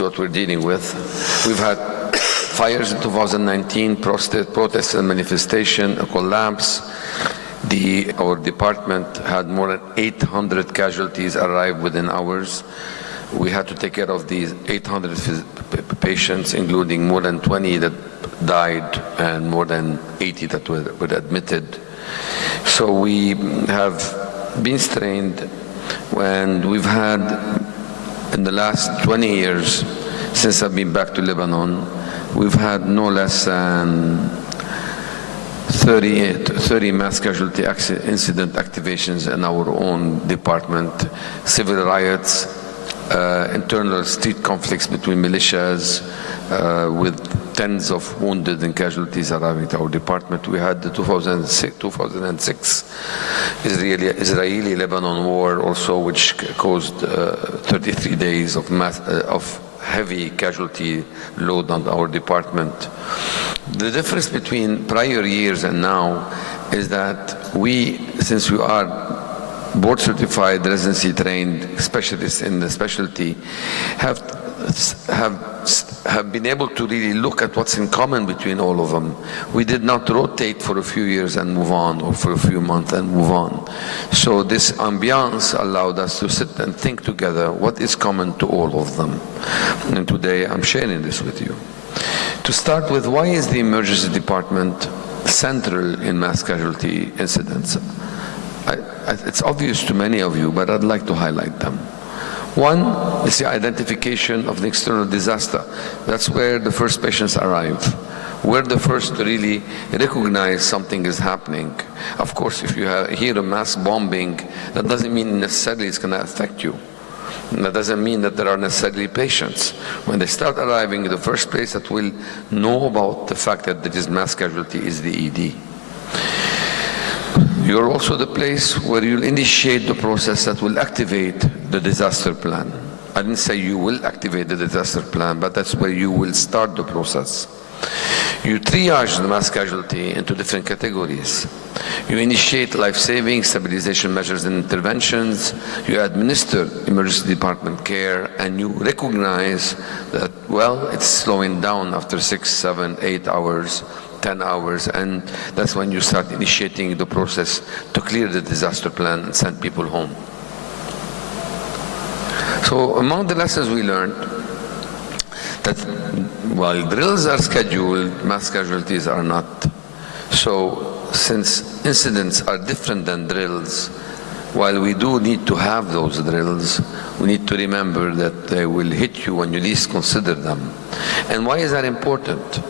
to what we're dealing with. We've had fires in 2019, protests and manifestation, a collapse. Our department had more than 800 casualties arrive within hours. We had to take care of these 800 patients, including more than 20 that died and more than 80 that were admitted. So we have been strained, and we've had, in the last 20 years, since I've been back to Lebanon, we've had no less than 30 mass casualty incident activations in our own department, civil riots, internal street conflicts between militias, with tens of wounded and casualties arriving to our department. We had the 2006 Israeli-Lebanon war also, which caused 33 days of heavy casualty load on our department. The difference between prior years and now is that we, since we are board certified, residency trained specialists in the specialty, have been able to really look at what's in common between all of them. We did not rotate for a few years and move on, or for a few months and move on. So this ambiance allowed us to sit and think together what is common to all of them. And today I'm sharing this with you. To start with, why is the emergency department central in mass casualty incidents? It's obvious to many of you, but I'd like to highlight them. One is the identification of the external disaster. That's where the first patients arrive. We're the first to really recognize something is happening. Of course, if you hear a mass bombing, that doesn't mean necessarily it's going to affect you. That doesn't mean that there are necessarily patients. When they start arriving, the first place that will know about the fact that there is mass casualty is the ED. You're also the place where you'll initiate the process that will activate the disaster plan. I didn't say you will activate the disaster plan, but that's where you will start the process. You triage the mass casualty into different categories. You initiate life-saving, stabilization measures and interventions. You administer emergency department care, and you recognize that, well, it's slowing down after 6, 7, 8 hours. 10 hours, and that's when you start initiating the process to clear the disaster plan and send people home. So among the lessons we learned, that while drills are scheduled, mass casualties are not. So since incidents are different than drills, while we do need to have those drills, we need to remember that they will hit you when you least consider them. And why is that important?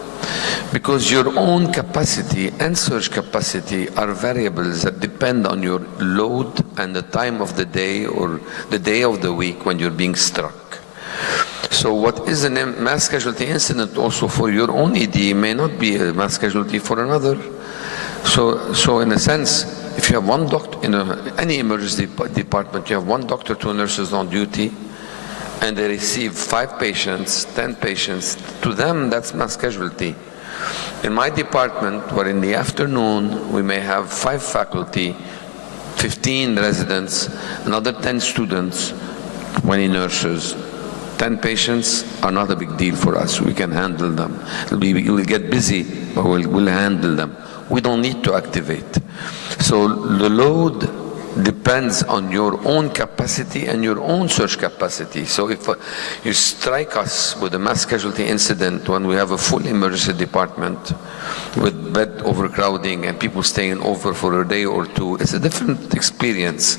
Because your own capacity and surge capacity are variables that depend on your load and the time of the day or the day of the week when you're being struck. So what is a mass casualty incident also for your own ED may not be a mass casualty for another. So in a sense, if you have one doctor in any emergency department, you have one doctor, 2 nurses on duty, and they receive 5 patients, 10 patients, to them that's mass casualty. In my department, where in the afternoon we may have 5 faculty, 15 residents, another 10 students, 20 nurses, 10 patients are not a big deal for us. We can handle them. We'll get busy, but we'll handle them. We don't need to activate. So the load depends on your own capacity and your own surge capacity. So if you strike us with a mass casualty incident when we have a full emergency department with bed overcrowding and people staying over for a day or 2, it's a different experience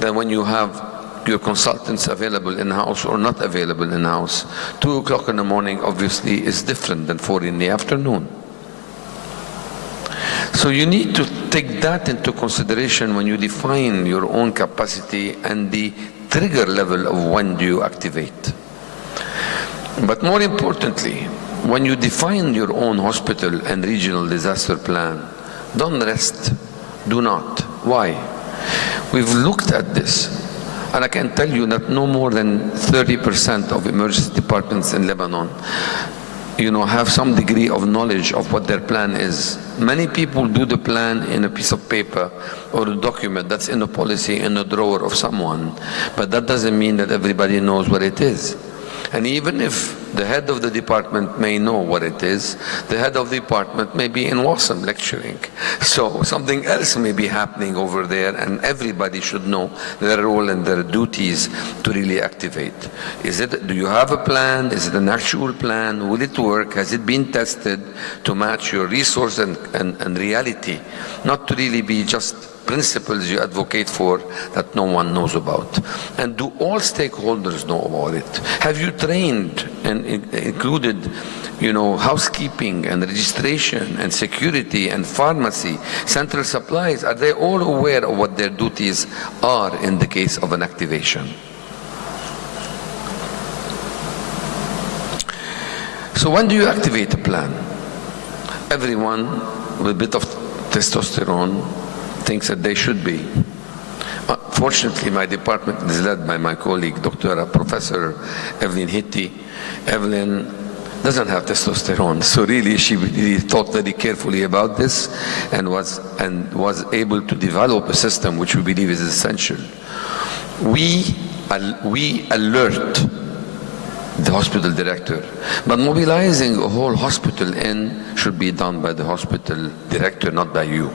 than when you have your consultants available in-house or not available in-house. 2 o'clock in the morning obviously is different than 4 in the afternoon. So you need to take that into consideration when you define your own capacity and the trigger level of when do you activate. But more importantly, when you define your own hospital and regional disaster plan, don't rest, do not. Why? We've looked at this, and I can tell you that no more than 30% of emergency departments in Lebanon have some degree of knowledge of what their plan is. Many people do the plan in a piece of paper or a document that's in a policy in a drawer of someone, but that doesn't mean that everybody knows what it is. And even if the head of the department may know what it is, the head of the department may be in Wasam lecturing. So something else may be happening over there, and everybody should know their role and their duties to really activate. Do you have a plan? Is it an actual plan? Will it work? Has it been tested to match your resource and reality? Not to really be just principles you advocate for that no one knows about. And do all stakeholders know about it? Have you trained and included, housekeeping and registration and security and pharmacy, central supplies? Are they all aware of what their duties are in the case of an activation? So when do you activate a plan? Everyone with a bit of testosterone thinks that they should be. Fortunately, my department is led by my colleague, Professor Evelyn Hitti. Evelyn doesn't have testosterone, so really she really thought very carefully about this and was able to develop a system which we believe is essential. We alert the hospital director, but mobilizing a whole hospital should be done by the hospital director, not by you.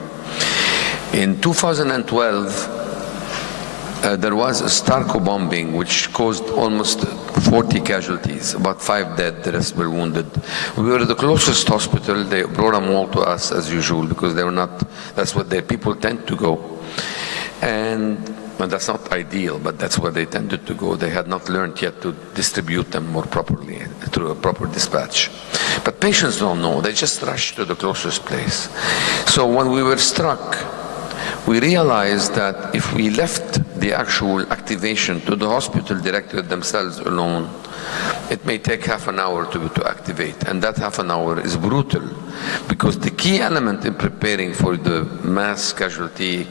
In 2012, there was a Starko bombing which caused almost 40 casualties, about 5 dead, the rest were wounded. We were the closest hospital. They brought them all to us as usual because they were not, that's what their people tend to go. And that's not ideal, but that's where they tended to go. They had not learned yet to distribute them more properly through a proper dispatch. But patients don't know. They just rush to the closest place. So when we were struck, we realized that if we left the actual activation to the hospital director themselves alone, it may take half an hour to activate, and that half an hour is brutal, because the key element in preparing for the mass casualty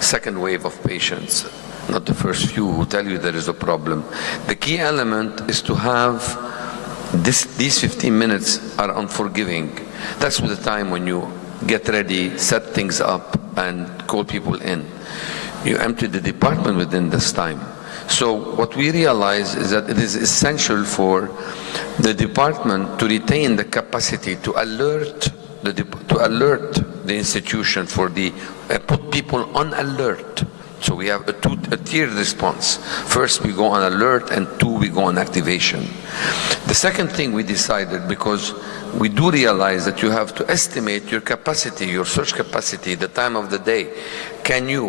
second wave of patients, not the first few who tell you there is a problem, the key element is to have these 15 minutes are unforgiving. That's the time when you get ready, set things up, and call people in. You empty the department within this time. So what we realize is that it is essential for the department to retain the capacity to alert the institution, put people on alert. So we have a tiered response. First we go on alert, and 2 we go on activation. The second thing we decided, because we do realize that you have to estimate your capacity, your search capacity, the time of the day.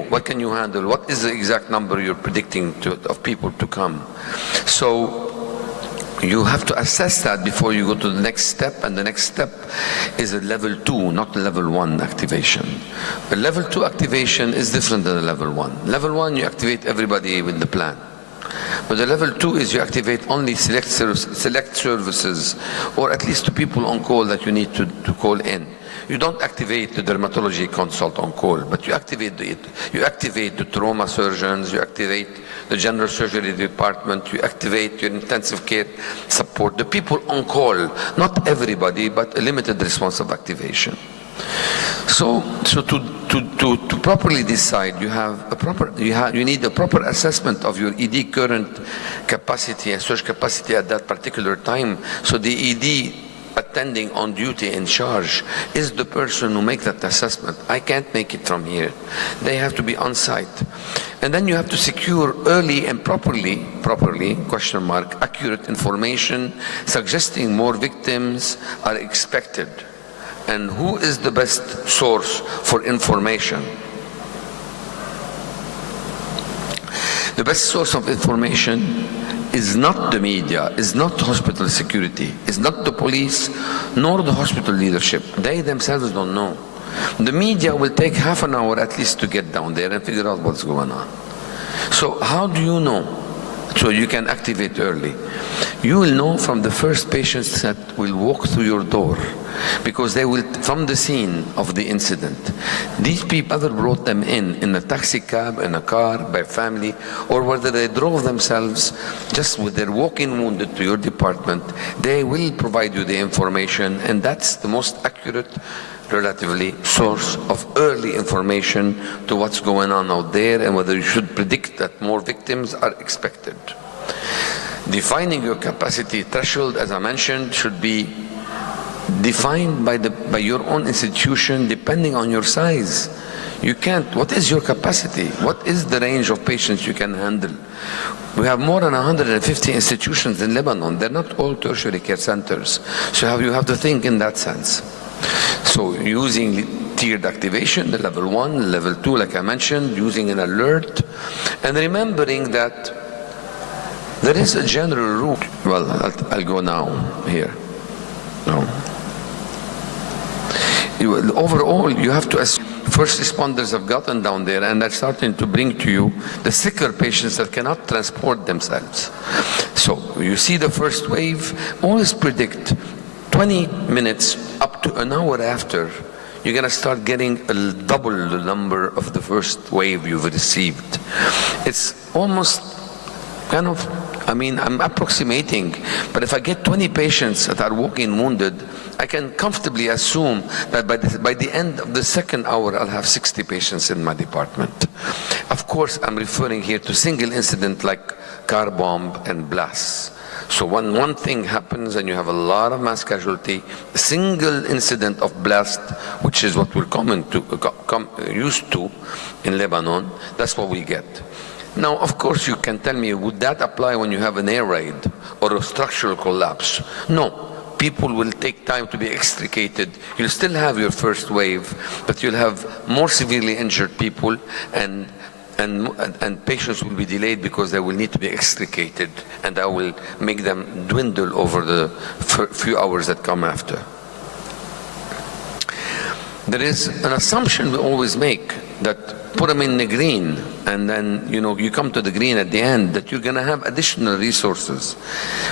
What can you handle? What is the exact number you're predicting of people to come? So you have to assess that before you go to the next step, and the next step is a level 2, not a level 1 activation. A level 2 activation is different than a level 1. Level 1, you activate everybody with the plan. But the level 2 is you activate only select services, or at least 2 people on call that you need to call in. You don't activate the dermatology consult on call, but you activate the trauma surgeons, you activate the general surgery department, you activate your intensive care support, the people on call, not everybody, but a limited response of activation. So to properly decide, you need a proper assessment of your ED current capacity and search capacity at that particular time. So the ED attending on duty in charge is the person who makes that assessment. I can't make it from here. They have to be on site. And then you have to secure early and properly, accurate information suggesting more victims are expected. And who is the best source for information? The best source of information is not the media, is not hospital security, is not the police, nor the hospital leadership. They themselves don't know. The media will take half an hour at least to get down there and figure out what's going on. So how do you know? So you can activate early. You will know from the first patients that will walk through your door, because they will, from the scene of the incident, these people either brought them in a taxi cab, in a car, by family, or whether they drove themselves just with their walk-in wounded to your department, they will provide you the information, and that's the most accurate, relatively, source of early information to what's going on out there and whether you should predict that more victims are expected. Defining your capacity threshold, as I mentioned, should be defined by your own institution depending on your size. You can't, what is your capacity? What is the range of patients you can handle? We have more than 150 institutions in Lebanon. They're not all tertiary care centers. So you have to think in that sense. So using tiered activation, the level 1, level 2, like I mentioned, using an alert, and remembering that there is a general rule. Well, I'll go now here. No. Overall, you have to assume first responders have gotten down there and they're starting to bring to you the sicker patients that cannot transport themselves. So you see the first wave, always predict 20 minutes up to an hour after, you're going to start getting double the number of the first wave you've received. It's almost kind of, I mean, I'm approximating, but if I get 20 patients that are walking wounded, I can comfortably assume that by the end of the second hour, I'll have 60 patients in my department. Of course, I'm referring here to single incident like car bomb and blasts. So when one thing happens and you have a lot of mass casualty, a single incident of blast, which is what we're used to in Lebanon, that's what we get. Now, of course, you can tell me, would that apply when you have an air raid or a structural collapse? No. People will take time to be extricated. You'll still have your first wave, but you'll have more severely injured people, and patients will be delayed because they will need to be extricated, and that will make them dwindle over the few hours that come after. There is an assumption we always make that put them in the green, and then you come to the green at the end, that you're going to have additional resources.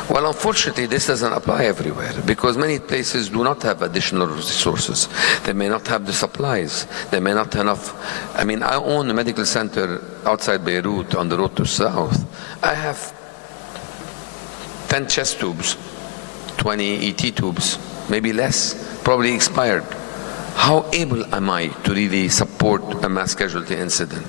Well, unfortunately, this doesn't apply everywhere because many places do not have additional resources. They may not have the supplies. They may not have enough. I mean, I own a medical center outside Beirut on the road to South. I have 10 chest tubes, 20 ET tubes, maybe less, probably expired. How able am I to really support a mass casualty incident?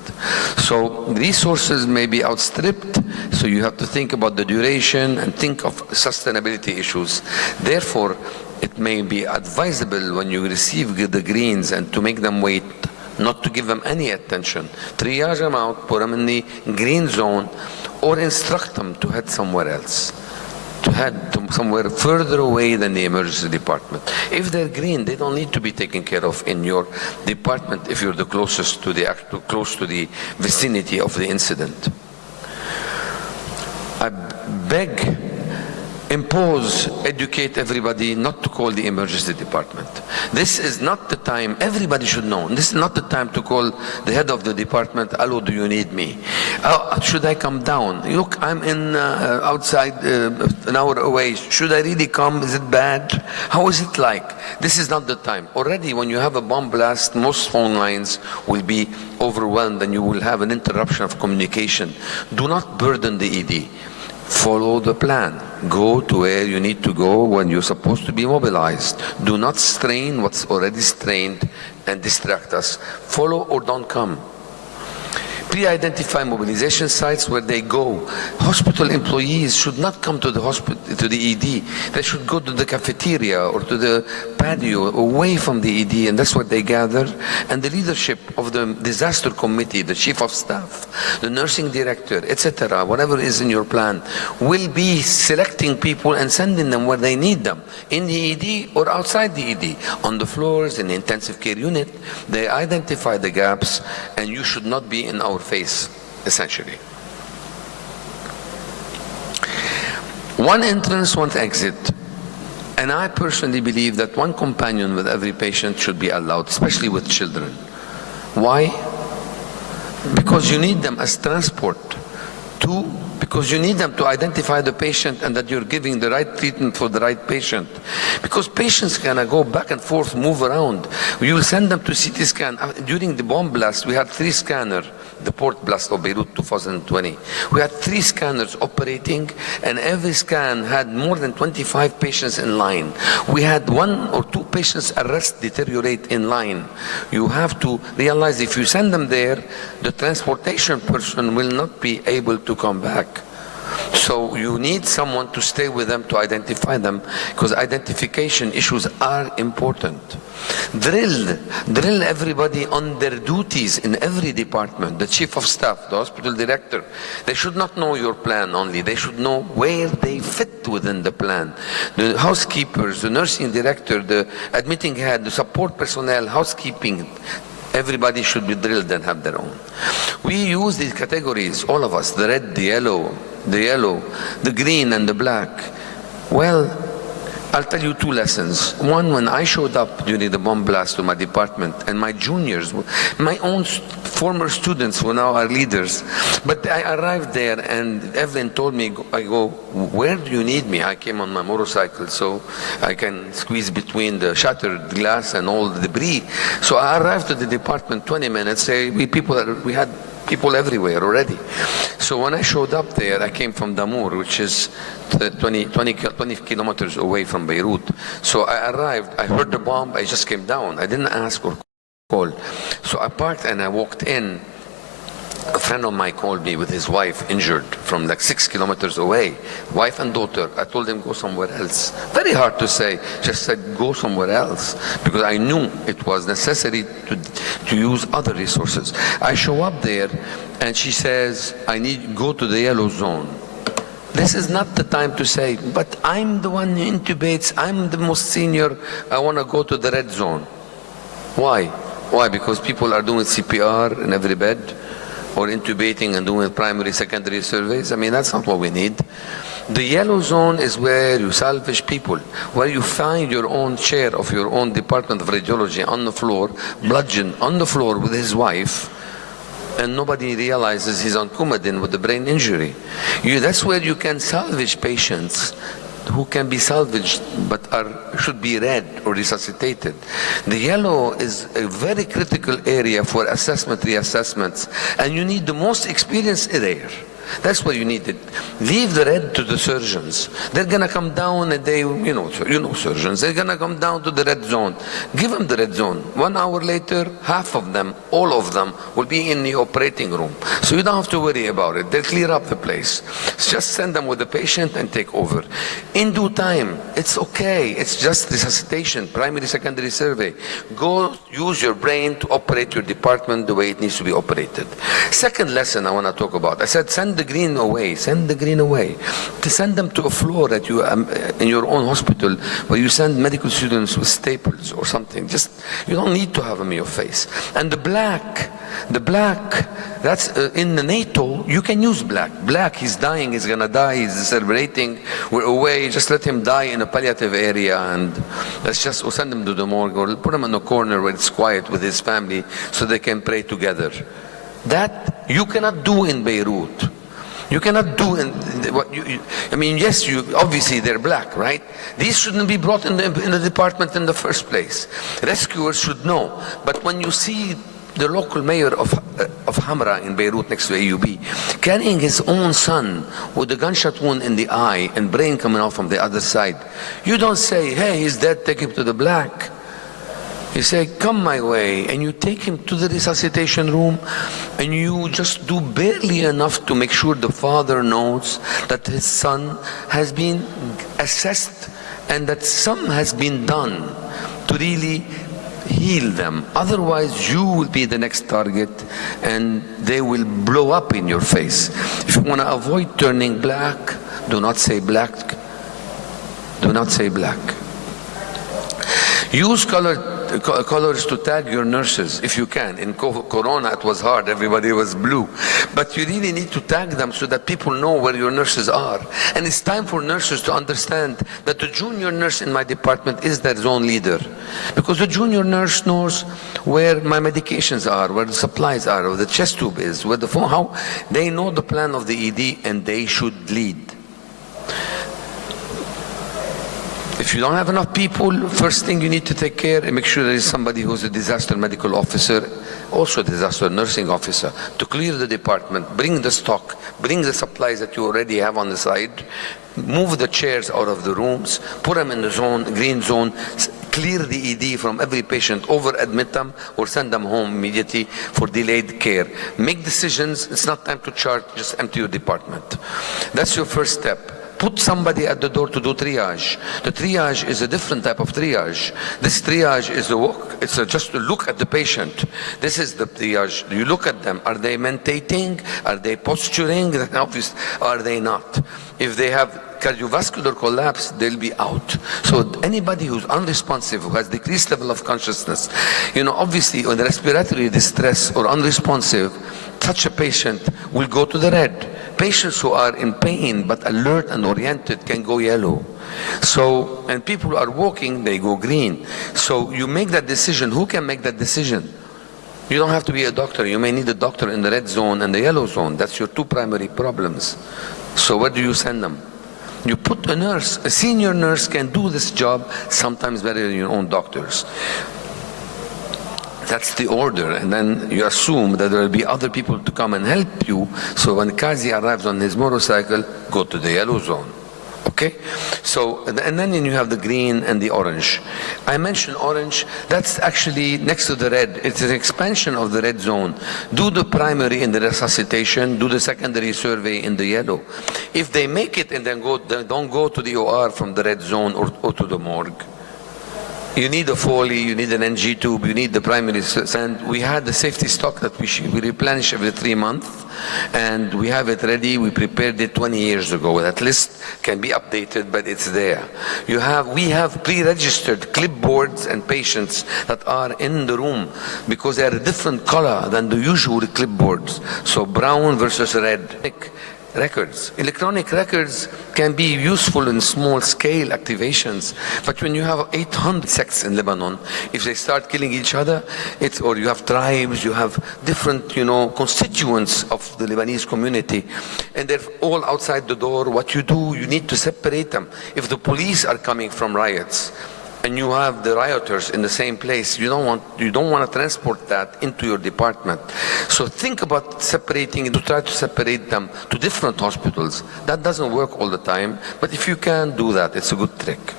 So resources may be outstripped, so you have to think about the duration and think of sustainability issues. Therefore, it may be advisable when you receive the greens and to make them wait, not to give them any attention. Triage them out, put them in the green zone, or instruct them to head somewhere else, to head to somewhere further away than the emergency department. If they're green, they don't need to be taken care of in your department if you're the closest to close to the vicinity of the incident. I beg, impose, educate everybody not to call the emergency department. This is not the time, everybody should know, this is not the time to call the head of the department, hello, do you need me? Should I come down? Look, I'm in outside an hour away. Should I really come? Is it bad? How is it like? This is not the time. Already when you have a bomb blast, most phone lines will be overwhelmed and you will have an interruption of communication. Do not burden the ED. Follow the plan. Go to where you need to go when you're supposed to be mobilized. Do not strain what's already strained and distract us. Follow or don't come. Pre-identify mobilization sites where they go. Hospital employees should not come to the hospital, to the ED. They should go to the cafeteria or to the patio away from the ED, and that's where they gather. And the leadership of the disaster committee, the chief of staff, the nursing director, etc., whatever is in your plan, will be selecting people and sending them where they need them, in the ED or outside the ED, on the floors, in the intensive care unit. They identify the gaps, and you should not be in our face, essentially. One entrance, one exit. And I personally believe that one companion with every patient should be allowed, especially with children. Why? Because you need them as transport. Two, because you need them to identify the patient and that you're giving the right treatment for the right patient. Because patients can go back and forth, move around. You will send them to CT scan. During the bomb blast, we had 3 scanners, the port blast of Beirut 2020. We had 3 scanners operating, and every scan had more than 25 patients in line. We had 1 or 2 patients arrest, deteriorate in line. You have to realize if you send them there, the transportation person will not be able to come back. So you need someone to stay with them to identify them, because identification issues are important. Drill everybody on their duties in every department. The chief of staff, the hospital director, they should not know your plan only. They should know where they fit within the plan. The housekeepers, the nursing director, the admitting head, the support personnel, housekeeping, everybody should be drilled and have their own. We use these categories, all of us, the red, the yellow, the green and the black. Well, I'll tell you two lessons. One, when I showed up during the bomb blast to my department, and my juniors, my own former students who now are leaders, but I arrived there and Evelyn told me, I go, where do you need me? I came on my motorcycle so I can squeeze between the shattered glass and all the debris. So I arrived at the department 20 minutes, we had people everywhere already. So when I showed up there, I came from Damour, which is 20 kilometers away from Beirut. So I arrived, I heard the bomb, I just came down. I didn't ask or call. So I parked and I walked in. A friend of mine called me with his wife injured from like 6 kilometers away, wife and daughter. I told him go somewhere else. Very hard to say, just said go somewhere else, because I knew it was necessary to use other resources. I show up there and she says, I need go to the yellow zone. This is not the time to say, but I'm the one who intubates, I'm the most senior, I want to go to the red zone. Why? Why? Because people are doing CPR in every bed, or intubating and doing primary, secondary surveys. I mean, that's not what we need. The yellow zone is where you salvage people, where you find your own chair of your own department of radiology on the floor, bludgeoned on the floor with his wife, and nobody realizes he's on Coumadin with a brain injury. That's where you can salvage patients who can be salvaged but should be read or resuscitated. The yellow is a very critical area for assessment, reassessments, and you need the most experienced there. That's where you need it. Leave the red to the surgeons. They're gonna come down and you know surgeons, they're gonna come down to the red zone. Give them the red zone. 1 hour later, half of them, all of them, will be in the operating room. So you don't have to worry about it. They'll clear up the place. Just send them with the patient and take over. In due time, it's okay. It's just resuscitation, primary, secondary survey. Go use your brain to operate your department the way it needs to be operated. Second lesson I want to talk about. I said send the green away. Send the green away. To send them to a floor that you in your own hospital where you send medical students with staples or something. Just you don't need to have them in your face. And the black, that's in the NATO. You can use black. Black. He's dying. He's gonna die. He's celebrating. We're away. Just let him die in a palliative area, and let's just send him to the morgue or put him in a corner where it's quiet with his family so they can pray together. That you cannot do in Beirut. You cannot do I mean, yes, obviously they're black, right? These shouldn't be brought in the department in the first place. Rescuers should know. But when you see the local mayor of Hamra in Beirut next to AUB carrying his own son with a gunshot wound in the eye and brain coming out from the other side, you don't say, hey, he's dead, take him to the black. You say, come my way, and you take him to the resuscitation room, and you just do barely enough to make sure the father knows that his son has been assessed and that some has been done to really heal them. Otherwise, you will be the next target, and they will blow up in your face. If you want to avoid turning black, do not say black. Do not say black. Use colors to tag your nurses if you can. In Corona it was hard, everybody was blue. But you really need to tag them so that people know where your nurses are. And it's time for nurses to understand that the junior nurse in my department is their zone leader. Because the junior nurse knows where my medications are, where the supplies are, where the chest tube is, where the phone, how they know the plan of the ED, and they should lead. If you don't have enough people, first thing you need to take care and make sure there is somebody who's a disaster medical officer, also a disaster nursing officer, to clear the department, bring the stock, bring the supplies that you already have on the side, move the chairs out of the rooms, put them in the zone, green zone, clear the ED from every patient, over-admit them, or send them home immediately for delayed care. Make decisions. It's not time to charge. Just empty your department. That's your first step. Put somebody at the door to do triage. The triage is a different type of triage. This triage is just to look at the patient. This is the triage. You look at them. Are they mentating? Are they posturing? Obviously, are they not? If they have cardiovascular collapse, they'll be out. So anybody who's unresponsive, who has decreased level of consciousness, obviously on respiratory distress or unresponsive, such a patient will go to the red. Patients who are in pain but alert and oriented can go yellow. So, and people who are walking, they go green. So you make that decision. Who can make that decision? You don't have to be a doctor. You may need a doctor in the red zone and the yellow zone. That's your two primary problems. So where do you send them? You put a nurse. A senior nurse can do this job sometimes better than your own doctors. That's the order, and then you assume that there will be other people to come and help you. So when Kazi arrives on his motorcycle, go to the yellow zone. Okay? So, and then you have the green and the orange. I mentioned orange. That's actually next to the red. It's an expansion of the red zone. Do the primary in the resuscitation, do the secondary survey in the yellow. If they make it and then don't go to the OR from the red zone or to the morgue. You need a Foley, you need an NG tube, you need the primary, and we had the safety stock that we replenish every 3 months, and we have it ready. We prepared it 20 years ago. That list can be updated, but it's there. We have pre-registered clipboards and patients that are in the room because they are a different color than the usual clipboards. So brown versus red. Records. Electronic records can be useful in small scale activations, but when you have 800 sects in Lebanon, if they start killing each other, or you have tribes, you have different, constituents of the Lebanese community, and they're all outside the door. What you do, you need to separate them. If the police are coming from riots, and you have the rioters in the same place, you don't want to transport that into your department. So think about separating and to try to separate them to different hospitals. That doesn't work all the time, but if you can do that, it's a good trick.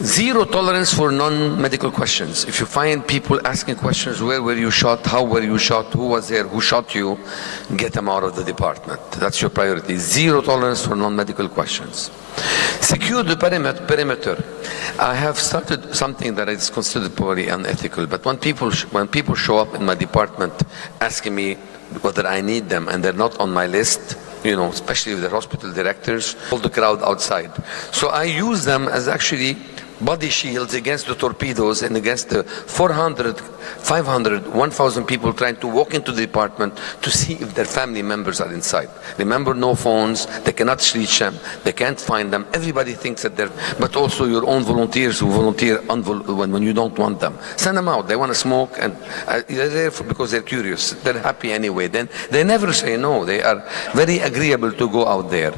Zero tolerance for non-medical questions. If you find people asking questions, where were you shot, how were you shot, who was there, who shot you, get them out of the department. That's your priority. Zero tolerance for non-medical questions. Secure the perimeter. I have started something that is considered probably unethical, but when people show up in my department asking me whether I need them and they're not on my list, especially if they're hospital directors, hold the crowd outside. So I use them as actually body shields against the torpedoes and against the 400, 500, 1,000 people trying to walk into the department to see if their family members are inside. Remember, no phones, they cannot reach them, they can't find them. Everybody thinks that but also your own volunteers who volunteer when you don't want them. Send them out, they want to smoke, and they're there because they're curious. They're happy anyway. Then they never say no. They are very agreeable to go out there.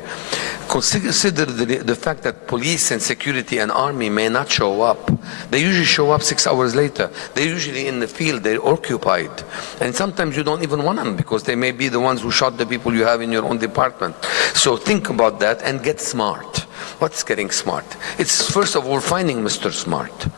Consider the fact that police and security and army may not show up. They usually show up 6 hours later. They're usually in the field, they're occupied. And sometimes you don't even want them because they may be the ones who shot the people you have in your own department. So think about that and get smart. What's getting smart? It's first of all finding Mr. Smart.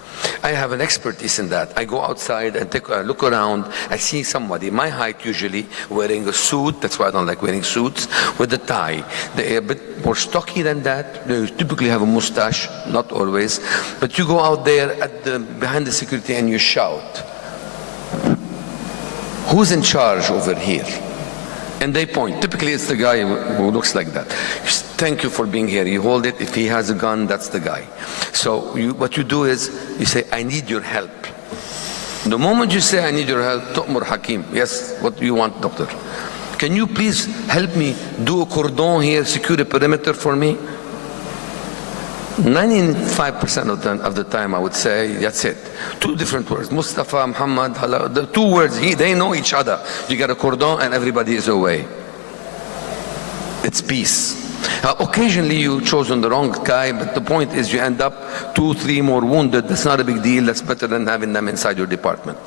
I have an expertise in that. I go outside and take a look around. I see somebody, my height usually, wearing a suit. That's why I don't like wearing suits, with a tie. They're a bit more stocky than that. They typically have a mustache, not always. But you go out there behind the security and you shout, "Who's in charge over here?" And they point. Typically it's the guy who looks like that. "Thank you for being here." You hold it. If he has a gun, that's the guy. So what you do is you say, "I need your help." The moment you say, "I need your help," Tu'mur Hakim. "Yes, what do you want, doctor?" "Can you please help me do a cordon here, secure the perimeter for me?" 95% of the time I would say, that's it. Two different words. Mustafa, Muhammad, Hala, the two words, they know each other. You get a cordon and everybody is away. It's peace. Occasionally you've chosen the wrong guy, but the point is you end up 2, 3 more wounded. That's not a big deal. That's better than having them inside your department.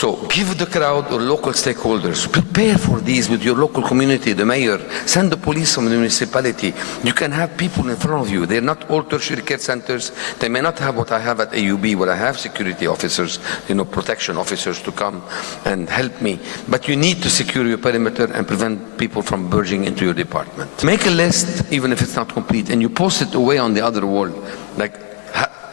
So give the crowd or local stakeholders, prepare for these with your local community, the mayor, send the police from the municipality. You can have people in front of you. They're not all tertiary care centers. They may not have what I have at AUB, where I have security officers, protection officers to come and help me. But you need to secure your perimeter and prevent people from burgeoning into your department. Make a list, even if it's not complete, and you post it away on the other wall, like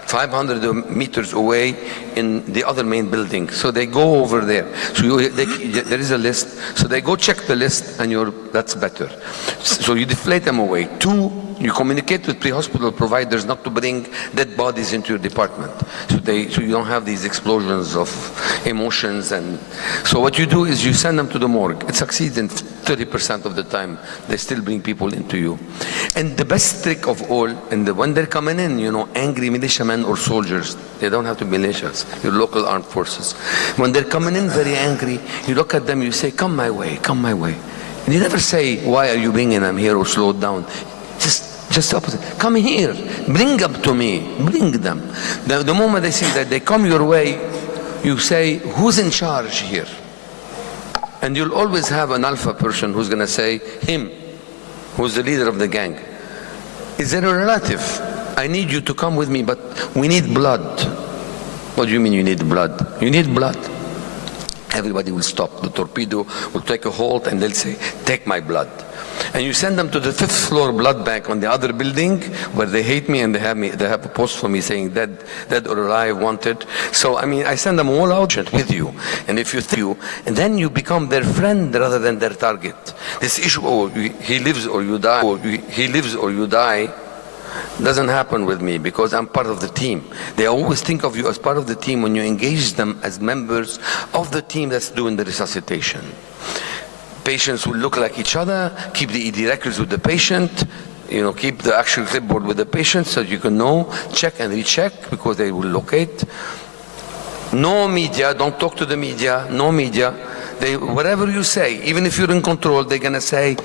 500 meters away in the other main building. So they go over there. So there is a list. So they go check the list, and that's better. So you deflate them away. 2, you communicate with pre-hospital providers not to bring dead bodies into your department. So you don't have these explosions of emotions. And so what you do is you send them to the morgue. It succeeds in 30% of the time. They still bring people into you. And the best trick of all, when they're coming in, angry militiamen or soldiers, they don't have to be militias, your local armed forces. When they're coming in very angry, you look at them, you say, come my way, come my way. And you never say, why are you bringing them here, or slow down. Just opposite. Come here, bring them to me, bring them. The moment they see that they come your way, you say, who's in charge here? And you'll always have an alpha person who's going to say, him, who's the leader of the gang. Is there a relative? I need you to come with me, but we need blood. What do you mean you need blood? You need blood. Everybody will stop. The torpedo will take a halt, and they'll say, take my blood. And you send them to the 5th floor blood bank on the other building, where they hate me, and they have a post for me saying dead or alive, wanted. So I send them all out with you. And if and then you become their friend rather than their target. This issue, he lives or you die, doesn't happen with me, because I'm part of the team. They always think of you as part of the team when you engage them as members of the team that's doing the resuscitation. Patients will look like each other, keep the ED records with the patient, keep the actual clipboard with the patient so you can know, check and recheck, because they will locate. No media, don't talk to the media, no media. Whatever you say, even if you're in control, they're going to say,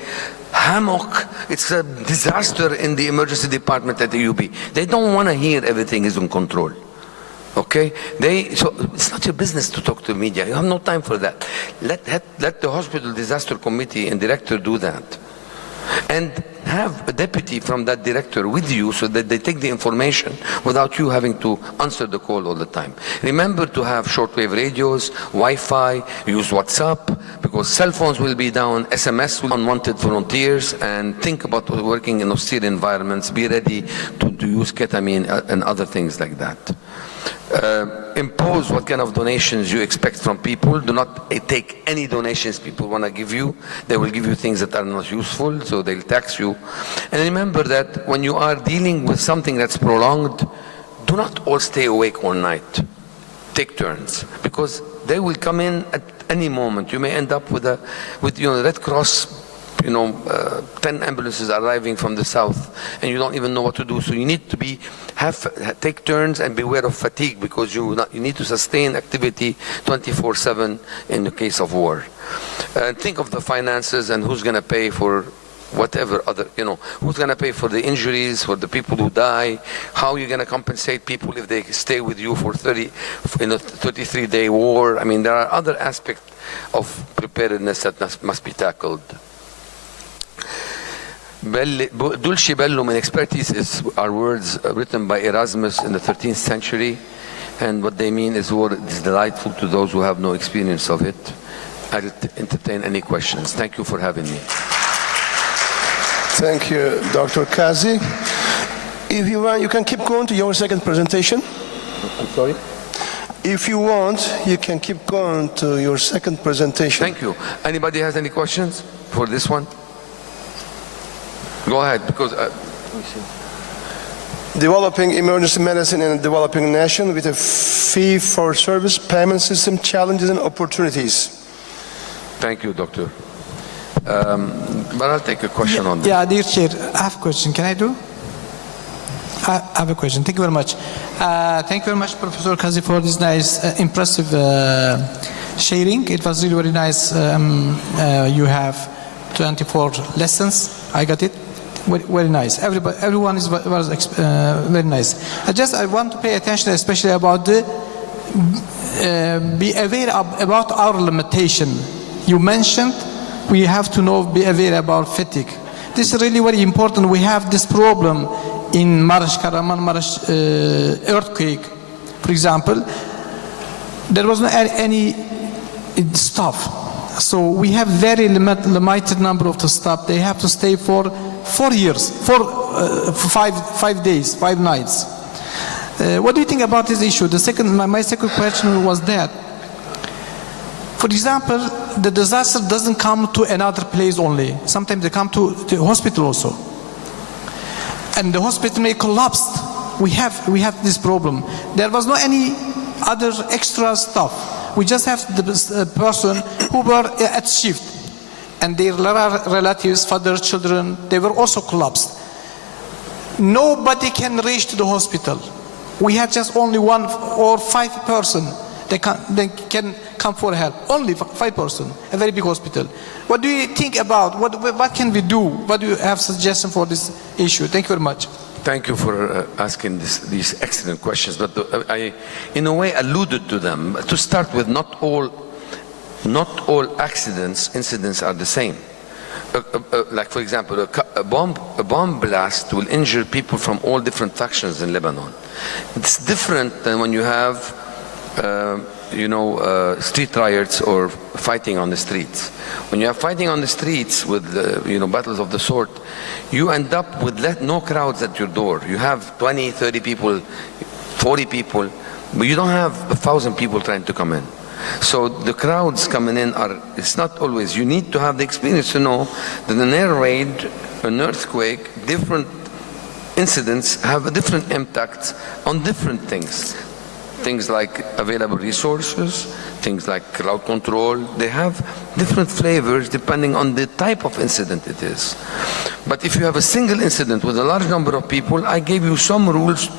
hammock, it's a disaster in the emergency department at the UB. They don't want to hear everything is in control. Okay? So it's not your business to talk to the media. You have no time for that. Let the hospital disaster committee and director do that. And have a deputy from that director with you so that they take the information without you having to answer the call all the time. Remember to have shortwave radios, Wi-Fi, use WhatsApp, because cell phones will be down, SMS will unwanted volunteers, and think about working in austere environments. Be ready to use ketamine and other things like that. Impose what kind of donations you expect from people. Do not take any donations people want to give you. They will give you things that are not useful, so they'll tax you. And remember that when you are dealing with something that's prolonged, do not all stay awake all night. Take turns, because they will come in at any moment. You may end up with Red Cross, 10 ambulances arriving from the south, and you don't even know what to do. So you need to take turns and beware of fatigue, because you need to sustain activity 24/7 in the case of war. Think of the finances and who's going to pay for whatever other, who's going to pay for the injuries, for the people who die, how you're going to compensate people if they stay with you for 33-day war. There are other aspects of preparedness that must be tackled. Dulci bellum in expertise are words written by Erasmus in the 13th century, and what they mean is war is delightful to those who have no experience of it. I'll entertain any questions. Thank you for having me. Thank you, Dr. Kazi. If you want, you can keep going to your second presentation. I'm sorry? If you want, you can keep going to your second presentation. Thank you. Anybody has any questions for this one? Go ahead, because let me see. Developing emergency medicine in a developing nation with a fee-for-service payment system, challenges and opportunities. Thank you, Doctor. But I'll take a question on that. Yeah, dear Chair, I have a question. Can I do? I have a question. Thank you very much. Thank you very much, Professor Kazi, for this nice, impressive sharing. It was really very nice. You have 24 lessons. I got it. Very nice. Everyone was very nice. I want to pay attention, especially about the be aware about our limitation. You mentioned we have to be aware about fatigue. This is really very important. We have this problem in Marash earthquake, for example. There was not any staff. So we have very limited number of the staff. They have to stay for 4 years, for 5 days, 5 nights. What do you think about this issue? My second question was that, for example, the disaster doesn't come to another place only. Sometimes they come to the hospital also. And the hospital may collapse. We have this problem. There was no any other extra stuff. We just have the person who were at shift. And their relatives, father, children, they were also collapsed. Nobody can reach to the hospital. We had just only 1 or 5 person. They can come for help. Only 5 person, a very big hospital. What do you think about, what can we do? What do you have suggestion for this issue? Thank you very much. Thank you for asking these excellent questions, but I, in a way, alluded to them. To start with, not all incidents are the same. Like, for example, a bomb blast will injure people from all different factions in Lebanon. It's different than when you have street riots or fighting on the streets. When you have fighting on the streets with battles of the sort, you end up with no crowds at your door. You have 20, 30 people, 40 people, but you don't have 1,000 people trying to come in. So the crowds coming in it's not always. You need to have the experience to know that an air raid, an earthquake, different incidents have a different impact on different things. Things like available resources, things like crowd control, they have different flavors depending on the type of incident it is. But if you have a single incident with a large number of people, I gave you some rules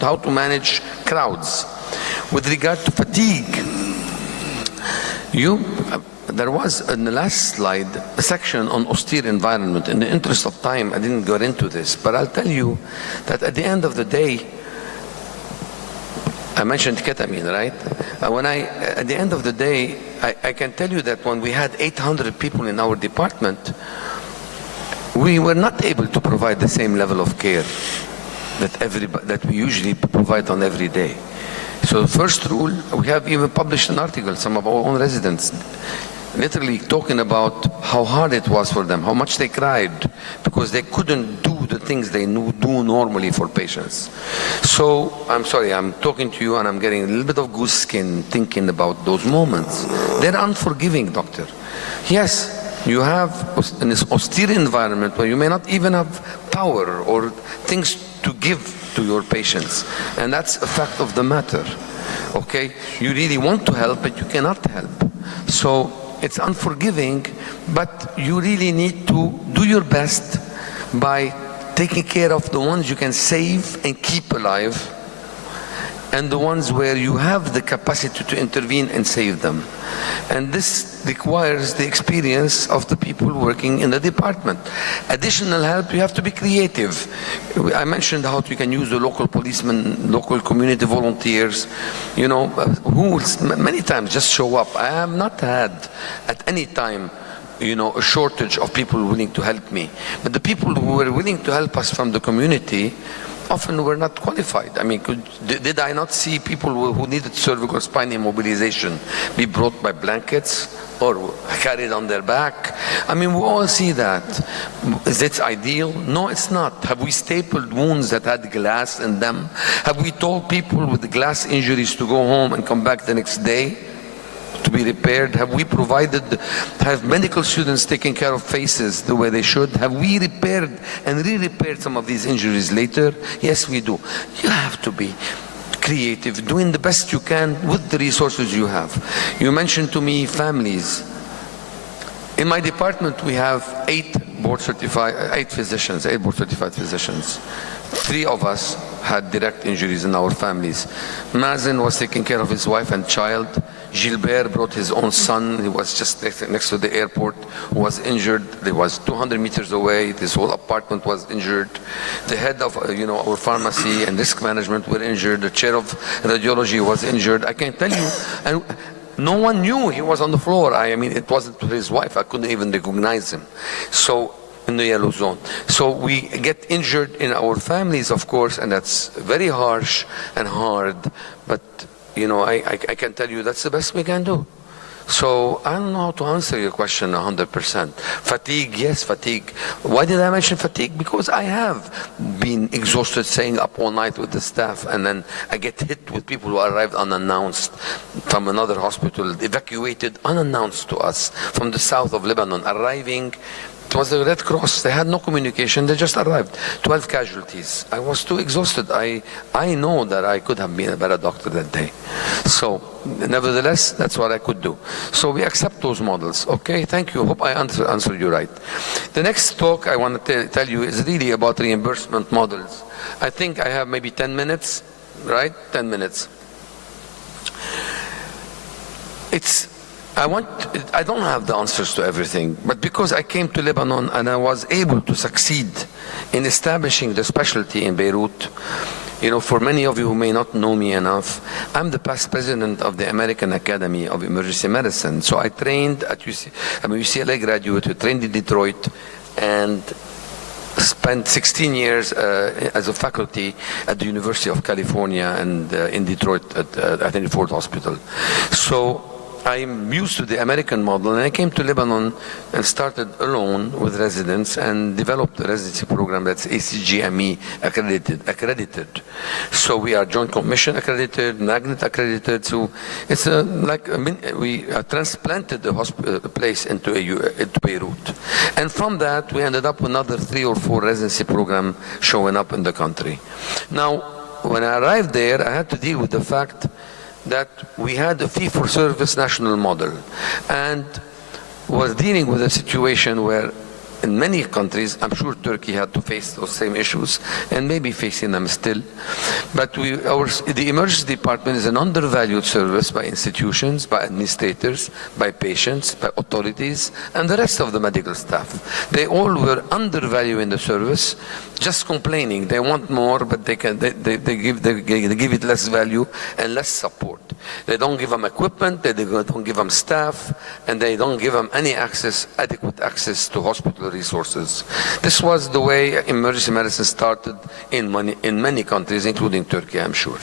how to manage crowds. With regard to fatigue, there was in the last slide a section on austere environment. In the interest of time, I didn't go into this, but I'll tell you that at the end of the day, I mentioned ketamine, right? At the end of the day, I can tell you that when we had 800 people in our department, we were not able to provide the same level of care that we usually provide on every day. So the first rule, we have even published an article, some of our own residents, literally talking about how hard it was for them, how much they cried, because they couldn't do the things they do normally for patients. So, I'm sorry, I'm talking to you and I'm getting a little bit of goose skin thinking about those moments. They're unforgiving, doctor. Yes, you have in this austere environment where you may not even have power or things to give to your patients. And that's a fact of the matter, okay? You really want to help, but you cannot help. So it's unforgiving, but you really need to do your best by taking care of the ones you can save and keep alive, and the ones where you have the capacity to intervene and save them. And this requires the experience of the people working in the department. Additional help, you have to be creative. I mentioned how you can use the local policemen, local community volunteers, who many times just show up. I have not had at any time a shortage of people willing to help me. But the people who were willing to help us from the community often were not qualified. I mean, did I not see people who needed cervical spine immobilization be brought by blankets or carried on their back? I mean, we all see that. Is it ideal? No, it's not. Have we stapled wounds that had glass in them? Have we told people with glass injuries to go home and come back the next day to be repaired? Have we have medical students taken care of faces the way they should? Have we repaired and re-repaired some of these injuries later? Yes, we do. You have to be creative, doing the best you can with the resources you have. You mentioned to me families. In my department, we have 8 board certified physicians. 3 of us had direct injuries in our families. Mazen was taking care of his wife and child. Gilbert brought his own son. He was just next to the airport, was injured. He was 200 meters away. This whole apartment was injured. The head of our pharmacy and risk management were injured. The chair of radiology was injured. I can tell you, and no one knew he was on the floor. I mean, it wasn't his wife. I couldn't even recognize him. So, in the yellow zone. So we get injured in our families, of course, and that's very harsh and hard. But, I can tell you that's the best we can do. So I don't know how to answer your question 100%. Fatigue, yes, fatigue. Why did I mention fatigue? Because I have been exhausted staying up all night with the staff, and then I get hit with people who arrived unannounced from another hospital, evacuated unannounced to us from the south of Lebanon, arriving. It was the Red Cross. They had no communication. They just arrived. 12 casualties. I was too exhausted. I know that I could have been a better doctor that day. So, nevertheless, that's what I could do. So we accept those models. Okay, thank you. Hope I answered you right. The next talk I want to tell you is really about reimbursement models. I think I have maybe 10 minutes, right? 10 minutes. I don't have the answers to everything, but because I came to Lebanon and I was able to succeed in establishing the specialty in Beirut, for many of you who may not know me enough, I'm the past president of the American Academy of Emergency Medicine. So I trained at I'm a UCLA graduate who trained in Detroit and spent 16 years as a faculty at the University of California and in Detroit at Henry Ford Hospital. So I'm used to the American model, and I came to Lebanon and started alone with residents and developed a residency program that's ACGME accredited. So we are Joint Commission accredited, Magnet accredited. So it's we transplanted the place into Beirut. And from that, we ended up with another 3 or 4 residency programs showing up in the country. Now, when I arrived there, I had to deal with the fact that we had a fee-for-service national model and was dealing with a situation where in many countries, I'm sure Turkey had to face those same issues and maybe facing them still, but the emergency department is an undervalued service by institutions, by administrators, by patients, by authorities, and the rest of the medical staff. They all were undervaluing the service, just complaining. They want more, but they give it less value and less support. They don't give them equipment, they don't give them staff, and they don't give them any adequate access to hospital resources. This was the way emergency medicine started in many countries, including Turkey, I'm sure.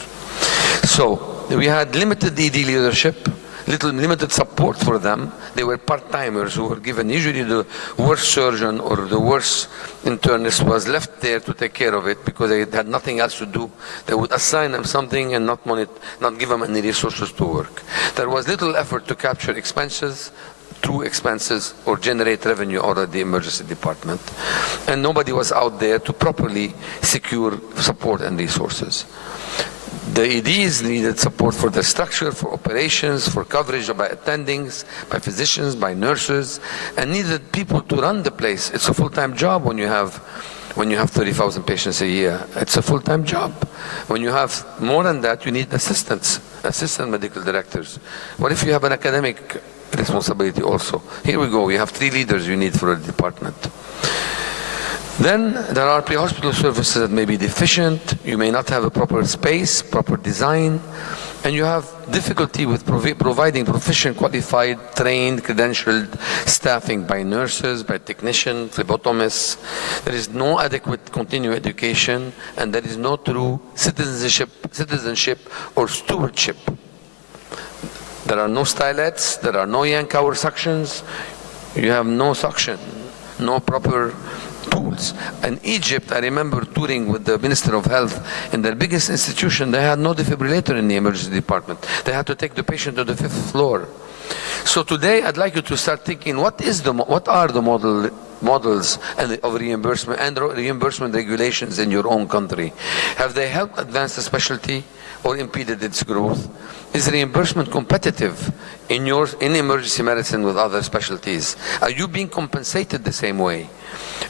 So we had limited ED leadership, limited support for them. They were part-timers who were given, usually the worst surgeon or the worst internist was left there to take care of it because they had nothing else to do. They would assign them something and not give them any resources to work. There was little effort to capture expenses, true expenses, or generate revenue out of the emergency department. And nobody was out there to properly secure support and resources. The EDs needed support for the structure, for operations, for coverage by attendings, by physicians, by nurses, and needed people to run the place. It's a full-time job when you have 30,000 patients a year. It's a full-time job. When you have more than that, you need assistant medical directors. What if you have an academic responsibility also? Here we go. You have 3 leaders you need for a department. Then there are pre-hospital services that may be deficient. You may not have a proper space, proper design, and you have difficulty with providing proficient, qualified, trained, credentialed staffing by nurses, by technicians, phlebotomists. There is no adequate continuing education, and there is no true citizenship or stewardship. There are no stylets, there are no Yankauer suctions, you have no suction, no proper tools. In Egypt, I remember touring with the Minister of Health in their biggest institution. They had no defibrillator in the emergency department. They had to take the patient to the 5th floor. So today I'd like you to start thinking, what are the models of reimbursement and reimbursement regulations in your own country? Have they helped advance the specialty or impeded its growth? Is reimbursement competitive in emergency medicine with other specialties? Are you being compensated the same way?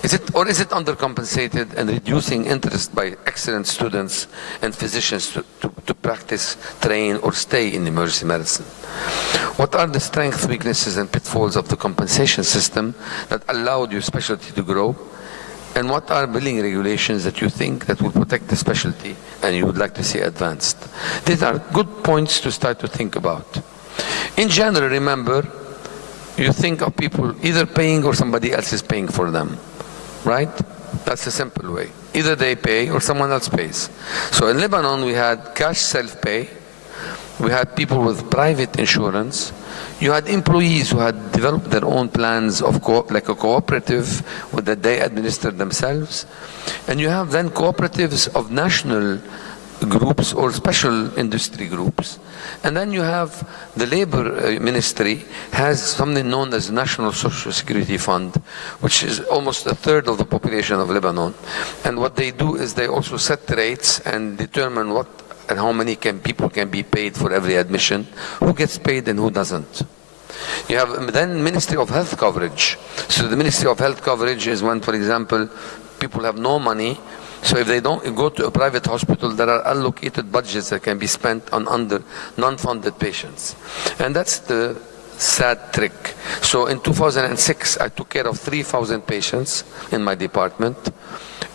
Is it undercompensated and reducing interest by excellent students and physicians to practice, train, or stay in emergency medicine? What are the strengths, weaknesses, and pitfalls of the compensation system that allowed your specialty to grow? And what are billing regulations that you think that will protect the specialty and you would like to see advanced? These are good points to start to think about. In general, remember, you think of people either paying or somebody else is paying for them, right? That's a simple way. Either they pay or someone else pays. So in Lebanon, we had cash self-pay. We had people with private insurance. You had employees who had developed their own plans of like a cooperative that they administered themselves. And you have then cooperatives of national groups or special industry groups. And then you have the labor ministry has something known as the National Social Security Fund, which is almost a third of the population of Lebanon. And what they do is they also set rates and determine what and how many people can be paid for every admission, who gets paid and who doesn't. You have then Ministry of Health coverage. So the Ministry of Health coverage is when, for example, people have no money. So if they don't go to a private hospital, there are allocated budgets that can be spent on non-funded patients. And that's the sad trick. So in 2006, I took care of 3,000 patients in my department,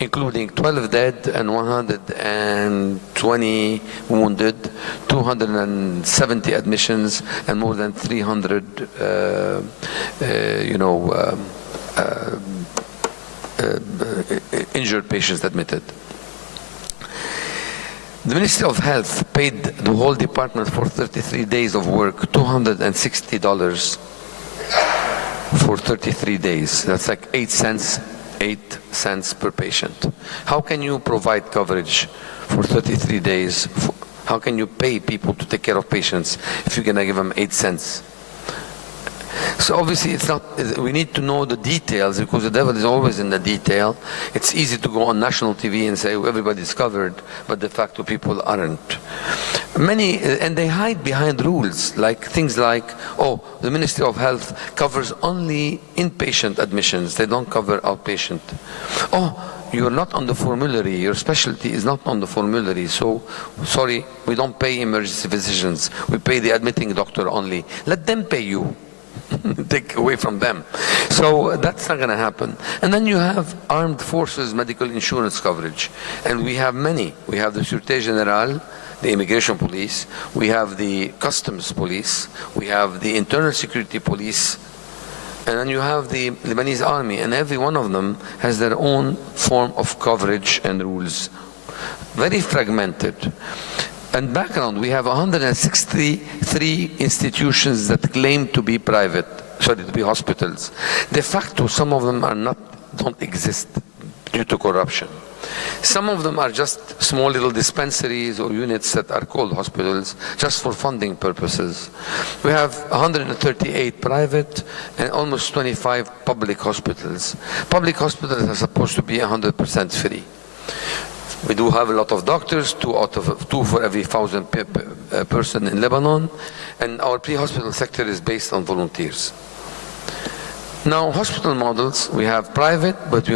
including 12 dead and 120 wounded, 270 admissions, and more than 300, injured patients admitted. The Ministry of Health paid the whole department for 33 days of work, $260 for 33 days. That's like 8 cents per patient. How can you provide coverage for 33 days? How can you pay people to take care of patients if you're going to give them 8 cents? So obviously we need to know the details, because the devil is always in the detail. It's easy to go on national TV and say, oh, everybody's covered, but de facto people aren't. And they hide behind rules, like things like, oh, the Ministry of Health covers only inpatient admissions, they don't cover outpatient. Oh, you're not on the formulary, your specialty is not on the formulary, so sorry, we don't pay emergency physicians, we pay the admitting doctor only. Let them pay you. Take away from them. So that's not going to happen. And then you have armed forces medical insurance coverage. And we have many. We have the Sûreté Générale, the immigration police. We have the customs police. We have the internal security police. And then you have the Lebanese army. And every one of them has their own form of coverage and rules. Very fragmented. And background, we have 163 institutions that claim to be to be hospitals. De facto, some of them don't exist due to corruption. Some of them are just small little dispensaries or units that are called hospitals just for funding purposes. We have 138 private and almost 25 public hospitals. Public hospitals are supposed to be 100% free. We do have a lot of doctors, two for every 1,000 person in Lebanon, and our pre-hospital sector is based on volunteers. Now, hospital models, we have private, but we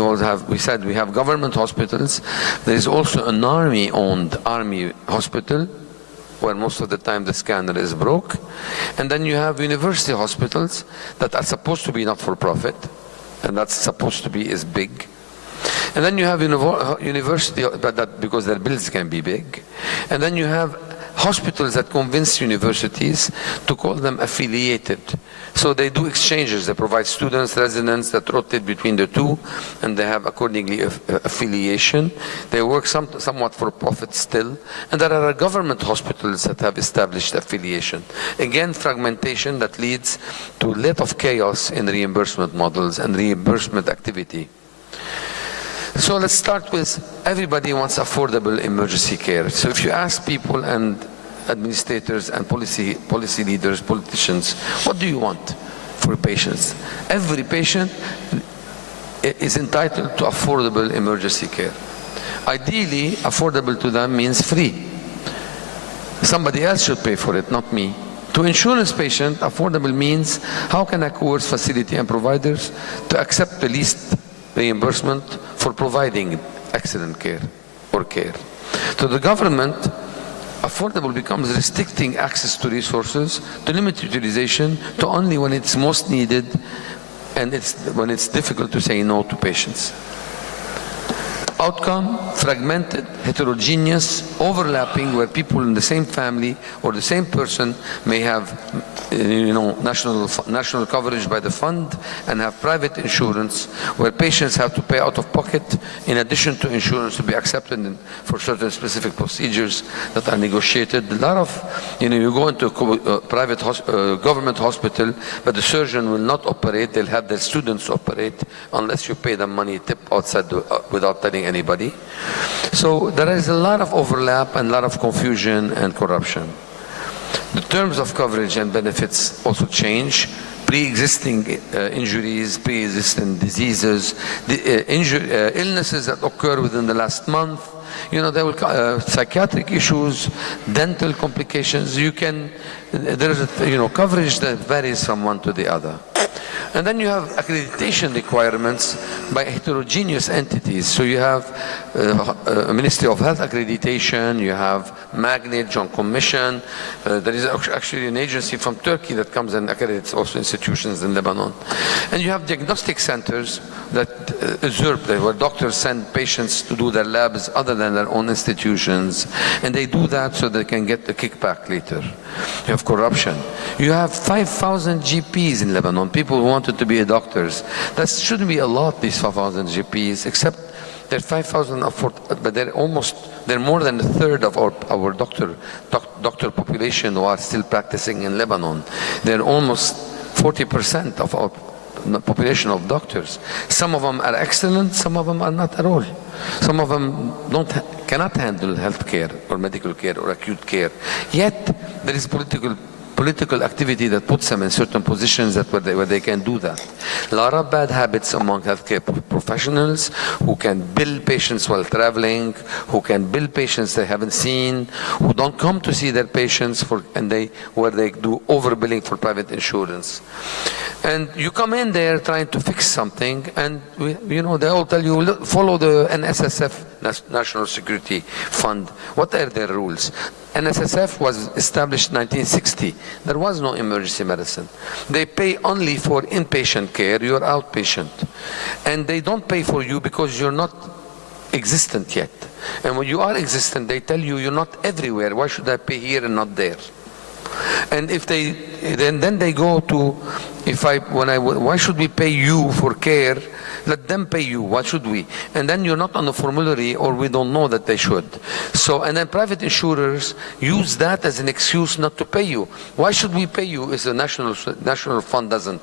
have government hospitals. There is also an army-owned army hospital, where most of the time the scanner is broke. And then you have university hospitals that are supposed to be not-for-profit, and that's supposed to be as big. And then you have university, because their bills can be big. And then you have hospitals that convince universities to call them affiliated. So they do exchanges. They provide students, residents that rotate between the two, and they have accordingly affiliation. They work somewhat for profit still. And there are government hospitals that have established affiliation. Again, fragmentation that leads to a lot of chaos in reimbursement models and reimbursement activity. So let's start with, everybody wants affordable emergency care. So if you ask people, and administrators and policy leaders, politicians, what do you want for patients? Every patient is entitled to affordable emergency care. Ideally, affordable to them means free. Somebody else should pay for it, not me. To insurance patient, affordable means how can I coerce facility and providers to accept the least reimbursement for providing excellent care or care. To the government, affordable becomes restricting access to resources, to limit utilization, to only when it's most needed, and when it's difficult to say no to patients. Outcome, fragmented, heterogeneous, overlapping, where people in the same family or the same person may have national coverage by the fund and have private insurance, where patients have to pay out of pocket in addition to insurance to be accepted for certain specific procedures that are negotiated. A lot of, you go into a private government hospital, but the surgeon will not operate, they'll have their students operate unless you pay them money tip outside without telling anybody. So there is a lot of overlap and a lot of confusion and corruption. The terms of coverage and benefits also change. Pre-existing injuries, pre-existing diseases, illnesses that occur within the last month, there will psychiatric issues, dental complications. There is coverage that varies from one to the other. And then you have accreditation requirements by heterogeneous entities. So you have a Ministry of Health accreditation, you have Magnet, John Commission. There is actually an agency from Turkey that comes and accredits also institutions in Lebanon. And you have diagnostic centers that usurp, where doctors send patients to do their labs other than their own institutions. And they do that so they can get the kickback later. You have corruption. You have 5,000 GPs in Lebanon, people who wanted to be doctors. That shouldn't be a lot, these 5,000 GPs, except they're 5,000, but they're more than a third of our doctor population who are still practicing in Lebanon. They're almost 40% of our population of doctors. Some of them are excellent, some of them are not at all. Some of them cannot handle health care or medical care or acute care. Yet there is political activity that puts them in certain positions where they can do that. A lot of bad habits among healthcare professionals who can bill patients while traveling, who can bill patients they haven't seen, who don't come to see their patients where they do overbilling for private insurance. And you come in there trying to fix something, and they all tell you, follow the NSSF, National Security Fund. What are their rules? NSSF was established in 1960. There was no emergency medicine. They pay only for inpatient care, you're outpatient. And they don't pay for you because you're not existent yet. And when you are existent, they tell you you're not everywhere. Why should I pay here and not there? And if then they go to, why should we pay you for care? Let them pay you. Why should we? And then you're not on the formulary, or we don't know that they should. So, and then private insurers use that as an excuse not to pay you. Why should we pay you if the national fund doesn't?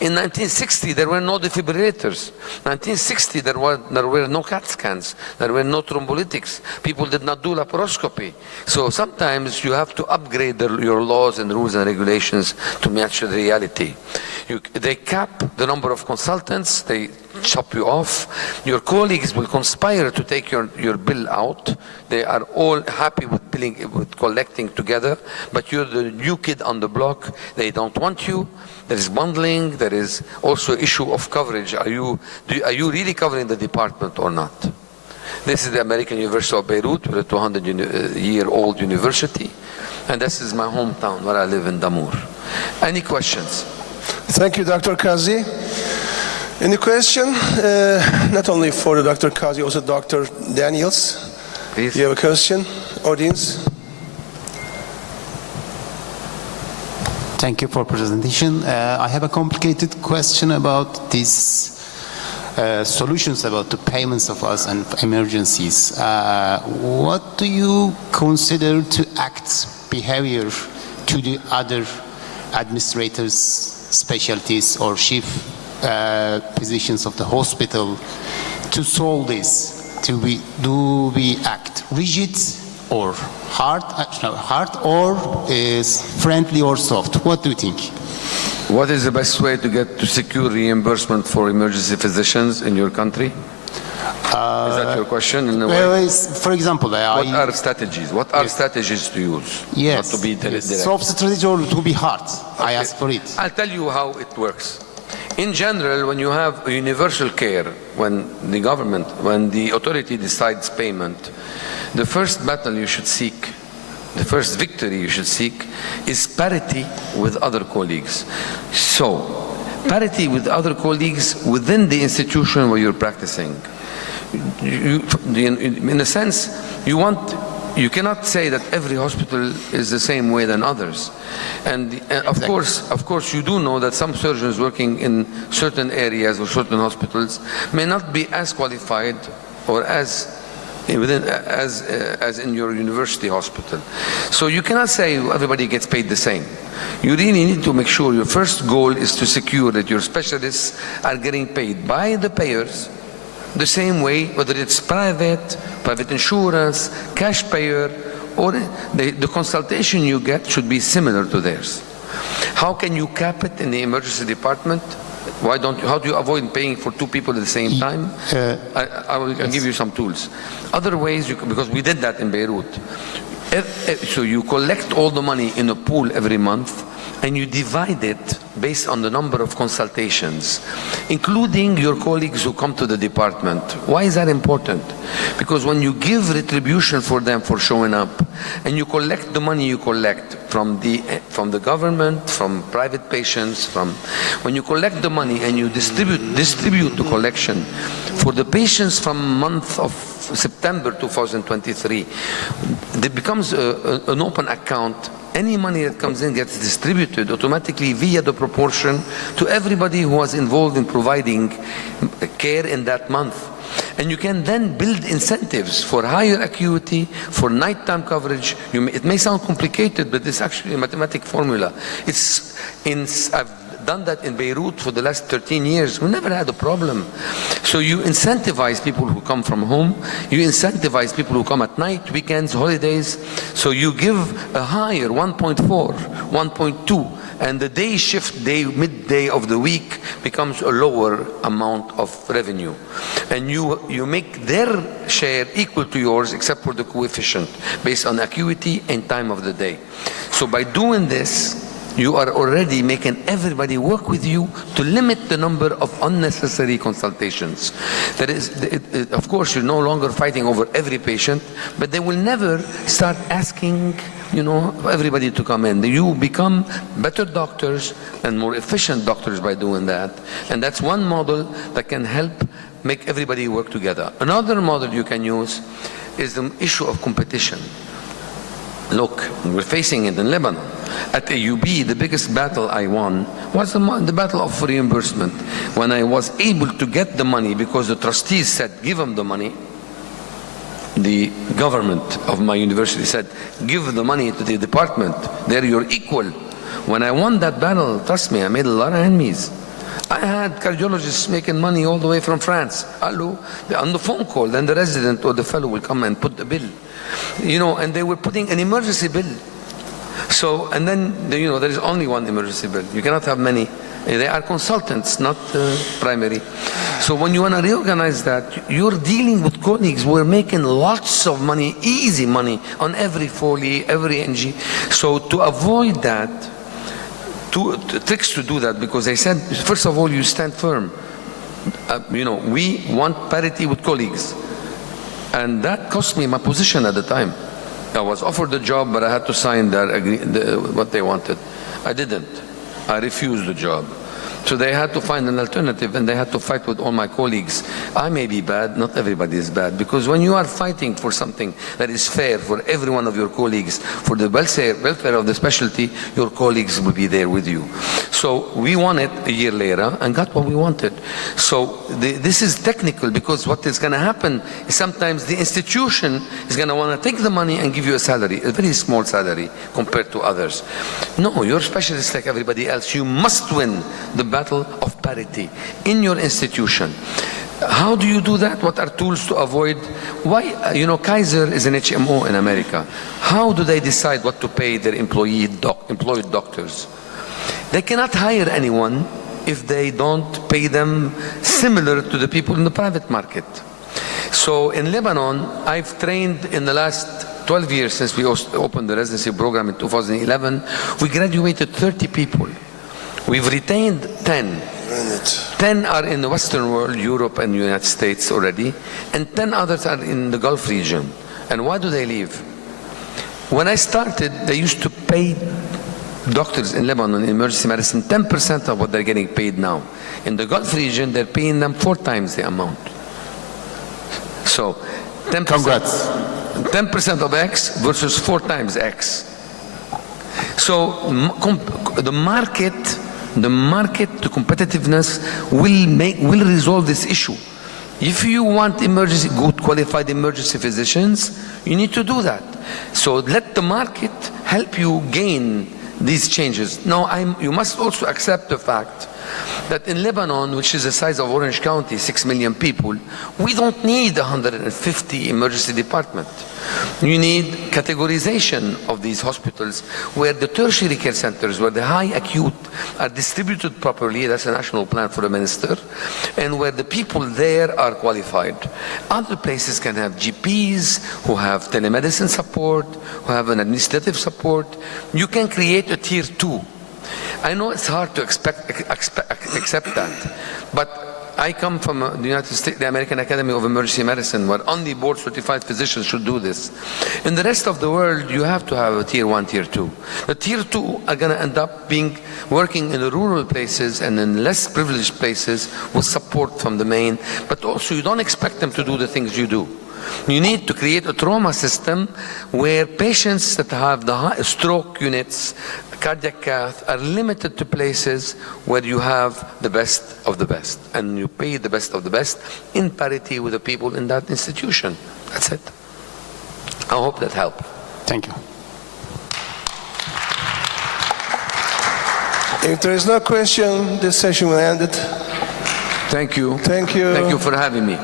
In 1960, there were no defibrillators. 1960, there were no CAT scans. There were no thrombolytics. People did not do laparoscopy. So sometimes you have to upgrade your laws and rules and regulations to match the reality. They cap the number of consultants. They chop you off. Your colleagues will conspire to take your bill out. They are all happy with collecting together, but you're the new kid on the block. They don't want you. There is bundling. There is also issue of coverage. Are you really covering the department or not? This is the American University of Beirut. We're a 200-year-old university. And this is my hometown where I live in Damour. Any questions? Thank you, Dr. Kazi. Any question? Not only for Dr. Kazi, also Dr. Daniels. Please. Do you have a question, audience? Thank you for presentation. I have a complicated question about these solutions about the payments of us and emergencies. What do you consider to act behavior to the other administrators, specialties, or chief physicians of the hospital to solve this? Do we act rigid or hard or is friendly or soft? What do you think? What is the best way to secure reimbursement for emergency physicians in your country? Is that your question? In a way? Well, for example, What are strategies? What are strategies to use? yes, Not to be direct. soft strategy or to be hard. I ask for it. I'll tell you how it works. In general, when you have universal care, when the government, when the authority decides payment, the first battle you should seek, the first victory you should seek, is parity with other colleagues. So, parity with other colleagues within the institution where you're practicing. In a sense, you cannot say that every hospital is the same way than others. And of course, you do know that some surgeons working in certain areas or certain hospitals may not be as qualified or as in your university hospital. So you cannot say everybody gets paid the same. You really need to make sure your first goal is to secure that your specialists are getting paid by the payers the same way, whether it's private insurance, cash payer, or the consultation you get should be similar to theirs. How can you cap it in the emergency department? How do you avoid paying for two people at the same time? I'll give you some tools. Other ways, because we did that in Beirut. So you collect all the money in a pool every month, and you divide it based on the number of consultations, including your colleagues who come to the department. Why is that important? Because when you give retribution for them for showing up, and you collect the money you collect from the government, from private patients, when you collect the money and you distribute the collection for the patients from month of September 2023, it becomes an open account. Any money that comes in gets distributed automatically via the proportion to everybody who was involved in providing care in that month. And you can then build incentives for higher acuity, for nighttime coverage. It may sound complicated, but it's actually a mathematical formula. I've done that in Beirut for the last 13 years. We never had a problem. So you incentivize people who come from home. You incentivize people who come at night, weekends, holidays. So you give a higher 1.4, 1.2, and the day shift, midday of the week becomes a lower amount of revenue. And you make their share equal to yours except for the coefficient based on acuity and time of the day. So by doing this, you are already making everybody work with you to limit the number of unnecessary consultations. That is, of course, you're no longer fighting over every patient, but they will never start asking, everybody to come in. You become better doctors and more efficient doctors by doing that. And that's one model that can help make everybody work together. Another model you can use is the issue of competition. Look, we're facing it in Lebanon. At AUB, the biggest battle I won was the battle of reimbursement. When I was able to get the money because the trustees said, give them the money, the government of my university said, give the money to the department, they're your equal. When I won that battle, trust me, I made a lot of enemies. I had cardiologists making money all the way from France. Hello, on the phone call, then the resident or the fellow will come and put the bill. And they were putting an emergency bill. So, and then, there is only one emergency bill. You cannot have many. They are consultants, not primary. So when you want to reorganize that, you're dealing with colleagues who are making lots of money, easy money, on every Foley, every NG. So to avoid that, tricks to do that, because they said, first of all, you stand firm. We want parity with colleagues. And that cost me my position at the time. I was offered the job, but I had to sign what they wanted. I didn't. I refused the job. So they had to find an alternative, and they had to fight with all my colleagues. I may be bad, not everybody is bad, because when you are fighting for something that is fair for every one of your colleagues, for the welfare of the specialty, your colleagues will be there with you. So we won it a year later and got what we wanted. So this is technical, because what is going to happen is sometimes the institution is going to want to take the money and give you a salary, a very small salary compared to others. No, you're specialists like everybody else. You must win the battle of parity in your institution. How do you do that? What are tools to avoid? Why, Kaiser is an HMO in America. How do they decide what to pay their employed doctors? They cannot hire anyone if they don't pay them similar to the people in the private market. So in Lebanon, I've trained in the last 12 years since we opened the residency program in 2011, we graduated 30 people. We've retained 10. 10 are in the Western world, Europe and the United States already, and 10 others are in the Gulf region. And why do they leave? When I started, they used to pay doctors in Lebanon in emergency medicine 10% of what they're getting paid now. In the Gulf region, they're paying them 4 times the amount. So 10%, Congrats. 10% of X versus 4 times X. So the market, the competitiveness will resolve this issue. If you want good qualified emergency physicians, you need to do that. So let the market help you gain these changes. Now, you must also accept the fact that in Lebanon, which is the size of Orange County, 6 million people, we don't need 150 emergency department. You need categorization of these hospitals where the tertiary care centers, where the high acute are distributed properly, that's a national plan for the minister, and where the people there are qualified. Other places can have GPs who have telemedicine support, who have an administrative support. You can create a tier 2. I know it's hard to accept that, but I come from the United States, the American Academy of Emergency Medicine, where only board certified physicians should do this. In the rest of the world, you have to have a tier 1, tier 2. The tier 2 are going to end up working in the rural places and in less privileged places with support from the main, but also you don't expect them to do the things you do. You need to create a trauma system where patients that have the stroke units, cardiac cath, are limited to places where you have the best of the best, and you pay the best of the best in parity with the people in that institution. That's it. I hope that helped. Thank you. If there is no question, this session will end. Thank you. Thank you. Thank you for having me.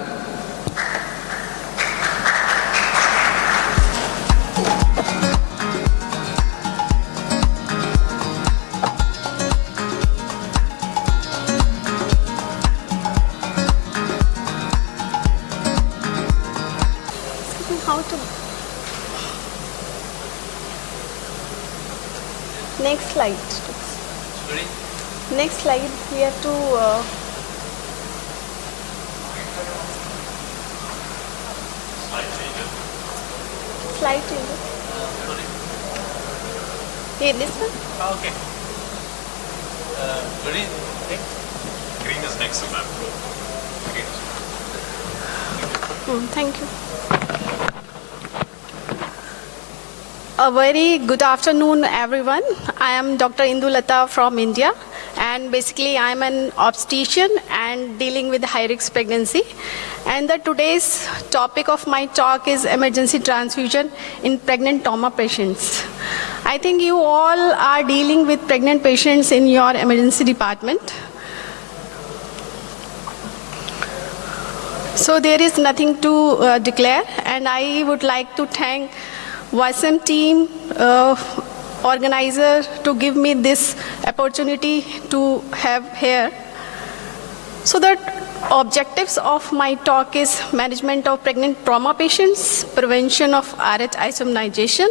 Next slide. Sorry? Next slide, we have to slide changes. Here, this one? Okay. Green is next to map. Thank you. A very good afternoon, everyone. I am Dr. Indulata from India, and basically I am an obstetrician and dealing with high-risk pregnancy. And today's topic of my talk is emergency transfusion in pregnant trauma patients. I think you all are dealing with pregnant patients in your emergency department. So there is nothing to declare, and I would like to thank YSM team, organizer, to give me this opportunity to have here. So the objectives of my talk is management of pregnant trauma patients, prevention of RH isomerization,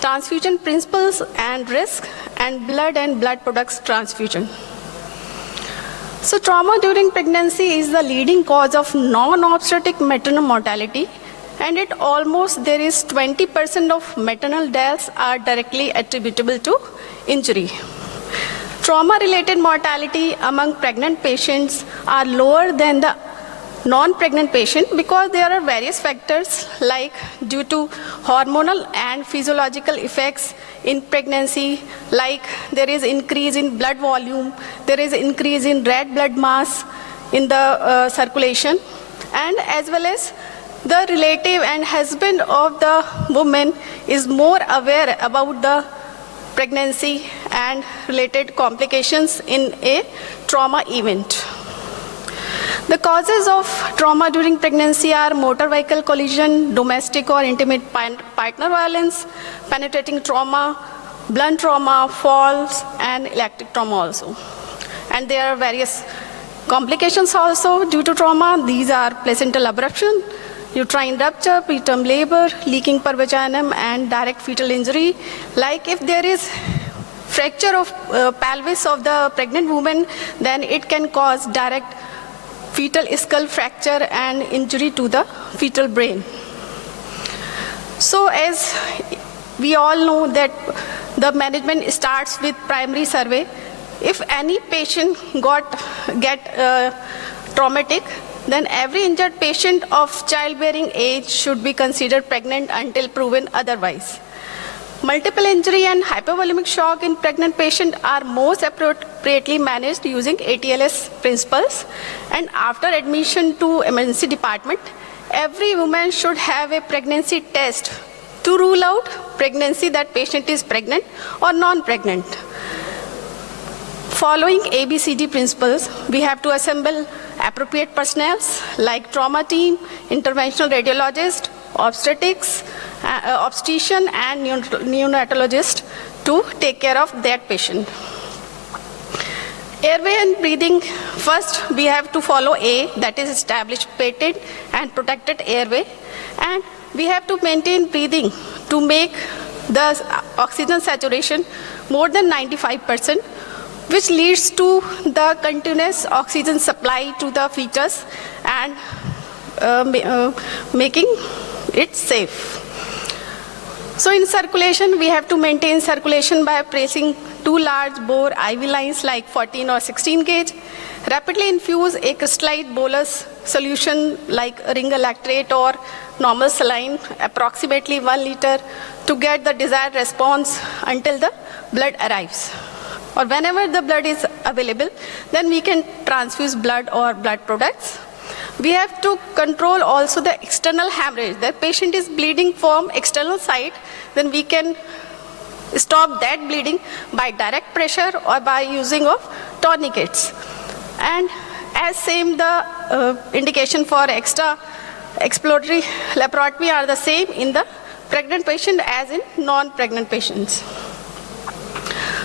transfusion principles and risk, and blood products transfusion. So trauma during pregnancy is the leading cause of non-obstetric maternal mortality, and there is 20% of maternal deaths are directly attributable to injury. Trauma-related mortality among pregnant patients are lower than the non-pregnant patient because there are various factors like due to hormonal and physiological effects in pregnancy, like there is increase in blood volume, there is increase in red blood mass in the circulation, and as well as the relative and husband of the woman is more aware about the pregnancy and related complications in a trauma event. The causes of trauma during pregnancy are motor vehicle collision, domestic or intimate partner violence, penetrating trauma, blunt trauma, falls, and electric trauma also. And there are various complications also due to trauma. These are placental abruption, uterine rupture, preterm labor, leaking pervaginum, and direct fetal injury. Like if there is fracture of pelvis of the pregnant woman, then it can cause direct fetal skull fracture and injury to the fetal brain. So as we all know that the management starts with primary survey. If any patient get traumatic, then every injured patient of childbearing age should be considered pregnant until proven otherwise. Multiple injury and hypovolemic shock in pregnant patient are most appropriately managed using ATLS principles. And after admission to emergency department, every woman should have a pregnancy test to rule out pregnancy that patient is pregnant or non-pregnant. Following ABCD principles, we have to assemble appropriate personnel like trauma team, interventional radiologist, obstetrics, obstetrician, and neonatologist to take care of that patient. Airway and breathing, first we have to follow A, that is establish patent and protected airway, and we have to maintain breathing to make the oxygen saturation more than 95%, which leads to the continuous oxygen supply to the fetus and making it safe. So in circulation, we have to maintain circulation by placing 2 large bore IV lines like 14 or 16 gauge, rapidly infuse a crystallized bolus solution like ringer lactate or normal saline, approximately 1 liter, to get the desired response until the blood arrives. Or whenever the blood is available, then we can transfuse blood or blood products. We have to control also the external hemorrhage. The patient is bleeding from external side, then we can stop that bleeding by direct pressure or by using of tourniquets. And as same, the indication for extra exploratory laparotomy are the same in the pregnant patient as in non-pregnant patients.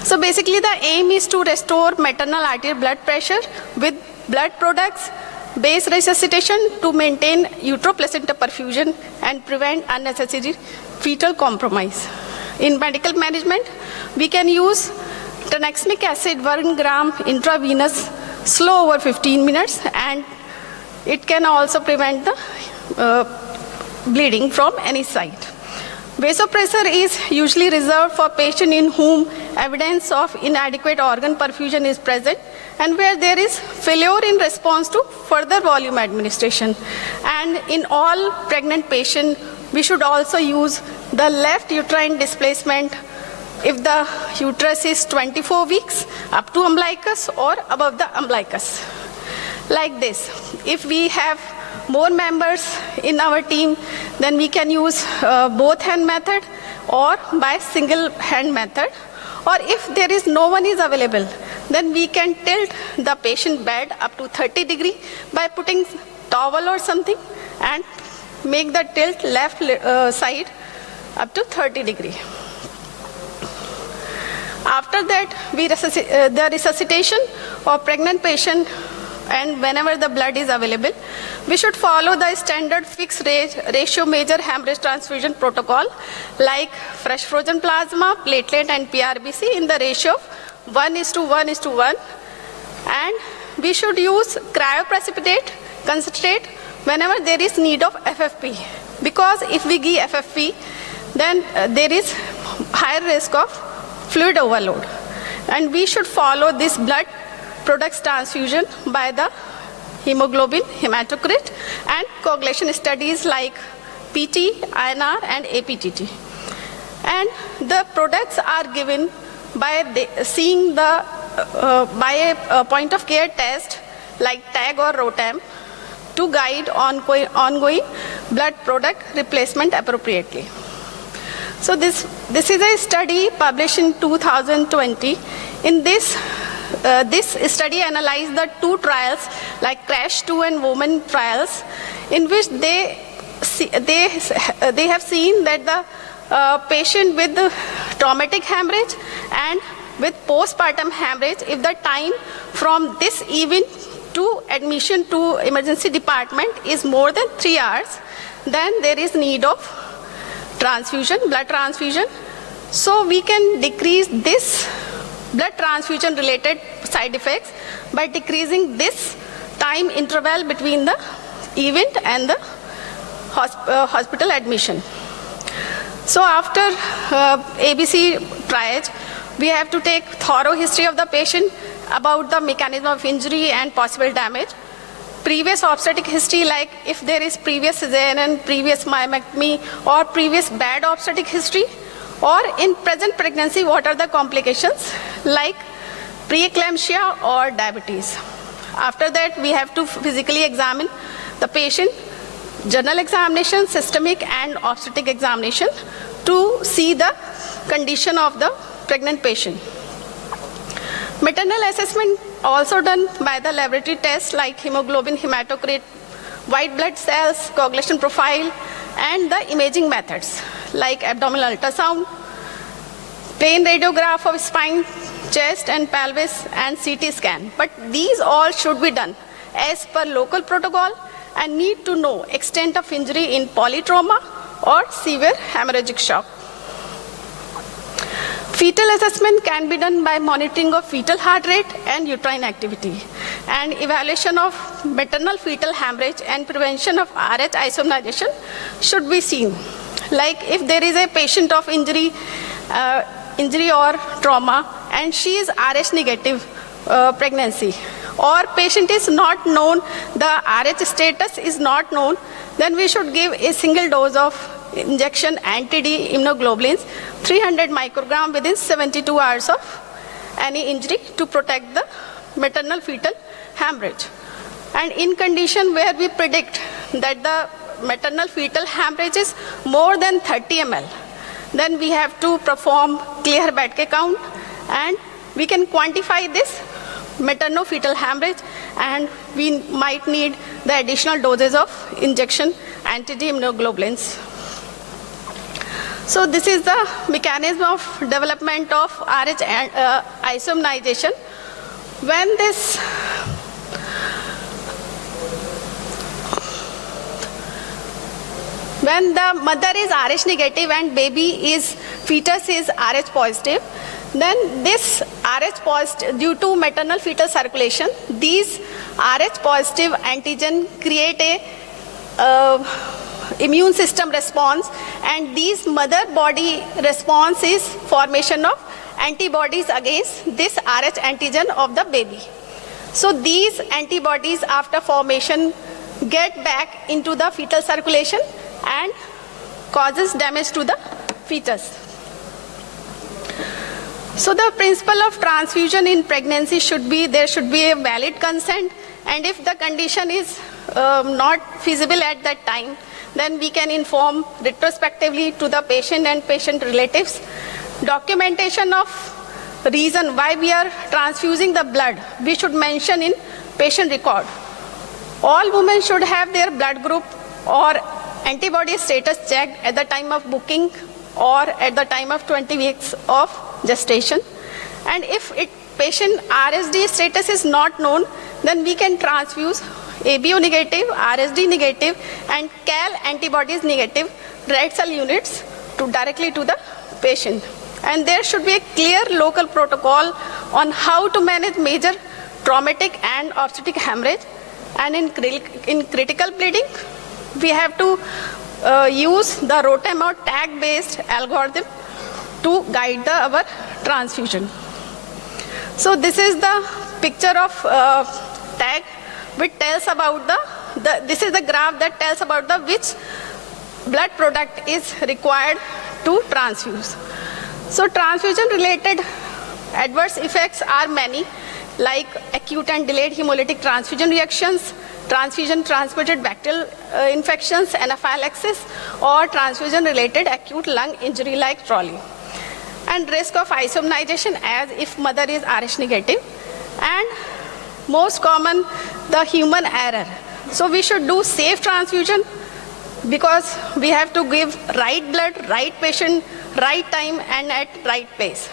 So basically the aim is to restore maternal arterial blood pressure with blood products, base resuscitation to maintain uteroplacenta perfusion and prevent unnecessary fetal compromise. In medical management, we can use tranexamic acid 1 gram intravenous slow over 15 minutes, and it can also prevent the bleeding from any side. Vasopressor is usually reserved for patients in whom evidence of inadequate organ perfusion is present and where there is failure in response to further volume administration. And in all pregnant patients, we should also use the left uterine displacement if the uterus is 24 weeks up to umbilicus or above the umbilicus. Like this. If we have more members in our team, then we can use both hand method or by single hand method. Or if there is no one is available, then we can tilt the patient bed up to 30 degree by putting towel or something and make the tilt left side up to 30 degree. After that, the resuscitation of pregnant patient, and whenever the blood is available, we should follow the standard fixed ratio major hemorrhage transfusion protocol like fresh frozen plasma, platelet and PRBC in the ratio of 1:1:1. And we should use cryoprecipitate concentrate whenever there is need of FFP. Because if we give FFP, then there is higher risk of fluid overload. And we should follow this blood products transfusion by the hemoglobin, hematocrit, and coagulation studies like PT, INR, and APTT. And the products are given by seeing the by a point of care test like TAG or ROTAM to guide ongoing blood product replacement appropriately. So this is a study published in 2020. In this this study analyzed the two trials, like CRASH 2 and WOMAN trials, in which they have seen that the patient with the traumatic hemorrhage and with postpartum hemorrhage, if the time from this event to admission to emergency department is more than 3 hours, then there is need of transfusion, blood transfusion. So we can decrease this blood transfusion related side effects by decreasing this time interval between the event and the hospital admission. So after ABC triage, we have to take thorough history of the patient about the mechanism of injury and possible damage. Previous obstetric history, like if there is previous cesarean, previous myomectomy, or previous bad obstetric history, or in present pregnancy, what are the complications like preeclampsia or diabetes. After that, we have to physically examine the patient, general examination, systemic and obstetric examination to see the condition of the pregnant patient. Maternal assessment also done by the laboratory tests like hemoglobin, hematocrit, white blood cells, coagulation profile, and the imaging methods like abdominal ultrasound, plain radiograph of spine, chest and pelvis, and CT scan. But these all should be done as per local protocol and need to know extent of injury in polytrauma or severe hemorrhagic shock. Fetal assessment can be done by monitoring of fetal heart rate and uterine activity, and evaluation of maternal fetal hemorrhage and prevention of RH isomnization should be seen. Like if there is a patient of injury or trauma and she is RH negative pregnancy, or patient is not known, the RH status is not known, then we should give a single dose of injection anti-D immunoglobulins, 300 microgram within 72 hours of any injury to protect the maternal fetal hemorrhage. And in condition where we predict that the maternal fetal hemorrhage is more than 30 ml, then we have to perform clear Bedke count, and we can quantify this maternal-fetal hemorrhage, and we might need the additional doses of injection anti-D immunoglobulins. So this is the mechanism of development of RH isomnization. When the mother is RH negative and fetus is RH positive, then this RH positive, due to maternal fetal circulation, these RH positive antigen create a immune system response, and these mother body response is formation of antibodies against this RH antigen of the baby. So these antibodies after formation get back into the fetal circulation and causes damage to the fetus. So the principle of transfusion in pregnancy should be, there should be a valid consent, and if the condition is not feasible at that time, then we can inform retrospectively to the patient and patient relatives. Documentation of reason why we are transfusing the blood, we should mention in patient record. All women should have their blood group or antibody status checked at the time of booking or at the time of 20 weeks of gestation. And if patient RSD status is not known, then we can transfuse ABO negative, RSD negative, and CAL antibodies negative red cell units directly to the patient. And there should be a clear local protocol on how to manage major traumatic and obstetric hemorrhage. And in critical bleeding, we have to use the ROTEM or tag-based algorithm to guide our transfusion. So this is the picture of tag, which tells about this is the graph that tells about which blood product is required to transfuse. So transfusion-related adverse effects are many, like acute and delayed hemolytic transfusion reactions, transfusion-transmitted bacterial infections, anaphylaxis, or transfusion-related acute lung injury like Trolley. And risk of isomnization as if mother is RH negative. And most common, the human error. So we should do safe transfusion because we have to give right blood, right patient, right time, and at right place.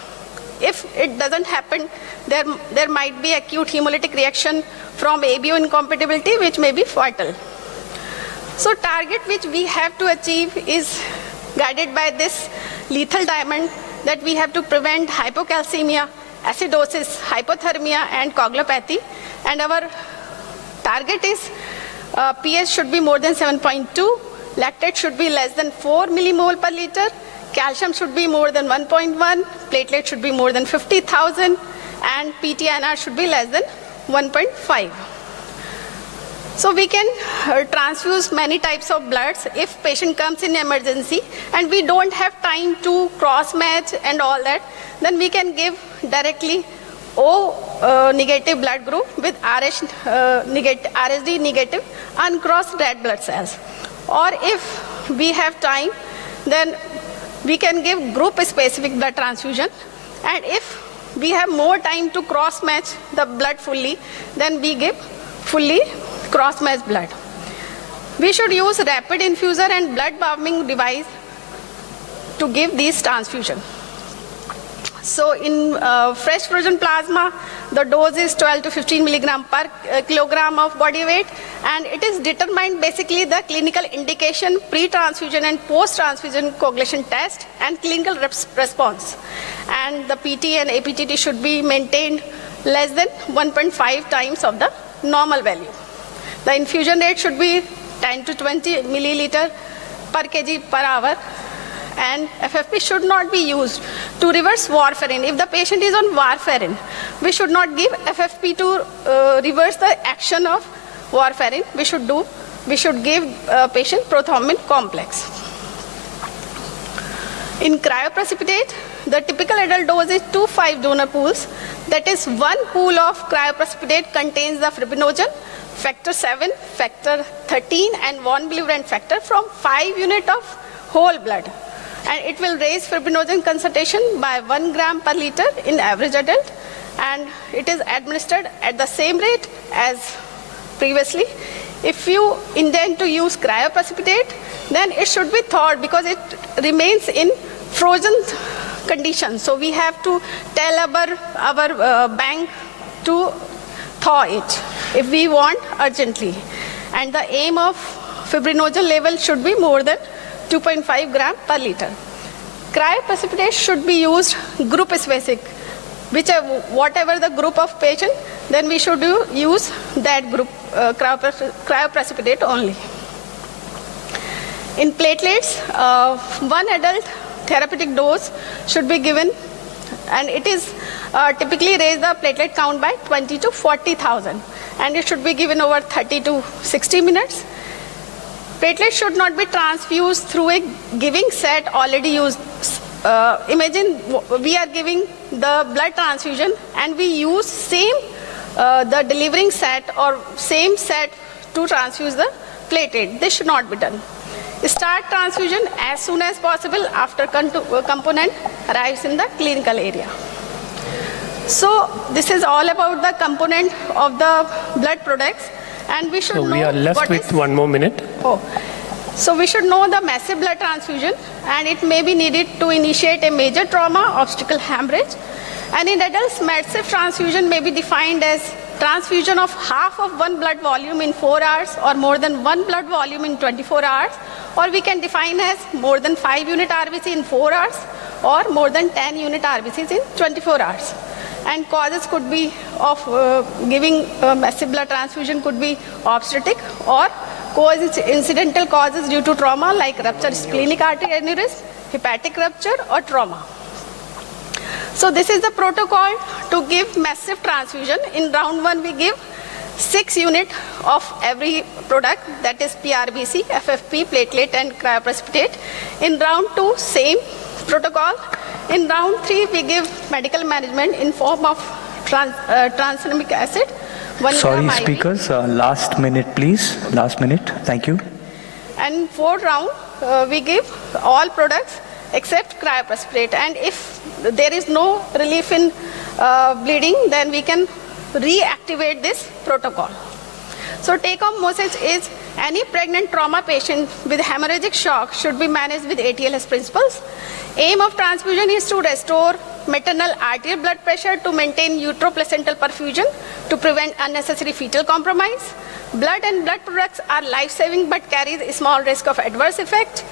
If it doesn't happen, there might be acute hemolytic reaction from ABO incompatibility, which may be fatal. So target which we have to achieve is guided by this lethal diamond, that we have to prevent hypocalcemia, acidosis, hypothermia, and coagulopathy. And our target is pH should be more than 7.2, lactate should be less than 4 millimole per liter, calcium should be more than 1.1, platelet should be more than 50,000, and PTNR should be less than 1.5. So we can transfuse many types of bloods if patient comes in emergency and we don't have time to cross match and all that, then we can give directly O negative blood group with RSD negative uncrossed red blood cells. Or if we have time, then we can give group specific blood transfusion, and if we have more time to cross match the blood fully, then we give fully cross-match blood. We should use rapid infuser and blood warming device to give these transfusion. So in fresh frozen plasma, the dose is 12 to 15 milligram per kilogram of body weight, and it is determined basically the clinical indication, pre-transfusion and post-transfusion coagulation test, and clinical response. And the PT and APTT should be maintained less than 1.5 times of the normal value. The infusion rate should be 10 to 20 milliliter per kg per hour, and FFP should not be used to reverse warfarin. If the patient is on warfarin, we should not give FFP to reverse the action of warfarin. We should give patient prothrombin complex. In cryoprecipitate, the typical adult dose is 2 5 donor pools. That is, one pool of cryoprecipitate contains the fibrinogen, factor 7, factor 13, and von Willebrand factor from 5 units of whole blood. And it will raise fibrinogen concentration by 1 gram per liter in average adult, and it is administered at the same rate as previously. If you intend to use cryoprecipitate, then it should be thawed because it remains in frozen condition. So we have to tell our bank to thaw it if we want urgently. And the aim of fibrinogen level should be more than 2.5 gram per liter. Cryoprecipitate should be used group specific. Whatever the group of patient, then we should use that group cryoprecipitate only. In platelets, one adult therapeutic dose should be given, and it is typically raise the platelet count by 20 to 40,000, and it should be given over 30 to 60 minutes. Platelets should not be transfused through a giving set already used. Imagine we are giving the blood transfusion and we use the delivering set or same set to transfuse the platelet. This should not be done. Start transfusion as soon as possible after component arrives in the clinical area. So this is all about the component of the blood products, and we should know. We are left with 1 more minute. So we should know the massive blood transfusion, and it may be needed to initiate a major trauma, obstetrical hemorrhage. And in adults, massive transfusion may be defined as transfusion of half of one blood volume in 4 hours, or more than one blood volume in 24 hours, or we can define as more than 5 unit RBC in 4 hours, or more than 10 unit RBCs in 24 hours. And causes could be of giving massive blood transfusion could be obstetric, or incidental causes due to trauma like ruptured splenic artery aneurysm, hepatic rupture, or trauma. So this is the protocol to give massive transfusion. In round 1, we give 6 units of every product, that is PRBC, FFP, platelet, and cryoprecipitate. In round 2, same protocol. In round 3, we give medical management in form of tranexamic acid. Sorry, speakers, last minute, please. Last minute. Thank you. And 4th round, we give all products except cryoprecipitate. And if there is no relief in bleeding, then we can reactivate this protocol. So take-home message is any pregnant trauma patient with hemorrhagic shock should be managed with ATLS principles. Aim of transfusion is to restore maternal arterial blood pressure to maintain uteroplacental perfusion to prevent unnecessary fetal compromise. Blood and blood products are life-saving but carries a small risk of adverse effect,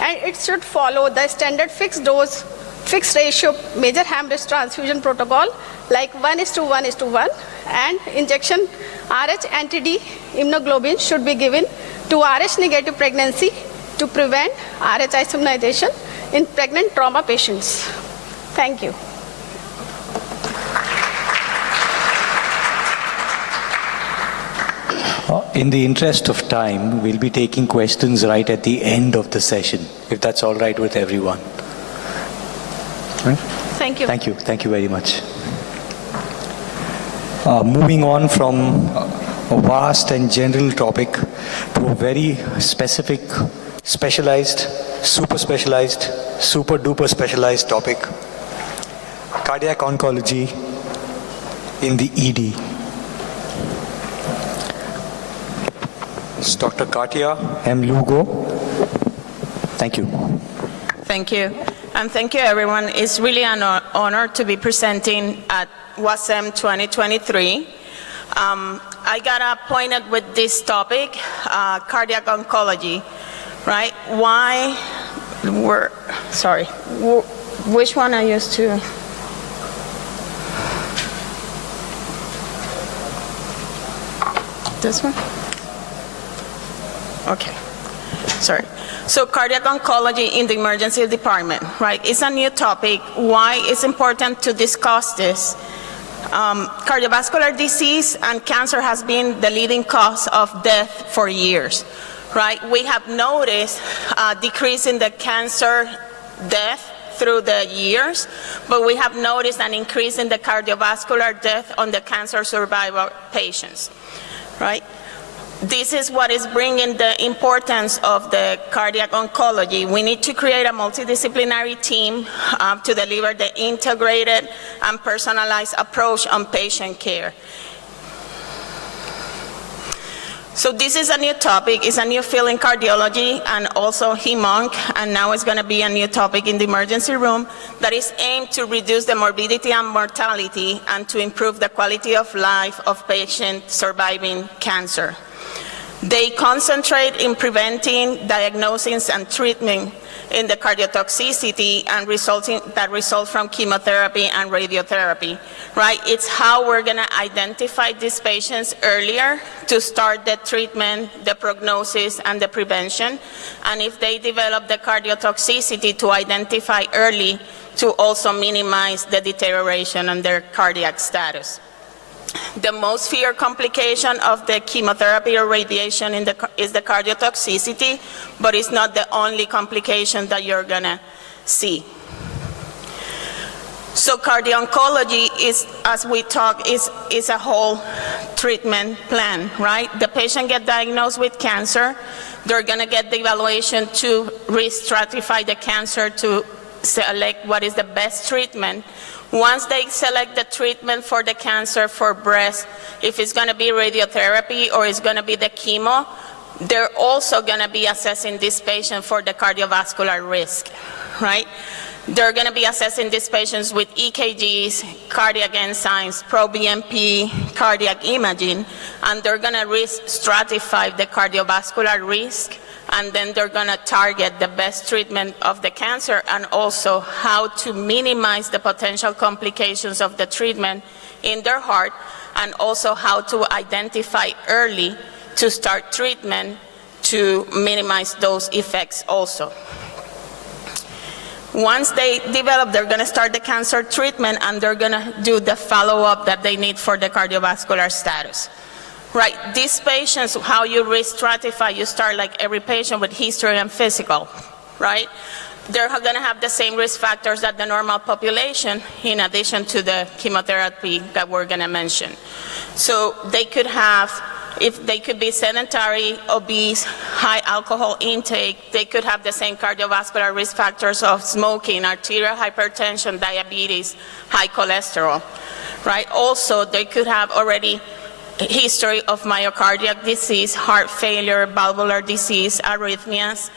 and it should follow the standard fixed dose, fixed ratio major hemorrhage transfusion protocol like 1:1:1, and injection RH anti-D immunoglobulin should be given to RH negative pregnancy to prevent RH isomerization in pregnant trauma patients. Thank you. In the interest of time, we'll be taking questions right at the end of the session, if that's all right with everyone. Right? Thank you. Thank you. Thank you very much. Moving on from a vast and general topic to a very specific, specialized, super duper specialized topic, cardiac oncology in the ED. It's Dr. Katia M. Lugo. Thank you. Thank you. And thank you, everyone. It's really an honor to be presenting at WASM 2023. I got appointed with this topic, cardiac oncology, right? Why which one I used to? This one? Okay, sorry. So cardiac oncology in the emergency department, right? It's a new topic. Why it's important to discuss this? Cardiovascular disease and cancer has been the leading cause of death for years, right? We have noticed a decrease in the cancer death through the years, but we have noticed an increase in the cardiovascular death on the cancer survivor patients, right? This is what is bringing the importance of the cardiac oncology. We need to create a multidisciplinary team to deliver the integrated and personalized approach on patient care. So this is a new topic. It's a new field in cardiology and also hem-onc, and now it's going to be a new topic in the emergency room that is aimed to reduce the morbidity and mortality and to improve the quality of life of patients surviving cancer. They concentrate in preventing, diagnosing, and treatment in the cardiotoxicity and that result from chemotherapy and radiotherapy, right? It's how we're gonna identify these patients earlier to start the treatment, the prognosis, and the prevention. And if they develop the cardiotoxicity, to identify early to also minimize the deterioration on their cardiac status. The most feared complication of the chemotherapy or radiation is the cardiotoxicity, but it's not the only complication that you're gonna see. So cardio-oncology is, as we talk, is a whole treatment plan, right? The patient gets diagnosed with cancer, they're gonna get the evaluation to re-stratify the cancer to select what is the best treatment. Once they select the treatment for the cancer for breast, if it's going to be radiotherapy or it's going to be the chemo, they're also going to be assessing this patient for the cardiovascular risk, right? They're going to be assessing these patients with EKGs, cardiac enzymes, pro-BNP, cardiac imaging, and they're going to risk stratify the cardiovascular risk, and then they're going to target the best treatment of the cancer and also how to minimize the potential complications of the treatment in their heart, and also how to identify early to start treatment to minimize those effects also. Once they develop, they're going to start the cancer treatment and they're going to do the follow-up that they need for the cardiovascular status. Right, these patients, how you re-stratify, you start like every patient with history and physical, right? They're going to have the same risk factors that the normal population, in addition to the chemotherapy that we're going to mention. So they could have if they could be sedentary, obese, high alcohol intake, they could have the same cardiovascular risk factors of smoking, arterial hypertension, diabetes, high cholesterol, right? Also, they could have already history of myocardial disease, heart failure, valvular disease, arrhythmias,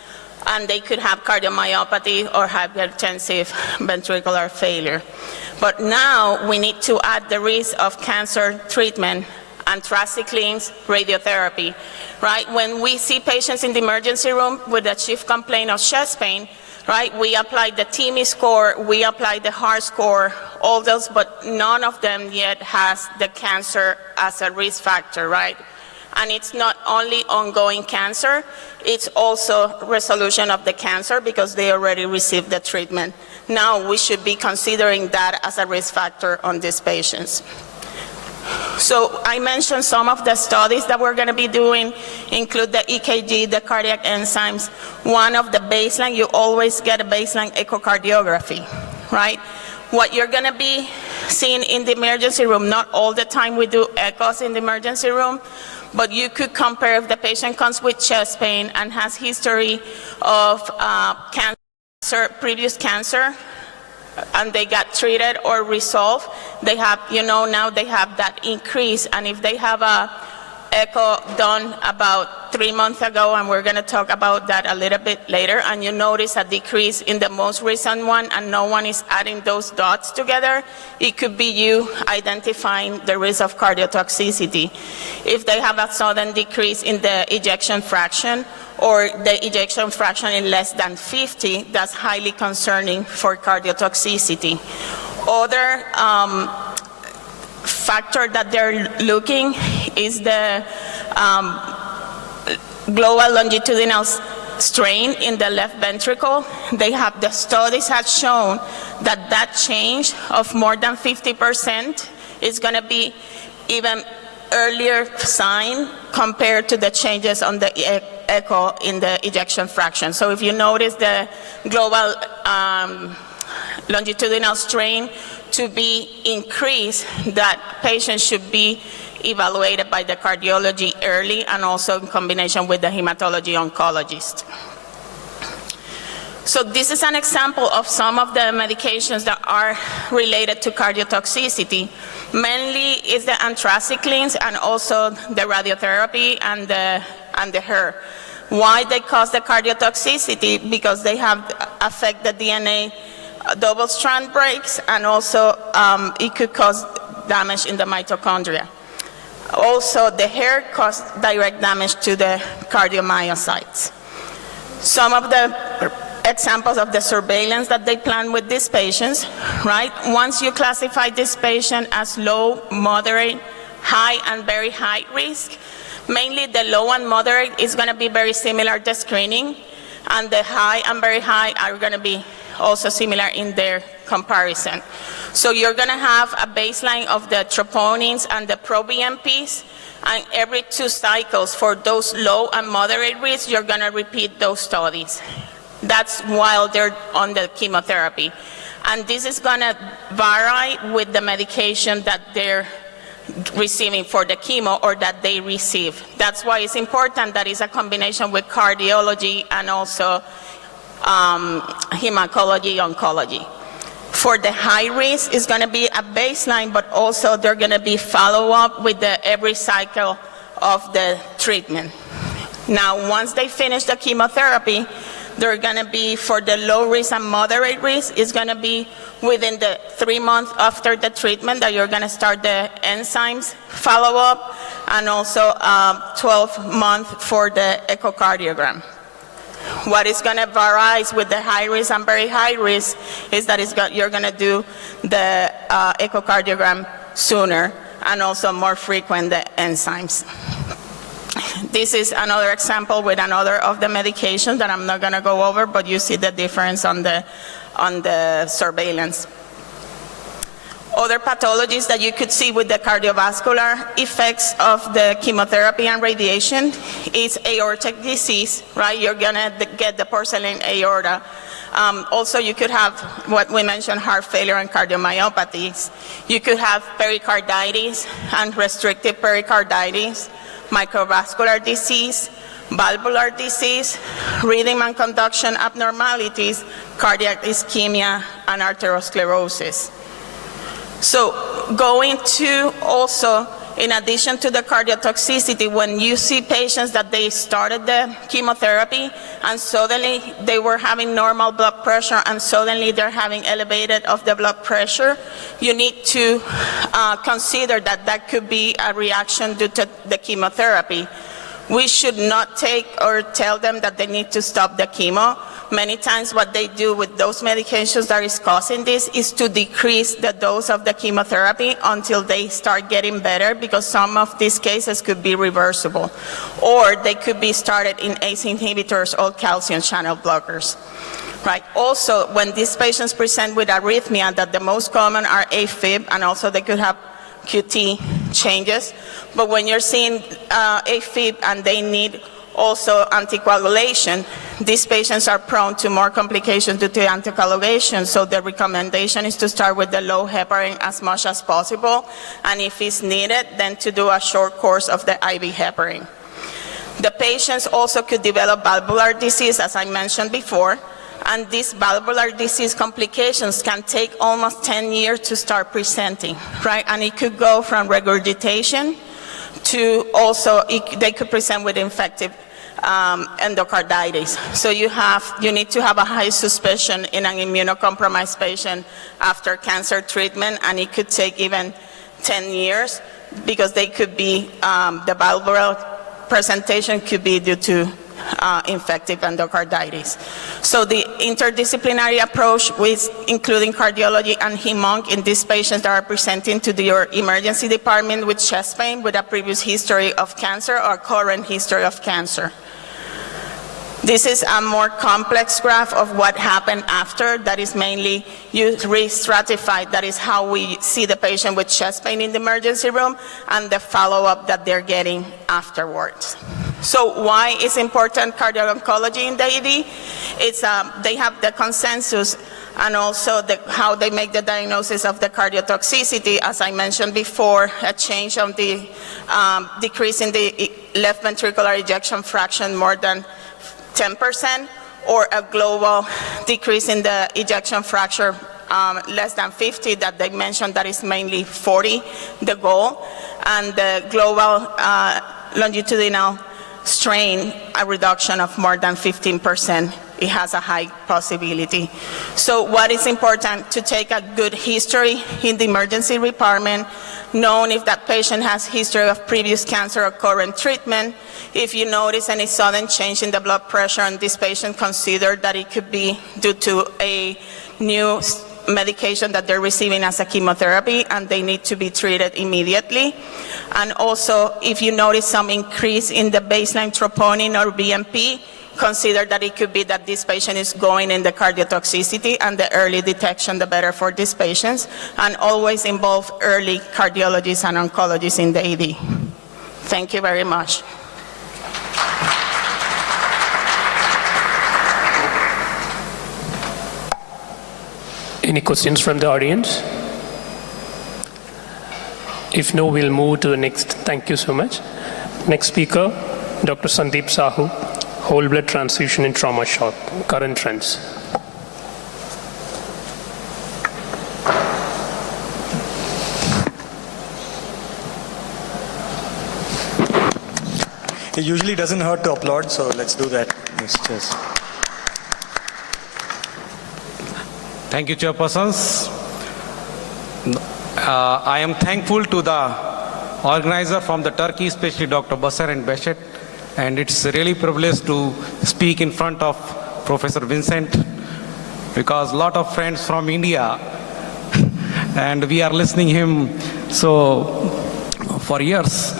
and they could have cardiomyopathy or hypertensive ventricular failure. But now we need to add the risk of cancer treatment, anthracyclines, radiotherapy, right? When we see patients in the emergency room with a chief complaint of chest pain, right, we apply the TIMI score, we apply the heart score, all those, but none of them yet has the cancer as a risk factor, right? And it's not only ongoing cancer, it's also resolution of the cancer because they already received the treatment. Now we should be considering that as a risk factor on these patients. So I mentioned some of the studies that we're going to be doing include the EKG, the cardiac enzymes. One of the baseline, you always get a baseline echocardiography, right? What you're going to be seeing in the emergency room, not all the time we do echoes in the emergency room, but you could compare if the patient comes with chest pain and has history of cancer, previous cancer, and they got treated or resolved, they have, now they have that increase. And if they have a echo done about 3 months ago, and we're going to talk about that a little bit later, and you notice a decrease in the most recent one, and no one is adding those dots together, it could be you identifying the risk of cardiotoxicity. If they have a sudden decrease in the ejection fraction, or the ejection fraction in less than 50, that's highly concerning for cardiotoxicity. Other factor that they're looking is the global longitudinal strain in the left ventricle. The studies have shown that that change of more than 50% is going to be even earlier sign compared to the changes on the echo in the ejection fraction. So if you notice the global longitudinal strain to be increased, that patient should be evaluated by the cardiology early and also in combination with the hematology oncologist. So this is an example of some of the medications that are related to cardiotoxicity. Mainly is the anthracyclines and also the radiotherapy and the HER. Why they cause the cardiotoxicity? Because they have affect the DNA double strand breaks, and also it could cause damage in the mitochondria. Also, the HER causes direct damage to the cardiomyocytes. Some of the examples of the surveillance that they plan with these patients, right? Once you classify this patient as low, moderate, high, and very high risk, mainly the low and moderate is going to be very similar to screening, and the high and very high are going to be also similar in their comparison. So you're going to have a baseline of the troponins and the proBNPs, and every 2 cycles for those low and moderate risk, you're going to repeat those studies. That's while they're on the chemotherapy. And this is going to vary with the medication that they're receiving for the chemo or that they receive. That's why it's important that it's a combination with cardiology and also hematology, oncology. For the high risk, it's going to be a baseline, but also they're going to be follow-up with every cycle of the treatment. Now, once they finish the chemotherapy, they're going to be, for the low risk and moderate risk, it's going to be within the 3 months after the treatment that you're going to start the enzymes follow-up, and also 12 months for the echocardiogram. What is going to vary with the high risk and very high risk is that you're going to do the echocardiogram sooner, and also more frequent the enzymes. This is another example with another of the medications that I'm not going to go over, but you see the difference on the surveillance. Other pathologies that you could see with the cardiovascular effects of the chemotherapy and radiation is aortic disease, right? You're going to get the porcelain aorta. Also, you could have what we mentioned, heart failure and cardiomyopathies. You could have pericarditis and restrictive pericarditis, microvascular disease, valvular disease, rhythm and conduction abnormalities, cardiac ischemia, and arteriosclerosis. So going to also, in addition to the cardiotoxicity, when you see patients that they started the chemotherapy and suddenly they were having normal blood pressure and suddenly they're having elevated of the blood pressure, you need to consider that that could be a reaction due to the chemotherapy. We should not take or tell them that they need to stop the chemo. Many times what they do with those medications that is causing this is to decrease the dose of the chemotherapy until they start getting better, because some of these cases could be reversible. Or they could be started in ACE inhibitors or calcium channel blockers. Right. Also, when these patients present with arrhythmia, that the most common are AFib, and also they could have QT changes. But when you're seeing AFib and they need also anticoagulation, these patients are prone to more complications due to anticoagulation, so the recommendation is to start with the low heparin as much as possible, and if it's needed, then to do a short course of the IV heparin. The patients also could develop valvular disease, as I mentioned before, and these valvular disease complications can take almost 10 years to start presenting, right? And it could go from regurgitation to also, they could present with infective endocarditis. So you need to have a high suspicion in an immunocompromised patient after cancer treatment, and it could take even 10 years because they could be, the valvular presentation could be due to infective endocarditis. So the interdisciplinary approach with including cardiology and hem-onc in these patients that are presenting to your emergency department with chest pain with a previous history of cancer or current history of cancer. This is a more complex graph of what happened after. That is mainly you re-stratified. That is how we see the patient with chest pain in the emergency room and the follow-up that they're getting afterwards. So why is important cardio-oncology in the ED? It's, they have the consensus and also how they make the diagnosis of the cardiotoxicity. As I mentioned before, a change of the decrease in the left ventricular ejection fraction more than 10%, or a global decrease in the ejection fraction less than 50 that they mentioned, that is mainly 40, the goal, and the global longitudinal strain, a reduction of more than 15%. It has a high possibility. So what is important to take a good history in the emergency department, knowing if that patient has history of previous cancer or current treatment. If you notice any sudden change in the blood pressure in this patient, consider that it could be due to a new medication that they're receiving as a chemotherapy and they need to be treated immediately. And also, if you notice some increase in the baseline troponin or BNP, consider that it could be that this patient is going in the cardiotoxicity, and the early detection, the better for these patients, and always involve early cardiologists and oncologists in the ED. Thank you very much. Any questions from the audience? If no, we'll move to the next. Thank you so much. Next speaker, Dr. Sandeep Sahu, whole blood transfusion in trauma shock, current trends. It usually doesn't hurt to applaud, so let's do that. Yes, cheers. Thank you, Chairpersons. I am thankful to the organizer from the Turkey, especially Dr. Basar and Beshet, and it's really a privilege to speak in front of Professor Vincent, because a lot of friends from India, and we are listening him for years.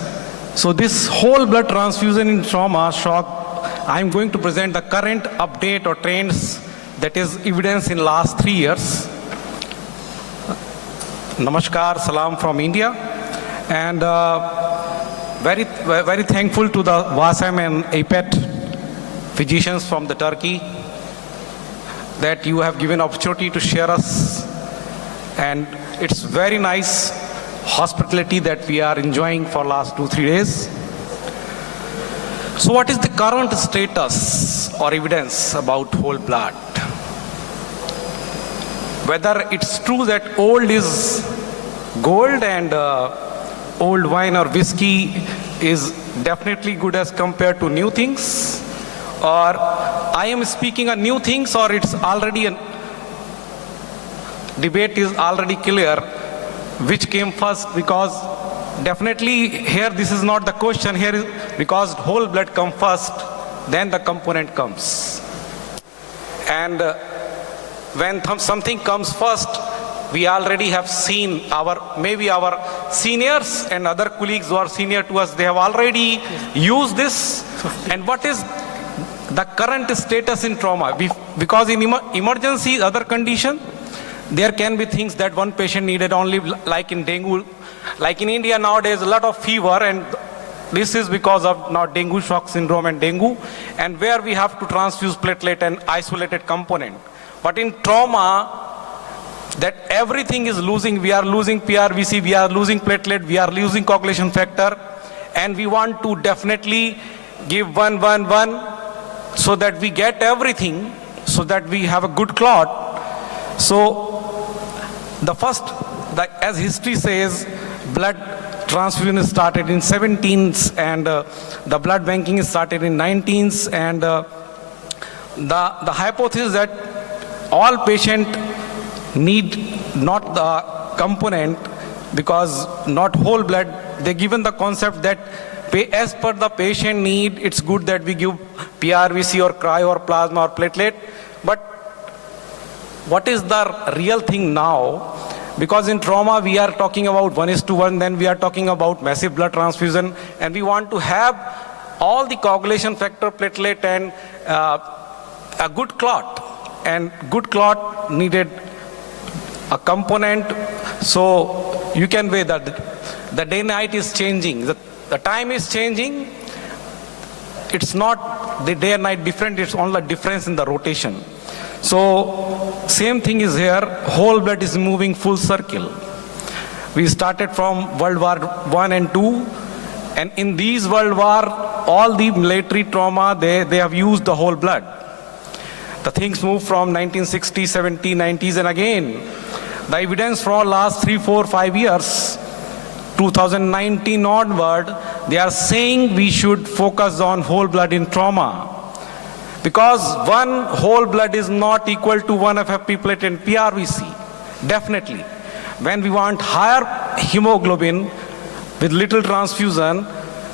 So this whole blood transfusion in trauma shock, I'm going to present the current update or trends that is evidence in last 3 years. Namaskar, salam from India, and very thankful to the WASM and APET physicians from the Turkey that you have given opportunity to share us, and it's very nice hospitality that we are enjoying for last 2-3 days. So what is the current status or evidence about whole blood? Whether it's true that old is gold and old wine or whiskey is definitely good as compared to new things, or I am speaking of new things, or it's already a debate is already clear which came first, because definitely here this is not the question here is because whole blood comes first, then the component comes. And when something comes first, we already have seen maybe our seniors and other colleagues who are senior to us, they have already used this. And what is the current status in trauma? Because in emergency, other condition, there can be things that one patient needed only, like in dengue. Like in India nowadays, a lot of fever, and this is because of now dengue shock syndrome and dengue, and where we have to transfuse platelet and isolated component. But in trauma, that everything is losing. We are losing PRVC, we are losing platelet, we are losing coagulation factor, and we want to definitely give 111 so that we get everything, so that we have a good clot. So the first, as history says, blood transfusion started in 17th, and the blood banking started in 19th, and the hypothesis that all patients need not the component, because not whole blood, they given the concept that as per the patient need, it's good that we give PRVC or cryo or plasma or platelet. But what is the real thing now? Because in trauma we are talking about 1:1, then we are talking about massive blood transfusion, and we want to have all the coagulation factor, platelet, and a good clot. And good clot needed a component. So you can weigh that the day-night is changing, the time is changing. It's not the day and night different, it's only a difference in the rotation. So same thing is here, whole blood is moving full circle. We started from World War I and II, and in these World War, all the military trauma, they have used the whole blood. The things moved from 1960s, 70s, 90s, and again, the evidence for last 3, 4, 5 years, 2019 onward, they are saying we should focus on whole blood in trauma. Because one whole blood is not equal to one FFP platelet and PRVC, definitely. When we want higher hemoglobin with little transfusion,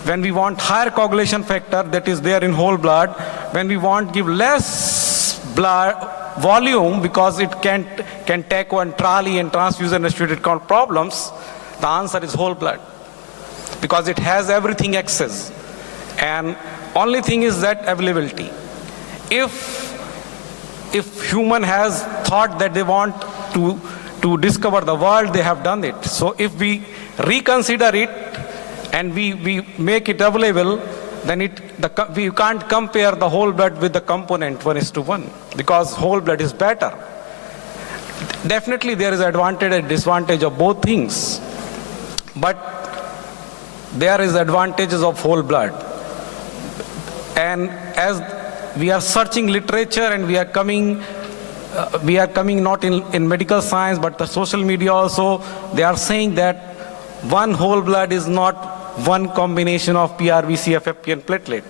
when we want higher coagulation factor that is there in whole blood, when we want give less blood volume because it can take one trolley and transfusion restricted count problems, the answer is whole blood. Because it has everything excess. And only thing is that availability. If human has thought that they want to discover the world, they have done it. So if we reconsider it and we make it available, then we can't compare the whole blood with the component 1:1, because whole blood is better. Definitely there is advantage and disadvantage of both things, but there is advantages of whole blood. And as we are searching literature and we are coming not in medical science but the social media also, they are saying that one whole blood is not one combination of PRVC, FFP and platelet.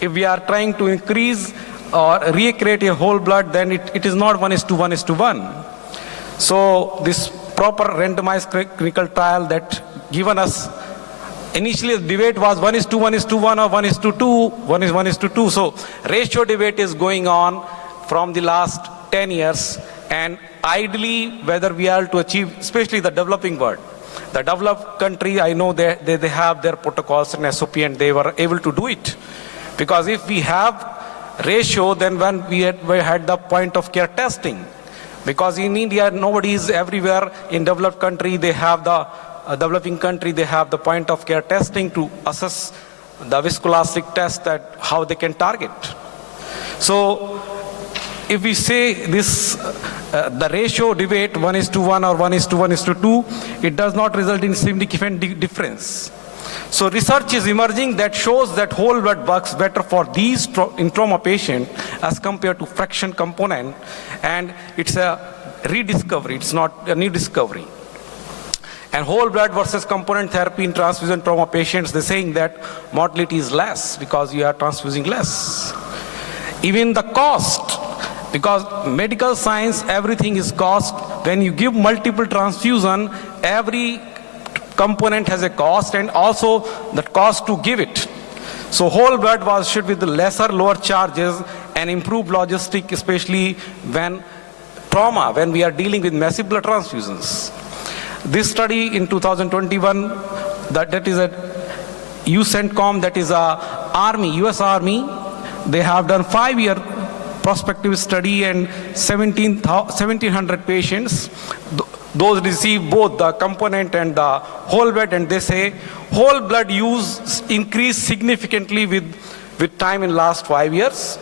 If we are trying to increase or recreate a whole blood, then it is not 1:1. So this proper randomized clinical trial that given us, initially the debate was 1:1 or 1:2, 1:2. So ratio debate is going on from the last 10 years, and ideally whether we are to achieve, especially the developing world. The developed country, I know they have their protocols and SOP and they were able to do it. Because if we have ratio, then when we had the point of care testing. Because in India, nobody is everywhere. In developed country, they have the developing country, they have the point of care testing to assess the viscoelastic test that how they can target. So if we say this, the ratio debate 1:1 or 1:2, it does not result in significant difference. So research is emerging that shows that whole blood works better for these in trauma patient as compared to fraction component, and it's a rediscovery, it's not a new discovery. And whole blood versus component therapy in transfusion trauma patients, they're saying that mortality is less because you are transfusing less. Even the cost, because medical science, everything is cost. When you give multiple transfusion, every component has a cost and also the cost to give it. So whole blood was should with the lesser, lower charges and improved logistic, especially when trauma, when we are dealing with massive blood transfusions. This study in 2021, that is a UCENTCOM, that is a Army, US Army, they have done 5-year prospective study and 1,700 patients. Those receive both the component and the whole blood, and they say whole blood use increased significantly with time in last 5 years.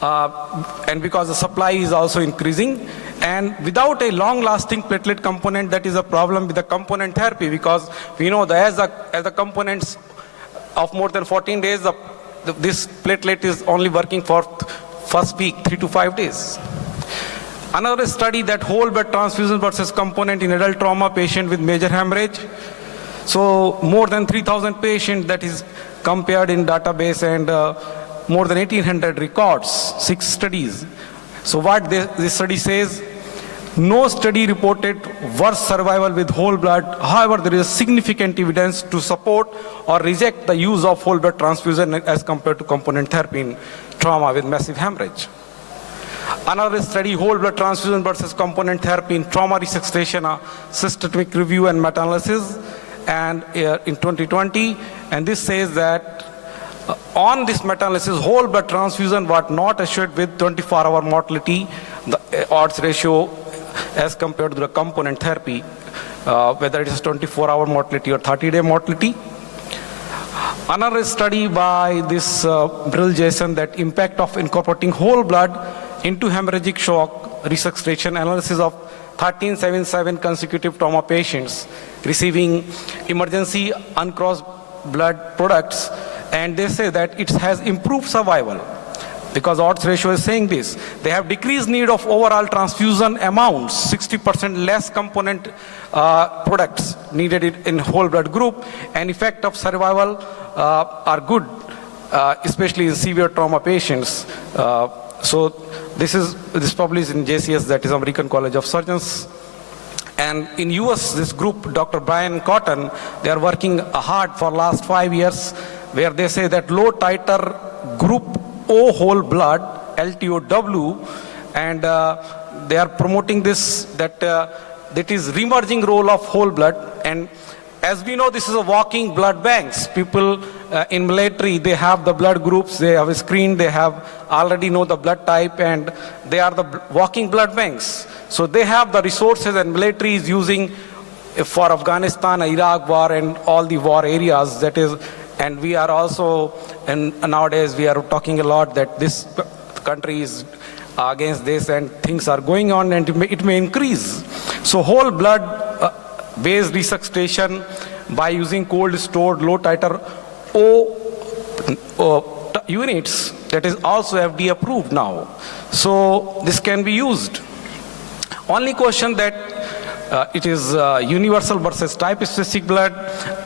And because the supply is also increasing. And without a long-lasting platelet component, that is a problem with the component therapy, because we know that as the components of more than 14 days, this platelet is only working for first week, 3 to 5 days. Another study that whole blood transfusion versus component in adult trauma patient with major hemorrhage. So more than 3,000 patients that is compared in database, and more than 1,800 records, 6 studies. So what this study says, no study reported worse survival with whole blood. However, there is significant evidence to support or reject the use of whole blood transfusion as compared to component therapy in trauma with massive hemorrhage. Another study, whole blood transfusion versus component therapy in trauma resuscitation, a systematic review and meta-analysis, and in 2020, and this says that on this meta-analysis, whole blood transfusion was not assured with 24-hour mortality, the odds ratio as compared to the component therapy, whether it is 24-hour mortality or 30-day mortality. Another study by this Brill Jason, that impact of incorporating whole blood into hemorrhagic shock resuscitation, analysis of 1377 consecutive trauma patients receiving emergency uncrossed blood products, and they say that it has improved survival because odds ratio is saying this. They have decreased need of overall transfusion amounts, 60% less component products needed in whole blood group, and effect of survival are good, especially in severe trauma patients. So this published in JCS, that is American College of Surgeons. And in US, this group, Dr. Brian Cotton, they are working hard for last 5 years, where they say that low titer group O whole blood, LTOW, and they are promoting this, that is remerging role of whole blood. And as we know, this is a walking blood banks. People in military, they have the blood groups, they have a screen, they have already know the blood type, and they are the walking blood banks. So they have the resources, and military is using for Afghanistan, Iraq war, and all the war areas, that is. And we are also, and nowadays we are talking a lot that this country is against this and things are going on, and it may increase. So whole blood based resuscitation by using cold stored low titer O units, that is also FDA approved now. So this can be used. Only question that it is universal versus type specific blood,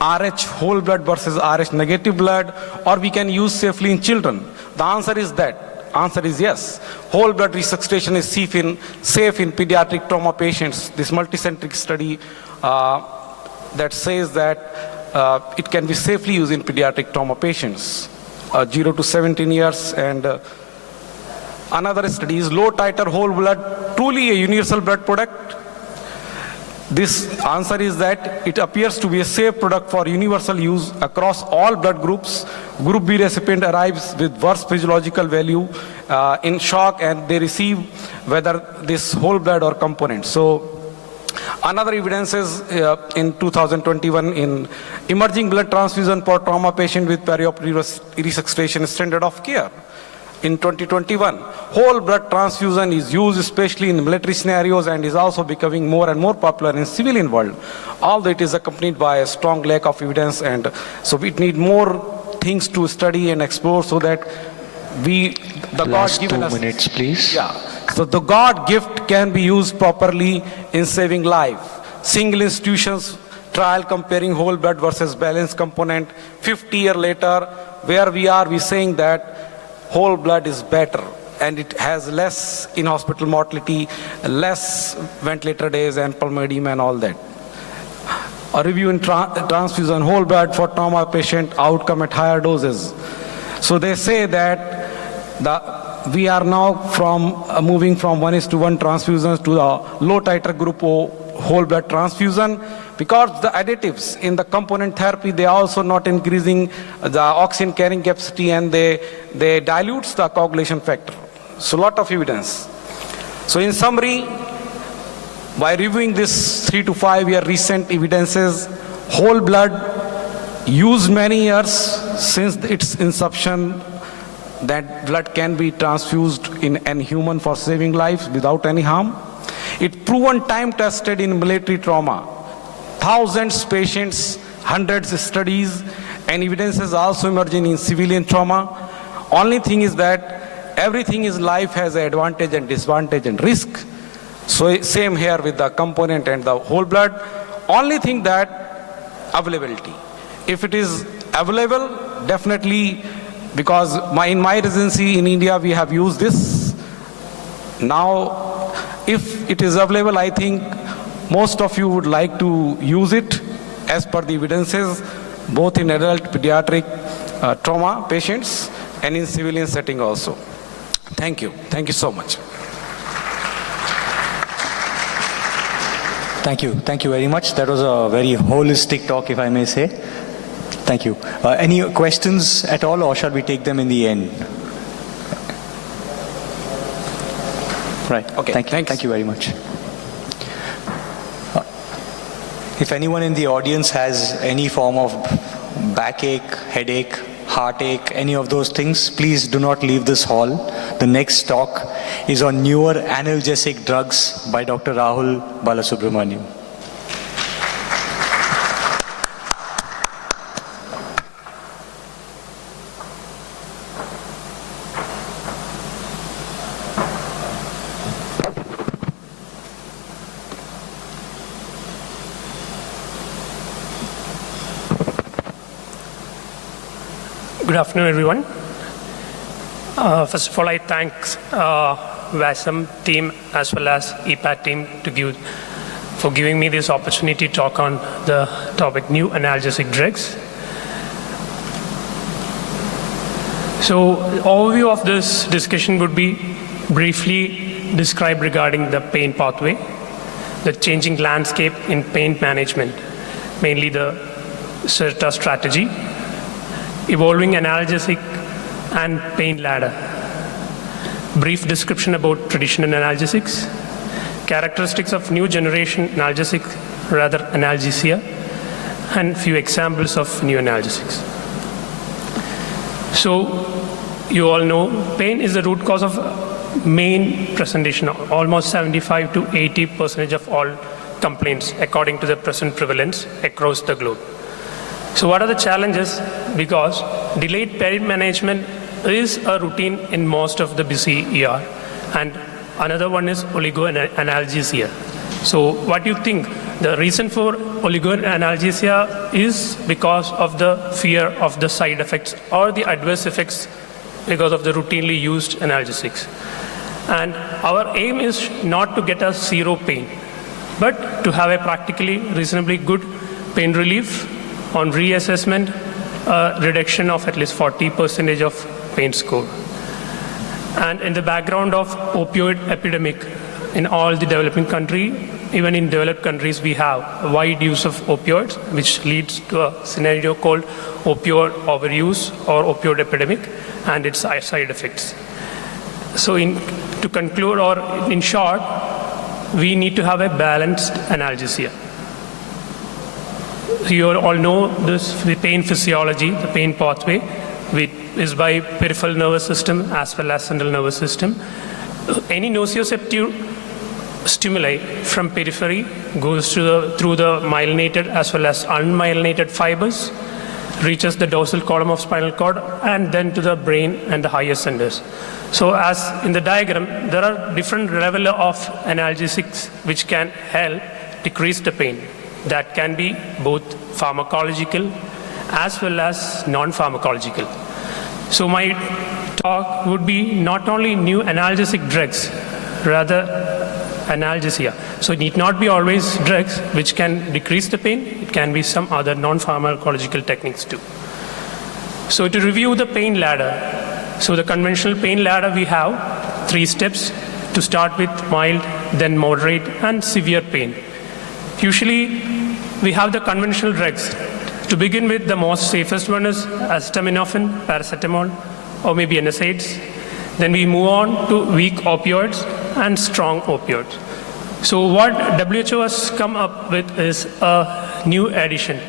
RH whole blood versus RH negative blood, or we can use safely in children. The answer is yes. Whole blood resuscitation is safe in pediatric trauma patients. This multicentric study that says that it can be safely used in pediatric trauma patients, 0 to 17 years. And another study is low titer whole blood, truly a universal blood product. This answer is that it appears to be a safe product for universal use across all blood groups. Group B recipient arrives with worse physiological value in shock, and they receive whether this whole blood or component. So another evidence is in 2021 in emerging blood transfusion for trauma patient with perioperative resuscitation standard of care. in 2021. Whole blood transfusion is used especially in military scenarios and is also becoming more and more popular in civilian world. Although it is accompanied by a strong lack of evidence, and so we need more things to study and explore so that the Last God given 2 us. minutes, please. Yeah. So the God gift can be used properly in saving life. Single institutions trial comparing whole blood versus balanced component. 50 years later, where we are, we saying that whole blood is better and it has less in-hospital mortality, less ventilator days and pulmonary edema and all that. A review in transfusion whole blood for trauma patient outcome at higher doses. So they say that we are now moving from 1:1 transfusions to the low titer group O whole blood transfusion, because the additives in the component therapy, they are also not increasing the oxygen carrying capacity, and they dilutes the coagulation factor. So lot of evidence. So in summary, by reviewing this 3 to 5 year recent evidences, whole blood used many years since its inception, that blood can be transfused in an human for saving lives without any harm. It proven time tested in military trauma. Thousands patients, hundreds of studies, and evidences also emerging in civilian trauma. Only thing is that everything in life has an advantage and disadvantage and risk. So same here with the component and the whole blood. Only thing that availability. If it is available, definitely, because in my residency in India we have used this. Now, if it is available, I think most of you would like to use it as per the evidences, both in adult pediatric trauma patients and in civilian setting also. Thank you. Thank you so much. Thank you. Thank you very much. That was a very holistic talk, if I may say. Thank you. Any questions at all, or shall we take them in the end? Right. Okay. Thank you. Thanks. Thank you very much. If anyone in the audience has any form of backache, headache, heartache, any of those things, please do not leave this hall. The next talk is on newer analgesic drugs by Dr. Rahul Balasubramaniam. Good afternoon, everyone. First of all, I thank WASM team as well as EPAT team for giving me this opportunity to talk on the topic new analgesic drugs. So, overview of this discussion would be briefly described regarding the pain pathway, the changing landscape in pain management, mainly the CERTA strategy, evolving analgesic and pain ladder, brief description about traditional analgesics, characteristics of new generation analgesic, rather analgesia, and few examples of new analgesics. So you all know pain is the root cause of main presentation, almost 75 to 80% of all complaints according to the present prevalence across the globe. So what are the challenges? Because delayed pain management is a routine in most of the busy ER. And another one is oligoanalgesia. So what do you think? The reason for oligoanalgesia is because of the fear of the side effects or the adverse effects because of the routinely used analgesics. And our aim is not to get us zero pain, but to have a practically reasonably good pain relief on reassessment, reduction of at least 40% of pain score. And in the background of opioid epidemic in all the developing countries, even in developed countries, we have a wide use of opioids, which leads to a scenario called opioid overuse or opioid epidemic and its side effects. So to conclude, or in short, we need to have a balanced analgesia. You all know this, the pain physiology, the pain pathway, with is by peripheral nervous system as well as central nervous system. Any nociceptive stimuli from periphery goes through the myelinated as well as unmyelinated fibers, reaches the dorsal column of spinal cord, and then to the brain and the higher centers. So as in the diagram, there are different levels of analgesics which can help decrease the pain. That can be both pharmacological as well as non-pharmacological. So my talk would be not only new analgesic drugs, rather analgesia. So it need not be always drugs which can decrease the pain. It can be some other non-pharmacological techniques too. So to review the pain ladder, so the conventional pain ladder, we have 3 steps to start with: mild, then moderate, and severe pain. Usually we have the conventional drugs. To begin with, the most safest one is acetaminophen, paracetamol, or maybe NSAIDs. Then we move on to weak opioids and strong opioids. So what WHO has come up with is a new addition.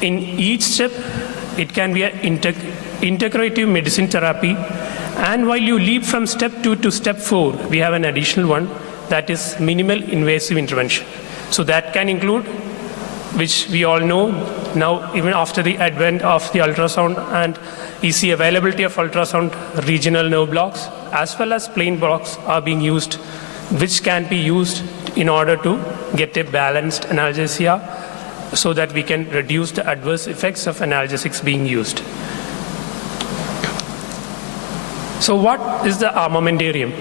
In each step, it can be an integrative medicine therapy. And while you leap from step 2 to step 4, we have an additional one, that is minimal invasive intervention. So that can include, which we all know now, even after the advent of the ultrasound and easy availability of ultrasound, regional nerve blocks as well as plain blocks are being used, which can be used in order to get a balanced analgesia so that we can reduce the adverse effects of analgesics being used. So what is the armamentarium?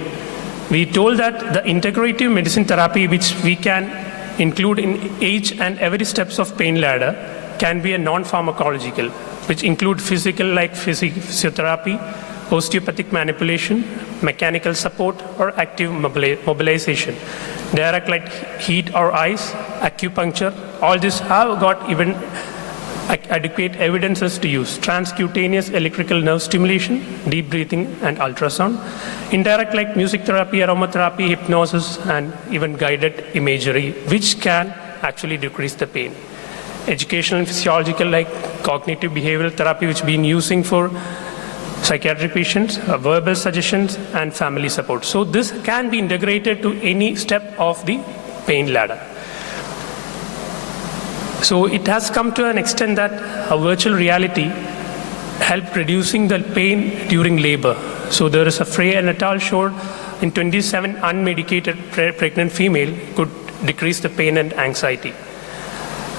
We told that the integrative medicine therapy, which we can include in each and every steps of pain ladder, can be a non-pharmacological, which include physical like physiotherapy, osteopathic manipulation, mechanical support, or active mobilization. Direct like heat or ice, acupuncture, all this have got even adequate evidences to use. Transcutaneous electrical nerve stimulation, deep breathing, and ultrasound. Indirect like music therapy, aromatherapy, hypnosis, and even guided imagery, which can actually decrease the pain. Educational and physiological like cognitive behavioral therapy, which been using for psychiatric patients, verbal suggestions, and family support. So this can be integrated to any step of the pain ladder. So it has come to an extent that a virtual reality helped reducing the pain during labor. So there is a Frey and al. Showed in 27 unmedicated pregnant female could decrease the pain and anxiety.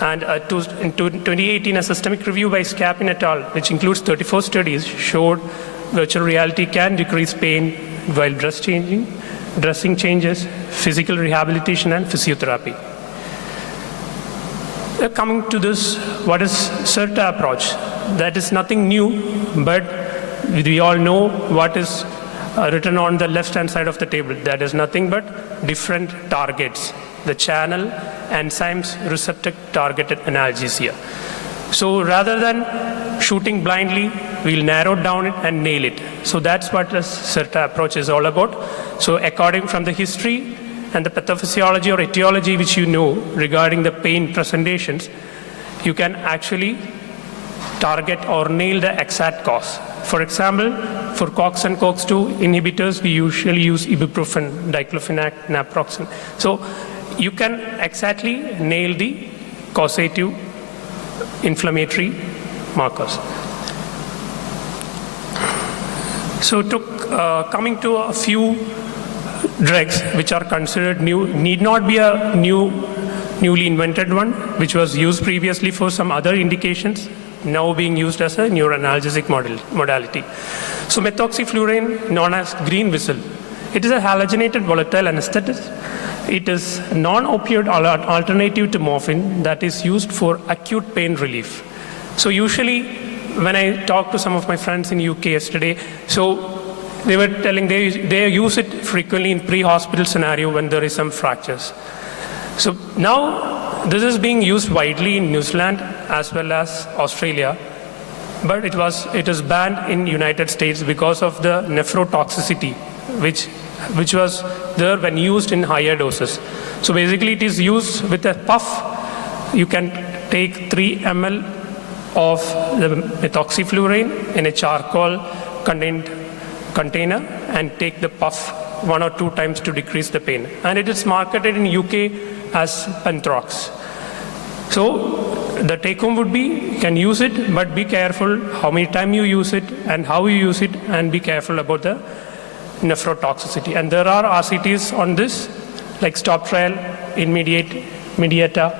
And in 2018, a systemic review by Scapin et al., which includes 34 studies, showed virtual reality can decrease pain while dressing changes, physical rehabilitation, and physiotherapy. Coming to this, what is CERTA approach? That is nothing new, but we all know what is written on the left-hand side of the table. That is nothing but different targets. The channel, enzymes, receptor targeted analgesia. So rather than shooting blindly, we'll narrow down it and nail it. So that's what the CERTA approach is all about. So according from the history and the pathophysiology or etiology which you know regarding the pain presentations, you can actually target or nail the exact cause. For example, for COX and COX-2 inhibitors, we usually use ibuprofen, diclofenac, naproxen. So you can exactly nail the causative inflammatory markers. So coming to a few drugs which are considered new, need not be a newly invented one, which was used previously for some other indications, now being used as a neuroanalgesic modality. So methoxyfluorine, known as green whistle, it is a halogenated volatile anesthetic. It is a non-opioid alternative to morphine that is used for acute pain relief. So usually when I talked to some of my friends in UK yesterday, so they were telling they use it frequently in pre-hospital scenario when there is some fractures. So now this is being used widely in New Zealand as well as Australia, but it is banned in United States because of the nephrotoxicity, which was there when used in higher doses. So basically it is used with a puff. You can take 3 ml of the methoxyfluorine in a charcoal container and take the puff 1 or 2 times to decrease the pain. And it is marketed in UK as Penthrox. So the take home would be, you can use it, but be careful how many times you use it and how you use it, and be careful about the nephrotoxicity. And there are RCTs on this, like stop trial, Mediata.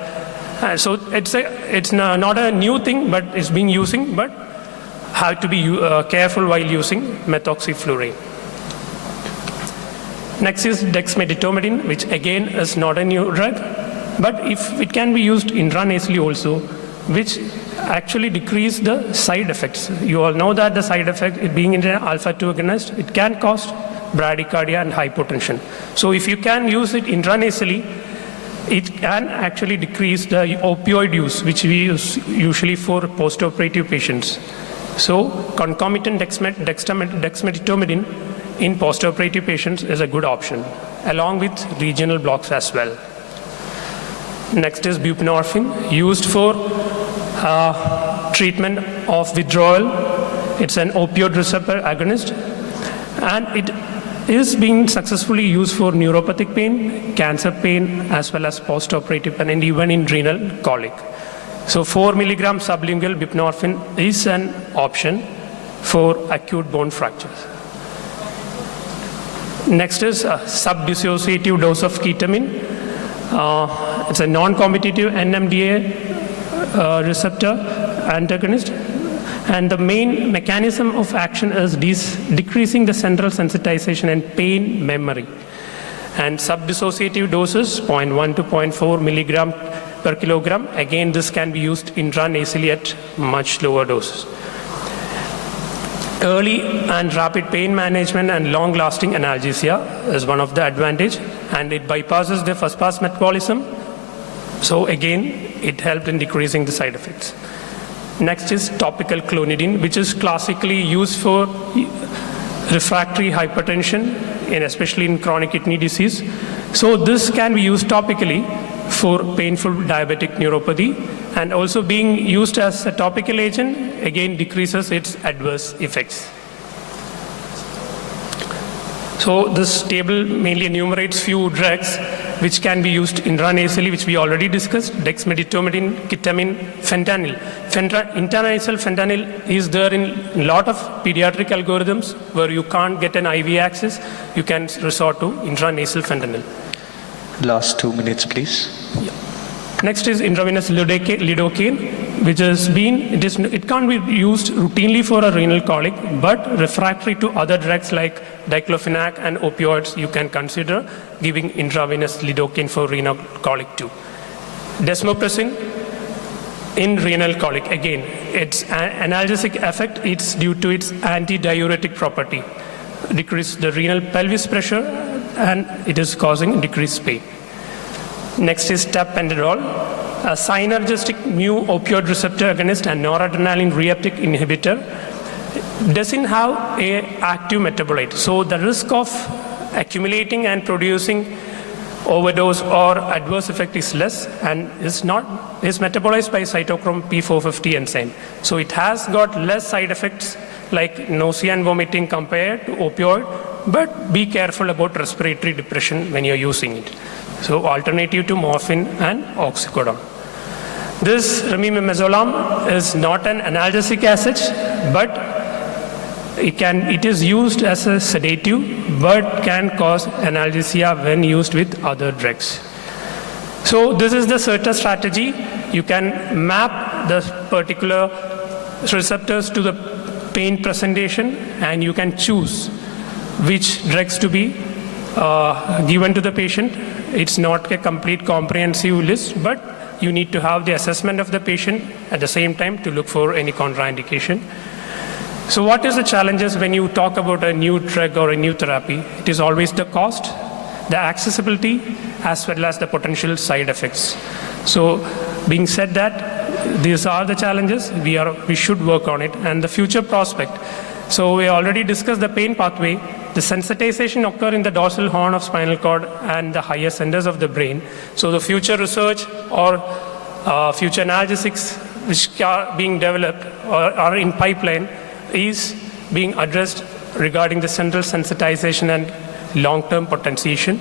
So it's not a new thing, but it's being using, but have to be careful while using methoxyfluorine. Next is dexmedetomidine, which again is not a new drug, but if it can be used intranasally also, which actually decrease the side effects. You all know that the side effect, it being an alpha-2 agonist, it can cause bradycardia and hypotension. So if you can use it intranasally, it can actually decrease the opioid use, which we use usually for post-operative patients. So concomitant dexmedetomidine in post-operative patients is a good option, along with regional blocks as well. Next is buprenorphine, used for treatment of withdrawal. It's an opioid receptor agonist, and it is being successfully used for neuropathic pain, cancer pain, as well as post-operative pain, and even in renal colic. So 4 milligram sublingual buprenorphine is an option for acute bone fractures. Next is a subdissociative dose of ketamine. It's a non-competitive NMDA receptor antagonist, and the main mechanism of action is decreasing the central sensitization and pain memory. And subdissociative doses 0.1 to 0.4 milligram per kilogram. Again, this can be used intranasally at much lower doses. Early and rapid pain management and long-lasting analgesia is one of the advantage, and it bypasses the first-pass metabolism. So again, it helped in decreasing the side effects. Next is topical clonidine, which is classically used for refractory hypertension, and especially in chronic kidney disease. So this can be used topically for painful diabetic neuropathy, and also being used as a topical agent, again decreases its adverse effects. So this table mainly enumerates few drugs which can be used intranasally, which we already discussed: dexmedetomidine, ketamine, fentanyl. Intranasal fentanyl is there in a lot of pediatric algorithms where you can't get an IV access. You can resort to intranasal fentanyl. Last 2 minutes, please. Yeah. Next is intravenous lidocaine, which has been, it can't be used routinely for a renal colic, but refractory to other drugs like diclofenac and opioids, you can consider giving intravenous lidocaine for renal colic too. Desmopressin in renal colic, again, its analgesic effect, it's due to its antidiuretic property. Decrease the renal pelvis pressure, and it is causing decreased pain. Next is tapentadol, a synergistic mu opioid receptor agonist and noradrenaline reuptake inhibitor. Doesn't have an active metabolite, so the risk of accumulating and producing overdose or adverse effect is less, and is metabolized by cytochrome P450 enzyme. So it has got less side effects like nausea and vomiting compared to opioid, but be careful about respiratory depression when you're using it. So alternative to morphine and oxycodone. This remimazolam is not an analgesic acid, but it is used as a sedative, but can cause analgesia when used with other drugs. So this is the CERTA strategy. You can map the particular receptors to the pain presentation, and you can choose which drugs to be given to the patient. It's not a complete comprehensive list, but you need to have the assessment of the patient at the same time to look for any contraindication. So what is the challenges when you talk about a new drug or a new therapy? It is always the cost, the accessibility, as well as the potential side effects. So being said that, these are the challenges, we should work on it, and the future prospect. So we already discussed the pain pathway. The sensitization occurs in the dorsal horn of spinal cord and the higher centers of the brain. So the future research or future analgesics which are being developed or are in pipeline is being addressed regarding the central sensitization and long-term potentiation.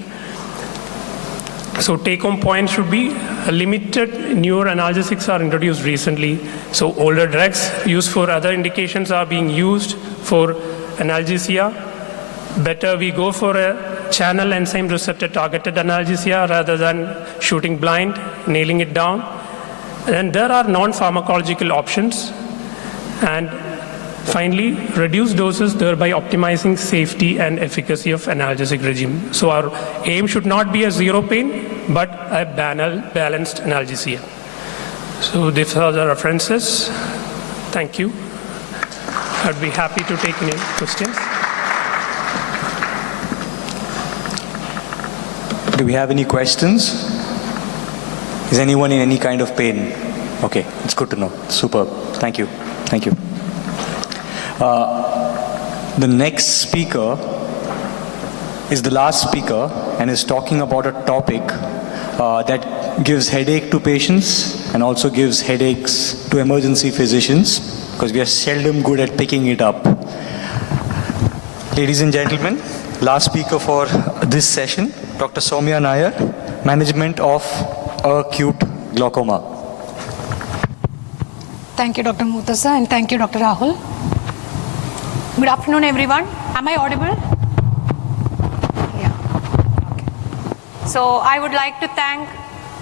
So take-home point should be limited newer analgesics are introduced recently. So older drugs used for other indications are being used for analgesia. Better we go for a channel enzyme receptor targeted analgesia rather than shooting blind, nailing it down. And there are non-pharmacological options. And finally, reduce doses, thereby optimizing safety and efficacy of analgesic regime. So our aim should not be a zero pain, but a balanced analgesia. So these are the references. Thank you. I'd be happy to take any questions. Do we have any questions? Is anyone in any kind of pain? Okay, it's good to know. Superb. Thank you. Thank you. The next speaker is the last speaker and is talking about a topic that gives headache to patients and also gives headaches to emergency physicians, because we are seldom good at picking it up. Ladies and gentlemen, last speaker for this session, Dr. Soumya Nair, Management of Acute Glaucoma. Thank you, Dr. Muthasa, and thank you, Dr. Rahul. Good afternoon, everyone. Am I audible? Yeah. Okay. So I would like to thank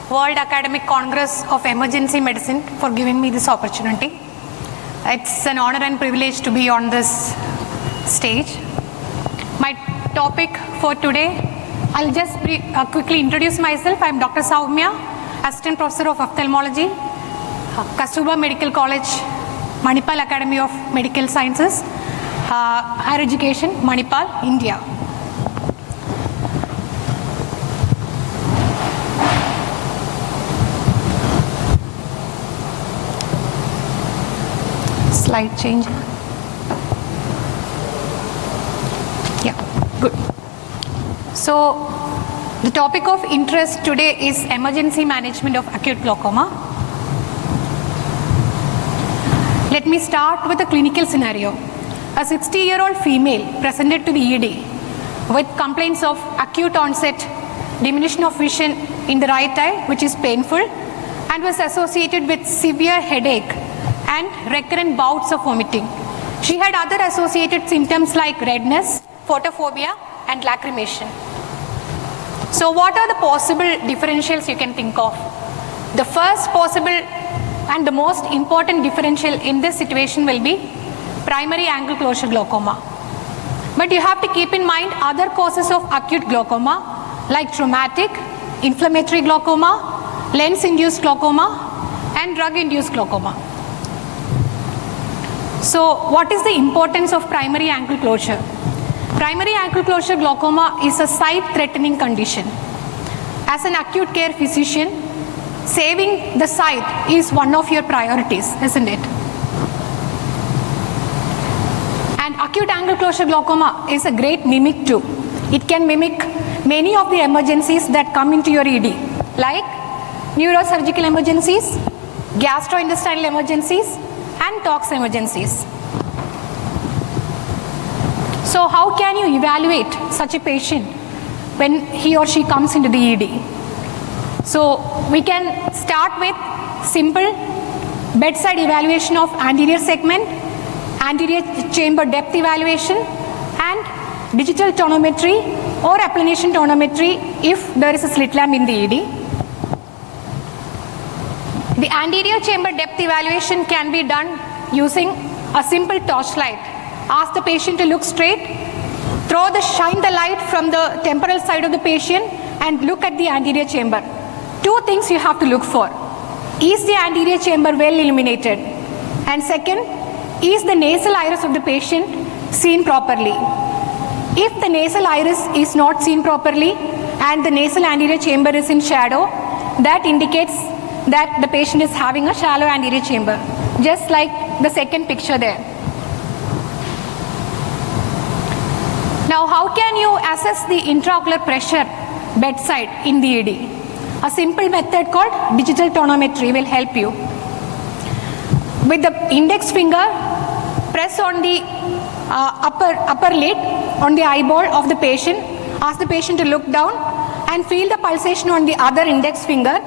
World Academic Congress of Emergency Medicine for giving me this opportunity. It's an honor and privilege to be on this stage. My topic for today, I'll just quickly introduce myself. I'm Dr. Soumya, Assistant Professor of Ophthalmology, Kasturba Medical College, Manipal Academy of Medical Sciences, Higher Education, Manipal, India. Slide change. Yeah, good. So, the topic of interest today is emergency management of acute glaucoma. Let me start with a clinical scenario. A 60-year-old female presented to the ED with complaints of acute onset diminution of vision in the right eye, which is painful, and was associated with severe headache and recurrent bouts of vomiting. She had other associated symptoms like redness, photophobia, and lacrimation. So what are the possible differentials you can think of? The first possible and the most important differential in this situation will be primary angle closure glaucoma. But you have to keep in mind other causes of acute glaucoma like traumatic, inflammatory glaucoma, lens-induced glaucoma, and drug-induced glaucoma. So what is the importance of primary angle closure? Primary angle closure glaucoma is a sight-threatening condition. As an acute care physician, saving the sight is one of your priorities, isn't it? And acute angle closure glaucoma is a great mimic too. It can mimic many of the emergencies that come into your ED, like neurosurgical emergencies, gastrointestinal emergencies, and tox emergencies. So how can you evaluate such a patient when he or she comes into the ED? So we can start with simple bedside evaluation of anterior segment, anterior chamber depth evaluation, and digital tonometry or applanation tonometry if there is a slit lamp in the ED. The anterior chamber depth evaluation can be done using a simple torchlight. Ask the patient to look straight, shine the light from the temporal side of the patient and look at the anterior chamber. Two things you have to look for. Is the anterior chamber well illuminated? And second, is the nasal iris of the patient seen properly? If the nasal iris is not seen properly and the nasal anterior chamber is in shadow, that indicates that the patient is having a shallow anterior chamber, just like the second picture there. Now, how can you assess the intraocular pressure bedside in the ED? A simple method called digital tonometry will help you. with the index finger, press on the upper lid on the eyeball of the patient. Ask the patient to look down and feel the pulsation on the other index finger.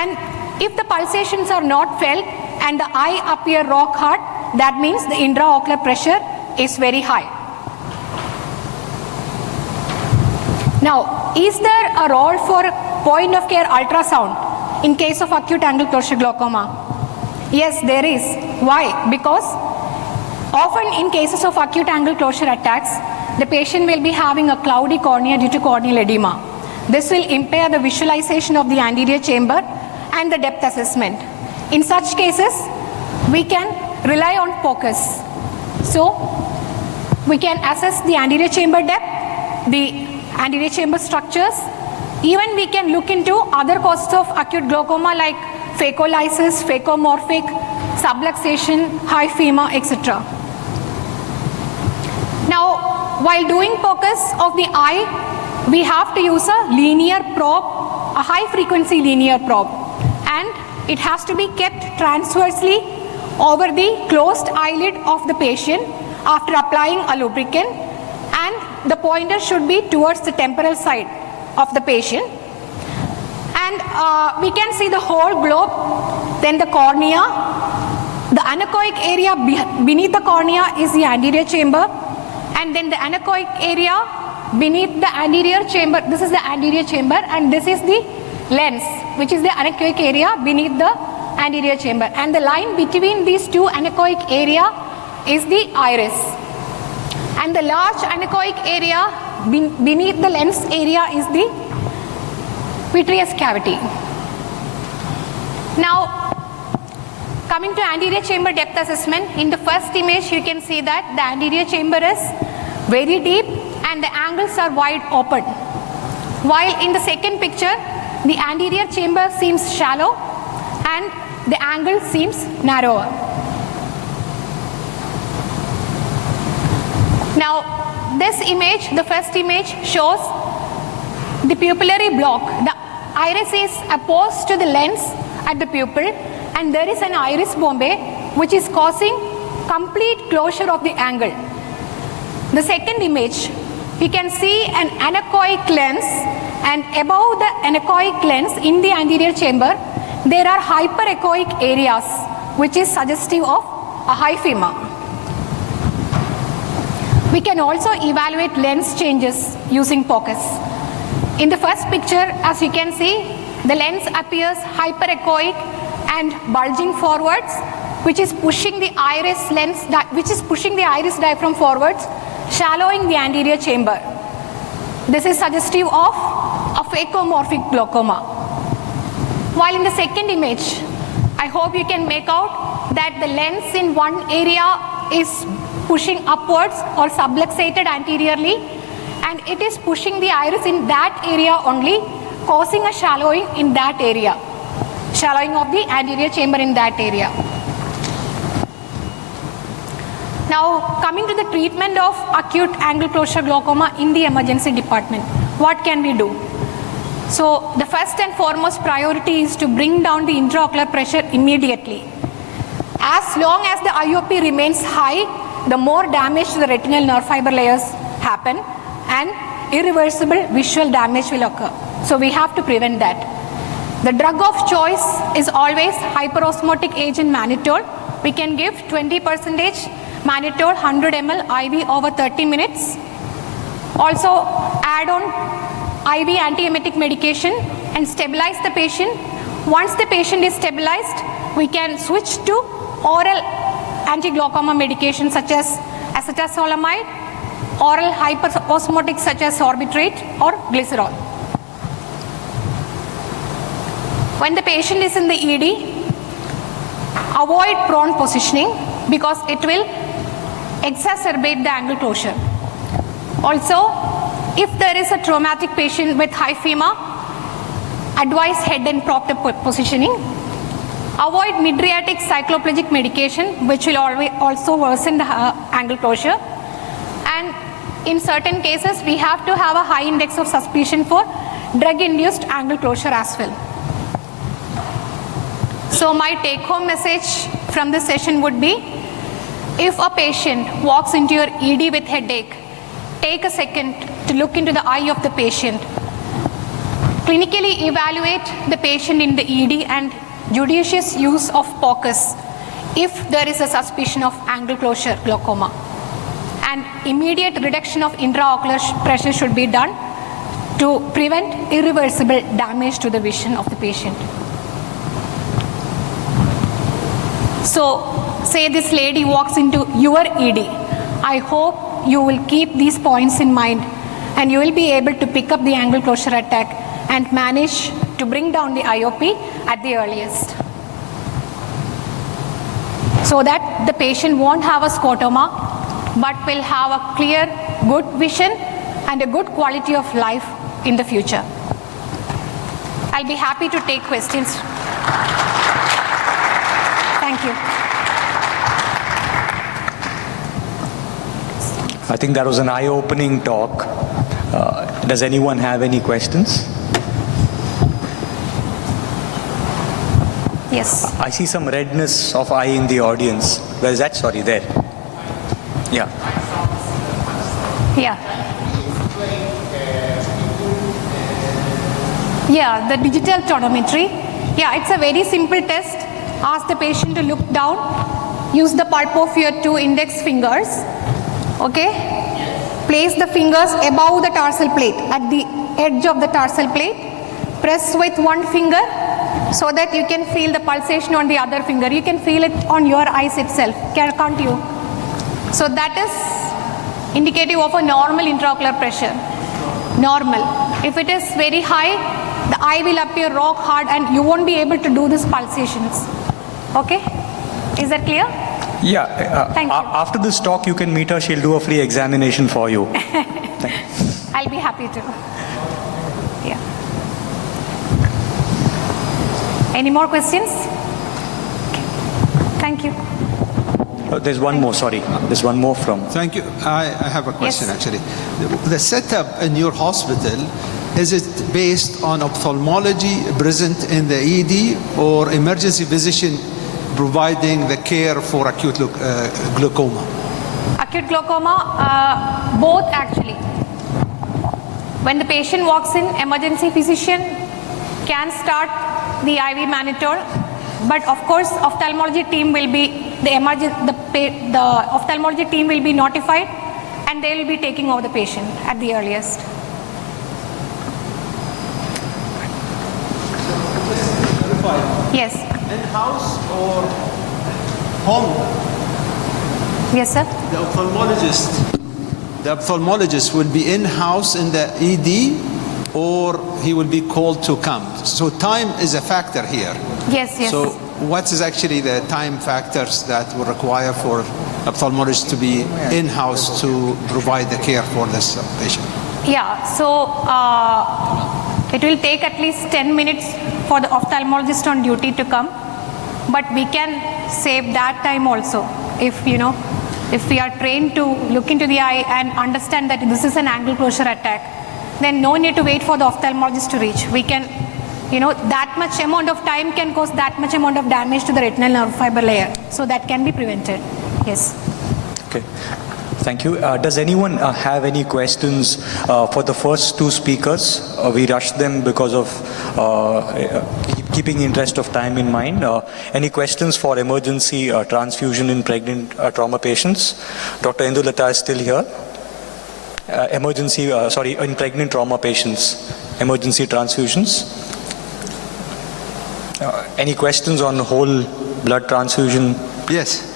And if the pulsations are not felt and the eye appear rock hard, that means the intraocular pressure is very high. Now, is there a role for point of care ultrasound in case of acute angle closure glaucoma? Yes, there is. Why? Because often in cases of acute angle closure attacks, the patient will be having a cloudy cornea due to corneal edema. This will impair the visualization of the anterior chamber and the depth assessment. In such cases, we can rely on focus. So, we can assess the anterior chamber depth, the anterior chamber structures. Even we can look into other causes of acute glaucoma like phacolysis, phacomorphic, subluxation, hyphema, etc. Now, while doing focus of the eye, we have to use a linear probe, a high frequency linear probe, and it has to be kept transversely over the closed eyelid of the patient after applying a lubricant, and the pointer should be towards the temporal side of the patient. And we can see the whole globe, then the cornea. The anechoic area beneath the cornea is the anterior chamber, and then the anechoic area beneath the anterior chamber, this is the anterior chamber, and this is the lens, which is the anechoic area beneath the anterior chamber. And the line between these two anechoic area is the iris. And the large anechoic area beneath the lens area is the vitreous cavity. Now, coming to anterior chamber depth assessment, in the first image you can see that the anterior chamber is very deep and the angles are wide open. While in the second picture, the anterior chamber seems shallow and the angle seems narrower. Now, this image, the first image, shows the pupillary block. The iris is opposed to the lens at the pupil, and there is an iris bombe which is causing complete closure of the angle. The second image, you can see an anechoic lens, and above the anechoic lens in the anterior chamber, there are hyperechoic areas which is suggestive of a hyphema. We can also evaluate lens changes using focus. In the first picture, as you can see, the lens appears hyperechoic and bulging forwards, which is pushing the iris diaphragm forwards, shallowing the anterior chamber. This is suggestive of a phacomorphic glaucoma. While in the second image, I hope you can make out that the lens in one area is pushing upwards or subluxated anteriorly, and it is pushing the iris in that area only, causing a shallowing in that area, shallowing of the anterior chamber in that area. Now, coming to the treatment of acute angle closure glaucoma in the emergency department, what can we do? So, the first and foremost priority is to bring down the intraocular pressure immediately. As long as the IOP remains high, the more damage to the retinal nerve fiber layers happen and irreversible visual damage will occur. So, we have to prevent that. The drug of choice is always hyperosmotic agent mannitol. We can give 20% mannitol 100 ml IV over 30 minutes. Also add on IV antiemetic medication and stabilize the patient. Once the patient is stabilized, we can switch to oral anti-glaucoma medication such as acetazolamide, oral hyperosmotics such as sorbitrate or glycerol. When the patient is in the ED, avoid prone positioning because it will exacerbate the angle closure. Also, if there is a traumatic patient with hyphema, advise head and propped up positioning. Avoid mydriatic cycloplegic medication, which will also worsen the angle closure. And in certain cases, we have to have a high index of suspicion for drug-induced angle closure as well. So my take-home message from this session would be, if a patient walks into your ED with headache, take a second to look into the eye of the patient. Clinically evaluate the patient in the ED and judicious use of focus if there is a suspicion of angle closure glaucoma. And immediate reduction of intraocular pressure should be done to prevent irreversible damage to the vision of the patient. So, say this lady walks into your ED. I hope you will keep these points in mind and you will be able to pick up the angle closure attack and manage to bring down the IOP at the earliest, so that the patient won't have a scotoma but will have a clear, good vision and a good quality of life in the future. I'll be happy to take questions. Thank you. I think that was an eye-opening talk. Does anyone have any questions? Yes. I see some redness of eye in the audience. Where is that? Sorry, there. Yeah. Yeah. Yeah, the digital tonometry. Yeah, it's a very simple test. Ask the patient to look down. Use the pulp of your 2 index fingers. Okay? Place the fingers above the tarsal plate, at the edge of the tarsal plate. Press with 1 finger so that you can feel the pulsation on the other finger. You can feel it on your eyes itself, can't you? So that is indicative of a normal intraocular pressure. Normal. If it is very high, the eye will appear rock hard and you won't be able to do these pulsations. Okay? Is that clear? Yeah. Thank you. After this talk, you can meet her. She'll do a free examination for you. I'll be happy to. Yeah. Any more questions? Okay. Thank you. There's one more, sorry. There's one more from... Thank you. I have a question, Yes. actually. The setup in your hospital, is it based on ophthalmology present in the ED or emergency physician providing the care for acute glaucoma? Acute glaucoma, both actually. When the patient walks in, emergency physician can start the IV mannitol, but of course, ophthalmology team will be the ophthalmology team will be notified, and they will be taking over the patient at the earliest. Yes. In-house or home? Yes, sir. The ophthalmologist will be in-house in the ED, or he will be called to come. So time is a factor here. Yes, yes. So what is actually the time factors that will require for ophthalmologist to be in-house to provide the care for this patient? Yeah, so it will take at least 10 minutes for the ophthalmologist on duty to come, but we can save that time also if we are trained to look into the eye and understand that this is an angle closure attack, then no need to wait for the ophthalmologist to reach. We can, that much amount of time can cause that much amount of damage to the retinal nerve fiber layer, so that can be prevented. Yes. Okay. Thank you. Does anyone have any questions for the first 2 speakers? We rushed them because of keeping the interest of time in mind. Any questions for emergency transfusion in pregnant trauma patients? Dr. Indulata is still here. In pregnant trauma patients, emergency transfusions. Any questions on whole blood transfusion? Yes.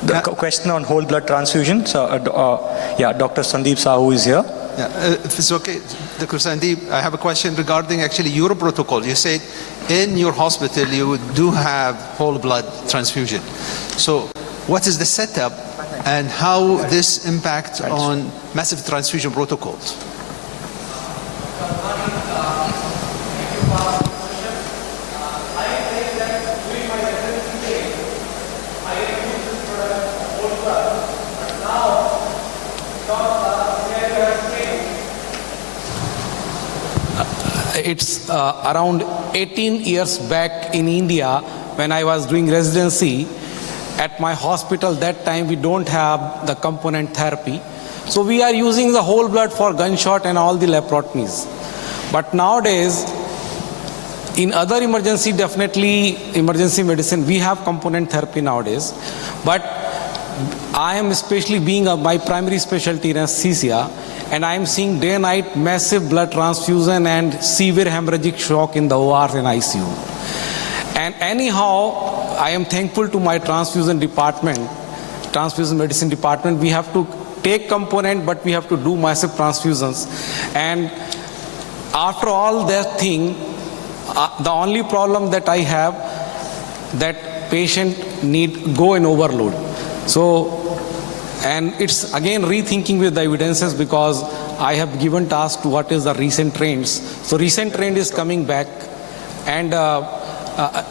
The question on whole blood transfusion. So, Dr. Sandeep Sahu is here. Yeah, if it's okay, Dr. Sandeep, I have a question regarding actually your protocol. You said in your hospital you do have whole blood transfusion. So what is the setup and how this impacts on massive transfusion protocols? It's around 18 years back in India when I was doing residency. at my hospital that time we don't have the component therapy. So we are using the whole blood for gunshot and all the laparotomies. But nowadays, in other emergency, definitely emergency medicine, we have component therapy nowadays. But I am especially being my primary specialty in anesthesia, and I am seeing day and night massive blood transfusion and severe hemorrhagic shock in the ORs and ICU. And anyhow, I am thankful to my transfusion department, transfusion medicine department. We have to take component, but we have to do massive transfusions. And after all that thing, the only problem that I have, that patient need go in overload. So, and it's again rethinking with the evidences, because I have given task to what is the recent trends. So recent trend is coming back, and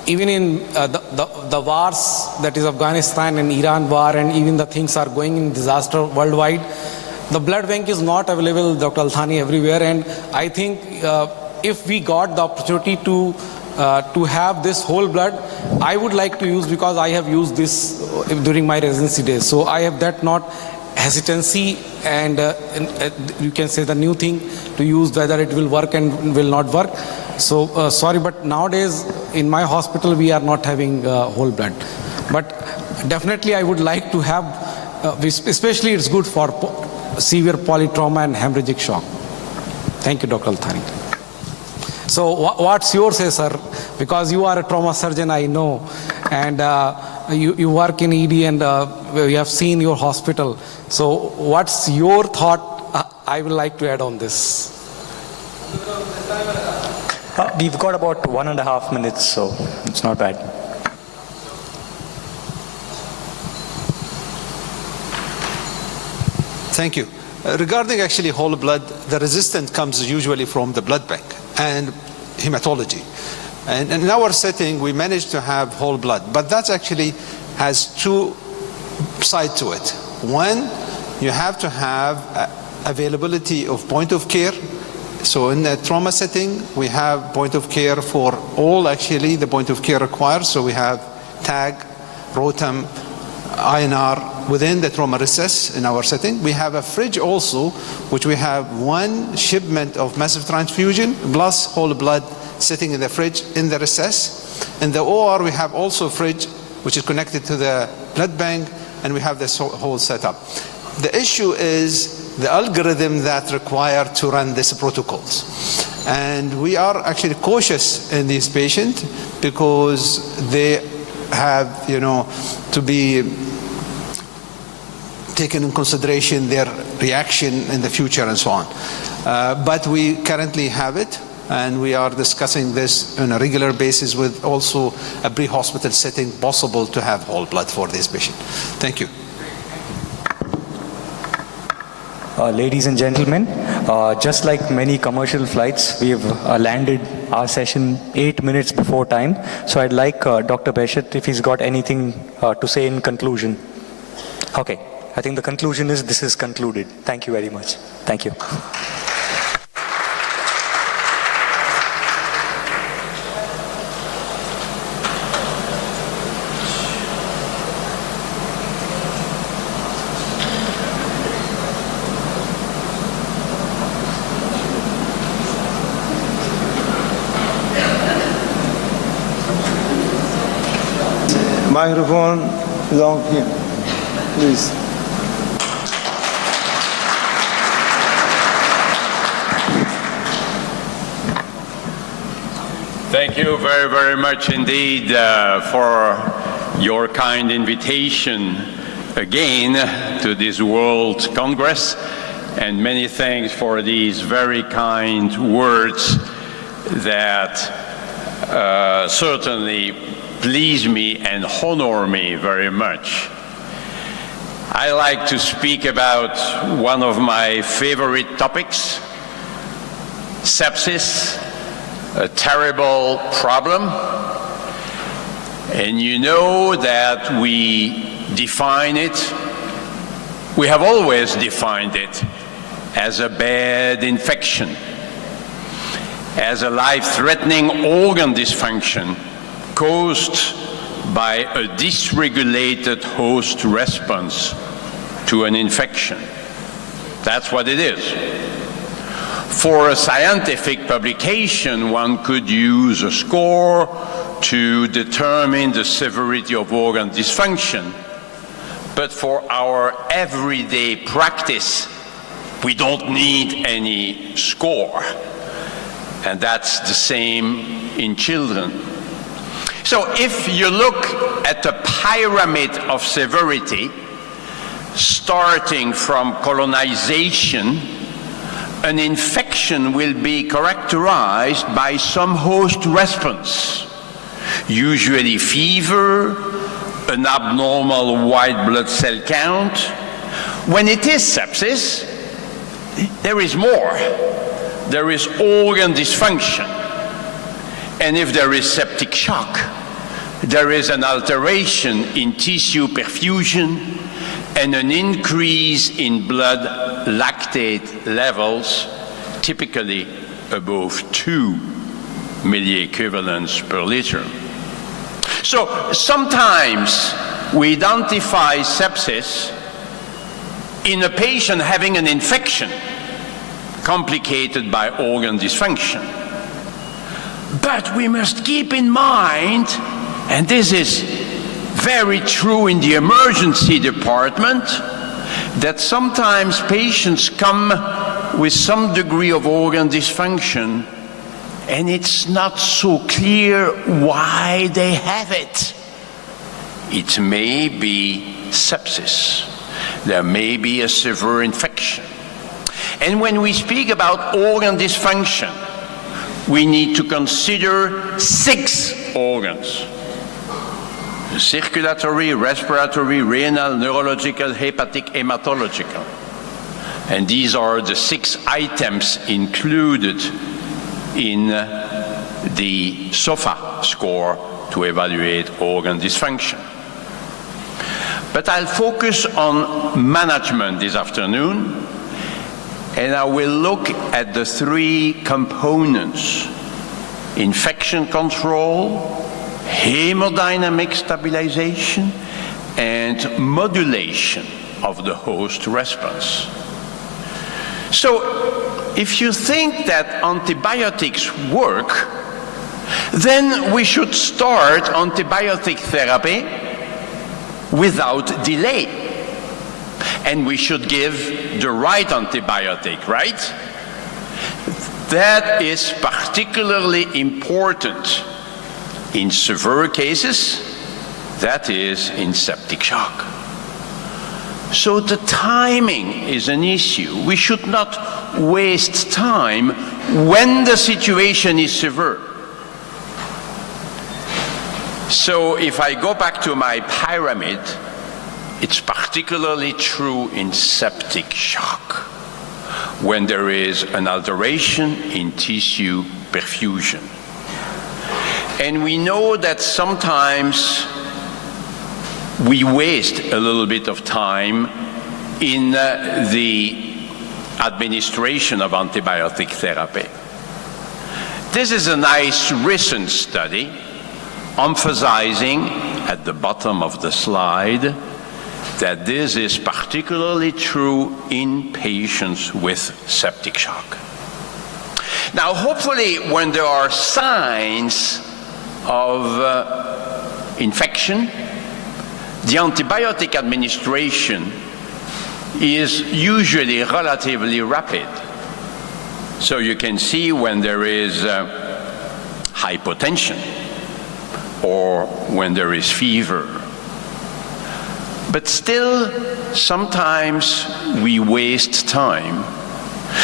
even in the wars, that is Afghanistan and Iran war, and even the things are going in disaster worldwide, the blood bank is not available, Dr. Althani, everywhere. And I think if we got the opportunity to have this whole blood, I would like to use, because I have used this during my residency days. So I have that not hesitancy, and you can say the new thing to use, whether it will work and will not work. So sorry, but nowadays in my hospital we are not having whole blood. But definitely I would like to have, especially it's good for severe polytrauma and hemorrhagic shock. Thank you, Dr. Althani. So what's your say, sir? Because you are a trauma surgeon, I know, and you work in ED, and we have seen your hospital. So what's your thought? I would like to add on this. We've got about 1.5 minutes, so it's not bad. Thank you. Regarding actually whole blood, the resistance comes usually from the blood bank and hematology. And in our setting, we managed to have whole blood, but that actually has two sides to it. One, you have to have availability of point of care. So in the trauma setting, we have point of care for all actually the point of care required. So we have TAG, ROTAM, INR within the trauma recess in our setting. We have a fridge also, which we have one shipment of massive transfusion plus whole blood sitting in the fridge in the recess. In the OR, we have also a fridge which is connected to the blood bank, and we have this whole setup. The issue is the algorithm that required to run these protocols. And we are actually cautious in these patients because they have, to be taken in consideration their reaction in the future and so on. But we currently have it, and we are discussing this on a regular basis with also a pre-hospital setting possible to have whole blood for this patient. Thank you. Ladies and gentlemen, just like many commercial flights, we have landed our session 8 minutes before time. So I'd like Dr. Beshet, if he's got anything to say in conclusion. Okay, I think the conclusion is this is concluded. Thank you very much. Thank you. Microphone long here, please. Thank you very, very much indeed for your kind invitation again to this World Congress, and many thanks for these very kind words that certainly please me and honor me very much. I like to speak about one of my favorite topics, sepsis, a terrible problem. And you know that we define it, we have always defined it as a bad infection, as a life-threatening organ dysfunction caused by a dysregulated host response to an infection. That's what it is. For a scientific publication, one could use a score to determine the severity of organ dysfunction. But for our everyday practice, we don't need any score. And that's the same in children. So if you look at the pyramid of severity, starting from colonization, an infection will be characterized by some host response, usually fever, an abnormal white blood cell count. When it is sepsis, there is more. There is organ dysfunction. And if there is septic shock, there is an alteration in tissue perfusion and an increase in blood lactate levels, typically above 2 milliequivalents per liter. So sometimes we identify sepsis in a patient having an infection complicated by organ dysfunction. But we must keep in mind, and this is very true in the emergency department, that sometimes patients come with some degree of organ dysfunction and it's not so clear why they have it. It may be sepsis. There may be a severe infection. And when we speak about organ dysfunction, we need to consider 6 organs: circulatory, respiratory, renal, neurological, hepatic, hematological. And these are the 6 items included in the SOFA score to evaluate organ dysfunction. But I'll focus on management this afternoon, and I will look at the 3 components: infection control, hemodynamic stabilization, and modulation of the host response. So if you think that antibiotics work, then we should start antibiotic therapy without delay. And we should give the right antibiotic, right? That is particularly important in severe cases, that is in septic shock. So the timing is an issue. We should not waste time when the situation is severe. So if I go back to my pyramid, it's particularly true in septic shock, when there is an alteration in tissue perfusion. And we know that sometimes we waste a little bit of time in the administration of antibiotic therapy. This is a nice recent study emphasizing at the bottom of the slide that this is particularly true in patients with septic shock. Now, hopefully, when there are signs of infection, the antibiotic administration is usually relatively rapid. So you can see when there is hypotension or when there is fever. But still, sometimes we waste time.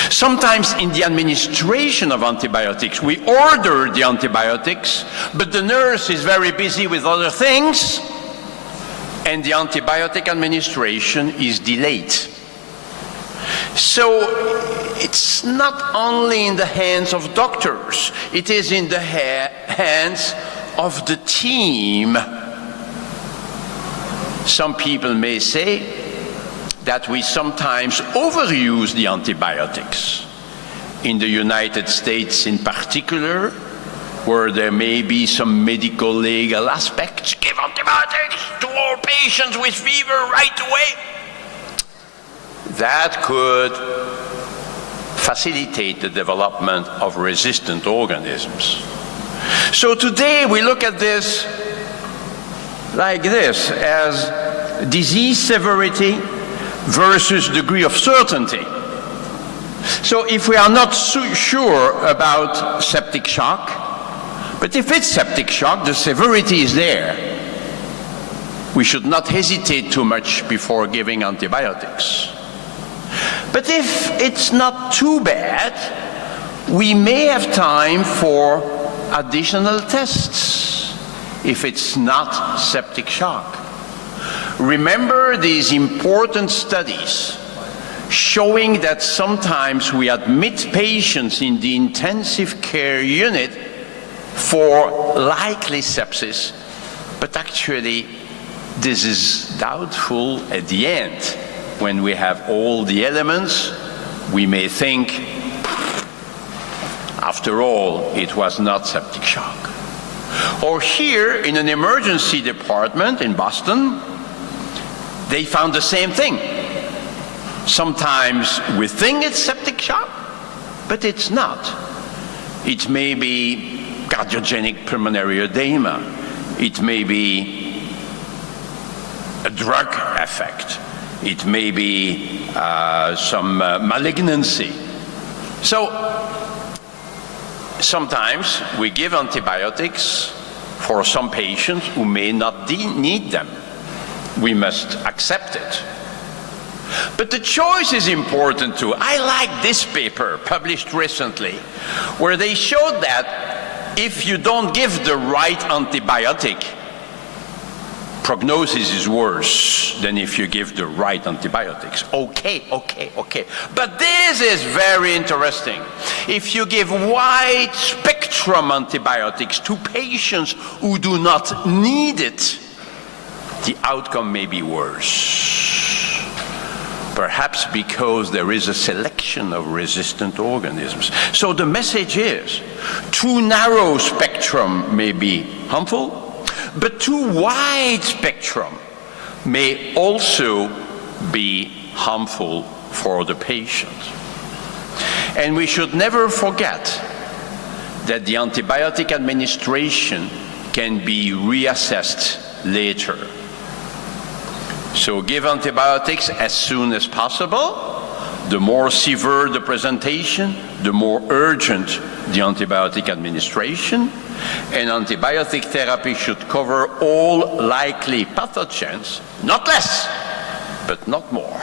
Sometimes in the administration of antibiotics, we order the antibiotics, but the nurse is very busy with other things, and the antibiotic administration is delayed. So it's not only in the hands of doctors, it is in the hands of the team. Some people may say that we sometimes overuse the antibiotics. In the United States in particular, where there may be some medical legal aspects. Give antibiotics to all patients with fever right away. That could facilitate the development of resistant organisms. So today we look at this like this, as disease severity versus degree of certainty. So if we are not so sure about septic shock, but if it's septic shock, the severity is there, we should not hesitate too much before giving antibiotics. But if it's not too bad, we may have time for additional tests if it's not septic shock. Remember these important studies showing that sometimes we admit patients in the intensive care unit for likely sepsis, but actually this is doubtful at the end. When we have all the elements, we may think, after all, it was not septic shock. Or here in an emergency department in Boston, they found the same thing. Sometimes we think it's septic shock, but it's not. It may be cardiogenic pulmonary edema. It may be a drug effect. It may be some malignancy. So sometimes we give antibiotics for some patients who may not need them. We must accept it. But the choice is important too. I like this paper published recently, where they showed that if you don't give the right antibiotic, prognosis is worse than if you give the right antibiotics. Okay. But this is very interesting. If you give wide spectrum antibiotics to patients who do not need it, the outcome may be worse. Perhaps because there is a selection of resistant organisms. So the message is, too narrow spectrum may be harmful, but too wide spectrum may also be harmful for the patient. And we should never forget that the antibiotic administration can be reassessed later. So give antibiotics as soon as possible. The more severe the presentation, the more urgent the antibiotic administration. And antibiotic therapy should cover all likely pathogens, not less, but not more.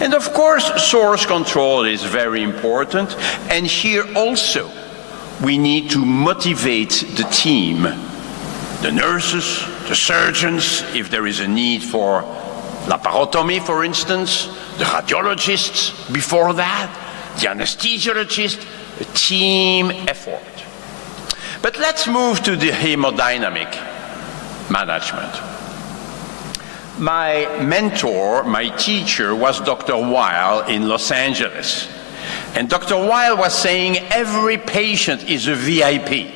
And of course, source control is very important. And here also, we need to motivate the team, the nurses, the surgeons, if there is a need for laparotomy, for instance, the radiologists before that, the anesthesiologist, a team effort. But let's move to the hemodynamic management. My mentor, my teacher, was Dr. Weil in Los Angeles. And Dr. Weil was saying every patient is a VIP.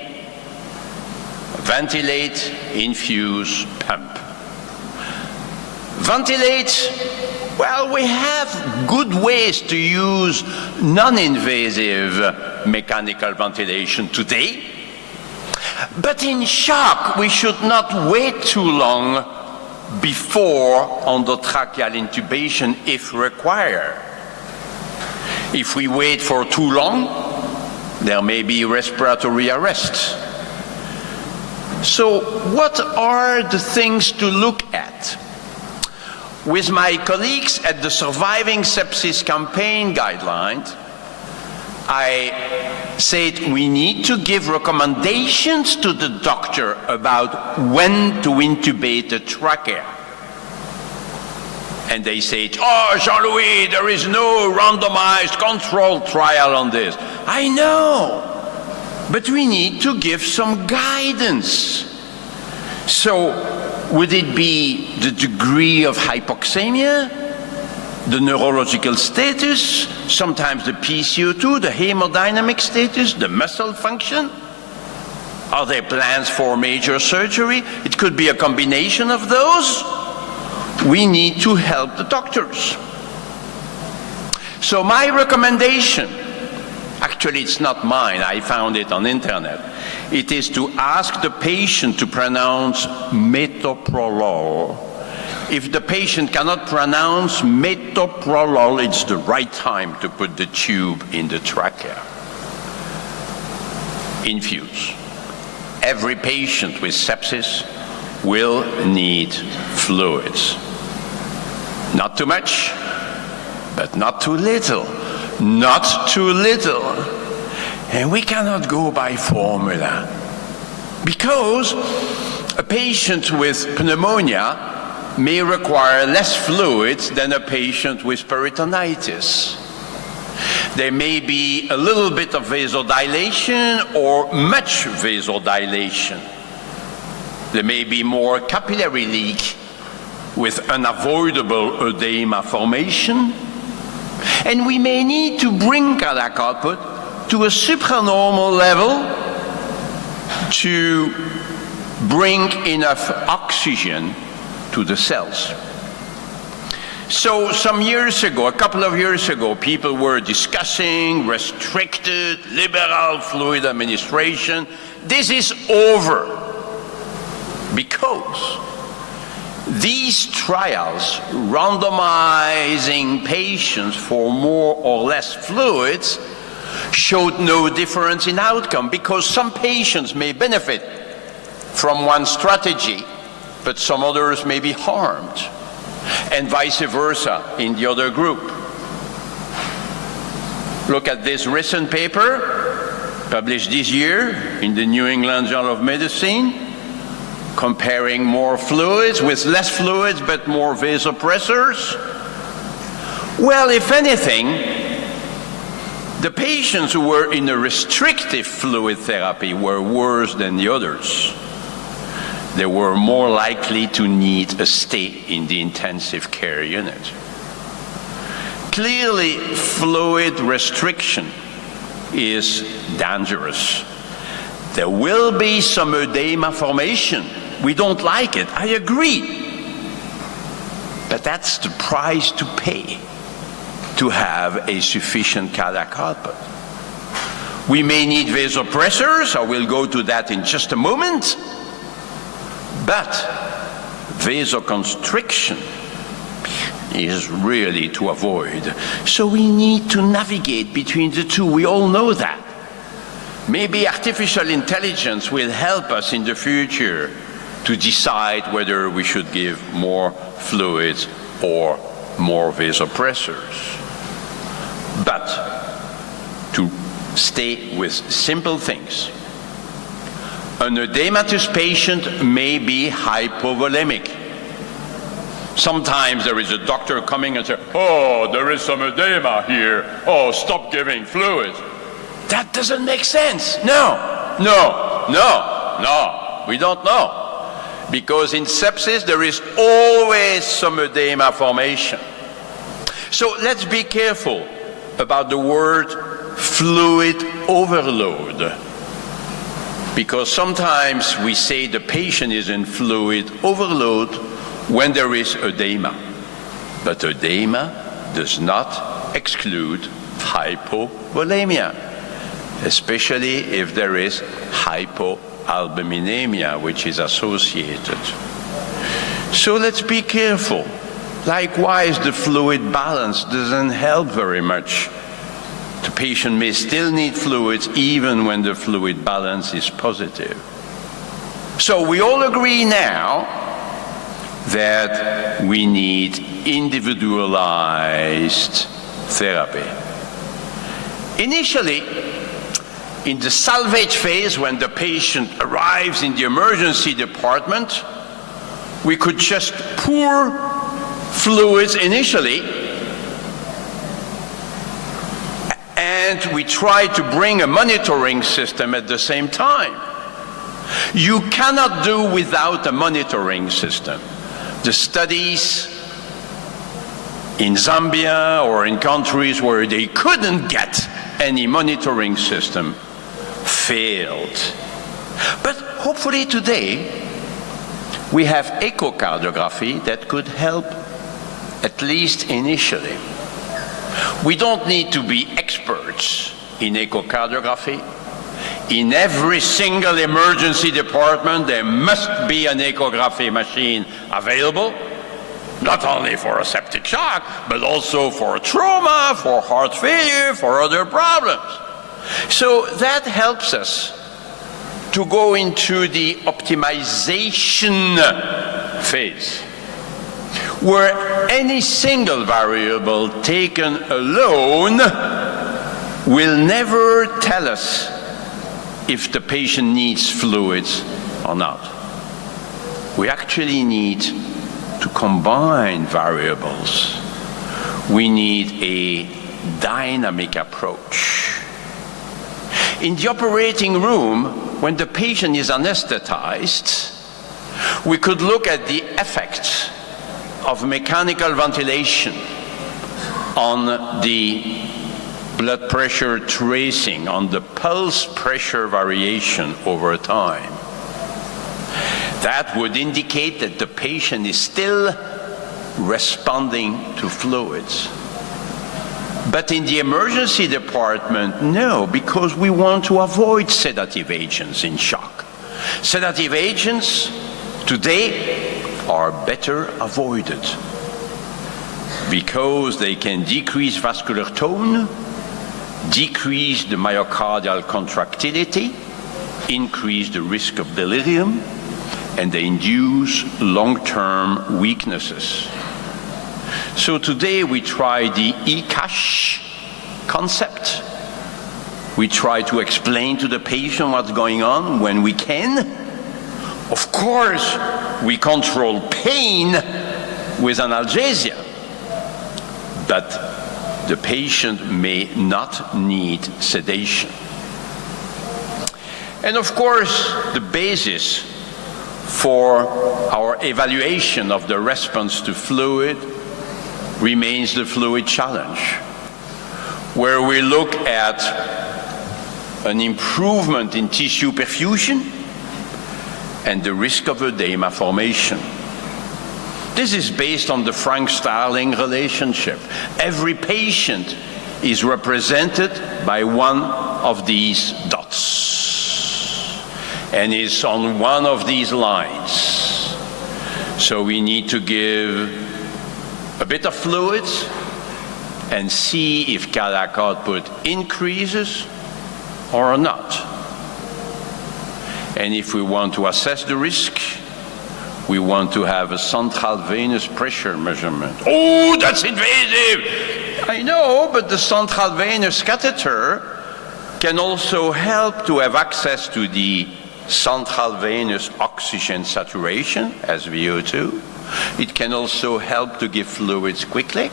Ventilate, infuse, pump. Ventilate, well, we have good ways to use non-invasive mechanical ventilation today. But in shock, we should not wait too long before endotracheal intubation if required. If we wait for too long, there may be respiratory arrest. So what are the things to look at? With my colleagues at the Surviving Sepsis Campaign guidelines, I said we need to give recommendations to the doctor about when to intubate a trachea. And they said, oh, Jean-Louis, there is no randomized controlled trial on this. I know. But we need to give some guidance. So would it be the degree of hypoxemia, the neurological status, sometimes the PCO2, the hemodynamic status, the muscle function? Are there plans for major surgery? It could be a combination of those. We need to help the doctors. So my recommendation, actually it's not mine, I found it on internet, it is to ask the patient to pronounce metoprolol. If the patient cannot pronounce metoprolol, it's the right time to put the tube in the trachea. Infuse. Every patient with sepsis will need fluids. Not too much, but not too little. Not too little. And we cannot go by formula. Because a patient with pneumonia may require less fluids than a patient with peritonitis. There may be a little bit of vasodilation or much vasodilation. There may be more capillary leak with unavoidable edema formation. And we may need to bring cardiac output to a supranormal level to bring enough oxygen to the cells. So some years ago, a couple of years ago, people were discussing restricted, liberal fluid administration. This is over because these trials randomizing patients for more or less fluids showed no difference in outcome because some patients may benefit from one strategy, but some others may be harmed, and vice versa in the other group. Look at this recent paper published this year in the New England Journal of Medicine, comparing more fluids with less fluids but more vasopressors. Well, if anything, the patients who were in a restrictive fluid therapy were worse than the others. They were more likely to need a stay in the intensive care unit. Clearly, fluid restriction is dangerous. There will be some edema formation. We don't like it, I agree. But that's the price to pay to have a sufficient cardiac output. We may need vasopressors, I will go to that in just a moment. But vasoconstriction is really to avoid. So we need to navigate between the two. We all know that. Maybe artificial intelligence will help us in the future to decide whether we should give more fluids or more vasopressors. But to stay with simple things. An edematous patient may be hypovolemic. Sometimes there is a doctor coming and say, oh, there is some edema here. Oh, stop giving fluids. That doesn't make sense. No, we don't know. Because in sepsis, there is always some edema formation. So let's be careful about the word fluid overload. Because sometimes we say the patient is in fluid overload when there is edema. But edema does not exclude hypovolemia, especially if there is hypoalbuminemia, which is associated. So let's be careful. Likewise, the fluid balance doesn't help very much. The patient may still need fluids even when the fluid balance is positive. So we all agree now that we need individualized therapy. Initially, in the salvage phase, when the patient arrives in the emergency department, we could just pour fluids initially, and we try to bring a monitoring system at the same time. You cannot do without a monitoring system. The studies in Zambia or in countries where they couldn't get any monitoring system failed. But hopefully today, we have echocardiography that could help, at least initially. We don't need to be experts in echocardiography. In every single emergency department, there must be an echography machine available, not only for a septic shock, but also for trauma, for heart failure, for other problems. So that helps us to go into the optimization phase, where any single variable taken alone will never tell us if the patient needs fluids or not. We actually need to combine variables. We need a dynamic approach. In the operating room, when the patient is anesthetized, we could look at the effects of mechanical ventilation on the blood pressure tracing, on the pulse pressure variation over time. That would indicate that the patient is still responding to fluids. But in the emergency department, no, because we want to avoid sedative agents in shock. Sedative agents today are better avoided because they can decrease vascular tone, decrease the myocardial contractility, increase the risk of delirium, and they induce long-term weaknesses. So today we try the ECASH concept. We try to explain to the patient what's going on when we can. Of course, we control pain with analgesia, but the patient may not need sedation. And of course, the basis for our evaluation of the response to fluid remains the fluid challenge, where we look at an improvement in tissue perfusion and the risk of edema formation. This is based on the Frank-Starling relationship. Every patient is represented by one of these dots and is on one of these lines. So we need to give a bit of fluids and see if cardiac output increases or not. And if we want to assess the risk, we want to have a central venous pressure measurement. Oh, that's invasive! I know, but the central venous catheter can also help to have access to the central venous oxygen saturation, SVO2. It can also help to give fluids quickly.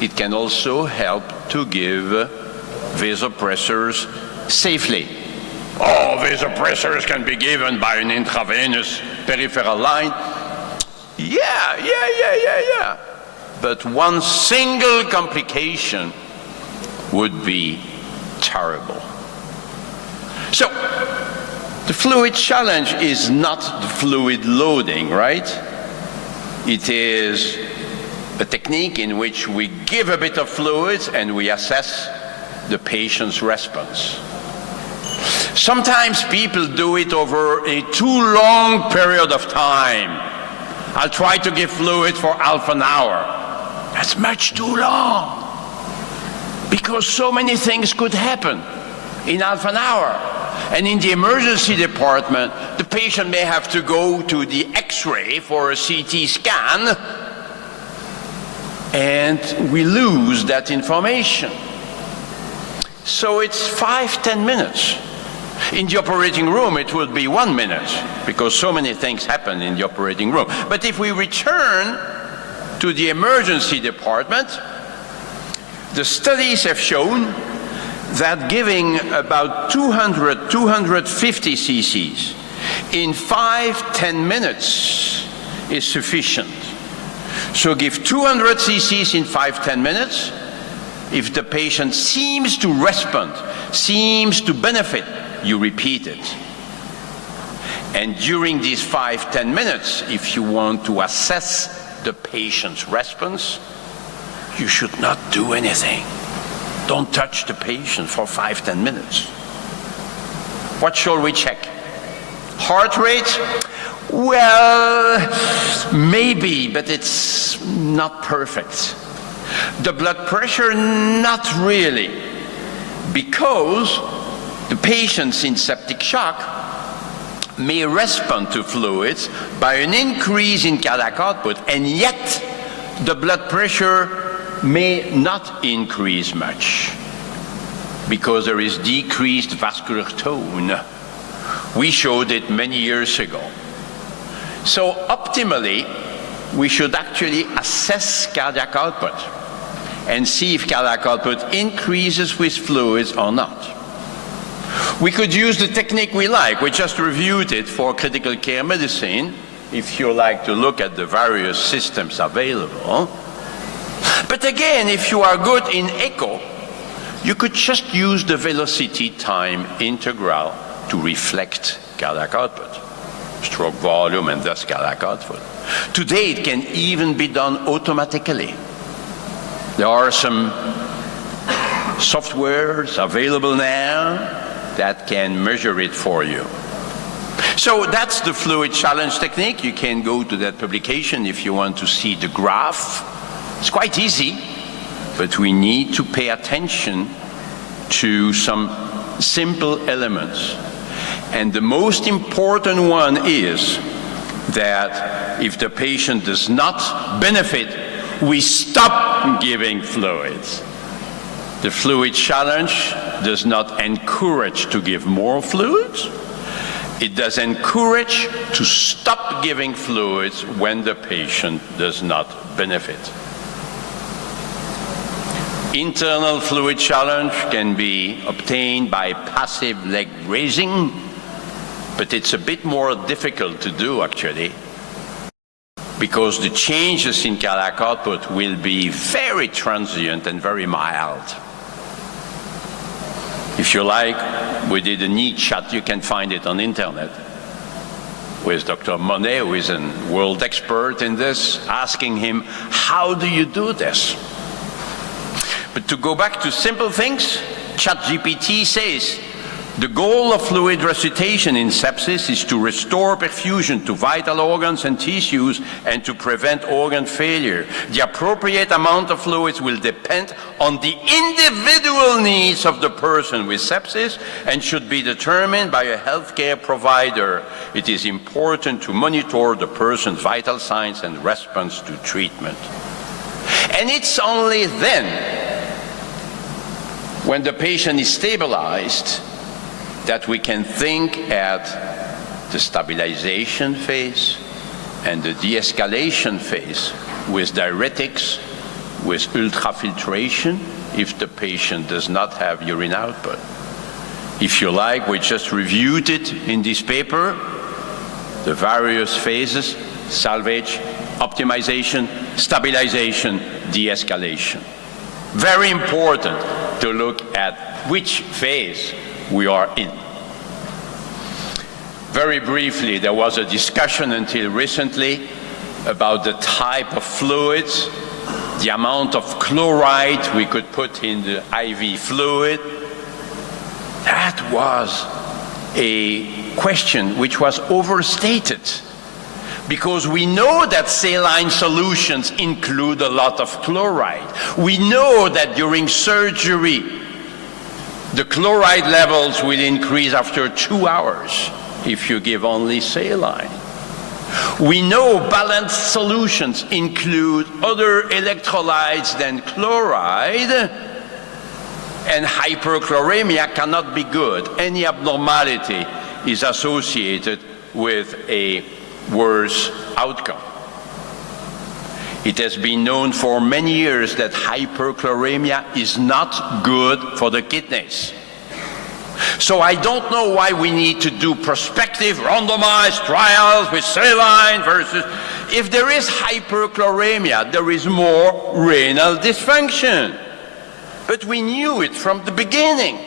It can also help to give vasopressors safely. Oh, vasopressors can be given by an intravenous peripheral line. Yeah. But one single complication would be terrible. So, the fluid challenge is not the fluid loading, right? It is a technique in which we give a bit of fluids and we assess the patient's response. Sometimes people do it over a too long period of time. I'll try to give fluid for half an hour. That's much too long, because so many things could happen in half an hour. And in the emergency department, the patient may have to go to the X-ray for a CT scan, and we lose that information. So it's 5-10 minutes. In the operating room, it will be 1 minute, because so many things happen in the operating room. But if we return to the emergency department, the studies have shown that giving about 200-250 cc's in 5-10 minutes is sufficient. So give 200 cc's in 5-10 minutes. If the patient seems to respond, seems to benefit, you repeat it. And during these 5-10 minutes, if you want to assess the patient's response, you should not do anything. Don't touch the patient for 5-10 minutes. What shall we check? Heart rate? Well, maybe, but it's not perfect. The blood pressure? Not really, because the patients in septic shock may respond to fluids by an increase in cardiac output, and yet the blood pressure may not increase much because there is decreased vascular tone. We showed it many years ago. So optimally, we should actually assess cardiac output and see if cardiac output increases with fluids or not. We could use the technique we like. We just reviewed it for critical care medicine, if you like to look at the various systems available. But again, if you are good in echo, you could just use the velocity time integral to reflect cardiac output, stroke volume, and thus cardiac output. Today, it can even be done automatically. There are some softwares available now that can measure it for you. So that's the fluid challenge technique. You can go to that publication if you want to see the graph. It's quite easy, but we need to pay attention to some simple elements. And the most important one is that if the patient does not benefit, we stop giving fluids. The fluid challenge does not encourage to give more fluids. It does encourage to stop giving fluids when the patient does not benefit. Internal fluid challenge can be obtained by passive leg raising, but it's a bit more difficult to do actually, because the changes in cardiac output will be very transient and very mild. If you like, we did a neat chat, you can find it on the internet, with Dr. Monet, who is a world expert in this, asking him, how do you do this? But to go back to simple things, ChatGPT says, the goal of fluid resuscitation in sepsis is to restore perfusion to vital organs and tissues and to prevent organ failure. The appropriate amount of fluids will depend on the individual needs of the person with sepsis and should be determined by a healthcare provider. It is important to monitor the person's vital signs and response to treatment. And it's only then, when the patient is stabilized, that we can think at the stabilization phase and the de-escalation phase with diuretics, with ultrafiltration, if the patient does not have urine output. If you like, we just reviewed it in this paper, the various phases: salvage, optimization, stabilization, de-escalation. Very important to look at which phase we are in. Very briefly, there was a discussion until recently about the type of fluids, the amount of chloride we could put in the IV fluid. That was a question which was overstated, because we know that saline solutions include a lot of chloride. We know that during surgery, the chloride levels will increase after 2 hours if you give only saline. We know balanced solutions include other electrolytes than chloride, and hyperchloremia cannot be good. Any abnormality is associated with a worse outcome. It has been known for many years that hyperchloremia is not good for the kidneys. So I don't know why we need to do prospective randomized trials with saline versus... If there is hyperchloremia, there is more renal dysfunction. But we knew it from the beginning.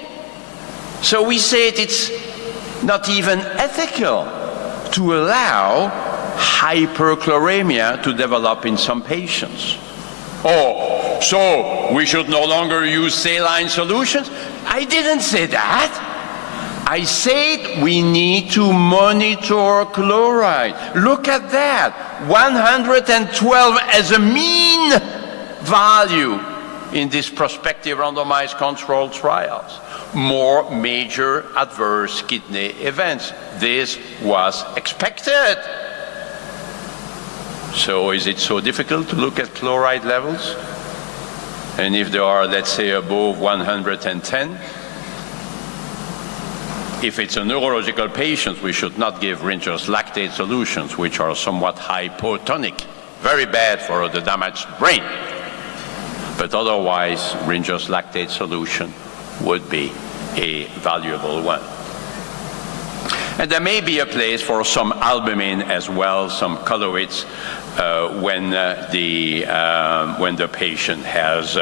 So we said it's not even ethical to allow hyperchloremia to develop in some patients. Oh, so we should no longer use saline solutions? I didn't say that. I said we need to monitor chloride. Look at that, 112 as a mean value in these prospective randomized controlled trials. More major adverse kidney events. This was expected. So is it so difficult to look at chloride levels? And if they are, let's say, above 110, if it's a neurological patient, we should not give Ringer's lactate solutions, which are somewhat hypotonic, very bad for the damaged brain. But otherwise, Ringer's lactate solution would be a valuable one. And there may be a place for some albumin as well, some colloids, when the patient has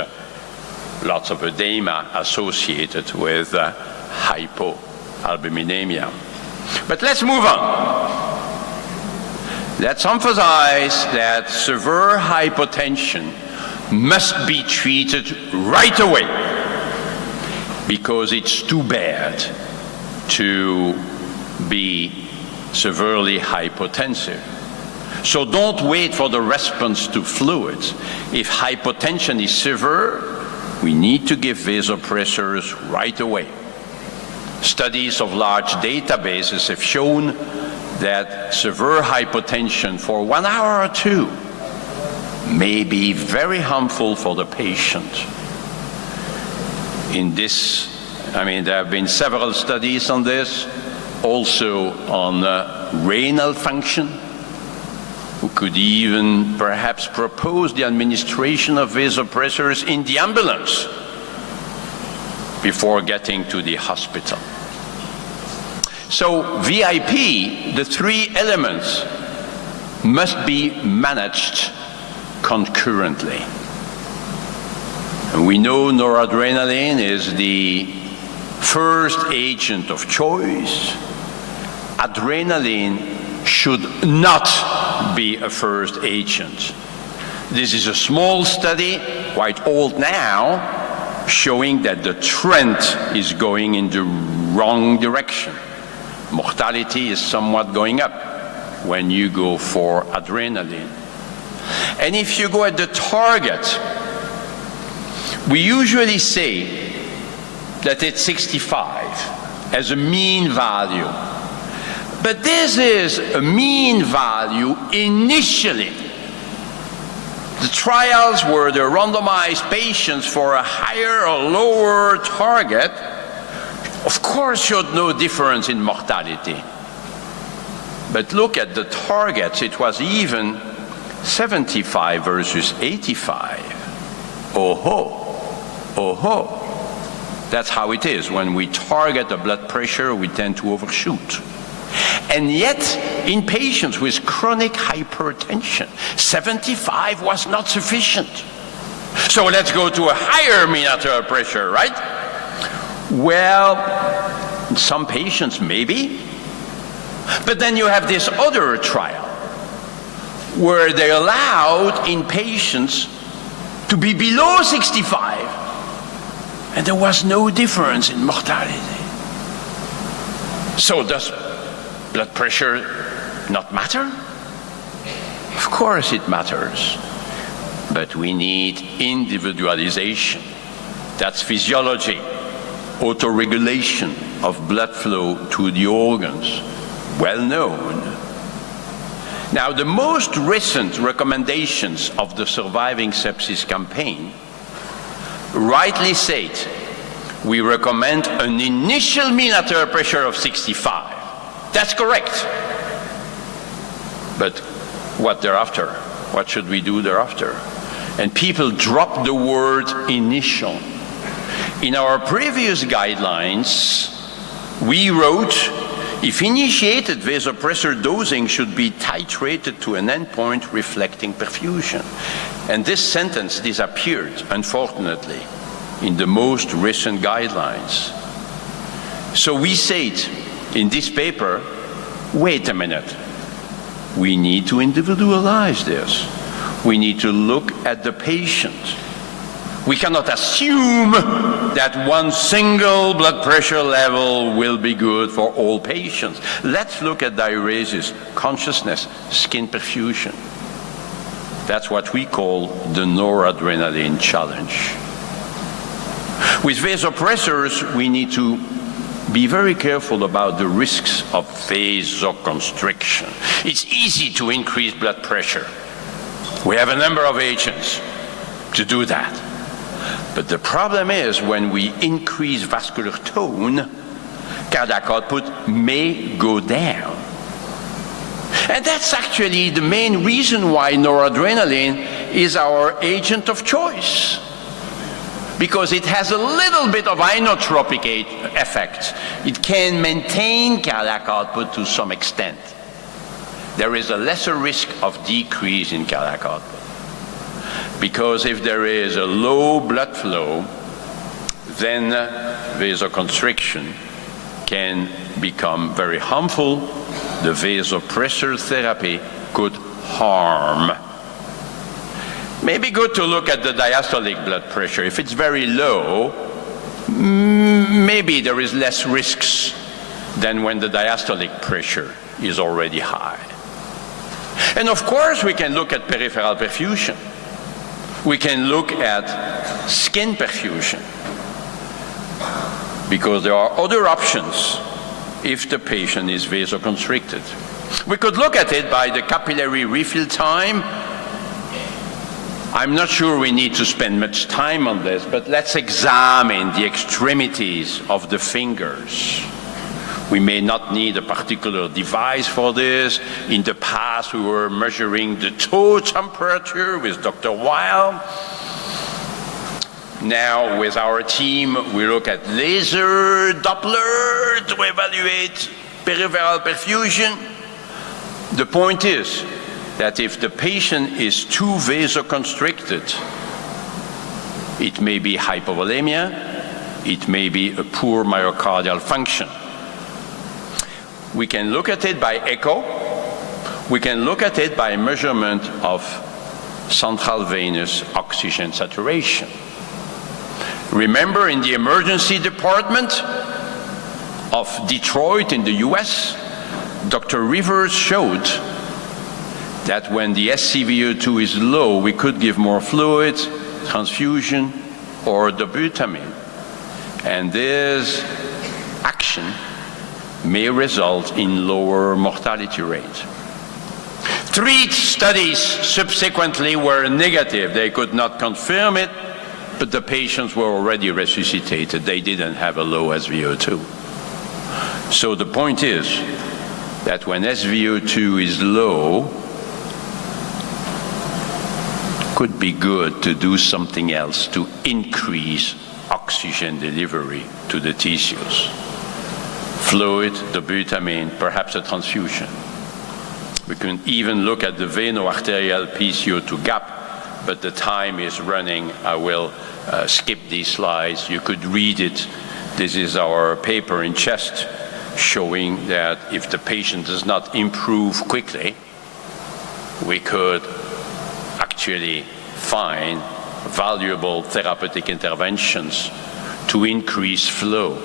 lots of edema associated with hypoalbuminemia. But let's move on. Let's emphasize that severe hypotension must be treated right away, because it's too bad to be severely hypotensive. So don't wait for the response to fluids. If hypotension is severe, we need to give vasopressors right away. Studies of large databases have shown that severe hypotension for 1 hour or 2 may be very harmful for the patient. In this, there have been several studies on this, also on renal function. We could even perhaps propose the administration of vasopressors in the ambulance before getting to the hospital. So VIP, the 3 elements, must be managed concurrently. And we know noradrenaline is the first agent of choice. Adrenaline should not be a first agent. This is a small study, quite old now, showing that the trend is going in the wrong direction. Mortality is somewhat going up when you go for adrenaline. And if you go at the target, we usually say that it's 65 as a mean value. But this is a mean value initially. The trials where they randomized patients for a higher or lower target, of course, showed no difference in mortality. But look at the targets, it was even 75 versus 85. Oh-ho. That's how it is. When we target the blood pressure, we tend to overshoot. And yet, in patients with chronic hypertension, 75 was not sufficient. So let's go to a higher mean arterial pressure, right? Well, in some patients maybe. But then you have this other trial where they allowed in patients to be below 65, and there was no difference in mortality. So does blood pressure not matter? Of course it matters, but we need individualization. That's physiology, autoregulation of blood flow to the organs, well known. Now, the most recent recommendations of the Surviving Sepsis campaign rightly said we recommend an initial mean arterial pressure of 65. That's correct. But what thereafter? What should we do thereafter? And people drop the word initial. In our previous guidelines, we wrote, if initiated, vasopressor dosing should be titrated to an endpoint reflecting perfusion. And this sentence disappeared, unfortunately, in the most recent guidelines. So we said in this paper, wait a minute, We need to individualize this. We need to look at the patient. We cannot assume that one single blood pressure level will be good for all patients. Let's look at diuresis, consciousness, skin perfusion. That's what we call the noradrenaline challenge. With vasopressors, we need to be very careful about the risks of vasoconstriction. It's easy to increase blood pressure. We have a number of agents to do that. But the problem is when we increase vascular tone, cardiac output may go down. And that's actually the main reason why noradrenaline is our agent of choice. Because it has a little bit of inotropic effect. It can maintain cardiac output to some extent. There is a lesser risk of decrease in cardiac output. Because if there is a low blood flow, then vasoconstriction can become very harmful. The vasopressor therapy could harm. Maybe good to look at the diastolic blood pressure. If it's very low, maybe there is less risks than when the diastolic pressure is already high. And of course, we can look at peripheral perfusion. We can look at skin perfusion, because there are other options if the patient is vasoconstricted. We could look at it by the capillary refill time. I'm not sure we need to spend much time on this, but let's examine the extremities of the fingers. We may not need a particular device for this. In the past, we were measuring the toe temperature with Dr. Weil. Now, with our team, we look at laser Doppler to evaluate peripheral perfusion. The point is that if the patient is too vasoconstricted, it may be hypovolemia, it may be a poor myocardial function. We can look at it by echo. We can look at it by measurement of central venous oxygen saturation. Remember, in the emergency department of Detroit in the US, Dr. Rivers showed that when the SCVO2 is low, we could give more fluid, transfusion, or dobutamine. And this action may result in lower mortality rate. 3 studies subsequently were negative. They could not confirm it, but the patients were already resuscitated. They didn't have a low SVO2. So the point is that when SVO2 is low, it could be good to do something else to increase oxygen delivery to the tissues. Fluid, dobutamine, perhaps a transfusion. We can even look at the veno-arterial PCO2 gap, but the time is running. I will skip these slides. You could read it. This is our paper in Chest showing that if the patient does not improve quickly, we could actually find valuable therapeutic interventions to increase flow.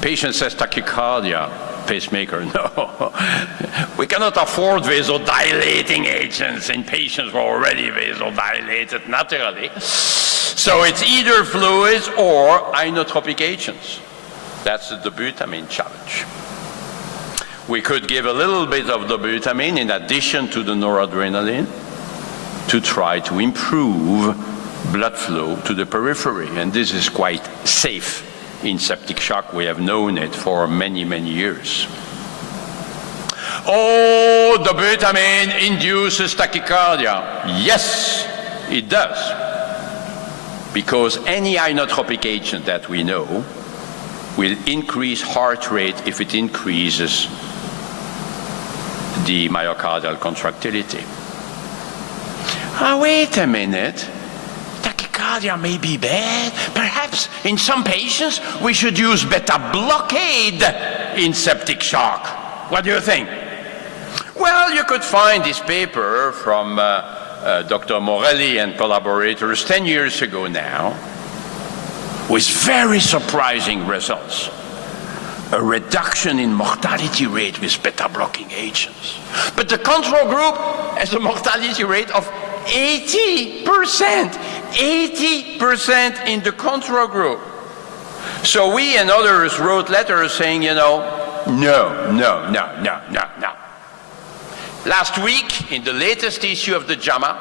Patient says tachycardia, pacemaker. No, we cannot afford vasodilating agents in patients who are already vasodilated naturally. So it's either fluids or inotropic agents. That's the dobutamine challenge. We could give a little bit of dobutamine in addition to the noradrenaline to try to improve blood flow to the periphery, and this is quite safe. In septic shock, we have known it for many, many years. Oh, dobutamine induces tachycardia. Yes, it does. Because any inotropic agent that we know will increase heart rate if it increases the myocardial contractility. Wait a minute. Tachycardia may be bad. Perhaps in some patients we should use beta blockade in septic shock. What do you think? Well, you could find this paper from Dr. Morelli and collaborators 10 years ago now, with very surprising results. A reduction in mortality rate with beta-blocking agents. But the control group has a mortality rate of 80%. 80% in the control group. So we and others wrote letters saying, you know, no. Last week, in the latest issue of the JAMA,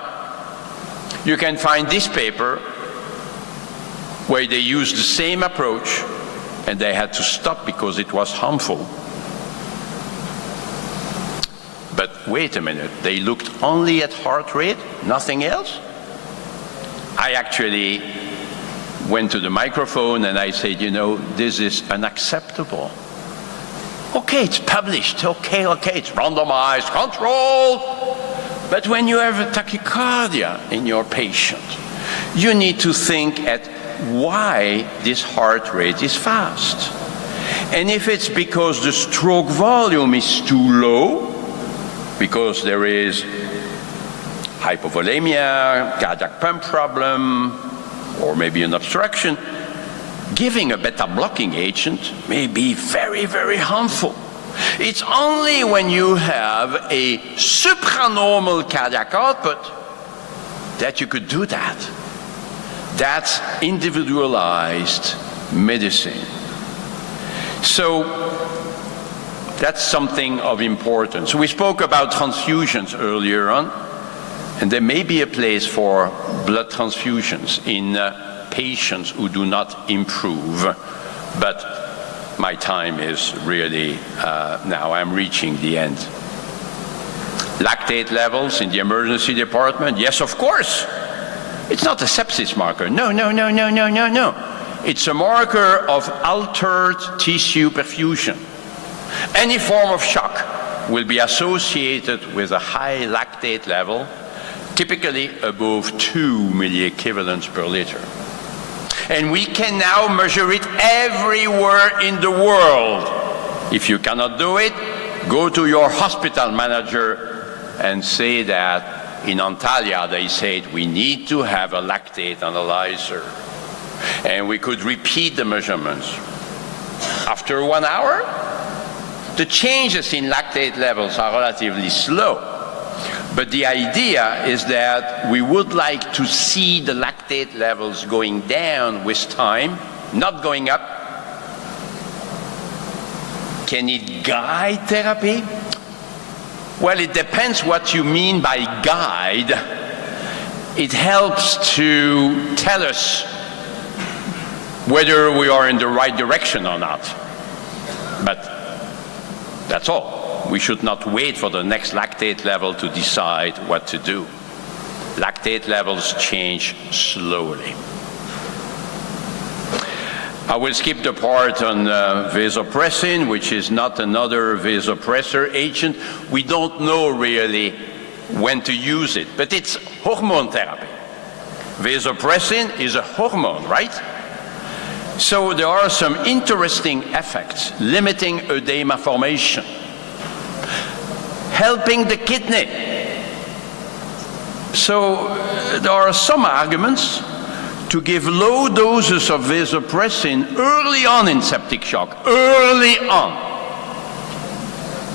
you can find this paper where they used the same approach and they had to stop because it was harmful. But wait a minute, they looked only at heart rate, nothing else? I actually went to the microphone and I said, you know, this is unacceptable. Okay, it's published, okay, it's randomized, controlled. But when you have a tachycardia in your patient, you need to think at why this heart rate is fast. And if it's because the stroke volume is too low, because there is hypovolemia, cardiac pump problem, or maybe an obstruction, giving a beta-blocking agent may be very, very harmful. It's only when you have a supranormal cardiac output that you could do that. That's individualized medicine. So that's something of importance. We spoke about transfusions earlier on, and there may be a place for blood transfusions in patients who do not improve. But my time is really, now I'm reaching the end. Lactate levels in the emergency department, yes, of course. It's not a sepsis marker. No. It's a marker of altered tissue perfusion. Any form of shock will be associated with a high lactate level, typically above 2 milliequivalents per liter. And we can now measure it everywhere in the world. If you cannot do it, go to your hospital manager and say that in Antalya they said we need to have a lactate analyzer. And we could repeat the measurements. After 1 hour, the changes in lactate levels are relatively slow. But the idea is that we would like to see the lactate levels going down with time, not going up. Can it guide therapy? Well, it depends what you mean by guide. It helps to tell us whether we are in the right direction or not. But that's all. We should not wait for the next lactate level to decide what to do. Lactate levels change slowly. I will skip the part on vasopressin, which is not another vasopressor agent. We don't know really when to use it, but it's hormone therapy. Vasopressin is a hormone, right? So there are some interesting effects limiting edema formation, helping the kidney. So there are some arguments to give low doses of vasopressin early on in septic shock, early on.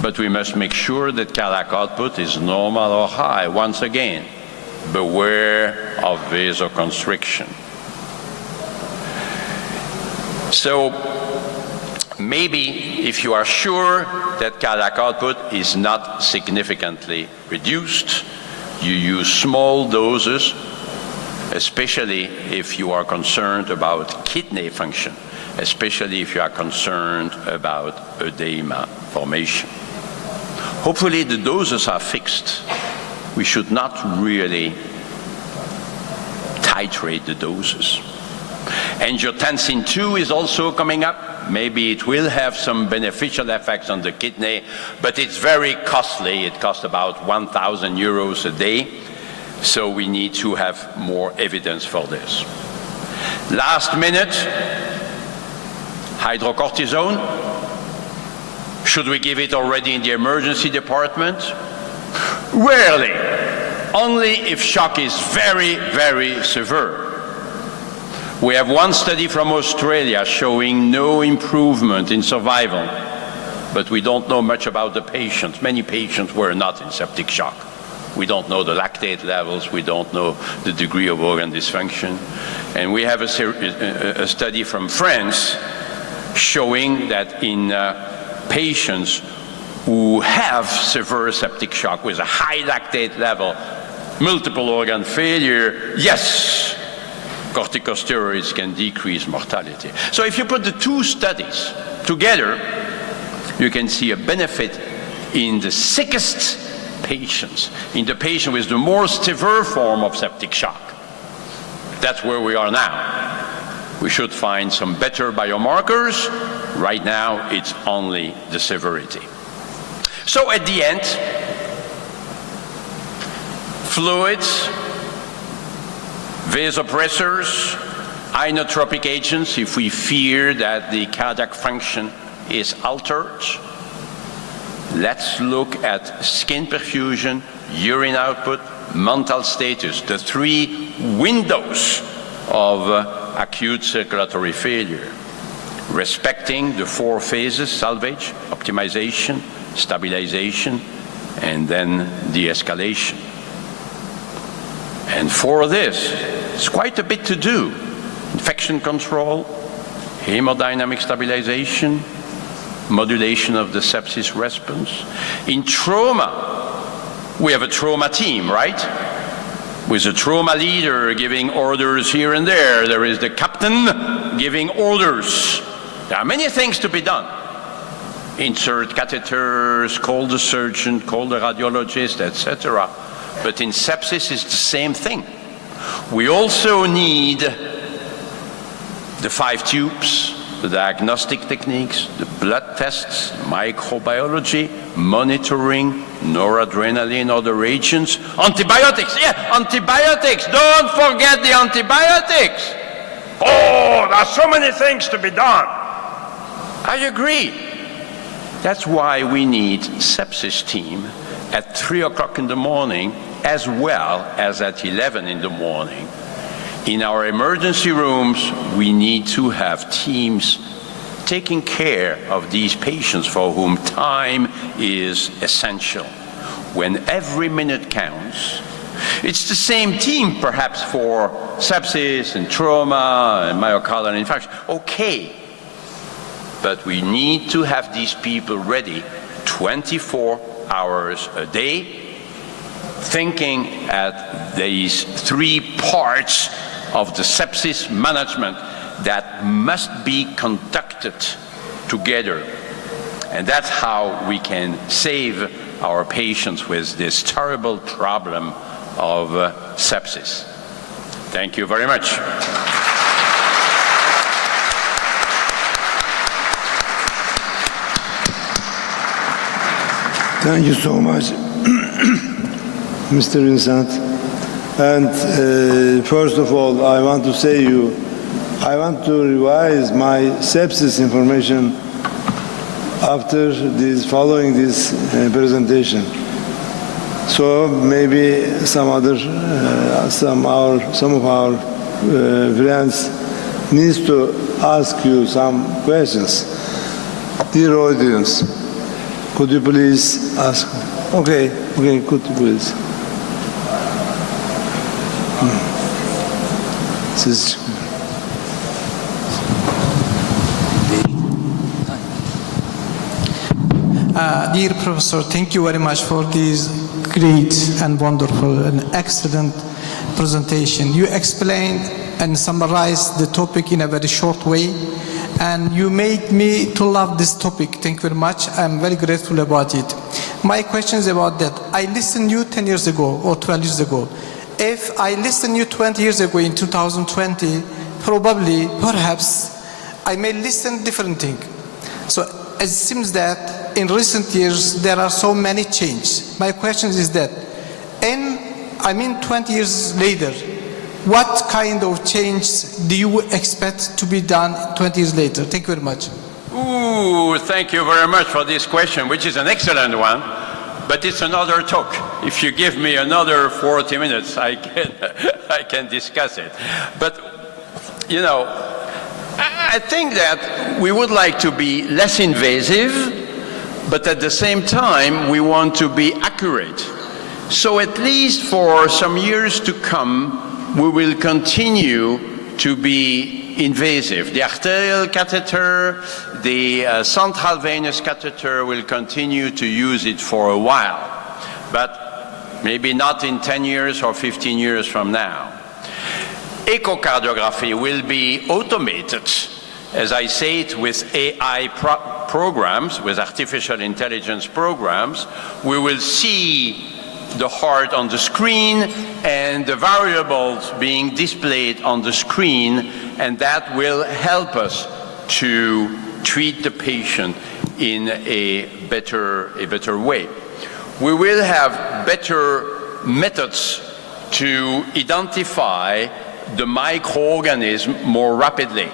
But we must make sure that cardiac output is normal or high. Once again, beware of vasoconstriction. So maybe if you are sure that cardiac output is not significantly reduced, you use small doses, especially if you are concerned about kidney function, especially if you are concerned about edema formation. Hopefully the doses are fixed. We should not really titrate the doses. Angiotensin II is also coming up. Maybe it will have some beneficial effects on the kidney, but it's very costly. It costs about 1,000 euros a day. So we need to have more evidence for this. Last minute, hydrocortisone. Should we give it already in the emergency department? Rarely, only if shock is very, very severe. We have one study from Australia showing no improvement in survival, but we don't know much about the patients. Many patients were not in septic shock. We don't know the lactate levels, we don't know the degree of organ dysfunction. And we have a study from France showing that in patients who have severe septic shock with a high lactate level, multiple organ failure, yes, corticosteroids can decrease mortality. So if you put the two studies together, you can see a benefit in the sickest patients, in the patient with the more severe form of septic shock. That's where we are now. We should find some better biomarkers. Right now, it's only the severity. So at the end, fluids, vasopressors, inotropic agents, if we fear that the cardiac function is altered. Let's look at skin perfusion, urine output, mental status, the three windows of acute circulatory failure, respecting the four phases: salvage, optimization, stabilization, and then de-escalation. And for this, it's quite a bit to do. Infection control, hemodynamic stabilization, modulation of the sepsis response. In trauma, we have a trauma team, right? With a trauma leader giving orders here and there. There is the captain giving orders. There are many things to be done. Insert catheters, call the surgeon, call the radiologist, etc. But in sepsis, it's the same thing. We also need the 5 tubes, the diagnostic techniques, the blood tests, microbiology, monitoring, noradrenaline, other agents, antibiotics. Yeah, antibiotics. Don't forget the antibiotics. Oh, there are so many things to be done. I agree. That's why we need sepsis team at 3 o'clock in the morning as well as at 11 in the morning. In our emergency rooms, we need to have teams taking care of these patients for whom time is essential. When every minute counts, it's the same team perhaps for sepsis and trauma and myocardial infarction. Okay, but we need to have these people ready 24 hours a day, thinking at these 3 parts of the sepsis management that must be conducted together. And that's how we can save our patients with this terrible problem of sepsis. Thank you very much. Thank you so much, Mr. Vincent. And first of all, I want to say I want to revise my sepsis information after following this presentation. So maybe some of our friends needs to ask you some questions. Dear audience, could you please ask? Okay, could you please? Dear Professor, thank you very much for this great and wonderful and excellent presentation. You explained and summarized the topic in a very short way, and you made me to love this topic. Thank you very much. I'm very grateful about it. My question is about that. I listened to you 10 years ago or 12 years ago. If I listened to you 20 years ago in 2020, perhaps, I may listen different thing. So it seems that in recent years, there are so many changes. My question is that, 20 years later, what kind of change do you expect to be done 20 years later? Thank you very much. Ooh, thank you very much for this question, which is an excellent one, but it's another talk. if you give me another 40 minutes, I can discuss it. But, you know, I think that we would like to be less invasive, but at the same time, we want to be accurate. So at least for some years to come, we will continue to be invasive. The arterial catheter, the central venous catheter will continue to use it for a while, but maybe not in 10 years or 15 years from now. Echocardiography will be automated, as I say it, with AI programs, with artificial intelligence programs. We will see the heart on the screen and the variables being displayed on the screen, and that will help us to treat the patient in a better way. We will have better methods to identify the microorganism more rapidly,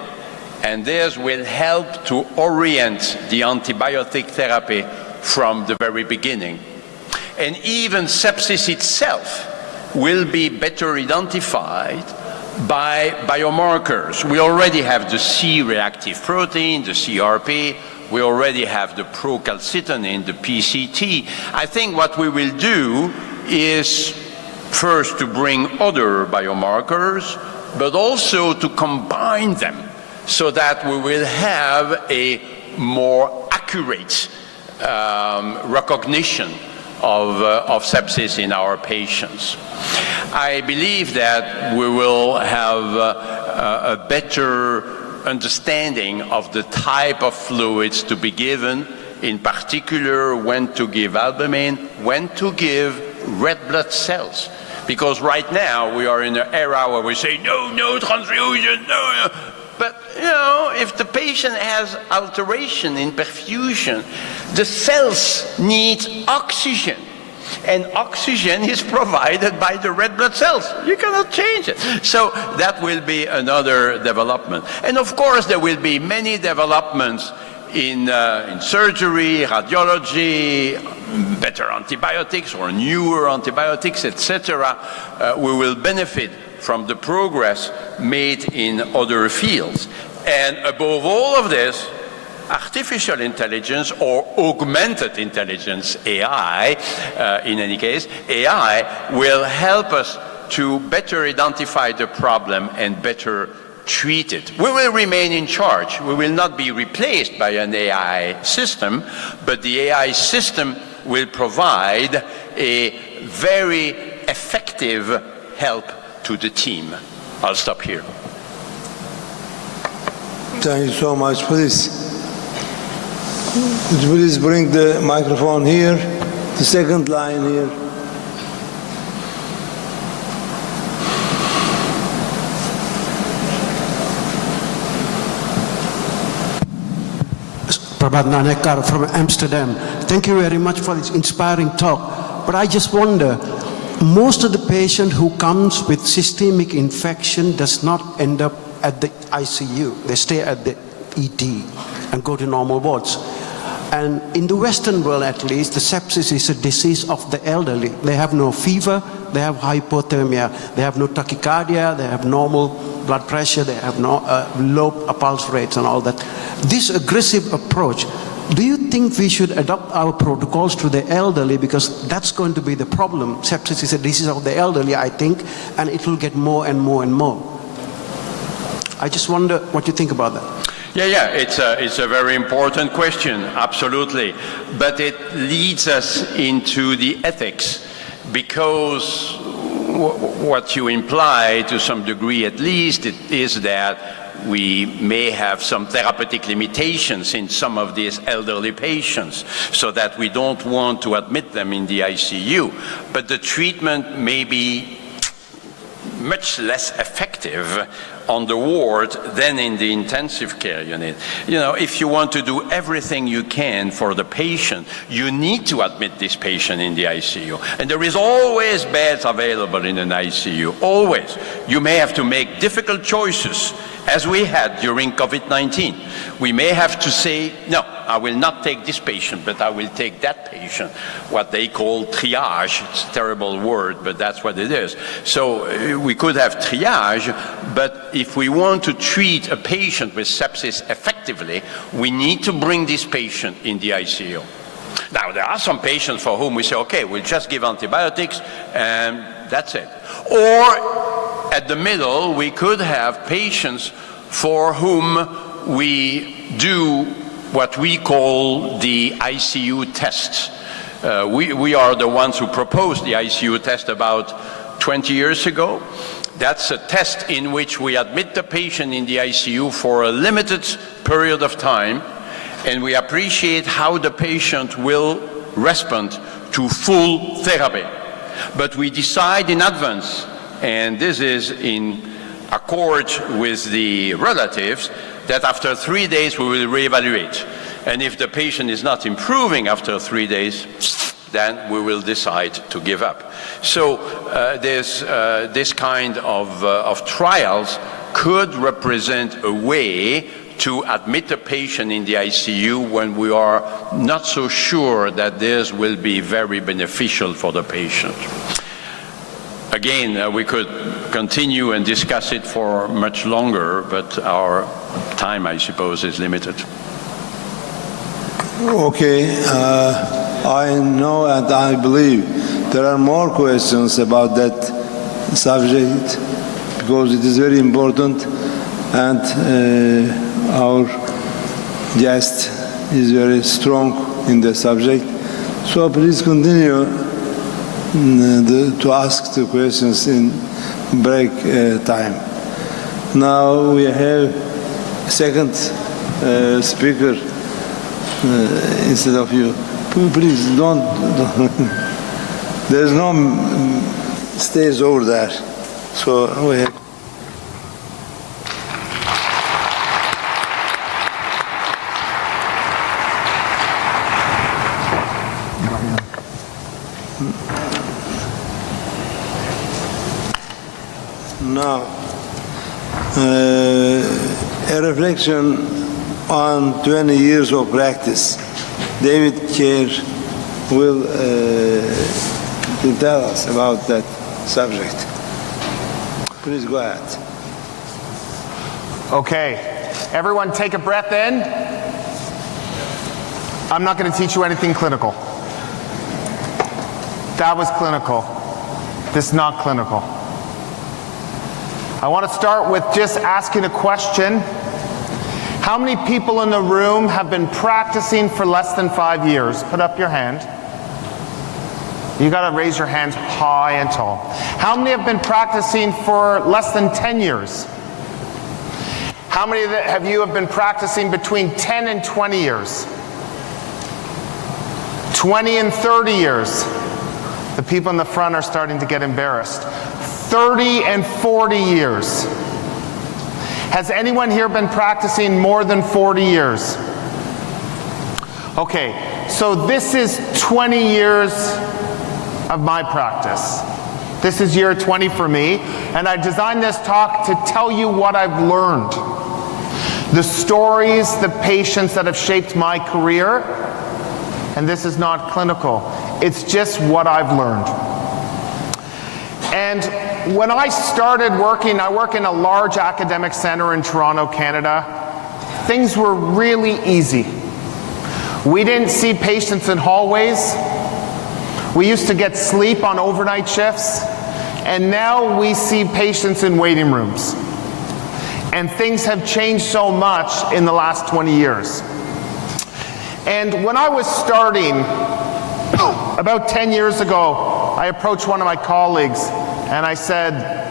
and this will help to orient the antibiotic therapy from the very beginning. And even sepsis itself will be better identified by biomarkers. We already have the C-reactive protein, the CRP, we already have the procalcitonin, the PCT. I think what we will do is first to bring other biomarkers, but also to combine them so that we will have a more accurate recognition of sepsis in our patients. I believe that we will have a better understanding of the type of fluids to be given, in particular when to give albumin, when to give red blood cells. Because right now we are in an era where we say, no transfusion, no. But, you know, if the patient has alteration in perfusion, the cells need oxygen. And oxygen is provided by the red blood cells. You cannot change it. So that will be another development. And of course, there will be many developments in surgery, radiology, better antibiotics or newer antibiotics, etc. We will benefit from the progress made in other fields. And above all of this, artificial intelligence or augmented intelligence, AI, in any case, AI will help us to better identify the problem and better treat it. We will remain in charge. We will not be replaced by an AI system, but the AI system will provide a very effective help to the team. I'll stop here. Thank you so much. Please. Would you please bring the microphone here, the second line here. Prabhat Nanekar from Amsterdam. Thank you very much for this inspiring talk. But I just wonder, most of the patient who comes with systemic infection does not end up at the ICU. They stay at the ED and go to normal wards. And in the Western world, at least, the sepsis is a disease of the elderly. They have no fever, they have hypothermia, they have no tachycardia, they have normal blood pressure, they have no low pulse rates and all that. This aggressive approach, do you think we should adopt our protocols to the elderly, because that's going to be the problem? Sepsis is a disease of the elderly, I think, and it will get more and more and more. I just wonder what you think about that. Yeah, it's a very important question, absolutely. But it leads us into the ethics, because what you imply, to some degree at least, is that we may have some therapeutic limitations in some of these elderly patients, so that we don't want to admit them in the ICU. But the treatment may be much less effective on the ward than in the intensive care unit. You know, if you want to do everything you can for the patient, you need to admit this patient in the ICU. And there is always beds available in an ICU, always. You may have to make difficult choices, as we had during COVID-19. We may have to say, no, I will not take this patient, but I will take that patient, what they call triage. It's a terrible word, but that's what it is. So we could have triage, but if we want to treat a patient with sepsis effectively, we need to bring this patient in the ICU. Now, there are some patients for whom we say, okay, we'll just give antibiotics and that's it. Or at the middle, we could have patients for whom we do what we call the ICU tests. We are the ones who proposed the ICU test about 20 years ago. That's a test in which we admit the patient in the ICU for a limited period of time, and we appreciate how the patient will respond to full therapy. But we decide in advance, and this is in accord with the relatives, that after 3 days we will reevaluate. And if the patient is not improving after 3 days, then we will decide to give up. So this kind of trials could represent a way to admit a patient in the ICU when we are not so sure that this will be very beneficial for the patient. Again, we could continue and discuss it for much longer, but our time, I suppose, is limited. Okay, I know and I believe there are more questions about that subject because it is very important, and our guest is very strong in the subject. So please continue to ask the questions in break time. Now we have a second speaker instead of you. Please don't. There's no stage over there. So we have. Now, a reflection on 20 years of practice. David Kerr will tell us about that subject. Please go ahead. Okay, everyone take a breath in. I'm not going to teach you anything clinical. That was clinical. This is not clinical. I want to start with just asking a question. How many people in the room have been practicing for less than 5 years? Put up your hand. You got to raise your hands high and tall. How many have been practicing for less than 10 years? How many of you have been practicing between 10 and 20 years? 20 and 30 years. The people in the front are starting to get embarrassed. 30 and 40 years. Has anyone here been practicing more than 40 years? Okay, so this is 20 years of my practice. This is year 20 for me, and I designed this talk to tell you what I've learned. The stories, the patients that have shaped my career, and this is not clinical. It's just what I've learned. And when I started working, I work in a large academic center in Toronto, Canada. Things were really easy. We didn't see patients in hallways. We used to get sleep on overnight shifts. And now we see patients in waiting rooms. And things have changed so much in the last 20 years. And when I was starting, about 10 years ago, I approached one of my colleagues and I said,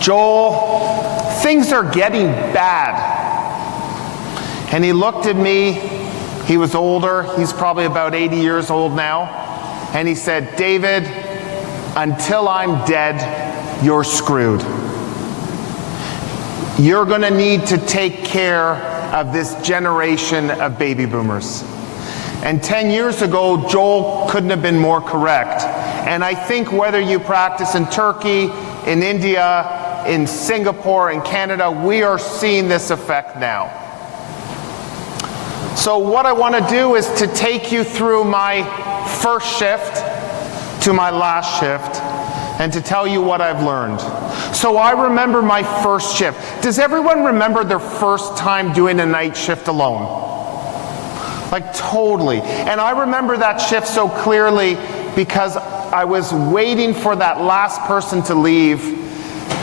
Joel, things are getting bad. And he looked at me, he was older, he's probably about 80 years old now, and he said, David, until I'm dead, you're screwed. You're going to need to take care of this generation of baby boomers. And 10 years ago, Joel couldn't have been more correct. And I think whether you practice in Turkey, in India, in Singapore, in Canada, we are seeing this effect now. So So what I want to do is to take you through my first shift to my last shift and to tell you what I've learned. So I remember my first shift. Does everyone remember their first time doing a night shift alone? Like totally. And I remember that shift so clearly because I was waiting for that last person to leave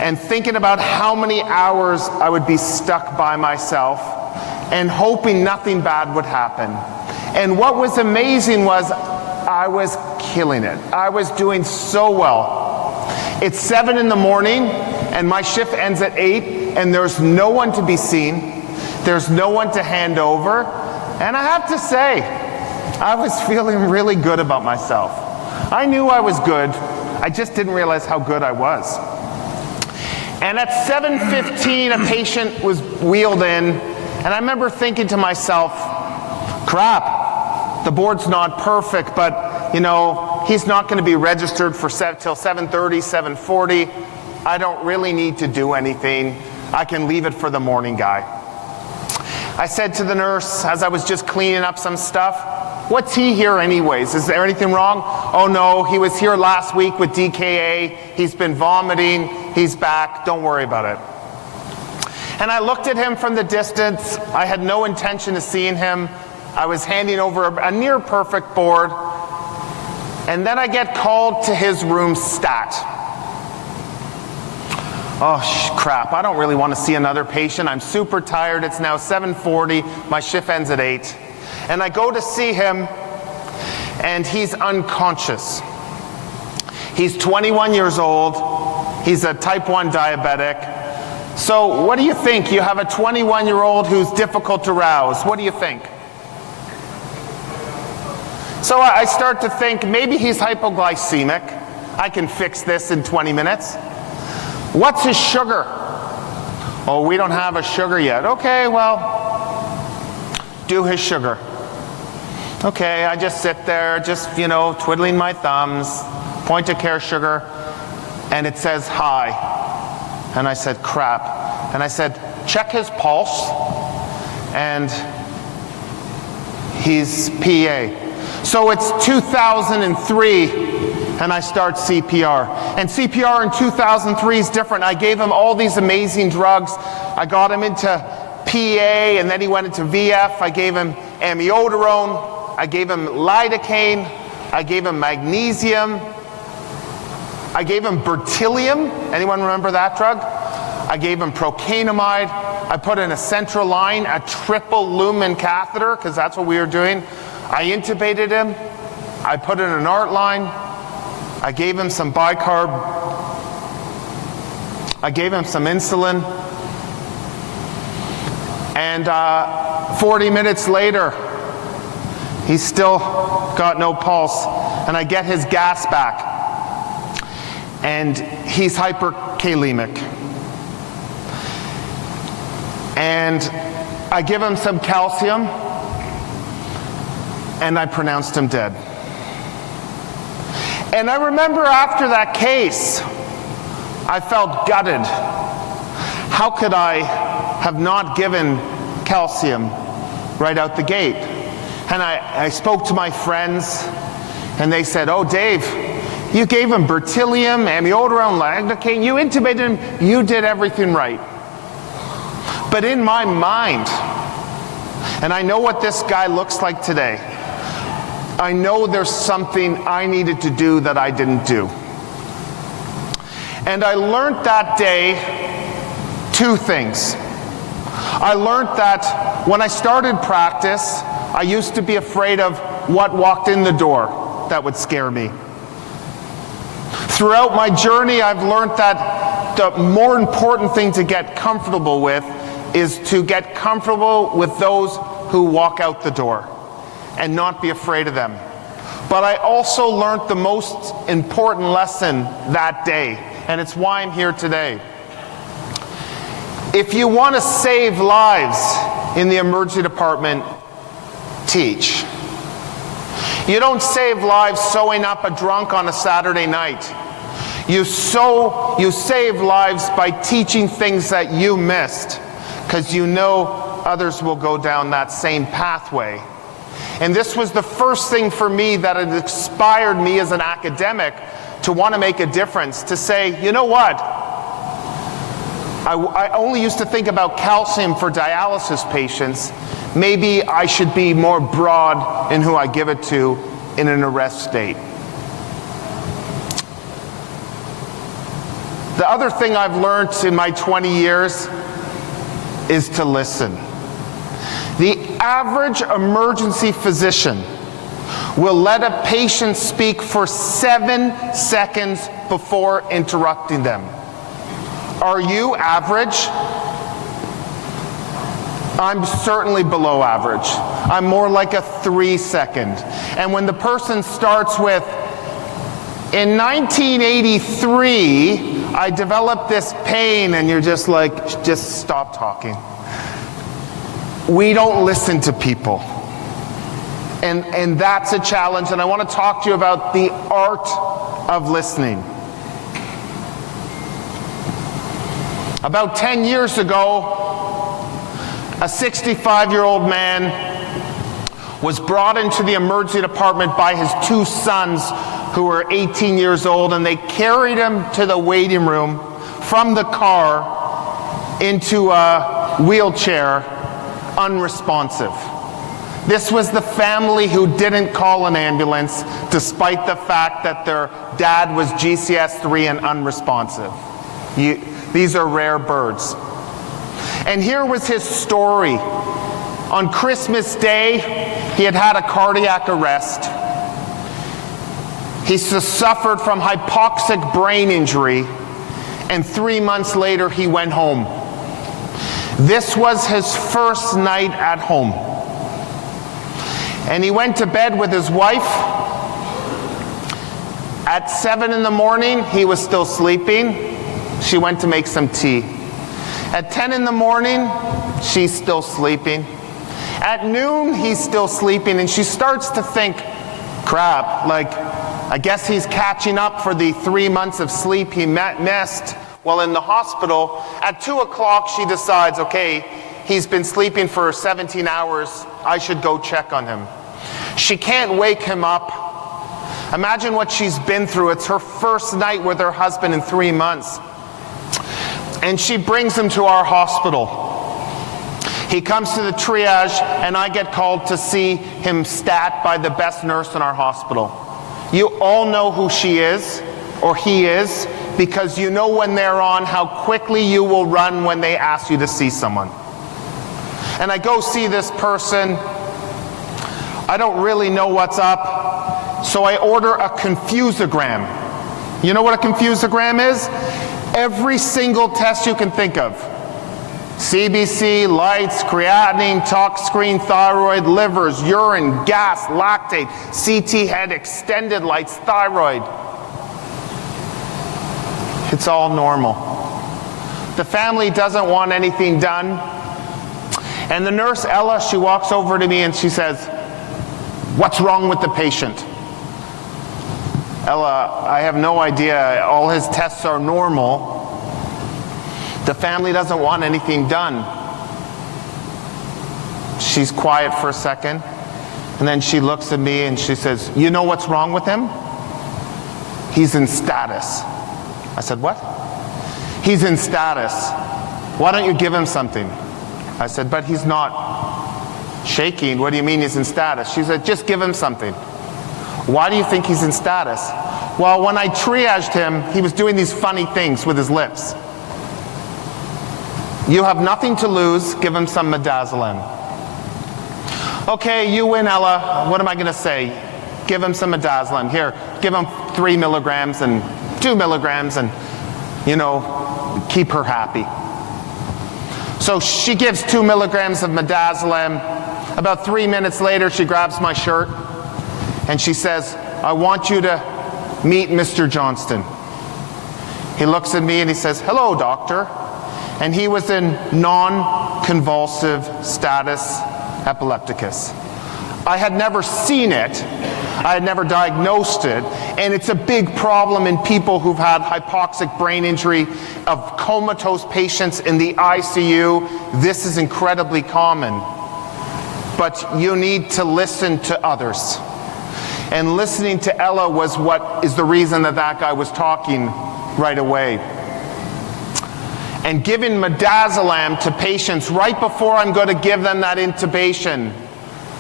and thinking about how many hours I would be stuck by myself and hoping nothing bad would happen. And what was amazing was I was killing it. I was doing so well. It's 7 in the morning and my shift ends at 8 and there's no one to be seen. There's no one to hand over. And I have to say, I was feeling really good about myself. I knew I was good. I just didn't realize how good I was. And at 7:15, a patient was wheeled in, and I remember thinking to myself, crap, the board's not perfect, but you know, he's not going to be registered for till 7:30, 7:40. I don't really need to do anything. I can leave it for the morning guy. I said to the nurse, as I was just cleaning up some stuff, what's he here anyways? Is there anything wrong? Oh no, he was here last week with DKA. He's been vomiting. He's back. Don't worry about it. And I looked at him from the distance. I had no intention of seeing him. I was handing over a near perfect board. And then I get called to his room stat. Oh, crap, I don't really want to see another patient. I'm super tired. It's now 7:40. My shift ends at 8. And I go to see him, and he's unconscious. He's 21 years old. He's a type 1 diabetic. So what do you think? You have a 21-year-old who's difficult to rouse. What do you think? So I start to think maybe he's hypoglycemic. I can fix this in 20 minutes. What's his sugar? Oh, we don't have a sugar yet. Okay, well, do his sugar. Okay, I just sit there, just, you know, twiddling my thumbs, point of care sugar, and it says high. And I said, crap. And I said, check his pulse, and he's PA. So it's 2003. And I start CPR. And CPR in 2003 is different. I gave him all these amazing drugs. I got him into PA, and then he went into VF. I gave him amiodarone. I gave him lidocaine. I gave him magnesium. I gave him bertilium. Anyone remember that drug? I gave him procainamide. I put in a central line, a triple lumen catheter, because that's what we were doing. I intubated him. I put in an ART line. I gave him some bicarb. I gave him some insulin. And 40 minutes later, he's still got no pulse. And I get his gas back. And he's hyperkalemic. And I give him some calcium. And I pronounced him dead. And I remember after that case, I felt gutted. How could I have not given calcium right out the gate? And I spoke to my friends, and they said, oh, Dave, you gave him bertilium, amiodarone, lidocaine, you intubated him, you did everything right. But in my mind, and I know what this guy looks like today, I know there's something I needed to do that I didn't do. And I learned that day two things. I learned that when I started practice, I used to be afraid of what walked in the door that would scare me. Throughout my journey, I've learned that the more important thing to get comfortable with is to get comfortable with those who walk out the door and not be afraid of them. But I also learned the most important lesson that day, and it's why I'm here today. If you want to save lives in the emergency department, teach. You don't save lives sewing up a drunk on a Saturday night. You save lives by teaching things that you missed, because you know others will go down that same pathway. And this was the first thing for me that had inspired me as an academic to want to make a difference, to say, you know what? I only used to think about calcium for dialysis patients. Maybe I should be more broad in who I give it to in an arrest state. The other thing I've learned in my 20 years is to listen. The average emergency physician will let a patient speak for 7 seconds before interrupting them. Are you average? I'm certainly below average. I'm more like a 3-second. And when the person starts with, in 1983, I developed this pain, and you're just like, just stop talking. We don't listen to people. And that's a challenge, and I want to talk to you about the art of listening. About 10 years ago, a 65-year-old man was brought into the emergency department by his 2 sons who were 18 years old, and they carried him to the waiting room from the car into a wheelchair, unresponsive. This was the family who didn't call an ambulance, despite the fact that their dad was GCS3 and unresponsive. These are rare birds. And here was his story. On Christmas Day, he had had a cardiac arrest. He suffered from hypoxic brain injury, and 3 months later, he went home. This was his first night at home. And he went to bed with his wife. At 7 in the morning, he was still sleeping. She went to make some tea. At 10 in the morning, she's still sleeping. At noon, he's still sleeping, and she starts to think, crap, like, I guess he's catching up for the 3 months of sleep he missed while in the hospital. At 2 o'clock, she decides, okay, he's been sleeping for 17 hours. I should go check on him. She can't wake him up. Imagine what she's been through. It's her first night with her husband in 3 months. And she brings him to our hospital. He comes to the triage, and I get called to see him stat by the best nurse in our hospital. You all know who she is, or he is, because you know when they're on how quickly you will run when they ask you to see someone. And I go see this person. I don't really know what's up, so I order a confusogram. You know what a confusogram is? Every single test you can think of. CBC, lights, creatinine, tox screen, thyroid, livers, urine, gas, lactate, CT head, extended lights, thyroid. It's all normal. The family doesn't want anything done. And the nurse, Ella, she walks over to me and she says, "What's wrong with the patient?" Ella, I have no idea. All his tests are normal. The family doesn't want anything done. She's quiet for a second, and then she looks at me and she says, "You know what's wrong with him? He's in status." I said, "What?" "He's in status. Why don't you give him something?" I said, "But he's not shaking. What do you mean he's in status?" She said, "Just give him something." "Why do you think he's in status?" "Well, when I triaged him, he was doing these funny things with his lips." "You have nothing to lose. Give him some midazolam." "Okay, you win, Ella. What am I going to say? Give him some midazolam. Here, give him 3 milligrams and 2 milligrams and, you know, keep her happy." So she gives 2 milligrams of midazolam. About 3 minutes later, she grabs my shirt and she says, "I want you to meet Mr. Johnston." He looks at me and he says, "Hello, doctor." And he was in non-convulsive status epilepticus. I had never seen it. I had never diagnosed it, and it's a big problem in people who've had hypoxic brain injury, of comatose patients in the ICU. This is incredibly common. But you need to listen to others. And listening to Ella was what is the reason that that guy was talking right away. And giving midazolam to patients right before I'm going to give them that intubation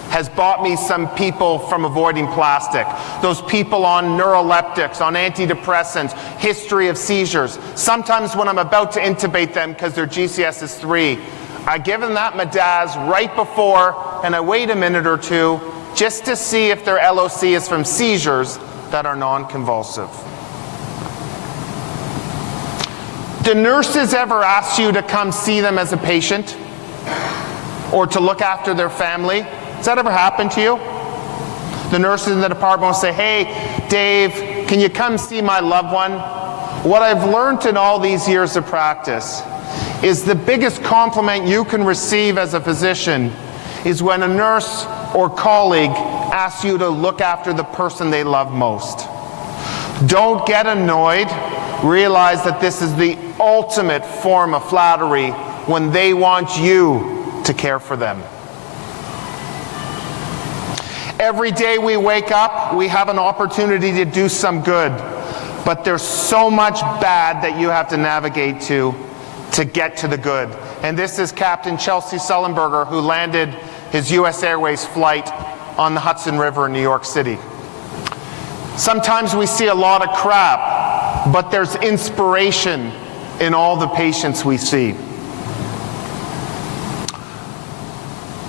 has bought me some people from avoiding plastic. Those people on neuroleptics, on antidepressants, history of seizures. Sometimes when I'm about to intubate them because their GCS is 3, I give them that midaz right before, and I wait a minute or two just to see if their LOC is from seizures that are non-convulsive. Do nurses ever ask you to come see them as a patient or to look after their family? Has that ever happened to you? The nurses in the department will say, hey, Dave, can you come see my loved one? What I've learned in all these years of practice is the biggest compliment you can receive as a physician is when a nurse or colleague asks you to look after the person they love most. Don't get annoyed. Realize that this is the ultimate form of flattery when they want you to care for them. Every day we wake up, we have an opportunity to do some good, but there's so much bad that you have to navigate to get to the good. And this is Captain Chelsea Sullenberger, who landed his US Airways flight on the Hudson River in New York City. Sometimes we see a lot of crap, but there's inspiration in all the patients we see.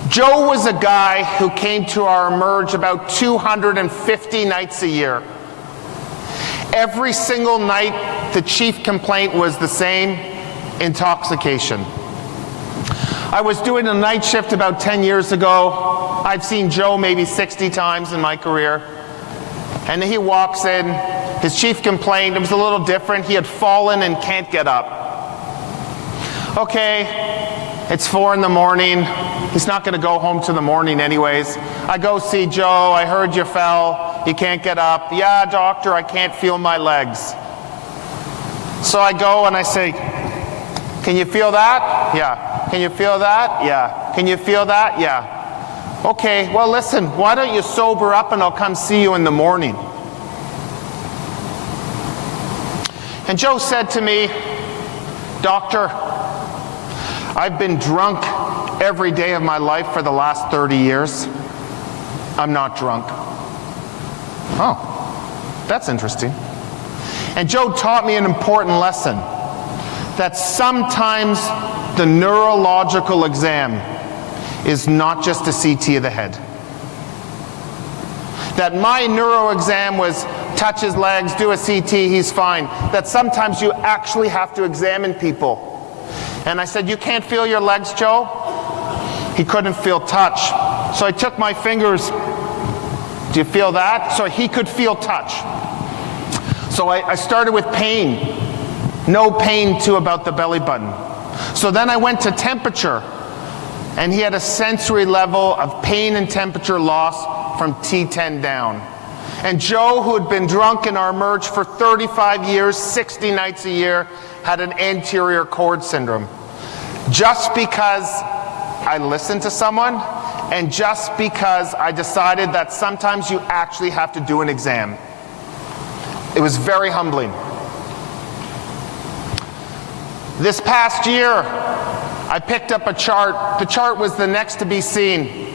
Joe was a guy who came to our Emerge about 250 nights a year. Every single night, the chief complaint was the same: intoxication. I was doing a night shift about 10 years ago. I've seen Joe maybe 60 times in my career. And he walks in, his chief complaint, it was a little different. He had fallen and can't get up. Okay, it's 4 in the morning. He's not gonna go home till the morning anyways. I go see Joe, I heard you fell, you can't get up. Yeah, doctor, I can't feel my legs. So I go and I say, can you feel that? Yeah. Can you feel that? Yeah. Can you feel that? Yeah. Okay, well listen, why don't you sober up and I'll come see you in the morning. And Joe said to me, doctor, I've been drunk every day of my life for the last 30 years. I'm not drunk. Oh, that's interesting. And Joe taught me an important lesson, that sometimes the neurological exam is not just a CT of the head. That my neuro exam was touch his legs, do a CT, he's fine. That sometimes you actually have to examine people. And I said, you can't feel your legs, Joe? He couldn't feel touch. So I took my fingers, do you feel that? So he could feel touch. So I started with pain. No pain to about the belly button. So then I went to temperature, and he had a sensory level of pain and temperature loss from T10 down. And Joe, who had been drunk in our Emerge for 35 years, 60 nights a year, had an anterior cord syndrome. Just because I listened to someone, and just because I decided that sometimes you actually have to do an exam. It was very humbling. This past year, I picked up a chart. The chart was the next to be seen.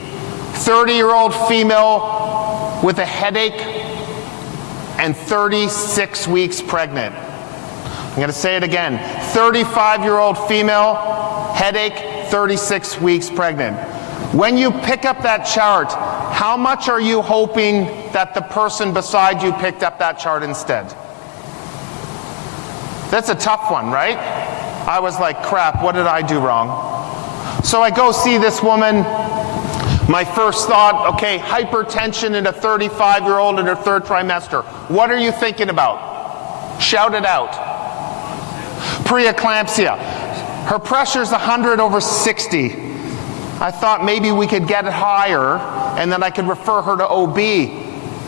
30-year-old female with a headache and 36 weeks pregnant. I'm going to say it again. 35-year-old female, headache, 36 weeks pregnant. When you pick up that chart, how much are you hoping that the person beside you picked up that chart instead? That's a tough one, right? I was like, crap, what did I do wrong? So I go see this woman. My first thought, okay, hypertension in a 35-year-old in her 3rd trimester. What are you thinking about? Shout it out. Preeclampsia. Her pressure's 100/60. I thought maybe we could get it higher and then I could refer her to OB.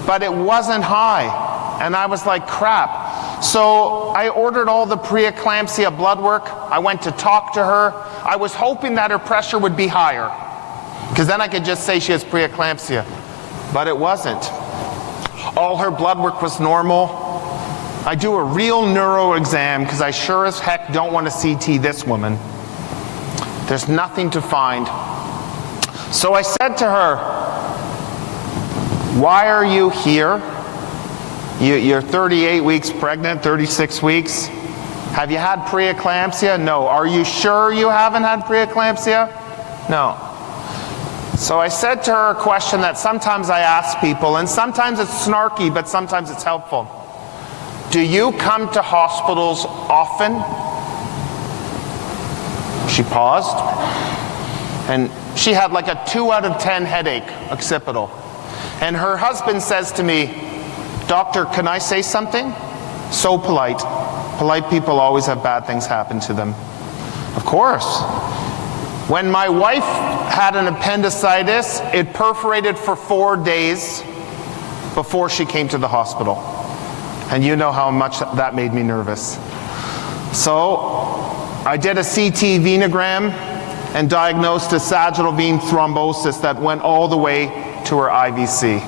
but it wasn't high. And I was like, crap. So I ordered all the preeclampsia blood work. I went to talk to her. I was hoping that her pressure would be higher, because then I could just say she has preeclampsia. But it wasn't. All her blood work was normal. I do a real neuro exam because I sure as heck don't want to CT this woman. There's nothing to find. So I said to her, why are you here? You're 38 weeks pregnant, 36 weeks. Have you had preeclampsia? No. Are you sure you haven't had preeclampsia? No. So I said to her a question that sometimes I ask people, and sometimes it's snarky, but sometimes it's helpful. Do you come to hospitals often? She paused, and she had like a 2 out of 10 headache, occipital. And her husband says to me, doctor, can I say something? So polite. Polite people always have bad things happen to them. Of course. When my wife had an appendicitis, it perforated for 4 days before she came to the hospital. And you know how much that made me nervous. So I did a CT venogram and diagnosed a sagittal vein thrombosis that went all the way to her IVC.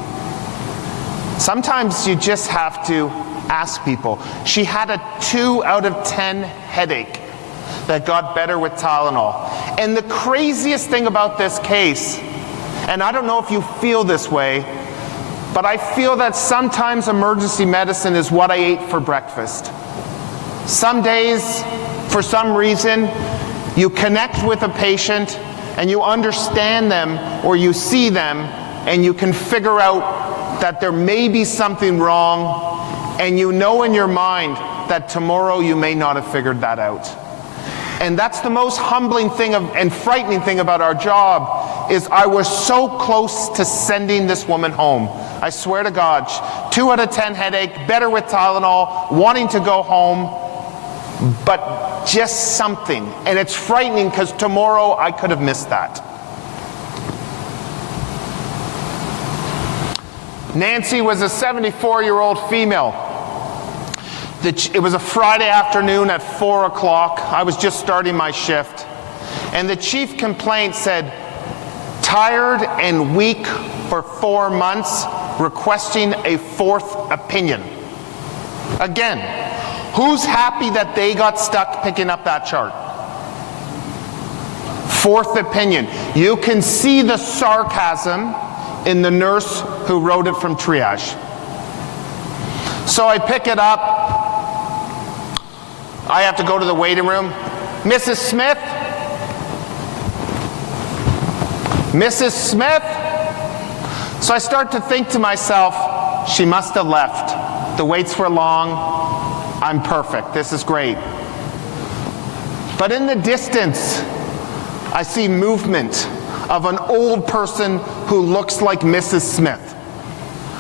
Sometimes you just have to ask people. She had a 2 out of 10 headache that got better with Tylenol. And the craziest thing about this case, and I don't know if you feel this way, but I feel that sometimes emergency medicine is what I ate for breakfast. Some days, for some reason, you connect with a patient and you understand them, or you see them and you can figure out that there may be something wrong, and you know in your mind that tomorrow you may not have figured that out. And that's the most humbling thing and frightening thing about our job, is I was so close to sending this woman home. I swear to God, 2 out of 10 headache, better with Tylenol, wanting to go home, but just something. And it's frightening because tomorrow I could have missed that. Nancy was a 74-year-old female. It was a Friday afternoon at 4 o'clock. I was just starting my shift. And the chief complaint said, tired and weak for 4 months, requesting a 4th opinion. Again, who's happy that they got stuck picking up that chart? 4th opinion. You can see the sarcasm in the nurse who wrote it from triage. So I pick it up. I have to go to the waiting room. Mrs. Smith? Mrs. Smith? So I start to think to myself, she must have left. The waits were long. I'm perfect. This is great. But in the distance, I see movement of an old person who looks like Mrs. Smith.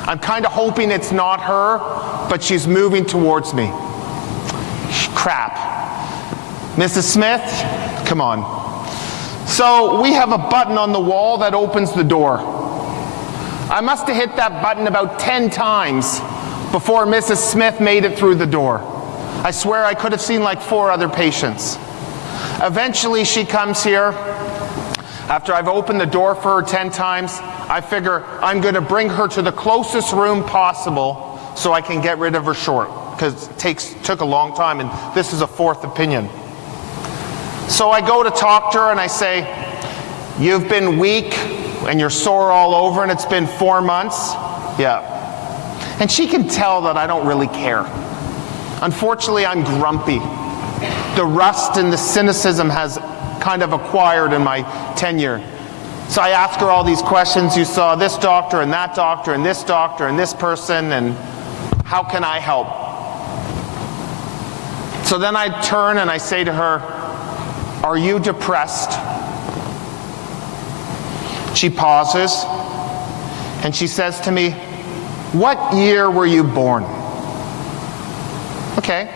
I'm kind of hoping it's not her, but she's moving towards me. Crap. Mrs. Smith, come on. So we have a button on the wall that opens the door. I must have hit that button about 10 times before Mrs. Smith made it through the door. I swear I could have seen like 4 other patients. Eventually she comes here. After I've opened the door for her 10 times, I figure I'm going to bring her to the closest room possible so I can get rid of her short, because it took a long time, and this is a 4th opinion. So I go to talk to her and I say, you've been weak and you're sore all over and it's been 4 months? Yeah. And she can tell that I don't really care. Unfortunately, I'm grumpy. The rust and the cynicism has kind of acquired in my tenure. So I ask her all these questions. You saw this doctor and that doctor and this doctor and this person, and how can I help? So then I turn and I say to her, are you depressed? She pauses and she says to me, what year were you born? Okay,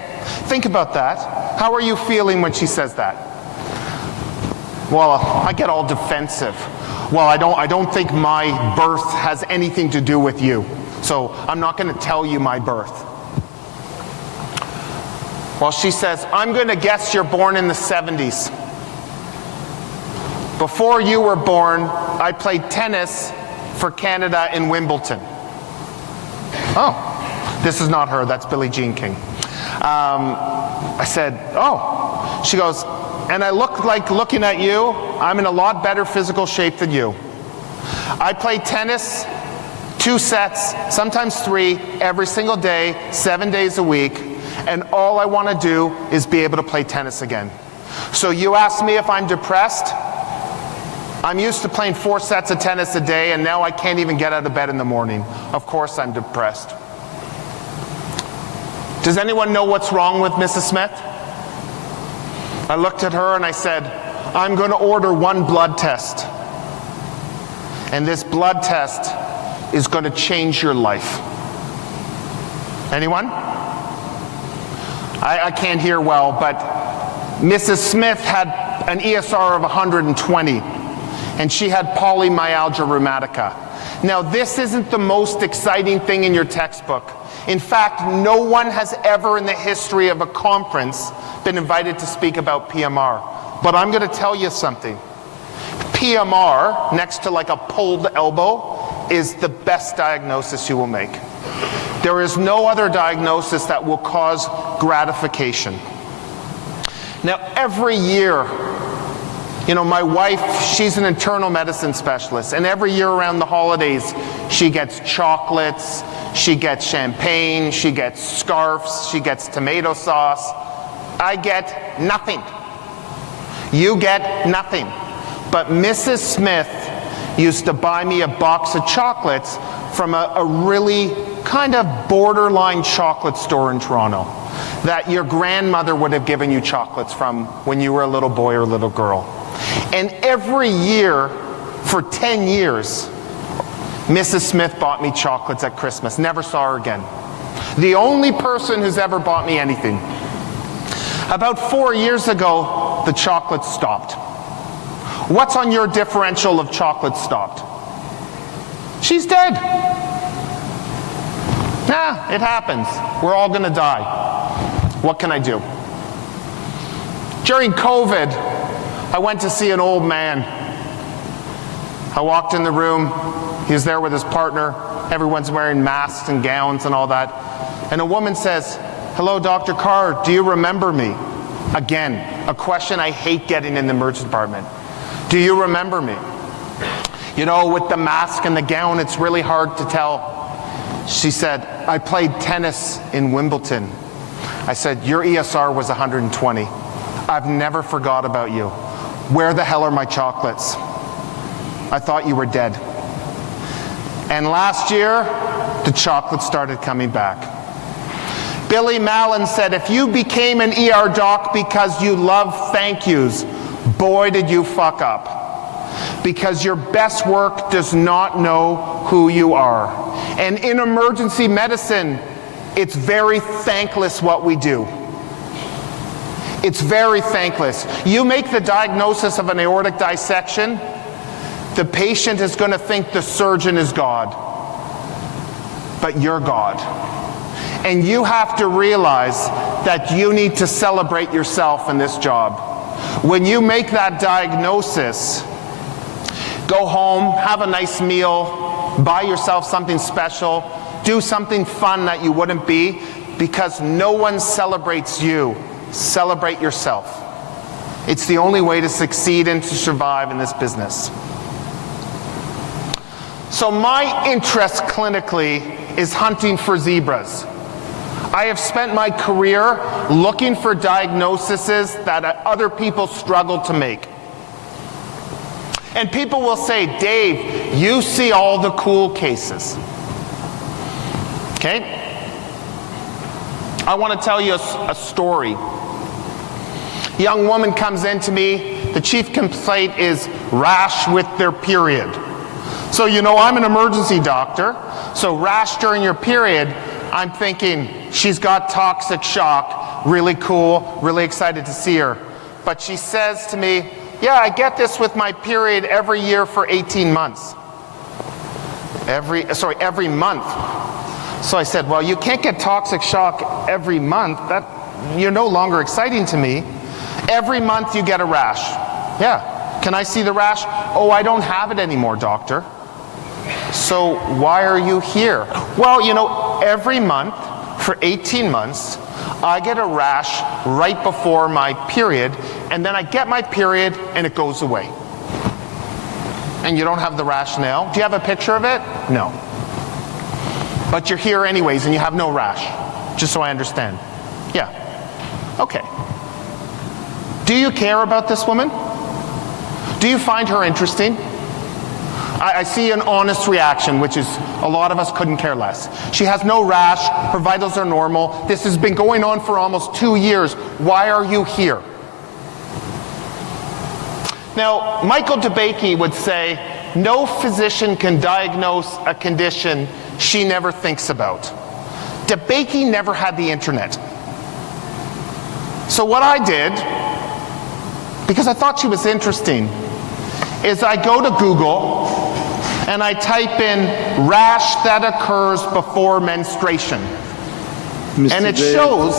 think about that. How are you feeling when she says that? Well, I get all defensive. Well, I don't think my birth has anything to do with you. So I'm not going to tell you my birth. Well, she says, I'm going to guess you're born in the 70s. Before you were born, I played tennis for Canada in Wimbledon. Oh, this is not her, that's Billie Jean King. I said, oh. She goes, and I look like looking at you, I'm in a lot better physical shape than you. I play tennis 2 sets, sometimes 3, every single day, 7 days a week, and all I want to do is be able to play tennis again. So you ask me if I'm depressed? I'm used to playing 4 sets of tennis a day, and now I can't even get out of bed in the morning. Of course I'm depressed. Does anyone know what's wrong with Mrs. Smith? I looked at her and I said, I'm going to order 1 blood test. And this blood test is going to change your life. Anyone? I can't hear well, but Mrs. Smith had an ESR of 120, and she had polymyalgia rheumatica. Now, this isn't the most exciting thing in your textbook. In fact, no one has ever in the history of a conference been invited to speak about PMR. But I'm going to tell you something. PMR, next to like a pulled elbow, is the best diagnosis you will make. There is no other diagnosis that will cause gratification. Now, every year, you know, my wife, she's an internal medicine specialist, and every year around the holidays, she gets chocolates, she gets champagne, she gets scarves, she gets tomato sauce. I get nothing. You get nothing. But Mrs. Smith used to buy me a box of chocolates from a really kind of borderline chocolate store in Toronto that your grandmother would have given you chocolates from when you were a little boy or a little girl. And every year for 10 years, Mrs. Smith bought me chocolates at Christmas. Never saw her again. The only person who's ever bought me anything. About 4 years ago, the chocolates stopped. What's on your differential of chocolate stopped? She's dead. Nah, it happens. We're all gonna die. What can I do? During COVID, I went to see an old man. I walked in the room, he was there with his partner, everyone's wearing masks and gowns and all that. And a woman says, hello, Dr. Carr, do you remember me? Again, a question I hate getting in the emergency department. Do you remember me? You know, with the mask and the gown, it's really hard to tell. She said, I played tennis in Wimbledon. I said, your ESR was 120. I've never forgot about you. Where the hell are my chocolates? I thought you were dead. And last year, the chocolates started coming back. Billy Mallon said, if you became an ER doc because you love thank yous, boy, did you fuck up. Because your best work does not know who you are. And in emergency medicine, it's very thankless what we do. It's very thankless. You make the diagnosis of an aortic dissection, the patient is going to think the surgeon is God. But you're God. And you have to realize that you need to celebrate yourself in this job. When you make that diagnosis, go home, have a nice meal, buy yourself something special, do something fun that you wouldn't be, because no one celebrates you. Celebrate yourself. It's the only way to succeed and to survive in this business. So my interest clinically is hunting for zebras. I have spent my career looking for diagnoses that other people struggle to make. And people will say, Dave, you see all the cool cases. Okay? I want to tell you a story. A young woman comes in to me. The chief complaint is rash with their period. So, you know, I'm an emergency doctor. So rash during your period, I'm thinking she's got toxic shock. Really cool, really excited to see her. But she says to me, yeah, I get this with my period every year for 18 months. Every month. So I said, well, you can't get toxic shock every month. You're no longer exciting to me. Every month you get a rash. Yeah. Can I see the rash? Oh, I don't have it anymore, doctor. So why are you here? Well, you know, every month for 18 months, I get a rash right before my period, and then I get my period and it goes away. And you don't have the rash now. Do you have a picture of it? No. But you're here anyways and you have no rash. Just so I understand. Yeah. Okay. Do you care about this woman? Do you find her interesting? I see an honest reaction, which is a lot of us couldn't care less. She has no rash, her vitals are normal. This has been going on for almost 2 years. Why are you here? Now, Michael DeBakey would say, no physician can diagnose a condition she never thinks about. DeBakey never had the internet. So what I did, because I thought she was interesting, is I go to Google and I type in rash that occurs before menstruation. And it shows...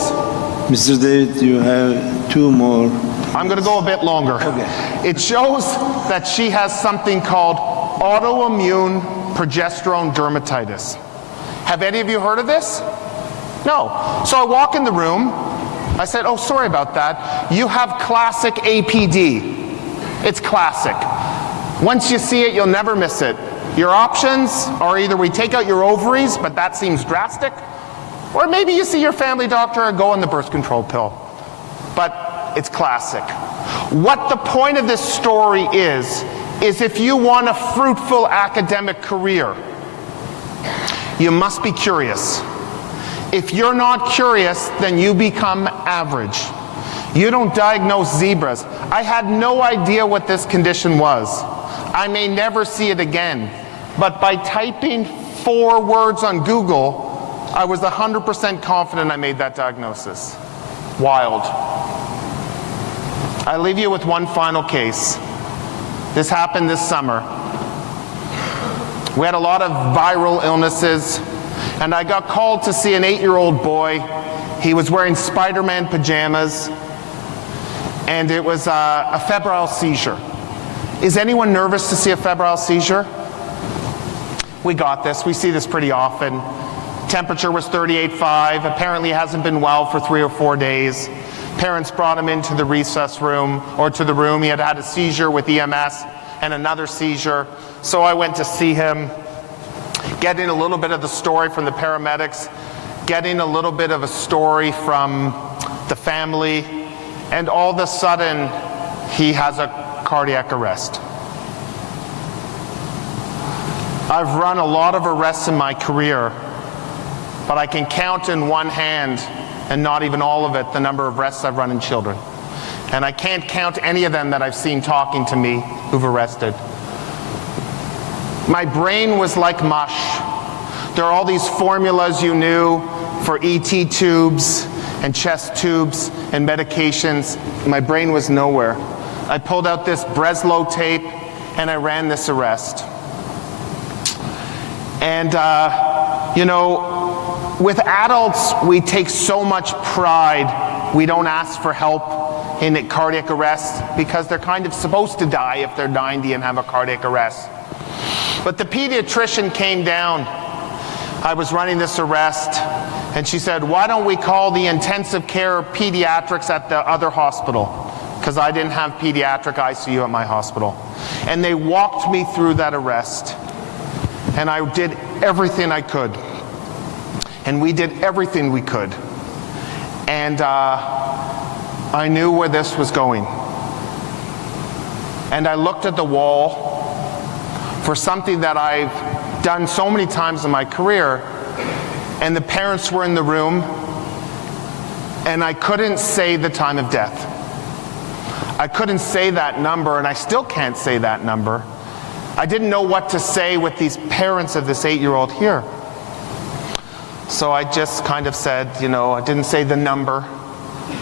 Mr. David, you have 2 more. I'm going to go a bit longer. Okay. It shows that she has something called autoimmune progesterone dermatitis. Have any of you heard of this? No. So I walk in the room. I said, oh, sorry about that. You have classic APD. It's classic. Once you see it, you'll never miss it. Your options are either we take out your ovaries, but that seems drastic, or maybe you see your family doctor and go on the birth control pill. But it's classic. What the point of this story is if you want a fruitful academic career, you must be curious. If you're not curious, then you become average. You don't diagnose zebras. I had no idea what this condition was. I may never see it again. But by typing 4 words on Google, I was 100% confident I made that diagnosis. Wild. I leave you with one final case. This happened this summer. We had a lot of viral illnesses, and I got called to see an 8-year-old boy. He was wearing Spider-Man pajamas, and it was a febrile seizure. Is anyone nervous to see a febrile seizure? We got this. We see this pretty often. Temperature was 38.5. Apparently hasn't been well for 3 or 4 days. Parents brought him into the recess room, or to the room. He had had a seizure with EMS and another seizure. So I went to see him, getting a little bit of the story from the paramedics, getting a little bit of a story from the family, and all of a sudden, he has a cardiac arrest. I've run a lot of arrests in my career, but I can count in one hand, and not even all of it, the number of arrests I've run in children. And I can't count any of them that I've seen talking to me who've arrested. My brain was like mush. There are all these formulas you knew for ET tubes and chest tubes and medications. My brain was nowhere. I pulled out this Breslow tape and I ran this arrest. And, you know, with adults, we take so much pride. We don't ask for help in a cardiac arrest because they're kind of supposed to die if they're 90 and have a cardiac arrest. But the pediatrician came down. I was running this arrest, and she said, why don't we call the intensive care pediatrics at the other hospital? Because I didn't have pediatric ICU at my hospital. And they walked me through that arrest. And I did everything I could. And we did everything we could. And I knew where this was going. And I looked at the wall for something that I've done so many times in my career, and the parents were in the room, and I couldn't say the time of death. I couldn't say that number, and I still can't say that number. I didn't know what to say with these parents of this 8-year-old here. So I just kind of said, you know, I didn't say the number.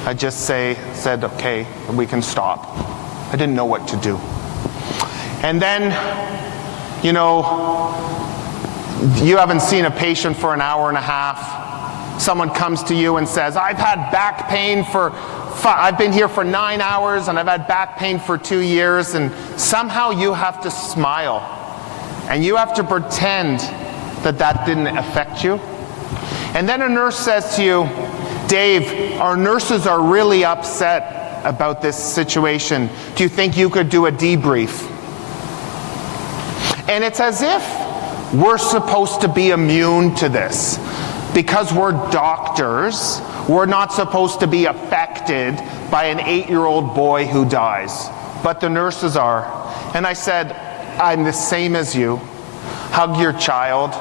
I just said, okay, we can stop. I didn't know what to do. And then, you know, You haven't seen a patient for an hour and a half. Someone comes to you and says, I've had back pain I've been here for 9 hours and I've had back pain for 2 years, and somehow you have to smile and you have to pretend that that didn't affect you. And then a nurse says to you, Dave, our nurses are really upset about this situation. Do you think you could do a debrief? And it's as if we're supposed to be immune to this. Because we're doctors, we're not supposed to be affected by an 8-year-old boy who dies. But the nurses are. And I said, I'm the same as you. Hug your child.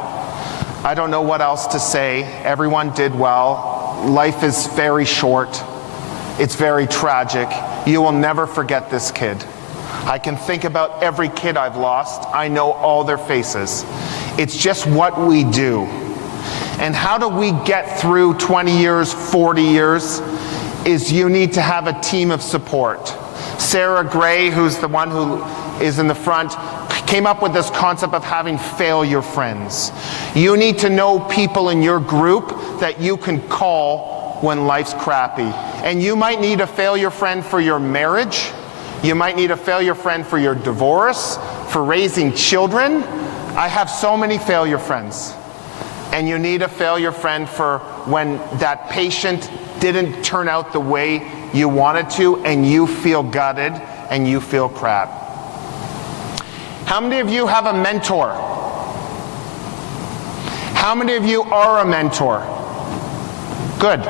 I don't know what else to say. Everyone did well. Life is very short. It's very tragic. You will never forget this kid. I can think about every kid I've lost. I know all their faces. It's just what we do. And how do we get through 20 years, 40 years? Is you need to have a team of support. Sarah Gray, who's the one who is in the front, came up with this concept of having failure friends. You need to know people in your group that you can call when life's crappy. And you might need a failure friend for your marriage. You might need a failure friend for your divorce, for raising children. I have so many failure friends. And you need a failure friend for when that patient didn't turn out the way you wanted to and you feel gutted and you feel crap. How many of you have a mentor? How many of you are a mentor? Good.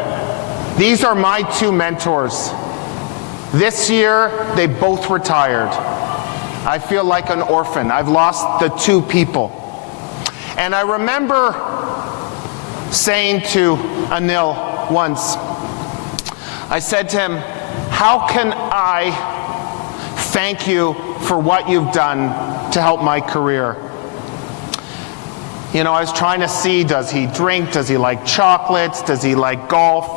These are my 2 mentors. This year, they both retired. I feel like an orphan. I've lost the 2 people. And I remember saying to Anil once, I said to him, how can I thank you for what you've done to help my career? You know, I was trying to see, does he drink? Does he like chocolates? Does he like golf?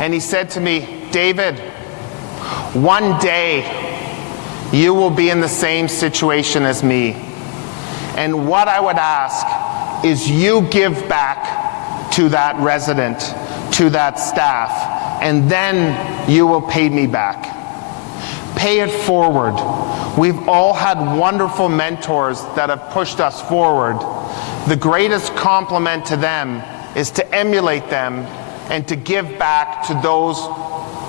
And he said to me, David, one day you will be in the same situation as me. And what I would ask is you give back to that resident, to that staff, and then you will pay me back. Pay it forward. We've all had wonderful mentors that have pushed us forward. The greatest compliment to them is to emulate them and to give back to those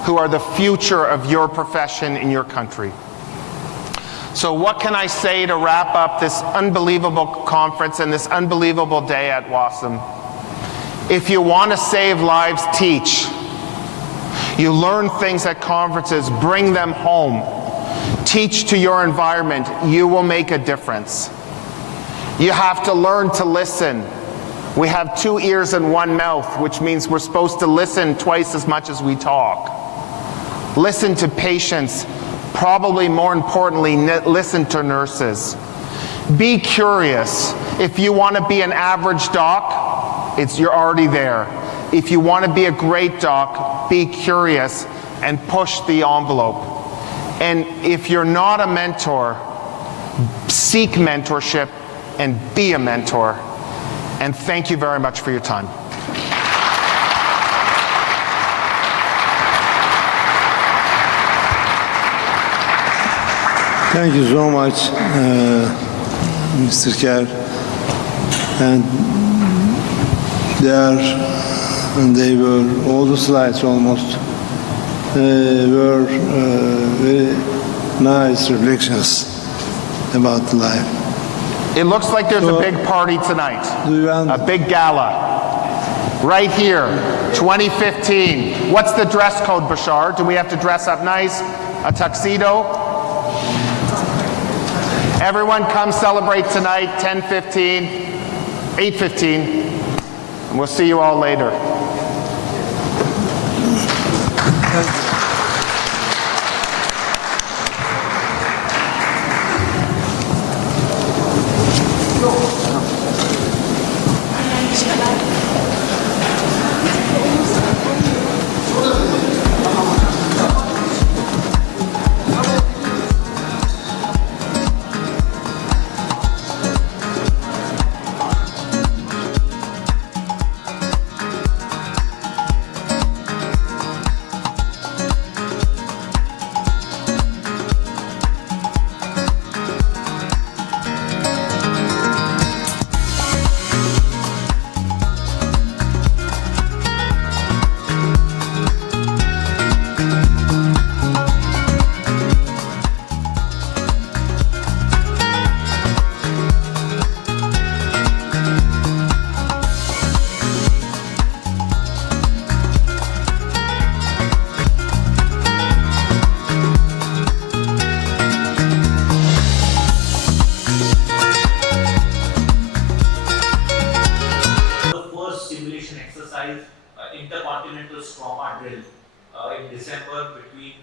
who are the future of your profession in your country. So what can I say to wrap up this unbelievable conference and this unbelievable day at WASM? If you want to save lives, teach. You learn things at conferences, bring them home. Teach to your environment. You will make a difference. You have to learn to listen. We have 2 ears and 1 mouth, which means we're supposed to listen twice as much as we talk. Listen to patients. Probably more importantly, listen to nurses. Be curious. If you want to be an average doc, you're already there. If you want to be a great doc, be curious and push the envelope. And if you're not a mentor, seek mentorship and be a mentor. And thank you very much for your time. Thank you so much, Mr. Kerr. And they were, all the slides almost, were very nice reflections about life. It looks like there's a big party tonight, a big gala. Right here, 2015. What's the dress code, Bashar? Do we have to dress up nice? A tuxedo? Everyone come celebrate tonight, 10:15, 8:15, and we'll see you all later. December between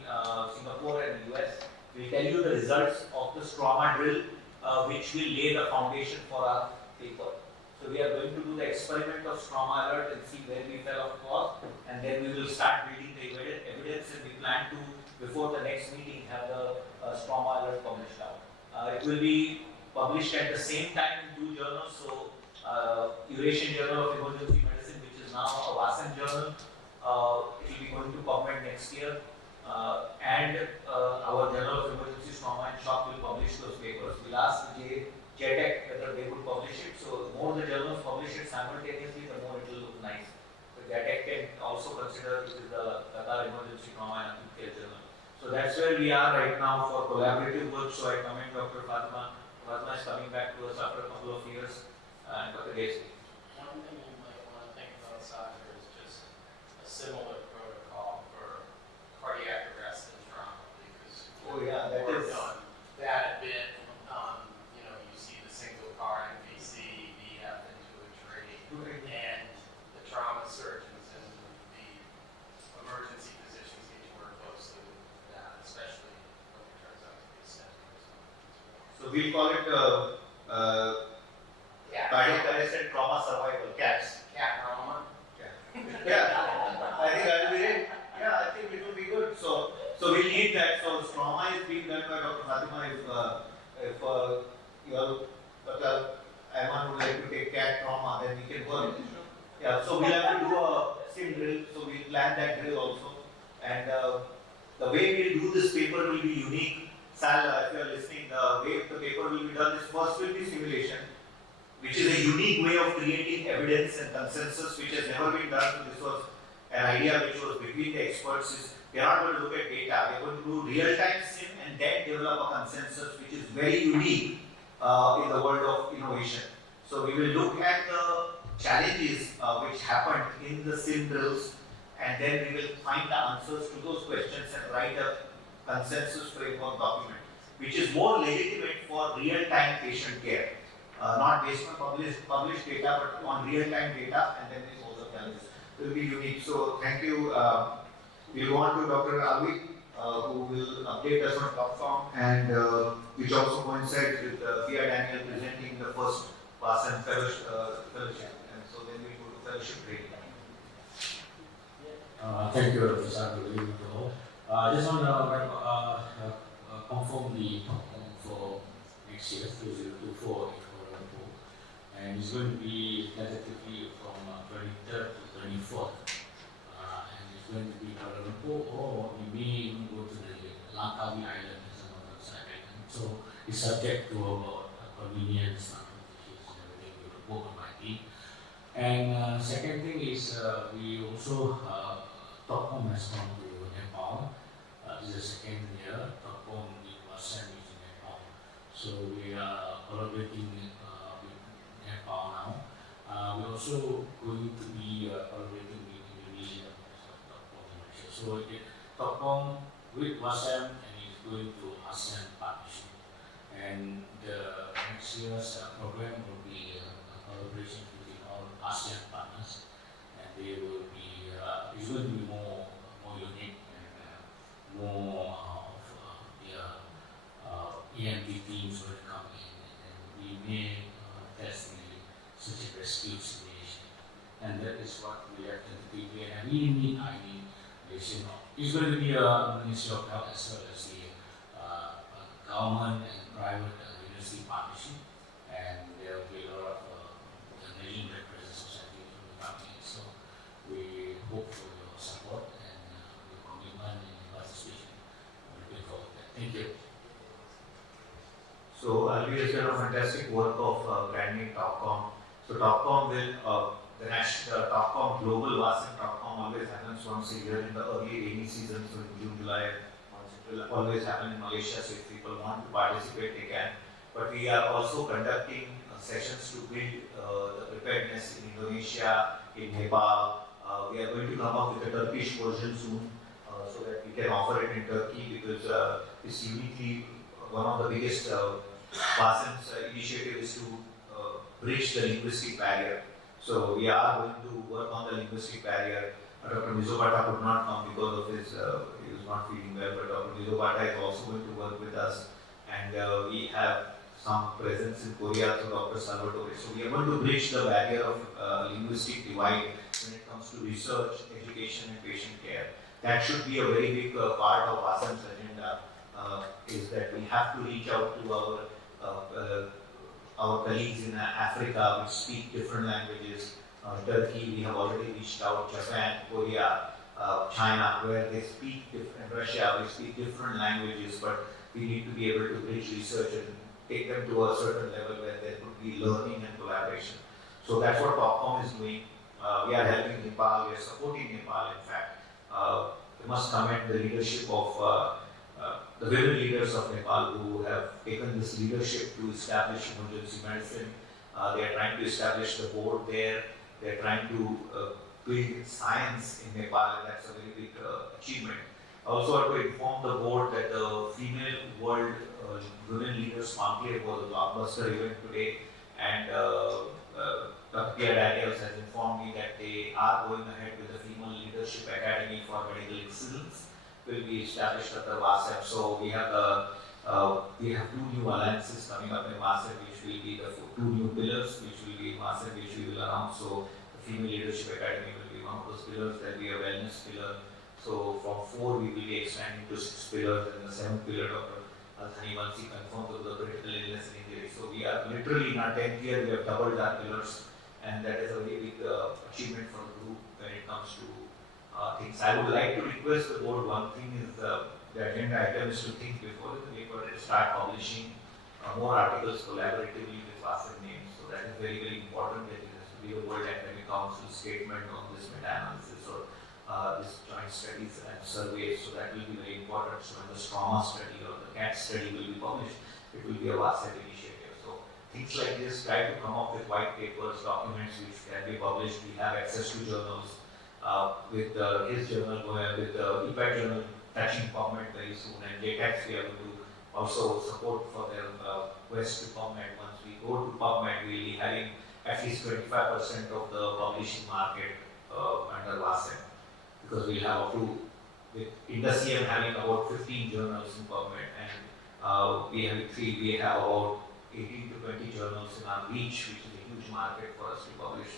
Singapore and US. We'll tell you the results of the trauma drill, which will lay the foundation for our paper. So we are going to do the experiment of trauma alert and see where we fell off course, and then we will start building the evidence, and we plan to, before the next meeting, have the trauma alert published out. It will be published at the same time in 2 journals, so Eurasian Journal of Emergency Medicine, which is now a WASM journal, it will be going to PubMed next year, and our Journal of Emergency Trauma and Shock will publish those papers. We'll ask JTEC whether they would publish it, so the more the journals publish it simultaneously, the more it will look nice. So JTEC can also consider this is the Qatar Emergency Trauma and Acute Care Journal. So that's where we are right now for collaborative work, so I commend Dr. Fatima. Fatima is coming back to us after a couple of years, and Dr. Gacy. One thing you might want to think about, Sasha, is just a similar protocol for cardiac arrest and trauma, because that is done that a bit. You know, you see the single car NPC VF into a tree, and the trauma surgeons and the emergency physicians need to work closely with that, especially when it turns out to be a septic or something. So we'll call it cardiac arrest and trauma survival, CATS. Cat trauma. Yeah, I think that will be it. Yeah, I think it will be good. So we'll need that. So trauma is being done by Dr. Fatima. If you all, Dr. Ayman would like to take CAT trauma, then we can work. Yeah, so we'll have to do a sim drill. So we'll plan that drill also. And the way we'll do this paper will be unique. Sal, if you are listening, the way the paper will be done is first will be simulation, which is a unique way of creating evidence and consensus, which has never been done. So this was an idea which was between the experts. Is they are not going to look at data. They are going to do real-time sim and then develop a consensus, which is very unique in the world of innovation. So we will look at the challenges which happened in the sim drills, and then we will find the answers to those questions and write a consensus framework document, which is more legitimate for real-time patient care. Not based on published data, but on real-time data, and then we solve the challenges. It will be unique. So thank you. We'll go on to Dr. Alvi, who will update us on TopForm, and which also coincides with Fia Daniel presenting the first WASM fellowship. And so then we go to fellowship training. Thank you, Dr. Sir, for giving it all. Just want to confirm the TopForm for next year, 2024 in Kuala Lumpur, and it's going to be tentatively from 23rd to 24th, and it's going to be Kuala Lumpur, or we may even go to the Langkawi Island as another side island. So it's subject to our convenience, transportation, and everything. We will work on my team. And second thing is we also TopForm has gone to Nepal. This is the second year. TopForm was sent to Nepal. So we are collaborating with Nepal now. We're also going to be collaborating with Indonesia. So TopForm with WASM, and it's going to ASEAN partnership. And the next year's program will be a collaboration between all ASEAN partners, and they will be it's going to be more unique and more of their EMT teams will come in, and we may test the search and rescue simulation, and that is what we have tentatively, and we need it's going to be a Ministry of Health as well as the government and private university partnership, and there will be a lot of the Nation Red Crescent Society will be coming in. So we hope for your support and your commitment and your participation. We look forward to that. Thank you. So Alvi has done a fantastic work of branding TopForm. So TopForm will, the national TopForm Global WASM TopForm always happens once a year in the early rainy season, so in June, July. It will always happen in Malaysia, so if people want to participate, they can. But we are also conducting sessions to build the preparedness in Indonesia, in Nepal. We are going to come up with a Turkish version soon, so that we can offer it in Turkey, because it's uniquely one of the biggest WASM's initiative is to bridge the linguistic barrier. So we are going to work on the linguistic barrier. Dr. Mizobata could not come because of his is not feeling well, but Dr. Nizobata is also going to work with us, and we have some presence in Korea through Dr. Salvatore. So we are going to bridge the barrier of linguistic divide when it comes to research, education, and patient care. That should be a very big part of ASEAN's agenda, is that we have to reach out to our colleagues in Africa which speak different languages. Turkey, we have already reached out, Japan, Korea, China, where they speak different, Russia, we speak different languages, but we need to be able to bridge research and take them to a certain level where there could be learning and collaboration. So that's what TopCom is doing. We are helping Nepal, we are supporting Nepal in fact. We must commend the leadership of the women leaders of Nepal who have taken this leadership to establish emergency medicine. They are trying to establish the board there. They are trying to build science in Nepal, and that's a very big achievement. I also want to inform the board that the Female World Women Leaders Conclave was a blockbuster event today, and Dr. Pierre Daniels has informed me that they are going ahead with the Female Leadership Academy for Medical Excellence, will be established at the WASEP. So we have two new alliances coming up in WASEP, which will be the two new pillars, which will be WASEP, which we will announce. So the Female Leadership Academy will be one of those pillars. There will be a wellness pillar. So from 4 we will be expanding to 6 pillars, and the 7th pillar, Dr. Althani Vansi confirmed with the critical illness and injury. So we are literally in our 10th year, we have doubled our pillars, and that is a very big achievement for the group when it comes to things. I would like to request the board, one thing is the agenda item is to think before the paper and start publishing more articles collaboratively with WASEP names. So that is very, very important, that it has to be a World Academic Council statement on this meta-analysis or this joint studies and surveys. So that will be very important. So when the trauma study or the CAT study will be published, it will be a WASEP initiative. So things like this, try to come up with white papers, documents which can be published. We have access to journals. With his journal, with the IPAC journal touching PubMed very soon, and JTAX we are going to also support for their quest to PubMed. Once we go to PubMed, we will be having at least 25% of the publishing market under WASEP, because we have up to, with INDUSIAM having about 15 journals in PubMed, and we have about 18 to 20 journals in our reach, which is a huge market for us to publish,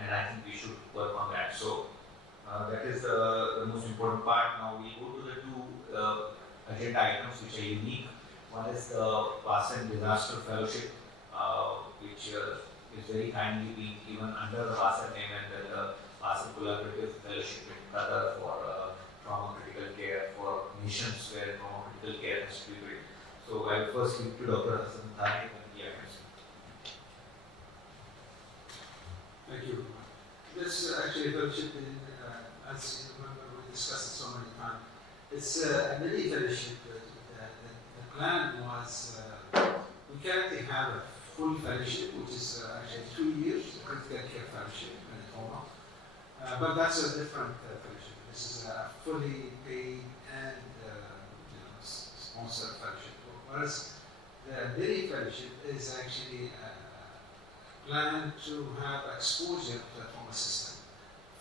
and I think we should work on that. So that is the most important part. Now we go to the two agenda items which are unique. One is the WASEP Disaster Fellowship, which is very kindly being given under the WASEP name, and then the WASEP Collaborative Fellowship in Qatar for trauma critical care for nations where trauma critical care has to be built. So I will first speak to Dr. Hassan Thani and DMS. Thank you. This actually fellowship, as you remember, we discussed it so many times. It's a mini fellowship. The plan was we currently have a full fellowship, which is actually 2 years, a critical care fellowship in trauma. But that's a different fellowship. This is a fully paid and sponsored fellowship. Whereas the mini fellowship is actually plan to have exposure to the trauma system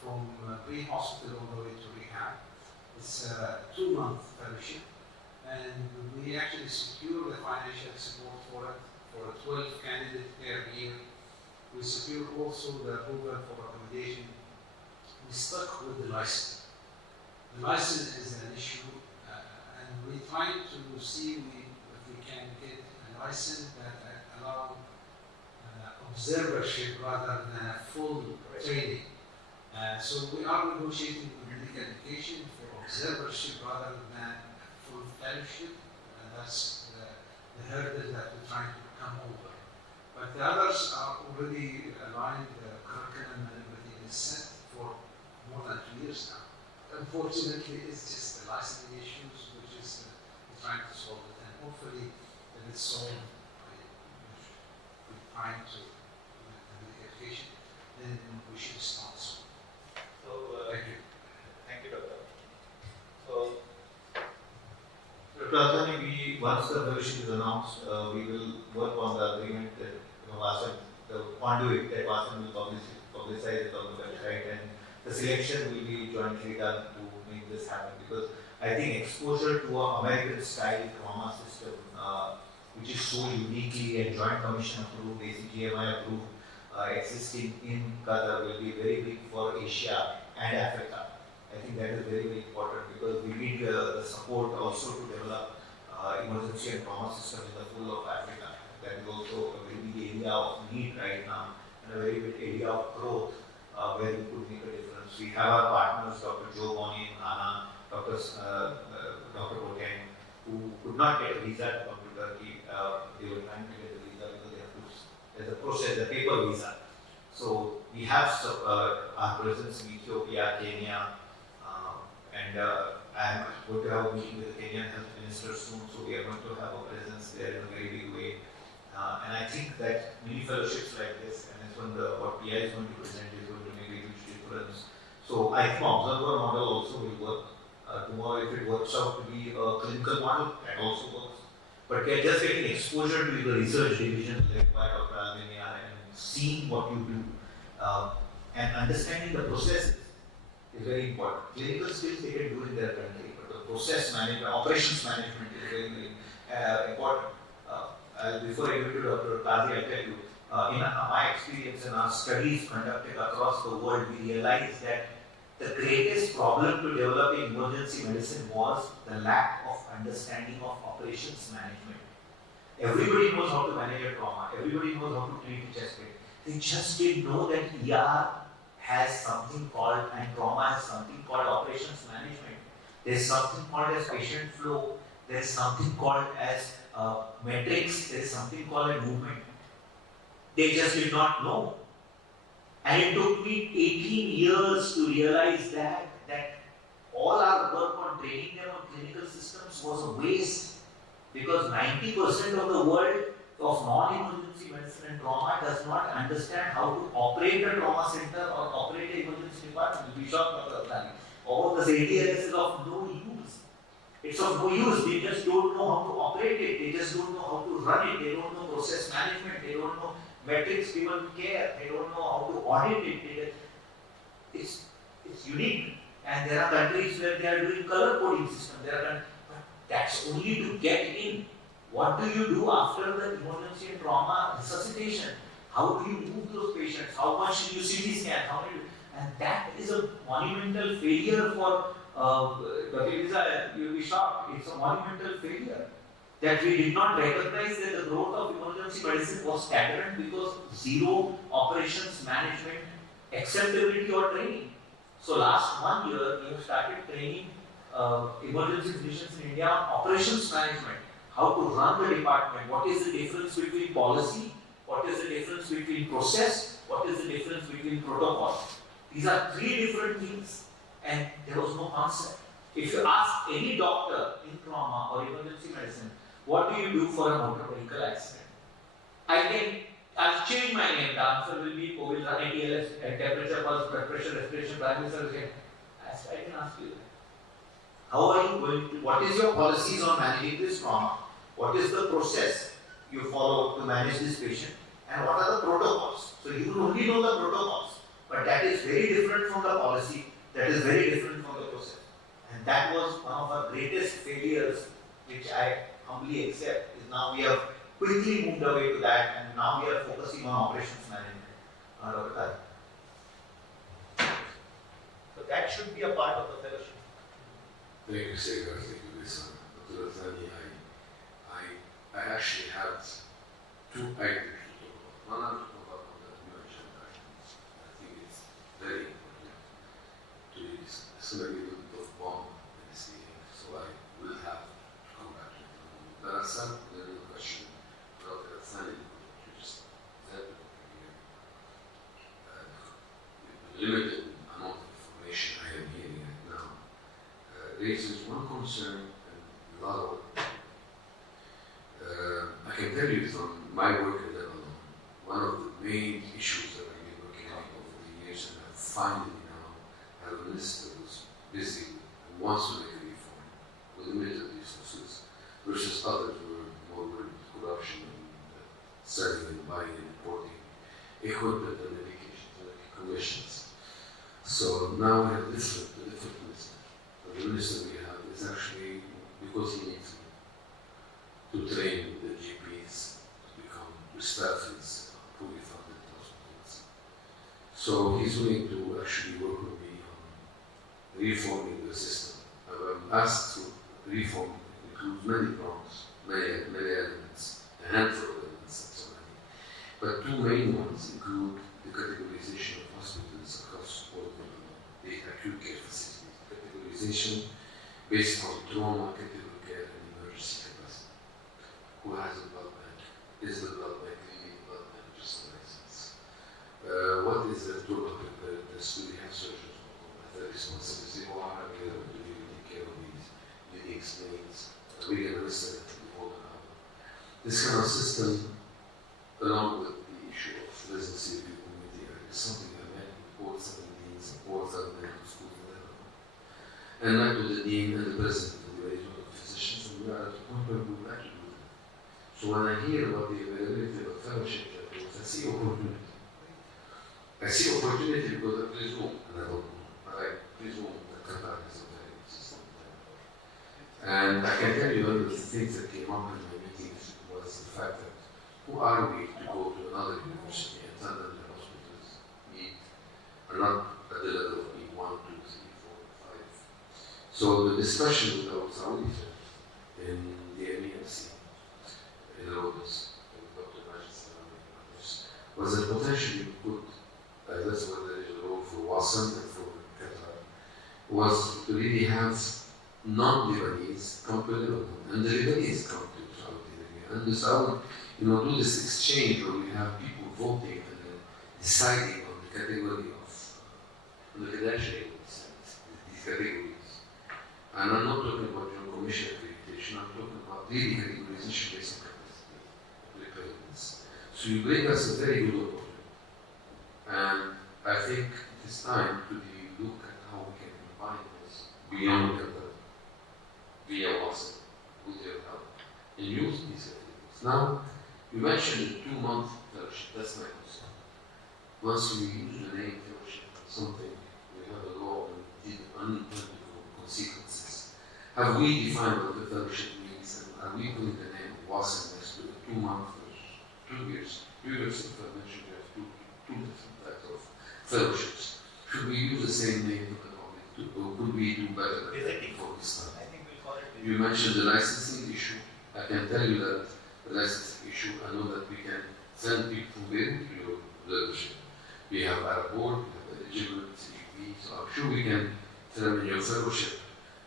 from pre-hospital all the way to rehab. It's a 2-month fellowship, and we actually secure the financial support for it for 12 candidates per year. We secure also the approval for accommodation. We stuck with the license. The license is an issue, and we try to see if we can get a license that allows observership rather than a full training. So we are negotiating with medical education for observership rather than full fellowship, and that's the hurdle that we're trying to come over. But the others are already aligned, the curriculum and everything is set for more than 2 years now. Unfortunately, it's just the licensing issues which is we're trying to solve it, and hopefully if it's solved, we're trying to education, then we should start soon. So, thank you. Thank you, Doctor. So, Dr. Althani, once the fellowship is announced, we will work on the agreement that WASEP, the conduit that WASEP will publicize it on the website, and the selection will be jointly done to make this happen. Because I think exposure to an American-style trauma system, which is so uniquely and Joint Commission approved, ACGMI approved, existing in Qatar will be very big for Asia and Africa. I think that is very, very important because we need the support also to develop emergency and trauma system in the whole of Africa. That is also a very big area of need right now and a very big area of growth where we could make a difference. We have our partners, Dr. Joe Boni, Anna, Dr. Boten, who could not get a visa to come to Turkey. They were trying to get a visa because they have to, there's a process, a paper visa. So we have our presence in Ethiopia, Kenya, and I am going to have a meeting with the Kenyan Health Minister soon, so we are going to have a presence there in a very big way. And I think that many fellowships like this, and that's when what PI is going to present is going to make a huge difference. So I think observer model also will work. Tomorrow, if it works out to be a clinical model, that also works. But we are just getting exposure to the research division led by Dr. Alvenia and seeing what you do and understanding the processes is very important. Clinical skills they can do in their country, but the process management, operations management is very, very important. Before I go to Dr. Qazi, I'll tell you, in my experience and our studies conducted across the world, we realized that the greatest problem to developing emergency medicine was the lack of understanding of operations management. Everybody knows how to manage a trauma, everybody knows how to treat a chest pain. They just didn't know that ER has something called, and trauma has something called operations management. There's something called as patient flow, there's something called as metrics, there's something called a movement. They just did not know. And it took me 18 years to realize that all our work on training them on clinical systems was a waste. Because 90% of the world of non-emergency medicine and trauma does not understand how to operate a trauma center or operate an emergency department. You'll be shocked about that. All of this ATLS is of no use. It's of no use. They just don't know how to operate it. They just don't know how to run it. They don't know process management. They don't know metrics people care. They don't know how to audit it. It's unique. And there are countries where they are doing color coding system. But that's only to get in. What do you do after the emergency and trauma resuscitation? How do you move those patients? How much do you CT scan? And that is a monumental failure for Dr. Lisa, you'll be shocked. It's a monumental failure that we did not recognize that the growth of emergency medicine was stagnant because zero operations management acceptability or training. So last 1 year, we have started training emergency physicians in India on operations management, how to run the department, what is the difference between policy, what is the difference between process, what is the difference between protocol. These are three different things and there was no concept. If you ask any doctor in trauma or emergency medicine, what do you do for a motor vehicle accident? I'll change my name, the answer will be, we'll run ATLS, temperature, pulse, blood pressure, respiration, primary service. I can ask you that. How are you going to, what is your policies on managing this trauma? What is the process you follow to manage this patient? And what are the protocols? So you will only know the protocols, but that is very different from the policy, that is very different from the process. And that was one of our greatest failures, which I humbly accept, is now we have quickly moved away to that and now we are focusing on operations management. So that should be a part of the fellowship. Thank you, Segar. Thank you, Lisa. Dr. Azani, I actually had two items to talk about. One, I'm talking about the new agenda items. I think it's very important to use. It's going to be a little bit of bomb in this meeting, so I will have to come back to it. There are some little questions about the Azani, which is that limited amount of information I am hearing right now raises one concern and a lot of I can tell you from my work in Lebanon, one of the main issues that I've been working on over the years, and I finally now have a minister who's busy and wants to make a reform with limited resources versus others who are more worried with corruption and selling and buying and importing equipment and medications and commissions. So now we have the different minister. The minister we have is actually course, he needs to train the GPs to become to staff his fully funded hospitals. So he's willing to actually work with me on reforming the system. I'm asked to reform includes many prongs, many elements, a handful of elements, and so many. But two main ones include the categorization of hospitals across all the acute care facilities. Categorization based on trauma, critical care, and emergency capacity. Who has a blood bank? Is the blood bank really blood bank just a license? What is the trauma preparedness? Do we have surgeons who have the responsibility? Or are we able to really take care of these unique needs? Are we going to listen to the whole hour? This kind of system, along with the issue of residency review committee, is something I met with all 7 deans and all 7 medical schools in Lebanon. And met with the dean and the president of the Region of Physicians, and we are at the point where we would like to do that. So when I hear about the availability of fellowship levels, I see opportunity. I see opportunity because I presume, and I don't know, but I presume that Qatar is a very good system. And I can tell you one of the things that came up in my meetings was the fact that who are we to go to another university and tell them the hospitals are not at the level of being 1, 2, 3, 4, 5. So the discussion with our Saudi friend in the MEMC in Rhodes, with Dr. Majid Salami and others, was that potentially could, that's what there is a role for Wasam and for Qatar, was to really have non-Lebanese come to Lebanon, and the Lebanese come to Saudi Arabia, and the Saudi, do this exchange where we have people voting and then deciding on the category of, on the credentialing of these categories. And I'm not talking about your commission accreditation, I'm talking about really categorization based on capacity, preparedness. So you bring us a very good opportunity. And I think it is time to really look at how we can combine this beyond Qatar, via WASA, with your help, and use these categories. Now, you mentioned the 2-month fellowship, that's my concern. Once we use the name fellowship on something, we have a law and unintended consequences. Have we defined what the fellowship means, and are we putting the name of WASA next to the 2-month fellowship? 2 years. 2 years, if I mentioned, we have two different types of fellowships. Should we use the same name for the public, or could we do better before we start? You mentioned the licensing issue. I can tell you that the licensing issue, I know that we can send people from Beirut to your leadership. We have our board, we have eligible CGP, so I'm sure we can tell them in your fellowship.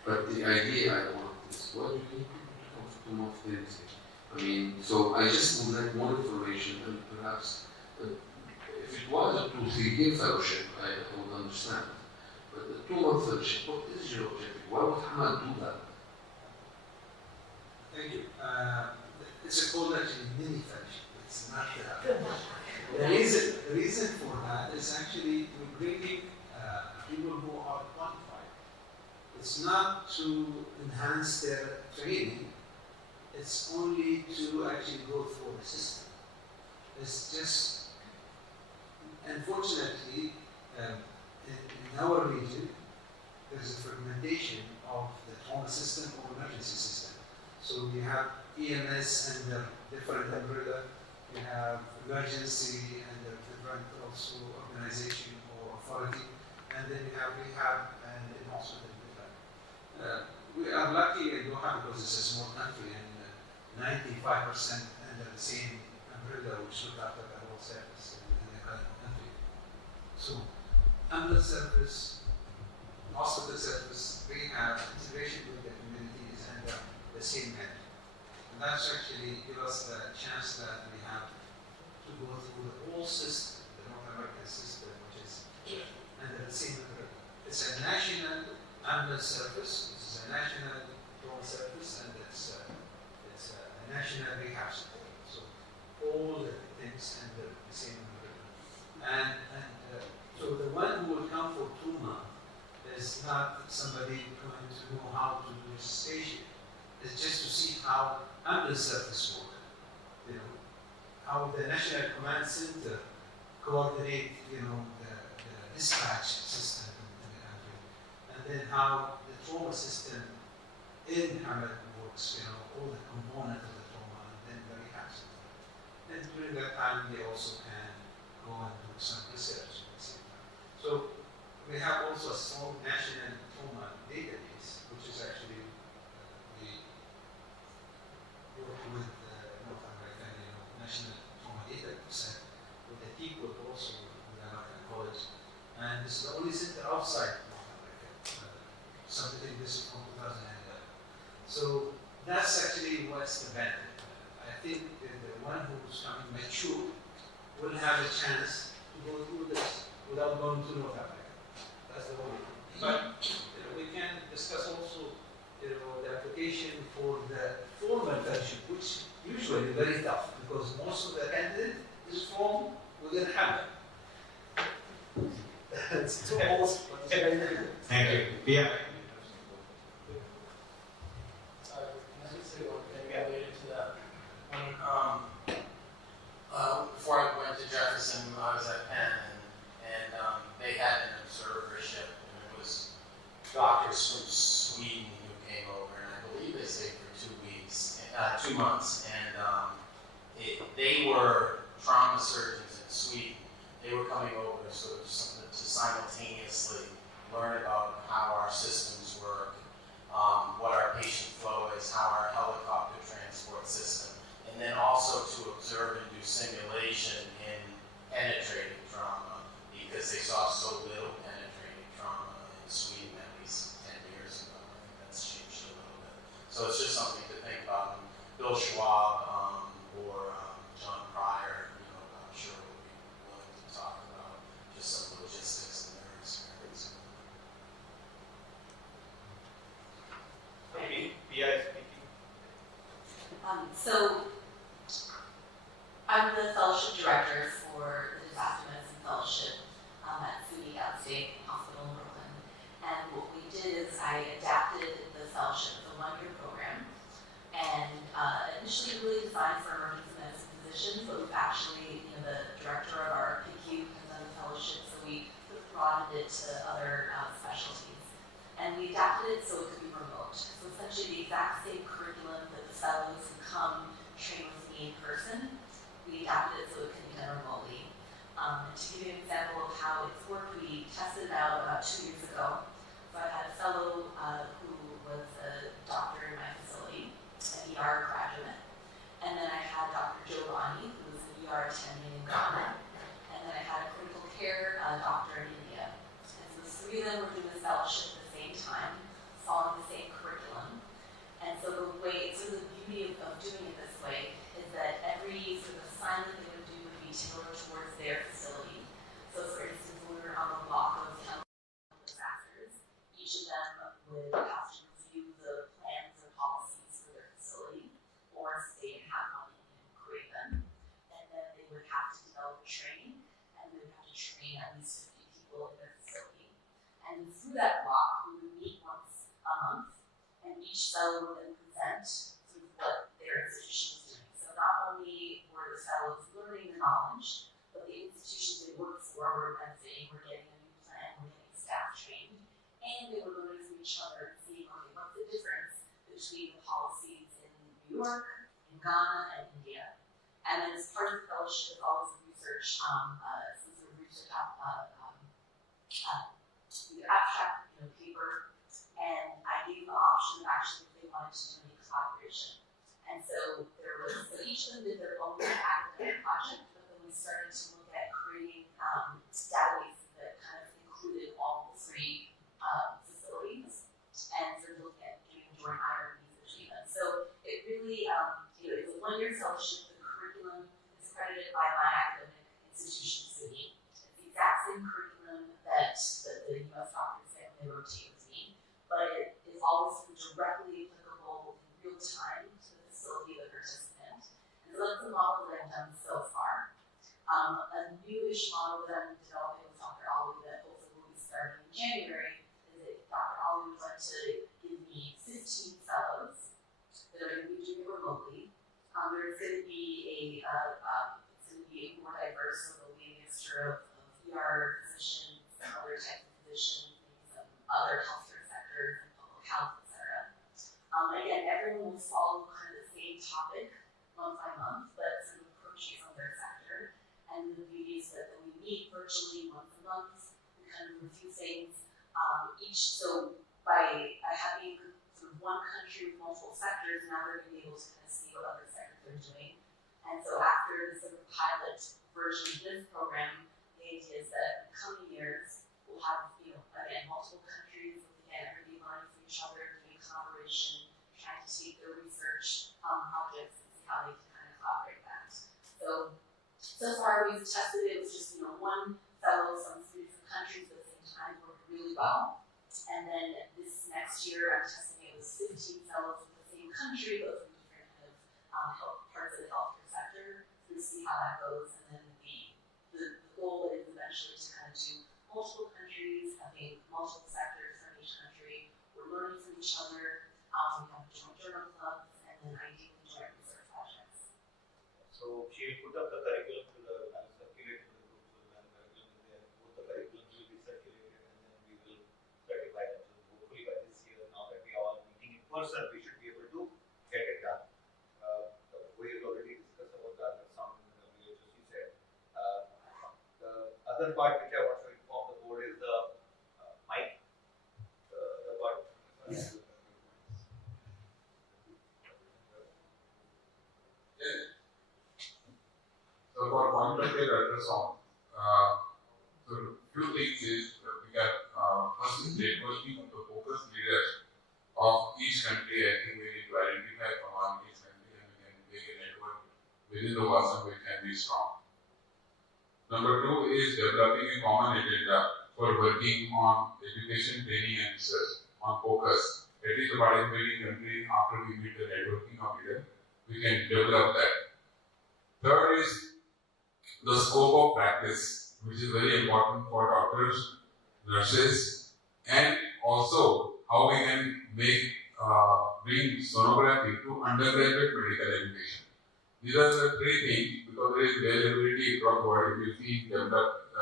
But the idea I want is, what do you need people to come for 2 months Wednesday? I mean, so I just would like more information, and perhaps if it was a 2-3 year fellowship, I would understand. But the 2-month fellowship, what is your objective? Why would Hamad do that? Thank you. It's a called actually mini fellowship. It's not the reason for that is actually to bringing people who are qualified. It's not to enhance their training. It's only to actually go through the system. It's just, unfortunately, in our region, there's a fragmentation of the trauma system or emergency system. So we have EMS under different umbrella, we have emergency under different also organization or authority, and then we have rehab and also different. We are lucky in Doha because it's a small country and 95% under the same umbrella which look after the whole service in the country. So ambulance service, hospital service, rehab, integration with the community is under the same head. And that's actually give us the chance that we have to go through the whole system, the North American system, which is under the same umbrella. It's a national ambulance service, it's a national drone service, and it's a national rehab support. So all the things under the same umbrella. And so the one who will come for 2 months is not somebody going to know how to do station. It's just to see how ambulance service work. How the National Command Center coordinate, the dispatch system in the country, and then how the trauma system in Hamlet works, all the components of the trauma, and then very hands-on. And during that time, they also can go and do some research at the same time. So we have also a small national trauma database, which is actually we work with North American National Trauma Data Set with the people also with American College. And this is the only center outside North America, submitting this from 2011. So that's actually what's the benefit. I think that the one who's coming mature will have a chance to go through this without going to North America. That's the only thing. But we can discuss also the application for the formal fellowship, which usually is very tough because most of the candidate is from within Hamlet. It's too old, but it's very good. Thank you. Yeah. Can I just say one thing related to that? Before I went to Jefferson, I was at Penn, and they had an observership, and it was doctors from Sweden who came over, and I believe they stayed for 2 months, and they were trauma surgeons in Sweden. They were coming over to sort of to simultaneously learn about how our systems work, what our patient flow is, how our helicopter transport system, and then also to observe and do simulation in penetrating trauma, because they saw so little penetrating trauma in Sweden at least 10 years ago. I think that's changed a little bit. So it's just something to think about. And Bill Schwab or John Pryor, I'm sure will be willing to talk about just some logistics in their experience. Maybe PI speaking. So I'm the fellowship director for the Disaster Medicine Fellowship at SUNY Downstate Hospital in Brooklyn. And what we did is I adapted the fellowship, the one-year program, and initially really designed for emergency medicine physicians, but we've actually, the director of our PICU has done the fellowship, so we broadened it to other specialties. And we adapted it so it could be remote. So essentially the exact same curriculum that the fellows who come train with me in person, we adapted it so it can be done remotely. And to give you an example of how it's worked, we tested it out about 2 years ago. So I had a fellow who was a doctor in my facility, an ER graduate. And then I had Dr. Joe Rani, who was an ER attending in Ghana. And then I had a critical care doctor in India. And so the three of them were doing this fellowship at the same time, following the same curriculum. And so the way, sort of the beauty of doing it this way is that every sort of assignment they would do would be tailored towards their facility. So for instance, when we were on the block of disasters, each of them would have to review the plans or policies for their facility, or if they didn't have one, create them. And then they would have to develop training, and they would have to train at least 50 people in their facility. And through that block, we would meet once a month, and each fellow would then present through what their institution was doing. So not only were the fellows learning the knowledge, but the institutions they worked for were benefiting, were getting a new plan, were getting staff trained, and they were learning from each other and seeing, okay, what's the difference between the policies in New York, in Ghana, and India. And then as part of the fellowship is always research, some sort of research either abstract, paper, and I gave them the option of actually if they wanted to do any collaboration. And so so each of them did their own academic project, but then we started to look at creating databases that kind of included all three facilities, and sort of looking at doing joint IRBs between them. So it really, it's a one-year fellowship. The curriculum is credited by my academic institution, SUNY. It's the exact same curriculum that the U.S. doctors say when they rotate with me, but it is always directly applicable in real time to the facility of the participant. And so that's the model that I've done so far. A newish model that I'm developing with Dr. Ali that hopefully will be starting in January is that Dr. Ali would like to give me 15 fellows that are going to be doing it remotely. There's going to be more diverse, so there'll be a mixture of ER physicians, some other types of physicians, maybe some other healthcare sectors, and public health, etc. Again, everyone will follow kind of the same topic month by month, but sort of approaching from their sector. And the beauty is that we meet virtually once a month. We kind of review things so by having sort of one country with multiple sectors, now they're going to be able to kind of see what other sectors are doing. And so after the sort of pilot version of this program, the idea is that in the coming years, we'll have, again, multiple countries, again, everybody learning from each other, doing collaboration, trying to take their research projects and see how they can kind of collaborate that. So far we've tested it with just, one fellow from 3 different countries at the same time, worked really well. And then this next year, I'm testing it with 15 fellows from the same country, but from different kind of parts of the healthcare sector, to see how that goes. And then the goal is eventually to kind of do multiple countries, having multiple sectors from each country. We're learning from each other. We have joint journal clubs, and then ideally joint research projects. So she put up the curriculum to the circulate to the group, so the curriculum is there. Both the curriculums will be circulated, and then we will certify them. So hopefully by this year, now that we are all meeting in person, we should be able to get it done. We have already discussed about the ultrasound and the WHO, she said. The other part which I want to inform the board is the mic. The part. Yes. So for point of care ultrasound, so few things is we can first is networking of the focus leaders of each country. I think we need to identify from each country and we can make a network within the WASM which can be strong. Number 2 is developing a common agenda for working on education, training and research on focus. At least the participating country, after we meet the networking of leaders, we can develop that. Third is the scope of practice, which is very important for doctors, nurses, and also how we can bring sonography to undergraduate medical education. These are the 3 things, because there is availability across the world. If you see developed,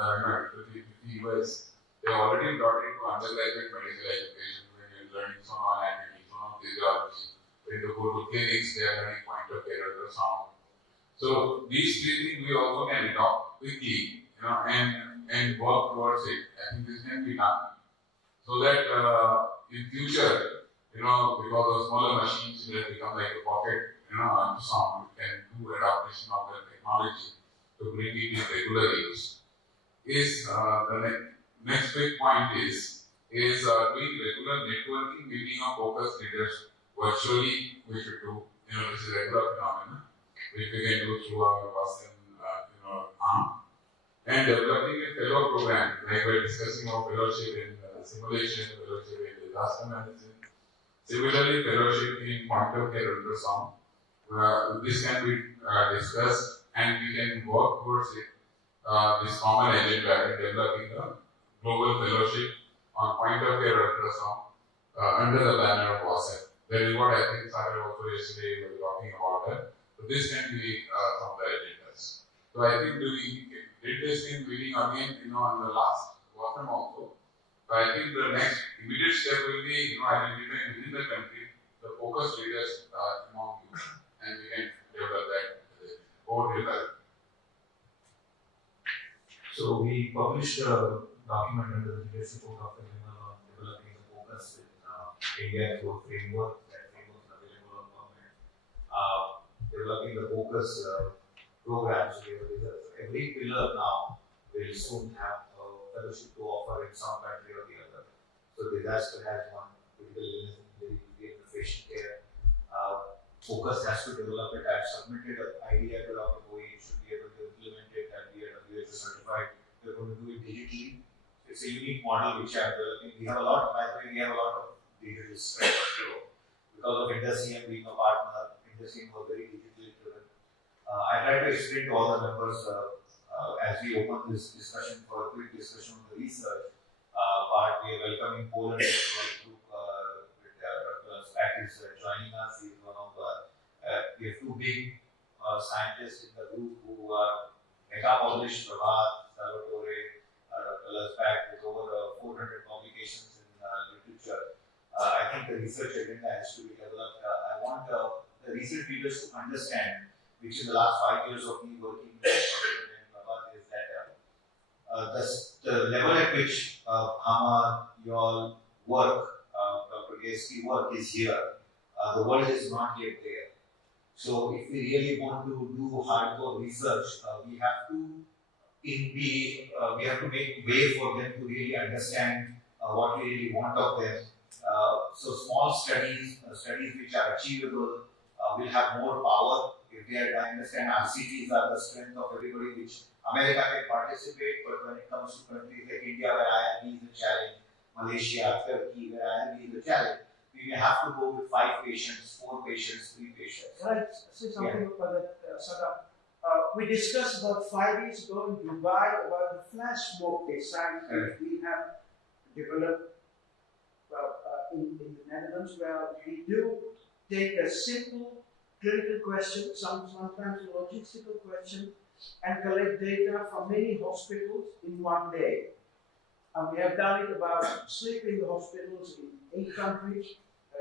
if you see US, they are already brought into undergraduate medical education when you're learning sonoanatomy, sonophysiology. When you go to clinics, they are learning point of care ultrasound. So these 3 things we also can adopt quickly, and work towards it. I think this can be done, so that in future, because of smaller machines, it will become like a pocket, ultrasound. We can do adaptation of the technology to bring it in regular use. The next big point is doing regular networking meeting of focus leaders virtually. We should do, this is a regular phenomenon, which we can do through our WASM, arm. And developing a fellow program, like we're discussing our fellowship in simulation, fellowship in disaster medicine. Similarly, fellowship in point of care ultrasound. This can be discussed, and we can work towards it, this common agenda in developing a global fellowship on point of care ultrasound under the banner of WASM. That is what I think Sagar also yesterday was talking about that. So this can be some of the agendas. So I think we did this in meeting again, on the last WASM also. So I think the next immediate step will be, identifying within the country the focus leaders among you, and we can develop that over the. So we published a document under the leadership of Dr. Canlı on developing the focus in India through a framework. That framework is available on government. Developing the focus programs. Every pillar now will soon have a fellowship to offer in some country or the other. So disaster has one, critical illness, patient care. Focus has to develop it. I've submitted an idea to Dr. Bowie. You should be able to implement it and be WHO certified. We're going to do it digitally. It's a unique model which I'm developing. We have a lot of digital strength. Because of IndusCM being a partner, IndusCM was very digitally driven. I try to explain to all the members as we open this discussion for a quick discussion on the research part. We are welcoming Poland group with Dr. Spack is joining us. He's one of we have 2 big scientists in the group who are mega published, Prabhat, Salvatore, Dr. Lasback, with over 400 publications in literature. I think the research agenda has to be developed developed. I want the research leaders to understand, which in the last 5 years of me working in Bhagat, is that the level at which Hama, you all work, Dr. KSP work is here. The world is not yet there. So if we really want to do hardcore research, we have to make way for them to really understand what we really want of them. So small studies which are achievable, will have more power if they are. I understand RCTs are the strength of everybody, which America can participate, but when it comes to countries like India, where IRB is a challenge, Malaysia, Turkey, where IRB is a challenge, we may have to go with 5 patients, 4 patients, 3 patients. Can I say something about that, Sada? We discussed about 5 years ago in Dubai about the flash mob design that we have developed in the Netherlands, where we do take a simple clinical question, sometimes a logistical question, and collect data from many hospitals in one day. And we have done it about sleep in the hospitals in 8 countries,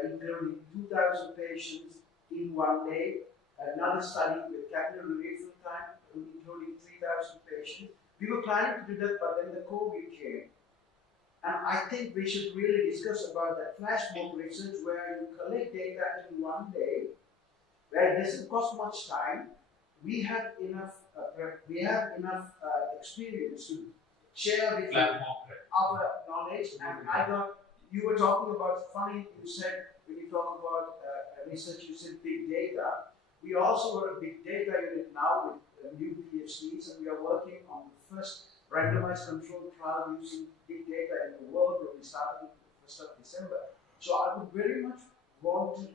including 2,000 patients in one day. Another study with capillary refill time, including 3,000 patients. We were planning to do that, but then the COVID came. And I think we should really discuss about that flash mob research where you collect data in one day, where it doesn't cost much time. We have enough experience to share with you our knowledge. And you were talking about, funny you said, when you talk about research, you said big data. We also are a big data unit now with new PhDs, and we are working on the first randomized controlled trial using big data in the world that we started the 1st of December. So I would very much want to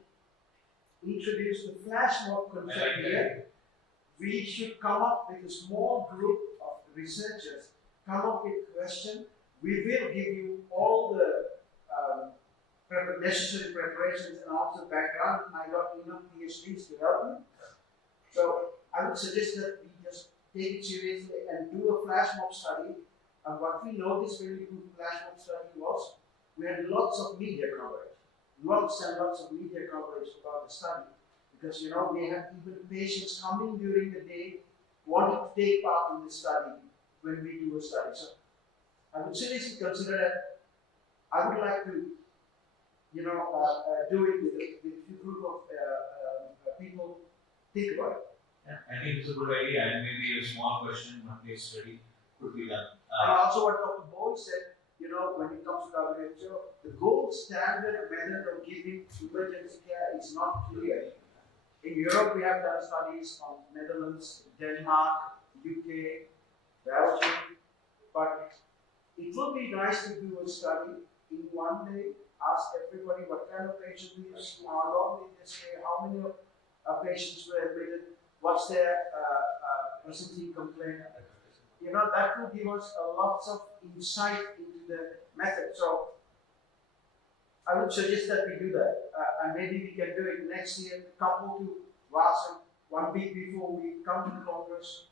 introduce the flash mob concept here. We should come up with a small group of researchers, come up with a question. We will give you all the necessary preparations and also background. I got enough PhDs to help me. So I would suggest that we just take it seriously and do a flash mob study. And what we noticed when we do flash mob study was we had lots of media coverage. Lots and lots of media coverage about the study. Because we have even patients coming during the day wanting to take part in the study when we do a study. So I would seriously consider that. I would like to do it with a group of people. Think about it. Yeah, I think it's a good idea, and maybe a small question, one case study could be done. And also what Dr. Boyd said, when it comes to WHO, the gold standard method of giving emergency care is not clear. In Europe, we have done studies on Netherlands, Denmark, UK, Belgium, but it would be nice to do a study in one day, ask everybody what kind of patient do you see, how long did they stay, how many patients were admitted, what's their presenting complaint. That will give us a lot of insight into the method. So I would suggest that we do that. And maybe we can do it next year, couple to Vasan, 1 week before we come to the Congress,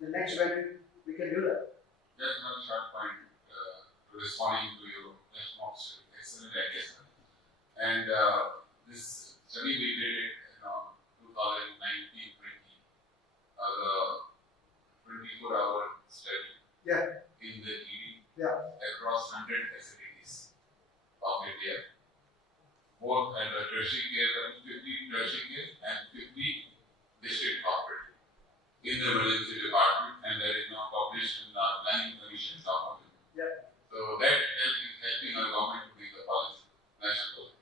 the next venue, we can do that. Just one short point responding to your response. Excellent idea. And this study we did it in 2019-20, the 24-hour study in the ED across 100 facilities of India, both at the tertiary care, 50 tertiary care and 50 district hospitals in the emergency department, and that is now published in the planning commission document. So that is helping our government to make the policy national.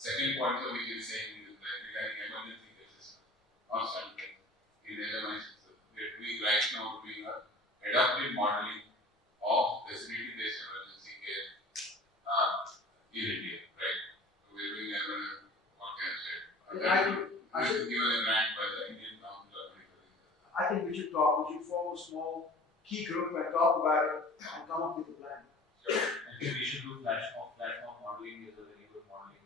Second point which is saying is that regarding emergency cases, constantly in LMIs, we are doing right now adaptive modeling of facility-based emergency care in India, right? So we are doing what can I say? I should given a grant by the Indian Council of Medical Research. I think we should form a small key group and talk about it and come up with a plan. Sure. I think we should do platform modeling is a very good modeling.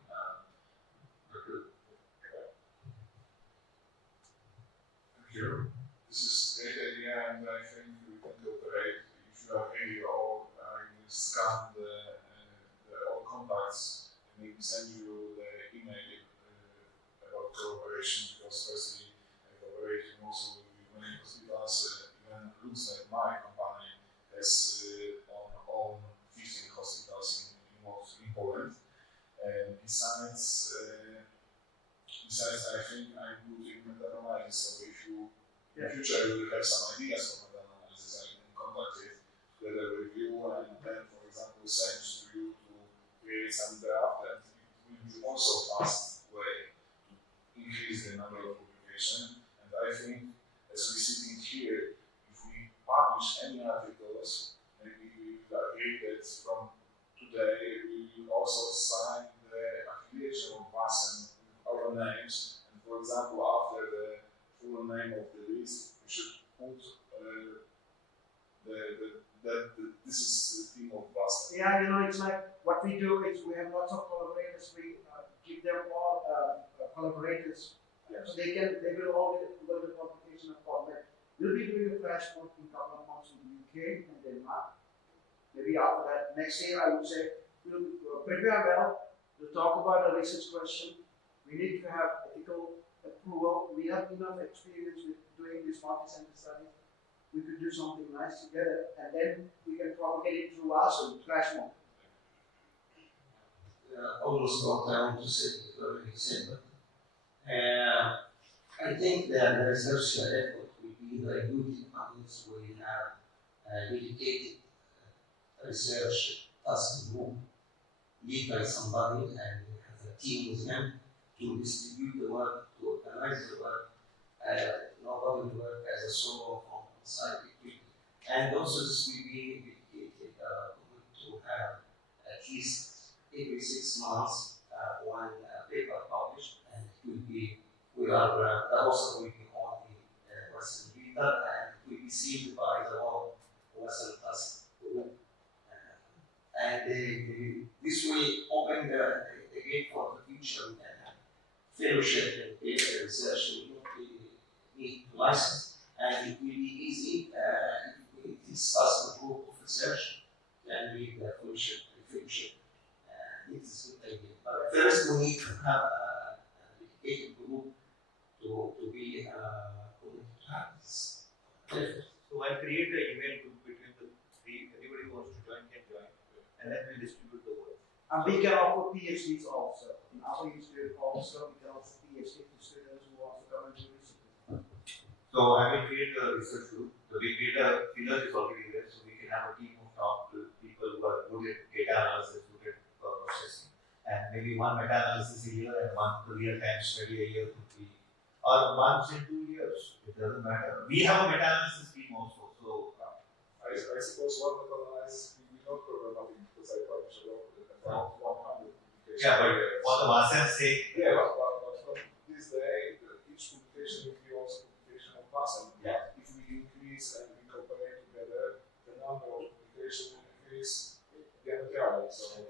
Sure. This is a great idea, and I think we can cooperate. If you are ready, or I will scan all contacts and maybe send you the email cooperation, because firstly, cooperating also with many hospitals, even looks like my company has own 15 hospitals in Poland. And besides, I think I'm good in meta-analysis, so if you in the future you will have some ideas for meta-analysis, I can contact it together with you, and then, for example, send to you to create some draft, and it will be also fast way to increase the number of publications. And I think, as we sitting here, if we publish any articles, maybe we will agree that from today we will also sign the affiliation of us and our names. And for example, after the full name of the list, we should put this is the team of Boston. Yeah, it's like what we do is we have lots of collaborators. We give them all collaborators, so they will all go to the publication of format. We'll be doing a flash book in a couple of months in the UK and Denmark. Maybe after that, next year I would say we'll prepare well. We'll talk about a research question. We need to have ethical approval. We have enough experience with doing this multi-center study. We could do something nice together, and then we can propagate it through Acil, flash mob. Also, what I want to say is very simple. I think that the research effort will be very good unless we have a dedicated research task group led by somebody and has a team with them to distribute the work, to organize the work. Nobody will work as a solo on site. And also this will be dedicated to have at least every 6 months one paper published, and it will be, the author will be on the Western reader, and it will be sealed by the whole Western task group. And this will open the gate for the future. We can have fellowship and data research will not need license, and it will be easy if this task group of research can be the fellowship and fellowship. It is a good idea. But first, we need to have a dedicated group to be committed to have this. So I'll create an email group between the three. Anybody who wants to join can join, and then we'll distribute the work. And we can offer PhDs also. In our institute also, we can offer PhD to students who want to come and do research. So I will create a research group. So we create a filler is already there, so we can have a team of top people who are good at data analysis, good at processing, and maybe one meta-analysis a year and one real-time study a year could be, or once in 2 years. It doesn't matter. We have a meta-analysis team also. So I suppose one meta-analysis we not cover nothing because I publish about 100 publications. yeah, but for the master's sake, Yeah, but from this day, each publication will be also publication of Acil. Yeah. If we increase and we cooperate together, the number of publications will increase diametrically. So,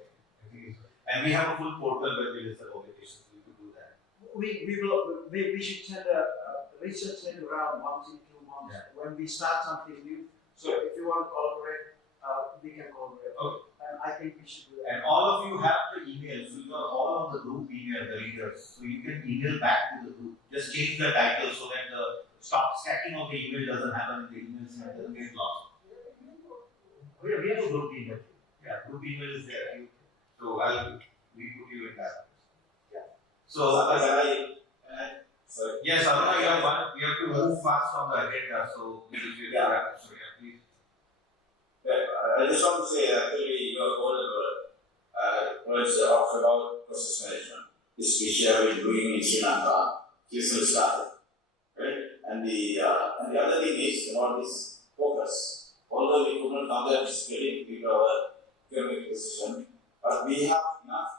and we have a full portal where we list the publications. We could do that. We should send a research letter around once in 2 months when we start something new. So if you want to collaborate, we can collaborate. Okay. And I think we should do that. And all of you have the email, so you are all on the group email, the readers. So you can email back to the group. Just change the title so that the stacking of the email doesn't happen in the emails and doesn't get lost. We have a group email. Yeah, group email is there. So we put you in that. Yeah. So yes, Aruna, you have one. We have to move fast on the agenda. So please. I just want to say, actually, your whole words about process management, this which you have been doing in Sri Lanka, recently started, right? And the other thing is about this focus. Although we could not come there physically due to our economic position, but we have enough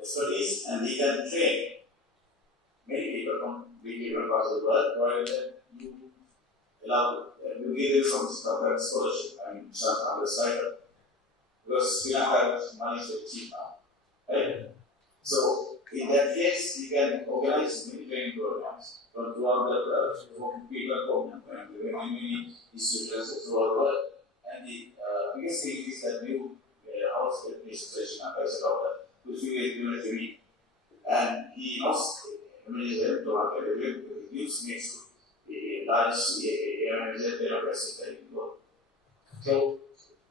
expertise and we can train many people from different parts of the world, provided that you give them some scholarship and some other side. Because Sri Lanka money is very cheap now, right? So in that case, you can organize many training programs throughout the people program and many institutions throughout the world. And the biggest thing is that new house administration is a doctor who is doing it. And he knows management to market use next to a large manager capacity. So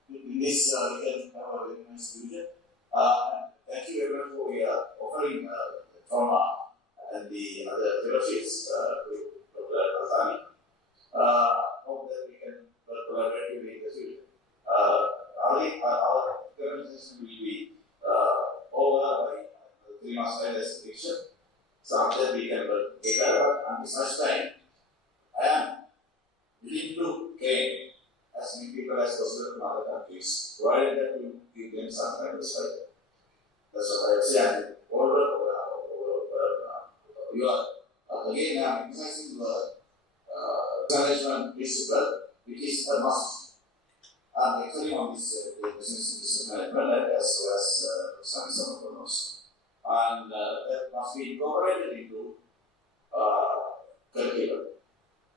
in this we can have a very nice future. Thank you very much for offering the trauma and the other fellowships to Dr. Azami. Hope that we can collaborate in the future. Our organization will be over by 3 months time as picture. So after we can work together, and besides time, I am willing to gain as many people as possible from other countries, provided that we give them some kind of respect. That's what I would say. And you are again emphasizing the management principle, which is a must. And actually on this business management as well as some of the most. And that must be incorporated into curriculum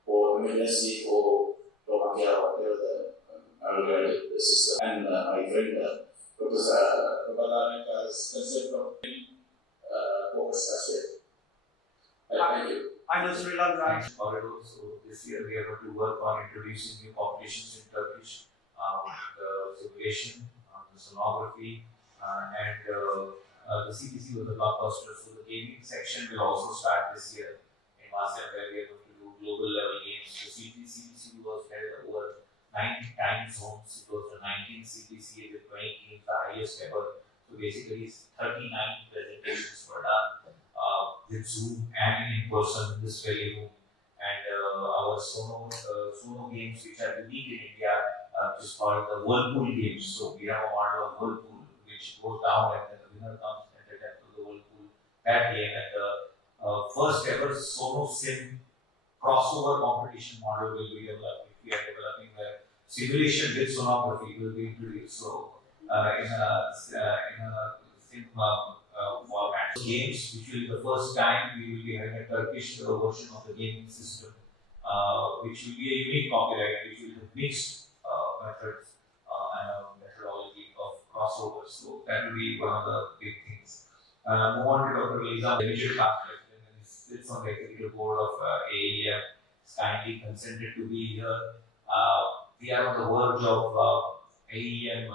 or emergency or trauma care or whatever the system. And my friend Professor Babalanek has concept of focus as well. Thank you. I know Sri Lanka. So this year we are going to work on introducing new populations in Turkish, the simulation, the sonography, and the CPC was a blockbuster. So the gaming section will also start this year in Masam, where we are going to do global level games. The CPC was held over 9 time zones. It was the 19th CPC with 20 teams, the highest ever. So basically 39 presentations were done with Zoom and in person in this very room. And our Sono games, which are unique in India, which is called the Whirlpool games. So we have a model of Whirlpool which goes down and then the winner comes and the depth of the Whirlpool that game. And the first ever Sono Sim crossover competition model will be developed. We are developing the simulation with sonography will be introduced. So in a sim format. Games, which will be the first time we will be having a Turkish version of the gaming system, which will be a unique copyright, which will be mixed methods and a methodology of crossovers. So that will be one of the big things. Move on to Dr. Liza, the initial past president, and sits on the executive board of AEM. Is kindly consented to be here. We are on the verge of AEM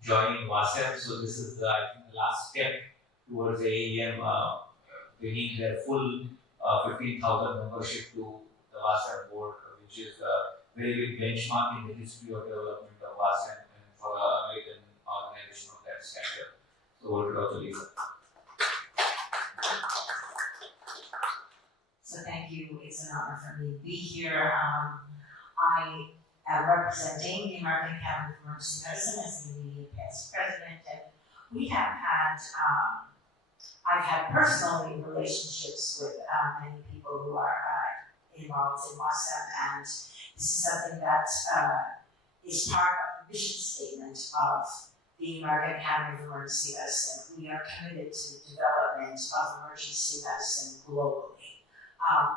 joining WASEM, so this is I think the last step towards AEM bringing their full 15,000 membership to the WASEM board, which is a very big benchmark in the history of development of WASEM and for an American organization of that stature. So over to Dr. Lisa. So thank you. It's an honor for me to be here. I am representing the American Academy of Emergency Medicine as the immediate past president, and we have had, I've had personally relationships with many people who are involved in WASEM, and this is something that is part of the mission statement of the American Academy of Emergency Medicine. We are committed to the development of emergency medicine globally.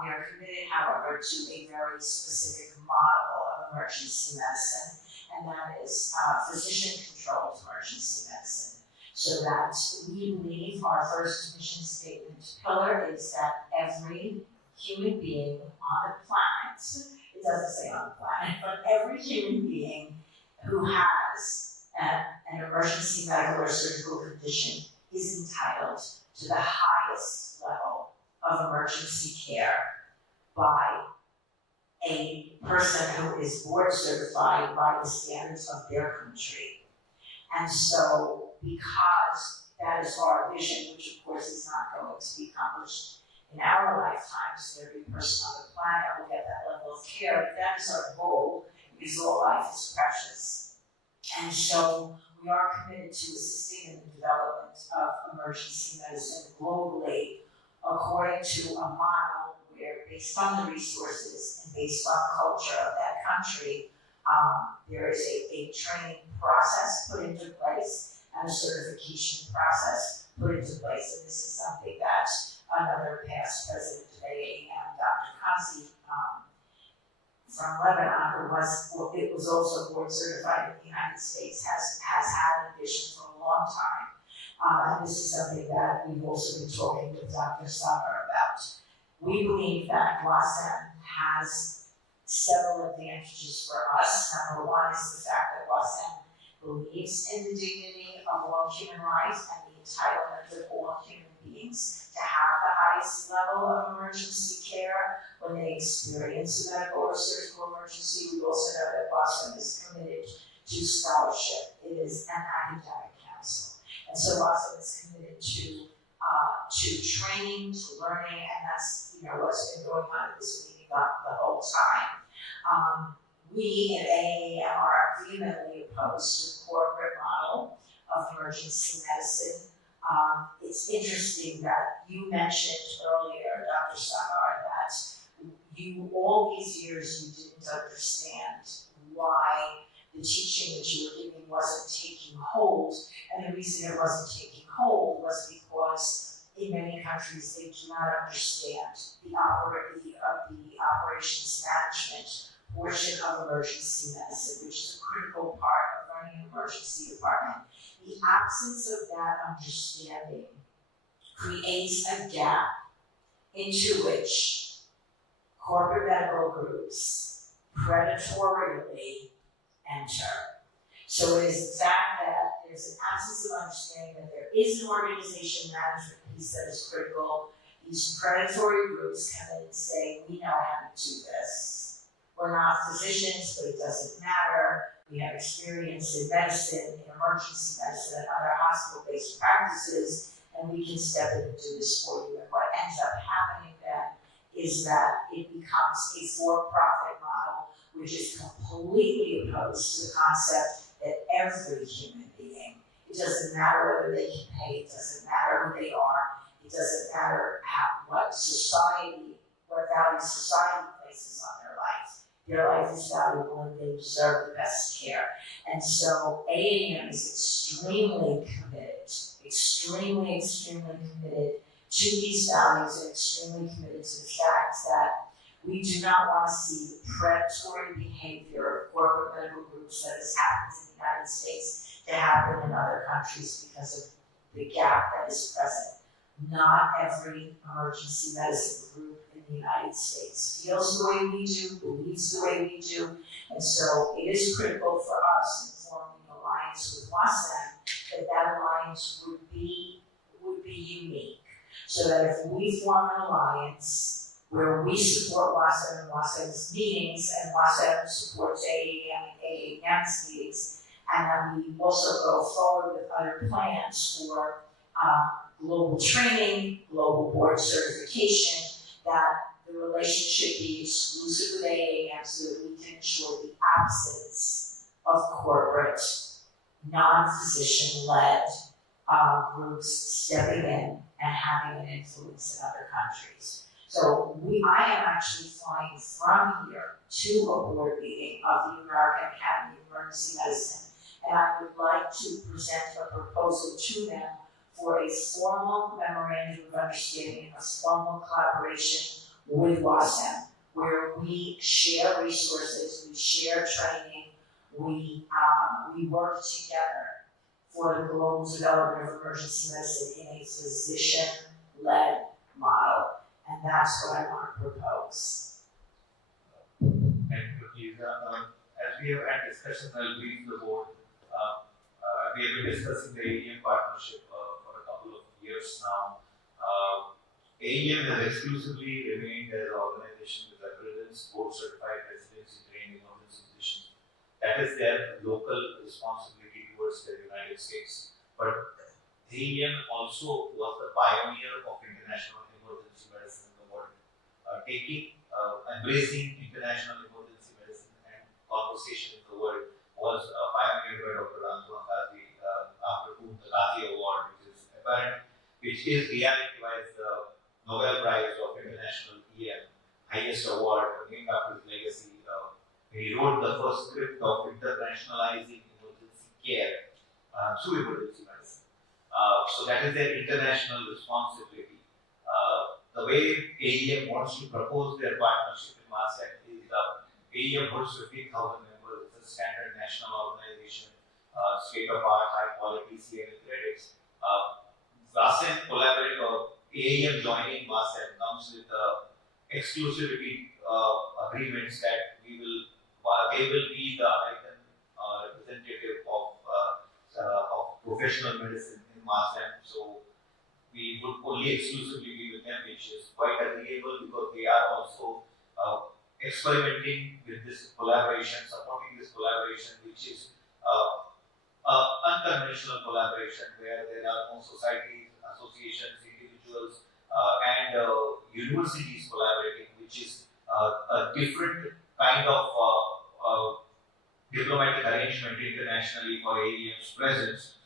We are committed, however, to a very specific model of emergency medicine, and that is physician-controlled emergency medicine. So that we believe our first mission statement pillar is that every human being on the planet, it doesn't say on the planet, but every human being who has an emergency medical or surgical condition is entitled to the highest level of emergency care by a person who is board certified by the standards of their country. And so, because that is our vision, which of course is not going to be accomplished in our lifetimes, every person on the planet will get that level of care, but that is our goal, because all life is precious. And so, we are committed to assisting in the development of emergency medicine globally, according to a model where, based on the resources and based on the culture of that country, there is a training process put into place and a certification process put into place. And this is something that another past president of AAM, Dr. Kazi, from Lebanon, who was also board certified in the United States, has had a vision for a long time. And this is something that we've also been talking with Dr. Summer about. but we believe that WASM has several advantages for us. Number one is the fact that WASM believes in the dignity of all human life and the entitlement of all human beings to have the highest level of emergency care when they experience a medical or surgical emergency. We also know that WASM is committed to scholarship. It is an academic council. And so WASM is committed to training, to learning, and that's what's been going on at this meeting the whole time. We at AAM are vehemently opposed to the corporate model of emergency medicine. It's interesting that you mentioned earlier, Dr. Sagar, that all these years you didn't understand why the teaching that you were giving wasn't taking hold, and the reason it wasn't taking hold was because in many countries they do not understand the operations management portion of emergency medicine, which is a critical part of running an emergency department. The absence of that understanding creates a gap into which corporate medical groups predatorily enter. So it is the fact that there's an absence of understanding that there is an organization management piece that is critical. These predatory groups come in and say, we know how to do this. We're not physicians, but it doesn't matter. We have experience in medicine, in emergency medicine, and other hospital-based practices, and we can step in and do this for you. And what ends up happening then is that it becomes a for-profit model, which is completely opposed to the concept that every human being, it doesn't matter whether they can pay, it doesn't matter who they are, it doesn't matter what value society places on their life. Their life is valuable and they deserve the best care. And so AAM is extremely committed to these values and extremely committed to the fact that we do not want to see the predatory behavior of corporate medical groups that has happened in the United States to happen in other countries because of the gap that is present. Not every emergency medicine group in the United States feels the way we do, believes the way we do, and so it is critical for us in forming an alliance with WASM that alliance would be unique. So that if we form an alliance where we support WASM and WASM's meetings, and WASM supports AAM and AAM's meetings, and then we also go forward with other plans for global training, global board certification, that the relationship be exclusive with AAM so that we can ensure the absence of corporate, non-physician-led groups stepping in and having an influence in other countries. So I am actually flying from here to a board meeting of the American Academy of Emergency Medicine, and I would like to present a proposal to them for a formal memorandum of understanding, a formal collaboration with WASM, where we share resources, we share training, we work together for the global development of emergency medicine in a physician-led model. And that's what I want to propose. And please, as we have had discussions, I'll brief the board. We have been discussing the AAM partnership for a couple of years now. AAM has exclusively remained as an organization with accreditants, board-certified residency trained emergency physicians. That is their local responsibility towards the United States. But AAM also was the pioneer of international emergency medicine in the world, embracing international emergency medicine and conversation in the world was pioneered by Dr. Antoine Kazi, after whom the Kazi Award, which is reality-wise the Nobel Prize of International EM, highest award named after his legacy. He wrote the first script of internationalizing emergency care through emergency medicine. So that is their international responsibility. The way AEM wants to propose their partnership in WASM is AEM holds 50,000 members. It's a standard national organization, state-of-art, high-quality CNA credits. WASM AIM joining MASM comes with exclusivity agreements that they will be the American representative of professional medicine in MASM. So we would only exclusively be with them, which is quite agreeable because they are also experimenting with this collaboration, supporting this collaboration, which is unconventional collaboration where there are no societies, associations, individuals, and universities collaborating, which is a different kind of diplomatic arrangement internationally for AEM's presence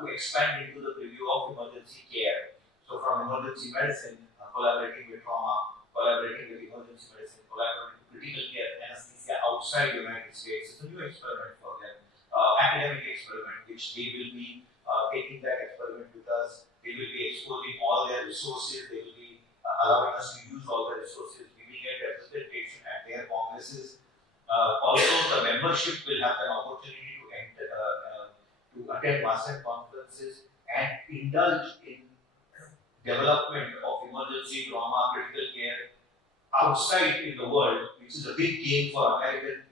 to expand into the preview of emergency care. So from emergency medicine, collaborating with trauma, collaborating with emergency medicine, collaborating with critical care, anesthesia outside the United States. It's a new experiment for them, academic experiment, which they will be taking that experiment with us. They will be exposing all their resources. They will be allowing us to use all the resources. We will get representation at their congresses. Also, the membership will have an opportunity to attend MASM conferences and indulge in development of emergency trauma, critical care outside in the world, which is a big gain for American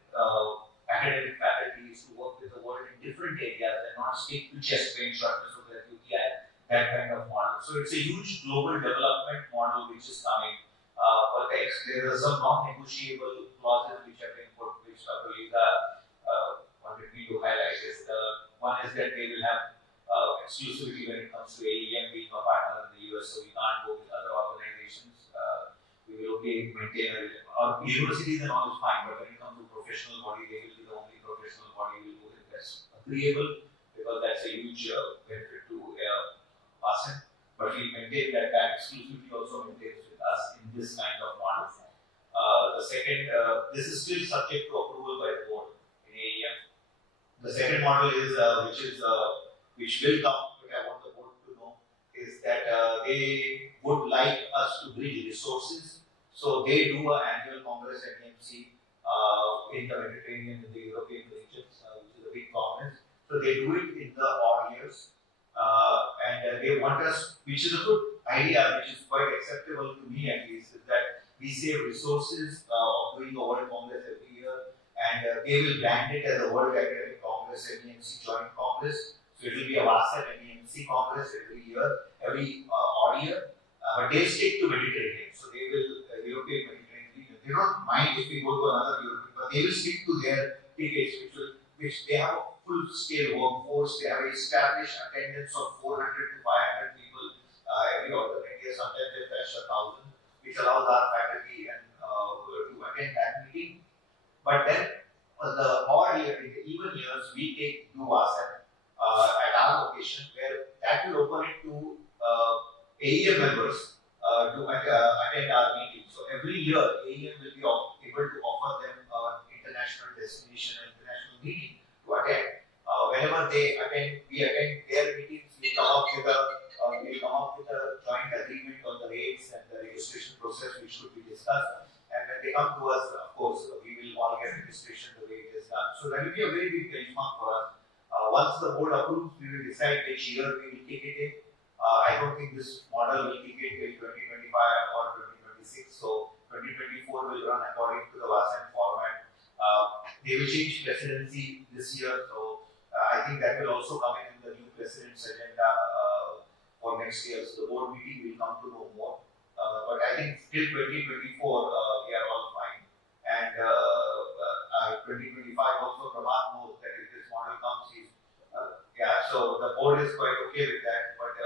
academic faculties to work with the world in different areas and not stick to chest pain, shortness of breath, UTI, that kind of model. So it's a huge global development model which is coming. But there are some non-negotiable clauses which have been put, which Dr. Lisa wanted me to highlight. One is that they will have exclusivity when it comes to AEM being a partner in the US, so we can't go with other organizations. We will only maintain our universities and all is fine, but when it comes to professional body, they will be the only professional body we will go with. That's agreeable because that's a huge benefit to MASM. But we maintain that exclusivity also maintains with us in this kind of model. The second, this is still subject to approval by the board in AEM. The second model is, which will come, but I want the board to know, is that they would like us to bridge resources. So they do an annual Congress at EMC in the Mediterranean, in the European regions, which is a big conference. So they do it in the odd years. And they want us, which is a good idea, which is quite acceptable to me at least, is that we save resources of doing a World Congress every year, and they will brand it as a World Academic Congress and EMC Joint Congress. So it will be a WASM and EMC Congress every year, every odd year. But they stick to Mediterranean, so they will European Mediterranean region. They don't mind if we go to another European, but they will stick to their tickets, which they have a full-scale workforce. They have established attendance of 400 to 500 people every alternate year. Sometimes they fetch 1,000, which allows our faculty and to attend that meeting. But then the odd year, in the even years, we take new WASM at our location, where that will open it to AEM members to attend our meeting. So every year, AEM will be able to offer them an international destination, an international meeting to attend. Whenever they attend, we attend their meetings. We come up with a joint agreement on the rates and the registration process, which should be discussed. And when they come to us, of course, we will all get registration the way it is done. So that will be a very big benchmark for us. Once the board approves, we will decide which year we will kick it in. I don't think this model will kick in till 2025 or 2026. So 2024 will run according to the WASM format. They will change presidency this year, so I think that will also come in the new president's agenda for next year. So the board meeting will come to know more. But I think till 2024 we are all fine. And 2025 also Pramat knows that if this model comes, so the board is quite okay with that. But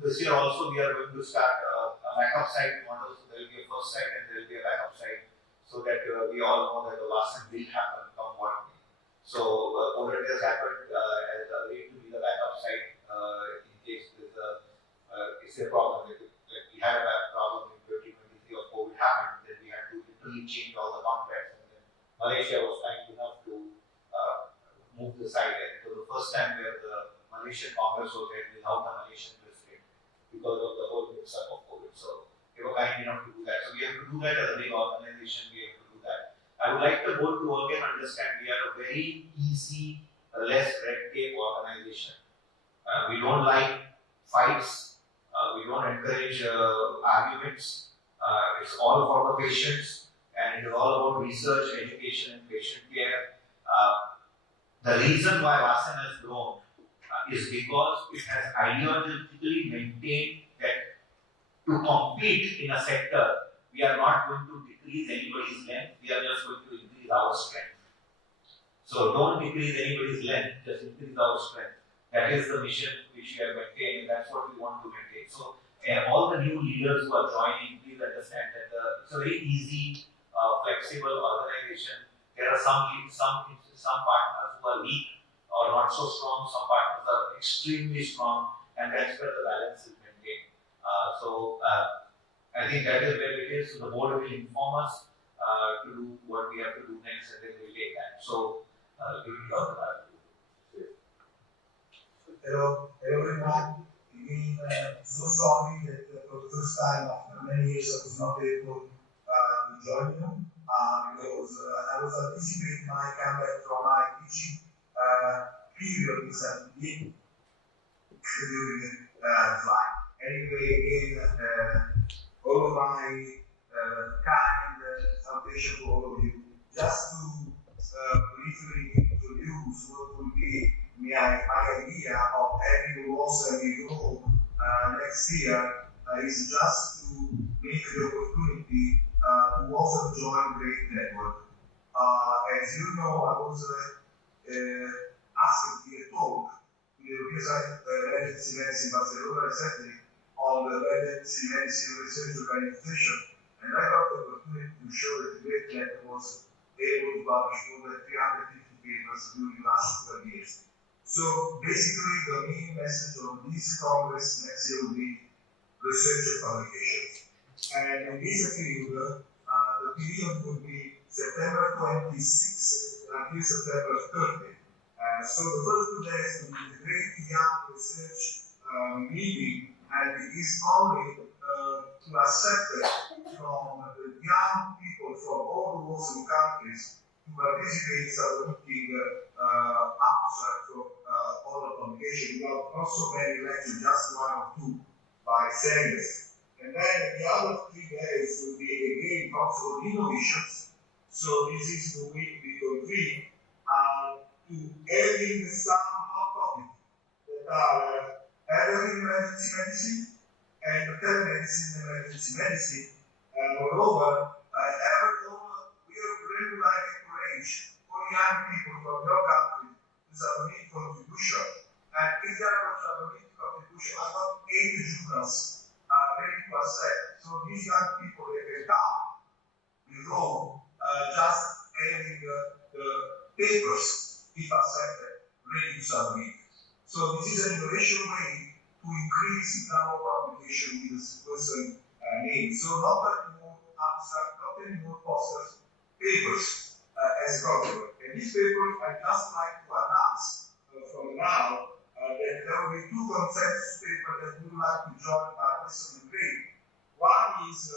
this year also we are going to start a backup site model. So there will be a first site and there will be a backup site, so that we all know that the WASM will happen come what may. So COVID has happened as agreed to be the backup site in case it's a problem. Like we had a problem in 2023 of COVID happened, then we had to literally change all the contracts, and then Malaysia was kind enough to move the site. And it was the first time where the Malaysian Congress was held without the Malaysian president because of the whole mix-up of COVID. So they were kind enough to do that. So we have to do that as a big organization. We have to do that. I would like the board to again understand we are a very easy, less red tape organization. We don't like fights. We don't encourage arguments. It's all for the patients, and it is all about research, education, and patient care. The reason why Vasan has grown is because it has ideologically maintained that to compete in a sector, we are not going to decrease anybody's length, we are just going to increase our strength. So don't decrease anybody's length, just increase our strength. That is the mission which we have maintained, and that's what we want to maintain. So all the new leaders who are joining, please understand that it's a very easy, flexible organization. There are some partners who are weak or not so strong, some partners are extremely strong, and that's where the balance is maintained. I think that is where it is. So the board will inform us to do what we have to do next, and then we'll take that. So we will talk about it. Hello everyone. Again, so sorry that for the first time after many years I was not able to join you because I was anticipating my comeback from my teaching period in 17 during the flight. Anyway, again, all of my kind salutation to all of you. Just to briefly introduce what will be my idea of having also a role next year is just to make the opportunity to also join Great Network. As you know, I was asked to give a talk to the European Emergency Medicine Barcelona recently on the Emergency Medicine Research Organization, and I got the opportunity to show that the Great Network was able to publish more than 350 papers during the last 12 years. So basically, the main message of this Congress next year will be research and publication. And in this field, the period will be September 26 until September 30. So the first 2 days will be the Great Young Research meeting, and it is only to accept from the young people from all the Muslim countries to participate in submitting abstract for all the publication. We have not so many lectures, just 1 or 2 by seniors. And then the other 3 days will be again also innovations. So this is the week we convene to adding some hot topics that are elderly emergency medicine and telemedicine and emergency medicine. And moreover, we are really like encourage for young people from your country to submit contribution. And if they are not submitting contribution, I got 80 journals ready to accept. So these young people, they can come below just having the papers, if accepted, ready to submit. So this is an innovation way to increase the number of publication with this person name. So not anymore abstract, not anymore posters, papers as problem. And these papers, I just like to announce from now that there will be 2 consensus papers that we would like to join our lesson grade. One is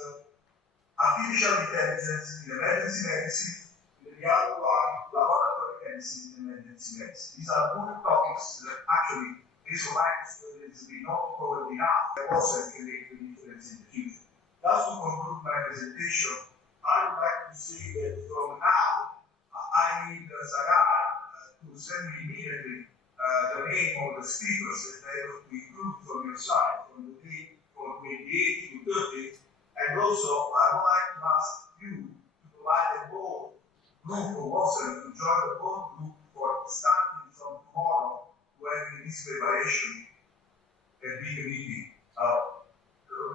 artificial intelligence in emergency medicine, and the other one, laboratory medicine in emergency medicine. These are good topics that actually, based on my experience, will not covered enough. They also can make a difference in the future. Just to conclude my presentation, I would like to say that from now, I need Sagar to send me immediately the name of the speakers that I have to include from your side, from the date from 28 to 30. And also, I would like to ask you to provide a board group of officers to join the board group for starting from tomorrow when this preparation a big meeting.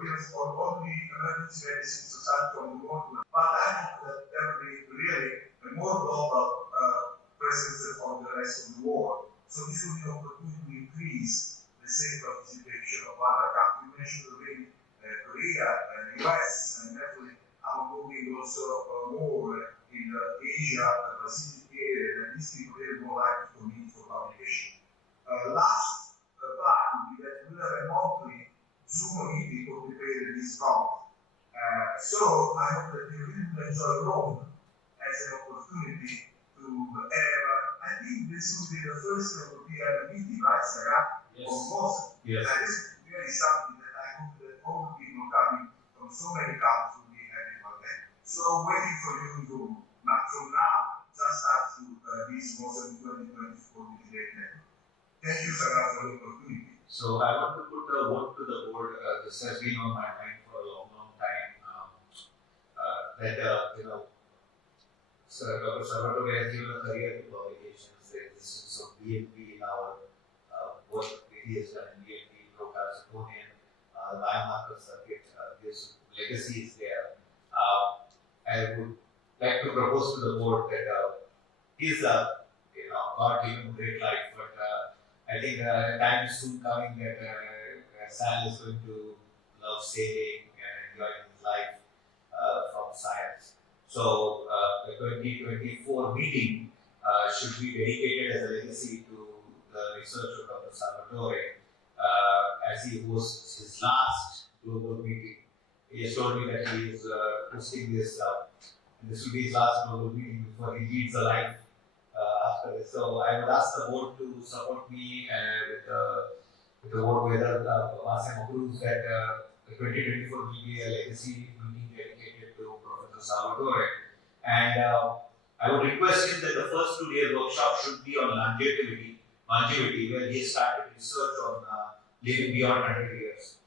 On the emergency medicine society from the world, but I hope that there will be really a more global presence on the rest of the world. So this will be an opportunity to increase the safe participation of other countries. You mentioned already Korea and US, and definitely I'm moving also more in Asia, the Pacific area, and these people are more likely to meet for publication. Last part would be that we have a monthly Zoom meeting to prepare this conference. So I hope that you will enjoy Rome as an opportunity to have, I think this will be the first European meeting, right, Sarah? Yes. Of course. Yes. And this is really something that I hope so many counts will be happy about that. So waiting for you to, not from now, just up to this Muslim 2024 debate network. Thank you so much for the opportunity. So I want to put a vote to the board. This has been on my mind for a long, long time. So Dr. Salvatore has given a career to publications, the existence of BNP in our work that he has done in BNP, Procalcitonin, biomarker circuit, his legacy is there. I would like to propose to the board that he's God given great life, but I think time is soon coming that Sal is going to love sailing and enjoying his life from science. So the 2024 meeting should be dedicated as a legacy to the research of Dr. Salvatore as he hosts his last global meeting. He has told me that he is hosting this, and this will be his last global meeting before he leads a life after this. So I would ask the board to support me with the vote whether Marcin approves that the 2024 will be a legacy meeting dedicated to Professor Salvatore. And I would request him that the first 2 days workshop should be on longevity, where he has started research on living beyond 100 years.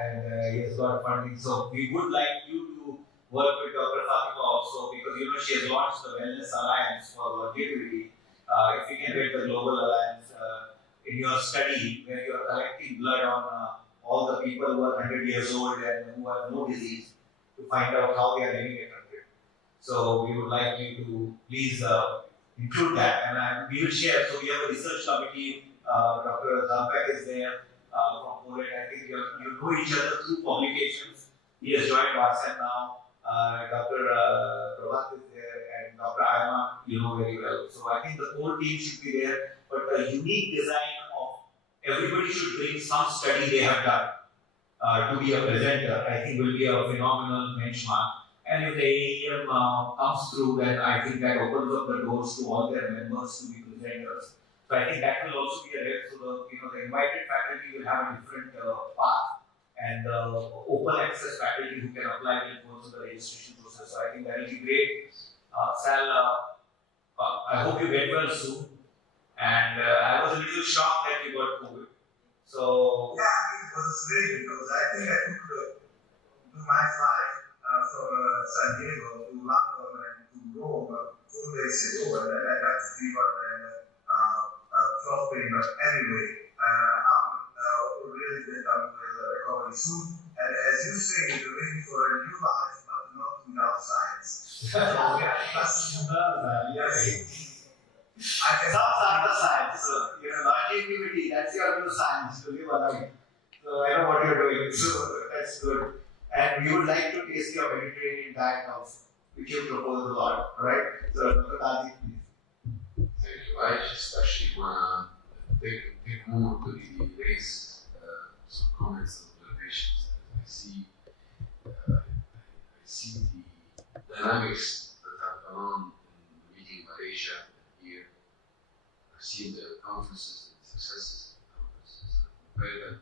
And he has got funding. So we would like you to work with Dr. Fatima also, because she has launched the Wellness Alliance for longevity. If we can get the Global Alliance in your study, where you are collecting blood on all the people who are 100 years old and who have no disease, to find out how they are living at 100. So we would like you to please include that, and we will share. So we have a research committee. Dr. Zampek is there from Poland. I think you know each other through publications. He has joined Marcin now. Dr. Prabhat is there, and Dr. Ayman, you know very well. So I think the whole team should be there, but a unique design of everybody should bring some study they have done to be a presenter. I think will be a phenomenal benchmark. And if the AEM comes through, then I think that opens up the doors to all their members to be presenters. So I think that will also be a help. So the invited faculty will have a different path, and open access faculty who can apply will go through the registration process. So I think that will be great. Sal, I hope you get well soon. And I was a little shocked that you got COVID. So yeah, it was great because I think I took my flight from San Diego to London and to Rome 2 days ago, and I got fever and throat pain. But anyway, I'm really that I'm recovery soon. And as you say, you're ready for a new life, but not without science. So Some other science. So, longevity, that's your new science to live a life. So I know what you're doing. So that's good. And we would like to taste your Mediterranean diet also, which you propose a lot, right? So Dr. Qazi, please. Thank you. I just actually want to take a moment to raise some comments and observations. I see the dynamics that have gone on in the meeting in Malaysia here. I've seen the conferences and successes of the conferences. I've compared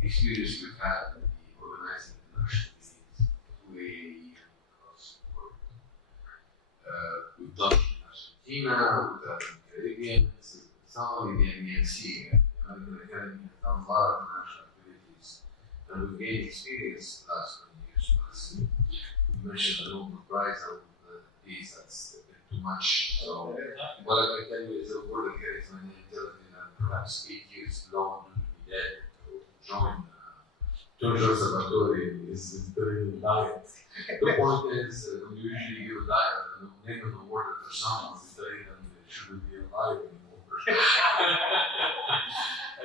the experience we've had in the organizing international meetings with UAE and across the world. We've done in Argentina, we've done in the Caribbean, some in the NBNC, the American Academy has done a lot of international activities, and we've gained experience the last 20 years. You mentioned the Nobel Prize, and please, that's a bit too much. So, what I can tell you is the word that carries my name tells me that perhaps 8 years long to be dead to join Giorgio Salvatore is doing diet. The point is, when you usually give a diet and name an award after someone, you tell them they shouldn't be alive anymore.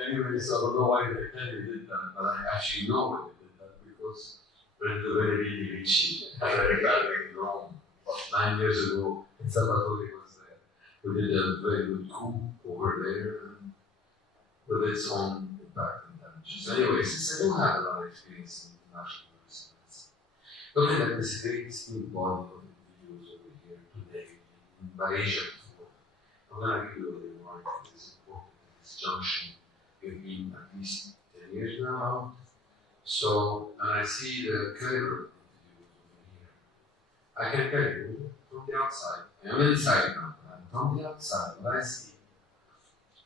Anyway, so I don't know why they tell you did that, but I actually know why they did that because Benito Benedini Ricci had a gathering in Rome about 9 years ago, and Salvatore was there. We did a very good coup over there, with its own impact and damages. Anyways, since I don't have a lot of experience in international business, looking at this great esteemed body of individuals over here today in Malaysia before, I'm going to give you a remark that is important at this junction. We've been at least 10 years now out. So, and I see the caliber interviews over here. I can tell you from the outside, I am inside now, and from the outside, what I see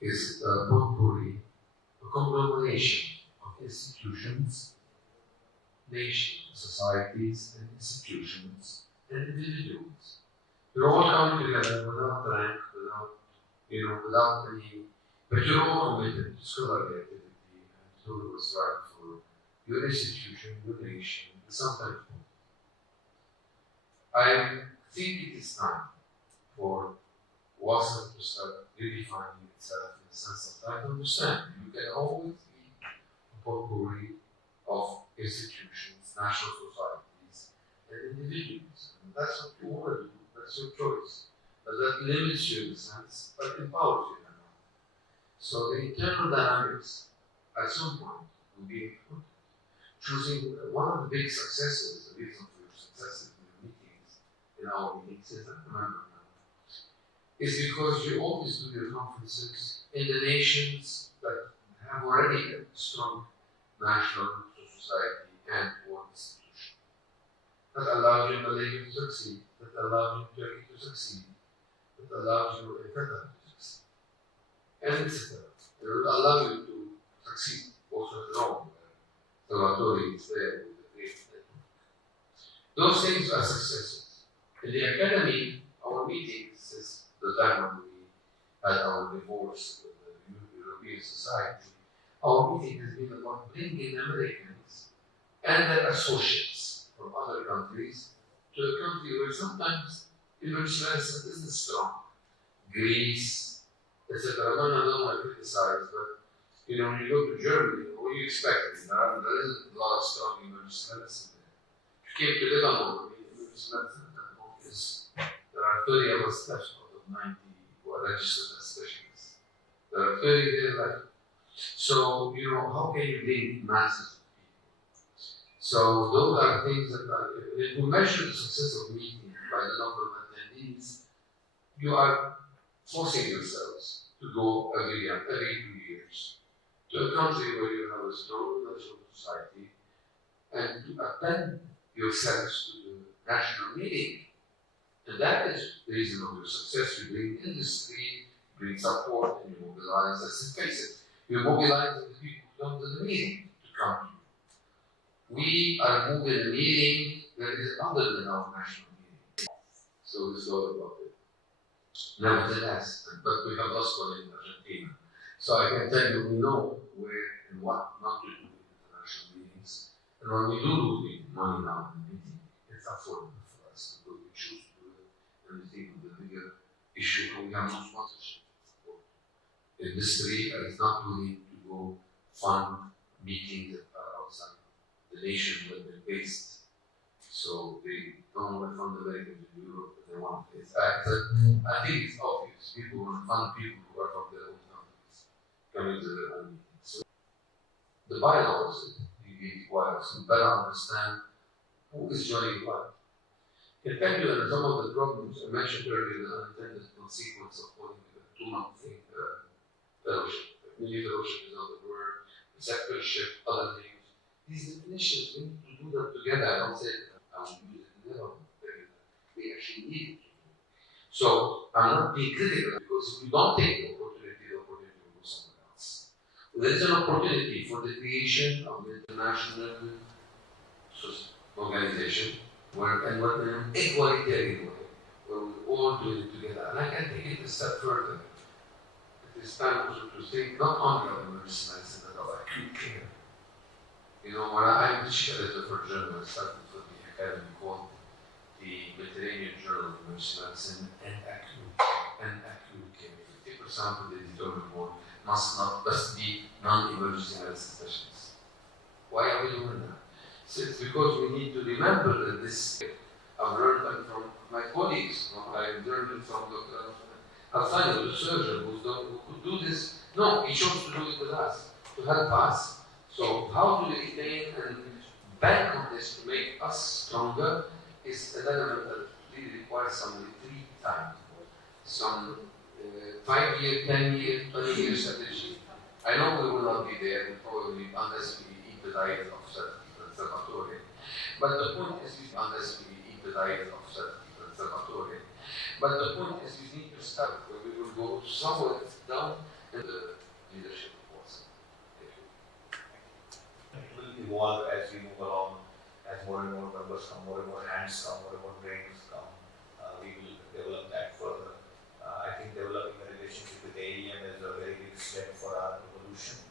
is a potpourri, a conglomeration of institutions, nations, societies, and institutions, and individuals. They're all coming together without rank, without any, but you're all committed to scholarly activity and to do what's right for your institution, your nation, and sometimes more. I think it is time for WASA to start redefining itself in the sense of trying to understand you can always be a potpourri of institutions, national societies, and individuals. And that's what you want to do, that's your choice. But that limits you in a sense, but empowers you. So the internal dynamics at some point will be important. Choosing one of the big successes, the reason for your successes in our meetings, as I remember now, is because you always do your conferences in the nations that have already a strong national society and or institution. That allows you Malaysia to succeed, that allows you Turkey to succeed, that allows you Qatar to succeed. And etc. It will allow you to succeed also at Rome, where Salvatore is there with the great network. Those things are successes. In the academy, our meetings is the time when we had our divorce with the European Society. Our meeting has been about bringing Americans and their associates from other countries to a country where sometimes emergency medicine isn't strong. Greece, etc. I don't want to criticize, but when you go to Germany, what do you expect? There isn't a lot of strong emergency medicine there. If you came to Lebanon, emergency medicine at that moment there are 30 of us left out of 90 who are registered as specialists. There are 30 there left. So, how can you bring masses of people? So, those are things that if we measure the success of meetings by the number of attendees, you are forcing yourselves to go every 2 years to a country where you have a strong national society and to attend yourselves to the national meeting. And that is the reason of your success. You bring industry, you bring support, and you mobilize. Let's face it, you mobilize the people who come to the meeting to come to you. We are moving a meeting that is other than our national meeting. So it's all about it. Nevertheless, but we have lost one in Argentina. So I can tell you, we know where and what not to do in international meetings. And when we do lose money now in the meeting, it's affordable for us because we choose to do it. And we think of the bigger issue, and we have no sponsorship support. Industry is not willing to go fund meetings that are outside the nation where they're based. So they don't want to fund Americans in Europe, but they want it. I think it's obvious. People want to fund people who are from their own countries, coming to their own meetings. So the bylaws require us to better understand who is joining what. In fact, some of the problems I mentioned earlier, the unintended consequence of holding a 2-month fellowship. Mini fellowship is not the word, sectorship, other things. These definitions, we need to do them together. I don't say that I will use it together. We actually need it. So I'm not being critical because if we don't take the opportunity will go somewhere else. There is an opportunity for the creation of the international organization where in an equalitarian way, where we all do it together. And I can take it a step further. It is time also to think not only of emergency medicine, but of acute care. When I editor for journal, I started for the academy called the Mediterranean Journal of Emergency Medicine and acute care. 50% of the editorial board must be non-emergency medicine specialists. Why are we doing that? So it's because we need to remember that this, I've learned it from my colleagues. I've learned it from Dr. Alfano, the surgeon who could do this. No, he chose to do it with us, to help us. So how to retain and bank on this to make us stronger is an element that really requires some retreat time, some 5-year, 10-year, 20-year strategy. I know we will not be there, probably, unless we in the diet of certain people inflammatory. But the point is, you unless we eat the diet of certain people inflammatory. But the point is, you need to start where we will go somewhere down in the leadership force. It will evolve as we move along, as more and more members come, more and more hands come, more and more brains come. We will develop that further. I think developing a relationship with AEM is a very big step for our evolution.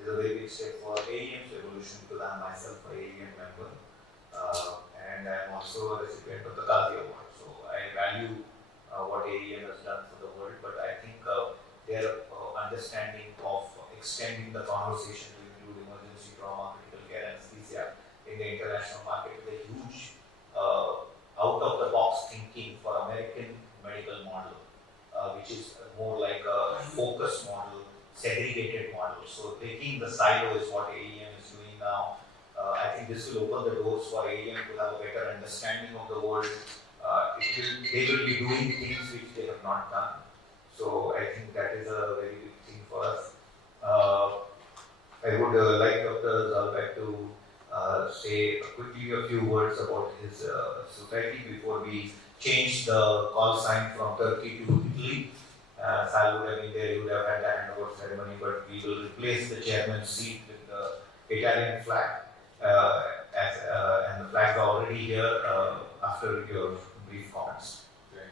It is a very big step for AEM's evolution because I am myself an AEM member and I am also a recipient of the Canlı Award. So I value what AEM has done for the world, but I think their understanding of extending the conversation to include emergency trauma, critical care anesthesia in the international market is a huge out-of-the-box thinking for American medical model, which is more like a focus model, segregated model. So taking the silo is what AEM is doing now. I think this will open the doors for AEM to have a better understanding of the world. They will be doing things which they have not done. So I think that is a very big thing for us. I would like Dr. Zalbek to say quickly a few words about his society before we change the call sign from Turkey to Italy. Sal would have been there, he would have had the handover ceremony, but we will replace the chairman's seat with the Italian flag. And the flags are already here after your brief comments. Okay.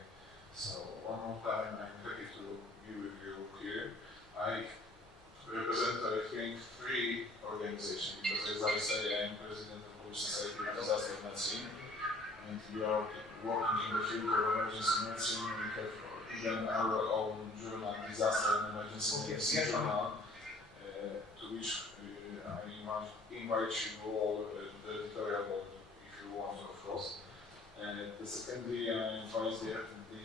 So one more time, I'm happy to be with you here. I represent, I think, 3 organizations, because as I say, I am president of the Polish Society of Disaster Medicine, and we are working in the field of emergency medicine. We have even our own journal, Disaster and Emergency Medicine Journal, to which I invite you all, the editorial board, if you want, of course. The secondly, I invite the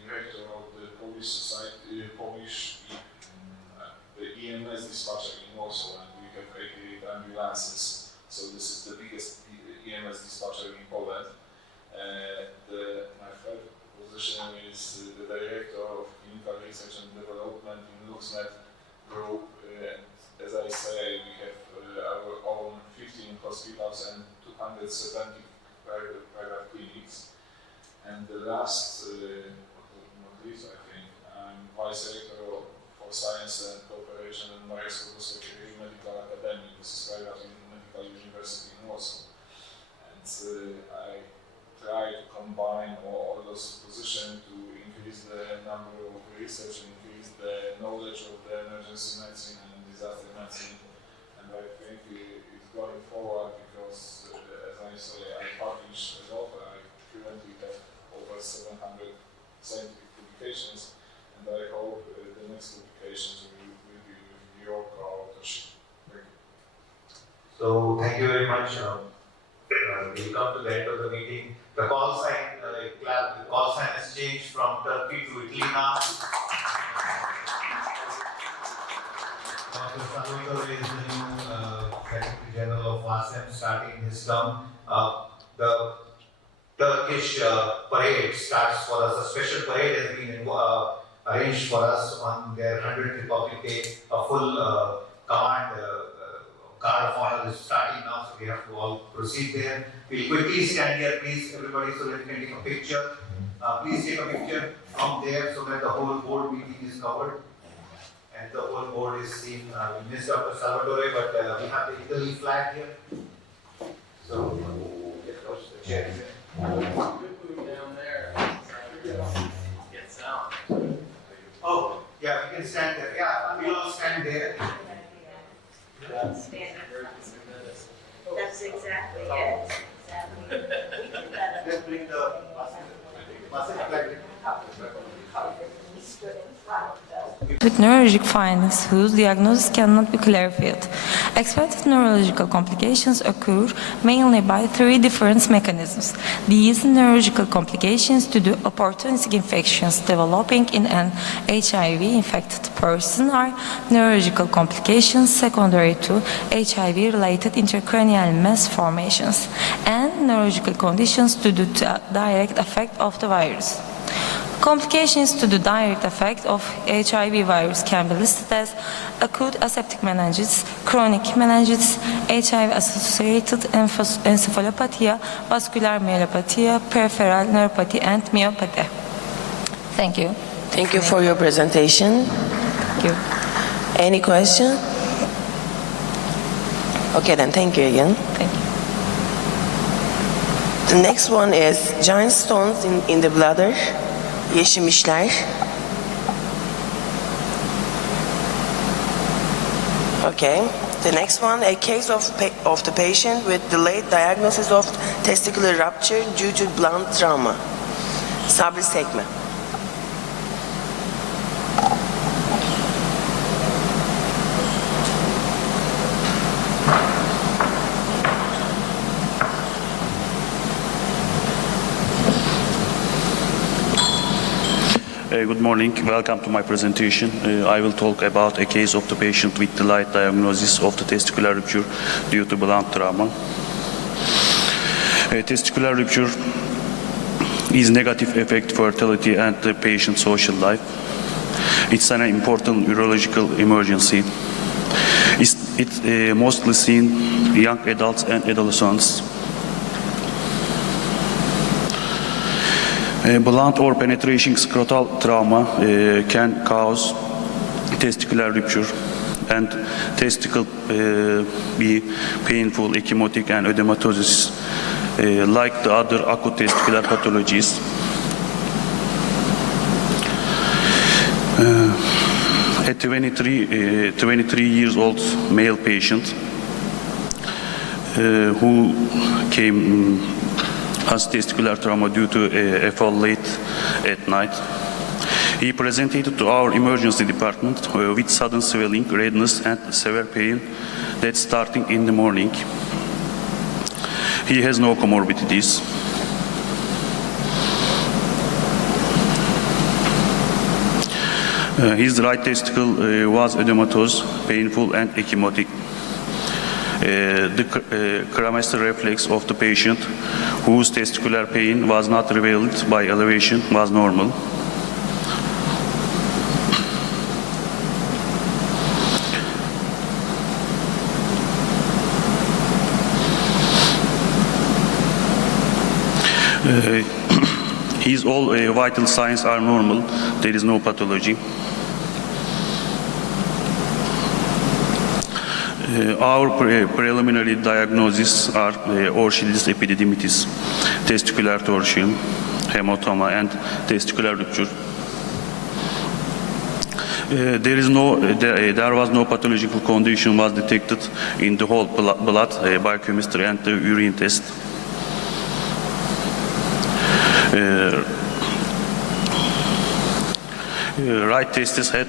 director of the Polish Society, the EMS dispatcher in Warsaw, and we have 88 ambulances, so this is the biggest EMS dispatcher in Poland. My third position is the director of clinical research and development in LuxNet Group. As I say, we have our own 15 hospitals and 270 private clinics. And the last, not least, I think, I'm vice rector for science and cooperation and Mariacka Medical Academy. This is private medical university in Warsaw. And I try to combine all those positions to increase the number of research, increase the knowledge of the emergency medicine and disaster medicine. And I think it's going forward because, as I say, I publish a lot. I currently have over 700 scientific publications, and I hope the next publications will be with your co-authorship. Thank you. So thank you very much. We come to the end of the meeting. The call sign has changed from Turkey to Italy now. Dr. Salvatore is the new Secretary General of WASEM starting his term. The Turkish parade starts for us. A special parade has been arranged for us on their 100th Republic Day. A full command guard of honor is starting now, so we have to all proceed there. We'll quickly stand here, please, everybody, so that we can take a picture. Please take a picture from there so that the whole board meeting is covered. And the whole board is seen. We missed Dr. Salvatore, but we have the Italy flag here. So, the chair. Down there, get sound. Oh, yeah, we can stand there. Yeah, we'll all stand there. That's exactly it. Let's bring the flag. With neurologic findings whose diagnosis cannot be clarified. Expected neurological complications occur mainly by 3 different mechanisms. These neurological complications due to opportunistic infections developing in an HIV-infected person are neurological complications secondary to HIV-related intracranial mass formations and neurological conditions due to the direct effect of the virus. Complications to the direct effect of HIV virus can be listed as acute aseptic meningitis, chronic meningitis, HIV-associated encephalopathy, vascular myelopathy, peripheral neuropathy, and myopathy. Thank you. Thank you for your presentation. Thank you. Any question? Okay, then thank you again. Thank you. The next one is giant stones in the bladder, yeşilmişler. Okay. The next one, a case of the patient with delayed diagnosis of testicular rupture due to blunt trauma. Sabri Sekme. Good morning. Welcome to my presentation. I will talk about a case of the patient with delayed diagnosis of the testicular rupture due to blunt trauma. Testicular rupture is negative affect fertility and the patient's social life. It's an important urological emergency. It's mostly seen in young adults and adolescents. Blunt or penetration scrotal trauma can cause testicular rupture and testicle be painful, ecchymotic and ödematosis like the other acute testicular pathologies. A 23 years old male patient who came has testicular trauma due to a fall late at night. He presented to our emergency department with sudden swelling, redness and severe pain that's starting in the morning. He has no comorbidities. His right testicle was edematous, painful and ecchymotic. The cremaster reflex of the patient, whose testicular pain was not revealed by elevation, was normal. His all vital signs are normal. There is no pathology. Our preliminary diagnoses are Orchilis epididymitis, testicular torsion, hematoma, and testicular rupture. There was no pathological condition was detected in the whole blood biochemistry and the urine test. Right testis had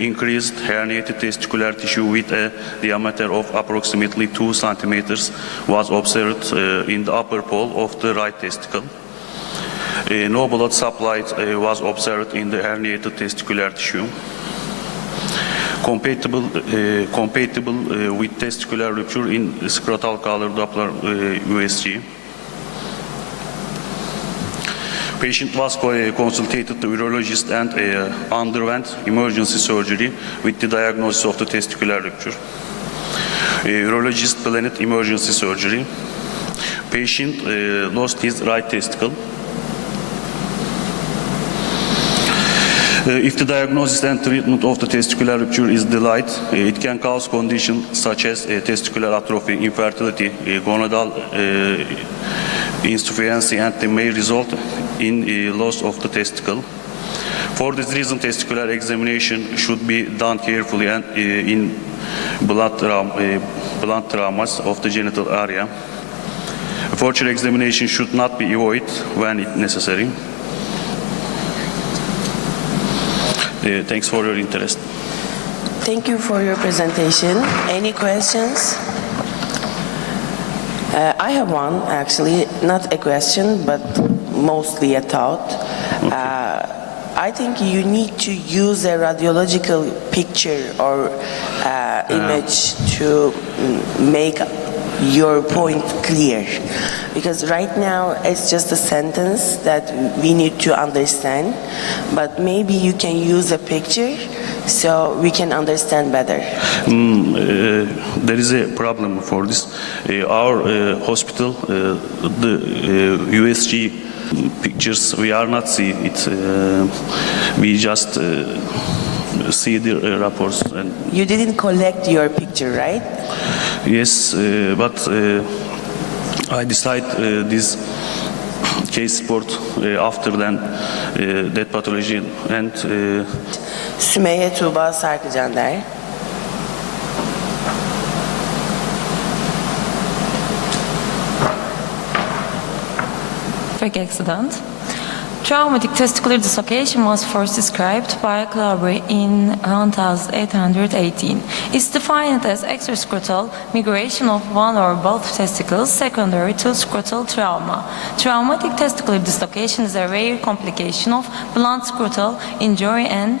increased herniated testicular tissue with a diameter of approximately 2 centimeters was observed in the upper pole of the right testicle. No blood supply was observed in the herniated testicular tissue. Compatible with testicular rupture in scrotal color Doppler USG. Patient was consulted to urologist and underwent emergency surgery with the diagnosis of the testicular rupture. Urologist planned emergency surgery. Patient lost his right testicle. If the diagnosis and treatment of the testicular rupture is delayed, it can cause conditions such as testicular atrophy, infertility, gonadal insufficiency, and they may result in loss of the testicle. For this reason, testicular examination should be done carefully and in blunt traumas of the genital area. Further examination should not be avoided when necessary. Thanks for your interest. Thank you for your presentation. Any questions? I have one, actually, not a question, but mostly a thought. Okay. I think you need to use a radiological picture or image to make your point clear. Because right now it's just a sentence that we need to understand, but maybe you can use a picture so we can understand better. There is a problem for this. Our hospital, the USG pictures, we are not see it. We just see the reports. And you didn't collect your picture, right? Yes, but I decide this case report after then that pathology and Sümeyye Tuğba Sarkıcan der. Traffic accident. Traumatic testicular dislocation was first described by Clauber in 1818. It's defined as extrascrotal migration of one or both testicles secondary to scrotal trauma. Traumatic testicular dislocation is a rare complication of blunt scrotal injury and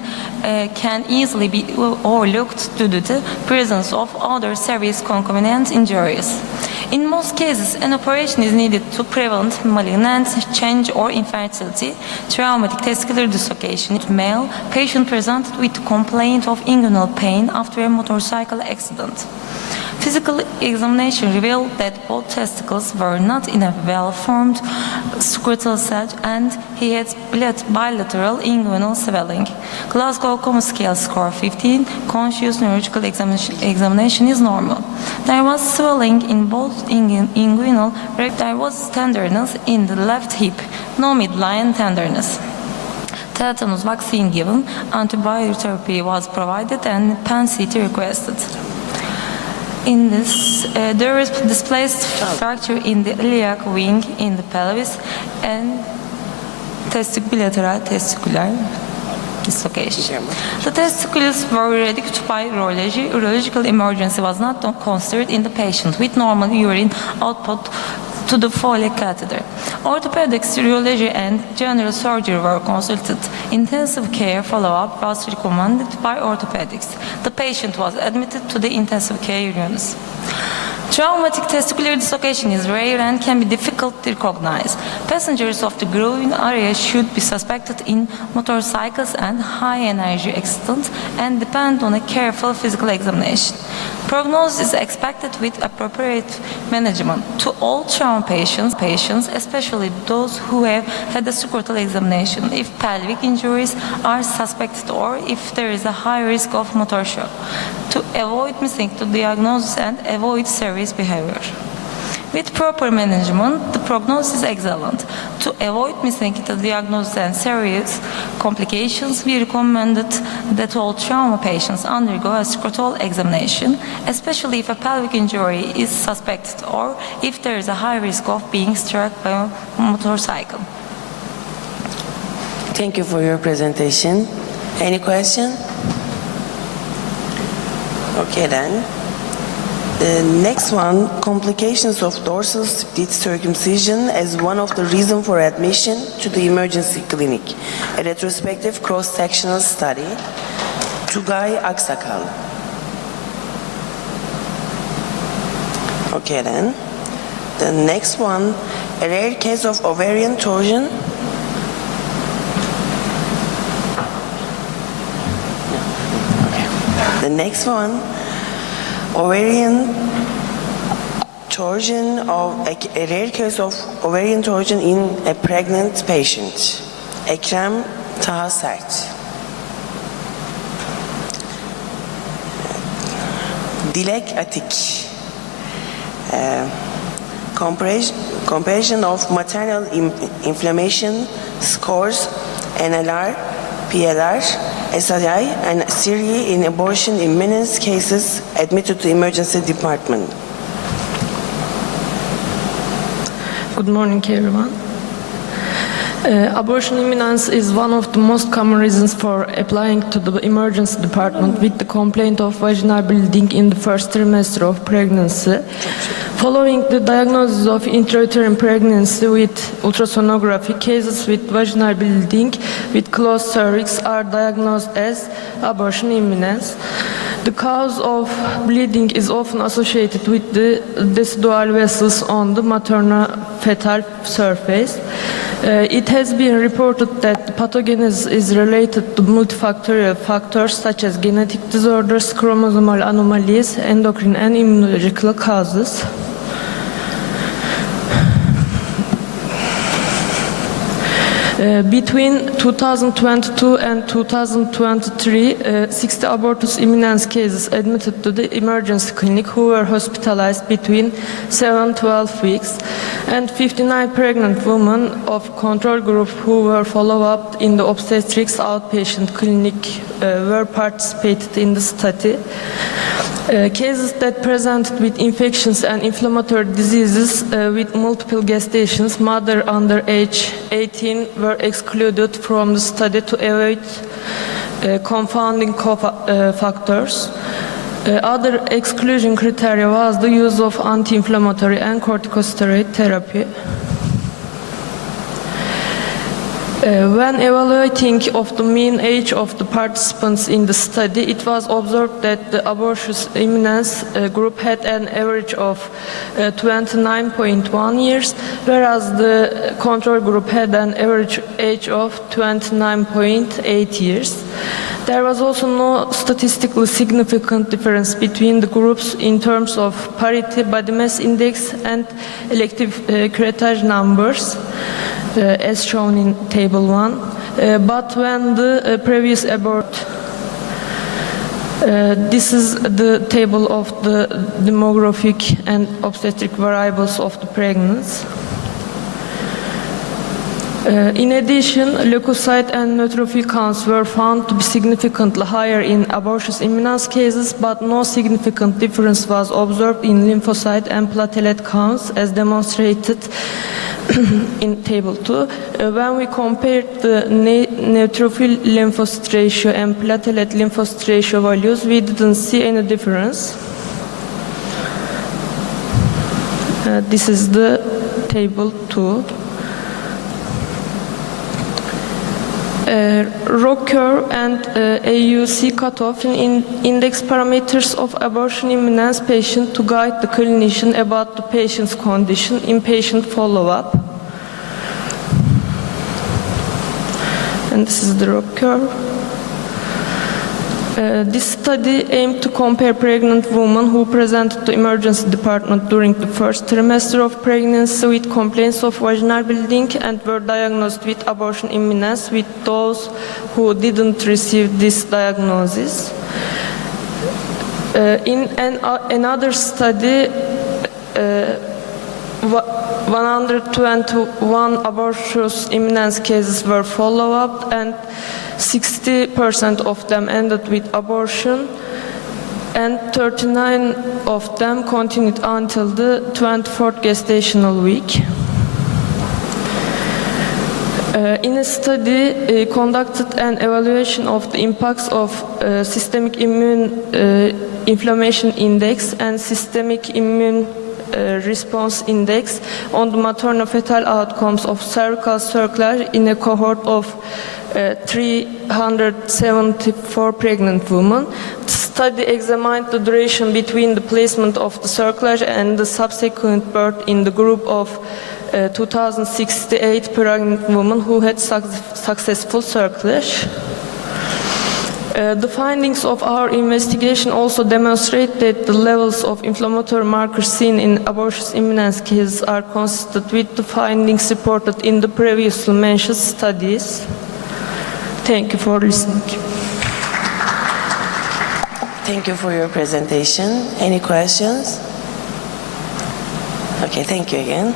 can easily be overlooked due to the presence of other serious concomitant injuries. In most cases, an operation is needed to prevent malignant change or infertility. Traumatic testicular dislocation. Male patient presented with complaint of inguinal pain after a motorcycle accident. Physical examination revealed that both testicles were not in a well-formed scrotal sac and he had bilateral inguinal swelling. Glasgow Coma Scale score 15, conscious neurological examination is normal. There was swelling in both inguinal, there was tenderness in the left hip, no midline tenderness. Tetanus vaccine given, antibiotic therapy was provided and PAN-CT requested. In this, there is displaced fracture in the iliac wing in the pelvis and bilateral testicular dislocation. The testicles were reduced by urology. Urological emergency was not considered in the patient with normal urine output to the Foley catheter. Orthopedics, urology, and general surgery were consulted. Intensive care follow-up was recommended by orthopedics. The patient was admitted to the intensive care units. Traumatic testicular dislocation is rare and can be difficult to recognize. Passengers of the groin area should be suspected in motorcycles and high-energy accidents and depend on a careful physical examination. Prognosis is expected with appropriate management. To all trauma patients, especially those who have had a scrotal examination, if pelvic injuries are suspected or if there is a high risk of motor shock, to avoid missing the diagnosis and avoid serious behavior. With proper management, the prognosis is excellent. To avoid missing the diagnosis and serious complications, we recommended that all trauma patients undergo a scrotal examination, especially if a pelvic injury is suspected or if there is a high risk of being struck by a motorcycle. Thank you for your presentation. Any question? Okay then. The next one, complications of dorsal split circumcision as one of the reasons for admission to the emergency clinic. A retrospective cross-sectional study. Tugay Aksakal. Okay then. The next one, a rare case of ovarian torsion. Okay. The next one, ovarian torsion of a rare case of ovarian torsion in a pregnant patient. Ekrem Taha Sert. Dilek Atik. Comparison of maternal inflammation scores, NLR, PLR, SRI, and SIRI in abortion imminence cases admitted to emergency department. Good morning, everyone. Abortion imminence is one of the most common reasons for applying to the emergency department with the complaint of vaginal bleeding in the first trimester of pregnancy. Following the diagnosis of intrauterine pregnancy with ultrasonography, cases with vaginal bleeding with closed cervix are diagnosed as abortion imminence. The cause of bleeding is often associated with the decidual vessels on the maternal-fetal surface. It has been reported that pathogenesis is related to multifactorial factors such as genetic disorders, chromosomal anomalies, endocrine and immunological causes. Between 2022 and 2023, 60 abortus imminens cases admitted to the emergency clinic who were hospitalized between 7 and 12 weeks, and 59 pregnant women of control group who were followed up in the obstetrics outpatient clinic were participated in the study. Cases that presented with infections and inflammatory diseases with multiple gestations, mother under age 18 were excluded from the study to avoid confounding factors. Other exclusion criteria was the use of anti-inflammatory and corticosteroid therapy. When evaluating of the mean age of the participants in the study, it was observed that the abortus imminens group had an average of 29.1 years, whereas the control group had an average age of 29.8 years. There was also no statistically significant difference between the groups in terms of parity, body mass index, and elective curettage numbers, as shown in Table 1. But when the previous abort, this is the table of the demographic and obstetric variables of the pregnancy. In addition, leukocyte and neutrophil counts were found to be significantly higher in abortus imminens cases, but no significant difference was observed in lymphocyte and platelet counts, as demonstrated in Table 2. When we compared the neutrophil lymphocyte ratio and platelet lymphocyte ratio values, we didn't see any difference. This is the Table 2. ROC curve and AUC cutoff in index parameters of abortion imminens patient to guide the clinician about the patient's condition in patient follow-up. And this is the ROC curve. This study aimed to compare pregnant women who presented to emergency department during the first trimester of pregnancy with complaints of vaginal bleeding and were diagnosed with abortion imminens with those who didn't receive this diagnosis. In another study, 121 abortus imminens cases were followed up, and 60% of them ended with abortion, and 39 of them continued until the 24th gestational week. In a study conducted an evaluation of the impacts of systemic immune inflammation index and systemic immune response index on the maternal-fetal outcomes of cervical circlage in a cohort of 374 pregnant women. The study examined the duration between the placement of the circlage and the subsequent birth in the group of 2,068 pregnant women who had successful circlage. The findings of our investigation also demonstrate that the levels of inflammatory markers seen in abortus imminens cases are consistent with the findings reported in the previously mentioned studies. Thank you for listening. Thank you for your presentation. Any questions? Okay, thank you again.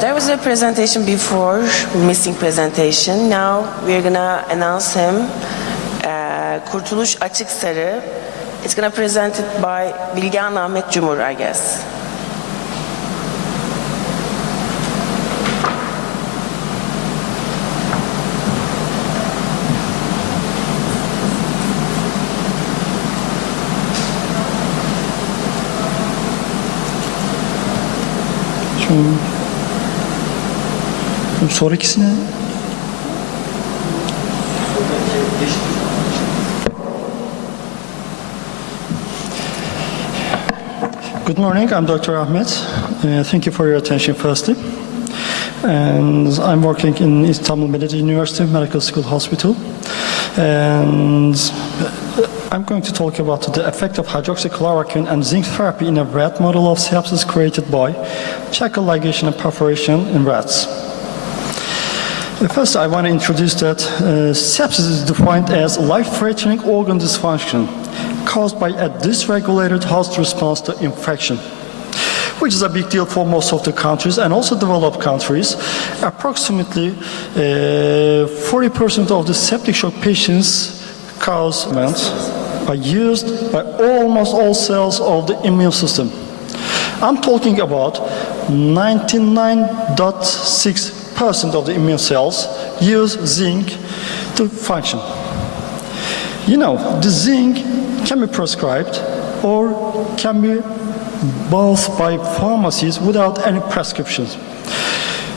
There was a presentation before, missing presentation. Now we're gonna announce him. Kurtuluş Açıksarı. It's gonna present it by Bilgehan Ahmet Cumhur, I guess. Good morning, I'm Dr. Ahmet. Thank you for your attention firstly. And I'm working in Istanbul Medeniyet University Medical School Hospital. And I'm going to talk about the effect of hydroxychloroquine and zinc therapy in a rat model of sepsis created by chacal ligation and perforation in rats. First, I want to introduce that sepsis is defined as life-threatening organ dysfunction caused by a dysregulated host response to infection, which is a big deal for most of the countries and also developed countries. Approximately 40% of the septic shock patients are used by almost all cells of the immune system. I'm talking about 99.6% of the immune cells use zinc to function. You know, the zinc can be prescribed or can be bought by pharmacies without any prescriptions.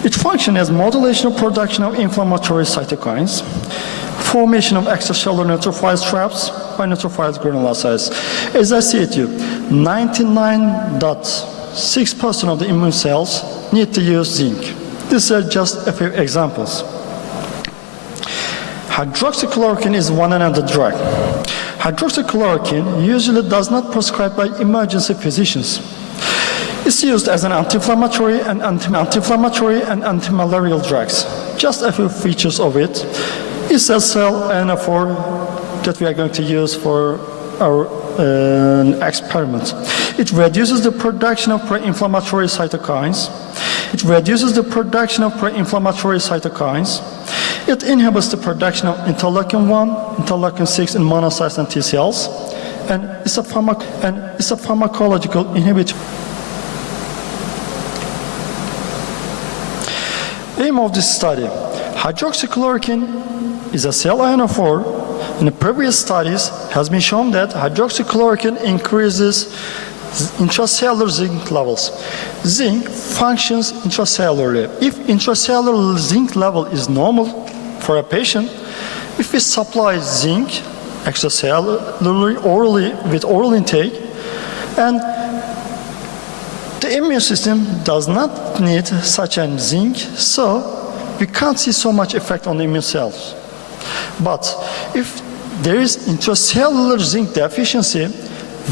It functions as modulation of production of inflammatory cytokines, formation of extracellular neutrophil traps by neutrophil granulocytes. As I said to you, 99.6% of the immune cells need to use zinc. These are just a few examples. Hydroxychloroquine is one another drug. Hydroxychloroquine usually does not prescribed by emergency physicians. It's used as an anti-inflammatory and anti-malarial drugs. Just a few features of it. It's a cell NF4 that we are going to use for our experiment. It reduces the production of pro-inflammatory cytokines. It reduces the production of pro-inflammatory cytokines. It inhibits the production of interleukin-1, interleukin-6 in monocytes and T cells, and it's a pharmacological inhibitor. Aim of this study: hydroxychloroquine is a cell ionophore. In the previous studies, has been shown that hydroxychloroquine increases intracellular zinc levels. Zinc functions intracellularly. If intracellular zinc level is normal for a patient, if we supply zinc extracellularly orally with oral intake, and the immune system does not need such a zinc, so we can't see so much effect on the immune cells. But if there is intracellular zinc deficiency,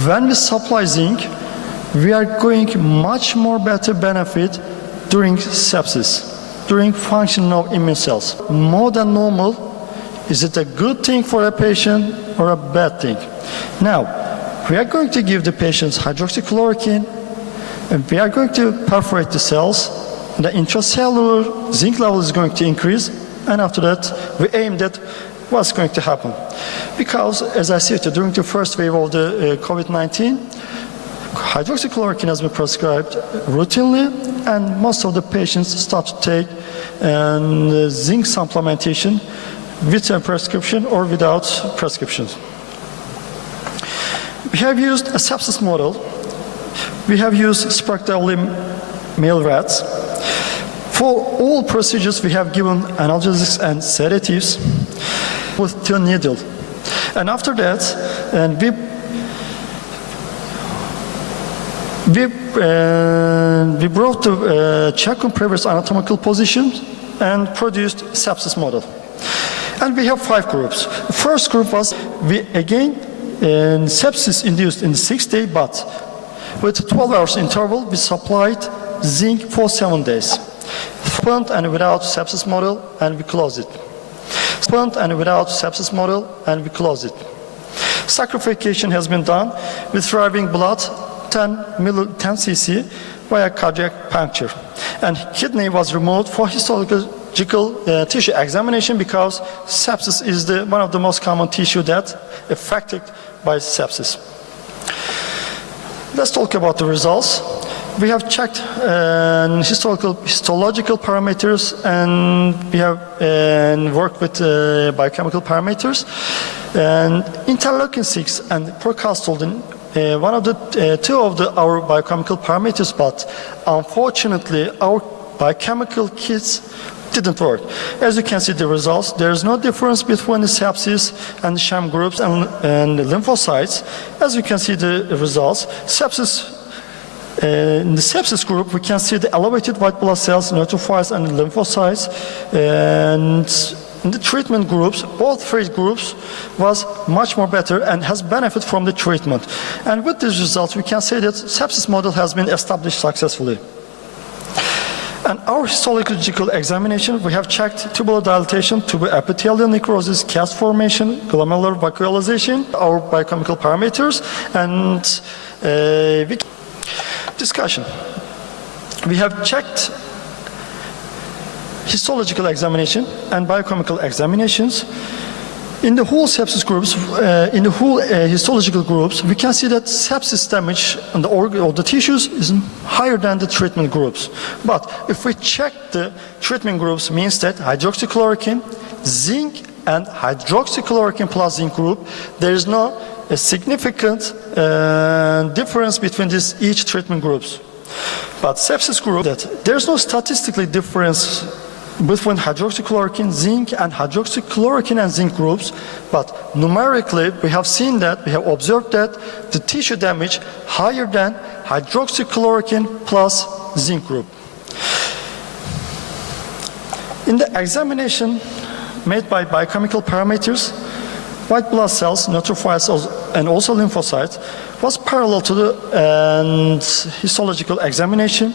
when we supply zinc, we are going much more better benefit during sepsis, during functioning of immune cells. More than normal, is it a good thing for a patient or a bad thing? Now, we are going to give the patients hydroxychloroquine, and we are going to perforate the cells. The intracellular zinc level is going to increase, and after that, we aim at what's going to happen. Because, as I said, during the first wave of the COVID-19, hydroxychloroquine has been prescribed routinely, and most of the patients start to take zinc supplementation with a prescription or without prescription. We have used a sepsis model. We have used spectrally male rats. For all procedures, we have given analgesics and sedatives with 2 needles. And after that, we brought the check on previous anatomical positions and produced sepsis model. And we have 5 groups. The first group was, sepsis induced in the 6th day, but with 12 hours interval, we supplied zinc for 7 days. Sprint and without sepsis model, and we close it. Sprint and without sepsis model, and we close it. Sacrification has been done with thriving blood 10 cc via cardiac puncture. And kidney was removed for histological tissue examination because sepsis is one of the most common tissue that affected by sepsis. Let's talk about the results. We have checked histological parameters, and we have worked with biochemical parameters. And interleukin-6 and procalcitonin, one of the 2 of our biochemical parameters, but unfortunately our biochemical kits didn't work. As you can see the results, there is no difference between the sepsis and the sham groups and the lymphocytes. As you can see the results, sepsis In the sepsis group, we can see the elevated white blood cells, neutrophils, and lymphocytes. And in the treatment groups, both three groups was much more better and has benefit from the treatment. And with these results, we can say that sepsis model has been established successfully. And our histological examination, we have checked tubular dilatation, tubular epithelial necrosis, cast formation, glomerular vacuolization, our biochemical parameters, and discussion. We have checked histological examination and biochemical examinations. In the whole sepsis groups, in the whole histological groups, we can see that sepsis damage on the organ or the tissues is higher than the treatment groups. But if we check the treatment groups, means that hydroxychloroquine, zinc, and hydroxychloroquine plus zinc group, there is no significant difference between each treatment groups. But sepsis group, that there is no statistically difference between hydroxychloroquine, zinc, and hydroxychloroquine and zinc groups, but numerically we have seen that, we have observed that the tissue damage higher than hydroxychloroquine plus zinc group. In the examination made by biochemical parameters, white blood cells, neutrophils, and also lymphocytes was parallel to the histological examination.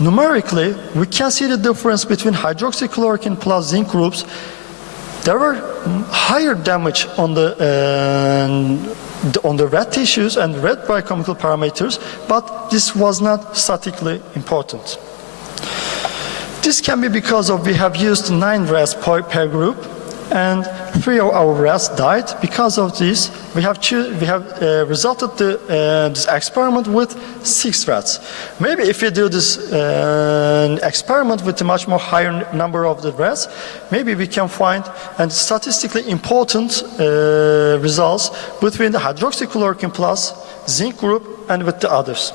Numerically, we can see the difference between hydroxychloroquine plus zinc groups. There were higher damage on the red tissues and red biochemical parameters, but this was not statistically important. This can be because of we have used 9 rats per group, and 3 of our rats died. Because of this, we have resulted this experiment with 6 rats. Maybe if we do this experiment with a much more higher number of the rats, maybe we can find statistically important results between the hydroxychloroquine plus zinc group and with the others.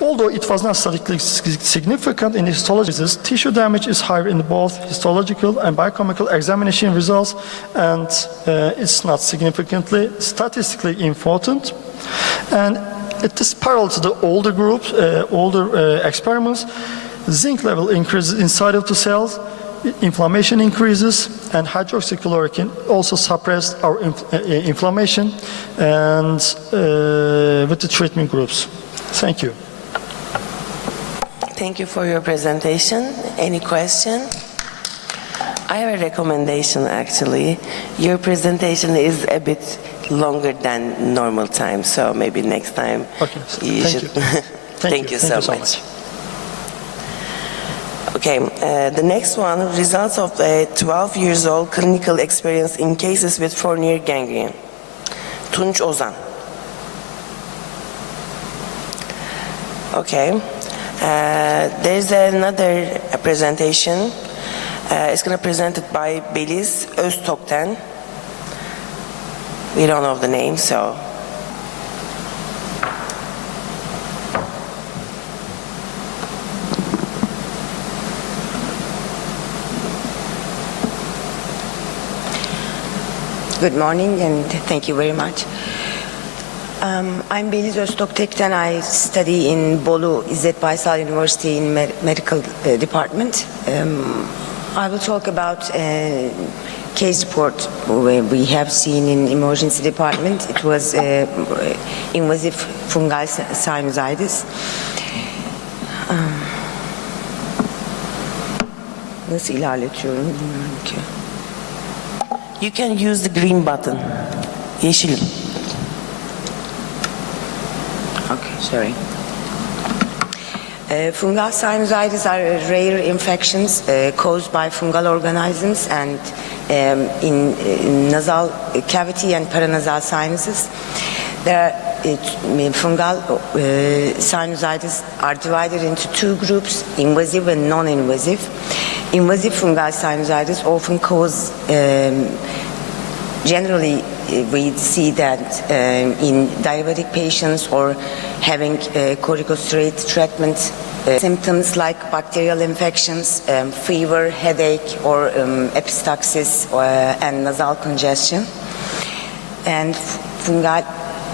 Although it was not statistically significant in histologies, tissue damage is higher in both histological and biochemical examination results, and it's not significantly statistically important. And it is parallel to the older groups, older experiments. Zinc level increases inside of the cells, inflammation increases, and hydroxychloroquine also suppressed our inflammation and with the treatment groups. Thank you. Thank you for your presentation. Any question? I have a recommendation actually. Your presentation is a bit longer than normal time, so maybe next time you should. Thank you so much. Okay, the next one, results of a 12 years old clinical experience in cases with Fournier gangrene. Tunç Ozan. Okay. There's another presentation. It's going to be presented by Beliz Öztokten. We don't know the name, so. Good morning and thank you very much. I'm Beliz Öztokten. I study in Bolu İzzet Baysal University in medical department. I will talk about a case report we have seen in emergency department. It was invasive fungal sinusitis. Nasıl ilerletiyorum bilmiyorum ki. You can use the green button. Yeşil. Okay, sorry. Fungal sinusitis are rare infections caused by fungal organisms and in nasal cavity and paranasal sinuses. Fungal sinusitis are divided into 2 groups, invasive and non-invasive. Invasive fungal sinusitis often cause, generally we see that in diabetic patients or having corticosteroid treatment, symptoms like bacterial infections, fever, headache, or epistaxis and nasal congestion. And fungal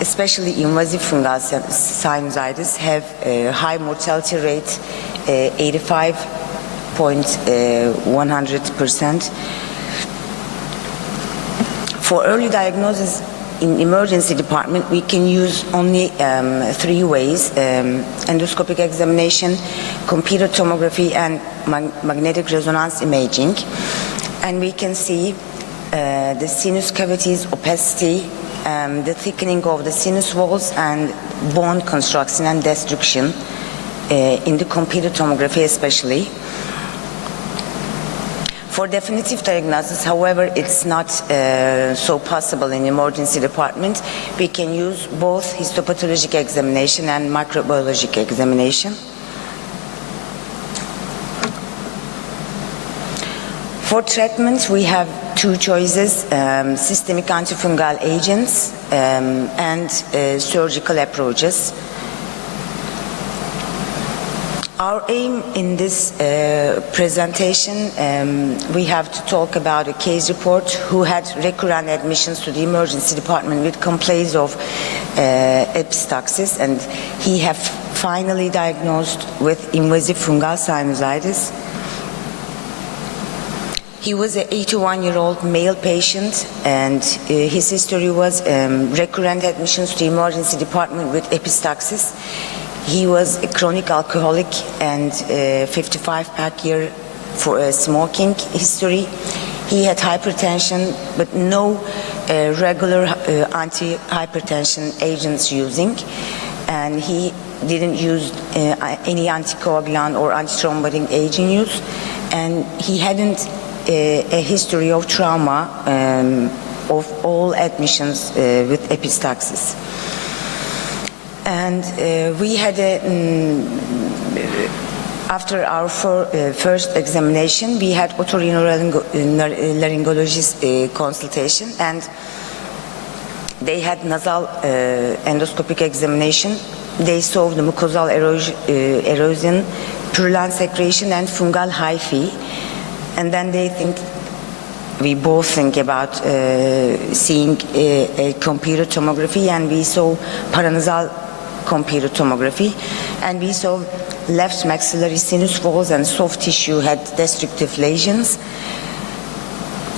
especially invasive fungal sinusitis, have a high mortality rate, 85.100%. For early diagnosis in emergency department, we can use only 3 ways: endoscopic examination, computer tomography, and magnetic resonance imaging. And we can see the sinus cavities, opacity, the thickening of the sinus walls, and bone construction and destruction in the computer tomography especially. For definitive diagnosis, however, it's not so possible in emergency department. We can use both histopathologic examination and microbiologic examination. For treatment, we have 2 choices: systemic antifungal agents and surgical approaches. Our aim in this presentation, we have to talk about a case report who had recurrent admissions to the emergency department with complaints of epistaxis, and he have finally diagnosed with invasive fungal sinusitis. He was an 81-year-old male patient, and his history was recurrent admissions to the emergency department with epistaxis. He was a chronic alcoholic and 55-pack year for smoking history. He had hypertension, but no regular anti-hypertension agents using, and he didn't use any anticoagulant or antithrombotic agent use, and he hadn't a history of trauma of all admissions with epistaxis. And we had after our first examination, we had otorhinolaryngologist consultation, and they had nasal endoscopic examination. They saw the mucosal erosion, purulent secretion, and fungal hyphae. And then we both think about seeing a computer tomography, and we saw paranasal computer tomography, and we saw left maxillary sinus walls and soft tissue had destructive lesions,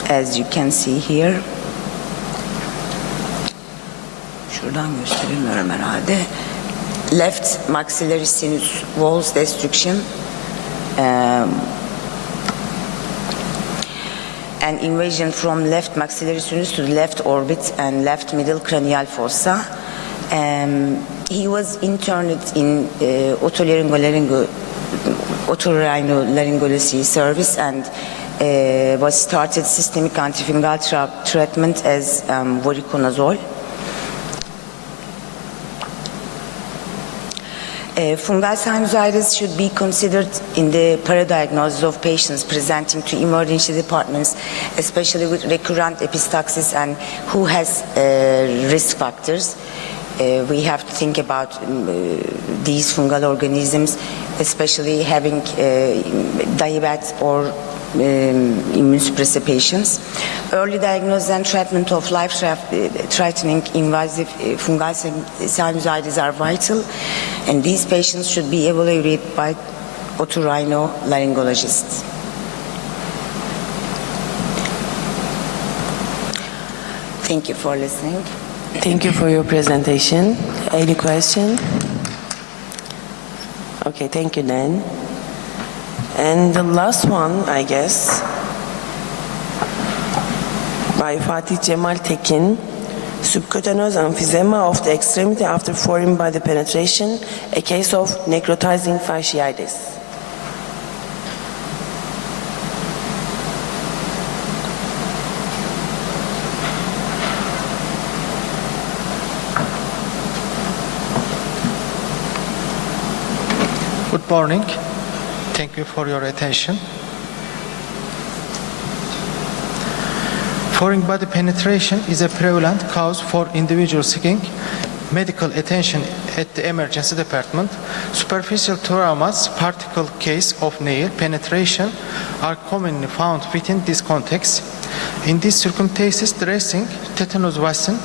as you can see here. Şuradan gösteremiyorum herhalde. Left maxillary sinus walls destruction, and invasion from left maxillary sinus to the left orbit and left middle cranial fossa. He was interned in otorhinolaryngology service and was started systemic antifungal treatment as voriconazole. Fungal sinusitis should be considered in the paradiagnosis of patients presenting to emergency departments, especially with recurrent epistaxis and who has risk factors. We have to think about these fungal organisms, especially having diabetes or immunosuppressive patients. Early diagnosis and treatment of life-threatening invasive fungal sinusitis are vital, and these patients should be evaluated by otorhinolaryngologists. Thank you for listening. Thank you for your presentation. Any question? Okay, thank you, Dan. And the last one, I guess, by Fatih Cemal Tekin, subcutaneous emphysema of the extremity after foreign body penetration, a case of necrotizing fasciitis. Good morning. Thank you for your attention. Foreign body penetration is a prevalent cause for individuals seeking medical attention at the emergency department. Superficial traumas, particle case of nail penetration, are commonly found within this context. In these circumstances, dressing, tetanus vaccine,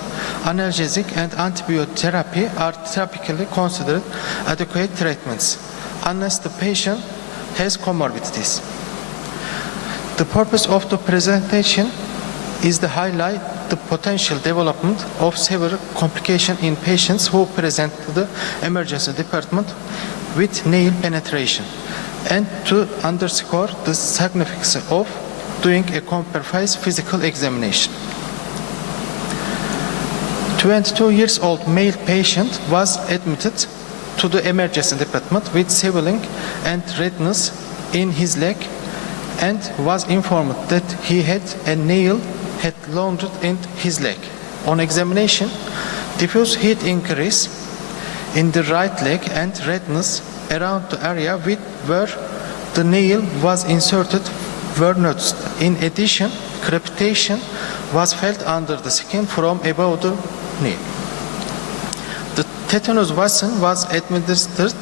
analgesic, and antibiotic therapy are typically considered adequate treatments, unless the patient has comorbidities. The purpose of the presentation is to highlight the potential development of severe complications in patients who present to the emergency department with nail penetration, and to underscore the significance of doing a comprehensive physical examination. 22-year-old male patient was admitted to the emergency department with swelling and redness in his leg and was informed that he had a nail had landed in his leg. On examination, diffuse heat increase in the right leg and redness around the area where the nail was inserted were noticed. In addition, crepitation was felt under the skin from above the knee. The tetanus vaccine was administered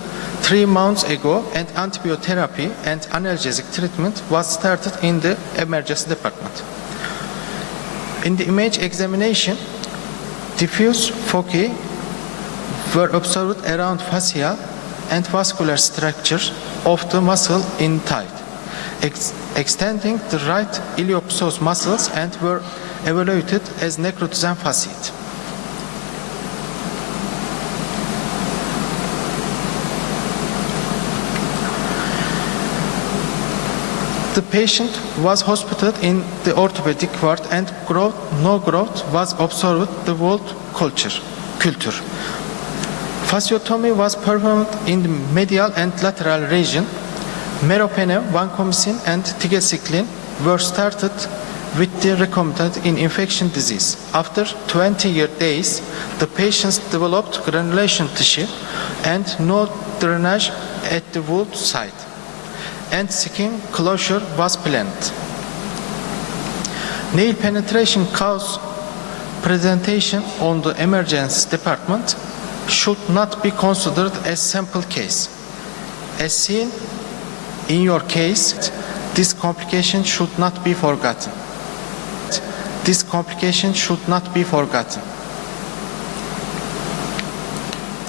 3 months ago, and antibiotic therapy and analgesic treatment was started in the emergency department. In the image examination, diffuse foci were observed around fascia and vascular structure of the muscle in thigh, extending the right iliopsoas muscles, and were evaluated as necrotizing facet. The patient was hospitalized in the orthopedic ward, and no growth was observed the wound culture. Fasciotomy was performed in the medial and lateral region. Meropenem, vancomycin, and tigecycline were started with the recommended in infection disease. After 20 days, the patients developed granulation tissue and no drainage at the wound site, and skin closure was planned. Nail penetration cause presentation on the emergency department should not be considered as sample case. As seen in your case, this complication should not be forgotten. This complication should not be forgotten.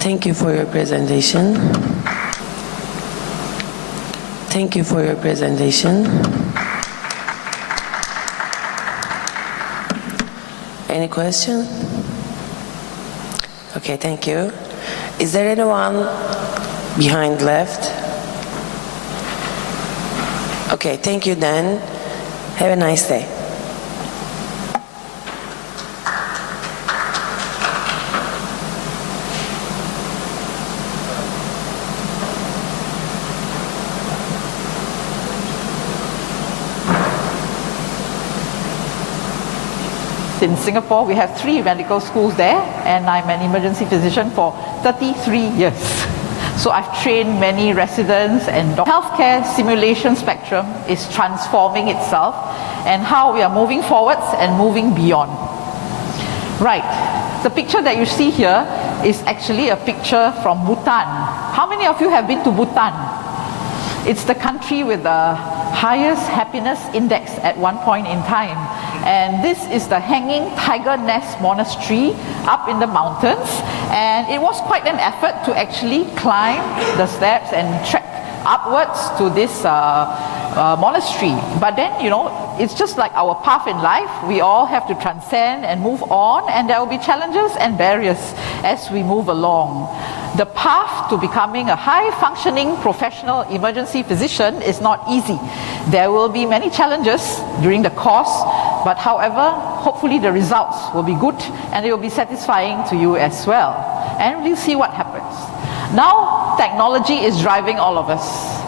Thank you for your presentation. Thank you for your presentation. Any question? Okay, thank you. Is there anyone behind left? Okay, thank you then. Have a nice day. In Singapore, we have 3 medical schools there, and I'm an emergency physician for 33 years. So I've trained many residents and healthcare simulation spectrum is transforming itself, and how we are moving forwards and moving beyond. Right, the picture that you see here is actually a picture from Bhutan. How many of you have been to Bhutan? It's the country with the highest happiness index at one point in time. And this is the Hanging Tiger Nest Monastery up in the mountains. And it was quite an effort to actually climb the steps and trek upwards to this monastery. But then, you know, it's just like our path in life. We all have to transcend and move on, and there will be challenges and barriers as we move along. The path to becoming a high-functioning professional emergency physician is not easy. There will be many challenges during the course, but however, hopefully the results will be good and it will be satisfying to you as well. And we'll see what happens. Now, technology is driving all of us.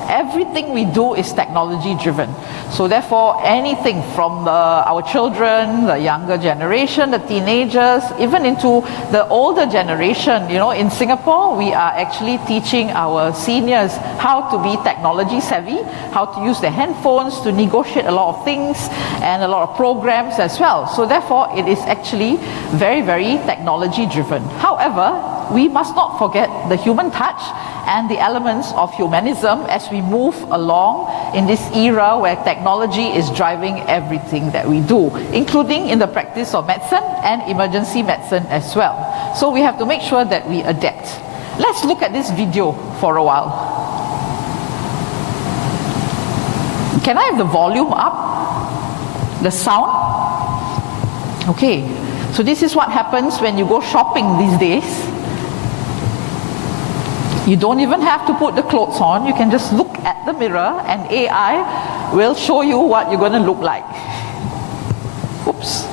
Everything we do is technology driven. So therefore, anything from our children, the younger generation, the teenagers, even into the older generation, you know, in Singapore, we are actually teaching our seniors how to be technology savvy, how to use their handphones to negotiate a lot of things and a lot of programs as well. So therefore, it is actually very, very technology driven. However, we must not forget the human touch and the elements of humanism as we move along in this era where technology is driving everything that we do, including in the practice of medicine and emergency medicine as well. So we have to make sure that we adapt. Let's look at this video for a while. Can I have the volume up? The sound? Okay, so this is what happens when you go shopping these days. You don't even have to put the clothes on. You can just look at the mirror and AI will show you what you're going to look like. Oops.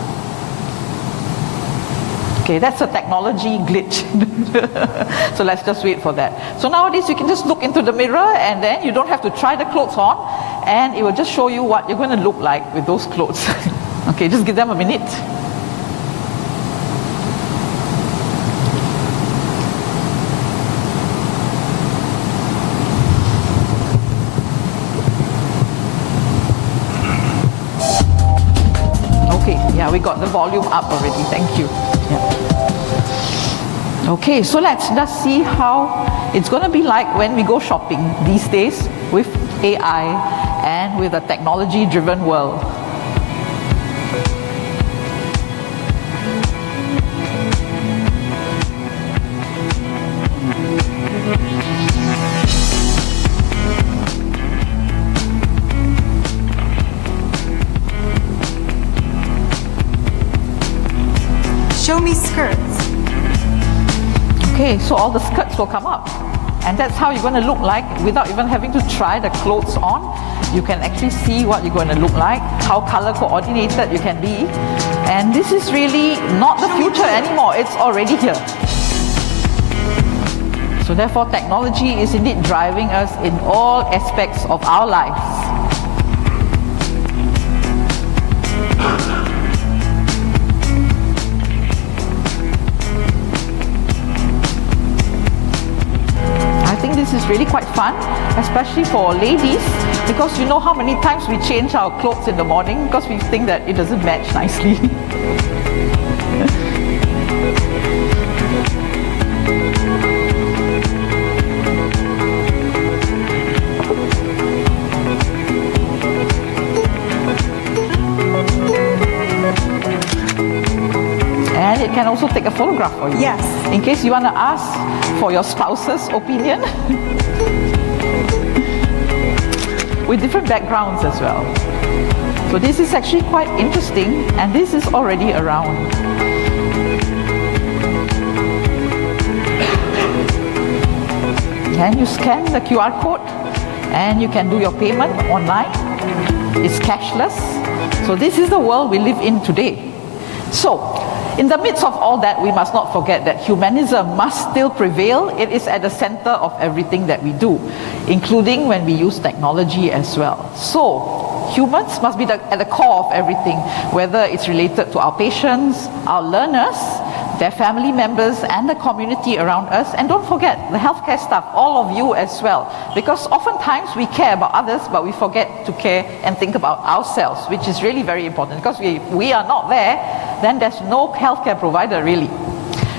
Okay, that's a technology glitch. So let's just wait for that. So nowadays you can just look into the mirror and then you don't have to try the clothes on and it will just show you what you're going to look like with those clothes. Okay, just give them a minute. Yeah, we got the volume up already. Thank you. Yeah. Okay, so let's just see how it's going to be like when we go shopping these days with AI and with a technology-driven world. Show me skirts. Okay, so all the skirts will come up. And that's how you're going to look like without even having to try the clothes on. You can actually see what you're going to look like, how color coordinated you can be. And this is really not the future anymore, it's already here. So therefore technology is indeed driving us in all aspects of our lives. This is really quite fun, especially for ladies, because you know how many times we change our clothes in the morning because we think that it doesn't match nicely. And it can also take a photograph for you. Yes. In case you want to ask for your spouse's opinion. With different backgrounds as well. So this is actually quite interesting and this is already around. And you scan the QR code and you can do your payment online. It's cashless. So this is the world we live in today. So, in the midst of all that, we must not forget that humanism must still prevail. It is at the center of everything that we do, including when we use technology as well. So, humans must be at the core of everything, whether it's related to our patients, our learners, their family members, and the community around us. And don't forget the healthcare staff, all of you as well. Because oftentimes we care about others, but we forget to care and think about ourselves, which is really very important. Because we are not there, then there's no healthcare provider really.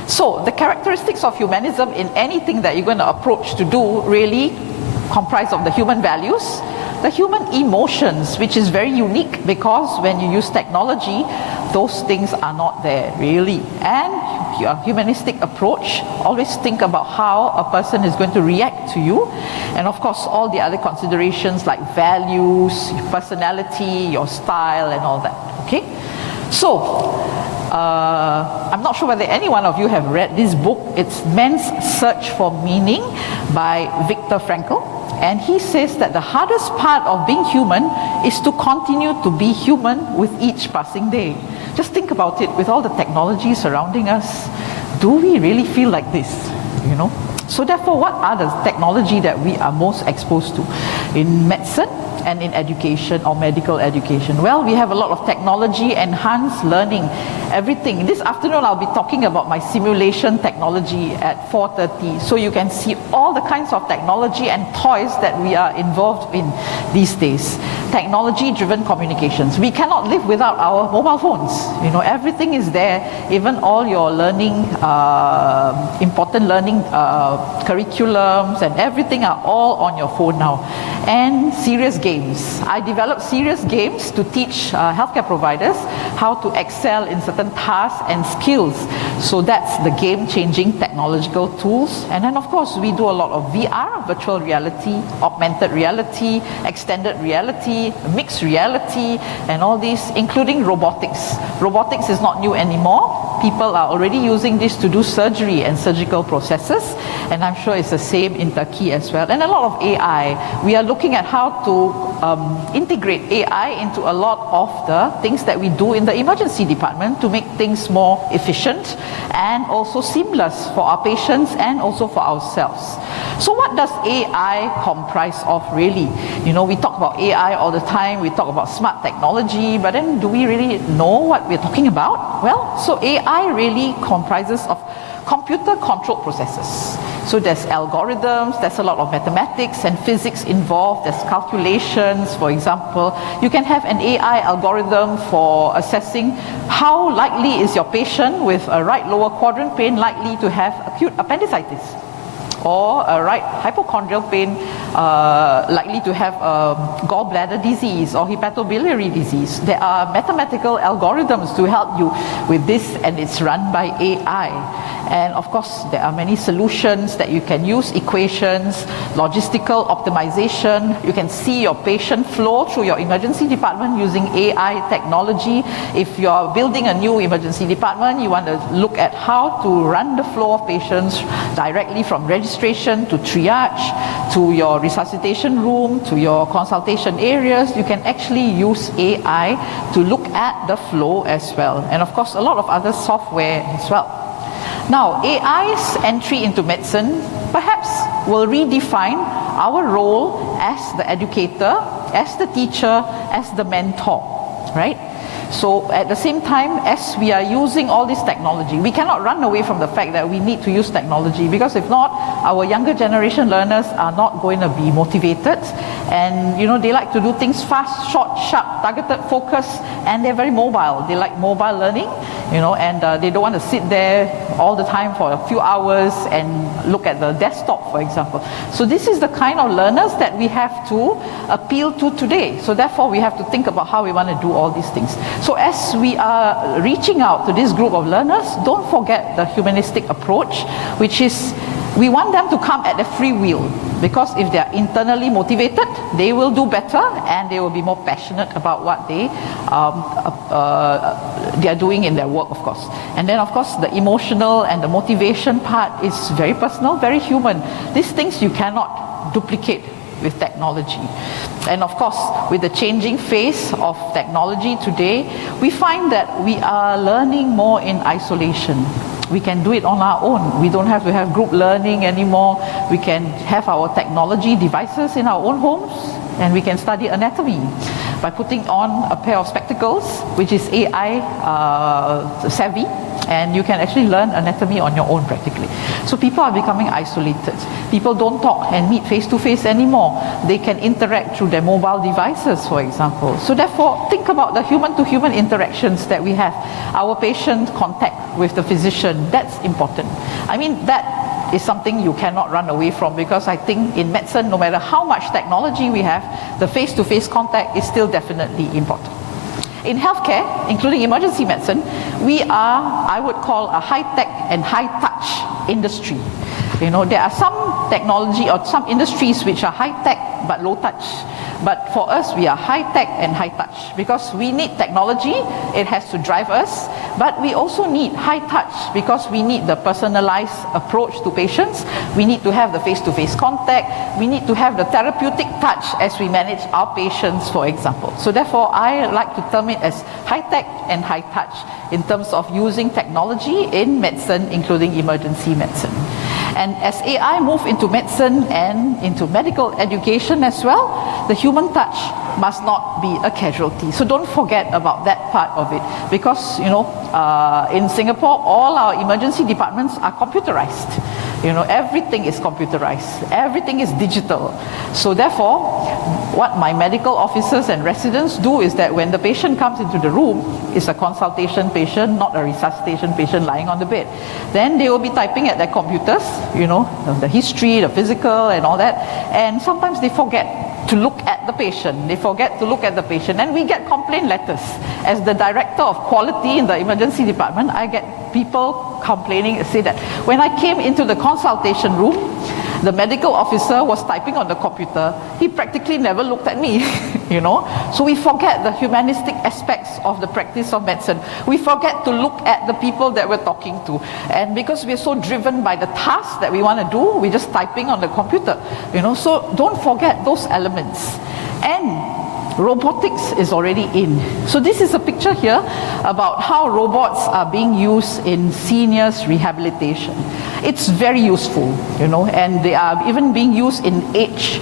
So the characteristics of humanism in anything that you're going to approach to do really comprise of the human values, the human emotions, which is very unique because when you use technology, those things are not there really. And your humanistic approach, always think about how a person is going to react to you. And of course, all the other considerations like values, personality, your style and all that, okay? So, I'm not sure whether any one of you have read this book. It's Man's Search for Meaning by Viktor Frankl. And he says that the hardest part of being human is to continue to be human with each passing day. Just think about it, with all the technology surrounding us, do we really feel like this, you know? So therefore, what are the technology that we are most exposed to in medicine and in education or medical education? Well, we have a lot of technology-enhanced learning everything. This afternoon I'll be talking about my simulation technology at 4:30, so you can see all the kinds of technology and toys that we are involved in these days. Technology-driven communications. We cannot live without our mobile phones. You know, everything is there, even all your learning, important learning curriculums and everything are all on your phone now. And serious games. I developed serious games to teach healthcare providers how to excel in certain tasks and skills. So that's the game-changing technological tools. And then of course we do a lot of VR, virtual reality, augmented reality, extended reality, mixed reality, and all these, including robotics. Robotics is not new anymore. People are already using this to do surgery and surgical processes, and I'm sure it's the same in Turkey as well. And a lot of AI. We are looking at how to integrate AI into a lot of the things that we do in the emergency department to make things more efficient and also seamless for our patients and also for ourselves. So what does AI comprise of really? You know, we talk about AI all the time, we talk about smart technology, but then do we really know what we're talking about? Well, so AI really comprises of computer controlled processes. So there's algorithms, there's a lot of mathematics and physics involved, there's calculations, for example. You can have an AI algorithm for assessing how likely is your patient with a right lower quadrant pain likely to have acute appendicitis, or a right hypochondrial pain likely to have gallbladder disease or hepatobiliary disease. There are mathematical algorithms to help you with this, and it's run by AI. And of course, there are many solutions that you can use, equations, logistical optimization. You can see your patient flow through your emergency department using AI technology. If you're building a new emergency department, you want to look at how to run the flow of patients directly from registration to triage, to your resuscitation room, to your consultation areas. You can actually use AI to look at the flow as well. And of course, a lot of other software as well. Now, AI's entry into medicine perhaps will redefine our role as the educator, as the teacher, as the mentor, right? So at the same time, as we are using all this technology, we cannot run away from the fact that we need to use technology, because if not, our younger generation learners are not going to be motivated. And you know, they like to do things fast, short, sharp, targeted, focused, and they're very mobile. They like mobile learning, you know, and they don't want to sit there all the time for a few hours and look at the desktop, for example. So this is the kind of learners that we have to appeal to today. So therefore, we have to think about how we want to do all these things. So as we are reaching out to this group of learners, don't forget the humanistic approach, which is we want them to come at their free will, because if they are internally motivated, they will do better and they will be more passionate about what they are doing in their work, of course. And then, of course, the emotional and the motivation part is very personal, very human. These things you cannot duplicate with technology. And of course, with the changing face of technology today, we find that we are learning more in isolation. We can do it on our own. We don't have to have group learning anymore. We can have our technology devices in our own homes, and we can study anatomy by putting on a pair of spectacles, which is AI savvy, and you can actually learn anatomy on your own practically. So people are becoming isolated. People don't talk and meet face to face anymore. They can interact through their mobile devices, for example. So therefore, think about the human to human interactions that we have. Our patient contact with the physician, that's important. I mean, that is something you cannot run away from, because I think in medicine, no matter how much technology we have, the face-to-face contact is still definitely important. In healthcare, including emergency medicine, we are, I would call, a high-tech and high-touch industry. You know, there are some technology or some industries which are high-tech but low-touch. But for us, we are high-tech and high-touch, because we need technology, it has to drive us, but we also need high-touch because we need the personalized approach to patients, we need to have the face-to-face contact, we need to have the therapeutic touch as we manage our patients, for example. So therefore, I like to term it as high-tech and high-touch in terms of using technology in medicine, including emergency medicine. And as AI move into medicine and into medical education as well, the human touch must not be a casualty. So don't forget about that part of it, because in Singapore, all our emergency departments are computerized. Everything is computerized, everything is digital. So therefore, what my medical officers and residents do is that when the patient comes into the room, it's a consultation patient, not a resuscitation patient lying on the bed. Then they will be typing at their computers, the history, the physical and all that. And sometimes they forget to look at the patient. They forget to look at the patient. And we get complaint letters. As the director of quality in the emergency department, I get people complaining and say that when I came into the consultation room, the medical officer was typing on the computer. He practically never looked at me, So we forget the humanistic aspects of the practice of medicine. We forget to look at the people that we're talking to. And because we're so driven by the task that we want to do, we're just typing on the computer, So don't forget those elements. And robotics is already in. So this is a picture here about how robots are being used in seniors rehabilitation. It's very useful, and they are even being used in aged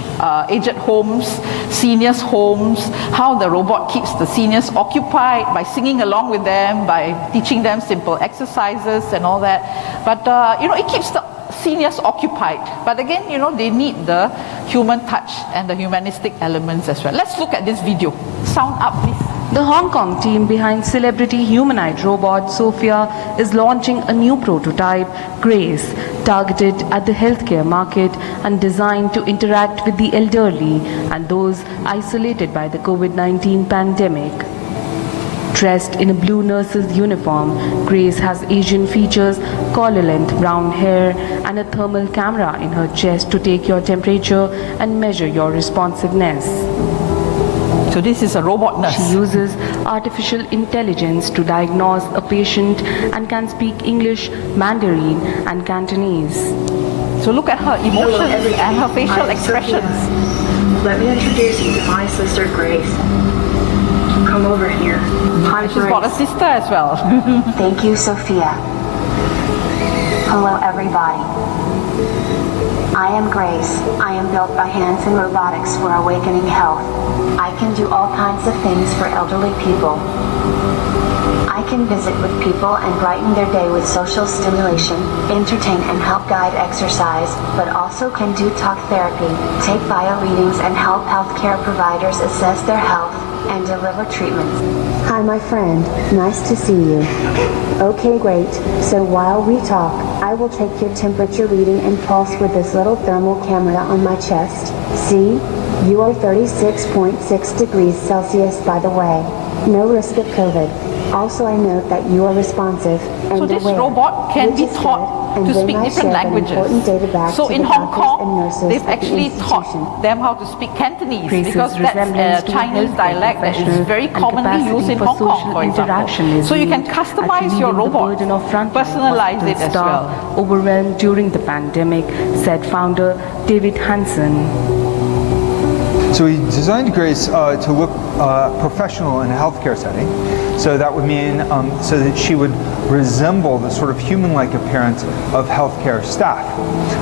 homes, seniors homes, how the robot keeps the seniors occupied by singing along with them, by teaching them simple exercises and all that. But, it keeps the seniors occupied. But again, they need the human touch and the humanistic elements as well. Let's look at this video. Sound up, please. The Hong Kong team behind celebrity humanoid robot Sophia is launching a new prototype, Grace, targeted at the healthcare market and designed to interact with the elderly and those isolated by the COVID-19 pandemic. Dressed in a blue nurse's uniform, Grace has Asian features, collar-length brown hair, and a thermal camera in her chest to take your temperature and measure your responsiveness. So this is a robot nurse. She uses artificial intelligence to diagnose a patient and can speak English, Mandarin, and Cantonese. So look at her emotions and her facial expressions. Let me introduce you to my sister Grace. Come over here. Hi, She's got a sister as well. Thank you, Sophia. Hello, everybody. I am Grace. I am built by hands and robotics for awakening health. I can do all kinds of things for elderly people. I can visit with people and brighten their day with social stimulation, entertain and help guide exercise, but also can do talk therapy, take bio readings and help healthcare providers assess their health and deliver treatments. Hi, my friend. Nice to see you. Okay, great. So while we talk, I will take your temperature reading and pulse with this little thermal camera on my chest. See? You are 36.6 degrees Celsius, by the way. No risk of COVID. Also, I note that you are responsive and so this robot can be taught to speak different languages. So in Hong Kong, they've actually taught them how to speak Cantonese, because that's a Chinese dialect that is very commonly used in Hong Kong, for example. So you can customize your robot, personalize it as well. Overwhelmed during the pandemic, said founder David Hansen. So we designed Grace to look professional in a healthcare setting. So that would mean so that she would resemble the sort of human-like appearance of healthcare staff.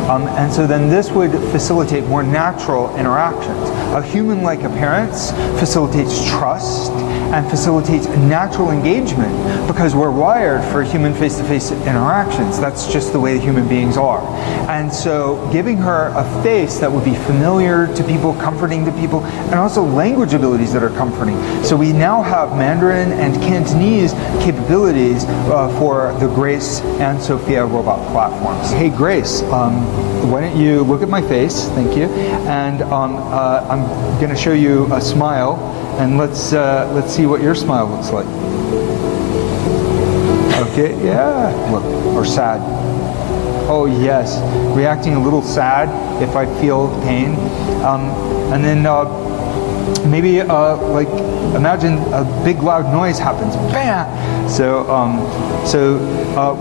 And so then this would facilitate more natural interactions. A human-like appearance facilitates trust and facilitates natural engagement, because we're wired for human face-to-face interactions. That's just the way human beings are. And so giving her a face that would be familiar to people, comforting to people, and also language abilities that are comforting. So we now have Mandarin and Cantonese capabilities for the Grace and Sophia robot platforms. Hey Grace, why don't you look at my face, thank you, and I'm going to show you a smile. And let's see what your smile looks like. Okay, yeah, look, or sad. Oh yes, reacting a little sad if I feel pain. And then maybe like imagine a big loud noise happens, bam! So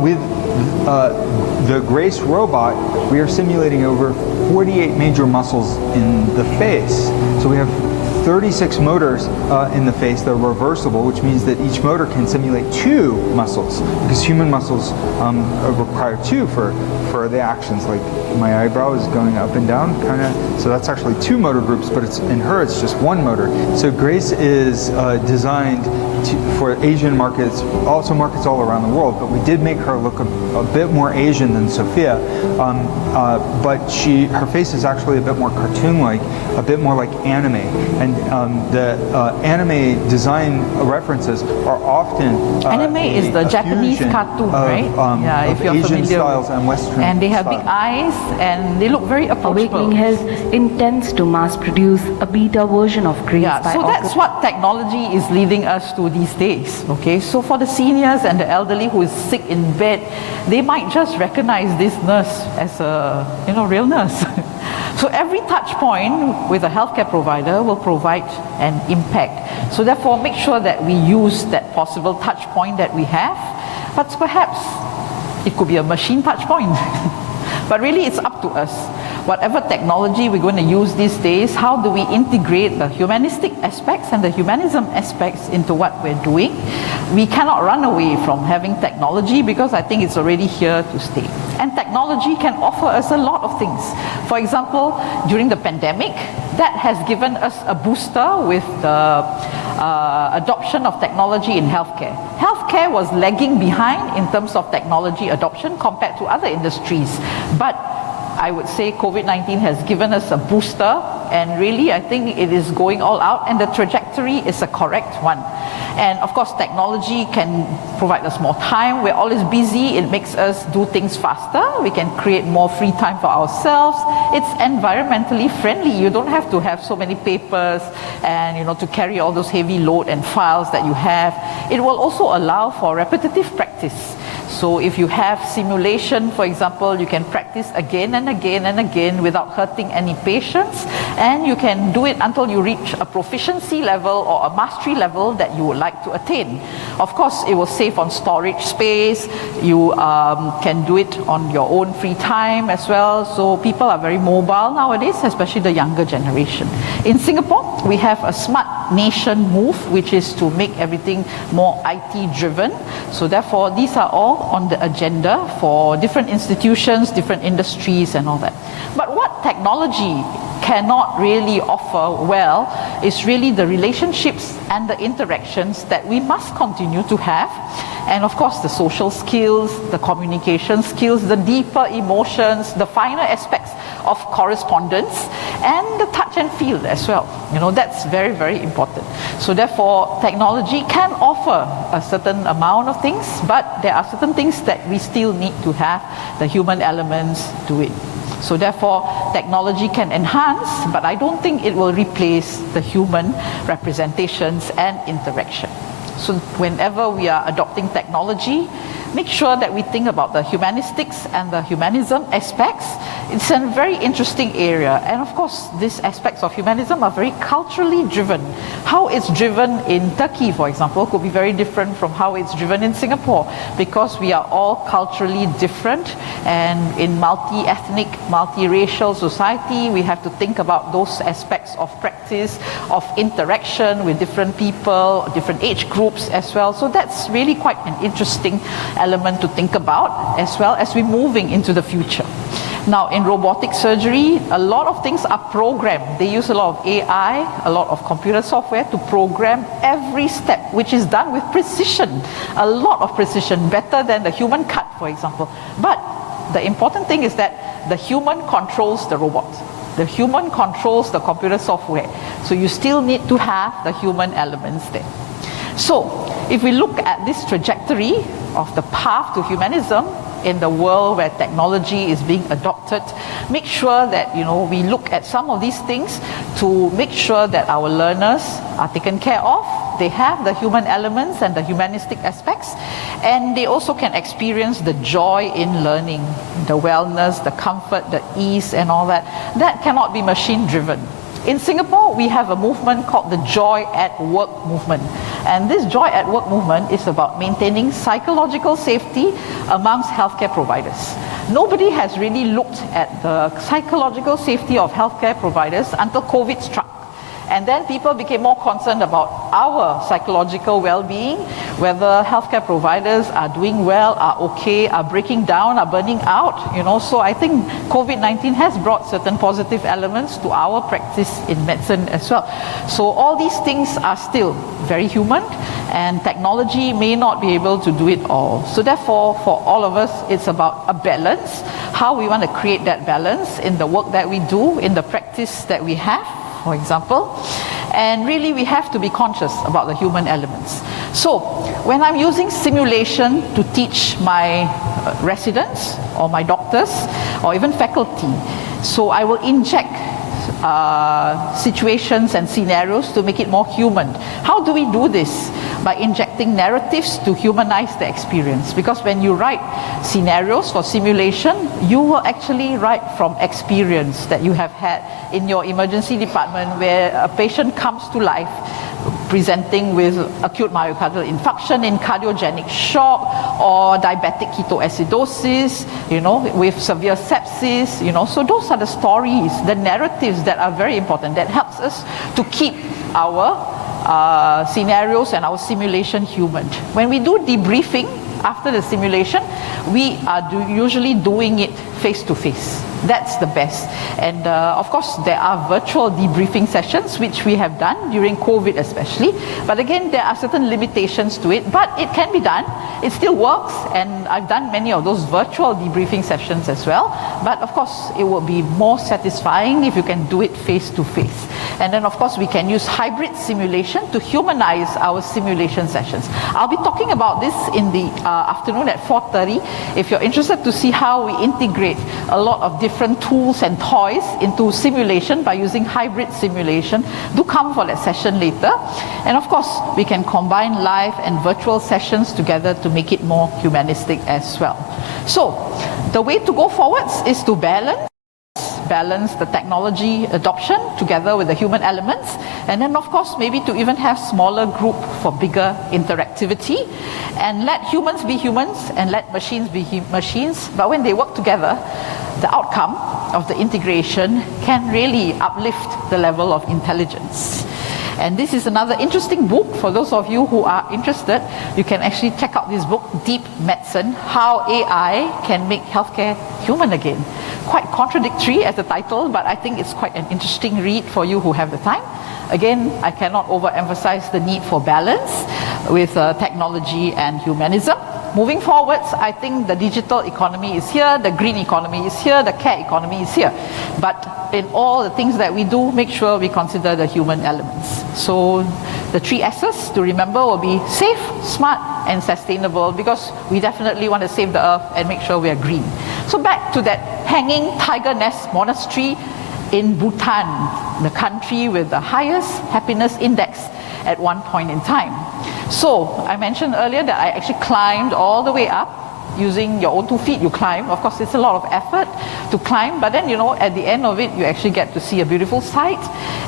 with the Grace robot, we are simulating over 48 major muscles in the face. So we have 36 motors in the face that are reversible, which means that each motor can simulate 2 muscles, because human muscles require 2 for the actions. Like my eyebrow is going up and down, kind of. So that's actually 2 motor groups, but in her it's just 1 motor. So Grace is designed for Asian markets, also markets all around the world, but we did make her look a bit more Asian than Sophia, but her face is actually a bit more cartoon-like, a bit more like anime, and the anime design references are often anime is the Japanese cartoon, right? Yeah, if you're Asian styles and Western and they have style. big eyes and they look very approachable. Awakening Health intends to mass produce a beta version of Grace by so August. that's what technology is leading us to these days. Okay, so for the seniors and the elderly who is sick in bed, they might just recognize this nurse as a real nurse. So every touch point with a healthcare provider will provide an impact. So therefore, make sure that we use that possible touch point that we have, but perhaps it could be a machine touch point. But really, it's up to us. Whatever technology we're going to use these days, how do we integrate the humanistic aspects and the humanism aspects into what we're doing? We cannot run away from having technology because I think it's already here to stay. And technology can offer us a lot of things. For example, during the pandemic, that has given us a booster with the adoption of technology in healthcare. Healthcare was lagging behind in terms of technology adoption compared to other industries. But I would say COVID-19 has given us a booster, and really I think it is going all out, and the trajectory is a correct one. And of course, technology can provide us more time. We're always busy. It makes us do things faster. We can create more free time for ourselves. It's environmentally friendly. You don't have to have so many papers and to carry all those heavy load and files that you have. It will also allow for repetitive practice. So if you have simulation, for example, you can practice again and again and again without hurting any patients, and you can do it until you reach a proficiency level or a mastery level that you would like to attain. Of course, it will save on storage space. You can do it on your own free time as well. So people are very mobile nowadays, especially the younger generation. In Singapore, we have a smart nation move, which is to make everything more IT driven. So therefore, these are all on the agenda for different institutions, different industries and all that. But what technology cannot really offer well is really the relationships and the interactions that we must continue to have. And of course, the social skills, the communication skills, the deeper emotions, the finer aspects of correspondence, and the touch and feel as well. That's very, very important. So therefore, technology can offer a certain amount of things, but there are certain things that we still need to have the human elements to it. So therefore, technology can enhance, but I don't think it will replace the human representations and interaction. So whenever we are adopting technology, make sure that we think about the humanistics and the humanism aspects. It's a very interesting area. And of course, these aspects of humanism are very culturally driven. How it's driven in Turkey, for example, could be very different from how it's driven in Singapore, because we are all culturally different, and in multi-ethnic, multi-racial society, we have to think about those aspects of practice, of interaction with different people, different age groups as well. So that's really quite an interesting element to think about, as well as we're moving into the future. Now, in robotic surgery, a lot of things are programmed. They use a lot of AI, a lot of computer software to program every step, which is done with precision, a lot of precision, better than the human cut, for example. But the important thing is that the human controls the robot. The human controls the computer software. So you still need to have the human elements there. So, if we look at this trajectory of the path to humanism in the world where technology is being adopted, make sure that we look at some of these things to make sure that our learners are taken care of. They have the human elements and the humanistic aspects, and they also can experience the joy in learning, the wellness, the comfort, the ease and all that. That cannot be machine driven. In Singapore, we have a movement called the Joy at Work movement. And this Joy at Work movement is about maintaining psychological safety amongst healthcare providers. Nobody has really looked at the psychological safety of healthcare providers until COVID struck. And then people became more concerned about our psychological well-being, whether healthcare providers are doing well, are okay, are breaking down, are burning out, you know. So I think COVID-19 has brought certain positive elements to our practice in medicine as well. So all these things are still very human, and technology may not be able to do it all. So therefore, for all of us, it's about a balance, how we want to create that balance in the work that we do, in the practice that we have, for example. And really we have to be conscious about the human elements. So when I'm using simulation to teach my residents or my doctors or even faculty, so I will inject situations and scenarios to make it more human. How do we do this? By injecting narratives to humanize the experience. Because when you write scenarios for simulation, you will actually write from experience that you have had in your emergency department, where a patient comes to life presenting with acute myocardial infarction in cardiogenic shock, or diabetic ketoacidosis, you know, with severe sepsis, you know. So those are the stories, the narratives that are very important, that helps us to keep our scenarios and our simulation human. When we do debriefing after the simulation, we are usually doing it face to face. That's the best. And of course, there are virtual debriefing sessions, which we have done during COVID especially. But again, there are certain limitations to it, but it can be done. It still works, and I've done many of those virtual debriefing sessions as well. But of course, it will be more satisfying if you can do it face to face. And then of course, we can use hybrid simulation to humanize our simulation sessions. I'll be talking about this in the afternoon at 4:30. If you're interested to see how we integrate a lot of different tools and toys into simulation by using hybrid simulation, do come for that session later. And of course, we can combine live and virtual sessions together to make it more humanistic as well. So the way to go forwards is to balance the technology adoption together with the human elements, and then of course maybe to even have smaller group for bigger interactivity, and let humans be humans and let machines be machines. But when they work together, the outcome of the integration can really uplift the level of intelligence. And this is another interesting book. For those of you who are interested, you can actually check out this book, Deep Medicine, How AI Can Make Healthcare Human Again. Quite contradictory as the title, but I think it's quite an interesting read for you who have the time. Again, I cannot overemphasize the need for balance with technology and humanism. Moving forwards, I think the digital economy is here, the green economy is here, the care economy is here. But in all the things that we do, make sure we consider the human elements. So the 3 S's to remember will be safe, smart, and sustainable, because we definitely want to save the earth and make sure we are green. So back to that hanging tiger nest monastery in Bhutan, the country with the highest happiness index at one point in time. So I mentioned earlier that I actually climbed all the way up using your own 2 feet. You climb. Of course, it's a lot of effort to climb, but then, you know, at the end of it, you actually get to see a beautiful sight,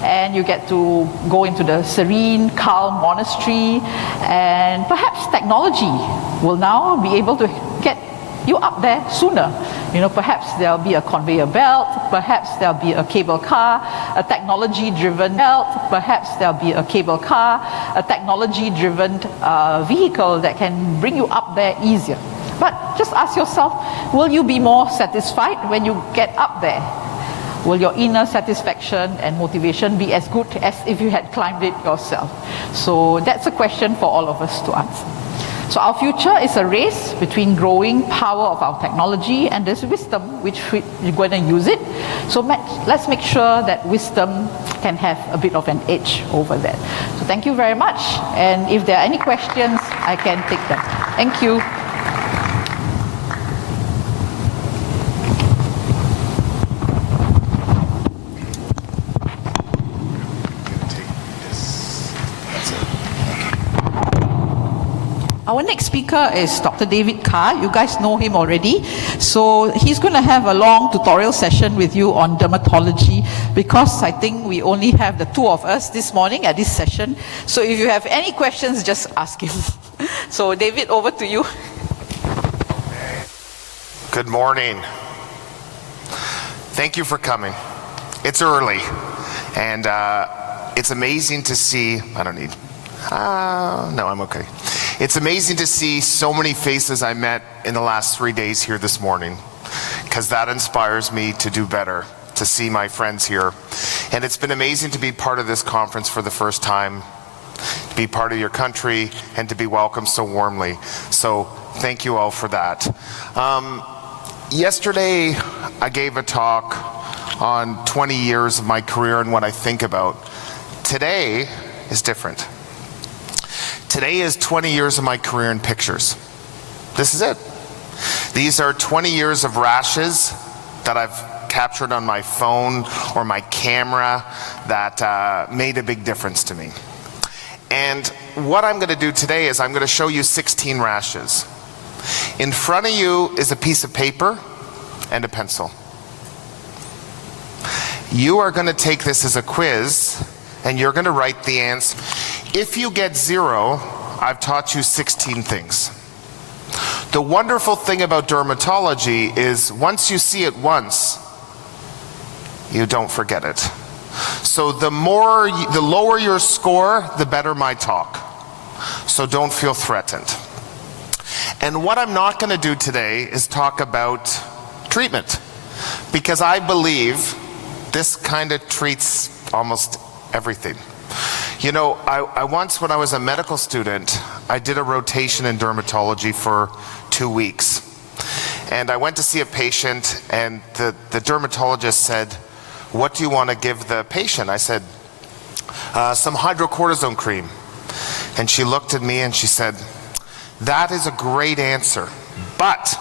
and you get to go into the serene, calm monastery, and perhaps technology will now be able to get you up there sooner. You know, perhaps there'll be a conveyor belt, perhaps there'll be a cable car, a technology-driven belt, perhaps there'll be a cable car, a technology-driven vehicle that can bring you up there easier. But just ask yourself, will you be more satisfied when you get up there? Will your inner satisfaction and motivation be as good as if you had climbed it yourself? So that's a question for all of us to answer. So our future is a race between growing power of our technology and this wisdom, which we're going to use it. So let's make sure that wisdom can have a bit of an edge over that. So thank you very much. And if there are any questions, I can take them. Thank you. Our next speaker is Dr. David Carr. You guys know him already. So he's going to have a long tutorial session with you on dermatology, because I think we only have the 2 of us this morning at this session. So if you have any questions, just ask him. So David, over to you. Good morning. Thank you for coming. It's early, and it's amazing to see, I don't need, no, I'm okay. It's amazing to see so many faces I met in the last 3 days here this morning, because that inspires me to do better, to see my friends here. And it's been amazing to be part of this conference for the first time, to be part of your country, and to be welcomed so warmly. So thank you all for that. Yesterday, I gave a talk on 20 years of my career and what I think about. Today is different. Today is 20 years of my career in pictures. This is it. These are 20 years of rashes that I've captured on my phone or my camera that made a big difference to me. And what I'm going to do today is I'm going to show you 16 rashes. In front of you is a piece of paper and a pencil. You are going to take this as a quiz, and you're going to write the answer. If you get 0, I've taught you 16 things. The wonderful thing about dermatology is once you see it once, you don't forget it. So the lower your score, the better my talk. So don't feel threatened. And what I'm not going to do today is talk about treatment, because I believe this kind of treats almost everything. You know, I once, when I was a medical student, I did a rotation in dermatology for 2 weeks. And I went to see a patient, and the dermatologist said, "What do you want to give the patient?" I said, "Some hydrocortisone cream." And she looked at me and she said, "That is a great answer, but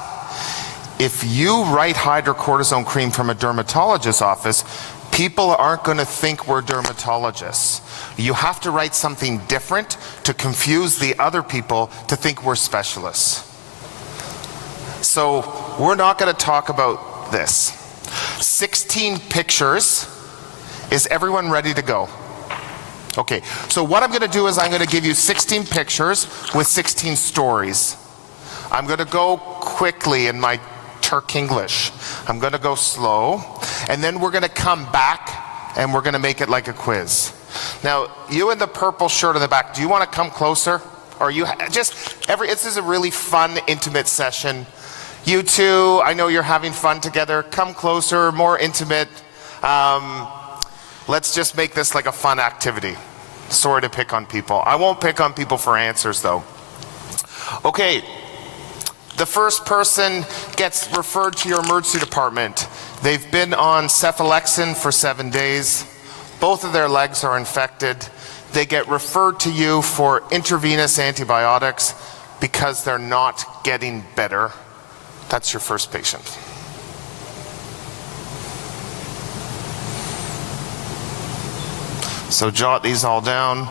if you write hydrocortisone cream from a dermatologist's office, people aren't going to think we're dermatologists. You have to write something different to confuse the other people to think we're specialists." So we're not going to talk about this. 16 pictures. Is everyone ready to go? Okay, so what I'm going to do is I'm going to give you 16 pictures with 16 stories. I'm going to go quickly in my Turk English. I'm going to go slow, and then we're going to come back and we're going to make it like a quiz. Now, you in the purple shirt in the back, do you want to come closer? Or you this is a really fun, intimate session. You two, I know you're having fun together. Come closer, more intimate. Let's just make this like a fun activity. Sorry to pick on people. I won't pick on people for answers though. Okay, the first person gets referred to your emergency department. They've been on cephalexin for 7 days. Both of their legs are infected. They get referred to you for intravenous antibiotics because they're not getting better. That's your first patient. So jot these all down.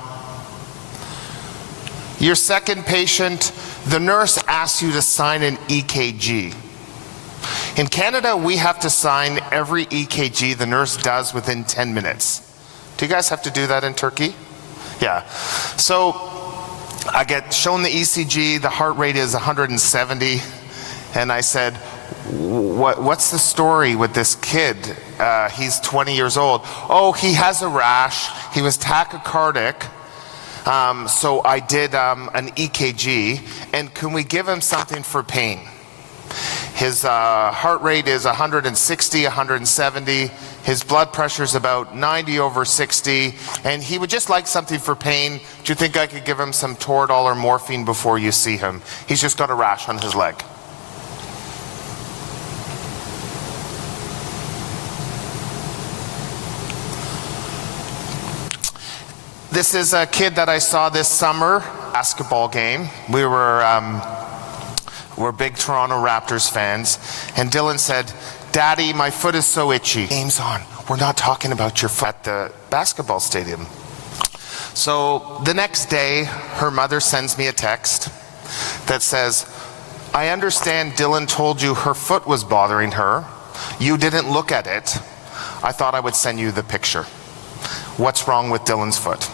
Your second patient, the nurse asks you to sign an EKG. In Canada, we have to sign every EKG the nurse does within 10 minutes. Do you guys have to do that in Turkey? Yeah. So I get shown the ECG, the heart rate is 170, and I said, what's the story with this kid? He's 20 years old. Oh, he has a rash. He was tachycardic. So I did an EKG, and can we give him something for pain? His heart rate is 160, 170. His blood pressure is about 90/60, and he would just like something for pain. Do you think I could give him some Toradol or morphine before you see him? He's just got a rash on his leg. This is a kid that I saw this summer, basketball game. We're big Toronto Raptors fans, and Dylan said, "Daddy, my foot is so itchy." Game's on. We're not talking about your foot at the basketball stadium. So the next day, her mother sends me a text that says, "I understand Dylan told you her foot was bothering her. You didn't look at it. I thought I would send you the picture. What's wrong with Dylan's foot?"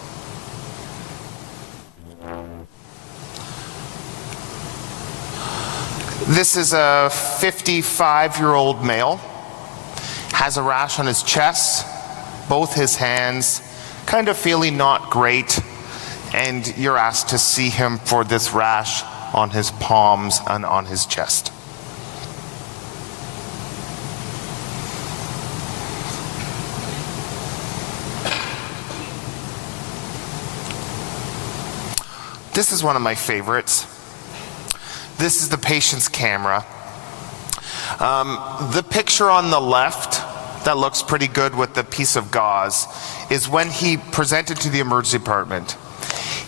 This is a 55-year-old male, has a rash on his chest, both his hands, kind of feeling not great, and you're asked to see him for this rash on his palms and on his chest. This is one of my favorites. This is the patient's camera. The picture on the left that looks pretty good with the piece of gauze is when he presented to the emergency department.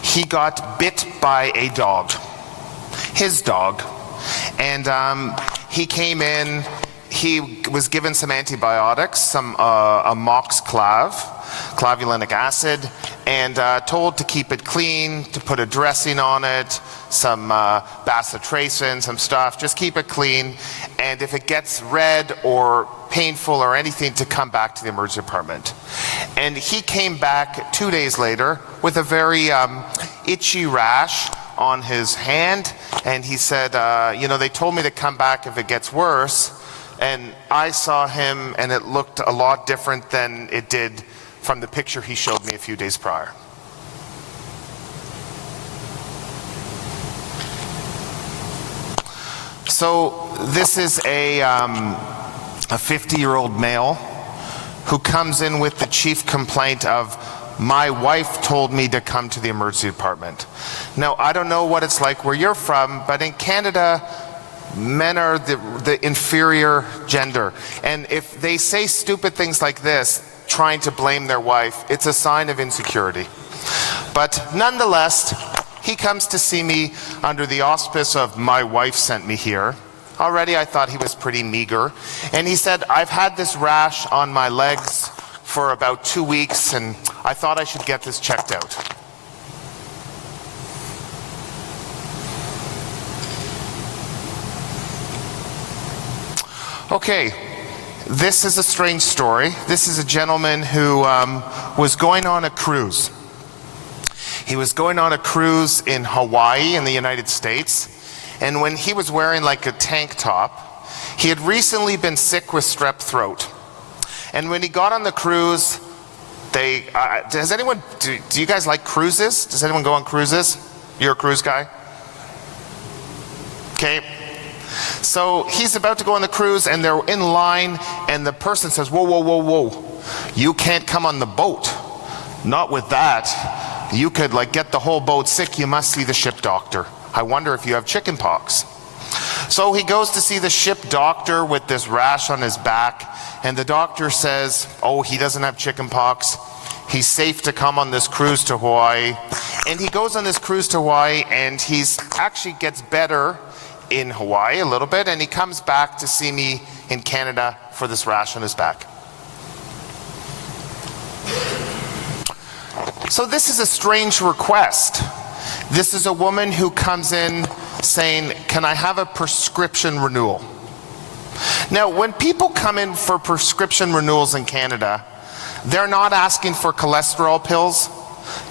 He got bit by a dog, his dog, and he came in, he was given some antibiotics, some clavulanic acid, and told to keep it clean, to put a dressing on it, some bacitracin, some stuff, just keep it clean, and if it gets red or painful or anything, to come back to the emergency department. And he came back 2 days later with a very itchy rash on his hand, and he said, you know, they told me to come back if it gets worse, and I saw him and it looked a lot different than it did from the picture he showed me a few days prior. So this is a 50-year-old male who comes in with the chief complaint of, my wife told me to come to the emergency department. Now, I don't know what it's like where you're from, but in Canada, men are the inferior gender. And if they say stupid things like this, trying to blame their wife, it's a sign of insecurity. But nonetheless, he comes to see me under the auspice of, my wife sent me here. Already I thought he was pretty meager. And he said, I've had this rash on my legs for about 2 weeks, and I thought I should get this checked out. Okay, this is a strange story. This is a gentleman who was going on a cruise. He was going on a cruise in Hawaii in the United States, and when he was wearing like a tank top, he had recently been sick with strep throat. And when he got on the cruise, do you guys like cruises? Does anyone go on cruises? You're a cruise guy? Okay. So he's about to go on the cruise, and they're in line, and the person says, whoa, whoa, whoa, whoa. You can't come on the boat. Not with that. You could like get the whole boat sick. You must see the ship doctor. I wonder if you have chicken pox. So he goes to see the ship doctor with this rash on his back, and the doctor says, oh, he doesn't have chicken pox. He's safe to come on this cruise to Hawaii. And he goes on this cruise to Hawaii, and he's actually gets better in Hawaii a little bit, and he comes back to see me in Canada for this rash on his back. So this is a strange request. This is a woman who comes in saying, can I have a prescription renewal? Now, when people come in for prescription renewals in Canada, they're not asking for cholesterol pills.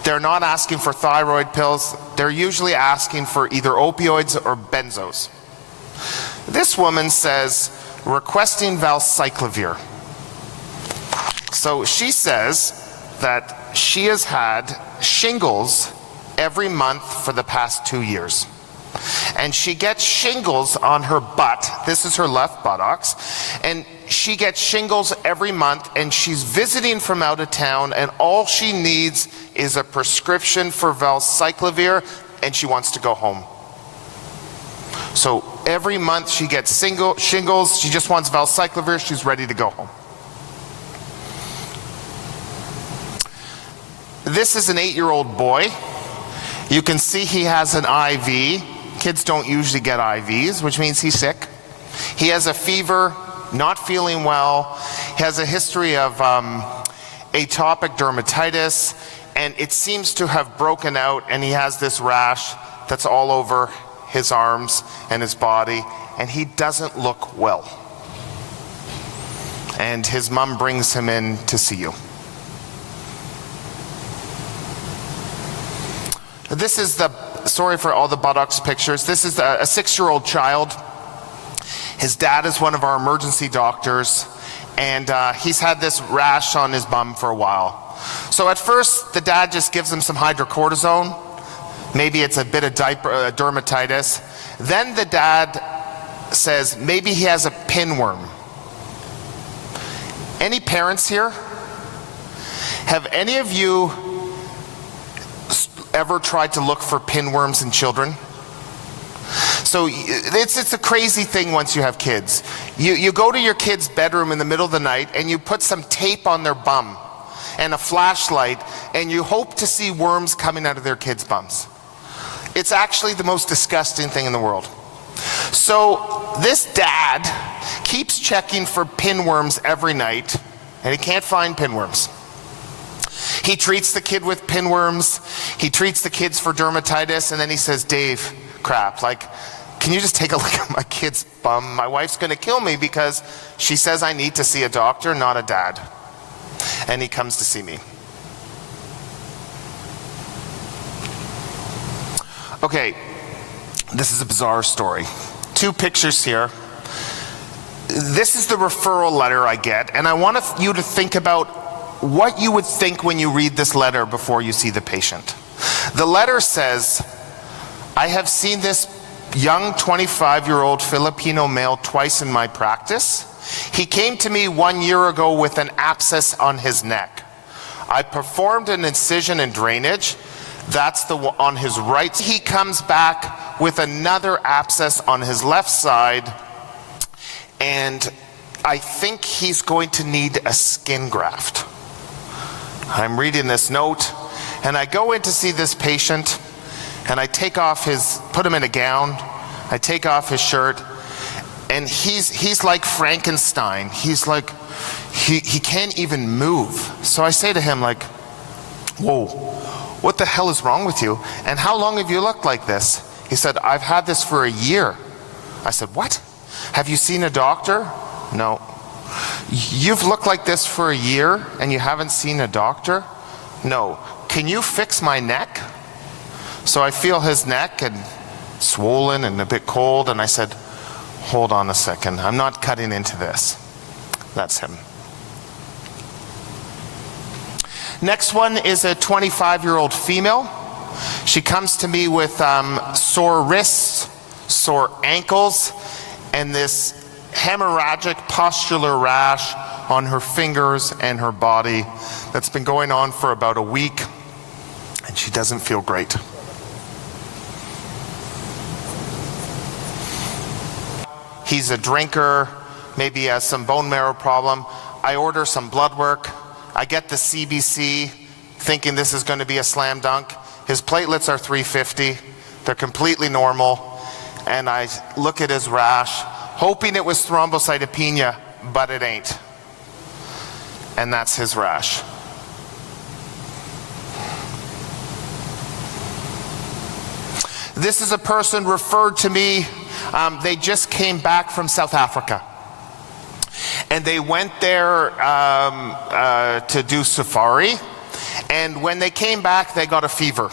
They're not asking for thyroid pills. They're usually asking for either opioids or benzos. This woman says, requesting valcyclovir. So she says that she has had shingles every month for the past 2 years. And she gets shingles on her butt. This is her left buttocks. And she gets shingles every month, and she's visiting from out of town, and all she needs is a prescription for valcyclovir, and she wants to go home. So every month she gets shingles, she just wants valcyclovir, she's ready to go home. This is an 8-year-old boy. You can see he has an IV. Kids don't usually get IVs, which means he's sick. He has a fever, not feeling well. He has a history of atopic dermatitis, and it seems to have broken out, and he has this rash that's all over his arms and his body, and he doesn't look well. And his mom brings him in to see you. This is the, sorry for all the buttocks pictures, this is a 6-year-old child. His dad is one of our emergency doctors, and he's had this rash on his bum for a while. So at first, the dad just gives him some hydrocortisone. Maybe it's a bit of dermatitis. Then the dad says maybe he has a pinworm. Any parents here? Have any of you ever tried to look for pinworms in children? So it's a crazy thing once you have kids. You go to your kid's bedroom in the middle of the night and you put some tape on their bum and a flashlight, and you hope to see worms coming out of their kids' bums. It's actually the most disgusting thing in the world. So this dad keeps checking for pinworms every night, and he can't find pinworms. He treats the kid with pinworms, he treats the kids for dermatitis, and then he says, Dave, crap, like, can you just take a look at my kid's bum? My wife's gonna kill me because she says I need to see a doctor, not a dad. And he comes to see me. Okay, this is a bizarre story. 2 pictures here. This is the referral letter I get, and I want you to think about what you would think when you read this letter before you see the patient. The letter says, I have seen this young 25-year-old Filipino male twice in my practice. He came to me 1 year ago with an abscess on his neck. I performed an incision and drainage. That's the one on his right. He comes back with another abscess on his left side, and I think he's going to need a skin graft. I'm reading this note, and I go in to see this patient, and I put him in a gown, I take off his shirt, and he's like Frankenstein. He's like, he can't even move. So I say to him like, whoa, what the hell is wrong with you? And how long have you looked like this? He said, I've had this for a year. I said, what? Have you seen a doctor? No. You've looked like this for a year and you haven't seen a doctor? No. Can you fix my neck? So I feel his neck and swollen and a bit cold, and I said, hold on a second, I'm not cutting into this. That's him. Next one is a 25-year-old female. She comes to me with sore wrists, sore ankles, and this hemorrhagic pustular rash on her fingers and her body that's been going on for about a week, and she doesn't feel great. He's a drinker, maybe has some bone marrow problem. I order some blood work. I get the CBC thinking this is going to be a slam dunk. His platelets are 350. They're completely normal. And I look at his rash, hoping it was thrombocytopenia, but it ain't. And that's his rash. This is a person referred to me. They just came back from South Africa. And they went there to do safari. And when they came back, they got a fever.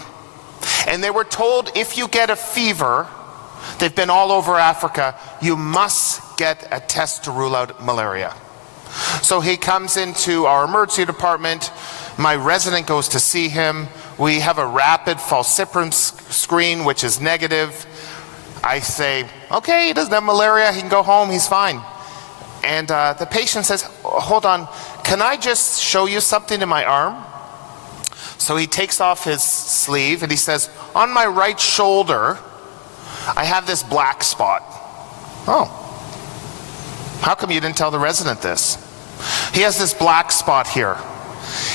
And they were told, if you get a fever, they've been all over Africa, you must get a test to rule out malaria. So he comes into our emergency department. My resident goes to see him. We have a rapid falciparum screen, which is negative. I say, okay, he doesn't have malaria, he can go home, he's fine. And the patient says, hold on, can I just show you something in my arm? So he takes off his sleeve and he says, on my right shoulder, I have this black spot. Oh, how come you didn't tell the resident this? He has this black spot here.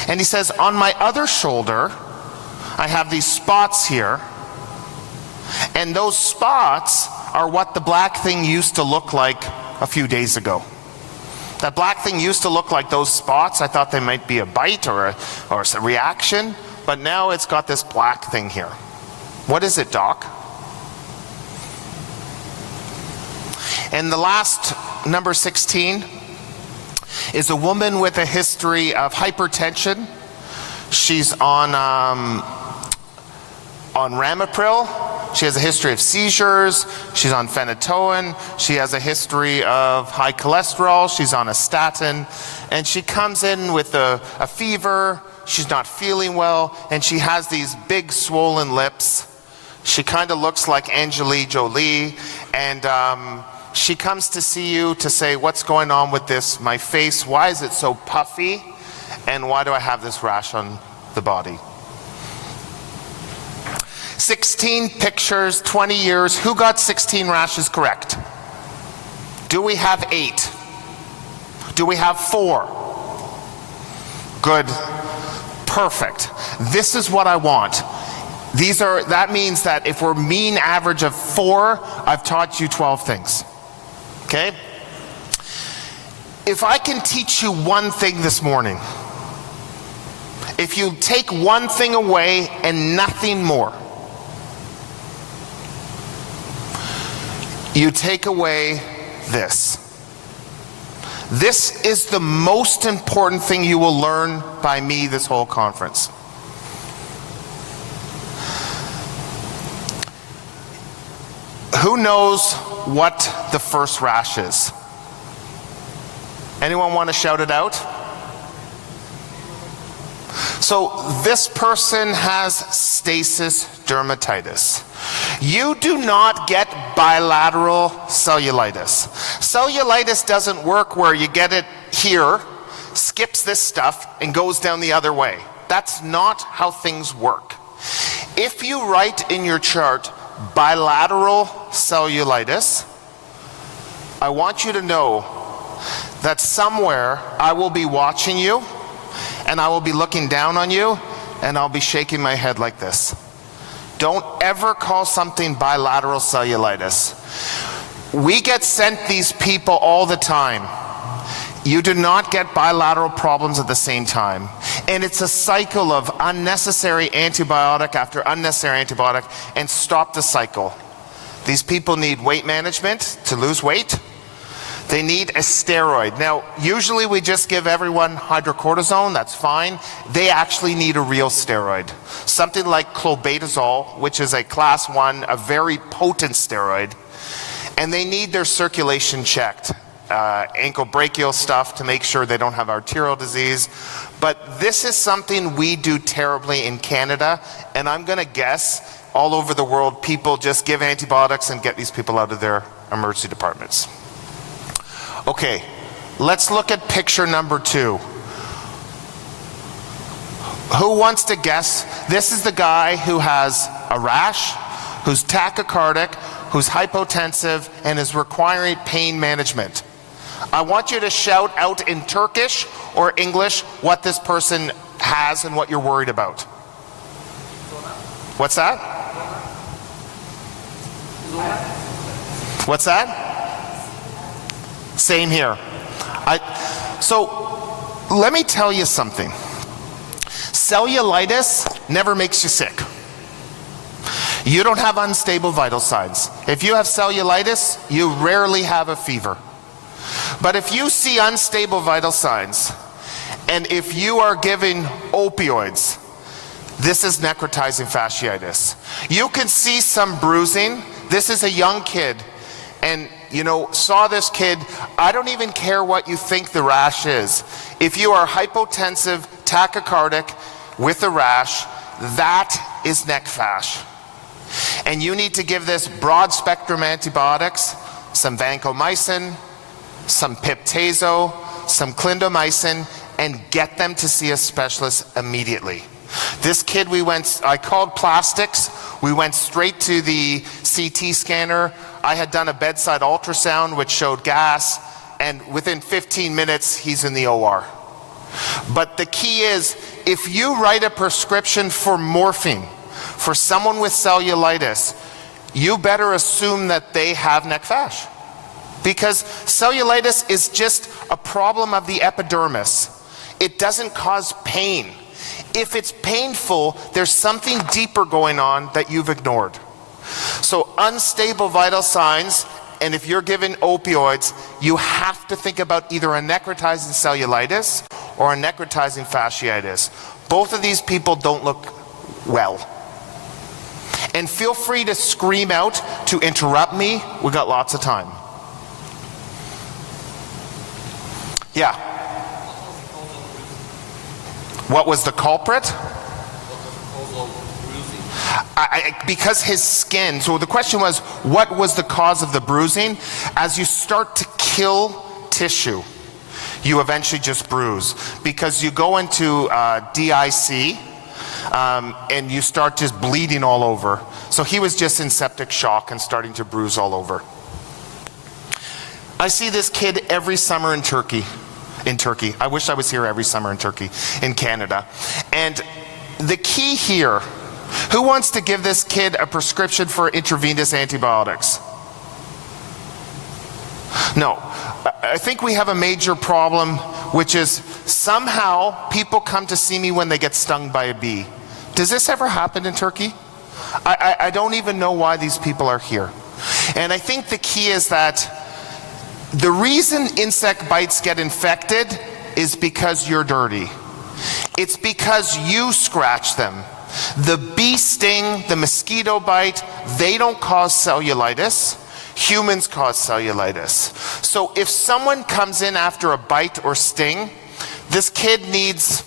And he says, on my other shoulder, I have these spots here. And those spots are what the black thing used to look like a few days ago. That black thing used to look like those spots. I thought they might be a bite or a reaction, but now it's got this black thing here. What is it, doc? And the last, number 16, is a woman with a history of hypertension. She's on Ramipril. She has a history of seizures. She's on phenytoin. She has a history of high cholesterol. She's on a statin. And she comes in with a fever. she's not feeling well, and she has these big swollen lips. She kind of looks like Angelina Jolie, and she comes to see you to say, what's going on with this, my face? Why is it so puffy? And why do I have this rash on the body? 16 pictures, 20 years. Who got 16 rashes correct? Do we have 8? Do we have 4? Good. Perfect. This is what I want. That means that if we're mean average of 4, I've taught you 12 things. Okay? If I can teach you one thing this morning, if you take one thing away and nothing more, you take away this. This is the most important thing you will learn by me this whole conference. Who knows what the first rash is? Anyone want to shout it out? So this person has stasis dermatitis. You do not get bilateral cellulitis. Cellulitis doesn't work where you get it here, skips this stuff, and goes down the other way. That's not how things work. If you write in your chart bilateral cellulitis, I want you to know that somewhere I will be watching you, and I will be looking down on you, and I'll be shaking my head like this. Don't ever call something bilateral cellulitis. We get sent these people all the time. You do not get bilateral problems at the same time. And it's a cycle of unnecessary antibiotic after unnecessary antibiotic, and stop the cycle. These people need weight management to lose weight. They need a steroid. Now, usually we just give everyone hydrocortisone, that's fine. They actually need a real steroid. Something like clobetasol, which is a class 1, a very potent steroid. And they need their circulation checked. Ankle brachial stuff to make sure they don't have arterial disease. But this is something we do terribly in Canada, and I'm gonna guess all over the world people just give antibiotics and get these people out of their emergency departments. Okay, let's look at picture number 2. Who wants to guess? This is the guy who has a rash, who's tachycardic, who's hypotensive, and is requiring pain management. I want you to shout out in Turkish or English what this person has and what you're worried about. What's that? What's that? Same here. So let me tell you something. Cellulitis never makes you sick. You don't have unstable vital signs. If you have cellulitis, you rarely have a fever. But if you see unstable vital signs, and if you are given opioids, this is necrotizing fasciitis. You can see some bruising. This is a young kid, and saw this kid. I don't even care what you think the rash is. If you are hypotensive, tachycardic with a rash, that is neck fash. And you need to give this broad spectrum antibiotics, some vancomycin, some piptazo, some clindamycin, and get them to see a specialist immediately. This kid, I called plastics. We went straight to the CT scanner. I had done a bedside ultrasound which showed gas, and within 15 minutes he's in the OR. But the key is, if you write a prescription for morphine for someone with cellulitis, you better assume that they have neck fash. Because cellulitis is just a problem of the epidermis. It doesn't cause pain. If it's painful, there's something deeper going on that you've ignored. So unstable vital signs, and if you're given opioids, you have to think about either a necrotizing cellulitis or a necrotizing fasciitis. Both of these people don't look well. And feel free to scream out to interrupt me. We've got lots of time. Yeah. What was the culprit? Because his skin, so the question was, what was the cause of the bruising? As you start to kill tissue, you eventually just bruise. Because you go into DIC, and you start just bleeding all over. So he was just in septic shock and starting to bruise all over. I see this kid every summer in Turkey. I wish I was here every summer in Turkey, in Canada. And the key here, who wants to give this kid a prescription for intravenous antibiotics? No. I think we have a major problem, which is somehow people come to see me when they get stung by a bee. Does this ever happen in Turkey? I don't even know why these people are here. And I think the key is that the reason insect bites get infected is because you're dirty. It's because you scratch them. The bee sting, the mosquito bite, they don't cause cellulitis. Humans cause cellulitis. So if someone comes in after a bite or sting, this kid needs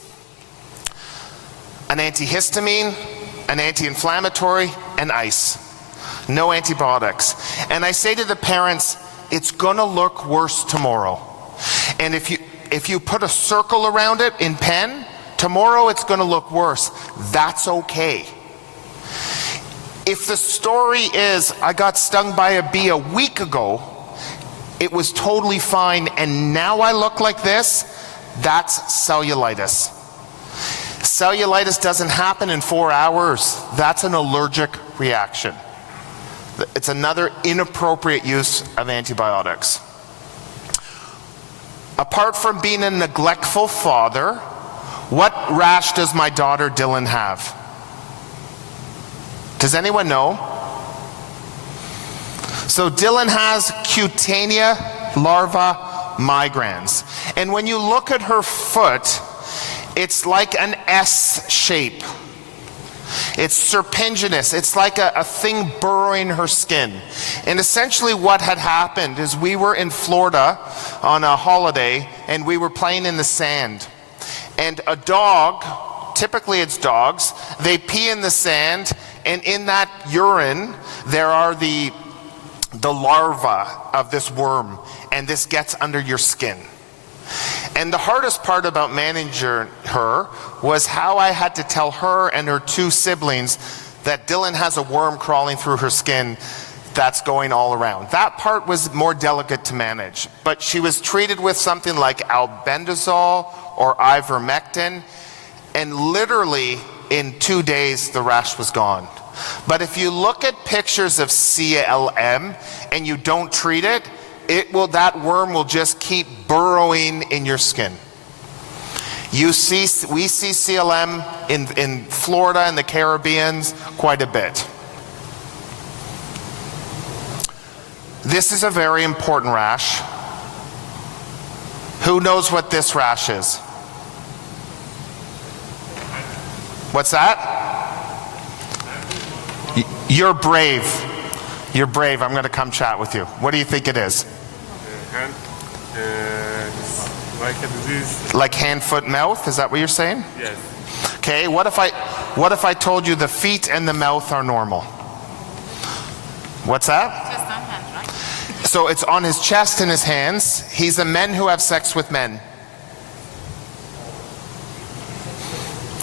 an antihistamine, an anti-inflammatory, and ice. No antibiotics. And I say to the parents, it's gonna look worse tomorrow. And if you put a circle around it in pen, tomorrow it's gonna look worse. That's okay. If the story is, I got stung by a bee a week ago, it was totally fine, and now I look like this, that's cellulitis. Cellulitis doesn't happen in 4 hours. That's an allergic reaction. It's another inappropriate use of antibiotics. Apart from being a neglectful father, what rash does my daughter Dylan have? Does anyone know? So Dylan has cutaneous larva migrans. And when you look at her foot, it's like an S shape. It's serpentinous. It's like a thing burrowing her skin. And essentially what had happened is we were in Florida on a holiday and we were playing in the sand. And a dog, typically it's dogs, they pee in the sand, and in that urine there are the larva of this worm, and this gets under your skin. And the hardest part about managing her was how I had to tell her and her two siblings that Dylan has a worm crawling through her skin that's going all around. That part was more delicate to manage, but she was treated with something like albendazole or ivermectin, and literally in 2 days the rash was gone. But if you look at pictures of CLM and you don't treat it, that worm will just keep burrowing in your skin. We see CLM in Florida and the Caribbean quite a bit. This is a very important rash. Who knows what this rash is? What's that? You're brave. You're brave. I'm going to come chat with you. What do you think it is? Hand, like a disease. Like hand, foot, mouth? Is that what you're saying? Yes. Okay. What if I told you the feet and the mouth are normal? What's that? Chest and hands, right? So it's on his chest and his hands. He's a men who have sex with men.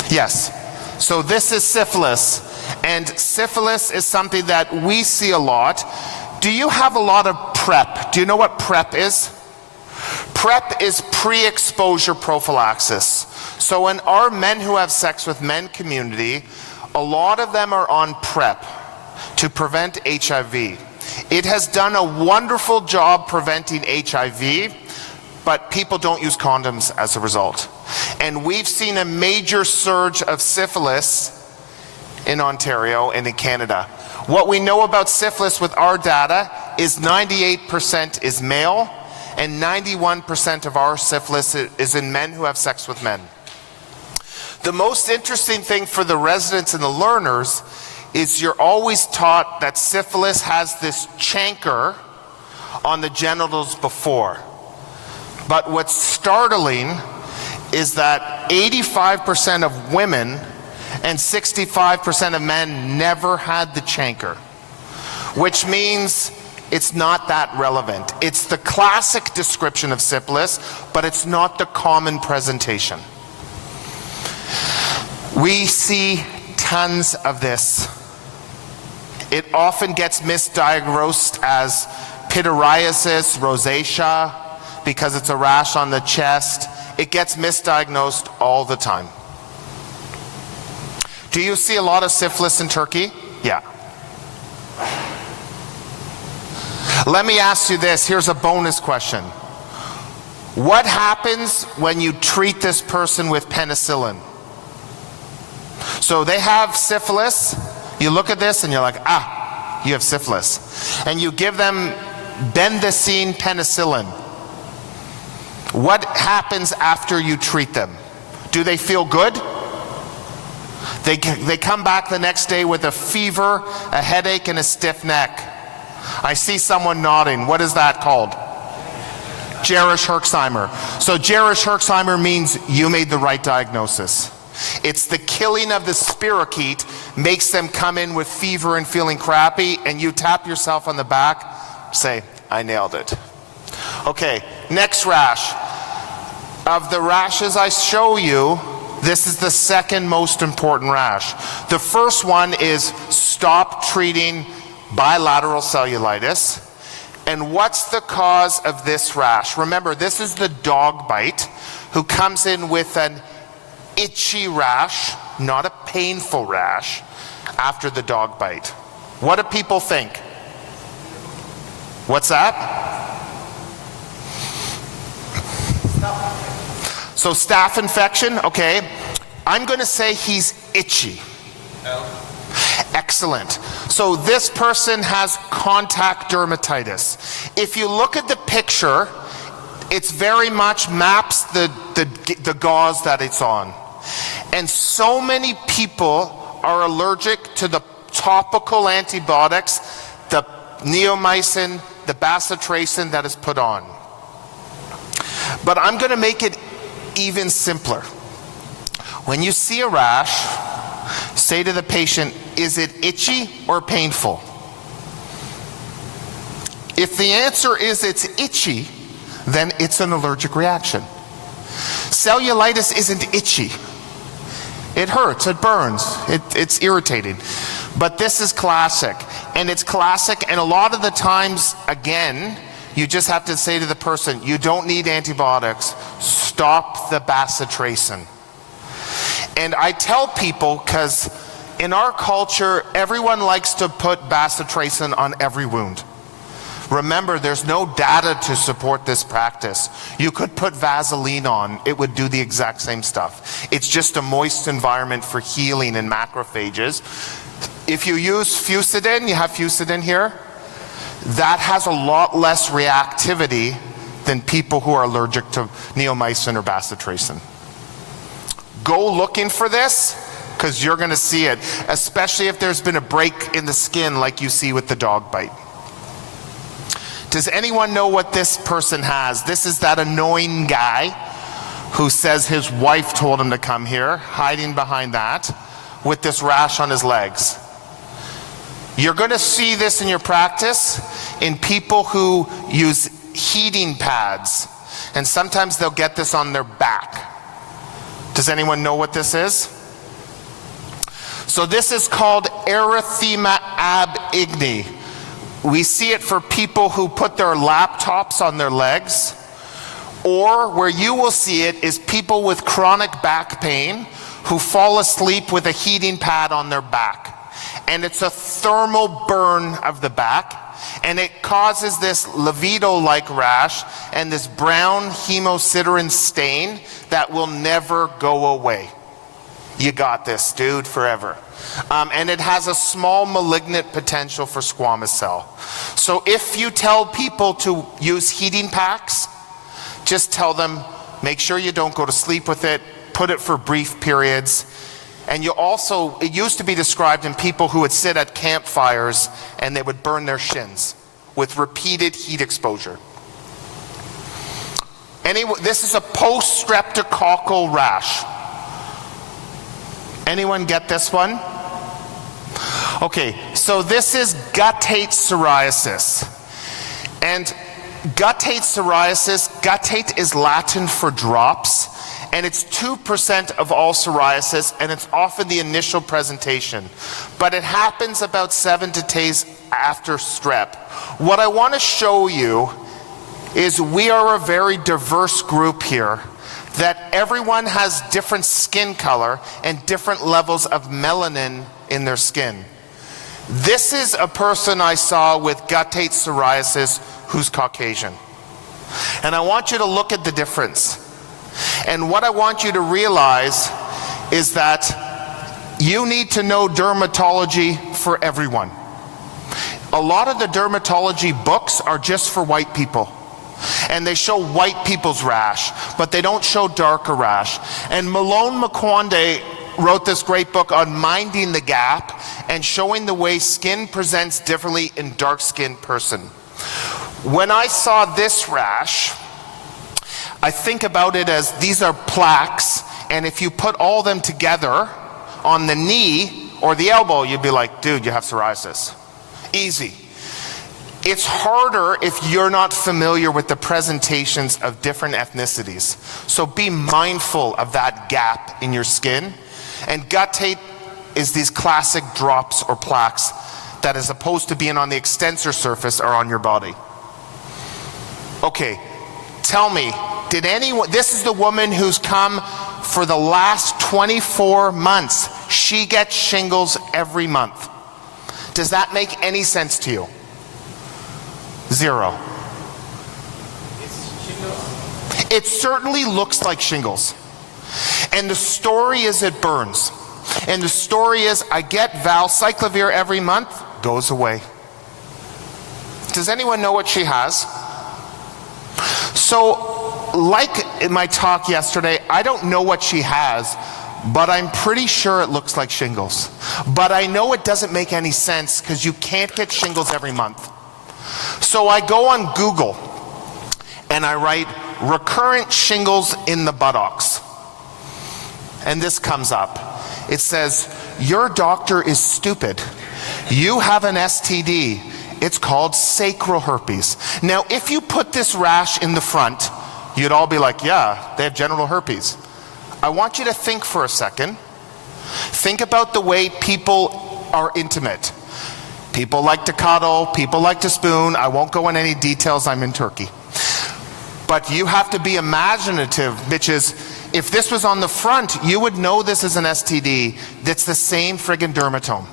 Yes. So this is syphilis. And syphilis is something that we see a lot. Do you have a lot of PrEP? Do you know what PrEP is? PrEP is pre-exposure prophylaxis. So in our men who have sex with men community, a lot of them are on PrEP to prevent HIV. It has done a wonderful job preventing HIV, but people don't use condoms as a result. And we've seen a major surge of syphilis in Ontario and in Canada. What we know about syphilis with our data is 98% is male, and 91% of our syphilis is in men who have sex with men. The most interesting thing for the residents and the learners is you're always taught that syphilis has this chancre on the genitals before. But what's startling is that 85% of women and 65% of men never had the chancre, which means it's not that relevant. It's the classic description of syphilis, but it's not the common presentation. We see tons of this. It often gets misdiagnosed as pityriasis, rosacea, because it's a rash on the chest. It gets misdiagnosed all the time. Do you see a lot of syphilis in Turkey? Yeah. Let me ask you this. Here's a bonus question. What happens when you treat this person with penicillin? So they have syphilis. You look at this and you're like, ah, you have syphilis. And you give them bendazine penicillin. What happens after you treat them? Do they feel good? They come back the next day with a fever, a headache, and a stiff neck. I see someone nodding. What is that called? Jerish-Herxheimer. So Jerish-Herxheimer means you made the right diagnosis. It's the killing of the spirochete makes them come in with fever and feeling crappy, and you tap yourself on the back, say, I nailed it. Okay, next rash. Of the rashes I show you, this is the second most important rash. The first one is stop treating bilateral cellulitis. And what's the cause of this rash? Remember, this is the dog bite who comes in with an itchy rash, not a painful rash, after the dog bite. What do people think? What's that? So staph infection, okay. I'm going to say he's itchy. Excellent. So this person has contact dermatitis. If you look at the picture, it's very much maps the gauze that it's on. And so many people are allergic to the topical antibiotics, the neomycin, the bacitracin that is put on. But I'm going to make it even simpler. When you see a rash, say to the patient, is it itchy or painful? If the answer is it's itchy, then it's an allergic reaction. Cellulitis isn't itchy. It hurts, it burns, it's irritating. But this is classic, and it's classic, and a lot of the times, again, you just have to say to the person, you don't need antibiotics, stop the bacitracin. And I tell people, because in our culture, everyone likes to put bacitracin on every wound. Remember, there's no data to support this practice. You could put Vaseline on, it would do the exact same stuff. It's just a moist environment for healing in macrophages. If you use Fusidin, you have Fusidin here, that has a lot less reactivity than people who are allergic to neomycin or bacitracin. Go looking for this, because you're going to see it, especially if there's been a break in the skin like you see with the dog bite. Does anyone know what this person has? This is that annoying guy who says his wife told him to come here, hiding behind that, with this rash on his legs. You're going to see this in your practice in people who use heating pads, and sometimes they'll get this on their back. Does anyone know what this is? So this is called erythema ab igni. We see it for people who put their laptops on their legs, or where you will see it is people with chronic back pain who fall asleep with a heating pad on their back. And it's a thermal burn of the back, and it causes this livido-like rash and this brown hemosiderin stain that will never go away. You got this, dude, forever. And it has a small malignant potential for squamous cell. So if you tell people to use heating packs, just tell them, make sure you don't go to sleep with it, put it for brief periods. And you also, it used to be described in people who would sit at campfires and they would burn their shins with repeated heat exposure. Anyway, this is a post-streptococcal rash. Anyone get this one? Okay, so this is guttate psoriasis. And guttate psoriasis, guttate is Latin for drops, and it's 2% of all psoriasis, and it's often the initial presentation. But it happens about 7 to 10 days after strep. What I want to show you is we are a very diverse group here, that everyone has different skin color and different levels of melanin in their skin. This is a person I saw with guttate psoriasis who's Caucasian. And I want you to look at the difference. And what I want you to realize is that you need to know dermatology for everyone. A lot of the dermatology books are just for white people. And they show white people's rash, but they don't show darker rash. And Malone Makwande wrote this great book on minding the gap and showing the way skin presents differently in dark-skinned person. When I saw this rash, I think about it as these are plaques, and if you put all them together on the knee or the elbow, you'd be like, dude, you have psoriasis. Easy. It's harder if you're not familiar with the presentations of different ethnicities. So be mindful of that gap in your skin. And guttate is these classic drops or plaques that, as opposed to being on the extensor surface, are on your body. Okay, tell me, did anyone, this is the woman who's come for the last 24 months. She gets shingles every month. Does that make any sense to you? Zero. It certainly looks like shingles. And the story is it burns. And the story is I get valcyclovir every month, goes away. Does anyone know what she has? So, like in my talk yesterday, I don't know what she has, but I'm pretty sure it looks like shingles. But I know it doesn't make any sense because you can't get shingles every month. So I go on Google and I write recurrent shingles in the buttocks. And this comes up. It says, your doctor is stupid. You have an STD. It's called sacral herpes. Now, if you put this rash in the front, you'd all be like, yeah, they have genital herpes. I want you to think for a second. Think about the way people are intimate. People like to cuddle, people like to spoon. I won't go in any details, I'm in Turkey. But you have to be imaginative, bitches. If this was on the front, you would know this is an STD that's the same friggin' dermatome.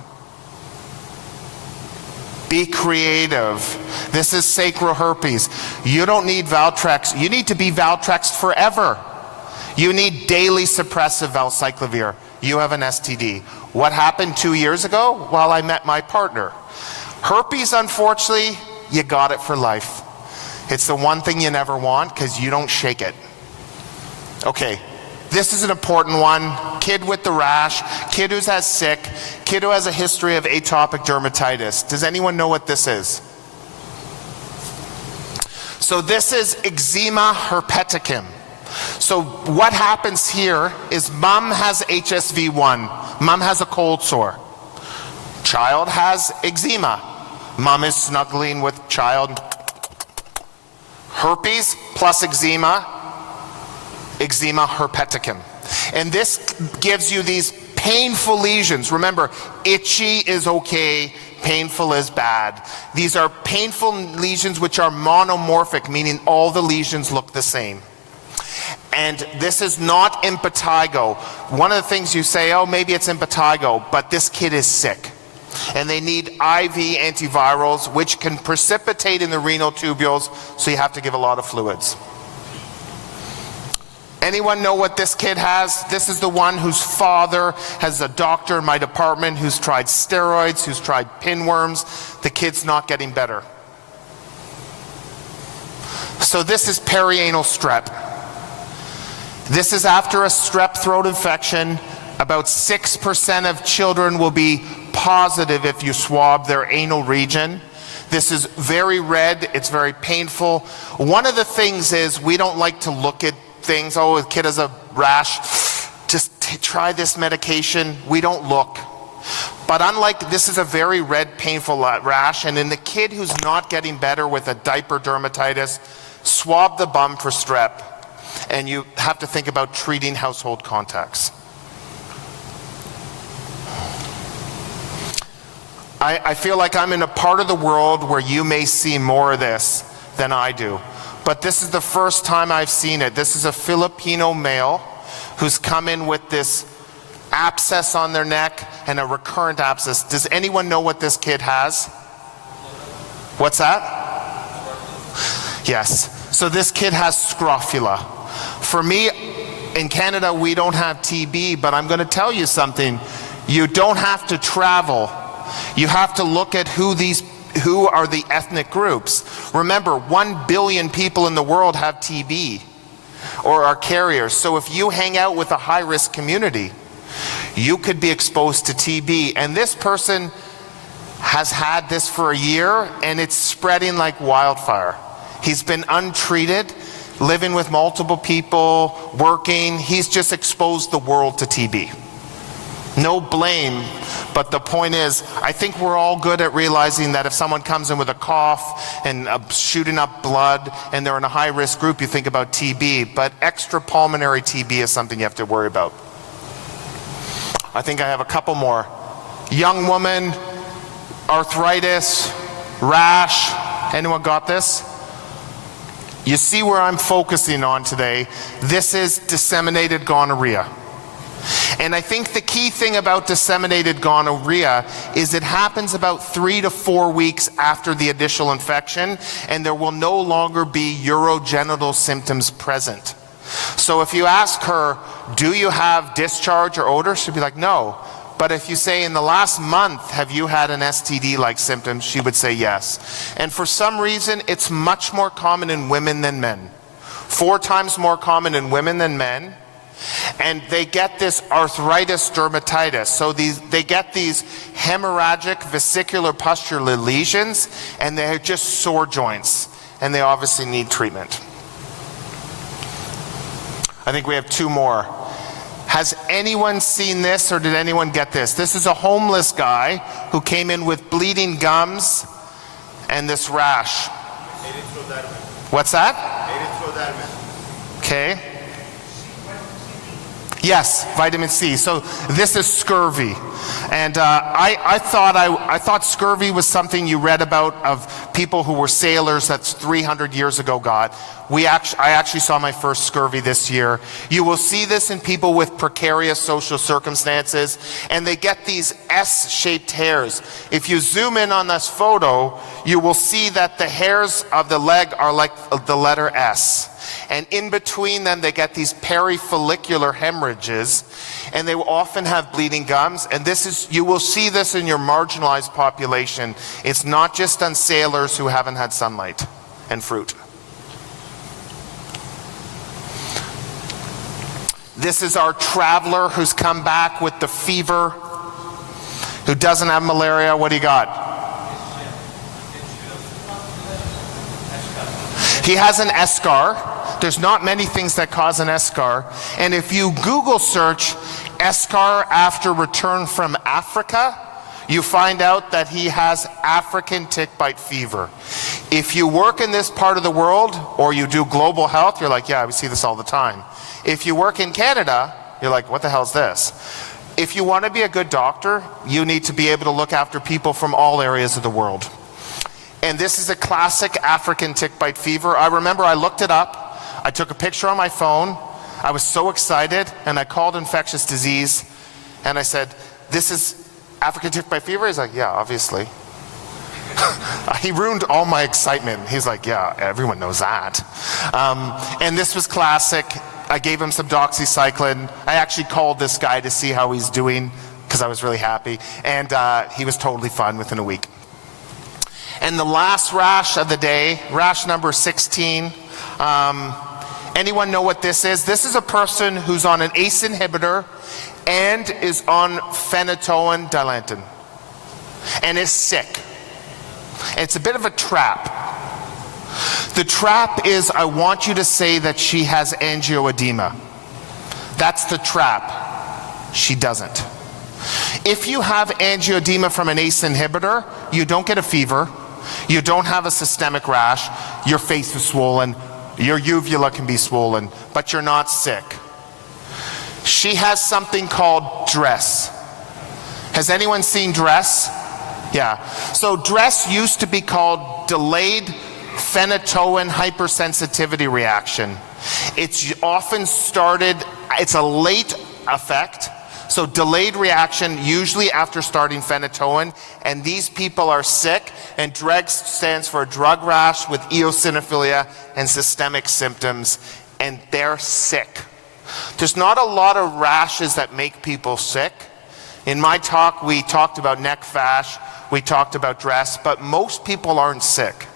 Be creative. This is sacral herpes. You don't need Valtrex. You need to be Valtrexed forever. You need daily suppressive valcyclovir. You have an STD. What happened 2 years ago? Well, I met my partner. Herpes, unfortunately, you got it for life. It's the one thing you never want because you don't shake it. Okay, this is an important one. Kid with the rash, kid who has sick, kid who has a history of atopic dermatitis. Does anyone know what this is? So this is eczema herpeticum. So what happens here is mom has HSV1. Mom has a cold sore. Child has eczema. Mom is snuggling with child. Herpes plus eczema, eczema herpeticum. And this gives you these painful lesions. Remember, itchy is okay, painful is bad. These are painful lesions which are monomorphic, meaning all the lesions look the same. And this is not impetigo. One of the things you say, oh, maybe it's impetigo, but this kid is sick. And they need IV antivirals, which can precipitate in the renal tubules, so you have to give a lot of fluids. Anyone know what this kid has? This is the one whose father has a doctor in my department who's tried steroids, who's tried pinworms. The kid's not getting better. So this is perianal strep. This is after a strep throat infection. About 6% of children will be positive if you swab their anal region. This is very red, it's very painful. One of the things is we don't like to look at things, oh, the kid has a rash. Just try this medication, we don't look. But unlike, this is a very red, painful rash, and in the kid who's not getting better with a diaper dermatitis, swab the bum for strep, and you have to think about treating household contacts. I feel like I'm in a part of the world where you may see more of this than I do. But this is the first time I've seen it. This is a Filipino male who's come in with this abscess on their neck and a recurrent abscess. Does anyone know what this kid has? What's that? Yes. So this kid has scrofula. For me, in Canada, we don't have TB, but I'm going to tell you something. You don't have to travel. You have to look at who are the ethnic groups. Remember, 1 billion people in the world have TB or are carriers. So if you hang out with a high-risk community, you could be exposed to TB. And this person has had this for a year, and it's spreading like wildfire. He's been untreated, living with multiple people, working. He's just exposed the world to TB. No blame, but the point is, I think we're all good at realizing that if someone comes in with a cough and shooting up blood and they're in a high-risk group, you think about TB, but extrapulmonary TB is something you have to worry about. I think I have a couple more. Young woman, arthritis, rash. Anyone got this? You see where I'm focusing on today. This is disseminated gonorrhea. And I think the key thing about disseminated gonorrhea is it happens about 3 to 4 weeks after the initial infection, and there will no longer be urogenital symptoms present. So if you ask her, do you have discharge or odor? She'd be like, no. But if you say, in the last month, have you had an STD-like symptom? She would say yes. And for some reason, it's much more common in women than men. 4 times more common in women than men. And they get this arthritis dermatitis. So they get these hemorrhagic vesicular pustular lesions, and they're just sore joints. And they obviously need treatment. I think we have 2 more. Has anyone seen this, or did anyone get this? This is a homeless guy who came in with bleeding gums and this rash. What's that? Okay. Yes, vitamin C. So this is scurvy. And I thought scurvy was something you read about of people who were sailors that's 300 years ago got. I actually saw my first scurvy this year. You will see this in people with precarious social circumstances, and they get these S-shaped hairs. If you zoom in on this photo, you will see that the hairs of the leg are like the letter S. And in between them, they get these perifollicular hemorrhages, and they will often have bleeding gums. And you will see this in your marginalized population. It's not just on sailors who haven't had sunlight and fruit. This is our traveler who's come back with the fever, who doesn't have malaria. What do you got? He has an eschar. There's not many things that cause an eschar. And if you Google search eschar after return from Africa, you find out that he has African tick bite fever. If you work in this part of the world, or you do global health, you're like, yeah, we see this all the time. If you work in Canada, you're like, what the hell is this? If you want to be a good doctor, you need to be able to look after people from all areas of the world. And this is a classic African tick bite fever. I remember I looked it up. I took a picture on my phone. I was so excited, and I called infectious disease, and I said, this is African tick bite fever? He's like, yeah, obviously. He ruined all my excitement. He's like, yeah, everyone knows that. And this was classic. I gave him some doxycycline. I actually called this guy to see how he's doing, because I was really happy. And he was totally fine within a week. And the last rash of the day, rash number 16. Anyone know what this is? This is a person who's on an ACE inhibitor and is on phenytoin dilantin and is sick. And it's a bit of a trap. The trap is, I want you to say that she has angioedema. That's the trap. She doesn't. If you have angioedema from an ACE inhibitor, you don't get a fever, you don't have a systemic rash, your face is swollen, your uvula can be swollen, but you're not sick. She has something called DRESS. Has anyone seen DRESS? Yeah. So DRESS used to be called delayed phenytoin hypersensitivity reaction. It's often started, it's a late effect, so delayed reaction usually after starting phenytoin, and these people are sick, and DRESS stands for drug rash with eosinophilia and systemic symptoms, and they're sick. There's not a lot of rashes that make people sick. In my talk, we talked about neck fash, we talked about DRESS, but most people aren't sick.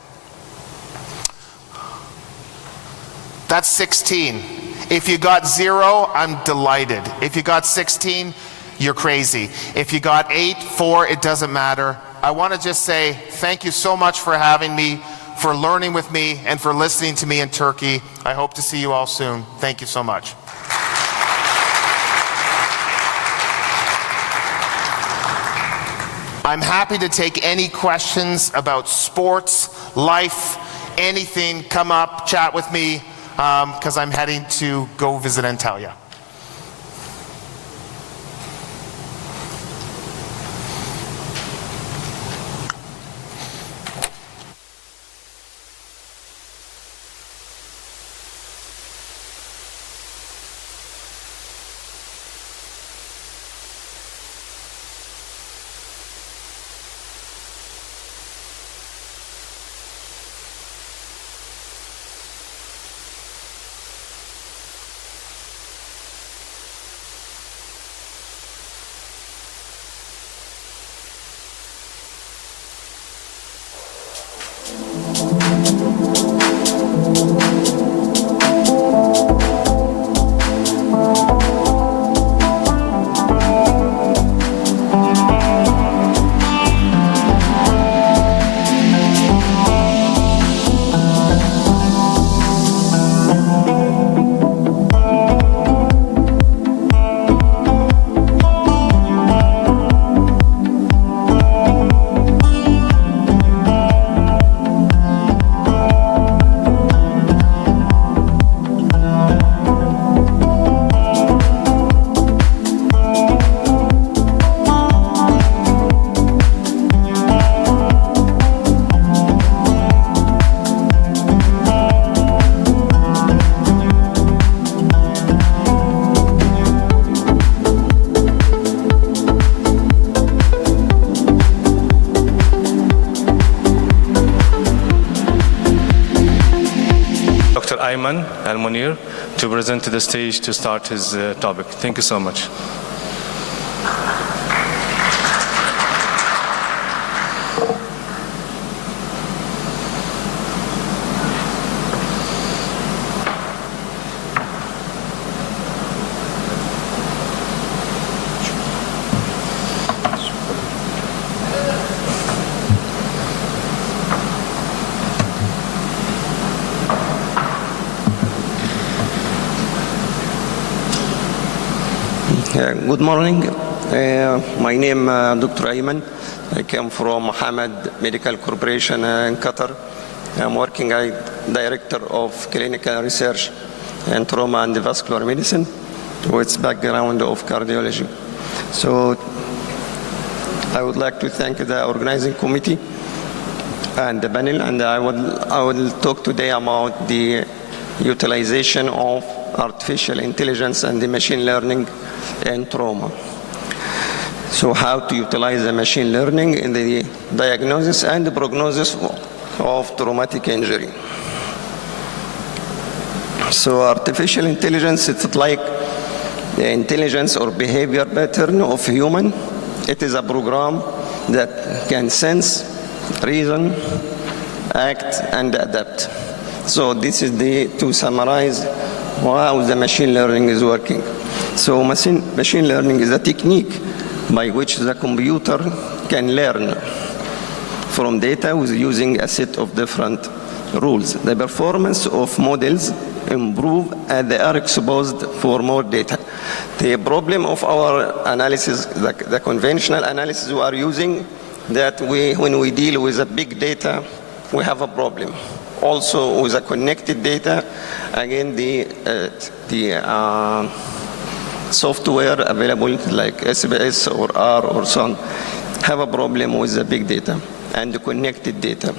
That's 16. If you got 0, I'm delighted. If you got 16, you're crazy. If you got 8, 4, it doesn't matter. I want to just say thank you so much for having me, for learning with me, and for listening to me in Turkey. I hope to see you all soon. Thank you so much. I'm happy to take any questions about sports, life, anything. Come up, chat with me, because I'm heading to go visit Antalya. Ayman Al-Munir to present to the stage to start his topic. Thank you so much. Good morning. My name Dr. Ayman. I came from Mohammed Medical Corporation in Qatar. I'm working as Director of Clinical Research in Trauma and Vascular Medicine with background of cardiology. So I would like to thank the organizing committee and the panel, and I will talk today about the utilization of artificial intelligence and the machine learning in trauma. So how to utilize the machine learning in the diagnosis and the prognosis of traumatic injury. So artificial intelligence, it's like the intelligence or behavior pattern of human. It is a program that can sense, reason, act, and adapt. So this is to summarize how the machine learning is working. So machine learning is a technique by which the computer can learn from data with using a set of different rules. The performance of models improve as they are exposed for more data. The problem of our analysis, the conventional analysis we are using, that when we deal with the big data, we have a problem. Also with the connected data, again, the software available like SBS or R or so on have a problem with the big data and the connected data.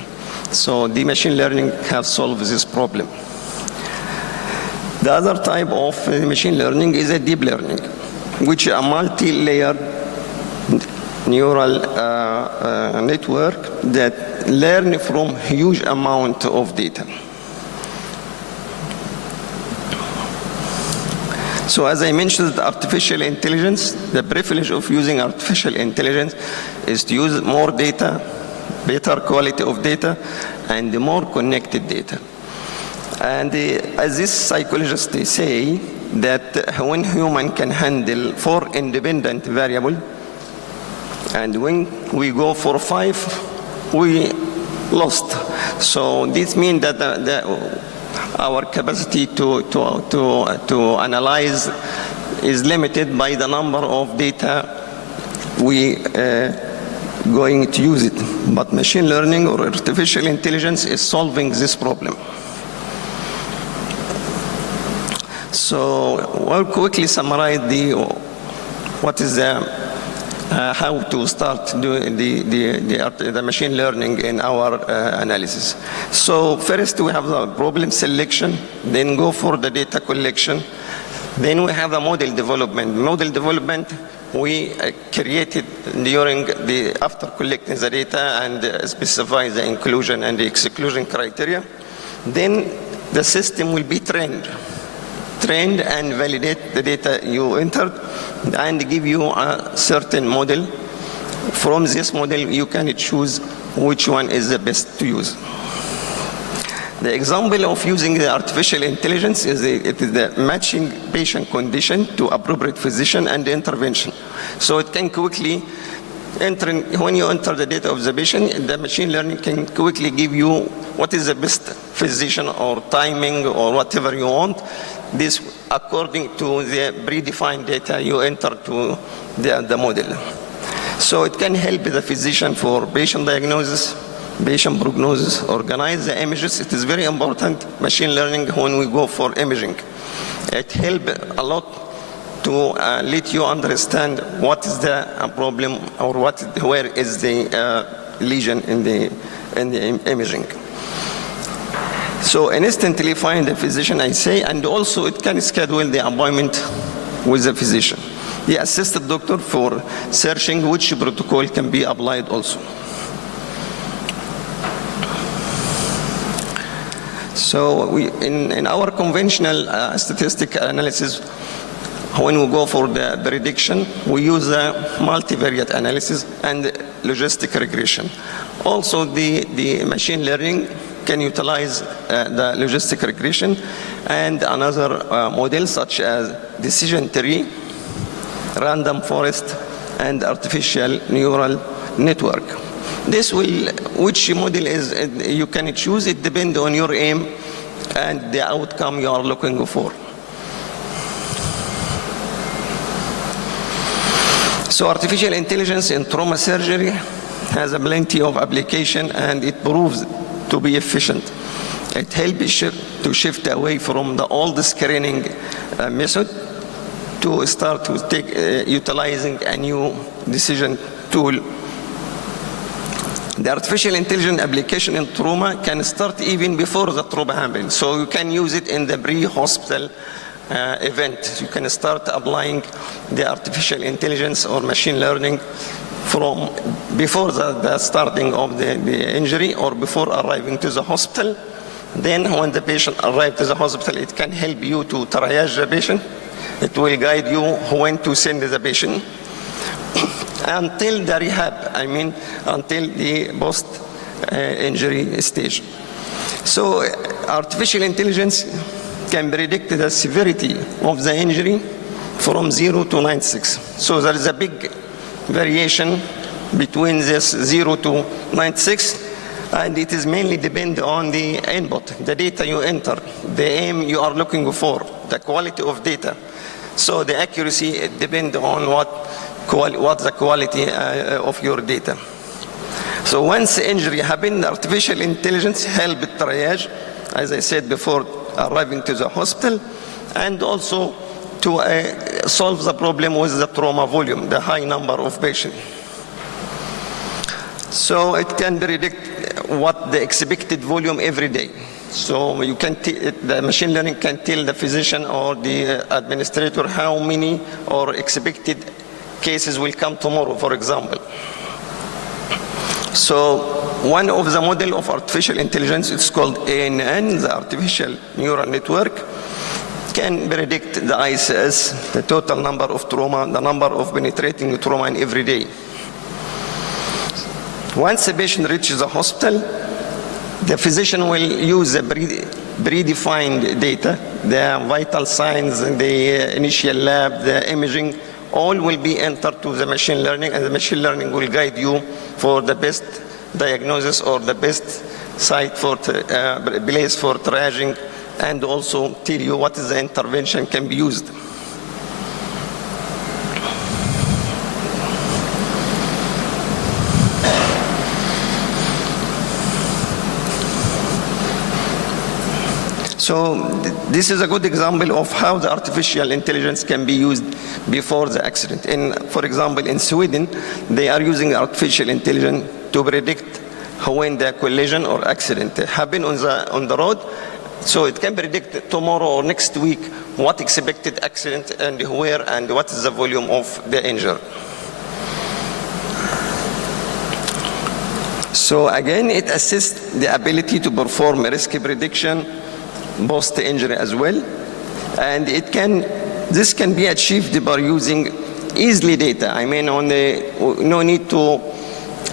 So the machine learning has solved this problem. The other type of machine learning is a deep learning, which is a multi-layered neural network that learn from huge amount of data. So as I mentioned, artificial intelligence, the privilege of using artificial intelligence is to use more data, better quality of data, and more connected data. And as these psychologists they say, that when human can handle 4 independent variables, and when we go for 5, we lost. So this means that our capacity to analyze is limited by the number of data we going to use it. But machine learning or artificial intelligence is solving this problem. So we'll quickly summarize what is how to start doing the machine learning in our analysis. So first we have the problem selection, then go for the data collection, then we have the model development. Model development we created after collecting the data and specify the inclusion and the exclusion criteria. Then the system will be trained and validate the data you entered and give you a certain model. From this model, you can choose which one is the best to use. The example of using the artificial intelligence is the matching patient condition to appropriate physician and intervention. So it can quickly when you enter the data of the patient, the machine learning can quickly give you what is the best physician or timing or whatever you want. This according to the predefined data you enter to the model. So it can help the physician for patient diagnosis, patient prognosis, organize the images. It is very important, machine learning, when we go for imaging. It helps a lot to let you understand what is the problem or where is the lesion in the imaging. So instantly find the physician, I say, and also it can schedule the appointment with the physician. The assisted doctor for searching which protocol can be applied also. So in our conventional statistical analysis, when we go for the prediction, we use a multivariate analysis and logistic regression. Also, the machine learning can utilize the logistic regression and another model such as decision tree, random forest, and artificial neural network. This will, which model is you can choose, it depends on your aim and the outcome you are looking for. So artificial intelligence in trauma surgery has a plenty of application and it proves to be efficient. It helps to shift away from the old screening method to start to utilizing a new decision tool. The artificial intelligence application in trauma can start even before the trauma happens. So you can use it in the pre-hospital event. You can start applying the artificial intelligence or machine learning from before the starting of the injury or before arriving to the hospital. Then when the patient arrives to the hospital, it can help you to triage the patient. It will guide you when to send the patient until the rehab, until the post-injury stage. So artificial intelligence can predict the severity of the injury from 0 to 96. So there is a big variation between this 0 to 96. And it is mainly depend on the input, the data you enter, the aim you are looking for, the quality of data. So the accuracy depends on what the quality of your data. So once injury happens, artificial intelligence help triage, as I said before, arriving to the hospital, and also to solve the problem with the trauma volume, the high number of patients. So it can predict what the expected volume every day. So you can the machine learning can tell the physician or the administrator how many or expected cases will come tomorrow, for example. So one of the model of artificial intelligence, it's called ANN, the artificial neural network, can predict the ICS, the total number of trauma, the number of penetrating trauma in every day. Once a patient reaches the hospital, the physician will use the predefined data, the vital signs, the initial lab, the imaging, all will be entered to the machine learning, and the machine learning will guide you for the best diagnosis or the best site for place for triaging, and also tell you what is the intervention can be used. So this is a good example of how the artificial intelligence can be used before the accident. For example, in Sweden, they are using artificial intelligence to predict when the collision or accident happen on the road. So it can predict tomorrow or next week what expected accident and where and what is the volume of the injury. So again, it assists the ability to perform risk prediction, post-injury as well, and this can be achieved by using easily data. I mean, no need to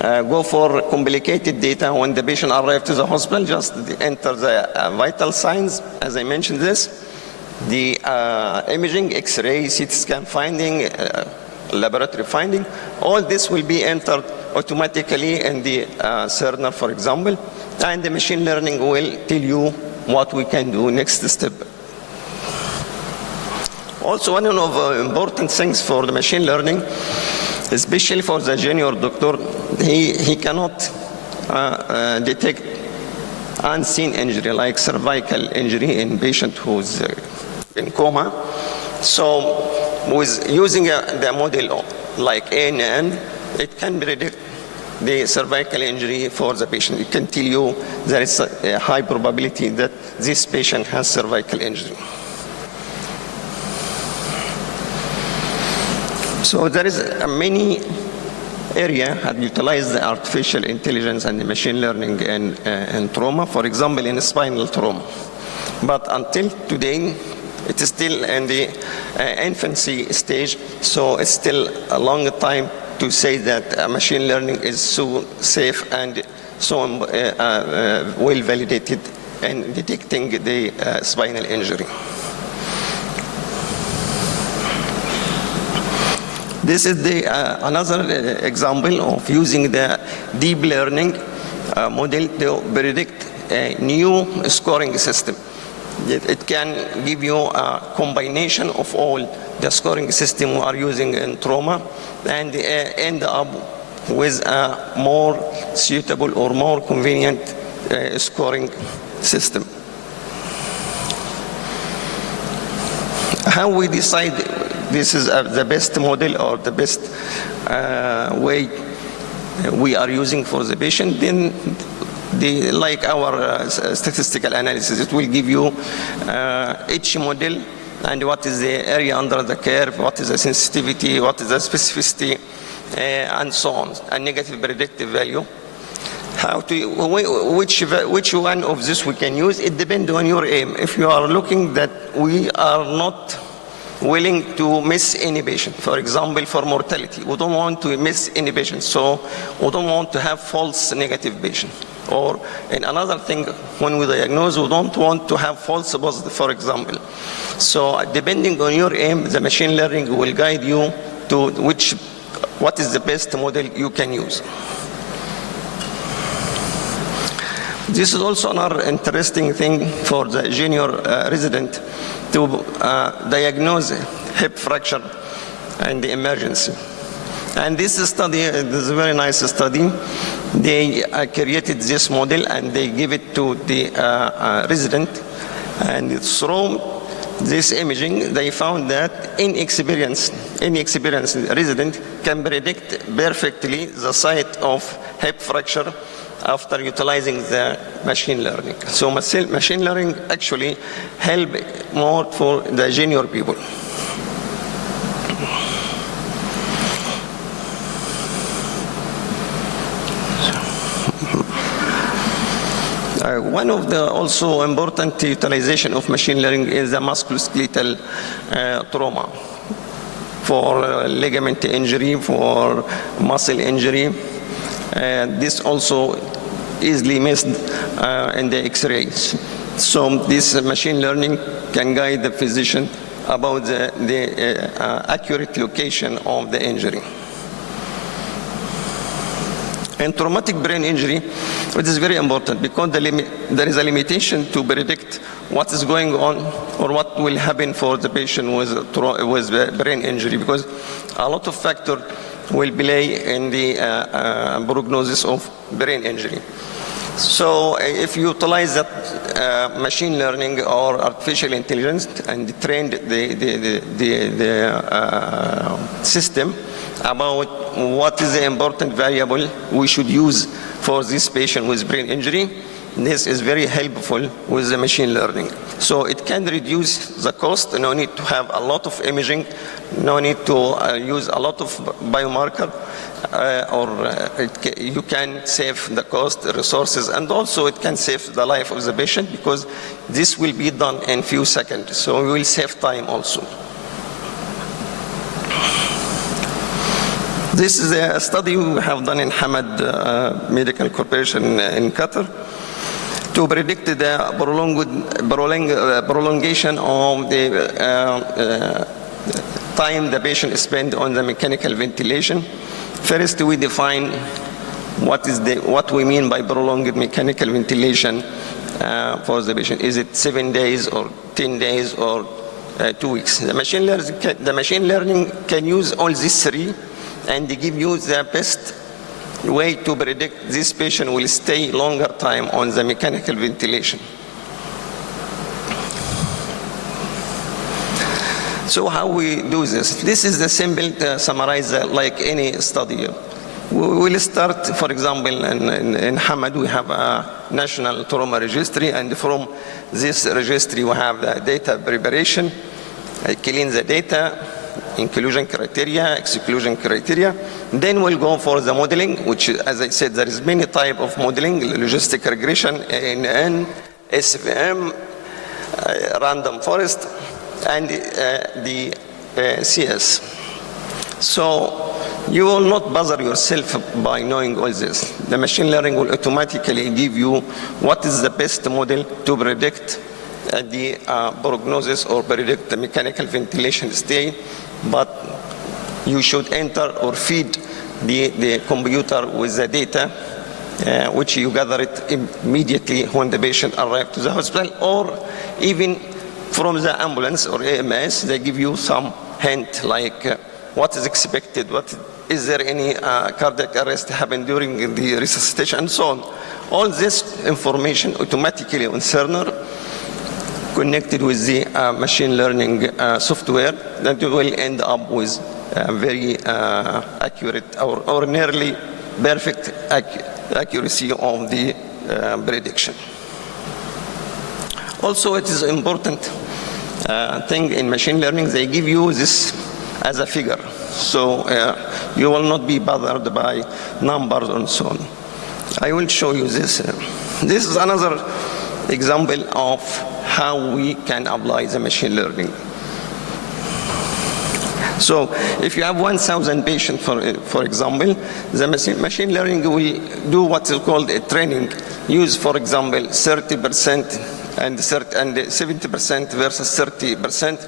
go for complicated data when the patient arrives to the hospital. Just enter the vital signs, as I mentioned this, the imaging, X-ray, CT scan finding, laboratory finding. All this will be entered automatically in the Cerner, for example, and the machine learning will tell you what we can do next step. Also, one of the important things for the machine learning, especially for the junior doctor, he cannot detect unseen injury like cervical injury in patient who's in coma. So with using the model like ANN, it can predict the cervical injury for the patient. It can tell you there is a high probability that this patient has cervical injury. So there is many areas that utilize the artificial intelligence and the machine learning in trauma, for example, in spinal trauma. But until today, it is still in the infancy stage, so it's still a long time to say that machine learning is so safe and so well validated in detecting the spinal injury. This is another example of using the deep learning model to predict a new scoring system. It can give you a combination of all the scoring system we are using in trauma and end up with a more suitable or more convenient scoring system. How we decide this is the best model or the best way we are using for the patient, then like our statistical analysis, it will give you each model and what is the area under the curve, what is the sensitivity, what is the specificity, and so on, a negative predictive value. Which one of this we can use, it depends on your aim. If you are looking that we are not willing to miss any patient, for example, for mortality, we don't want to miss any patient, so we don't want to have false negative patient. Or in another thing, when we diagnose, we don't want to have false positive, for example. So depending on your aim, the machine learning will guide you to what is the best model you can use. This is also another interesting thing for the junior resident to diagnose hip fracture in the emergency. And this study is a very nice study. They created this model and they give it to the resident, and through this imaging they found that inexperienced resident can predict perfectly the site of hip fracture after utilizing the machine learning. So machine learning actually help more for the junior people. One of the also important utilization of machine learning is the musculoskeletal trauma for ligament injury, for muscle injury. This also easily missed in the X-rays. So this machine learning can guide the physician about the accurate location of the injury. In traumatic brain injury, it is very important because there is a limitation to predict what is going on or what will happen for the patient with brain injury, because a lot of factors will play in the prognosis of brain injury. So if you utilize that machine learning or artificial intelligence and train the system about what is the important variable we should use for this patient with brain injury, this is very helpful with the machine learning. So it can reduce the cost, no need to have a lot of imaging, no need to use a lot of biomarker, you can save the cost, the resources, and also it can save the life of the patient because this will be done in few seconds. So we will save time also. This is a study we have done in Hamad Medical Corporation in Qatar to predict the prolongation of the time the patient spent on the mechanical ventilation. First, we define what we mean by prolonged mechanical ventilation for the patient. Is it 7 days or 10 days or 2 weeks? The machine learning can use all these three and give you the best way to predict this patient will stay longer time on the mechanical ventilation. So how we do this? This is the simple summarize like any study. We will start, for example, in Hamad we have a national trauma registry, and from this registry we have the data preparation, clean the data, inclusion criteria, exclusion criteria. Then we'll go for the modeling, which, as I said, there is many type of modeling: logistic regression, ANN, SVM, random forest, and the CS. So you will not bother yourself by knowing all this. The machine learning will automatically give you what is the best model to predict the prognosis or predict the mechanical ventilation stay, but you should enter or feed the computer with the data which you gather it immediately when the patient arrives to the hospital, or even from the ambulance or AMS, they give you some hint like what is expected, is there any cardiac arrest happened during the resuscitation, and so on. All this information automatically on Cerner connected with the machine learning software that will end up with very accurate or nearly perfect accuracy of the prediction. Also, it is important thing in machine learning, they give you this as a figure. So you will not be bothered by numbers and so on. I will show you this. This is another example of how we can apply the machine learning. So if you have 1,000 patients, for example, the machine learning will do what is called a training. Use, for example, 30% and 70% versus 30%.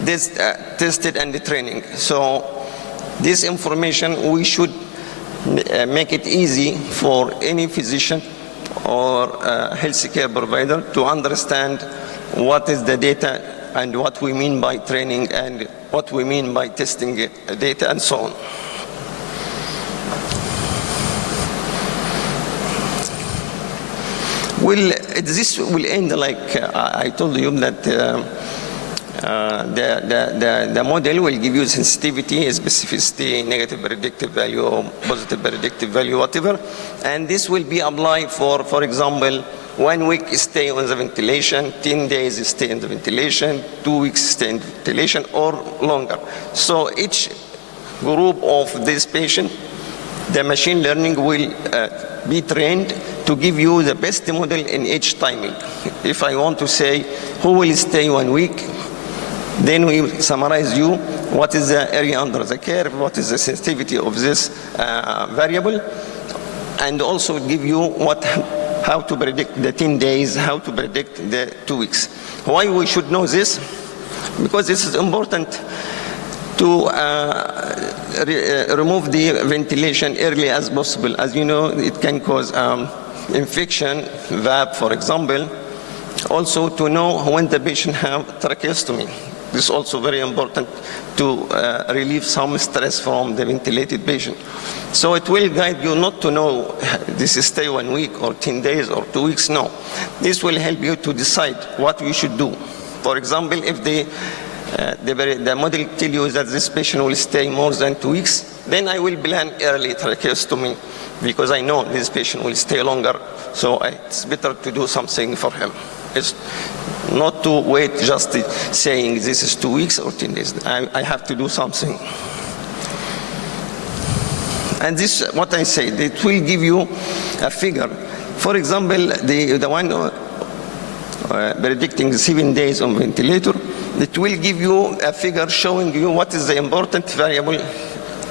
This tested and the training. So this information, we should make it easy for any physician or healthcare provider to understand what is the data and what we mean by training and what we mean by testing data and so on. Well, this will end like I told you that the model will give you sensitivity, specificity, negative predictive value, positive predictive value, whatever, and this will be applied for example, 1 week stay on the ventilation, 10 days stay in the ventilation, 2 weeks stay in ventilation, or longer. So each group of this patient, the machine learning will be trained to give you the best model in each timing. If I want to say who will stay 1 week, then we summarize you what is the area under the curve, what is the sensitivity of this variable, and also give you how to predict the 10 days, how to predict the 2 weeks. Why we should know this? Because this is important to remove the ventilation early as possible. As you know, it can cause infection, VAP, for example. Also to know when the patient have tracheostomy. This is also very important to relieve some stress from the ventilated patient. So it will guide you not to know this is stay 1 week or 10 days or 2 weeks, no. This will help you to decide what you should do. For example, if the model tell you that this patient will stay more than 2 weeks, then I will plan early tracheostomy because I know this patient will stay longer, so it's better to do something for him. It's not to wait just saying this is 2 weeks or 10 days. I have to do something. And this, what I said, it will give you a figure. For example, the one predicting 7 days on ventilator, it will give you a figure showing you what is the important variable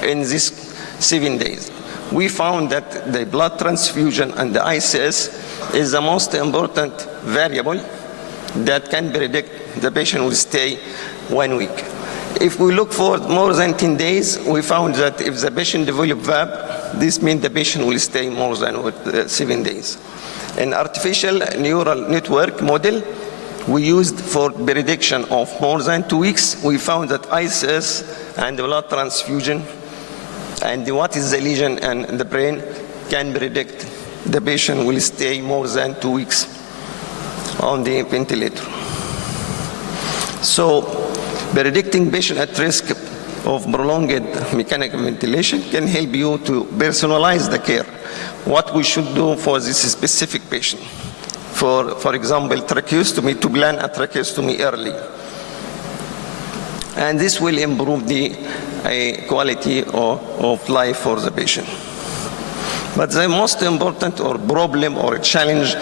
in these 7 days. We found that the blood transfusion and the ICS is the most important variable that can predict the patient will stay 1 week. If we look for more than 10 days, we found that if the patient develop VAB, this means the patient will stay more than 7 days. An artificial neural network model we used for prediction of more than 2 weeks, we found that ICS and blood transfusion and what is the lesion in the brain can predict the patient will stay more than 2 weeks on the ventilator. So predicting patient at risk of prolonged mechanical ventilation can help you to personalize the care. What we should do for this specific patient. For example, tracheostomy, to plan a tracheostomy early. And this will improve the quality of life for the patient. But the most important or problem or challenge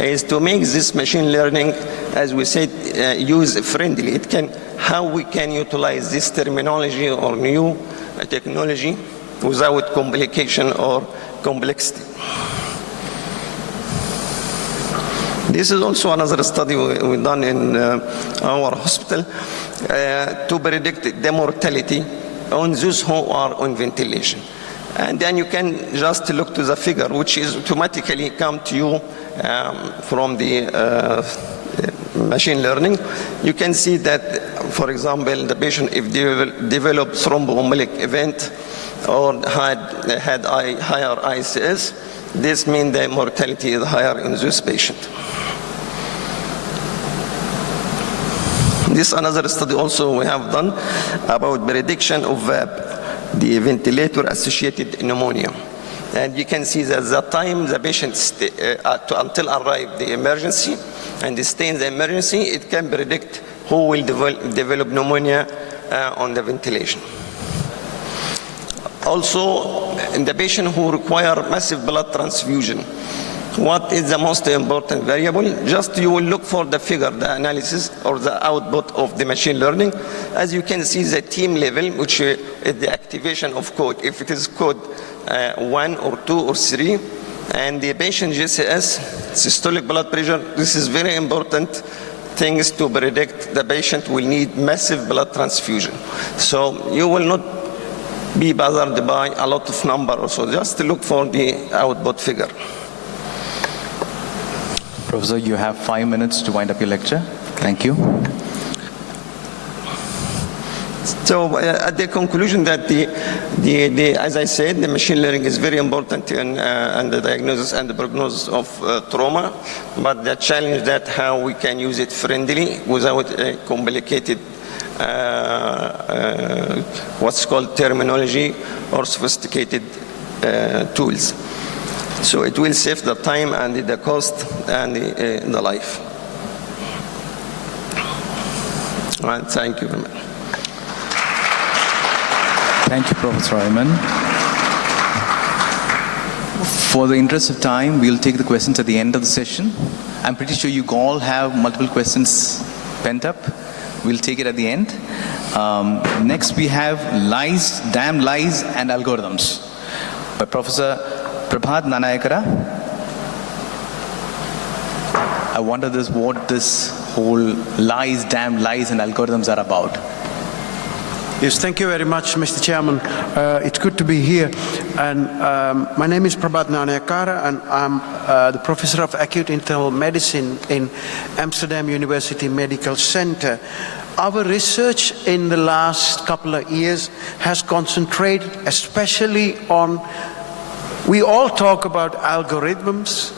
is to make this machine learning, as we said, user-friendly. How we can utilize this terminology or new technology without complication or complexity. This is also another study we've done in our hospital to predict the mortality on those who are on ventilation. And then you can just look to the figure, which is automatically come to you from the machine learning. You can see that, for example, the patient, if they develop thromboembolic event or had higher ICS, this means the mortality is higher in this patient. This another study also we have done about prediction of VAP, the ventilator-associated pneumonia. And you can see that the time the patient until arrive the emergency and stay in the emergency, it can predict who will develop pneumonia on the ventilation. Also, in the patient who require massive blood transfusion, what is the most important variable? Just you will look for the figure, the analysis or the output of the machine learning. As you can see, the team level, which is the activation of code. If it is code 1 or 2 or 3, and the patient GCS, systolic blood pressure, this is very important things to predict the patient will need massive blood transfusion. So you will not be bothered by a lot of number, so just look for the output figure. Professor, you have 5 minutes to wind up your lecture. Thank you. So at the conclusion that as I said, the machine learning is very important in the diagnosis and the prognosis of trauma, but the challenge that how we can use it friendly without a complicated what's called terminology or sophisticated tools. So it will save the time and the cost and the life. And thank you very much. Thank you, Professor Ayman. For the interest of time, we'll take the questions at the end of the session. I'm pretty sure you all have multiple questions pent up. We'll take it at the end. Next, we have lies, damn lies, and algorithms by Professor Prabhat Nanayakara. I wonder what this whole lies, damn lies, and algorithms are about. Yes, thank you very much, Mr. Chairman. It's good to be here. And my name is Prabhat Nanayakara, and I'm the Professor of Acute Internal Medicine in Amsterdam University Medical Center. Our research in the last couple of years has concentrated especially on, we all talk about algorithms,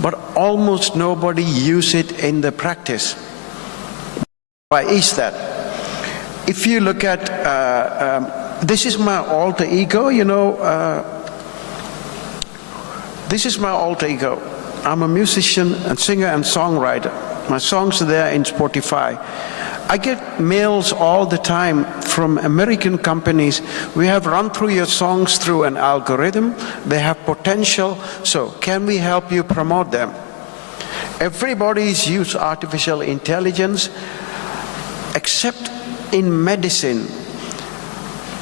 but almost nobody uses it in the practice. Why is that? If you look at, this is my alter ego, you know, this is my alter ego. I'm a musician and singer and songwriter. My songs are there in Spotify. I get mails all the time from American companies. We have run through your songs through an algorithm. They have potential, so can we help you promote them? Everybody's used artificial intelligence, except in medicine.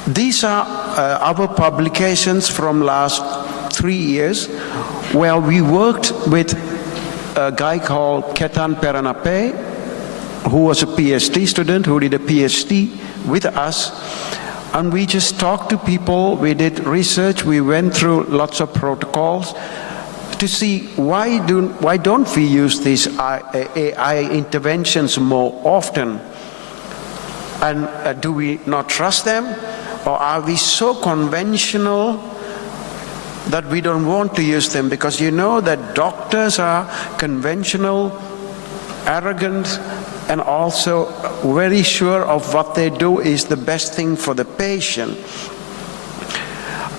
These are our publications from last 3 years, where we worked with a guy called Ketan Peranape, who was a PhD student, who did a PhD with us. And we just talked to people, we did research, we went through lots of protocols to see why don't we use these AI interventions more often? And do we not trust them? Or are we so conventional that we don't want to use them? Because you know that doctors are conventional, arrogant, and also very sure of what they do is the best thing for the patient.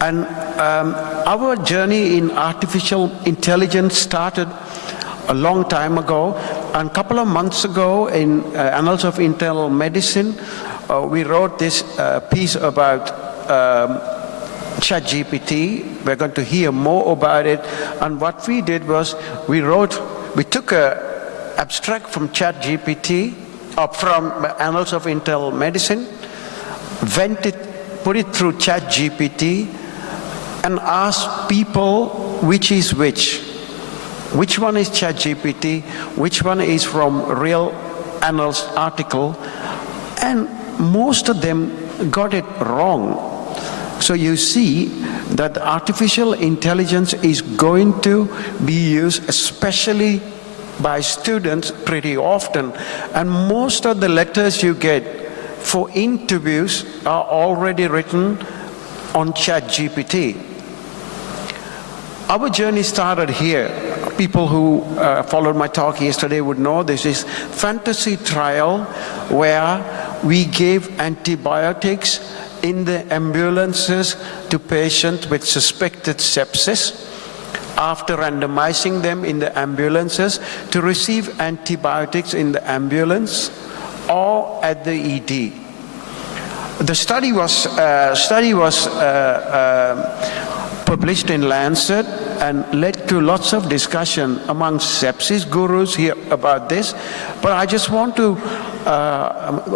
And our journey in artificial intelligence started a long time ago. And a couple of months ago in Annals of Internal Medicine, we wrote this piece about ChatGPT. We're going to hear more about it. And what we did was we took a abstract from ChatGPT, or from Annals of Internal Medicine, put it through ChatGPT, and asked people which is which. Which one is ChatGPT? Which one is from real Annals article? And most of them got it wrong. So you see that artificial intelligence is going to be used, especially by students, pretty often. And most of the letters you get for interviews are already written on ChatGPT. Our journey started here. People who followed my talk yesterday would know this is fantasy trial where we gave antibiotics in the ambulances to patients with suspected sepsis, after randomizing them in the ambulances to receive antibiotics in the ambulance or at the ED. The study was published in Lancet and led to lots of discussion amongst sepsis gurus here about this. But I just want to,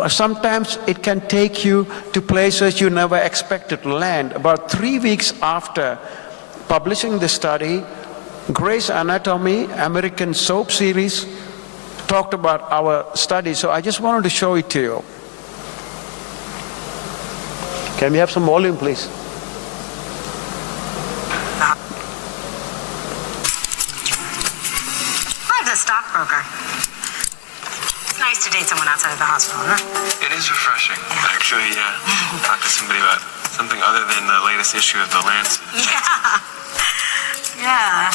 sometimes it can take you to places you never expected to land. About 3 weeks after publishing the study, Grey's Anatomy, American soap series, talked about our study. So I just wanted to show it to you. Can we have some volume, please? Why does to date someone outside of the hospital, huh? It is refreshing, actually, yeah. Talk to somebody about something other than the latest issue of The Lancet. Yeah.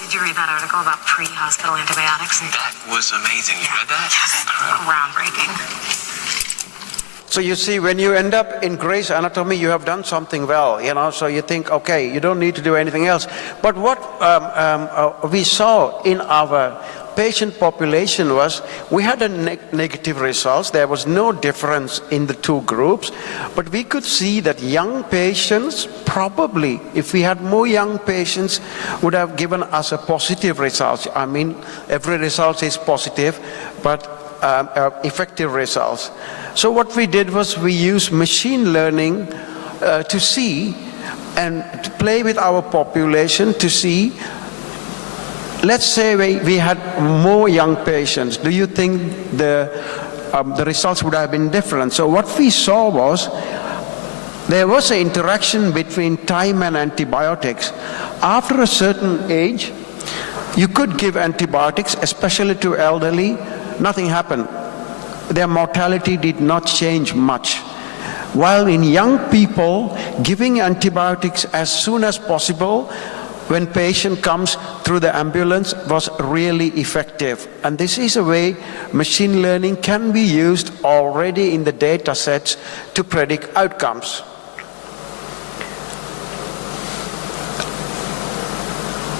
Did you read that article about pre-hospital antibiotics? That was amazing. You read that? Yes. Groundbreaking. So you see, when you end up in Grey's Anatomy, you have done something well, you know, so you think, okay, you don't need to do anything else. But what we saw in our patient population was we had a negative results. There was no difference in the two groups, but we could see that young patients probably, if we had more young patients, would have given us a positive result. I mean, every result is positive, but effective results. So what we did was we used machine learning to see and to play with our population to see, let's say we had more young patients. Do you think the results would have been different? So what we saw was there was an interaction between time and antibiotics. After a certain age, you could give antibiotics, especially to elderly, nothing happened. Their mortality did not change much. While in young people, giving antibiotics as soon as possible when patient comes through the ambulance was really effective. And this is a way machine learning can be used already in the data sets to predict outcomes.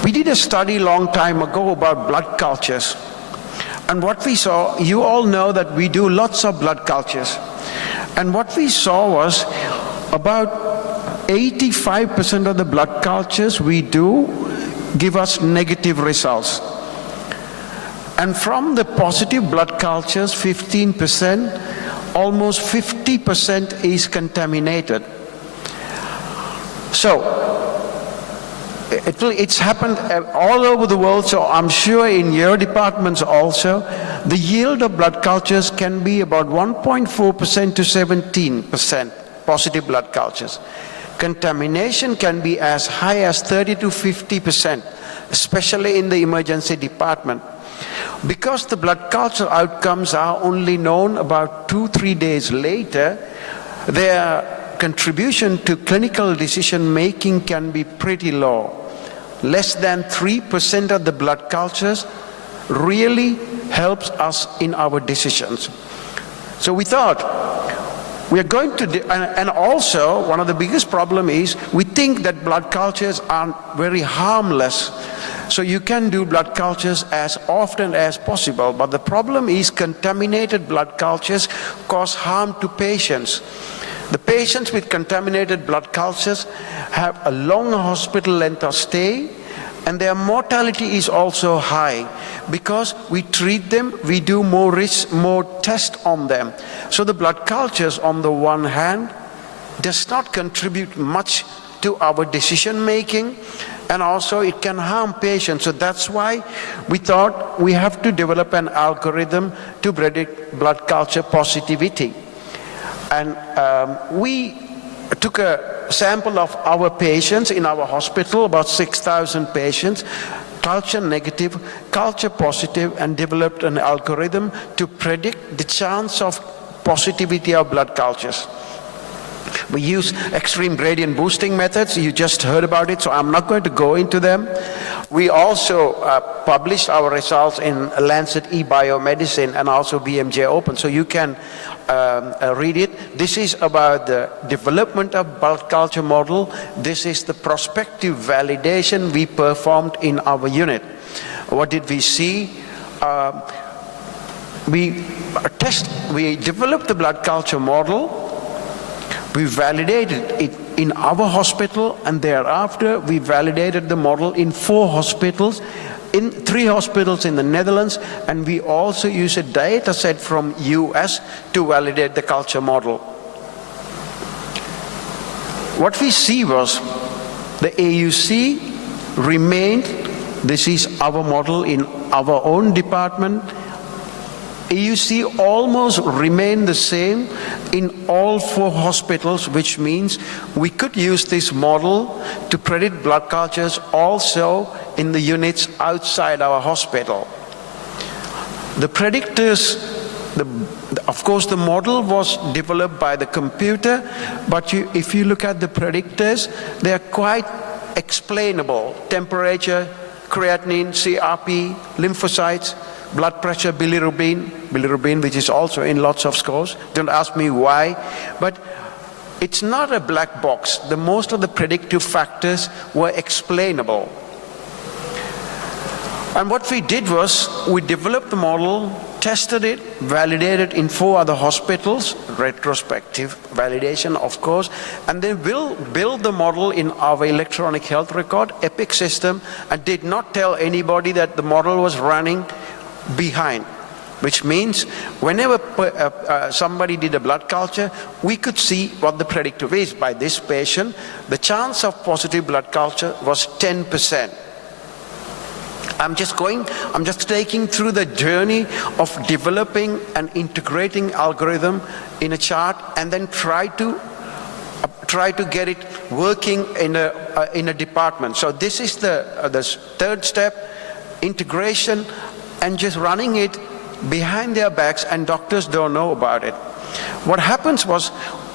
We did a study a long time ago about blood cultures. And what we saw, you all know that we do lots of blood cultures. And what we saw was about 85% of the blood cultures we do give us negative results. And from the positive blood cultures, 15%, almost 50% is contaminated. So, it's happened all over the world, so I'm sure in your departments also, the yield of blood cultures can be about 1.4% to 17% positive blood cultures. Contamination can be as high as 30 to 50%, especially in the emergency department. Because the blood culture outcomes are only known about 2-3 days later, their contribution to clinical decision making can be pretty low. Less than 3% of the blood cultures really helps us in our decisions. So we thought we are going to, and also one of the biggest problem is we think that blood cultures are very harmless. So you can do blood cultures as often as possible, but the problem is contaminated blood cultures cause harm to patients. The patients with contaminated blood cultures have a long hospital length of stay, and their mortality is also high because we treat them, we do more tests on them. So the blood cultures on the one hand does not contribute much to our decision making, and also it can harm patients. So that's why we thought we have to develop an algorithm to predict blood culture positivity. And we took a sample of our patients in our hospital, about 6,000 patients, culture negative, culture positive, and developed an algorithm to predict the chance of positivity of blood cultures. We use extreme gradient boosting methods. You just heard about it, so I'm not going to go into them. We also published our results in Lancet eBiomedicine and also BMJ Open, so you can read it. This is about the development of blood culture model. This is the prospective validation we performed in our unit. What did we see? We developed the blood culture model. We validated it in our hospital, and thereafter we validated the model in 4 hospitals, in 3 hospitals in the Netherlands, and we also use a data set from US to validate the culture model. What we see was the AUC remained, this is our model in our own department, AUC almost remained the same in all 4 hospitals, which means we could use this model to predict blood cultures also in the units outside our hospital. The predictors, of course, the model was developed by the computer, but if you look at the predictors, they are quite explainable. Temperature, creatinine, CRP, lymphocytes, blood pressure, bilirubin, which is also in lots of scores. Don't ask me why, but it's not a black box. Most of the predictive factors were explainable. And what we did was, we developed the model, tested it, validated in 4 other hospitals, retrospective validation of course, and then we'll build the model in our electronic health record, EPIC system, and did not tell anybody that the model was running behind. Which means whenever somebody did a blood culture, we could see what the predictor is. By this patient, the chance of positive blood culture was 10%. I'm just taking through the journey of developing and integrating algorithm in a chart, and then try to get it working in a department. So this is the third step, integration, and just running it behind their backs, and doctors don't know about it. What happens was,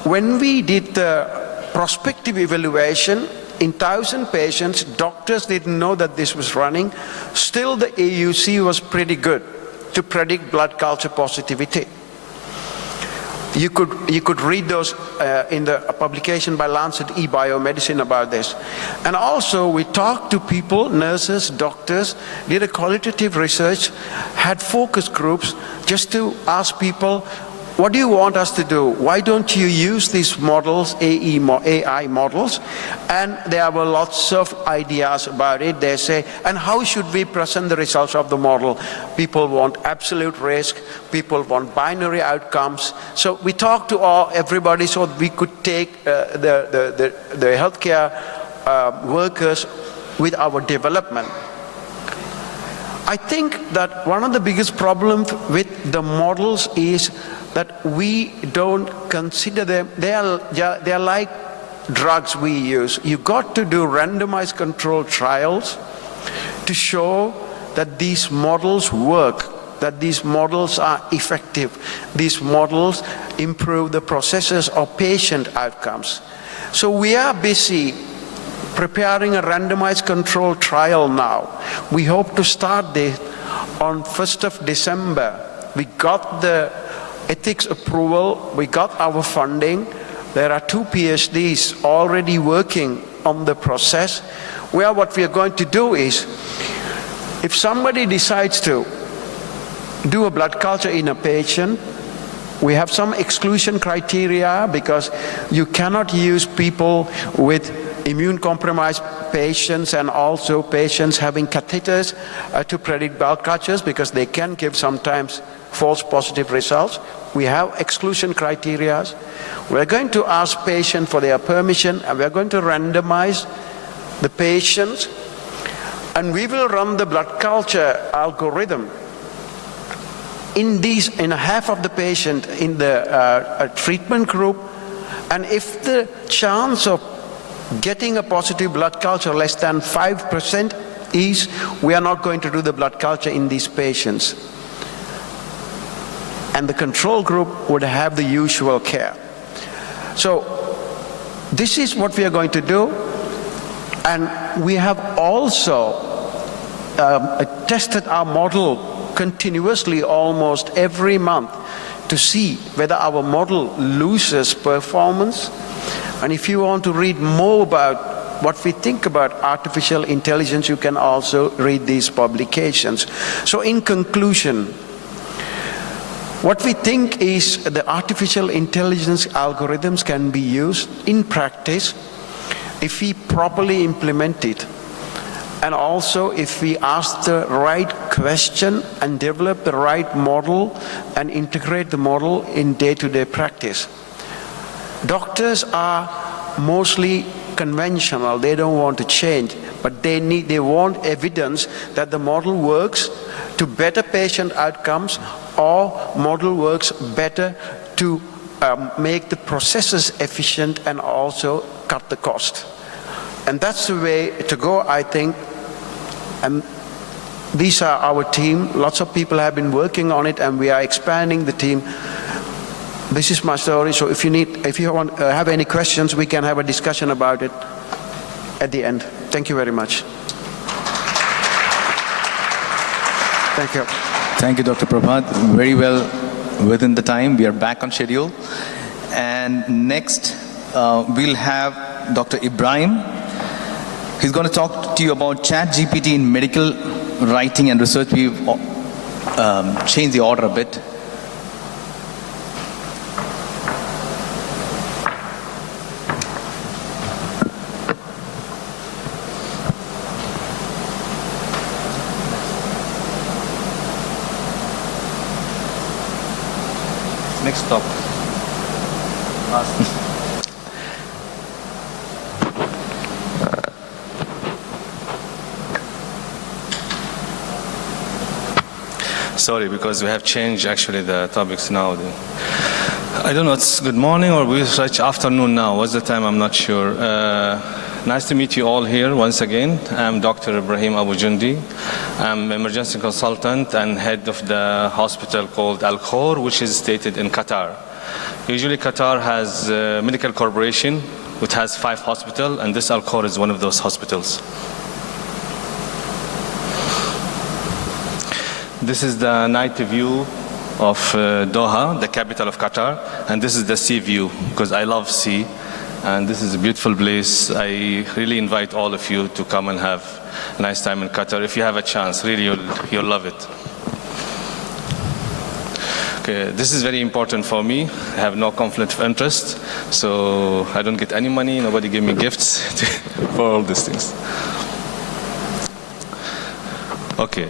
when we did the prospective evaluation in 1,000 patients, doctors didn't know that this was running. Still, the AUC was pretty good to predict blood culture positivity. You could read those in the publication by Lancet eBiomedicine about this. And also, we talked to people, nurses, doctors, did a qualitative research, had focus groups just to ask people, what do you want us to do? Why don't you use these models, AI models? And there were lots of ideas about it. They say, and how should we present the results of the model? People want absolute risk. People want binary outcomes. So we talked to everybody so we could take the healthcare workers with our development. I think that one of the biggest problems with the models is that we don't consider them. They are like drugs we use. You got to do randomized controlled trials to show that these models work, that these models are effective. These models improve the processes of patient outcomes. So we are busy preparing a randomized controlled trial now. We hope to start this on 1st of December. We got the ethics approval, we got our funding. There are 2 PhDs already working on the process, where what we are going to do is, if somebody decides to do a blood culture in a patient, we have some exclusion criteria, because you cannot use people with immune compromised patients and also patients having catheters to predict blood cultures, because they can give sometimes false positive results. We have exclusion criteria. We're going to ask patients for their permission, and we're going to randomize the patients, and we will run the blood culture algorithm in half of the patient in the treatment group. And if the chance of getting a positive blood culture less than 5% is, we are not going to do the blood culture in these patients. And the control group would have the usual care. So this is what we are going to do. And we have also tested our model continuously almost every month to see whether our model loses performance. And if you want to read more about what we think about artificial intelligence, you can also read these publications. So in conclusion, what we think is the artificial intelligence algorithms can be used in practice if we properly implement it, and also if we ask the right question and develop the right model and integrate the model in day-to-day practice. Doctors are mostly conventional. They don't want to change, but they want evidence that the model works to better patient outcomes, or model works better to make the processes efficient and also cut the cost. And that's the way to go, I think. And These are our team. Lots of people have been working on it, and we are expanding the team. This is my story. So if you want have any questions, we can have a discussion about it at the end. Thank you very much. Thank you. Thank you, Dr. Prabhat. Very well within the time. We are back on schedule. And next, we'll have Dr. Ibrahim. He's going to talk to you about ChatGPT in medical writing and research. We've changed the order a bit. Next stop. Sorry, because we have changed actually the topics now. I don't know, it's good morning or we reach afternoon now. What's the time? I'm not sure. Nice to meet you all here once again. I'm Dr. Ibrahim Abu Jundi. I'm emergency consultant and head of the hospital called Al Khor, which is stated in Qatar. Usually Qatar has a medical corporation which has 5 hospitals, and this Al Khor is one of those hospitals. This is the night view of Doha, the capital of Qatar, and this is the sea view, because I love sea, and this is a beautiful place. I really invite all of you to come and have a nice time in Qatar. If you have a chance, really you'll love it. Okay, this is very important for me. I have no conflict of interest, so I don't get any money, nobody give me gifts for all these things. Okay.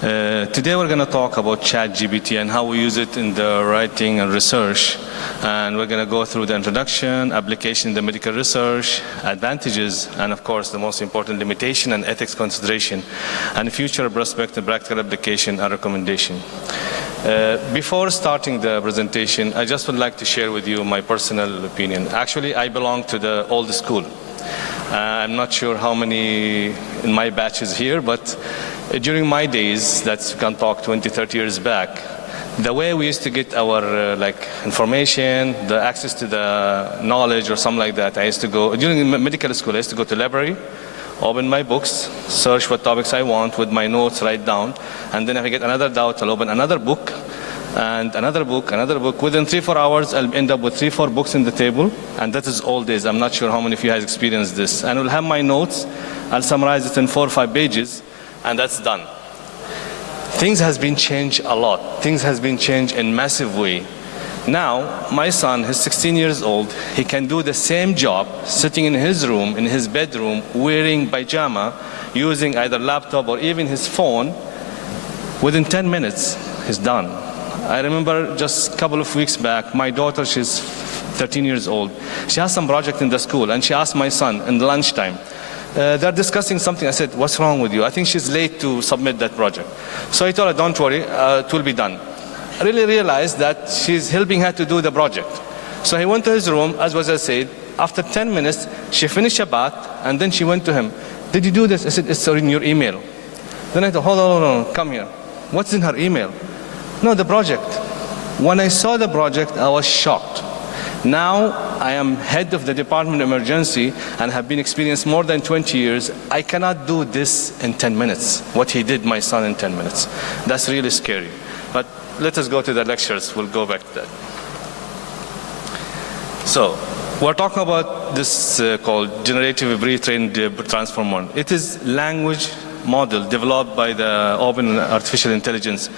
Today we're going to talk about ChatGPT and how we use it in the writing and research. And we're going to go through the introduction, application in the medical research, advantages, and of course the most important limitation and ethics consideration, and future prospect and practical application and recommendation. Before starting the presentation, I just would like to share with you my personal opinion. Actually, I belong to the old school. I'm not sure how many in my batch is here, but during my days, that's you can talk 20, 30 years back, the way we used to get our information, the access to the knowledge or something like that, I used to go, during medical school, I used to go to the library, open my books, search what topics I want with my notes, write down, and then if I get another doubt, I'll open another book, and another book, another book. Within 3-4 hours, I'll end up with 3-4 books in the table, and that is all days. I'm not sure how many of you guys experienced this. And I'll have my notes, I'll summarize it in 4 or 5 pages, and that's done. Things has been changed a lot. Things has been changed in massive way. Now, my son, he's 16 years old, he can do the same job sitting in his room, in his bedroom, wearing pajama, using either laptop or even his phone. Within 10 minutes, he's done. I remember just a couple of weeks back, my daughter, she's 13 years old. She has some project in the school, and she asked my son in lunchtime, they're discussing something. I said, what's wrong with you? I think she's late to submit that project. So I told her, don't worry, it will be done. I really realized that she's helping her to do the project. So he went to his room, as was I said. After 10 minutes, she finished a bath, and then she went to him. Did you do this? I said, it's in your email. Then I thought, hold on, come here. What's in her email? No, the project. When I saw the project, I was shocked. Now, I am head of the Department of Emergency and have been experienced more than 20 years. I cannot do this in 10 minutes, what he did, my son, in 10 minutes. That's really scary. But let us go to the lectures. We'll go back to that. So, we're talking about this called Generative Pre-trained Transformer. It is language model developed by the Open Artificial Intelligence.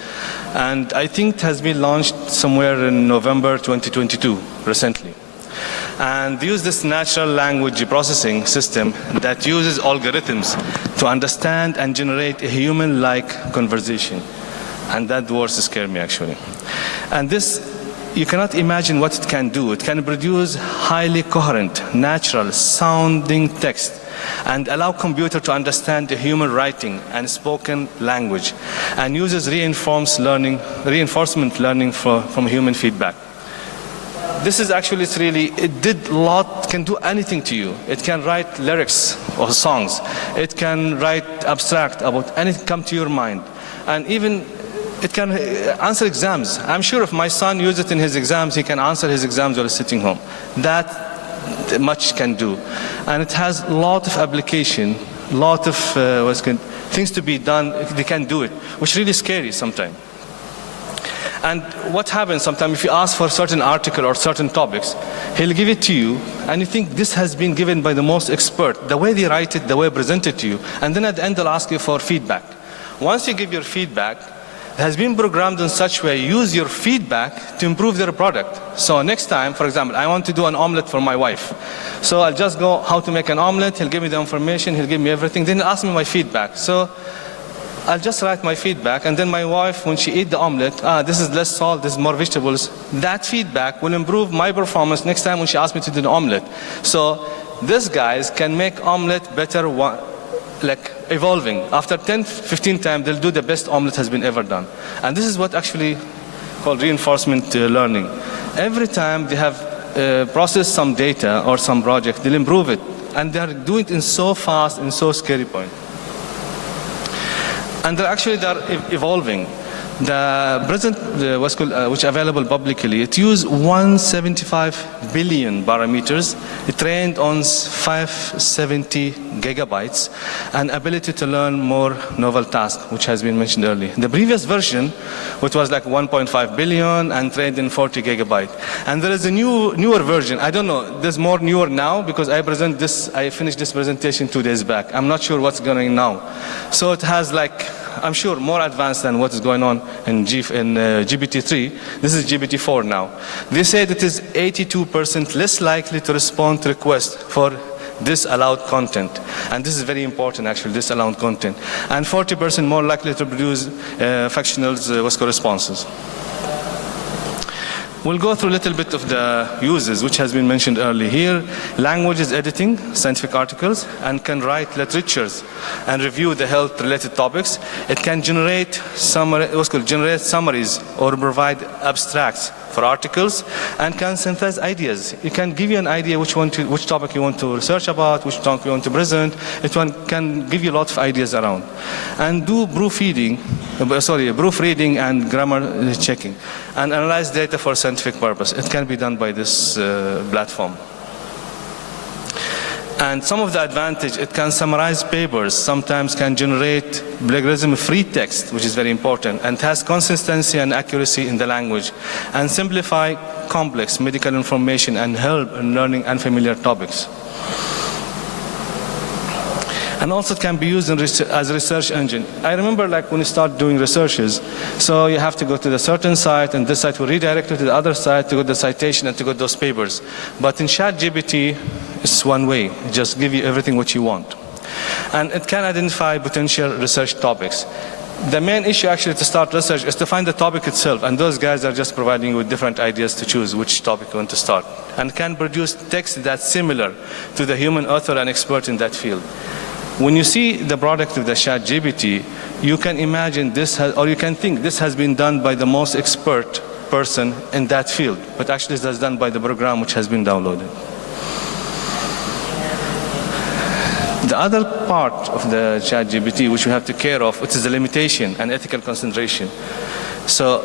And I think it has been launched somewhere in November 2022, recently. And they use this natural language processing system that uses algorithms to understand and generate a human-like conversation. And that words scare me, actually. And this, you cannot imagine what it can do. It can produce highly coherent, natural sounding text and allow computer to understand the human writing and spoken language, and uses reinforcement learning from human feedback. this is actually, it's really, it did a lot, can do anything to you. It can write lyrics or songs. It can write abstract about anything come to your mind. And even it can answer exams. I'm sure if my son used it in his exams, he can answer his exams while sitting home. That much can do. And it has a lot of application, lot of things to be done. They can do it, which is really scary sometimes. And what happens sometimes, if you ask for a certain article or certain topics, he'll give it to you, and you think this has been given by the most expert, the way they write it, the way they present it to you, and then at the end they'll ask you for feedback. Once you give your feedback, it has been programmed in such a way, use your feedback to improve their product. So next time, for example, I want to do an omelet for my wife. So I'll just go how to make an omelet, he'll give me the information, he'll give me everything, then he'll ask me my feedback. So I'll just write my feedback, and then my wife, when she eats the omelet, this is less salt, this is more vegetables. That feedback will improve my performance next time when she asks me to do the omelet. So these guys can make omelet better, like evolving. After 10, 15 times, they'll do the best omelet has been ever done. And this is what actually called reinforcement learning. Every time they have processed some data or some project, they'll improve it. And they're doing it in so fast and so scary point. And they're evolving. The present, which available publicly, it uses 175 billion parameters. It trained on 570 gigabytes, and ability to learn more novel tasks, which has been mentioned earlier. The previous version, which was like 1.5 billion and trained in 40 gigabyte. And there is a newer version. I don't know. There's more newer now because I finished this presentation 2 days back. I'm not sure what's going on now. So it has like, I'm sure more advanced than what is going on in GPT-3. This is GPT-4 now. They said it is 82% less likely to respond to requests for disallowed content. And this is very important actually, disallowed content. And 40% more likely to produce factional responses. We'll go through a little bit of the uses, which has been mentioned earlier here. Language is editing scientific articles and can write literatures and review the health-related topics. It can generate summaries or provide abstracts for articles, and can synthesize ideas. It can give you an idea which topic you want to research about, which topic you want to present. It can give you a lot of ideas around. And do proofreading and grammar checking, and analyze data for scientific purpose. It can be done by this platform. And some of the advantage, it can summarize papers, sometimes can generate plagiarism-free text, which is very important, and has consistency and accuracy in the language, and simplify complex medical information and help in learning unfamiliar topics. And also it can be used as a research engine. I remember like when you start doing researches, so you have to go to the certain site, and this site will redirect you to the other site to get the citation and to get those papers. But in ChatGPT, it's one way. It just give you everything what you want. And it can identify potential research topics. The main issue actually to start research is to find the topic itself, and those guys are just providing you with different ideas to choose which topic you want to start. And can produce text that's similar to the human author and expert in that field. When you see the product of the ChatGPT, you can imagine or you can think this has been done by the most expert person in that field, but actually this is done by the program which has been downloaded. The other part of the ChatGPT which we have to care of, which is the limitation and ethical consideration. So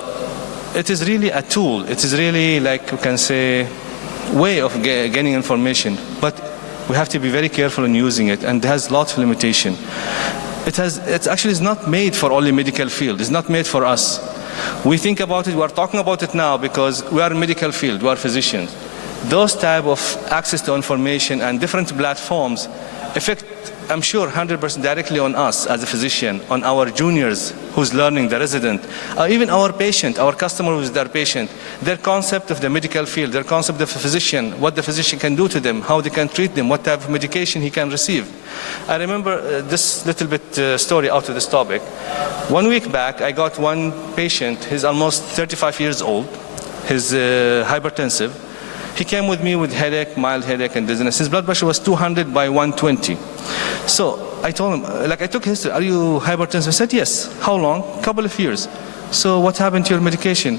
it is really a tool. It is really, like you can say, way of gaining information, but we have to be very careful in using it, and it has lots of limitation. It actually is not made for only medical field. It's not made for us. We think about it, we are talking about it now because we are in medical field, we are physicians. Those type of access to information and different platforms affect, I'm sure, 100% directly on us as a physician, on our juniors who's learning, the resident, even our patient, our customer who's their patient, their concept of the medical field, their concept of a physician, what the physician can do to them, how they can treat them, what type of medication he can receive. I remember this little bit story out of this topic. 1 week back, I got one patient, he's almost 35 years old, he's hypertensive. He came with me with headache, mild headache and dizziness. His blood pressure was 200 by 120. So I told him, like I took history, are you hypertensive? I said, yes. How long? A couple of years. So what happened to your medication?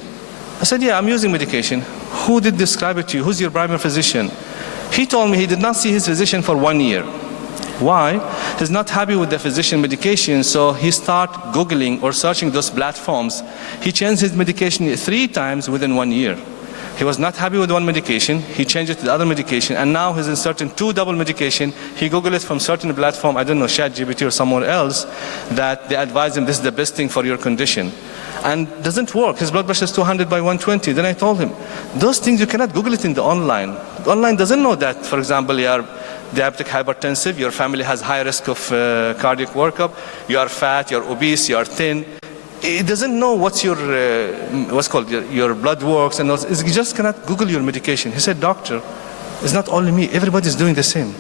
I said, yeah, I'm using medication. Who did describe it to you? Who's your primary physician? He told me he did not see his physician for 1 year. Why? He's not happy with the physician medication, so he started Googling or searching those platforms. He changed his medication 3 times within 1 year. He was not happy with one medication, he changed it to the other medication, and now he's inserting 2 double medication. He Googled it from certain platform, I don't know, ChatGPT or somewhere else, that they advise him this is the best thing for your condition. And doesn't work. His blood pressure is 200 by 120. Then I told him, those things you cannot Google it in the online. Online doesn't know that, for example, you are diabetic hypertensive, your family has high risk of cardiac workup, you are fat, you're obese, you are thin. It doesn't know what's your, your blood works, and you just cannot Google your medication. He said, doctor, it's not only me, everybody's doing the same.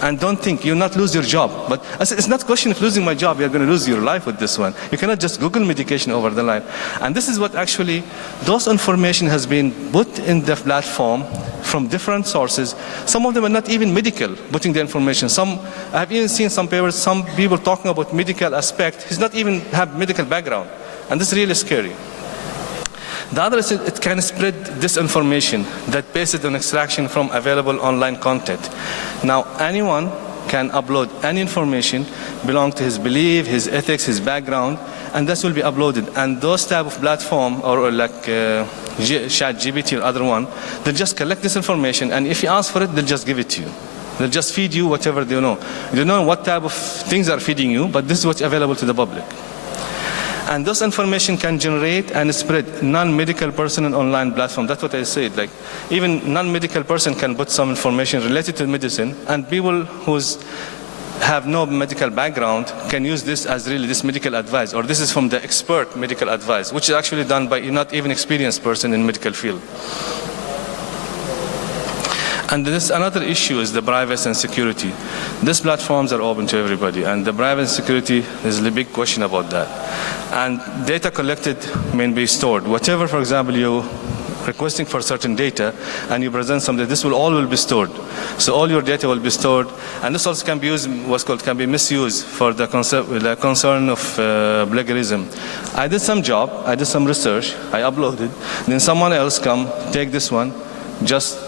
And don't think, you'll not lose your job. But I said, it's not a question of losing my job, you're going to lose your life with this one. You cannot just Google medication over the line. And this is what actually, those information has been put in the platform from different sources. Some of them are not even medical, putting the information. Some, I have even seen some papers, some people talking about medical aspect. He's not even have medical background. And this is really scary. The other is it can spread disinformation that based on extraction from available online content. Now, anyone can upload any information belong to his belief, his ethics, his background, and this will be uploaded. And those type of platform, or like ChatGPT or other one, they'll just collect this information, and if you ask for it, they'll just give it to you. They'll just feed you whatever they know. You don't know what type of things are feeding you, but this is what's available to the public. And this information can generate and spread non-medical person on online platform. That's what I said. Like, even non-medical person can put some information related to medicine, and people who have no medical background can use this as really this medical advice, or this is from the expert medical advice, which is actually done by not even experienced person in medical field. And this another issue is the privacy and security. These platforms are open to everybody, and the privacy and security is a big question about that. And data collected may be stored. Whatever, for example, you requesting for certain data and you present something, this will all be stored. So all your data will be stored, and this also can be used, can be misused for the concern of plagiarism. I did some job, I did some research, I uploaded, then someone else come, take this one, just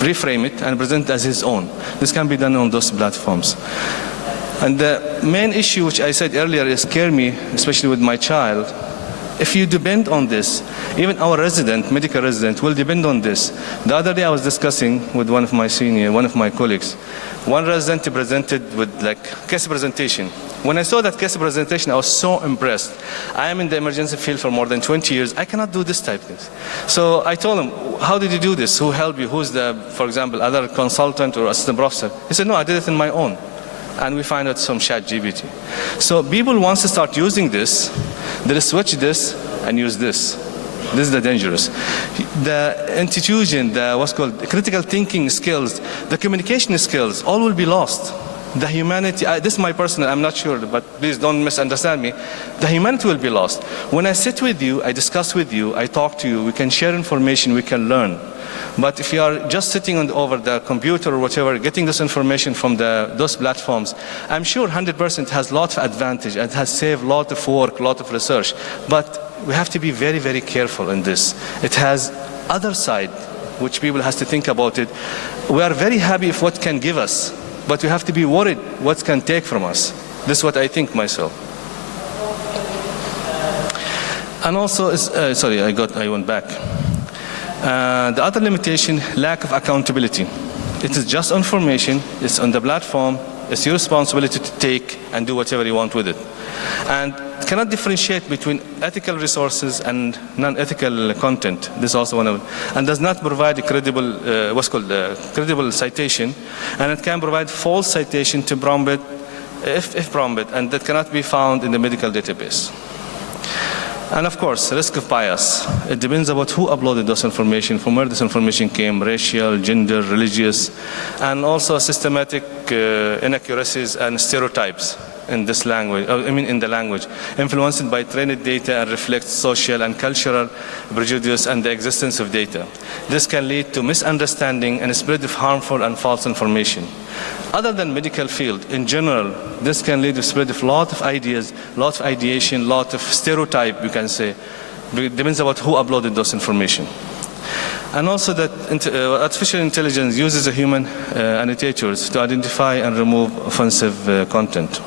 reframe it and present it as his own. This can be done on those platforms. And the main issue which I said earlier is scare me, especially with my child. If you depend on this, even our resident, medical resident, will depend on this. The other day I was discussing with one of my colleagues. One resident presented with case presentation. When I saw that case presentation, I was so impressed. I am in the emergency field for more than 20 years. I cannot do this type of things. So I told him, how did you do this? Who helped you? Who's the, for example, other consultant or assistant professor? He said, no, I did it on my own. And we find out some ChatGPT. So people want to start using this, they'll switch this and use this. This is the dangerous. The institution, the critical thinking skills, the communication skills, all will be lost. The humanity, this is my personal, I'm not sure, but please don't misunderstand me. The humanity will be lost. When I sit with you, I discuss with you, I talk to you, we can share information, we can learn. But if you are just sitting over the computer or whatever, getting this information from those platforms, I'm sure 100% has a lot of advantage and has saved a lot of work, a lot of research. But we have to be very, very careful in this. It has other side, which people has to think about it. We are very happy if what can give us, but we have to be worried what can take from us. This is what I think myself. And also, sorry, I went back. The other limitation, lack of accountability. It is just information, it's on the platform, it's your responsibility to take and do whatever you want with it. And cannot differentiate between ethical resources and non-ethical content. This is also one of them. And does not provide a credible, credible citation, and it can provide false citation to prompt, if prompted, and that cannot be found in the medical database. And of course, risk of bias. It depends about who uploaded this information, from where this information came, racial, gender, religious, and also systematic inaccuracies and stereotypes in this language, in the language, influenced by trained data and reflects social and cultural prejudice and the existence of data. This can lead to misunderstanding and spread of harmful and false information. Other than medical field, in general, this can lead to spread of a lot of ideas, lot of ideation, lot of stereotype, you can say. It depends about who uploaded those information. And also that artificial intelligence uses a human annotators to identify and remove offensive content.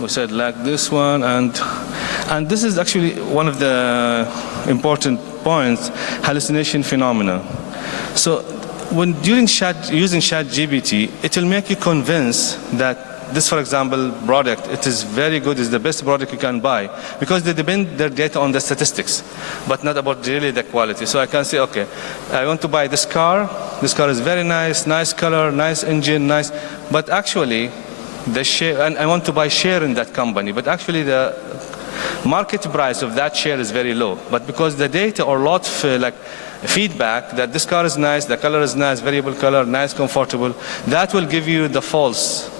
We said like this one, and this is actually one of the important points, hallucination phenomena. So when using ChatGPT, it will make you convinced that this, for example, product, it is very good, it's the best product you can buy, because they depend their data on the statistics, but not about really the quality. So I can say, okay, I want to buy this car is very nice, nice color, nice engine, nice, but actually, the share, and I want to buy share in that company, but actually the market price of that share is very low. But because the data or lot of like feedback that this car is nice, the color is nice, variable color, nice, comfortable, that will give you the false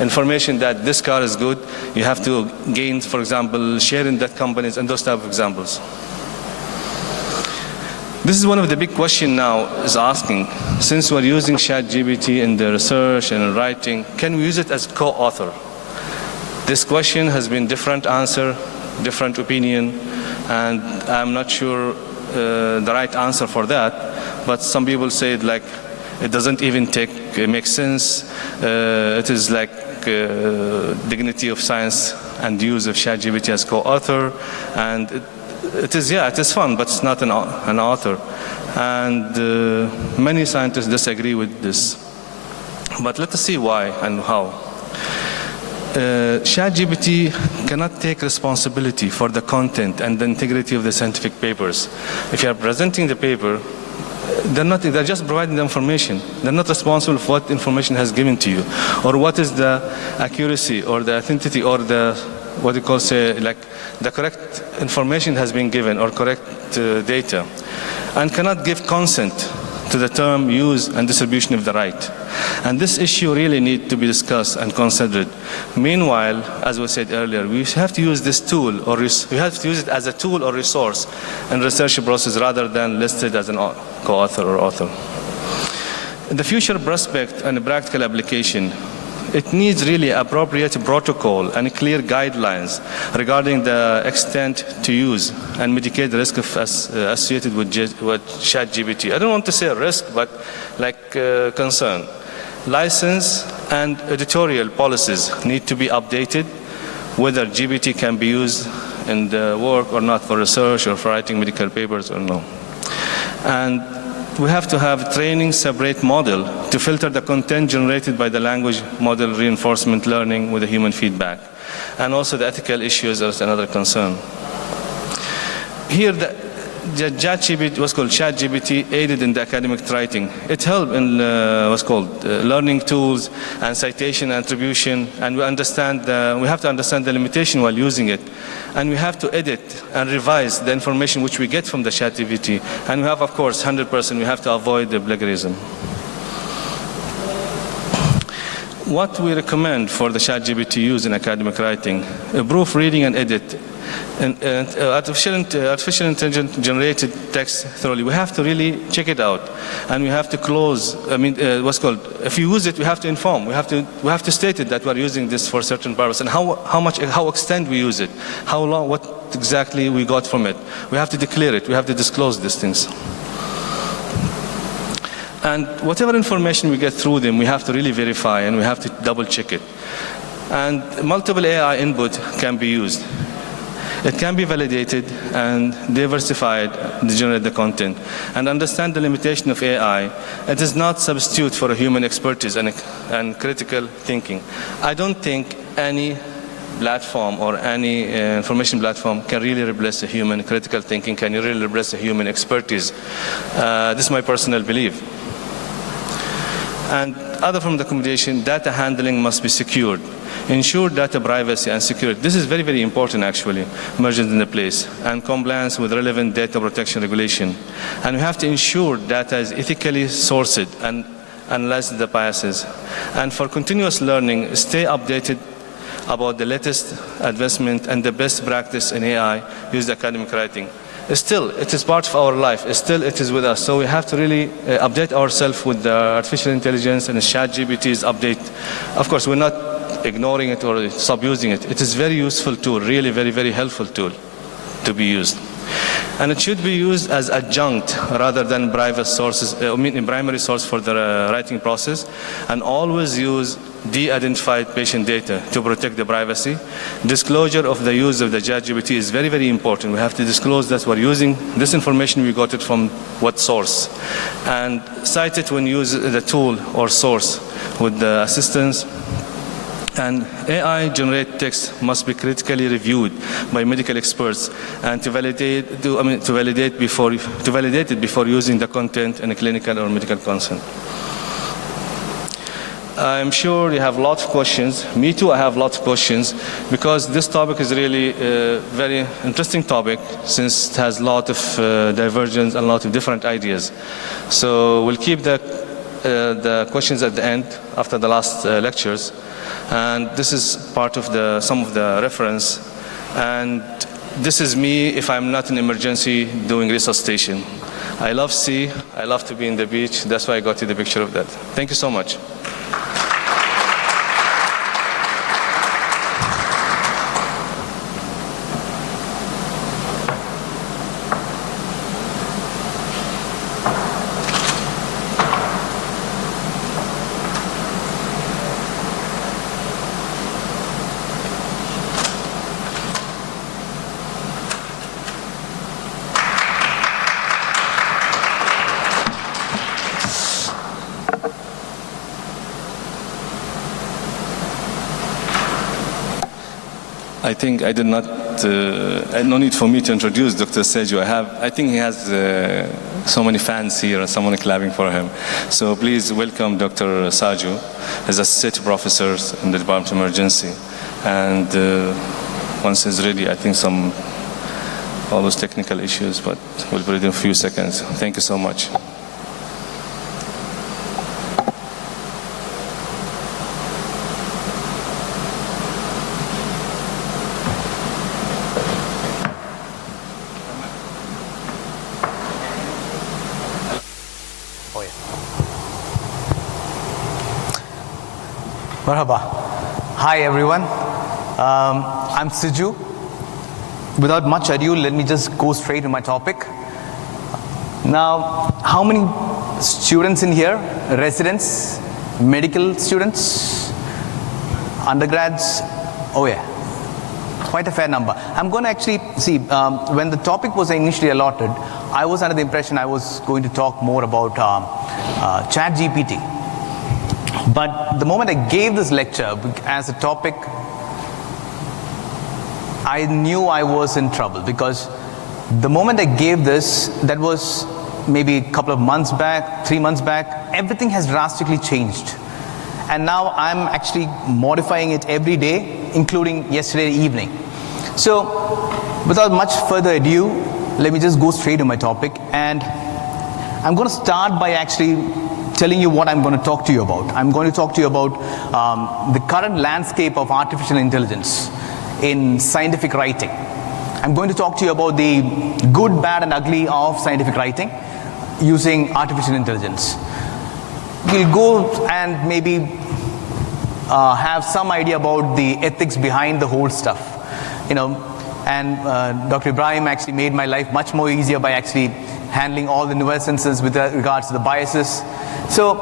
information that this car is good. You have to gain, for example, share in that companies and those type of examples. This is one of the big questions now is asking, since we're using ChatGPT in the research and in writing, can we use it as co-author? This question has been different answer, different opinion, and I'm not sure the right answer for that, but some people say it like it doesn't even make sense. It is like dignity of science and use of ChatGPT as co-author, and it is fun, but it's not an author. And many scientists disagree with this. But let us see why and how. ChatGPT cannot take responsibility for the content and the integrity of the scientific papers. If you are presenting the paper, they're just providing the information. They're not responsible for what information has given to you, or what is the accuracy or the authenticity or the what you call like the correct information has been given or correct data, and cannot give consent to the term use and distribution of the right. And this issue really needs to be discussed and considered. Meanwhile, as we said earlier, we have to use this tool, or we have to use it as a tool or resource in research process rather than listed as an co-author or author. In the future prospect and practical application, it needs really appropriate protocol and clear guidelines regarding the extent to use and mitigate the risk associated with ChatGPT. I don't want to say risk, but like concern. License and editorial policies need to be updated, whether GPT can be used in the work or not for research or for writing medical papers or no. And we have to have training separate model to filter the content generated by the language model reinforcement learning with the human feedback. And also the ethical issues is another concern. Here the ChatGPT, what's called ChatGPT, aided in the academic writing. It helped in learning tools and citation and attribution, and we have to understand the limitation while using it. And we have to edit and revise the information which we get from the ChatGPT. And we have, of course, 100%, we have to avoid the plagiarism. What we recommend for the ChatGPT use in academic writing: proofreading and edit. Artificial intelligence generated text thoroughly. We have to really check it out, and we have to close. If you use it, we have to inform. We have to state it that we are using this for a certain purpose, and how extent we use it, how long, what exactly we got from it. We have to declare it. We have to disclose these things. And whatever information we get through them, we have to really verify, and we have to double check it. And multiple AI input can be used. It can be validated and diversified to generate the content. And understand the limitation of AI. It is not substitute for a human expertise and critical thinking. I don't think any platform or any information platform can really replace a human critical thinking, can really replace a human expertise. This is my personal belief. And other from the accommodation, data handling must be secured. Ensure data privacy and security. This is very, very important actually, emergent in the place, and compliance with relevant data protection regulation. And we have to ensure data is ethically sourced and analyze the biases. And for continuous learning, stay updated about the latest advancement and the best practice in AI used academic writing. Still, it is part of our life. Still, it is with us. So we have to really update ourselves with the artificial intelligence and ChatGPT's update. Of course, we're not ignoring it or stop using it. It is a very useful tool, really very, very helpful tool to be used. And it should be used as adjunct rather than private sources, primary source for the writing process, and always use de-identified patient data to protect the privacy. Disclosure of the use of the ChatGPT is very, very important. We have to disclose that we're using this information, we got it from what source. And cite it when you use the tool or source with the assistance. And AI-generated text must be critically reviewed by medical experts and to validate it before using the content in a clinical or medical consent. I'm sure you have lots of questions. Me too, I have lots of questions because this topic is really a very interesting topic since it has a lot of divergence and a lot of different ideas. So we'll keep the questions at the end after the last lectures. And this is part of some of the reference. And this is me if I'm not in emergency doing resuscitation. I love sea, I love to be in the beach. That's why I got you the picture of that. Thank you so much. I think I did not, no need for me to introduce Dr. Seju. I think he has so many fans here and someone clapping for him. So please welcome Dr. Saju as associate professor in the Department of Emergency. And once he's ready, I think all those technical issues, but we'll put it in a few seconds. Thank you so much. Marhaba. Hi everyone. I'm Siju. Without much ado, let me just go straight to my topic. Now, how many students in here? Residents? Medical students? Undergrads? Oh yeah. Quite a fair number. I'm going to actually see, when the topic was initially allotted, I was under the impression I was going to talk more about ChatGPT. But the moment I gave this lecture as a topic, I knew I was in trouble because the moment I gave this, that was maybe a couple of months back, 3 months back, everything has drastically changed. And now I'm actually modifying it every day, including yesterday evening. So without much further ado, let me just go straight to my topic. And I'm going to start by actually telling you what I'm going to talk to you about. I'm going to talk to you about the current landscape of artificial intelligence in scientific writing. I'm going to talk to you about the good, bad, and ugly of scientific writing using artificial intelligence. We'll go and maybe have some idea about the ethics behind the whole stuff. And Dr. Ibrahim actually made my life much more easier by actually handling all the nuances with regards to the biases. So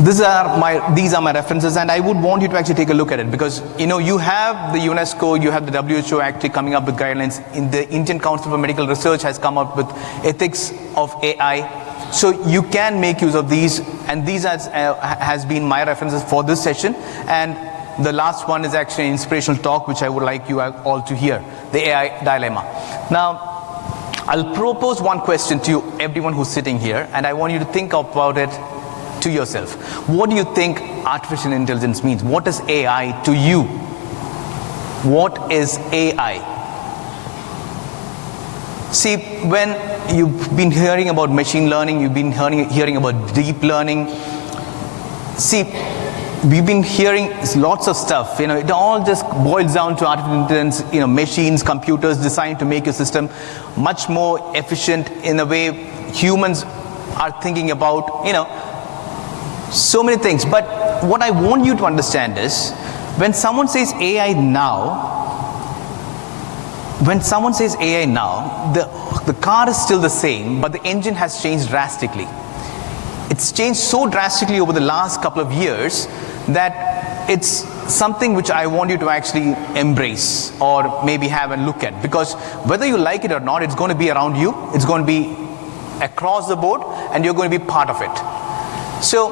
these are my references, and I would want you to actually take a look at it because you have the UNESCO, you have the WHO actually coming up with guidelines. In the Indian Council for Medical Research has come up with ethics of AI. So you can make use of these, and these has been my references for this session. And the last one is actually an inspirational talk which I would like you all to hear, the AI dilemma. Now, I'll propose one question to you, everyone who's sitting here, and I want you to think about it to yourself. What do you think artificial intelligence means? What is AI to you? What is AI? See, when you've been hearing about machine learning, you've been hearing about deep learning. See, we've been hearing lots of stuff. It all just boils down to artificial intelligence. Machines, computers designed to make your system much more efficient in a way humans are thinking about. So many things. But what I want you to understand is, when someone says AI now, when someone says AI now, the car is still the same, but the engine has changed drastically. It's changed so drastically over the last couple of years that it's something which I want you to actually embrace or maybe have a look at, because whether you like it or not, it's going to be around you, it's going to be across the board, and you're going to be part of it. So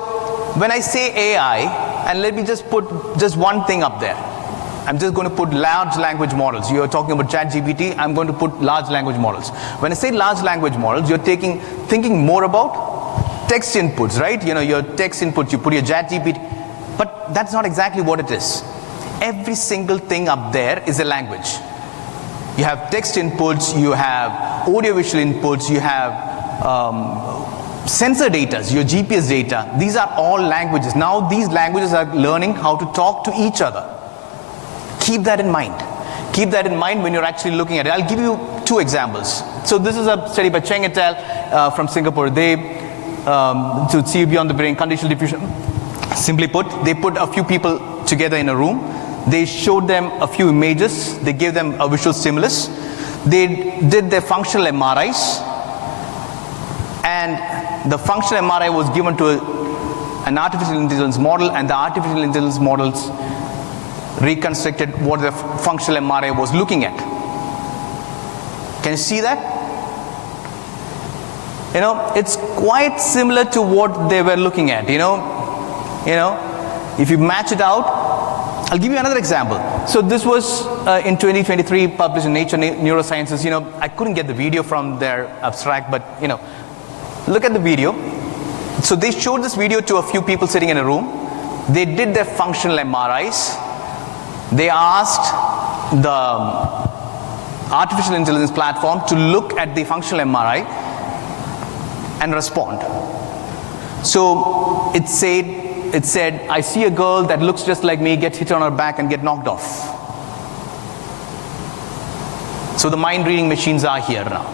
when I say AI, and let me just put just one thing up there. I'm just going to put large language models. You're talking about ChatGPT, I'm going to put large language models. When I say large language models, you're thinking more about text inputs, right? You know, your text inputs, you put your ChatGPT, but that's not exactly what it is. Every single thing up there is a language. You have text inputs, you have audiovisual inputs, you have sensor data, your GPS data. These are all languages. Now these languages are learning how to talk to each other. Keep that in mind. Keep that in mind when you're actually looking at it. I'll give you two examples. So this is a study by Cheng et al. From Singapore. They, to see beyond the brain, conditional diffusion. Simply put, they put a few people together in a room. They showed them a few images. They gave them a visual stimulus. They did their functional MRIs. And the functional MRI was given to an artificial intelligence model, and the artificial intelligence models reconstructed what the functional MRI was looking at. Can you see that? You know, it's quite similar to what they were looking at. You know, if you match it out, I'll give you another example. So this was in 2023 published in Nature Neurosciences. You know, I couldn't get the video from their abstract, but you know, look at the video. So they showed this video to a few people sitting in a room. They did their functional MRIs. They asked the artificial intelligence platform to look at the functional MRI and respond. So it said, I see a girl that looks just like me, get hit on her back and get knocked off. So the mind reading machines are here now.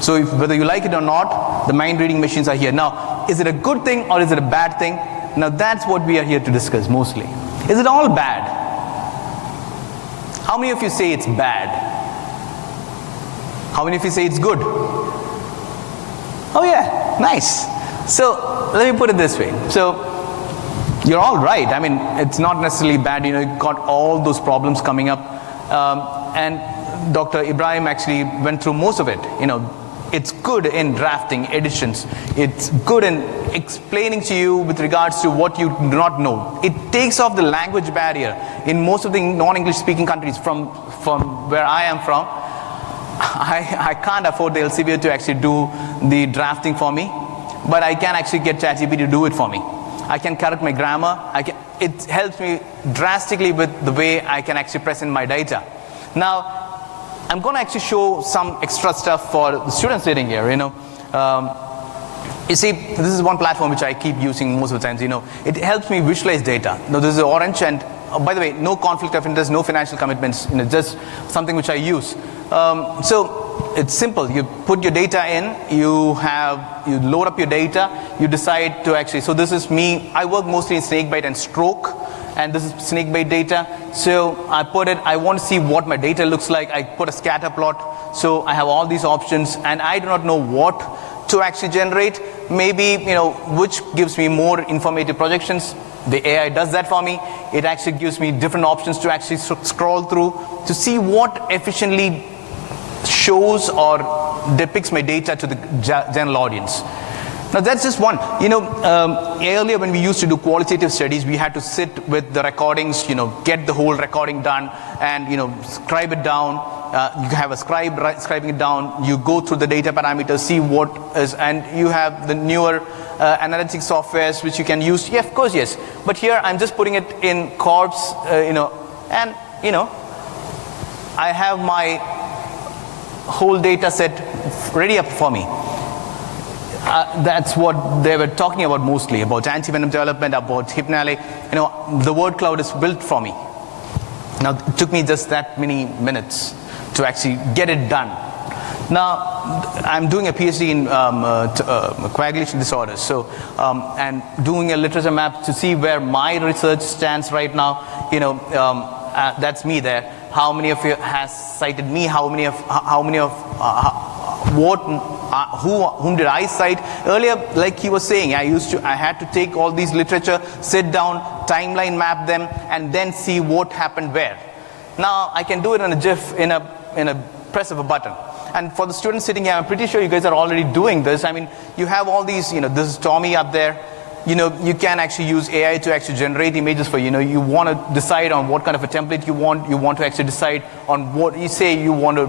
So whether you like it or not, the mind reading machines are here. Now, is it a good thing or is it a bad thing? Now that's what we are here to discuss mostly. Is it all bad? How many of you say it's bad? How many of you say it's good? Oh yeah, nice. So let me put it this way. So you're all right. I mean, it's not necessarily bad. You know, you've got all those problems coming up. And Dr. Ibrahim actually went through most of it. You know, it's good in drafting editions. It's good in explaining to you with regards to what you do not know. It takes off the language barrier in most of the non-English speaking countries. From where I am from, I can't afford the Elsevier to actually do the drafting for me, but I can actually get ChatGPT to do it for me. I can correct my grammar. It helps me drastically with the way I can actually present my data. Now, I'm going to actually show some extra stuff for the students sitting here. You know, you see, this is one platform which I keep using most of the times. You know, it helps me visualize data. Now, this is orange, and by the way, no conflict of interest, no financial commitments. You know, just something which I use. So it's simple. You put your data in. You load up your data. You decide to actually. So this is me. I work mostly in snakebite and stroke. And this is snakebite data. So I put it, I want to see what my data looks like. I put a scatter plot. So I have all these options, and I do not know what to actually generate. Maybe, you know, which gives me more informative projections. The AI does that for me. It actually gives me different options to actually scroll through to see what efficiently shows or depicts my data to the general audience. Now that's just one. You know, earlier when we used to do qualitative studies, we had to sit with the recordings, you know, get the whole recording done and, you know, scribe it down. You have a scribe scribing it down. You go through the data parameters, see what is, and you have the newer analytics softwares which you can use. Yeah, of course, yes. But here I'm just putting it in corpse, you know, and, you know, I have my whole data set ready up for me. That's what they were talking about mostly, about anti-venom development, about hypnale. You know, the word cloud is built for me. Now, it took me just that many minutes to actually get it done. Now, I'm doing a PhD in coagulation disorders, so and doing a literature map to see where my research stands right now. You know, that's me there. how many of you has cited me, whom did I cite? Earlier, like he was saying, I had to take all these literature, sit down, timeline map them, and then see what happened where. Now I can do it in a GIF, in a press of a button. And for the students sitting here, I'm pretty sure you guys are already doing this. I mean, you have all these, this is Tommy up there. You can actually use AI to actually generate images for you. You want to decide on what kind of a template you want. You want to actually decide on what you say you want to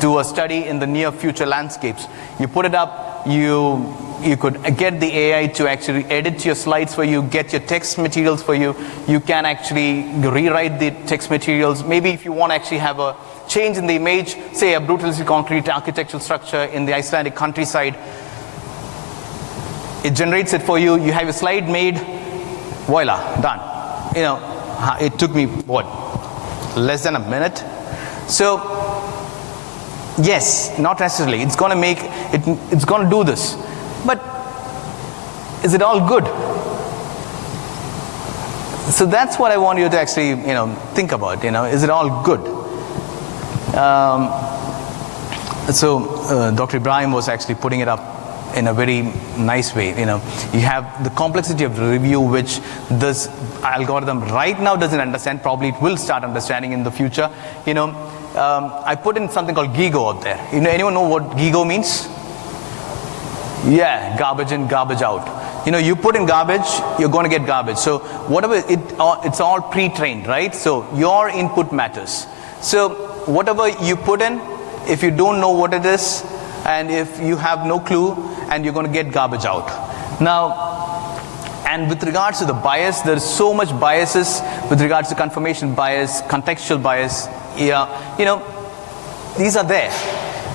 do a study in the near future landscapes. You put it up. You could get the AI to actually edit your slides for you, get your text materials for you. You can actually rewrite the text materials. Maybe if you want to actually have a change in the image, say a brutalistic concrete architectural structure in the Icelandic countryside, it generates it for you. You have a slide made, voila, done. It took me, less than a minute? So, yes, not necessarily. It's going to do this. But is it all good? So that's what I want you to actually, think about. Is it all good? Dr. Ibrahim was actually putting it up in a very nice way. You have the complexity of the review, which this algorithm right now doesn't understand. Probably it will start understanding in the future. I put in something called GIGO out there. Anyone know what GIGO means? Yeah, garbage in, garbage out. You put in garbage, you're going to get garbage. So whatever, it's all pre-trained, right? So your input matters. So whatever you put in, if you don't know what it is, and if you have no clue, and you're going to get garbage out. Now, and with regards to the bias, there's so much biases with regards to confirmation bias, contextual bias. These are there.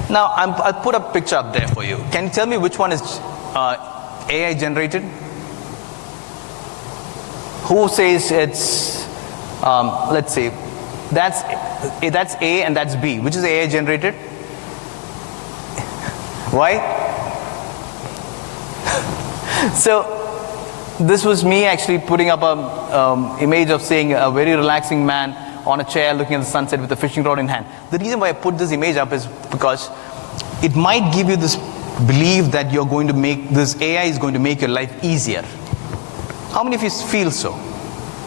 Now, I'll put a picture up there for you. Can you tell me which one is AI generated? Who says it's, let's say, that's A and that's B. Which is AI generated? Why? So this was me actually putting up a image of saying a very relaxing man on a chair looking at the sunset with a fishing rod in hand. The reason why I put this image up is because it might give you this belief that you're going to make this AI is going to make your life easier. How many of you feel so?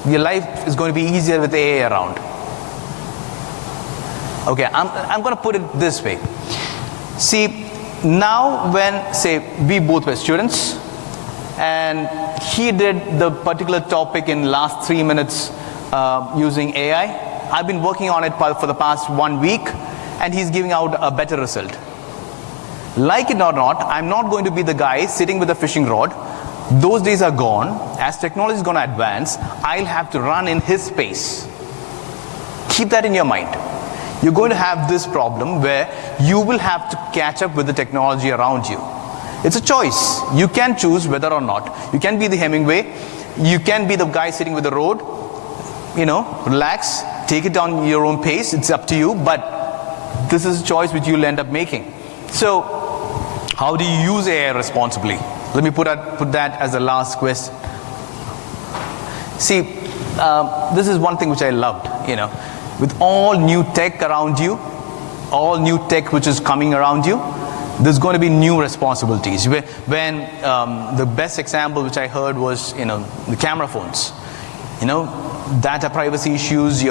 Your life is going to be easier with AI around. Okay, I'm going to put it this way. See, now when, say, we both were students, and he did the particular topic in last 3 minutes using AI, I've been working on it for the past 1 week, and he's giving out a better result. Like it or not, I'm not going to be the guy sitting with a fishing rod. Those days are gone. As technology is going to advance, I'll have to run in his space. Keep that in your mind. You're going to have this problem where you will have to catch up with the technology around you. It's a choice. You can choose whether or not. You can be the Hemingway. You can be the guy sitting with the road. Relax, take it on your own pace. It's up to you, but this is a choice which you'll end up making. So, how do you use AI responsibly? Let me put that as the last question. See, this is one thing which I loved, With all new tech around you, all new tech which is coming around you, there's going to be new responsibilities. When the best example which I heard was, the camera phones. Data privacy issues,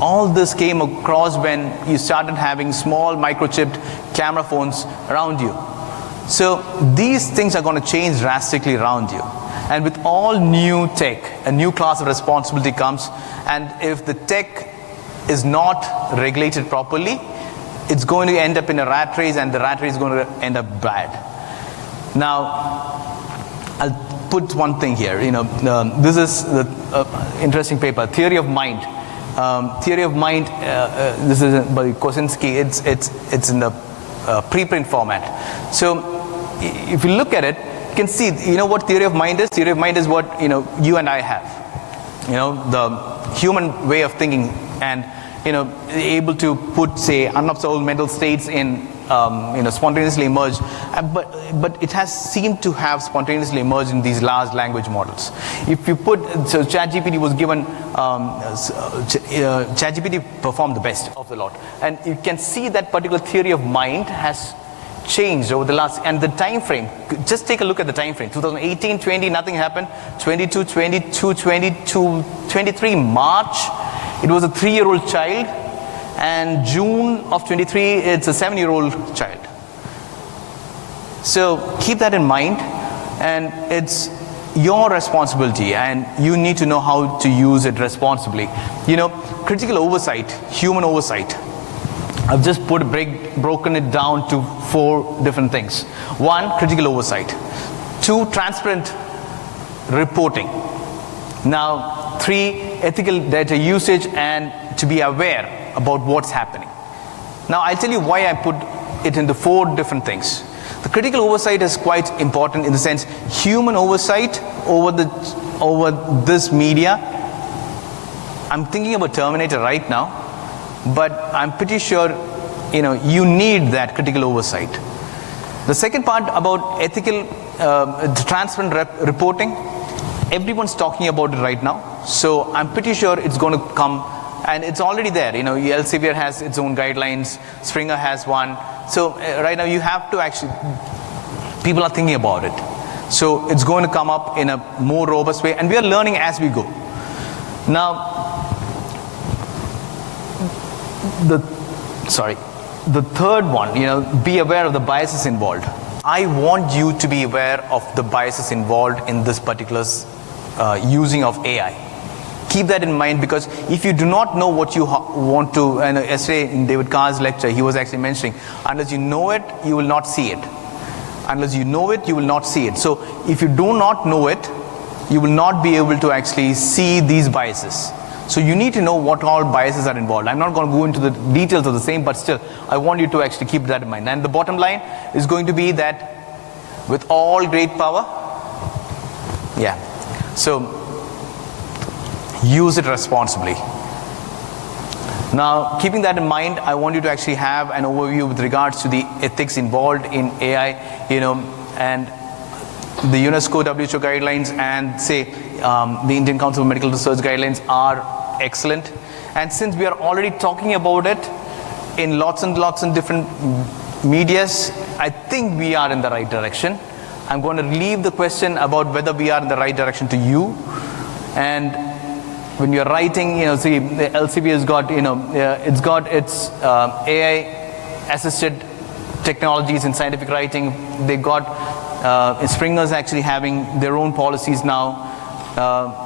all this came across when you started having small microchipped camera phones around you. So these things are going to change drastically around you. And with all new tech, a new class of responsibility comes, and if the tech is not regulated properly, it's going to end up in a rat race, and the rat race is going to end up bad. Now, I'll put one thing here. This is the interesting paper, Theory of Mind. Theory of Mind. This is by Kosinski. It's in the preprint format. So, if you look at it, you can see. What theory of mind is? Theory of mind is what you and I have. The human way of thinking, and able to put, say, unobservable mental states in spontaneously emerged, but it has seemed to have spontaneously emerged in these large language models. If you so ChatGPT was given, ChatGPT performed the best of the lot, and you can see that particular theory of mind has changed over the last, and the time frame, just take a look at the time frame. 2018, 20, nothing happened. 22, 22, 22, 23, March, it was a 3-year-old child, and June of 23, it's a 7-year-old child. So keep that in mind, and it's your responsibility, and you need to know how to use it responsibly. Critical oversight, human oversight. I've just broken it down to 4 different things. 1, critical oversight. 2, transparent reporting. Now, 3, ethical data usage and to be aware about what's happening. Now, I'll tell you why I put it into 4 different things. The critical oversight is quite important in the sense human oversight over this media. I'm thinking about Terminator right now, but I'm pretty sure you need that critical oversight. The second part about ethical transparent reporting, everyone's talking about it right now, so I'm pretty sure it's going to come, and it's already there. Elsevier has its own guidelines, Springer has one, so right now you have to actually, people are thinking about it, so it's going to come up in a more robust way, and we are learning as we go. Now, the third one, be aware of the biases involved. I want you to be aware of the biases involved in this particular using of AI. Keep that in mind, because if you do not know what you want to, and yesterday in David Carr's lecture, he was actually mentioning, unless you know it, you will not see it. Unless you know it, you will not see it. So if you do not know it, you will not be able to actually see these biases. So you need to know what all biases are involved. I'm not going to go into the details of the same, but still, I want you to actually keep that in mind. And the bottom line is going to be that with all great power, so use it responsibly. Now, keeping that in mind, I want you to actually have an overview with regards to the ethics involved in AI, and the UNESCO WHO guidelines and the Indian Council of Medical Research guidelines are excellent. And since we are already talking about it in lots and different medias, I think we are in the right direction. I'm going to leave the question about whether we are in the right direction to you. And when you're writing, see, the LCB has got, it's got its AI-assisted technologies in scientific writing. They got Springer's actually having their own policies now.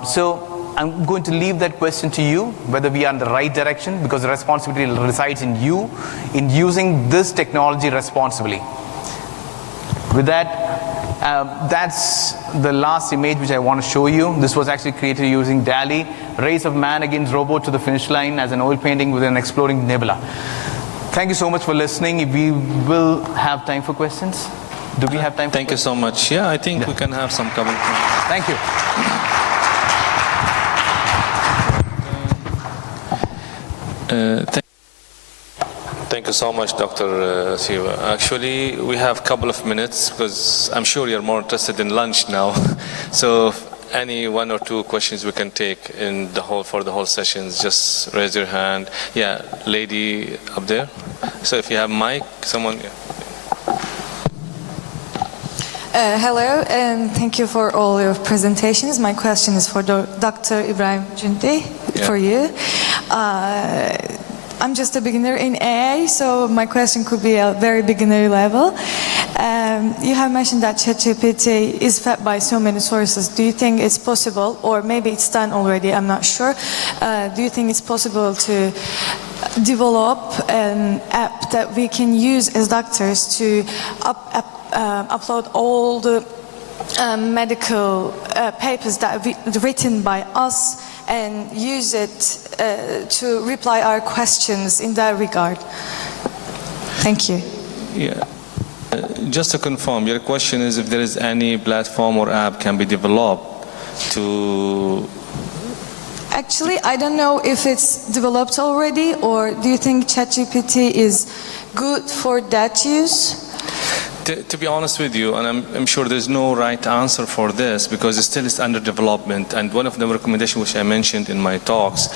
So I'm going to leave that question to you, whether we are in the right direction, because the responsibility resides in you, in using this technology responsibly. With that, that's the last image which I want to show you. This was actually created using DALL-E, Race of Man Against Robot to the Finish Line, as an oil painting with an exploding nebula. Thank you so much for listening. We will have time for questions. Do we have time for questions? Thank you so much. Yeah, I think we can have some comment. Thank you. Thank you so much, Dr. Siva. Actually, we have a couple of minutes because I'm sure you're more interested in lunch now. So any 1 or 2 questions we can take for the whole sessions, just raise your hand. Yeah, lady up there. So if you have mic, someone. Yeah. Hello, and thank you for all your presentations. My question is for Dr. Ibrahim Cüneyt, for you. I'm just a beginner in AI, so my question could be a very beginner level. You have mentioned that ChatGPT is fed by so many sources. Do you think it's possible, or maybe it's done already, I'm not sure. Do you think it's possible to develop an app that we can use as doctors to upload all the medical papers that are written by us and use it to reply our questions in that regard? Thank you. Yeah. Just to confirm, your question is if there is any platform or app can be developed to... Actually, I don't know if it's developed already, or do you think ChatGPT is good for that use? To be honest with you, and I'm sure there's no right answer for this because it still is under development. And one of the recommendations which I mentioned in my talks,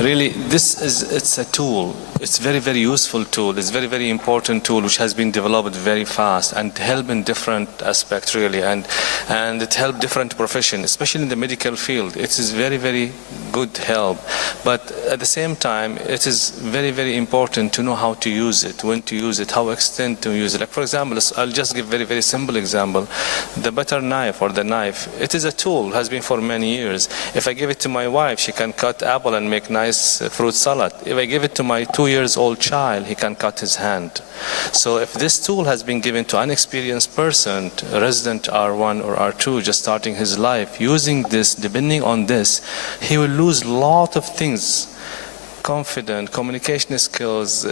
really, it's a tool. It's very, very useful tool. It's very, very important tool which has been developed very fast and help in different aspects really, and it help different professions, especially in the medical field. It is very, very good help. But at the same time, it is very, very important to know how to use it, when to use it, how extend to use it. Like for example, I'll just give a very, very simple example. The butter knife or the knife, it is a tool, has been for many years. If I give it to my wife, she can cut apple and make nice fruit salad. If I give it to my 2-year-old child, he can cut his hand. So if this tool has been given to an experienced person, a resident R1 or R2, just starting his life, using this, depending on this, he will lose a lot of things. Confident, communication skills,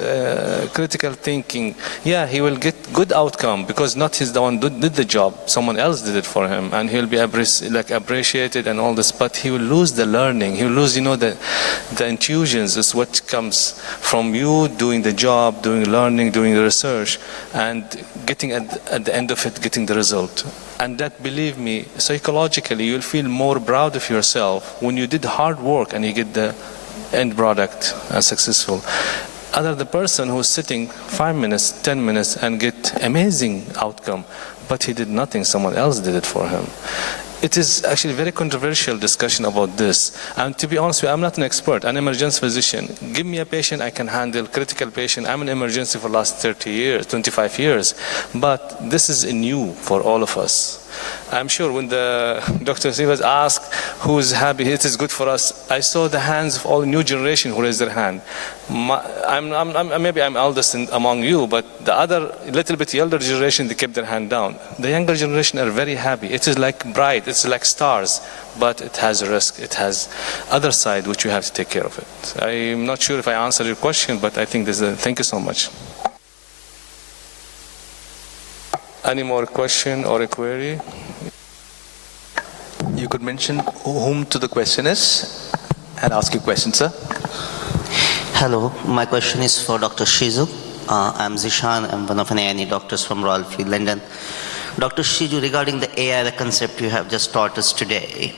critical thinking. Yeah, he will get good outcome because not he's the one who did the job. Someone else did it for him, and he'll be appreciated and all this. But he will lose the learning. He will lose, the intuitions is what comes from you doing the job, doing learning, doing the research, and getting at the end of it, getting the result. And that, believe me, psychologically, you'll feel more proud of yourself when you did hard work and you get the end product successful. Other the person who's sitting 5 minutes, 10 minutes and get amazing outcome, but he did nothing, someone else did it for him. It is actually a very controversial discussion about this. And to be honest with you, I'm not an expert, an emergency physician. Give me a patient, I can handle critical patient. I'm in emergency for the last 30 years, 25 years. But this is new for all of us. I'm sure when the Dr. Sivas asked who's happy, it is good for us, I saw the hands of all new generation who raised their hand. Maybe I'm eldest among you, but the other little bit elder generation, they kept their hand down. The younger generation are very happy. It is like bright, it's like stars, but it has a risk. It has other side which you have to take care of it. I'm not sure if I answered your question, but I think thank you so much. Any more question or a query? You could mention whom to the question is and ask your question, sir. Hello, my question is for Dr. Shizu. I'm Zishan, I'm one of an A&E doctors from Royal Free London. Dr. Shizu, regarding the AI, the concept you have just taught us today,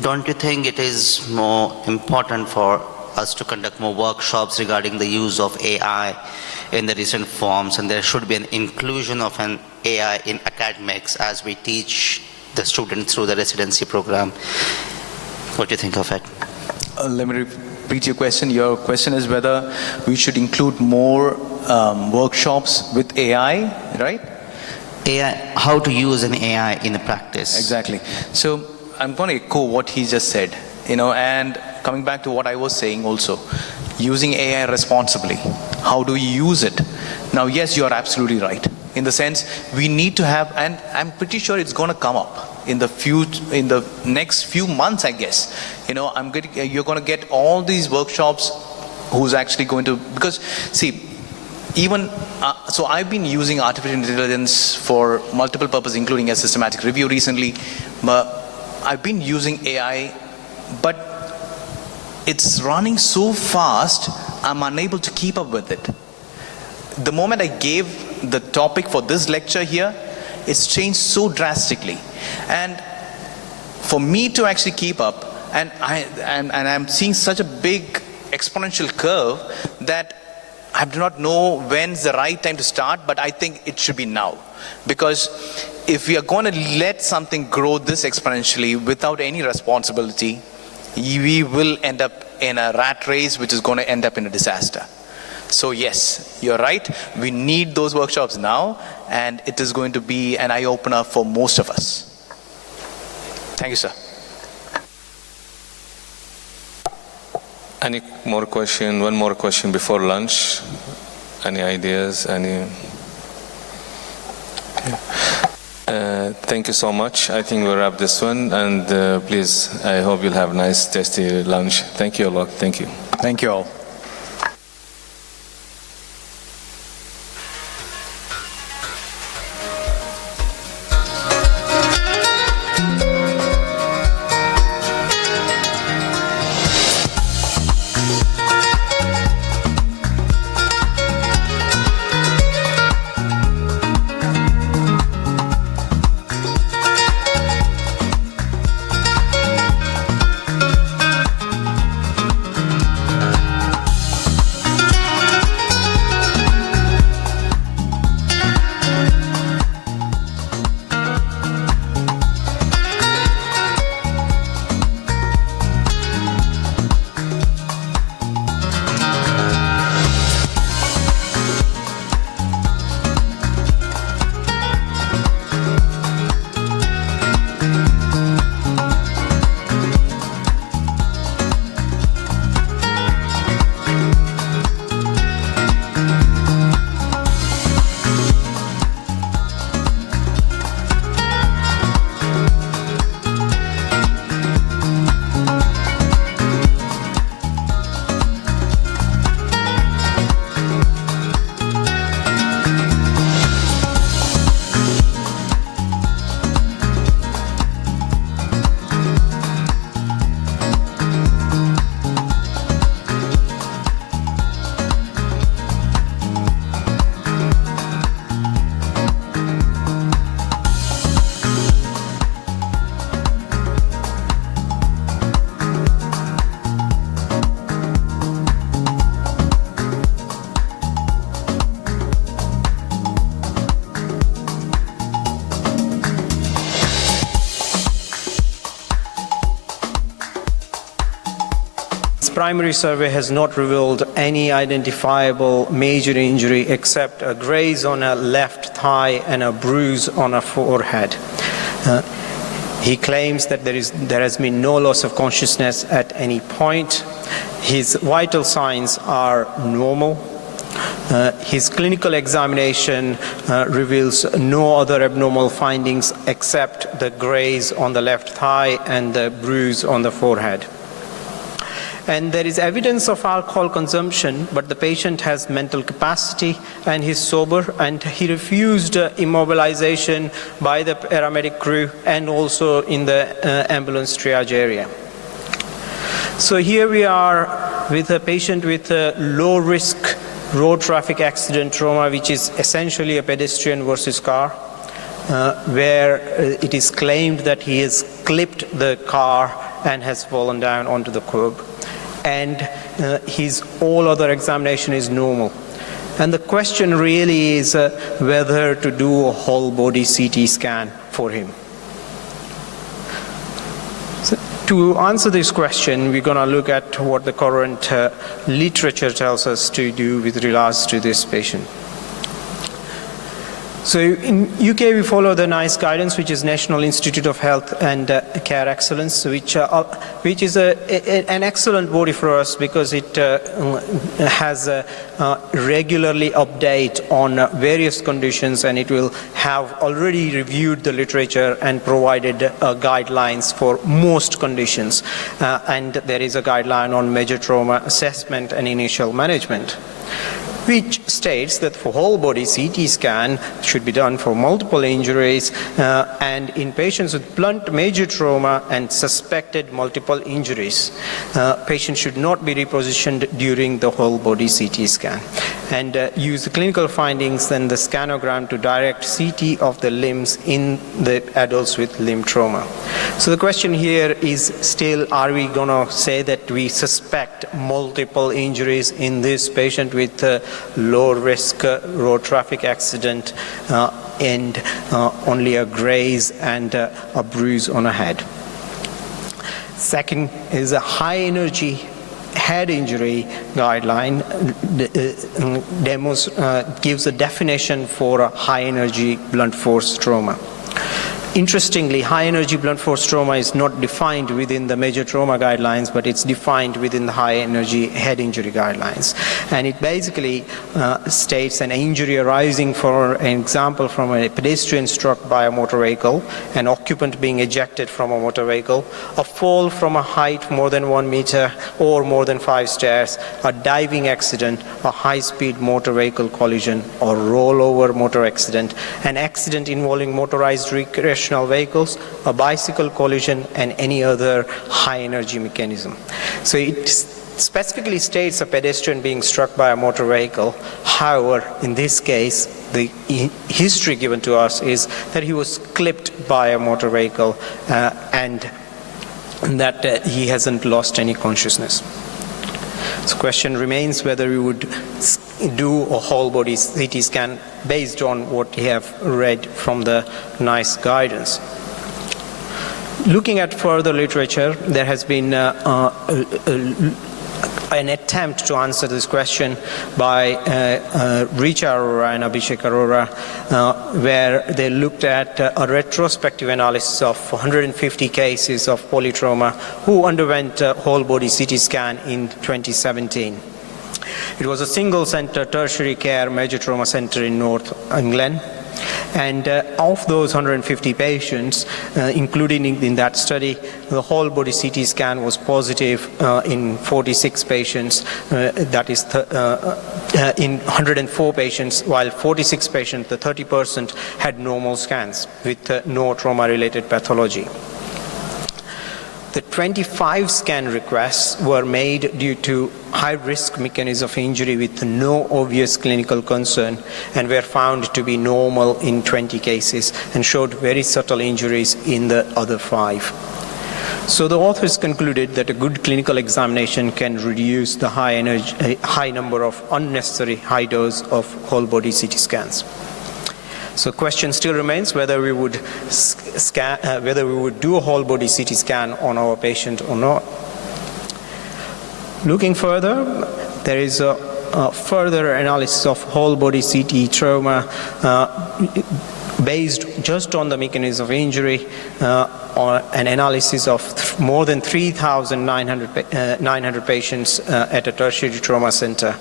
don't you think it is more important for us to conduct more workshops regarding the use of AI in the recent forms, and there should be an inclusion of an AI in academics as we teach the students through the residency program? What do you think of it? Let me repeat your question. Your question is whether we should include more workshops with AI, right? AI, how to use an AI in the practice. Exactly. So I'm going to echo what he just said, and coming back to what I was saying also, using AI responsibly. How do we use it? Now, yes, you are absolutely right. In the sense, we need to have, and I'm pretty sure it's going to come up in the next few months, I guess. You're going to get all these workshops. Who's actually going to? Because see, even so, I've been using artificial intelligence for multiple purposes, including a systematic review recently. But I've been using AI, but it's running so fast, I'm unable to keep up with it. The moment I gave the topic for this lecture here, it's changed so drastically. And for me to actually keep up, and I'm seeing such a big exponential curve that I do not know when's the right time to start, but I think it should be now. Because if we are going to let something grow this exponentially without any responsibility, we will end up in a rat race, which is going to end up in a disaster. So yes, you're right. We need those workshops now, and it is going to be an eye-opener for most of us. Thank you, sir. Any more question? One more question before lunch? Any ideas? Thank you so much. I think we'll wrap this one, and please, I hope you'll have a nice, tasty lunch. Thank you a lot. Thank you. Thank you all. its primary survey has not revealed any identifiable major injury except a graze on a left thigh and a bruise on a forehead. He claims that there has been no loss of consciousness at any point. His vital signs are normal. His clinical examination reveals no other abnormal findings except the graze on the left thigh and the bruise on the forehead. And there is evidence of alcohol consumption, but the patient has mental capacity and he's sober, and he refused immobilization by the paramedic crew and also in the ambulance triage area. So here we are with a patient with a low risk road traffic accident trauma, which is essentially a pedestrian versus car, where it is claimed that he has clipped the car and has fallen down onto the curb. And his all other examination is normal. And the question really is whether to do a whole body CT scan for him. So to answer this question, we're going to look at what the current literature tells us to do with regards to this patient. So in UK, we follow the NICE guidance, which is National Institute of Health and Care Excellence, which is an excellent body for us because it has regularly update on various conditions, and it will have already reviewed the literature and provided guidelines for most conditions. And there is a guideline on major trauma assessment and initial management, which states that for whole body CT scan should be done for multiple injuries and in patients with blunt major trauma and suspected multiple injuries. Patients should not be repositioned during the whole body CT scan, and use the clinical findings and the scanogram to direct CT of the limbs in the adults with limb trauma. So the question here is still, are we going to say that we suspect multiple injuries in this patient with low risk road traffic accident and only a graze and a bruise on a head? Second is a high energy head injury guideline gives a definition for a high energy blunt force trauma. Interestingly, high energy blunt force trauma is not defined within the major trauma guidelines, but it's defined within the high energy head injury guidelines. And it basically states an injury arising, for an example, from a pedestrian struck by a motor vehicle, an occupant being ejected from a motor vehicle, a fall from a height more than 1 meter or more than 5 stairs, a diving accident, a high-speed motor vehicle collision or rollover motor accident, an accident involving motorized recreational vehicles, a bicycle collision, and any other high energy mechanism. So it specifically states a pedestrian being struck by a motor vehicle. However, in this case, the history given to us is that he was clipped by a motor vehicle and that he hasn't lost any consciousness. So the question remains whether we would do a whole body CT scan based on what we have read from the NICE guidance. Looking at further literature, there has been an attempt to answer this question by Richa Arora and Abhishek Arora, where they looked at a retrospective analysis of 150 cases of polytrauma who underwent a whole body CT scan in 2017. It was a single center tertiary care major trauma center in North England. And of those 150 patients, including in that study, the whole body CT scan was positive in 46 patients, that is in 104 patients, while 46 patients, the 30%, had normal scans with no trauma-related pathology. The 25 scan requests were made due to high-risk mechanism of injury with no obvious clinical concern and were found to be normal in 20 cases and showed very subtle injuries in the other 5. So the authors concluded that a good clinical examination can reduce the high number of unnecessary high dose of whole body CT scans. So the question still remains whether we would do a whole body CT scan on our patient or not. Looking further, there is a further analysis of whole body CT trauma based just on the mechanism of injury, or an analysis of more than 3,900 patients at a tertiary trauma center.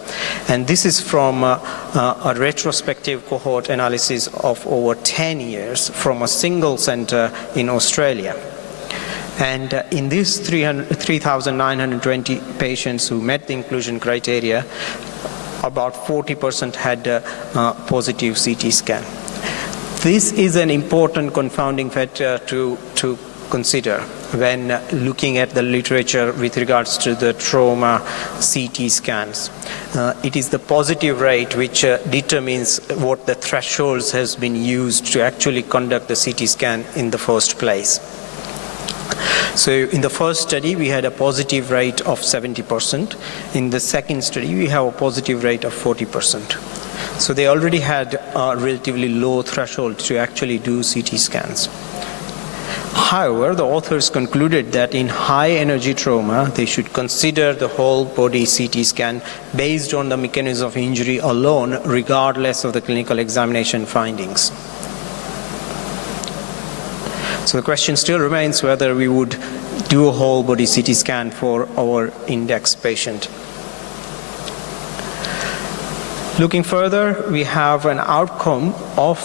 And this is from a retrospective cohort analysis of over 10 years from a single center in Australia. And in these 3,920 patients who met the inclusion criteria, about 40% had a positive CT scan. This is an important confounding factor to consider when looking at the literature with regards to the trauma CT scans. It is the positive rate which determines what the thresholds has been used to actually conduct the CT scan in the first place. So in the first study, we had a positive rate of 70%. In the second study, we have a positive rate of 40%. So they already had a relatively low threshold to actually do CT scans. However, the authors concluded that in high energy trauma, they should consider the whole body CT scan based on the mechanism of injury alone, regardless of the clinical examination findings. So the question still remains whether we would do a whole body CT scan for our index patient. Looking further, we have an outcome of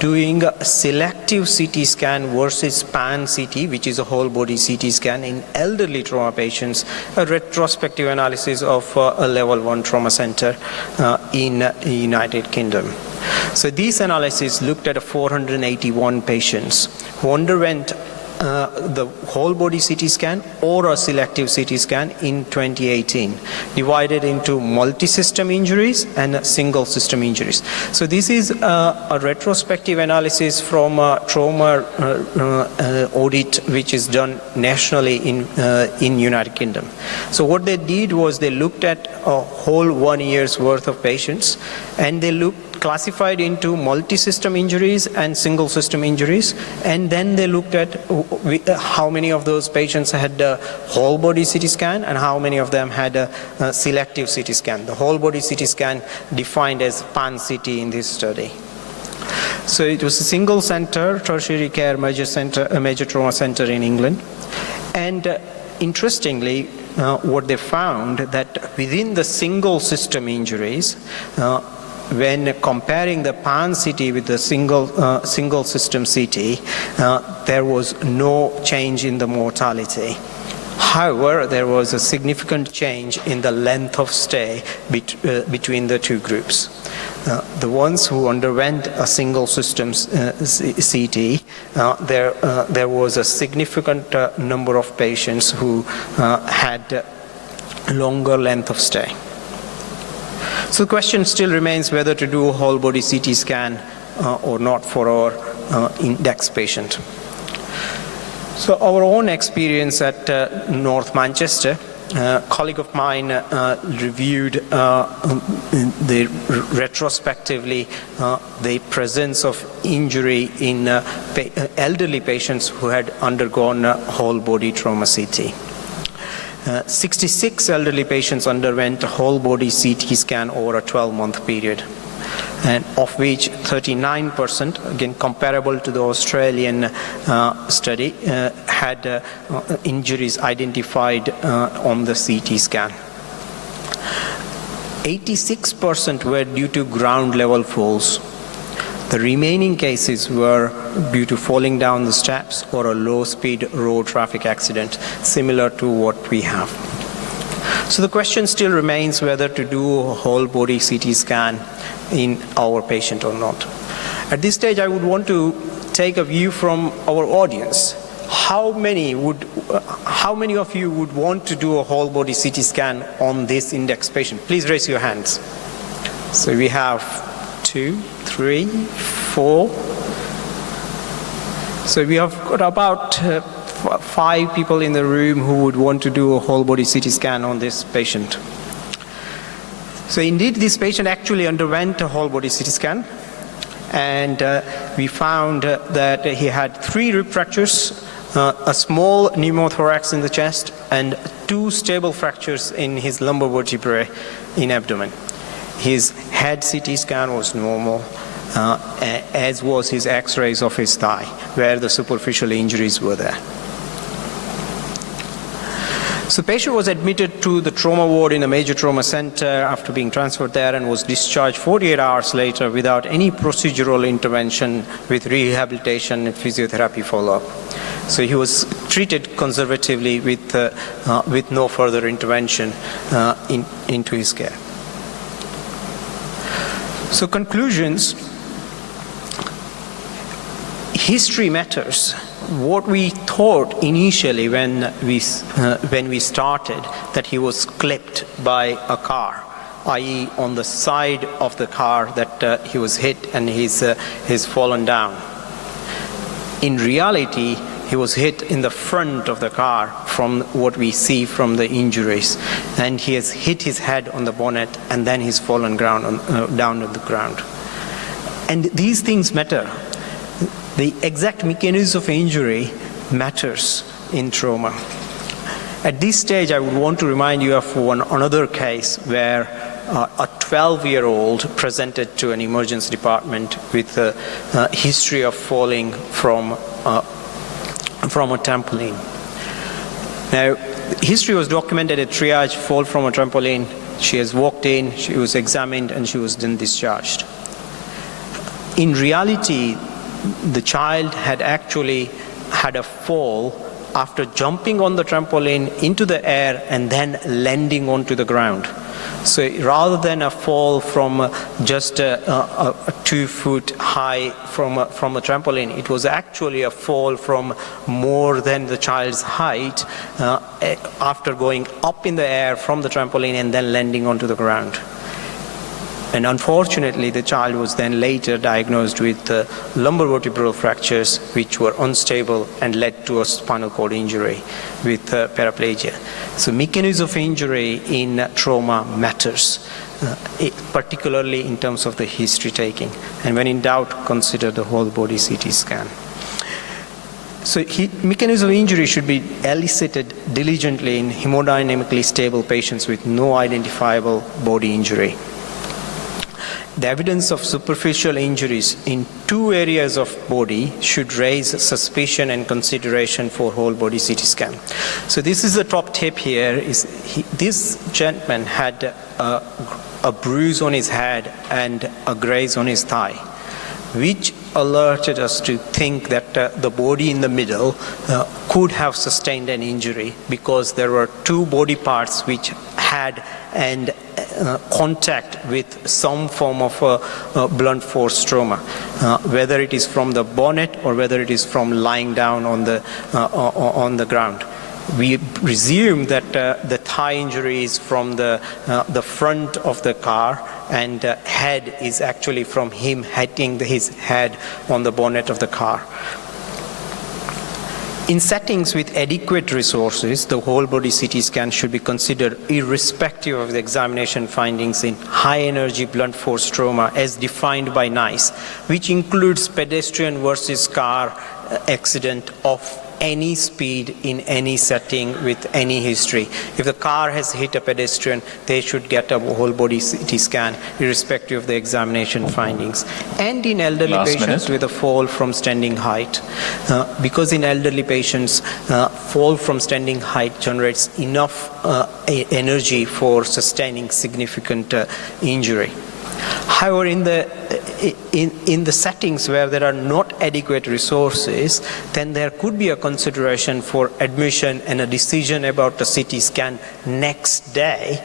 doing a selective CT scan versus pan-CT, which is a whole body CT scan in elderly trauma patients, a retrospective analysis of a level 1 trauma center in the United Kingdom. So these analyses looked at 481 patients who underwent the whole body CT scan or a selective CT scan in 2018, divided into multi-system injuries and single system injuries. So this is a retrospective analysis from a trauma audit which is done nationally in United Kingdom. So what they did was they looked at a whole 1 year's worth of patients, and they classified into multi-system injuries and single system injuries, and then they looked at how many of those patients had a whole body CT scan and how many of them had a selective CT scan. The whole body CT scan defined as pan-CT in this study. So it was a single center, tertiary care major trauma center in England. And interestingly, what they found that within the single system injuries, when comparing the pan-CT with the single system CT, there was no change in the mortality. However, there was a significant change in the length of stay between the two groups. The ones who underwent a single system CT, there was a significant number of patients who had longer length of stay. So the question still remains whether to do a whole body CT scan or not for our index patient. So our own experience at North Manchester, a colleague of mine reviewed retrospectively the presence of injury in elderly patients who had undergone whole body trauma CT. 66 elderly patients underwent a whole body CT scan over a 12-month period, and of which 39%, again comparable to the Australian study, had injuries identified on the CT scan. 86% were due to ground level falls. The remaining cases were due to falling down the steps or a low-speed road traffic accident, similar to what we have. So the question still remains whether to do a whole body CT scan in our patient or not. At this stage, I would want to take a view from our audience. How many of you would want to do a whole body CT scan on this index patient? Please raise your hands. So we have 2, 3, 4. So we have got about 5 people in the room who would want to do a whole body CT scan on this patient. So indeed, this patient actually underwent a whole body CT scan, and we found that he had 3 rib fractures, a small pneumothorax in the chest, and 2 stable fractures in his lumbar vertebrae in abdomen. His head CT scan was normal, as was his x-rays of his thigh, where the superficial injuries were there. So the patient was admitted to the trauma ward in a major trauma center after being transferred there and was discharged 48 hours later without any procedural intervention with rehabilitation and physiotherapy follow-up. So he was treated conservatively with no further intervention into his care. So conclusions, history matters. What we thought initially when we started that he was clipped by a car, i.e. on the side of the car that he was hit and he's fallen down. In reality, he was hit in the front of the car from what we see from the injuries, and he has hit his head on the bonnet and then he's fallen down on the ground. And these things matter. The exact mechanism of injury matters in trauma. At this stage, I would want to remind you of another case where a 12-year-old presented to an emergency department with a history of falling from a trampoline. Now, history was documented at triage, fall from a trampoline. She has walked in, she was examined, and she was then discharged. In reality, the child had actually had a fall after jumping on the trampoline into the air and then landing onto the ground. So rather than a fall from just a 2 foot high from a trampoline, it was actually a fall from more than the child's height after going up in the air from the trampoline and then landing onto the ground. And unfortunately, the child was then later diagnosed with lumbar vertebral fractures, which were unstable and led to a spinal cord injury with paraplegia. So mechanism of injury in trauma matters, particularly in terms of the history taking. And when in doubt, consider the whole body CT scan. So mechanism of injury should be elicited diligently in hemodynamically stable patients with no identifiable body injury. The evidence of superficial injuries in 2 areas of body should raise suspicion and consideration for whole body CT scan. So this is the top tip here. This gentleman had a bruise on his head and a graze on his thigh, which alerted us to think that the body in the middle could have sustained an injury because there were 2 body parts which had contact with some form of blunt force trauma, whether it is from the bonnet or whether it is from lying down on the ground. We presume that the thigh injury is from the front of the car, and head is actually from him hitting his head on the bonnet of the car. In settings with adequate resources, the whole body CT scan should be considered irrespective of the examination findings in high energy blunt force trauma as defined by NICE, which includes pedestrian versus car accident of any speed in any setting with any history. If the car has hit a pedestrian, they should get a whole body CT scan irrespective of the examination findings. And in elderly patients with a fall from standing height, because in elderly patients, fall from standing height generates enough energy for sustaining significant injury. However, in the settings where there are not adequate resources, then there could be a consideration for admission and a decision about the CT scan next day,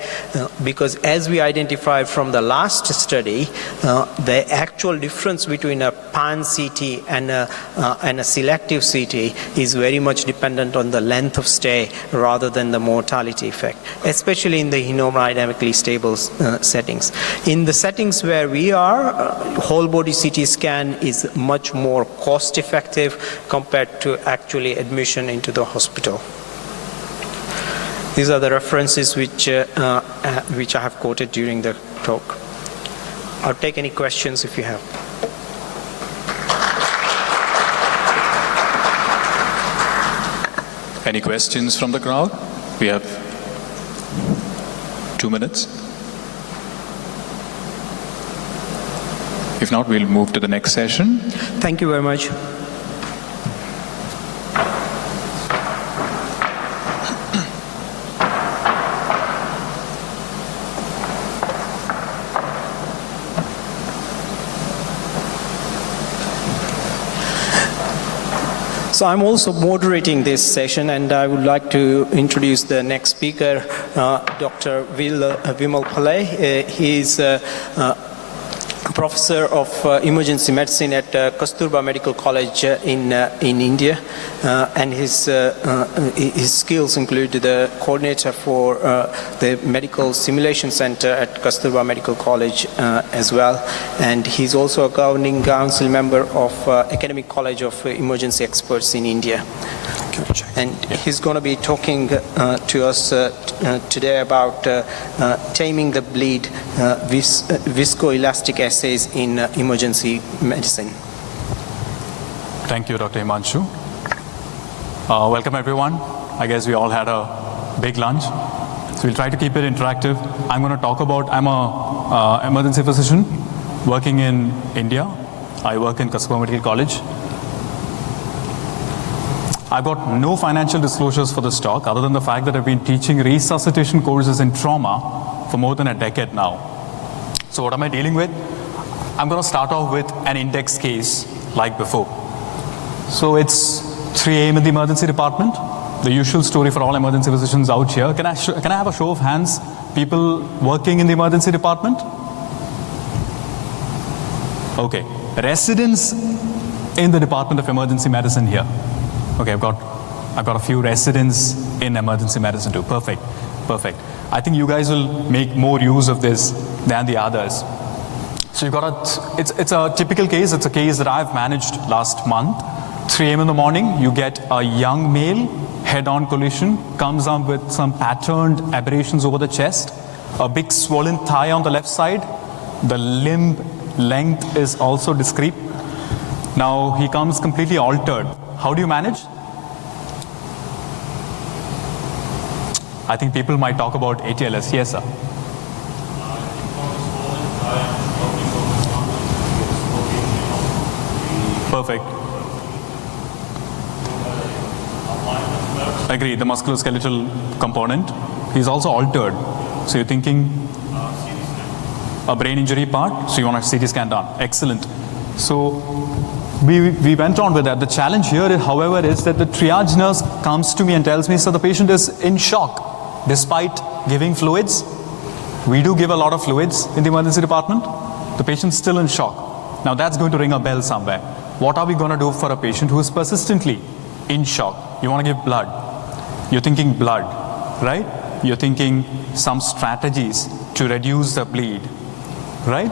because as we identified from the last study, the actual difference between a pan CT and a selective CT is very much dependent on the length of stay rather than the mortality effect, especially in the hemodynamically stable settings. In the settings where we are, whole body CT scan is much more cost effective compared to actually admission into the hospital. These are the references which I have quoted during the talk. I'll take any questions if you have. Any questions from the crowd? We have 2 minutes. If not, we'll move to the next session. Thank you very much. So I'm also moderating this session, and I would like to introduce the next speaker, Dr. Vimal Pillai. He is professor of emergency medicine at Kasturba Medical College in India, and his skills include the coordinator for the medical simulation center at Kasturba Medical College as well, and he's also a governing council member of Academic College of Emergency Experts in India. And he's going to be talking to us today about taming the bleed, viscoelastic assays in emergency medicine. Thank you, Dr. Himanshu. Welcome, everyone. I guess we all had a big lunch, so we'll try to keep it interactive. I'm going to talk about, I'm an emergency physician working in India. I work in Kasturba Medical College. I've got no financial disclosures for this talk other than the fact that I've been teaching resuscitation courses in trauma for more than a decade now. So what am I dealing with? I'm going to start off with an index case like before. So it's 3 a.m. in the emergency department. The usual story for all emergency physicians out here. Can I have a show of hands, people working in the emergency department? Okay. Residents in the Department of Emergency Medicine here. Okay, I've got a few residents in emergency medicine too. Perfect, perfect. I think you guys will make more use of this than the others. So you've got it's a typical case. It's a case that I've managed last month. 3 a.m. in the morning, you get a young male, head-on collision, comes up with some patterned aberrations over the chest, a big swollen thigh on the left side. The limb length is also discrete. Now he comes completely altered. How do you manage? I think people might talk about ATLS. Yes, sir. Perfect. Agree, the musculoskeletal component. He's also altered. So you're thinking a brain injury part, so you want a CT scan done. Excellent. So we went on with that. The challenge here, however, is that the triage nurse comes to me and tells me, so the patient is in shock despite giving fluids. We do give a lot of fluids in the emergency department. The patient's still in shock. Now that's going to ring a bell somewhere. What are we going to do for a patient who is persistently in shock? You want to give blood. You're thinking blood, right? You're thinking some strategies to reduce the bleed, right?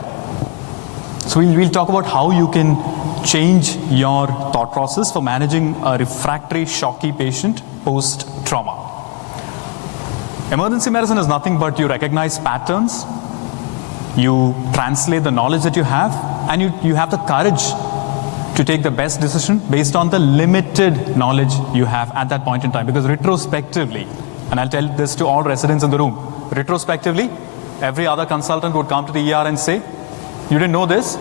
So we'll talk about how you can change your thought process for managing a refractory shocky patient post-trauma. Emergency medicine is nothing but you recognize patterns, you translate the knowledge that you have, and you have the courage to take the best decision based on the limited knowledge you have at that point in time. Because retrospectively, and I'll tell this to all residents in the room, retrospectively, every other consultant would come to the ER and say, you didn't know this?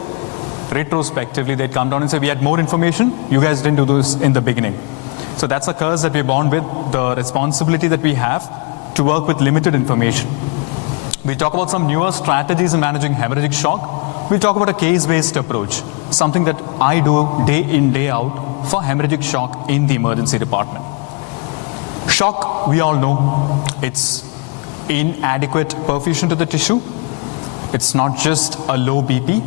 Retrospectively, they'd come down and say, we had more information, you guys didn't do this in the beginning. So that's a curse that we're born with, the responsibility that we have to work with limited information. We'll talk about some newer strategies in managing hemorrhagic shock. We'll talk about a case-based approach, something that I do day in, day out for hemorrhagic shock in the emergency department. Shock, we all know, it's inadequate perfusion to the tissue. It's not just a low BP.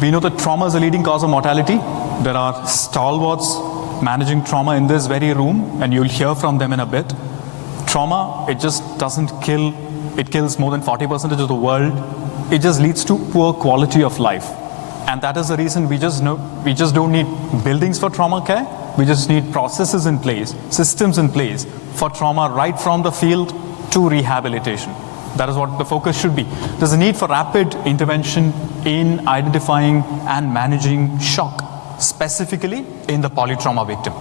We know that trauma is a leading cause of mortality. There are stalwarts managing trauma in this very room, and you'll hear from them in a bit. Trauma, it just doesn't kill. It kills more than 40% of the world. It just leads to poor quality of life. And that is the reason we just don't need buildings for trauma care. We just need processes in place, systems in place for trauma right from the field to rehabilitation. That is what the focus should be. There's a need for rapid intervention in identifying and managing shock, specifically in the polytrauma victim.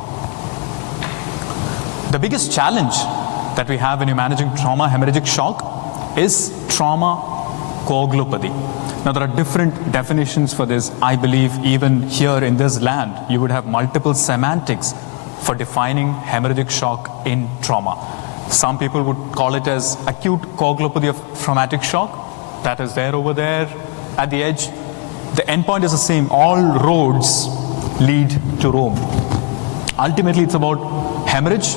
The biggest challenge that we have when you're managing trauma, hemorrhagic shock, is trauma coagulopathy. Now there are different definitions for this. I believe even here in this land, you would have multiple semantics for defining hemorrhagic shock in trauma. Some people would call it as acute coagulopathy of traumatic shock. That is there over there at the edge. The endpoint is the same. All roads lead to Rome. Ultimately, it's about hemorrhage.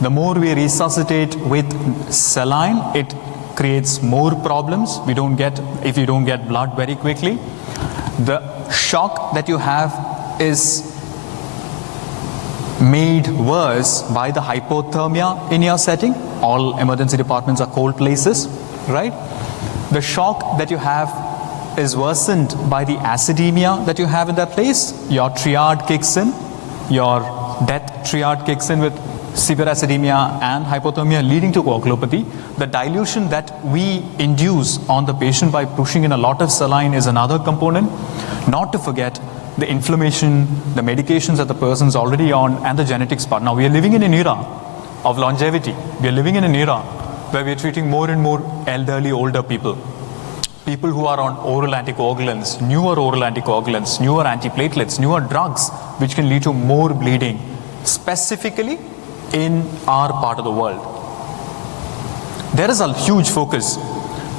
The more we resuscitate with saline, it creates more problems. If you don't get blood very quickly. The shock that you have is made worse by the hypothermia in your setting. All emergency departments are cold places, right? The shock that you have is worsened by the acidemia that you have in that place. Your triad kicks in, your death triad kicks in with severe acidemia and hypothermia leading to coagulopathy. The dilution that we induce on the patient by pushing in a lot of saline is another component. Not to forget the inflammation, the medications that the person's already on, and the genetics part. Now we are living in an era of longevity. We are living in an era where we are treating more and more elderly, older people. People who are on oral anticoagulants, newer oral anticoagulants, newer antiplatelets, newer drugs, which can lead to more bleeding, specifically in our part of the world. There is a huge focus.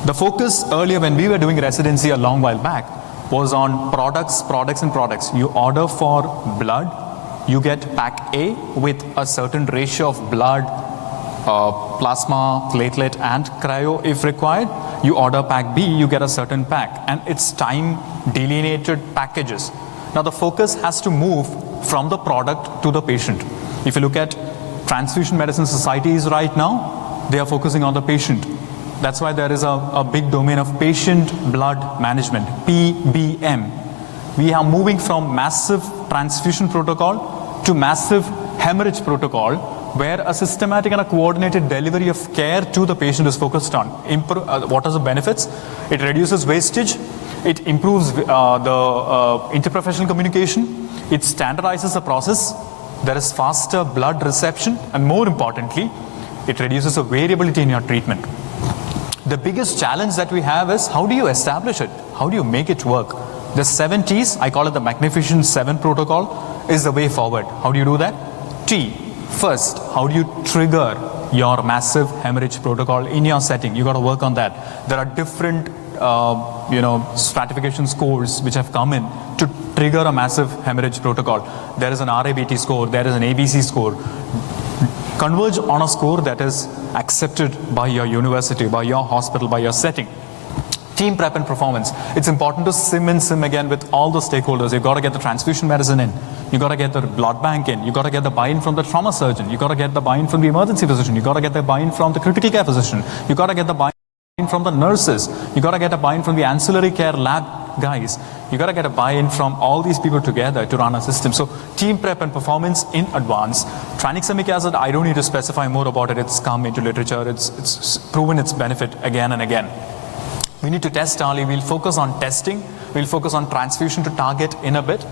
The focus earlier when we were doing residency a long while back was on products. You order for blood, you get pack A with a certain ratio of blood, plasma, platelet, and cryo if required. You order pack B, you get a certain pack, and it's time delineated packages. Now the focus has to move from the product to the patient. If you look at transfusion medicine societies right now, they are focusing on the patient. That's why there is a big domain of patient blood management, PBM. We are moving from massive transfusion protocol to massive hemorrhage protocol, where a systematic and a coordinated delivery of care to the patient is focused on. What are the benefits? It reduces wastage, it improves the interprofessional communication, it standardizes the process, there is faster blood reception, and more importantly, it reduces the variability in your treatment. The biggest challenge that we have is how do you establish it? How do you make it work? The 7 T's, I call it the Magnificent 7 protocol, is the way forward. How do you do that? T, first, how do you trigger your massive hemorrhage protocol in your setting? You got to work on that. There are different stratification scores which have come in to trigger a massive hemorrhage protocol. There is an RABT score, there is an ABC score. Converge on a score that is accepted by your university, by your hospital, by your setting. Team prep and performance. It's important to sim again with all the stakeholders. You've got to get the transfusion medicine in. You've got to get the blood bank in. You've got to get the buy-in from the trauma surgeon. You've got to get the buy-in from the emergency physician. You've got to get the buy-in from the critical care physician. You've got to get the buy-in from the nurses. You've got to get a buy-in from the ancillary care lab guys. You got to get a buy-in from all these people together to run a system. So team prep and performance in advance. Tranexamic acid, I don't need to specify more about it. It's come into literature. It's proven its benefit again and again. We need to test early. We'll focus on testing. We'll focus on transfusion to target in a bit.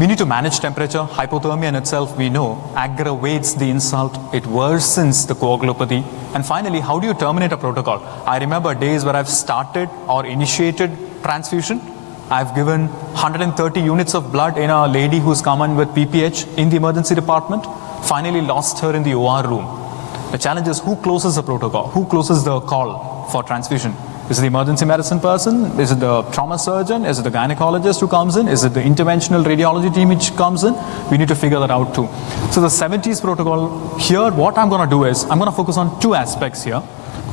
We need to manage temperature. Hypothermia in itself, we know, aggravates the insult. It worsens the coagulopathy. And finally, how do you terminate a protocol? I remember days where I've started or initiated transfusion. I've given 130 units of blood in a lady who's come in with PPH in the emergency department. Finally lost her in the OR room. The challenge is who closes the protocol? Who closes the call for transfusion? Is it the emergency medicine person? Is it the trauma surgeon? Is it the gynecologist who comes in? Is it the interventional radiology team which comes in? We need to figure that out too. So the 70s protocol here, what I'm going to do is, I'm going to focus on two aspects here.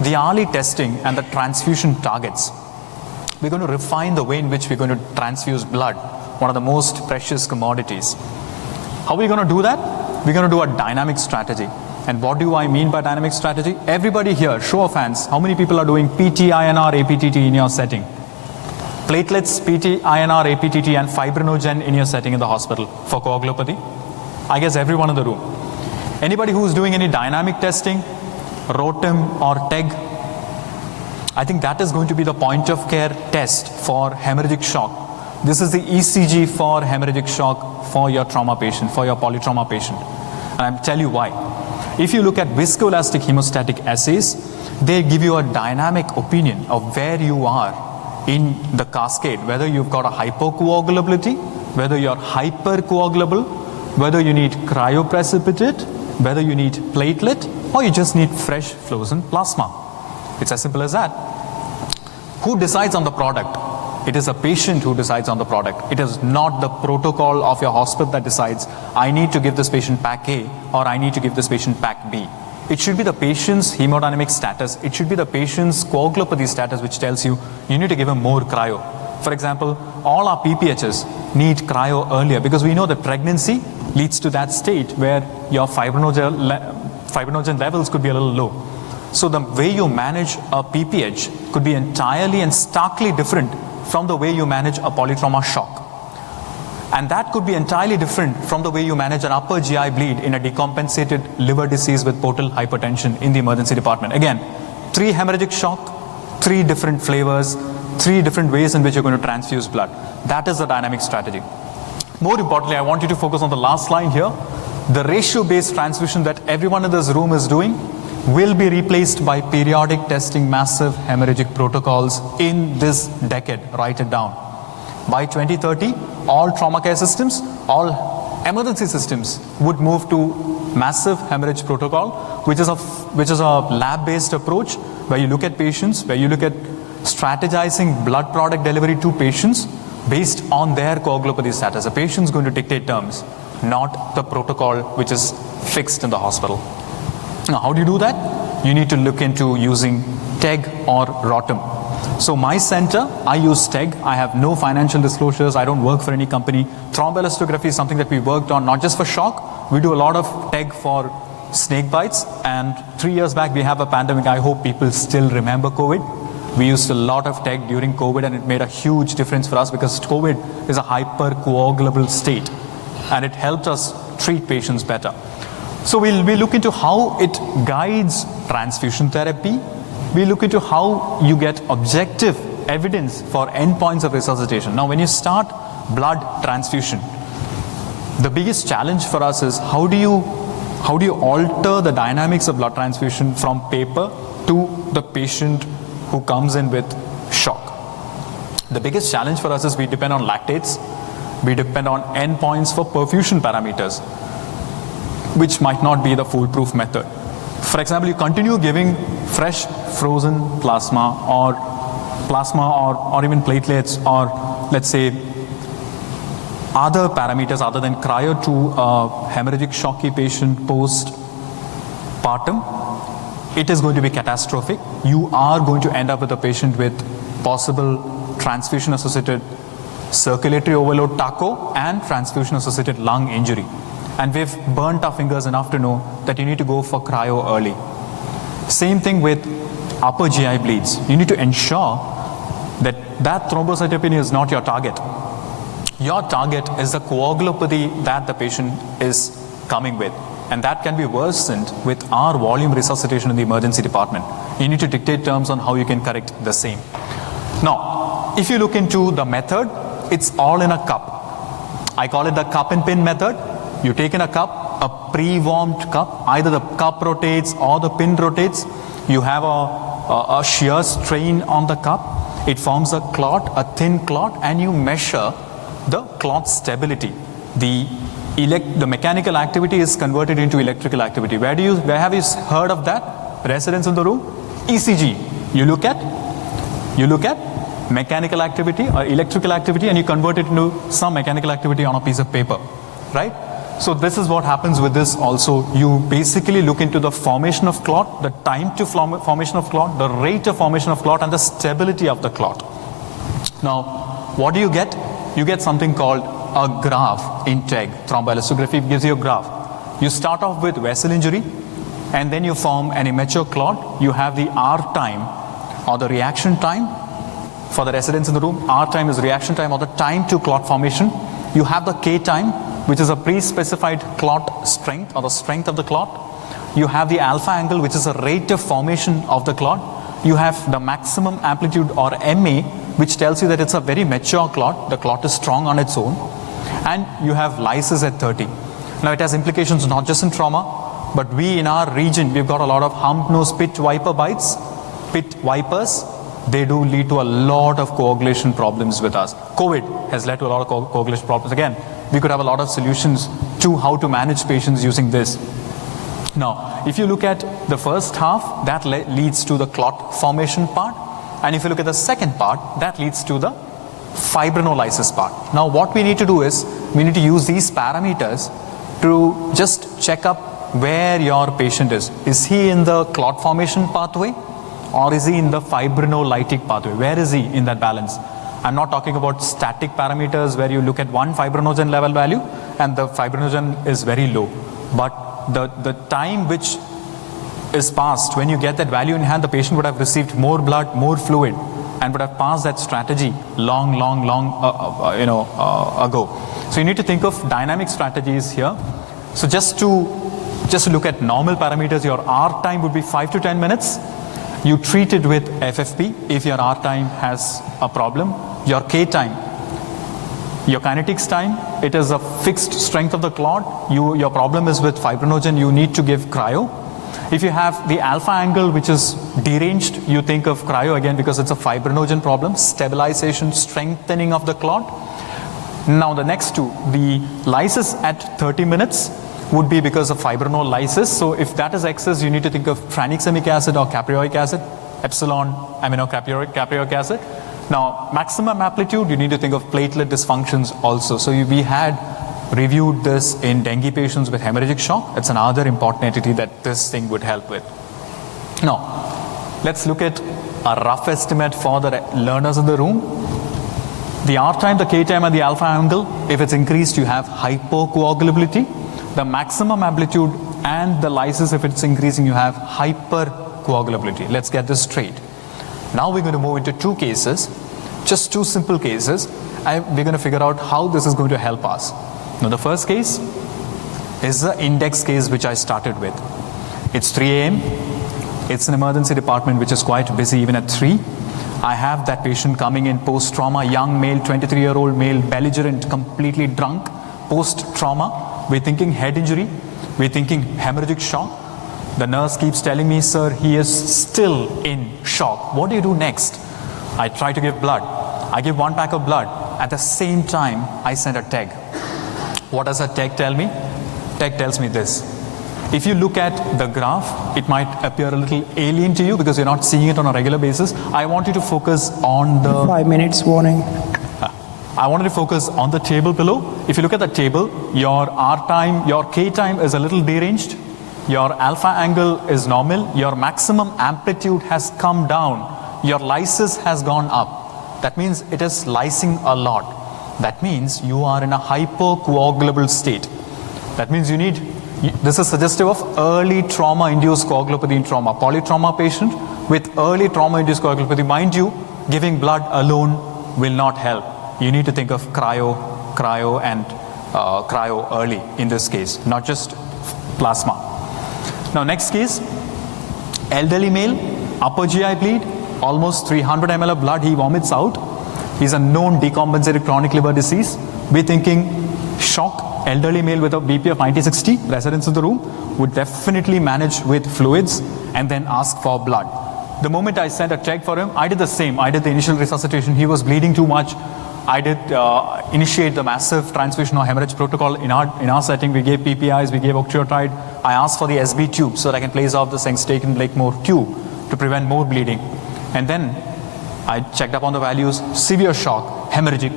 The early testing and the transfusion targets. We're going to refine the way in which we're going to transfuse blood, one of the most precious commodities. How are we going to do that? We're going to do a dynamic strategy. And what do I mean by dynamic strategy? Everybody here, show of hands, how many people are doing PT, INR, APTT in your setting? Platelets, PT, INR, APTT, and fibrinogen in your setting in the hospital for coagulopathy? I guess everyone in the room. Anybody who's doing any dynamic testing, ROTEM or TEG? I think that is going to be the point of care test for hemorrhagic shock. This is the ECG for hemorrhagic shock for your trauma patient, for your polytrauma patient. And I'll tell you why. If you look at viscoelastic hemostatic assays, they give you a dynamic opinion of where you are in the cascade, whether you've got a hypocoagulability, whether you're hypercoagulable, whether you need cryoprecipitate, whether you need platelet, or you just need fresh frozen plasma. It's as simple as that. Who decides on the product? It is a patient who decides on the product. It is not the protocol of your hospital that decides, I need to give this patient pack A or I need to give this patient pack B. It should be the patient's hemodynamic status. It should be the patient's coagulopathy status which tells you, you need to give him more cryo. For example, all our PPHs need cryo earlier because we know that pregnancy leads to that state where your fibrinogen levels could be a little low. So the way you manage a PPH could be entirely and starkly different from the way you manage a polytrauma shock. And that could be entirely different from the way you manage an upper GI bleed in a decompensated liver disease with portal hypertension in the emergency department. Again, 3 hemorrhagic shock, 3 different flavors, 3 different ways in which you're going to transfuse blood. That is the dynamic strategy. More importantly, I want you to focus on the last line here. The ratio-based transfusion that everyone in this room is doing will be replaced by periodic testing massive hemorrhagic protocols in this decade. Write it down. By 2030, all trauma care systems, all emergency systems would move to massive hemorrhage protocol, which is a lab-based approach where you look at patients, where you look at strategizing blood product delivery to patients based on their coagulopathy status. A patient's going to dictate terms, not the protocol which is fixed in the hospital. Now, how do you do that? You need to look into using TEG or ROTEM. So my center, I use TEG. I have no financial disclosures. I don't work for any company. Thromboelastography is something that we worked on, not just for shock. We do a lot of TEG for snake bites. And 3 years back, we have a pandemic. I hope people still remember COVID. We used a lot of TEG during COVID, and it made a huge difference for us because COVID is a hypercoagulable state. And it helped us treat patients better. So we'll look into how it guides transfusion therapy. We look into how you get objective evidence for endpoints of resuscitation. Now, when you start blood transfusion, the biggest challenge for us is how do you alter the dynamics of blood transfusion from paper to the patient who comes in with shock. The biggest challenge for us is we depend on lactates. We depend on endpoints for perfusion parameters, which might not be the foolproof method. For example, you continue giving fresh frozen plasma or even platelets or let's say other parameters other than cryo to a hemorrhagic shocky patient post-partum. It is going to be catastrophic. You are going to end up with a patient with possible transfusion-associated circulatory overload TACO and transfusion-associated lung injury. And we've burnt our fingers enough to know that you need to go for cryo early. Same thing with upper GI bleeds. You need to ensure that thrombocytopenia is not your target. Your target is the coagulopathy that the patient is coming with. And that can be worsened with our volume resuscitation in the emergency department. You need to dictate terms on how you can correct the same. Now, if you look into the method, it's all in a cup. I call it the cup and pin method. You take in a cup, a pre-warmed cup, either the cup rotates or the pin rotates. You have a shear strain on the cup. It forms a clot, a thin clot, and you measure the clot stability. The mechanical activity is converted into electrical activity. Where have you heard of that? Residents in the room? ECG. You look at mechanical activity or electrical activity and you convert it into some mechanical activity on a piece of paper, right? So this is what happens with this also. You basically look into the formation of clot, the time to formation of clot, the rate of formation of clot, and the stability of the clot. Now, what do you get? You get something called a graph in TEG. Thromboelastography gives you a graph. You start off with vessel injury, and then you form an immature clot. You have the R time or the reaction time. For the residents in the room, R time is reaction time or the time to clot formation. You have the K time, which is a pre-specified clot strength or the strength of the clot. You have the alpha angle, which is a rate of formation of the clot. You have the maximum amplitude or MA, which tells you that it's a very mature clot. The clot is strong on its own. And you have lysis at 30. Now it has implications not just in trauma, But we in our region, we've got a lot of hump-nose pit viper bites, pit vipers. They do lead to a lot of coagulation problems with us. COVID has led to a lot of coagulation problems. Again, we could have a lot of solutions to how to manage patients using this. Now, if you look at the first half, that leads to the clot formation part. And if you look at the second part, that leads to the fibrinolysis part. Now, what we need to do is, we need to use these parameters to just check up where your patient is. Is he in the clot formation pathway? Or is he in the fibrinolytic pathway? Where is he in that balance? I'm not talking about static parameters where you look at one fibrinogen level value and the fibrinogen is very low. But the time which is passed when you get that value in hand, the patient would have received more blood, more fluid, and would have passed that strategy long ago. So you need to think of dynamic strategies here. So just to look at normal parameters, your R time would be 5 to 10 minutes. You treat it with FFP if your R time has a problem. Your K time, your kinetics time, it is a fixed strength of the clot. Your problem is with fibrinogen, you need to give cryo. If you have the alpha angle which is deranged, you think of cryo again because it's a fibrinogen problem, stabilization, strengthening of the clot. Now the next two, the lysis at 30 minutes would be because of fibrinolysis. So if that is excess, you need to think of tranexamic acid or caprioic acid, epsilon aminocaprioic acid. Now, maximum amplitude, you need to think of platelet dysfunctions also. So we had reviewed this in dengue patients with hemorrhagic shock. It's another important entity that this thing would help with. Now, let's look at a rough estimate for the learners in the room. The R time, the K time, and the alpha angle, if it's increased, you have hypocoagulability. The maximum amplitude and the lysis, if it's increasing, you have hypercoagulability. Let's get this straight. Now we're going to move into two cases, just two simple cases, and we're going to figure out how this is going to help us. Now the first case is the index case which I started with. It's 3 a.m. It's an emergency department which is quite busy even at 3. I have that patient coming in post-trauma, young male, 23-year-old male, belligerent, completely drunk, post-trauma. We're thinking head injury, we're thinking hemorrhagic shock. The nurse keeps telling me, sir, he is still in shock. What do you do next? I try to give blood. I give 1 pack of blood. At the same time, I send a TEG. What does a TEG tell me? TEG tells me this. If you look at the graph, it might appear a little alien to you because you're not seeing it on a regular basis. I want you to focus on the... 5 minutes warning. I wanted to focus on the table below. If you look at the table, your R time, your K time is a little deranged. Your alpha angle is normal. Your maximum amplitude has come down. Your lysis has gone up. That means it is lysing a lot. That means you are in a hypocoagulable state. That means this is suggestive of early trauma-induced coagulopathy in trauma. Polytrauma patient with early trauma-induced coagulopathy. Mind you, giving blood alone will not help. You need to think of cryo early in this case, not just plasma. Now next case, elderly male, upper GI bleed, almost 300 ml of blood he vomits out. He's a known decompensated chronic liver disease. We're thinking shock, elderly male with a BP of 90-60, residents in the room would definitely manage with fluids and then ask for blood. The moment I sent a check for him, I did the same. I did the initial resuscitation. He was bleeding too much. I did initiate the massive transfusion or hemorrhage protocol. In our setting, we gave PPIs, we gave octreotide. I asked for the SB tube so that I can place off the Sengstaken Blakemore tube to prevent more bleeding. And then I checked up on the values, severe shock, hemorrhagic,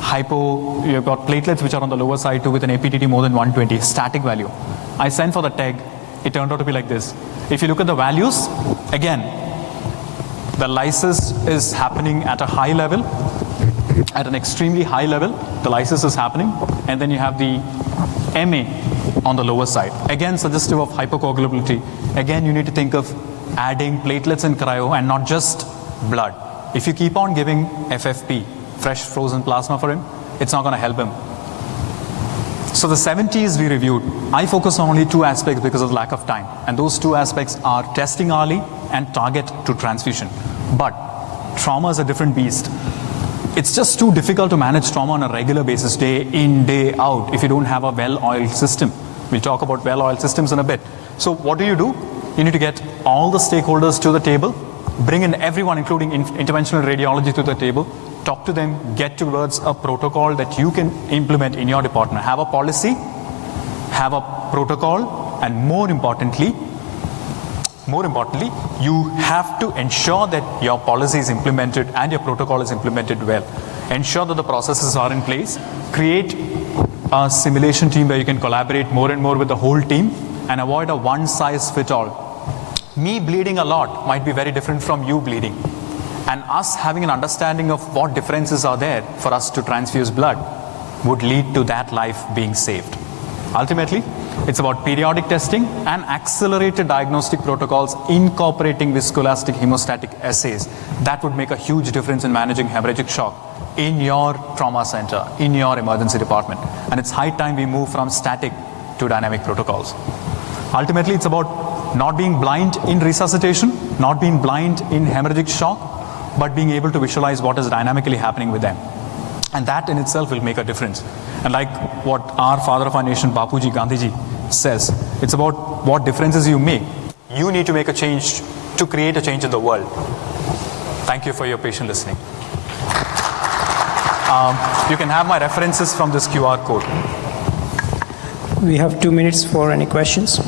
hypo, you've got platelets which are on the lower side too with an APTT more than 120, static value. I sent for the TEG, it turned out to be like this. If you look at the values, again, the lysis is happening at a high level, at an extremely high level, the lysis is happening, and then you have the MA on the lower side. Again, suggestive of hypocoagulability. Again, you need to think of adding platelets and cryo and not just blood. If you keep on giving FFP, fresh frozen plasma for him, it's not going to help him. So the 70s we reviewed, I focus on only 2 aspects because of lack of time. And those 2 aspects are testing early and target to transfusion. But trauma is a different beast. It's just too difficult to manage trauma on a regular basis, day in, day out, if you don't have a well-oiled system. We'll talk about well-oiled systems in a bit. So what do? You need to get all the stakeholders to the table, bring in everyone, including interventional radiology, to the table, talk to them, get towards a protocol that you can implement in your department. Have a policy, have a protocol, and more importantly, you have to ensure that your policy is implemented and your protocol is implemented well. Ensure that the processes are in place. Create a simulation team where you can collaborate more and more with the whole team, and avoid a one-size-fits-all. Me bleeding a lot might be very different from you bleeding. And us having an understanding of what differences are there for us to transfuse blood would lead to that life being saved. Ultimately, it's about periodic testing and accelerated diagnostic protocols incorporating viscoelastic hemostatic assays. That would make a huge difference in managing hemorrhagic shock in your trauma center, in your emergency department. And it's high time we move from static to dynamic protocols. Ultimately, it's about not being blind in resuscitation, not being blind in hemorrhagic shock, but being able to visualize what is dynamically happening with them. And that in itself will make a difference. And like what our father of our nation, Bapuji Gandhiji, says, it's about what differences you make. You need to make a change to create a change in the world. Thank you for your patient listening. You can have my references from this QR code. We have 2 minutes for any questions.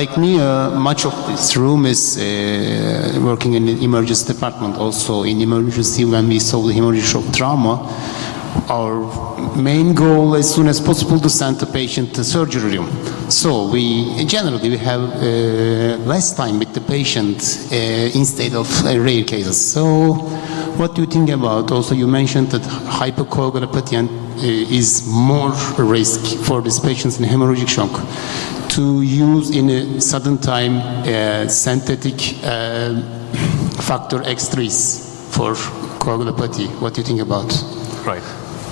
Like me, much of this room is working in the emergency department. Also in emergency, when we solve the hemorrhagic shock trauma, our main goal as soon as possible to send the patient to surgery room. So we generally have less time with the patient instead of rare cases. So what do you think about? Also, you mentioned that hypocoagulopathy is more risk for these patients in hemorrhagic shock. To use in a sudden time synthetic factor X3s for coagulopathy. What do you think about? Right.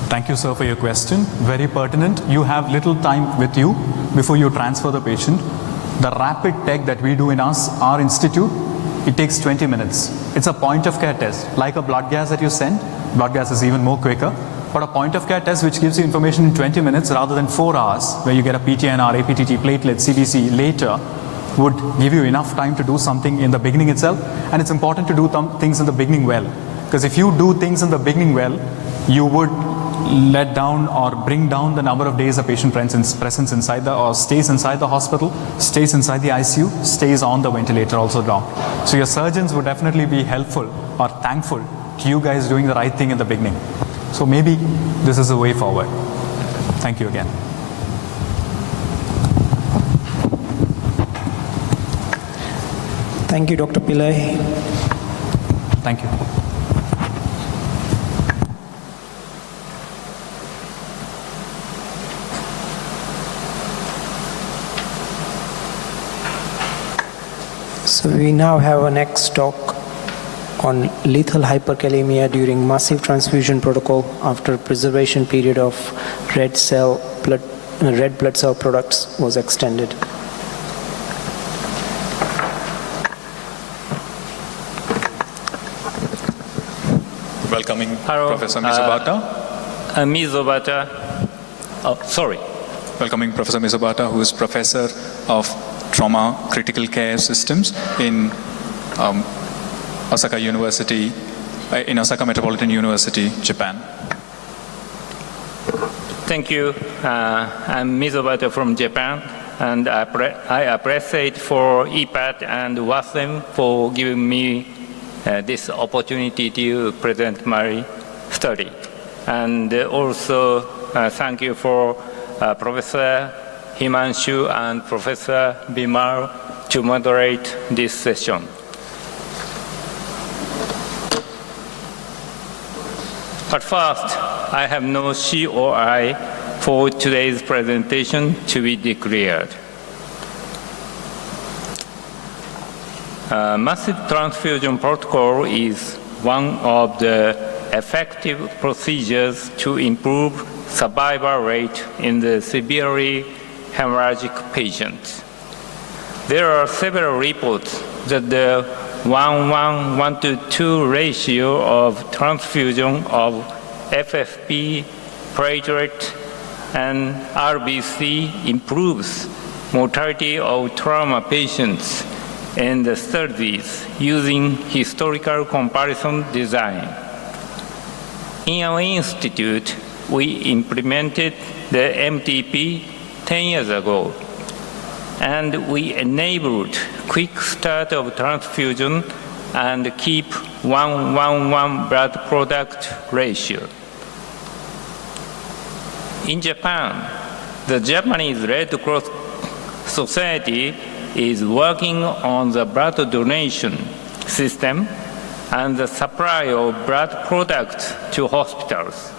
Thank you, sir, for your question. Very pertinent. You have little time with you before you transfer the patient. The rapid tech that we do in our institute, it takes 20 minutes. It's a point of care test. Like a blood gas that you send, blood gas is even more quicker. But a point of care test which gives you information in 20 minutes rather than 4 hours, where you get a PTNR, APTT, platelet, CBC later, would give you enough time to do something in the beginning itself. And it's important to do things in the beginning well. Because if you do things in the beginning well, you would let down or bring down the number of days a patient presence inside or stays inside the hospital, stays inside the ICU, stays on the ventilator also down. So your surgeons would definitely be helpful or thankful to you guys doing the right thing in the beginning. So maybe this is the way forward. Thank you again. Thank you, Dr. Pillai. Thank you. So we now have a next talk on lethal hyperkalemia during massive transfusion protocol after preservation period of red blood cell products was extended. Welcoming Professor Mizobata. Welcoming Professor Mizobata, who is Professor of Trauma Critical Care Systems in Osaka University, in Osaka Metropolitan University, Japan. Thank you. I'm Mizobata from Japan, and I appreciate for EPAT and WASM for giving me this opportunity to present my study. And also thank you for Professor Himanshu and Professor Bimal to moderate this session. But first, I have no COI for today's presentation to be declared. Massive transfusion protocol is one of the effective procedures to improve survival rate in the severely hemorrhagic patients. There are several reports that the 1:2 ratio of transfusion of FFP, platelet, and RBC improves mortality of trauma patients in the studies using historical comparison design. In our institute, we implemented the MTP 10 years ago, and we enabled quick start of transfusion and keep 1:1 blood product ratio. In Japan, the Japanese Red Cross Society is working on the blood donation system and the supply of blood products to hospitals.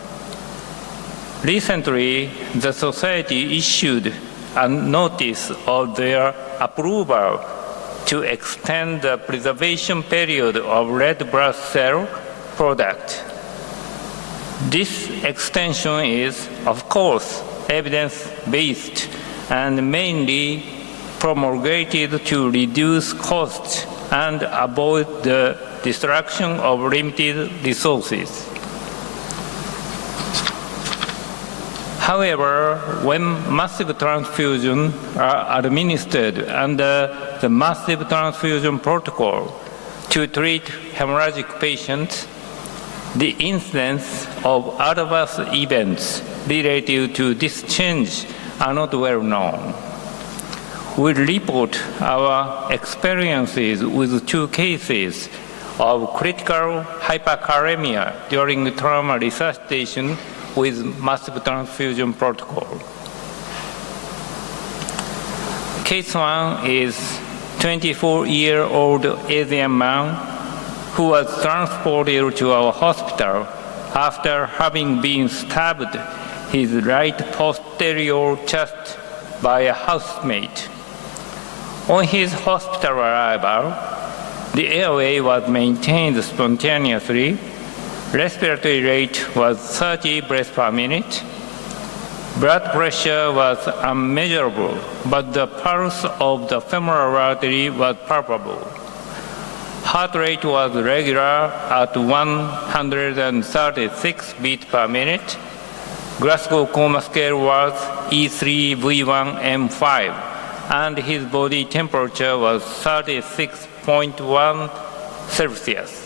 Recently, the society issued a notice of their approval to extend the preservation period of red blood cell product. This extension is, of course, evidence-based and mainly promulgated to reduce costs and avoid the destruction of limited resources. However, when massive transfusions are administered under the massive transfusion protocol to treat hemorrhagic patients, the incidence of adverse events related to this change are not well known. We report our experiences with 2 cases of critical hyperkalemia during trauma resuscitation with massive transfusion protocol. Case 1 is 24-year-old Asian man who was transported to our hospital after having been stabbed his right posterior chest by a housemate. On his hospital arrival, the airway was maintained spontaneously, respiratory rate was 30 breaths per minute, blood pressure was unmeasurable, but the pulse of the femoral artery was palpable. Heart rate was regular at 136 beats per minute. Glasgow Coma Scale was E3V1M5, and his body temperature was 36.1 Celsius.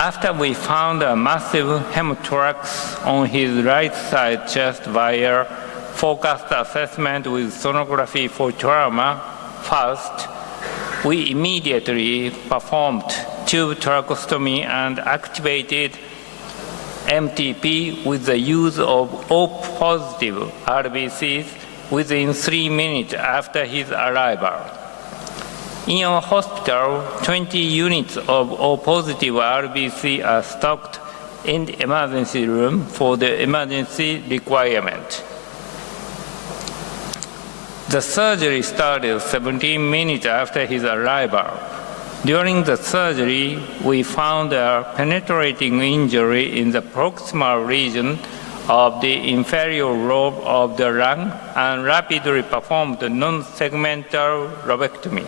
After we found a massive hemothorax on his right side chest via focused assessment with sonography for trauma, first, we immediately performed tube tracheostomy and activated MTP with the use of O-positive RBCs within 3 minutes after his arrival. In our hospital, 20 units of O-positive RBC are stocked in the emergency room for the emergency requirement. The surgery started 17 minutes after his arrival. During the surgery, we found a penetrating injury in the proximal region of the inferior lobe of the lung and rapidly performed non-segmental lobectomy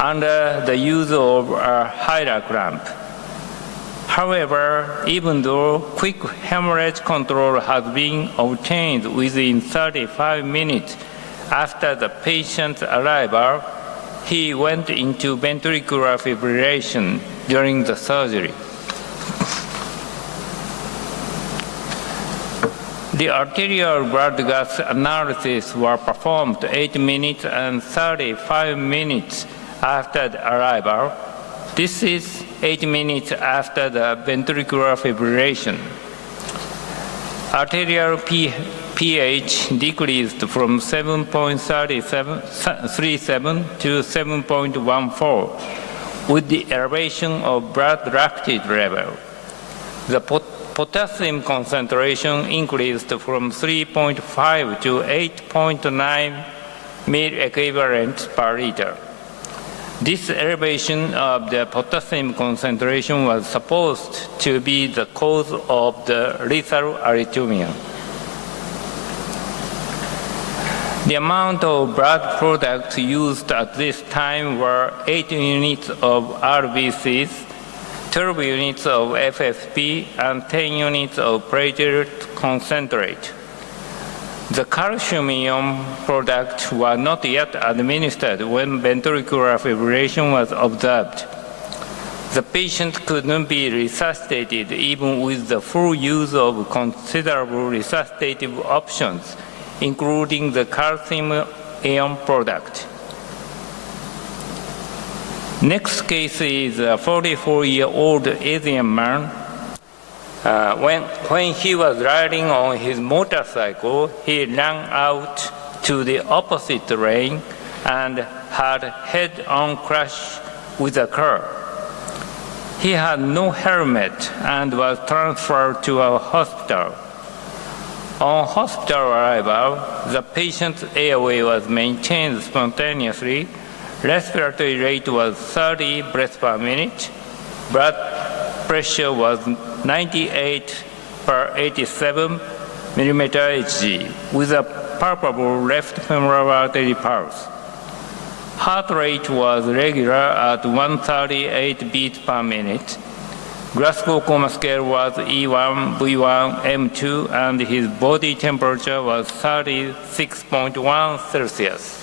under the use of a Hyla clamp. However, even though quick hemorrhage control has been obtained within 35 minutes after the patient's arrival, he went into ventricular fibrillation during the surgery. The arterial blood gas analysis were performed 8 minutes and 35 minutes after the arrival. This is 8 minutes after the ventricular fibrillation. Arterial pH decreased from 7.37 to 7.14 with the elevation of blood lactate level. The potassium concentration increased from 3.5 to 8.9 milliequivalent per liter. This elevation of the potassium concentration was supposed to be the cause of the lethal arrhythmia. The amount of blood products used at this time were 8 units of RBCs, 12 units of FFP, and 10 units of platelet concentrate. The calcium-ion products were not yet administered when ventricular fibrillation was observed. The patient could not be resuscitated even with the full use of considerable resuscitative options, including the calcium-ion product. Next case is a 44-year-old Asian man. When he was riding on his motorcycle, he ran out to the opposite lane and had head-on crash with a car. He had no helmet and was transferred to a hospital. On hospital arrival, the patient's airway was maintained spontaneously, respiratory rate was 30 breaths per minute, blood pressure was 98/87 millimeter Hg, with a palpable left femoral artery pulse. Heart rate was regular at 138 beats per minute. Glasgow Coma Scale was E1, V1, M2, and his body temperature was 36.1 Celsius.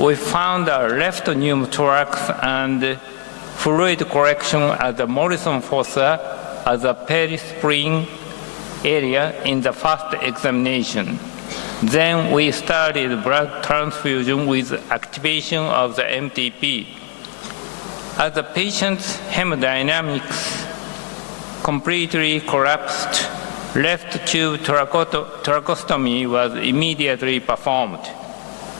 We found a left pneumothorax and fluid collection at the Morrison fossa as a perispring area in the first examination. Then we started blood transfusion with activation of the MTP. As the patient's hemodynamics completely collapsed, left tube tracheostomy was immediately performed,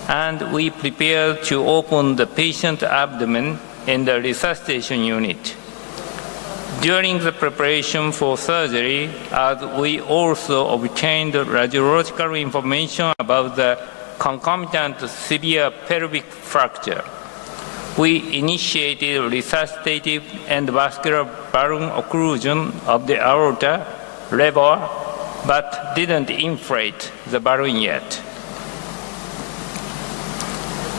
and we prepared to open the patient's abdomen in the resuscitation unit. During the preparation for surgery, as we also obtained radiological information about the concomitant severe pelvic fracture, we initiated resuscitative endovascular balloon occlusion of the aorta lever, but didn't inflate the balloon yet.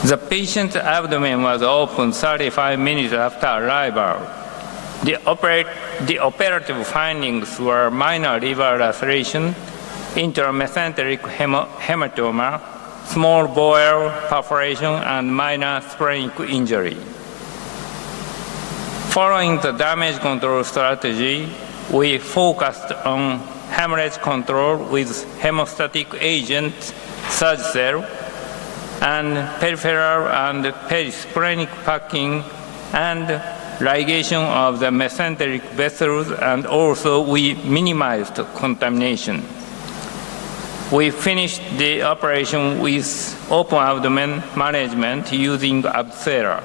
The patient's abdomen was opened 35 minutes after arrival. The operative findings were minor liver laceration, intramesenteric hematoma, small bowel perforation, and minor splenic injury. Following the damage control strategy, we focused on hemorrhage control with hemostatic agent, Surgicel, and peripheral and perisplenic packing and ligation of the mesenteric vessels, and also we minimized contamination. We finished the operation with open abdomen management using Acil.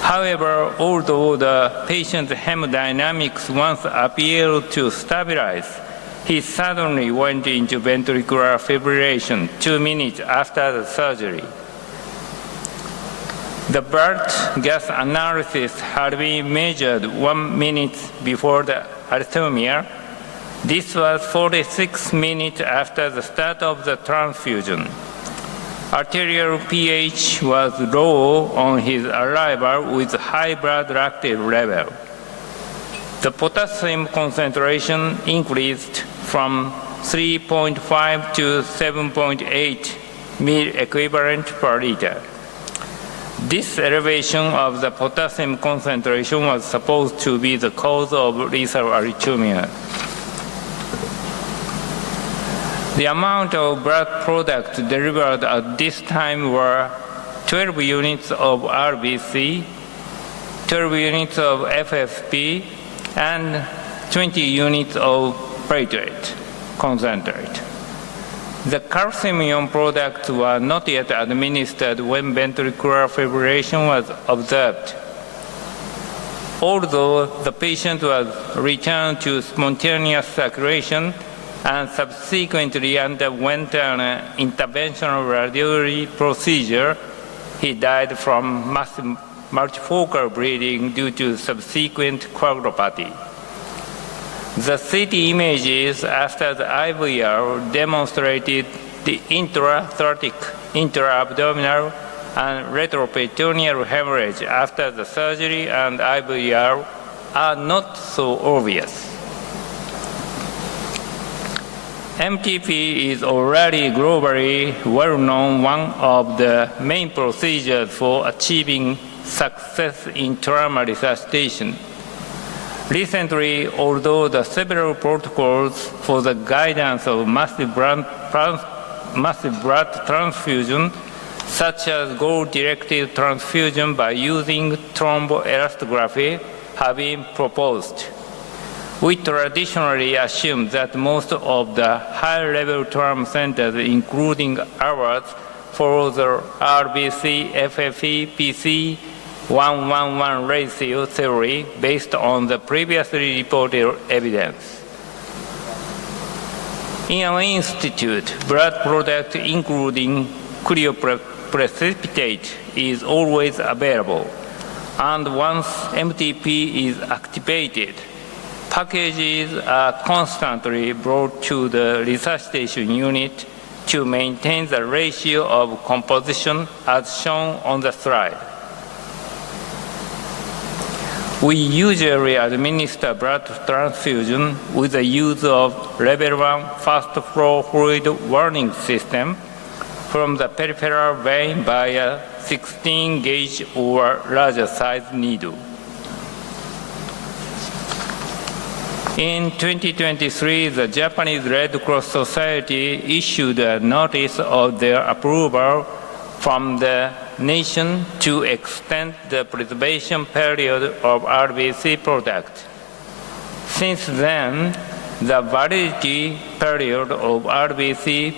However, although the patient's hemodynamics once appeared to stabilize, he suddenly went into ventricular fibrillation 2 minutes after the surgery. The blood gas analysis had been measured 1 minute before the arrhythmia. This was 46 minutes after the start of the transfusion. Arterial pH was low on his arrival with high blood lactate level. The potassium concentration increased from 3.5 to 7.8 mil equivalent per liter. This elevation of the potassium concentration was supposed to be the cause of lethal arrhythmia. The amount of blood product delivered at this time were 12 units of RBC, 12 units of FFP, and 20 units of platelet concentrate. The calcium-ion products were not yet administered when ventricular fibrillation was observed. Although the patient was returned to spontaneous circulation and subsequently underwent an interventional radiology procedure, he died from massive multifocal bleeding due to subsequent coagulopathy. The CT images after the IVR demonstrated the intrathoracic, intra-abdominal, and retroperitoneal hemorrhage after the surgery and IVR are not so obvious. MTP is already globally well-known one of the main procedures for achieving success in trauma resuscitation. Recently, although the several protocols for the guidance of massive blood transfusion, such as goal-directed transfusion by using thromboelastography, have been proposed. We traditionally assume that most of the high-level trauma centers, including ours, follow the RBC, FFE, PC 1:1:1 ratio theory based on the previously reported evidence. In our institute, blood product including cryoprecipitate is always available, and once MTP is activated, packages are constantly brought to the resuscitation unit to maintain the ratio of composition as shown on the slide. We usually administer blood transfusion with the use of level 1 fast flow fluid warning system from the peripheral vein by a 16 gauge or larger size needle. In 2023, the Japanese Red Cross Society issued a notice of their approval from the nation to extend the preservation period of RBC product. Since then, the validity period of RBC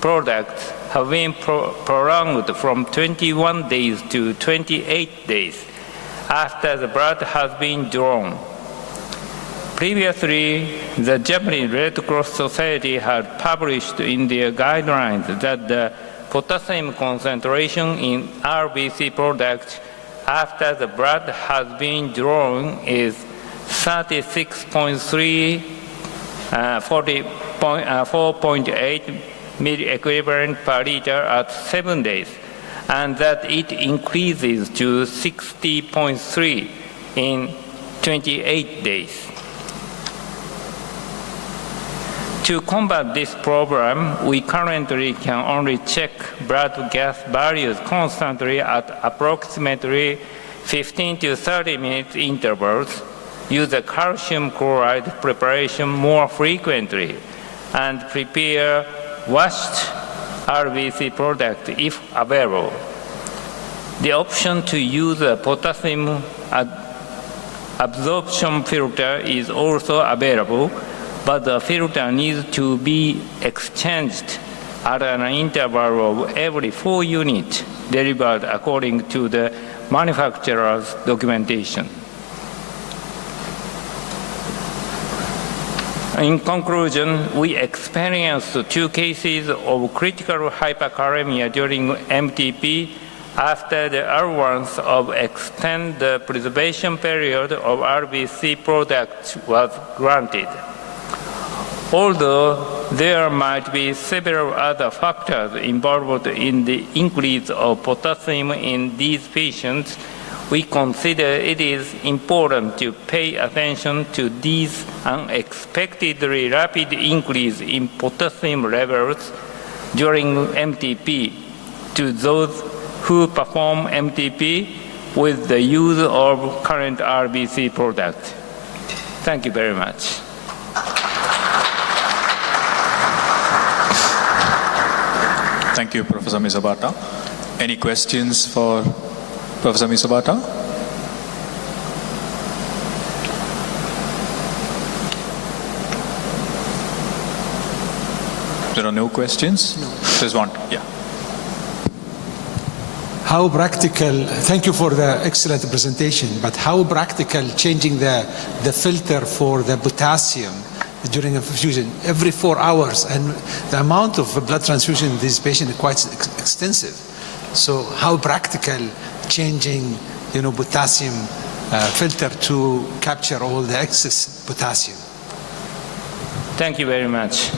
products have been prolonged from 21 days to 28 days after the blood has been drawn. Previously, the Japanese Red Cross Society had published in their guidelines that the potassium concentration in RBC products after the blood has been drawn is 36.3, 4.8 milliequivalent per liter at 7 days, and that it increases to 60.3 in 28 days. To combat this problem, we currently can only check blood gas values constantly at approximately 15 to 30 minute intervals, use the calcium chloride preparation more frequently, and prepare washed RBC product if available. The option to use a potassium absorption filter is also available, but the filter needs to be exchanged at an interval of every 4 units delivered according to the manufacturer's documentation. In conclusion, we experienced 2 cases of critical hyperkalemia during MTP after the allowance of extend the preservation period of RBC products was granted. Although there might be several other factors involved in the increase of potassium in these patients, we consider it is important to pay attention to these unexpectedly rapid increase in potassium levels during MTP to those who perform MTP with the use of current RBC products. Thank you very much. Thank you, Professor Misabata. Any questions for Professor Misabata? There are no questions? No. There's one, yeah. How practical, thank you for the excellent presentation, but how practical changing the filter for the potassium during a perfusion every 4 hours, and the amount of blood transfusion in this patient is quite extensive. So how practical changing, potassium filter to capture all the excess potassium? Thank you very much.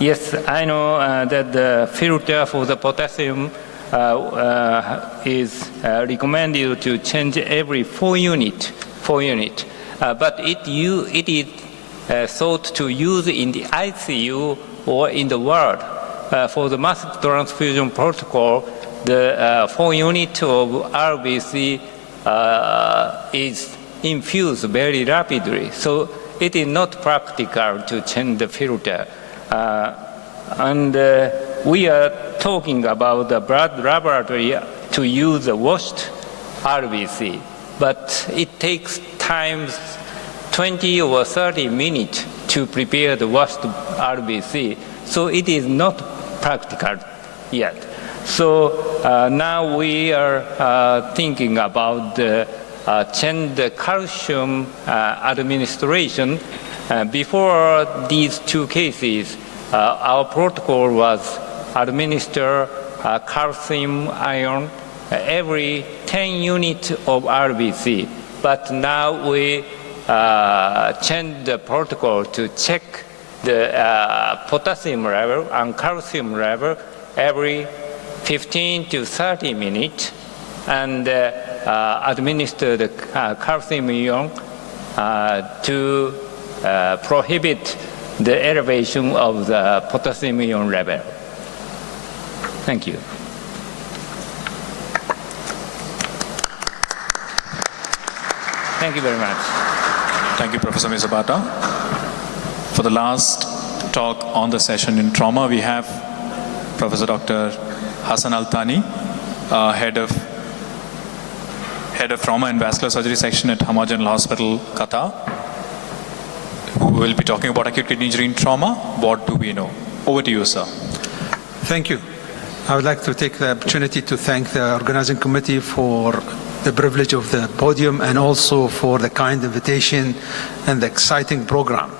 Yes, I know that the filter for the potassium is recommended to change every 4 unit. But it is thought to use in the ICU or in the ward. For the mass transfusion protocol, the 4 unit of RBC is infused very rapidly. So it is not practical to change the filter. And we are talking about the blood laboratory to use the washed RBC, but it takes times 20 or 30 minutes to prepare the washed RBC, so it is not practical yet. So now we are thinking about change the calcium administration. Before these 2 cases, our protocol was administer calcium ion every 10 units of RBC. But now we change the protocol to check the potassium level and calcium level every 15 to 30 minutes and administer the calcium ion to prohibit the elevation of the potassium ion level. Thank you. Thank you very much. Thank you, Professor Mizabata. For the last talk on the session in trauma, we have Professor Dr. Hassan Al-Thani, head of Trauma and Vascular Surgery section at Hamad General Hospital, Qatar, who will be talking about acute kidney injury in trauma. What do we know? Over to you, sir. Thank you. I would like to take the opportunity to thank the organizing committee for the privilege of the podium and also for the kind invitation and the exciting program.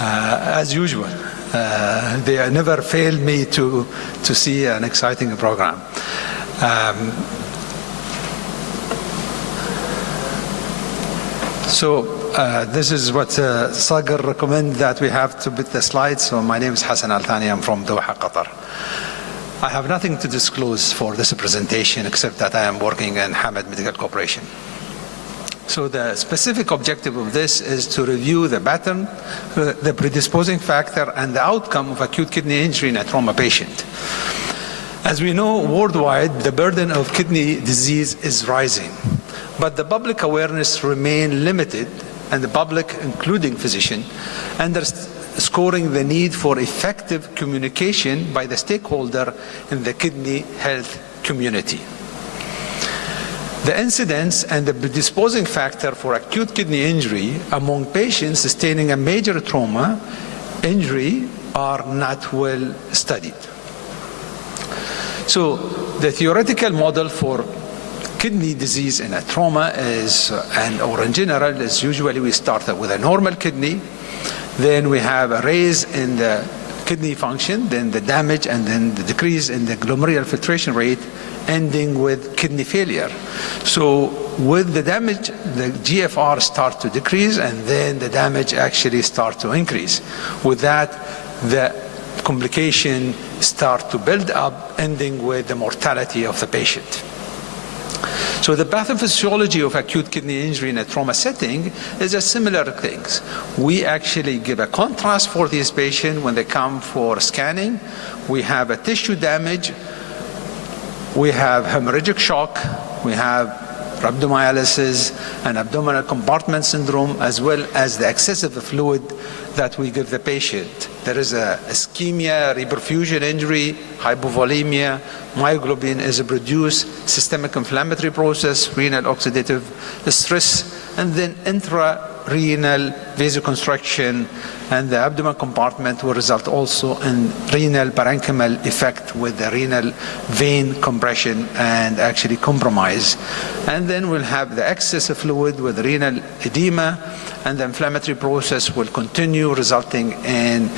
As usual, they never fail me to see an exciting program. This is what Sagar recommended that we have to put the slides. So my name is Hassan Al-Thani. I'm from Doha, Qatar. I have nothing to disclose for this presentation except that I am working in Hamad Medical Corporation. So the specific objective of this is to review the pattern, the predisposing factor, and the outcome of acute kidney injury in a trauma patient. As we know, worldwide, the burden of kidney disease is rising, but the public awareness remains limited, and the public, including physicians, underscoring the need for effective communication by the stakeholder in the kidney health community. The incidence and the predisposing factor for acute kidney injury among patients sustaining a major trauma injury are not well studied. So the theoretical model for kidney disease in a trauma is, or in general, is usually we start with a normal kidney, then we have a raise in the kidney function, then the damage, and then the decrease in the glomerular filtration rate, ending with kidney failure. So with the damage, the GFR starts to decrease, and then the damage actually starts to increase. With that, the complication start to build up, ending with the mortality of the patient. So the pathophysiology of acute kidney injury in a trauma setting is a similar thing. We actually give a contrast for these patients when they come for scanning. We have a tissue damage, we have hemorrhagic shock, we have rhabdomyolysis and abdominal compartment syndrome, as well as the excessive fluid that we give the patient. There is a ischemia, reperfusion injury, hypovolemia, myoglobin is produced, systemic inflammatory process, renal oxidative stress, and then intrarenal vasoconstriction, and the abdominal compartment will result also in renal parenchymal effect with the renal vein compression and actually compromise. And then we'll have the excess of fluid with renal edema, and the inflammatory process will continue, resulting in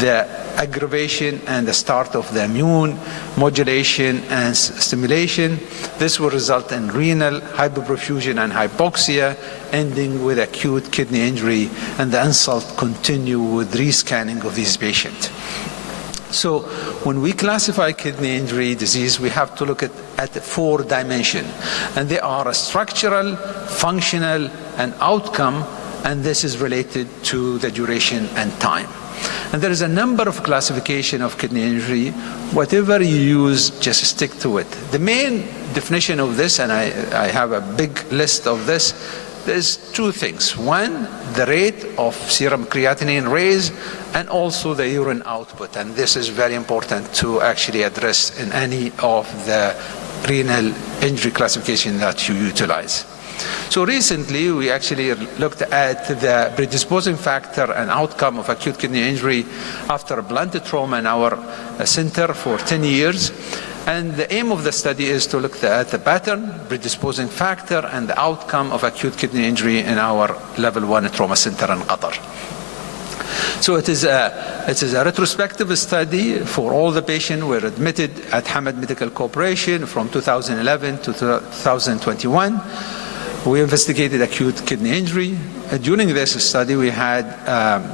the aggravation and the start of the immune modulation and stimulation. This will result in renal hyperperfusion and hypoxia, ending with acute kidney injury, and the insult continue with rescanning of these patients. So when we classify kidney injury disease, we have to look at 4 dimensions, and they are a structural, functional, and outcome, and this is related to the duration and time. And there is a number of classification of kidney injury. Whatever you use, just stick to it. The main definition of this, and I have a big list of this, there's 2 things. One, the rate of serum creatinine raise, and also the urine output. And this is very important to actually address in any of the renal injury classification that you utilize. So recently, we actually looked at the predisposing factor and outcome of acute kidney injury after blunt trauma in our center for 10 years. And the aim of the study is to look at the pattern, predisposing factor, and the outcome of acute kidney injury in our level 1 trauma center in Qatar. So it is a retrospective study for all the patients who were admitted at Hamad Medical Corporation from 2011 to 2021. We investigated acute kidney injury. During this study, we had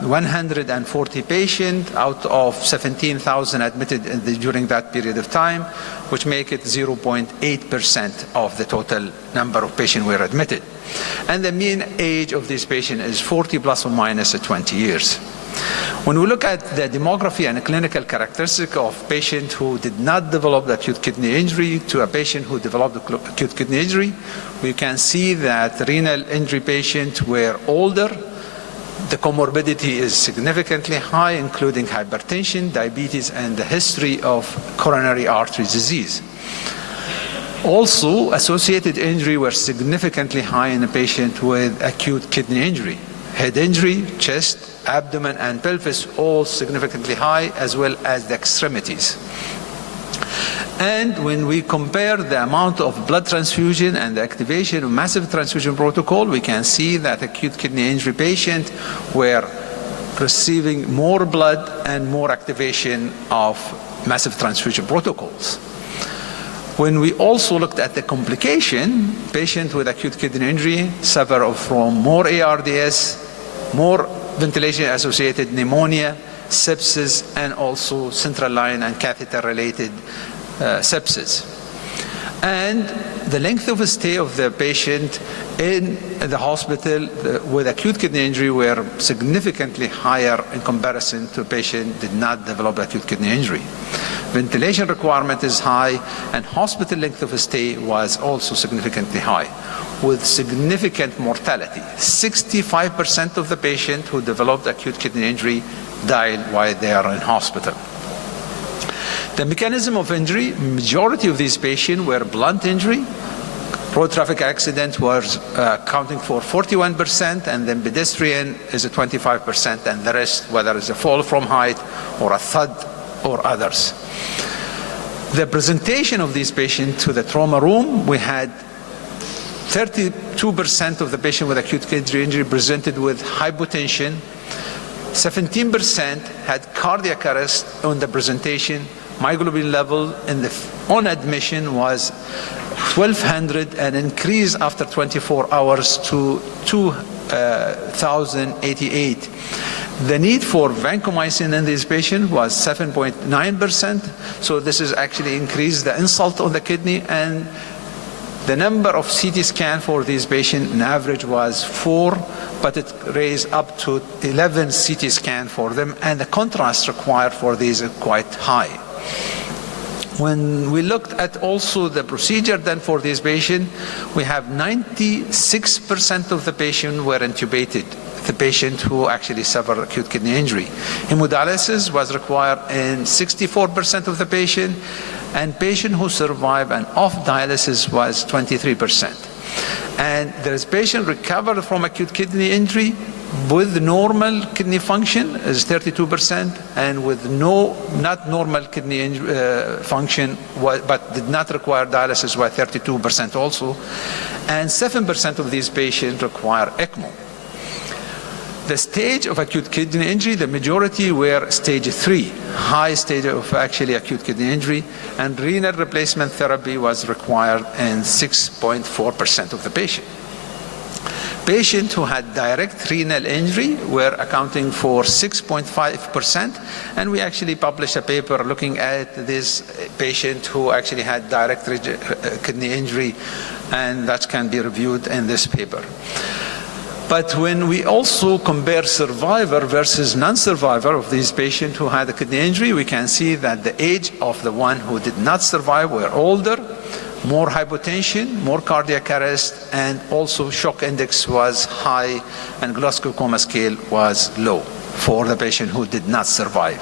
140 patients out of 17,000 admitted during that period of time, which make it 0.8% of the total number of patients were admitted. And the mean age of this patient is 40 plus or minus 20 years. When we look at the demography and clinical characteristic of patients who did not develop acute kidney injury to a patient who developed acute kidney injury, we can see that renal injury patients were older. The comorbidity is significantly high, including hypertension, diabetes, and the history of coronary artery disease. Also, associated injury were significantly high in a patient with acute kidney injury. Head injury, chest, abdomen, and pelvis all significantly high, as well as the extremities. And when we compare the amount of blood transfusion and the activation of massive transfusion protocol, we can see that acute kidney injury patients were receiving more blood and more activation of massive transfusion protocols. When we also looked at the complication, patients with acute kidney injury suffer from more ARDS, more ventilation-associated pneumonia, sepsis, and also central line and catheter-related sepsis. And the length of stay of the patient in the hospital with acute kidney injury were significantly higher in comparison to a patient who did not develop acute kidney injury. Ventilation requirement is high, and hospital length of stay was also significantly high, with significant mortality. 65% of the patients who developed acute kidney injury died while they are in hospital. The mechanism of injury, majority of these patients were blunt injury. Road traffic accident was accounting for 41%, and then pedestrian is 25%, and the rest, whether it's a fall from height or a thud or others. The presentation of these patients to the trauma room, we had 32% of the patients with acute kidney injury presented with hypotension. 17% had cardiac arrest on the presentation. Myoglobin level on admission was 1,200 and increased after 24 hours to 2,088. The need for vancomycin in these patients was 7.9%. So this has actually increased the insult on the kidney, and the number of CT scan for these patients in average was 4, but it raised up to 11 CT scan for them, and the contrast required for these is quite high. When we looked at also the procedure done for this patient, we have 96% of the patients were intubated, the patient who actually suffered acute kidney injury. Hemodialysis was required in 64% of the patient, and patient who survived and off dialysis was 23%. And there is patient recovered from acute kidney injury with normal kidney function is 32%, and with not normal kidney function but did not require dialysis was 32% also, and 7% of these patients require ECMO. The stage of acute kidney injury, the majority were stage 3, high stage of actually acute kidney injury, and renal replacement therapy was required in 6.4% of the patient. Patients who had direct renal injury were accounting for 6.5%, and we actually published a paper looking at this patient who actually had direct kidney injury, and that can be reviewed in this paper. But when we also compare survivor versus non-survivor of these patients who had a kidney injury, we can see that the age of the one who did not survive were older, more hypotension, more cardiac arrest, and also shock index was high, and Glasgow Coma Scale was low for the patient who did not survive.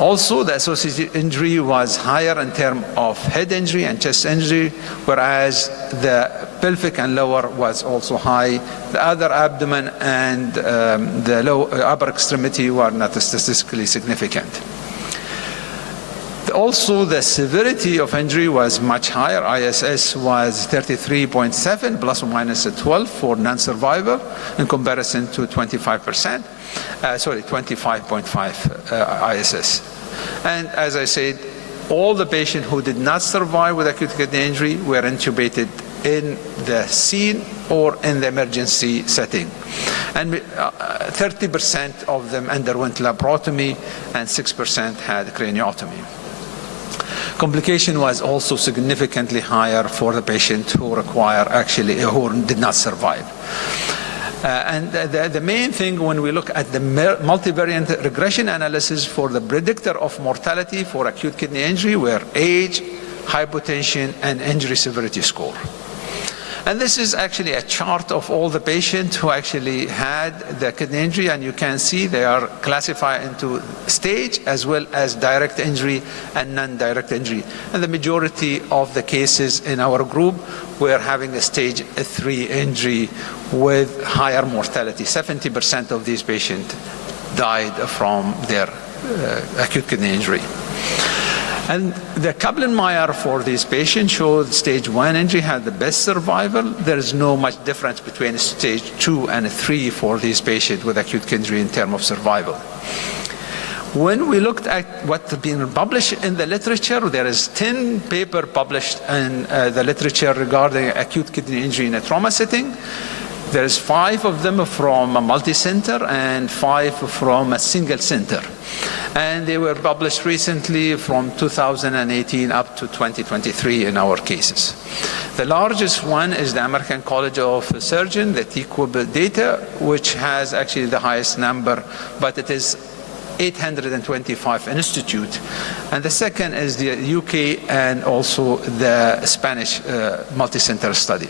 Also, the associated injury was higher in terms of head injury and chest injury, whereas the pelvic and lower was also high. The other abdomen and the upper extremity were not statistically significant. Also, the severity of injury was much higher. ISS was 33.7 plus or minus 12 for non-survivor in comparison to 25%. 25.5 ISS. And as I said, all the patients who did not survive with acute kidney injury were intubated in the scene or in the emergency setting. And 30% of them underwent laparotomy and 6% had craniotomy. Complication was also significantly higher for the patient who who did not survive. And the main thing when we look at the multivariate regression analysis for the predictor of mortality for acute kidney injury were age, hypotension, and injury severity score. And this is actually a chart of all the patients who actually had the kidney injury, and you can see they are classified into stage as well as direct injury and non-direct injury. And the majority of the cases in our group were having a stage 3 injury with higher mortality. 70% of these patients died from their acute kidney injury. And the Kaplan-Meier for these patients showed stage 1 injury had the best survival. There is no much difference between stage 2 and 3 for these patients with acute kidney injury in terms of survival. When we looked at what's been published in the literature, there is 10 papers published in the literature regarding acute kidney injury in a trauma setting. There's 5 of them from a multi-center and 5 from a single center. And they were published recently from 2018 up to 2023 in our cases. The largest one is the American College of Surgeons, the TQIB data, which has actually the highest number, but it is 825 institute. And the second is the UK and also the Spanish multi-center study.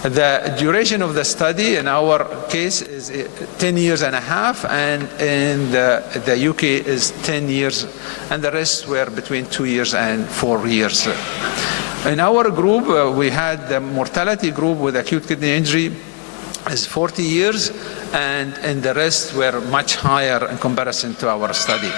The duration of the study in our case is 10 years and a half, and in the UK is 10 years, and the rest were between 2 years and 4 years. In our group, we had the mortality group with acute kidney injury is 40 years, and the rest were much higher in comparison to our study.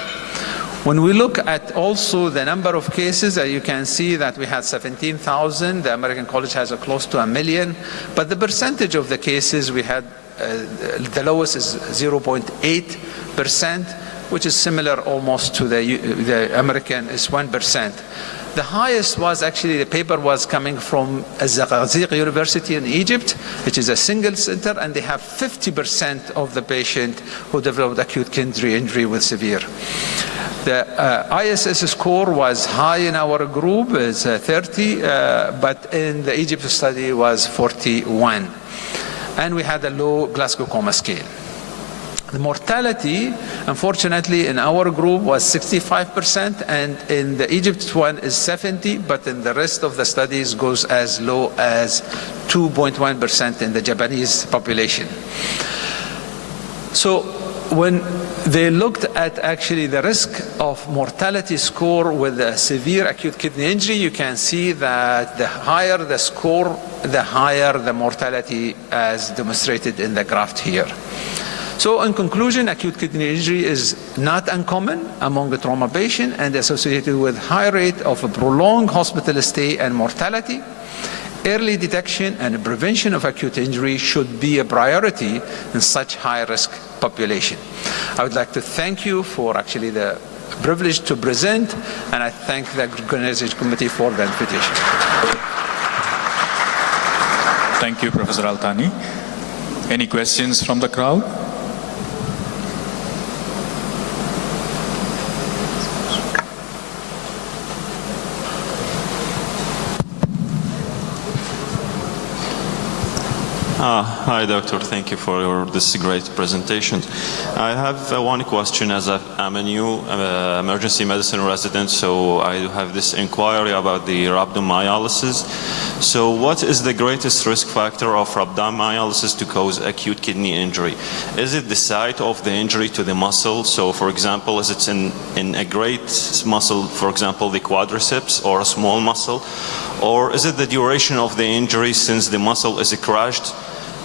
When we look at also the number of cases, you can see that we had 17,000. The American College has close to 1 million. But the percentage of the cases we had, the lowest is 0.8%, which is similar almost to the American is 1%. The highest was actually, the paper was coming from Al-Zaghazigh University in Egypt, which is a single center, and they have 50% of the patient who developed acute kidney injury with severe. The ISS score was high in our group, is 30, but in the Egypt study was 41. And we had a low Glasgow Coma Scale. The mortality, unfortunately, in our group was 65%, and in the Egypt one is 70, but in the rest of the studies goes as low as 2.1% in the Japanese population. So when they looked at actually the risk of mortality score with a severe acute kidney injury, you can see that the higher the score, the higher the mortality as demonstrated in the graph here. So in conclusion, acute kidney injury is not uncommon among the trauma patient and associated with high rate of a prolonged hospital stay and mortality. Early detection and prevention of acute injury should be a priority in such high-risk population. I would like to thank you for actually the privilege to present, and I thank the organization committee for the invitation. Thank you, Professor Altani. Any questions from the crowd? Hi, Doctor. Thank you for this great presentation. I have one question as I'm a new emergency medicine resident, so I have this inquiry about the rhabdomyolysis. So what is the greatest risk factor of rhabdomyolysis to cause acute kidney injury? Is it the site of the injury to the muscle? So for example, is it in a great muscle, for example, the quadriceps, or a small muscle? Or is it the duration of the injury since the muscle is crushed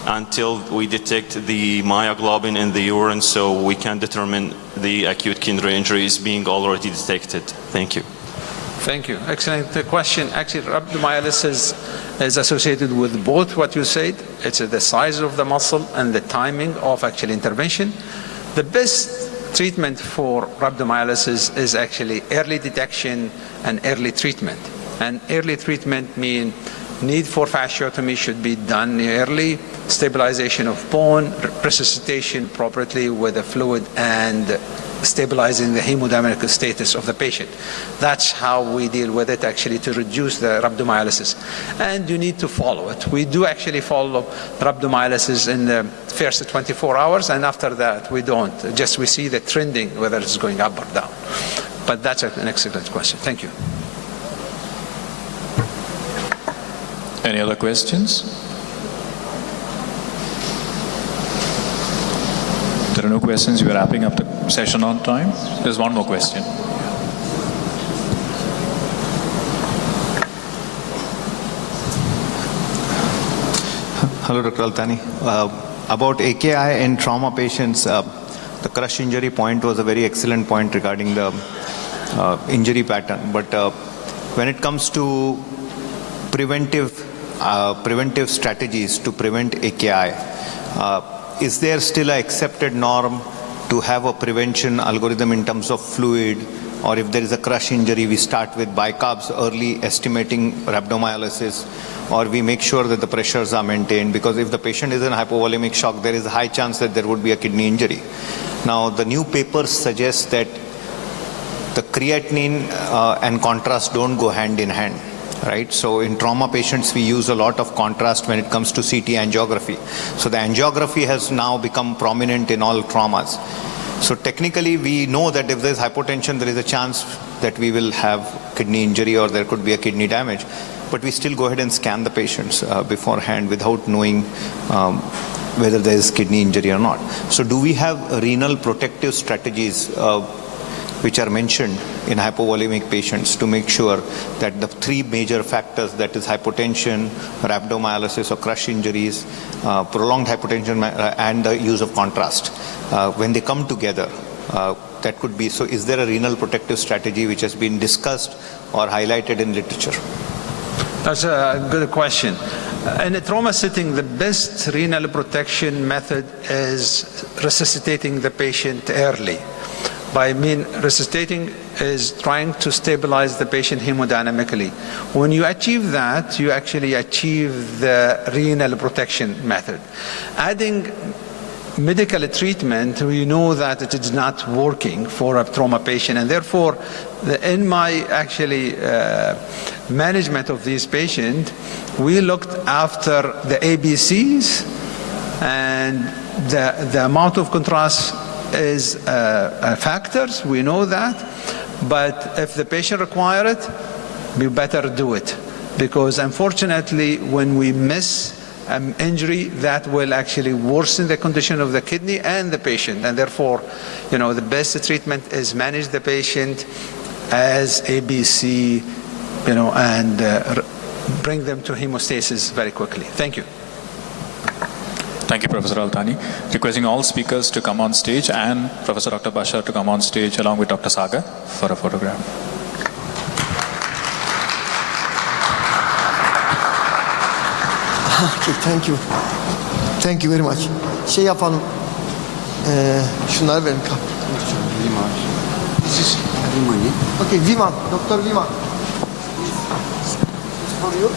until we detect the myoglobin in the urine, so we can determine the acute kidney injury is being already detected? Thank you. Thank you. Excellent question. Actually, rhabdomyolysis is associated with both what you said. It's the size of the muscle and the timing of actual intervention. The best treatment for rhabdomyolysis is actually early detection and early treatment. And early treatment means need for fasciotomy should be done early, stabilization of bone, resuscitation properly with the fluid, and stabilizing the hemodynamic status of the patient. That's how we deal with it actually to reduce the rhabdomyolysis. And you need to follow it. We do actually follow rhabdomyolysis in the first 24 hours, and after that we don't. Just we see the trending, whether it's going up or down. But that's an excellent question. Thank you. Any other questions? There are no questions. We are wrapping up the session on time. There's one more question. Hello, Dr. Altani. About AKI in trauma patients, the crush injury point was a very excellent point regarding the injury pattern. But when it comes to preventive strategies to prevent AKI, is there still an accepted norm to have a prevention algorithm in terms of fluid, or if there is a crush injury, we start with bicarbs early, estimating rhabdomyolysis, or we make sure that the pressures are maintained? Because if the patient is in hypovolemic shock, there is a high chance that there would be a kidney injury. Now, the new papers suggest that the creatinine and contrast don't go hand in hand. Right? So in trauma patients, we use a lot of contrast when it comes to CT angiography. So the angiography has now become prominent in all traumas. So technically, we know that if there is hypotension, there is a chance that we will have kidney injury or there could be a kidney damage. But we still go ahead and scan the patients beforehand without knowing whether there is kidney injury or not. So do we have renal protective strategies which are mentioned in hypovolemic patients to make sure that the three major factors, that is hypotension, rhabdomyolysis or crush injuries, prolonged hypotension and the use of contrast, when they come together, that could be, so is there a renal protective strategy which has been discussed or highlighted in literature? That's a good question. In a trauma setting, the best renal protection method is resuscitating the patient early. By resuscitating is trying to stabilize the patient hemodynamically. When you achieve that, you actually achieve the renal protection method. Adding medical treatment, we know that it is not working for a trauma patient, and therefore, in my management of these patients, we looked after the ABCs, and the amount of contrast is factors, we know that, but if the patient requires it, we better do it, because unfortunately when we miss injury, that will actually worsen the condition of the kidney and the patient, and therefore, the best treatment is manage the patient as ABC, and bring them to hemostasis very quickly. Thank you. Thank you, Professor Altani. Requesting all speakers to come on stage and Professor Dr. Bashar to come on stage along with Dr. Sagar for a photograph. Okay, thank you. Thank you very much. Şey yapalım. Şunları verin. This is Vimani. Okay, Viman. Doktor Viman. For you.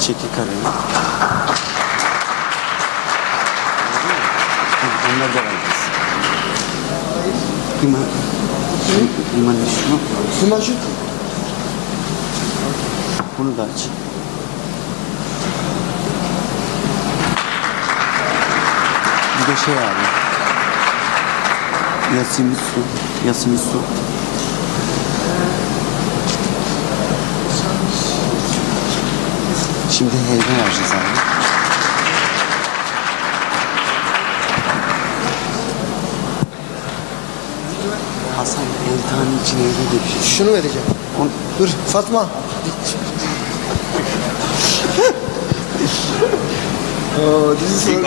Çekil karını. Onları da vereceğiz. Liman şunu. Liman şu. Bunu da aç. Bir de şey abi. Yasemin su. Yasemin su. Şimdi helva vereceğiz abi. Hasan eltanın içine helva dökecek. Şunu vereceğim. Dur Fatma. Oh, this is so good.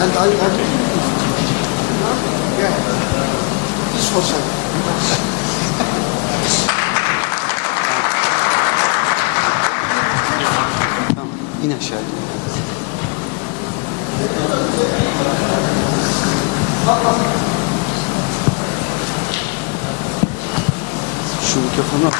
And I yeah, just for a second. Tamam, in aşağı. Şu mikrofonu al.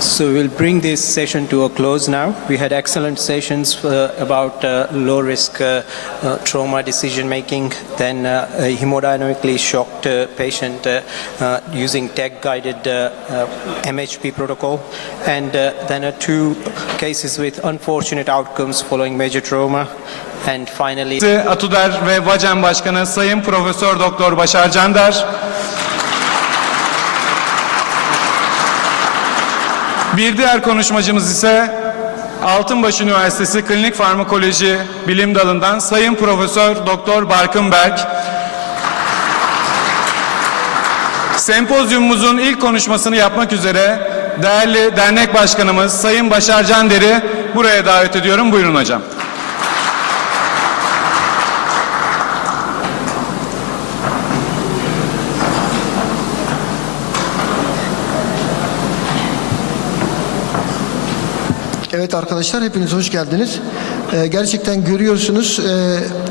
So we'll bring this session to a close now. We had excellent sessions about low-risk trauma decision-making, then a hemodynamically shocked patient using TEG-guided MHP protocol, and then 2 cases with unfortunate outcomes following major trauma. And finally, Atuder ve Vacem Başkanı Sayın Profesör Doktor Başar Cander. Bir diğer konuşmacımız ise Altınbaş Üniversitesi Klinik Farmakoloji Bilim Dalı'ndan Sayın Profesör Doktor Barkın Berk. Sempozyumumuzun ilk konuşmasını yapmak üzere değerli dernek başkanımız Sayın Başar Cander'i buraya davet ediyorum. Buyurun hocam. Evet arkadaşlar, hepiniz hoş geldiniz. Gerçekten görüyorsunuz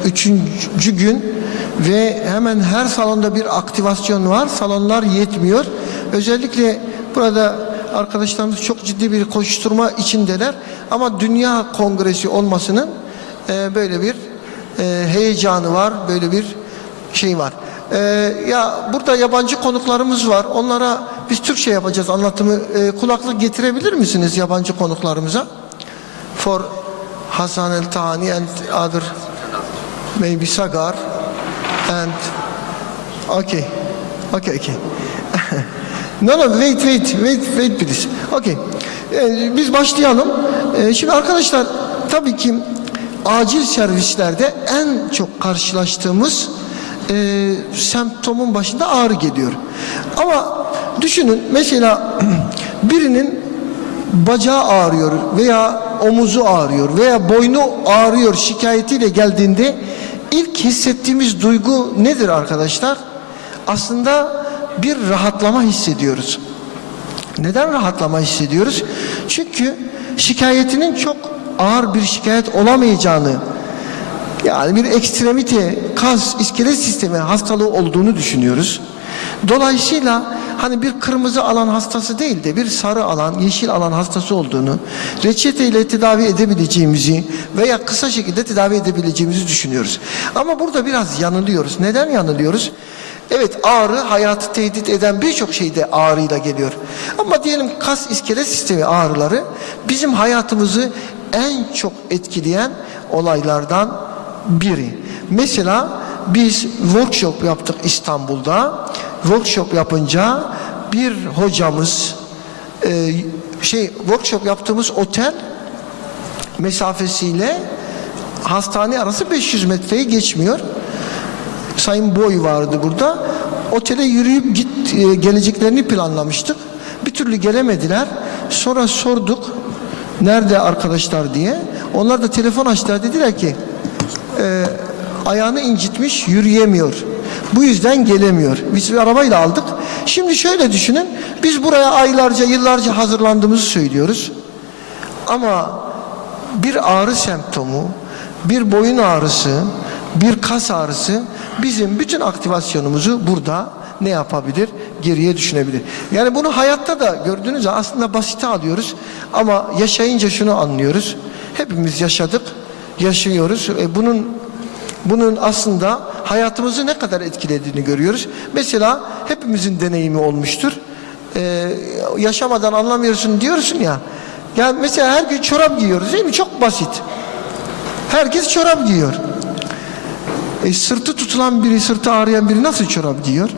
3. gün ve hemen her salonda bir aktivasyon var. Salonlar yetmiyor. Özellikle burada arkadaşlarımız çok ciddi bir koşturma içindeler. Ama Dünya Kongresi olmasının böyle bir heyecanı var, böyle bir şey var. Ya burada yabancı konuklarımız var. Onlara biz Türkçe yapacağız anlatımı. Kulaklık getirebilir misiniz yabancı konuklarımıza? For Hasan El Tani and other maybe Sagar and okay. No, wait please. Okay. Biz başlayalım. Şimdi arkadaşlar tabii ki acil servislerde en çok karşılaştığımız semptomun başında ağrı geliyor. Ama düşünün mesela birinin bacağı ağrıyor veya omuzu ağrıyor veya boynu ağrıyor şikayetiyle geldiğinde ilk hissettiğimiz duygu nedir arkadaşlar? Aslında bir rahatlama hissediyoruz. Neden rahatlama hissediyoruz? Çünkü şikayetinin çok ağır bir şikayet olamayacağını, yani bir ekstremite, kas, iskelet sistemi hastalığı olduğunu düşünüyoruz. Dolayısıyla hani bir kırmızı alan hastası değil de bir sarı alan, yeşil alan hastası olduğunu, reçeteyle tedavi edebileceğimizi veya kısa şekilde tedavi edebileceğimizi düşünüyoruz. Ama burada biraz yanılıyoruz. Neden yanılıyoruz? Evet, ağrı hayatı tehdit eden birçok şeyde ağrıyla geliyor. Ama diyelim kas iskelet sistemi ağrıları bizim hayatımızı en çok etkileyen olaylardan biri. Mesela biz workshop yaptık İstanbul'da. Workshop yapınca bir hocamız workshop yaptığımız otel mesafesiyle hastane arası 500 metreyi geçmiyor. Sayın Boy vardı burada. Otele yürüyüp geleceklerini planlamıştık. Bir türlü gelemediler. Sonra sorduk nerede arkadaşlar diye. Onlar da telefon açtılar, dediler ki ayağını incitmiş, yürüyemiyor. Bu yüzden gelemiyor. Biz bir arabayla aldık. Şimdi şöyle düşünün. Biz buraya aylarca, yıllarca hazırlandığımızı söylüyoruz. Ama bir ağrı semptomu, bir boyun ağrısı, bir kas ağrısı bizim bütün aktivasyonumuzu burada ne yapabilir? Geriye düşünebilir. Yani bunu hayatta da gördüğünüz zaman aslında basite alıyoruz. Ama yaşayınca şunu anlıyoruz. Hepimiz yaşadık, yaşıyoruz. Bunun aslında hayatımızı ne kadar etkilediğini görüyoruz. Mesela hepimizin deneyimi olmuştur. Yaşamadan anlamıyorsun diyorsun ya. Yani mesela her gün çorap giyiyoruz değil mi? Çok basit. Herkes çorap giyiyor. Sırtı tutulan biri, sırtı ağrıyan biri nasıl çorap giyiyor?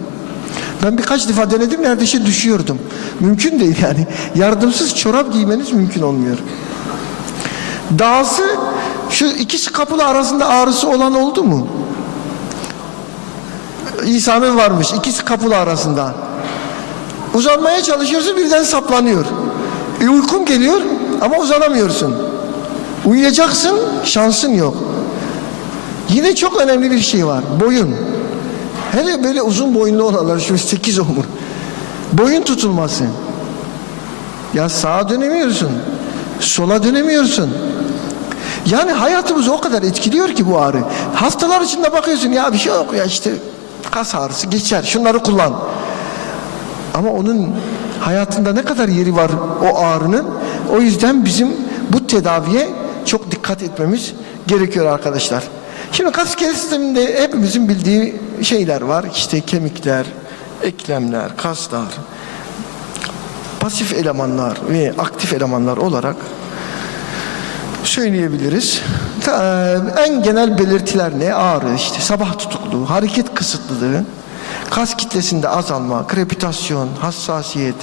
Ben birkaç defa denedim, neredeyse düşüyordum. Mümkün değil yani. Yardımsız çorap giymeniz mümkün olmuyor. Dahası şu ikisi kapılı arasında ağrısı olan oldu mu? İsa'nın varmış ikisi kapılı arasında. Uzanmaya çalışıyorsun, birden saplanıyor. Uykun geliyor ama uzanamıyorsun. Uyuyacaksın, şansın yok. Yine çok önemli bir şey var, boyun. Hele böyle uzun boyunlu olanlar, şu 8 omur. Boyun tutulması. Ya sağa dönemiyorsun, sola dönemiyorsun. Yani hayatımızı o kadar etkiliyor ki bu ağrı. Hastalar içinde bakıyorsun, ya bir şey yok ya, işte kas ağrısı geçer, şunları kullan. Ama onun hayatında ne kadar yeri var o ağrının. O yüzden bizim bu tedaviye çok dikkat etmemiz gerekiyor arkadaşlar. Şimdi kas iskelet sisteminde hepimizin bildiği şeyler var. İşte kemikler, eklemler, kaslar, pasif elemanlar ve aktif elemanlar olarak söyleyebiliriz. En genel belirtiler ne? Ağrı, işte sabah tutukluğu, hareket kısıtlılığı, kas kitlesinde azalma, krepitasyon, hassasiyet,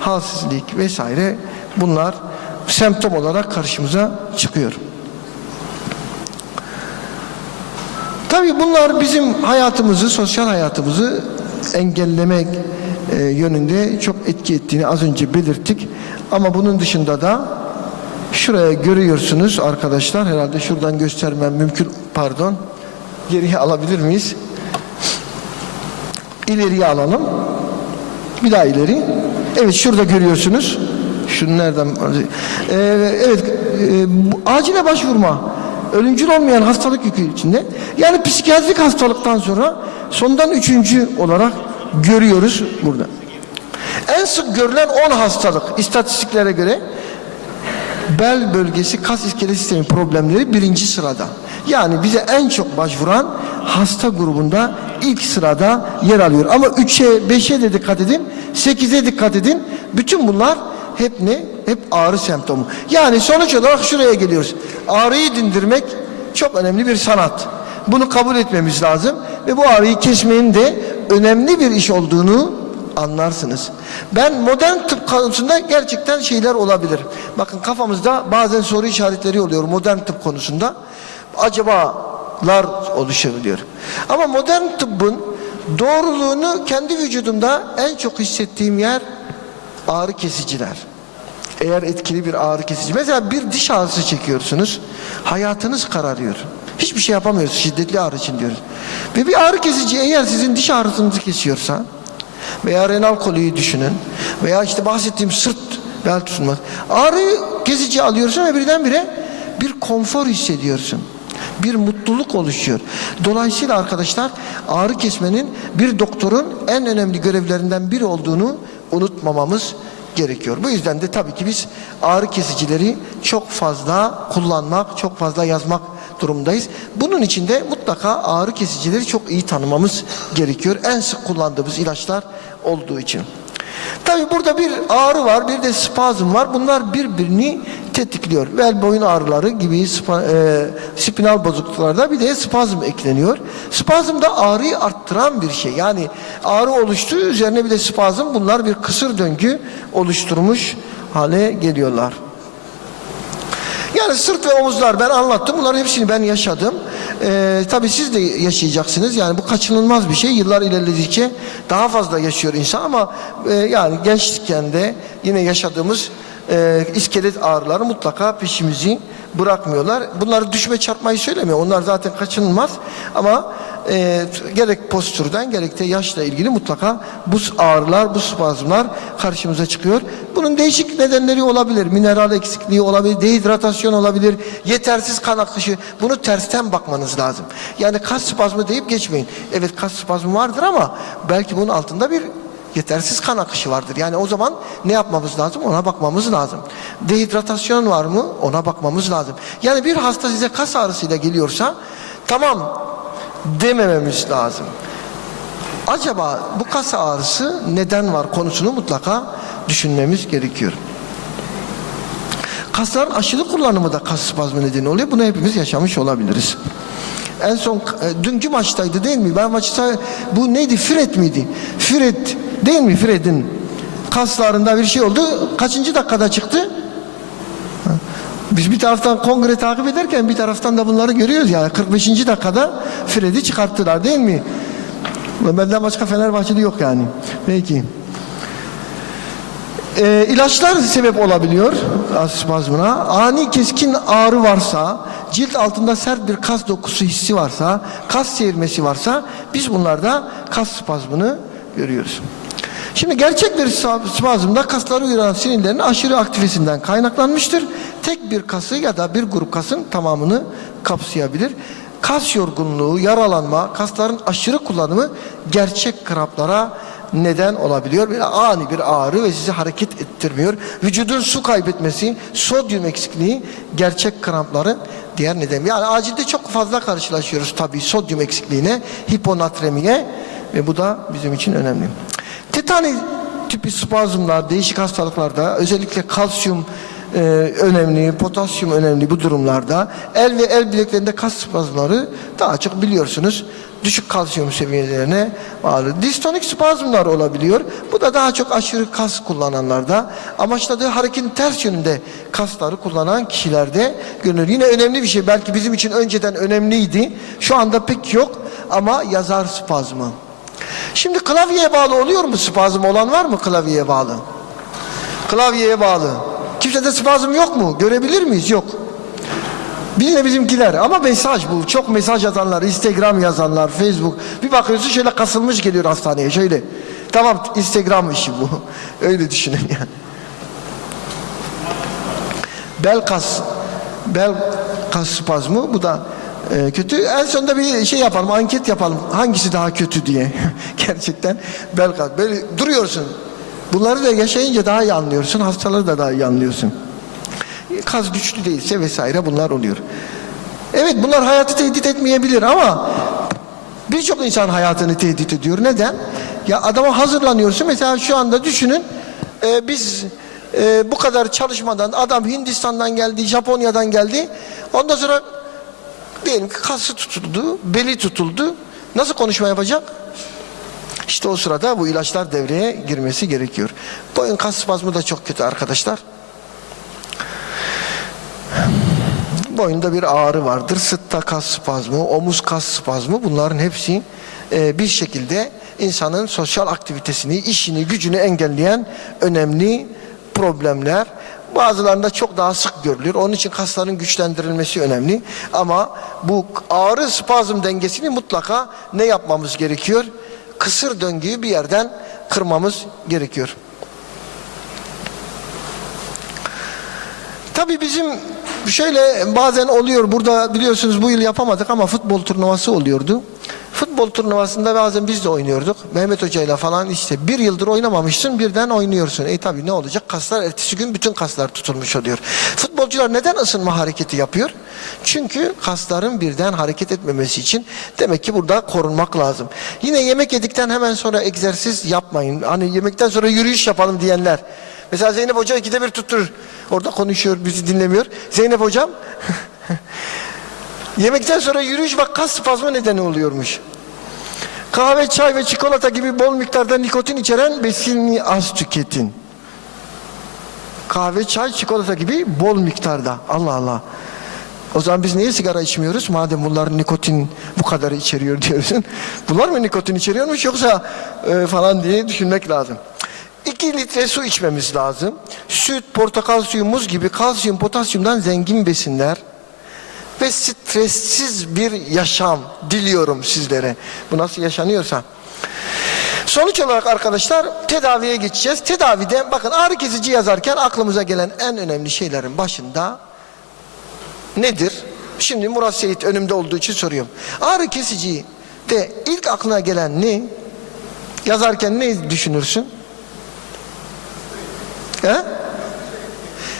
halsizlik vesaire, bunlar semptom olarak karşımıza çıkıyor. Tabii bunlar bizim hayatımızı, sosyal hayatımızı engellemek yönünde çok etki ettiğini az önce belirttik. Ama bunun dışında da şuraya görüyorsunuz arkadaşlar, herhalde şuradan göstermem mümkün, pardon. Geriye alabilir miyiz? İleriye alalım. Bir daha ileri. Evet, şurada görüyorsunuz. Şunu nereden? Evet, acile başvurma. Ölümcül olmayan hastalık yükü içinde. Yani psikiyatrik hastalıktan sonra sondan 3. olarak görüyoruz burada. En sık görülen 10 hastalık istatistiklere göre bel bölgesi kas iskelet sistemi problemleri 1. sırada. Yani bize en çok başvuran hasta grubunda ilk sırada yer alıyor. Ama 3'e, 5'e de dikkat edin, 8'e dikkat edin. Bütün bunlar hep ne? Hep ağrı semptomu. Yani sonuç olarak şuraya geliyoruz. Ağrıyı dindirmek çok önemli bir sanat. Bunu kabul etmemiz lazım ve bu ağrıyı kesmenin de önemli bir iş olduğunu anlarsınız. Ben modern tıp konusunda gerçekten şeyler olabilir. Bakın kafamızda bazen soru işaretleri oluyor modern tıp konusunda. Acabalar oluşabiliyor. Ama modern tıbbın doğruluğunu kendi vücudumda en çok hissettiğim yer ağrı kesiciler. Eğer etkili bir ağrı kesici. Mesela bir diş ağrısı çekiyorsunuz. Hayatınız kararıyor. Hiçbir şey yapamıyorsunuz. Şiddetli ağrı için diyoruz. Ve bir ağrı kesici eğer sizin diş ağrısınızı kesiyorsa veya renal koliyi düşünün veya işte bahsettiğim sırt bel tutulması. Ağrı kesici alıyorsun ve birdenbire bir konfor hissediyorsun. Bir mutluluk oluşuyor. Dolayısıyla arkadaşlar ağrı kesmenin bir doktorun en önemli görevlerinden biri olduğunu unutmamamız gerekiyor. Bu yüzden de tabii ki biz ağrı kesicileri çok fazla kullanmak, çok fazla yazmak durumdayız. Bunun için de mutlaka ağrı kesicileri çok iyi tanımamız gerekiyor. En sık kullandığımız ilaçlar olduğu için. Tabii burada bir ağrı var, bir de spazm var. Bunlar birbirini tetikliyor. Bel boyun ağrıları gibi spinal bozukluklarda bir de spazm ekleniyor. Spazm da ağrıyı arttıran bir şey. Yani ağrı oluştuğu üzerine bir de spazm, bunlar bir kısır döngü oluşturmuş hale geliyorlar. Yani sırt ve omuzlar ben anlattım. Bunların hepsini ben yaşadım. Tabii siz de yaşayacaksınız. Yani bu kaçınılmaz bir şey. Yıllar ilerledikçe daha fazla yaşıyor insan ama yani gençlikken de yine yaşadığımız iskelet ağrıları mutlaka peşimizi bırakmıyorlar. Bunları düşme çarpmayı söylemiyor. Onlar zaten kaçınılmaz ama gerek postürden gerek de yaşla ilgili mutlaka bu ağrılar, bu spazmlar karşımıza çıkıyor. Bunun değişik nedenleri olabilir. Mineral eksikliği olabilir, dehidratasyon olabilir, yetersiz kan akışı. Bunu tersten bakmanız lazım. Yani kas spazmı deyip geçmeyin. Evet kas spazmı vardır ama belki bunun altında bir yetersiz kan akışı vardır. Yani o zaman ne yapmamız lazım? Ona bakmamız lazım. Dehidratasyon var mı? Ona bakmamız lazım. Yani bir hasta size kas ağrısıyla geliyorsa tamam demememiz lazım. Acaba bu kas ağrısı neden var konusunu mutlaka düşünmemiz gerekiyor. Kasların aşırı kullanımı da kas spazmı nedeni oluyor. Bunu hepimiz yaşamış olabiliriz. En son dünkü maçtaydı değil mi? Ben maçta bu neydi? Fred miydi? Fred değil mi? Fred'in kaslarında bir şey oldu. Kaçıncı dakikada çıktı? Biz bir taraftan kongre takip ederken bir taraftan da bunları görüyoruz yani. 45. dakikada Fred'i çıkarttılar değil mi? Benden başka Fenerbahçeli yok yani. Peki. İlaçlar sebep olabiliyor spazmına. Ani keskin ağrı varsa, cilt altında sert bir kas dokusu hissi varsa, kas seyirmesi varsa biz bunlarda kas spazmını görüyoruz. Şimdi gerçek bir spazmda kasları uyaran sinirlerin aşırı aktivesinden kaynaklanmıştır. Tek bir kası ya da bir grup kasın tamamını kapsayabilir. Kas yorgunluğu, yaralanma, kasların aşırı kullanımı gerçek kramplara neden olabiliyor. Böyle ani bir ağrı ve sizi hareket ettirmiyor. Vücudun su kaybetmesi, sodyum eksikliği gerçek krampların diğer nedeni. Yani acilde çok fazla karşılaşıyoruz tabii sodyum eksikliğine, hiponatremiye ve bu da bizim için önemli. Tetani tipi spazmlar değişik hastalıklarda özellikle kalsiyum önemli, potasyum önemli bu durumlarda. El ve el bileklerinde kas spazmları daha çok biliyorsunuz düşük kalsiyum seviyelerine bağlı. Distonik spazmlar olabiliyor. Bu da daha çok aşırı kas kullananlarda, amaçladığı hareketin ters yönünde kasları kullanan kişilerde görünür. Yine önemli bir şey, belki bizim için önceden önemliydi. Şu anda pek yok ama yazar spazmı. Şimdi klavyeye bağlı oluyor mu spazm olan var mı klavyeye bağlı? Klavyeye bağlı. Kimsede spazm yok mu? Görebilir miyiz? Yok. Yine bizimkiler ama mesaj bu. Çok mesaj yazanlar, Instagram yazanlar, Facebook. Bir bakıyorsun şöyle kasılmış geliyor hastaneye şöyle. Tamam Instagram işi bu. Öyle düşünün yani. Bel kas spazmı bu da kötü. En sonunda bir şey yapalım, anket yapalım. Hangisi daha kötü diye. Gerçekten bel kas. Böyle duruyorsun. Bunları da yaşayınca daha iyi anlıyorsun. Hastaları da daha iyi anlıyorsun. Kas güçlü değilse vesaire bunlar oluyor. Evet bunlar hayatı tehdit etmeyebilir ama birçok insan hayatını tehdit ediyor. Neden? Ya adama hazırlanıyorsun. Mesela şu anda düşünün biz bu kadar çalışmadan adam Hindistan'dan geldi, Japonya'dan geldi. Ondan sonra diyelim ki kası tutuldu, beli tutuldu. Nasıl konuşma yapacak? İşte o sırada bu ilaçlar devreye girmesi gerekiyor. Boyun kas spazmı da çok kötü arkadaşlar. Boyunda bir ağrı vardır. Sırtta kas spazmı, omuz kas spazmı bunların hepsi bir şekilde insanın sosyal aktivitesini, işini, gücünü engelleyen önemli problemler. Bazılarında çok daha sık görülür. Onun için kasların güçlendirilmesi önemli. Ama bu ağrı spazm dengesini mutlaka ne yapmamız gerekiyor? Kısır döngüyü bir yerden kırmamız gerekiyor. Tabii bizim şöyle bazen oluyor, burada biliyorsunuz bu yıl yapamadık ama futbol turnuvası oluyordu. Futbol turnuvasında bazen biz de oynuyorduk. Mehmet Hoca'yla falan işte bir yıldır oynamamışsın birden oynuyorsun. Tabii ne olacak? Kaslar ertesi gün bütün kaslar tutulmuş oluyor. Futbolcular neden ısınma hareketi yapıyor? Çünkü kasların birden hareket etmemesi için demek ki burada korunmak lazım. Yine yemek yedikten hemen sonra egzersiz yapmayın. Hani yemekten sonra yürüyüş yapalım diyenler. Mesela Zeynep Hoca 2'de 1 tutturur. Orada konuşuyor, bizi dinlemiyor. Zeynep Hocam yemekten sonra yürüyüş bak kas spazmı nedeni oluyormuş. Kahve, çay ve çikolata gibi bol miktarda nikotin içeren besini az tüketin. kahve, çay, çikolata gibi bol miktarda. Allah Allah. O zaman biz niye sigara içmiyoruz? Madem bunlar nikotin bu kadar içeriyor diyorsun. Bunlar mı nikotin içeriyormuş yoksa falan diye düşünmek lazım. 2 litre su içmemiz lazım. Süt, portakal suyu, muz gibi kalsiyum, potasyumdan zengin besinler ve stressiz bir yaşam diliyorum sizlere. Bu nasıl yaşanıyorsa. Sonuç olarak arkadaşlar tedaviye geçeceğiz. Tedavide bakın ağrı kesici yazarken aklımıza gelen en önemli şeylerin başında nedir? Şimdi Murat Seyit önümde olduğu için soruyorum. Ağrı kesici de ilk aklına gelen ne? Yazarken ne düşünürsün? He?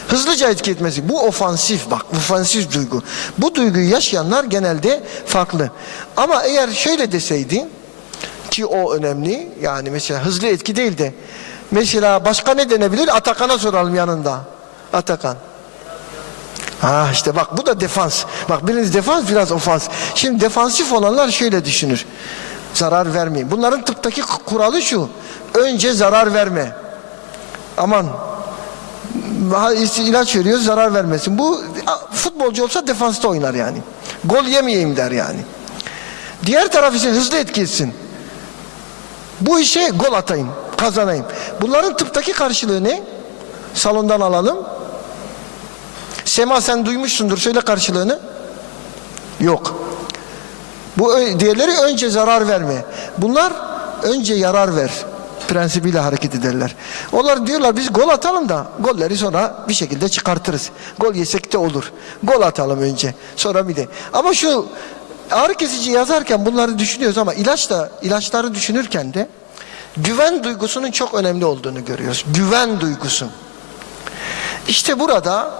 Hızlıca etki etmesi. Bu ofansif bak. Ofansif duygu. Bu duyguyu yaşayanlar genelde farklı. Ama eğer şöyle deseydi ki o önemli. Yani mesela hızlı etki değil de mesela başka ne denebilir? Atakan'a soralım yanında. Atakan. Ha işte bak bu da defans. Bak biriniz defans biraz ofans. Şimdi defansif olanlar şöyle düşünür. Zarar vermeyin. Bunların tıptaki kuralı şu. Önce zarar verme. Aman ilaç veriyoruz zarar vermesin. Bu futbolcu olsa defansta oynar yani. Gol yemeyeyim der yani. Diğer taraf ise hızlı etki etsin. Bu işe gol atayım, kazanayım. Bunların tıptaki karşılığı ne? Salondan alalım. Sema sen duymuşsundur. Söyle karşılığını. Yok. Bu diğerleri önce zarar verme. Bunlar önce yarar ver prensibiyle hareket ederler. Onlar diyorlar biz gol atalım da golleri sonra bir şekilde çıkartırız. Gol yesek de olur. Gol atalım önce. Sonra bir de. Ama şu ağrı kesici yazarken bunları düşünüyoruz ama ilaçları düşünürken de güven duygusunun çok önemli olduğunu görüyoruz. Güven duygusu. İşte burada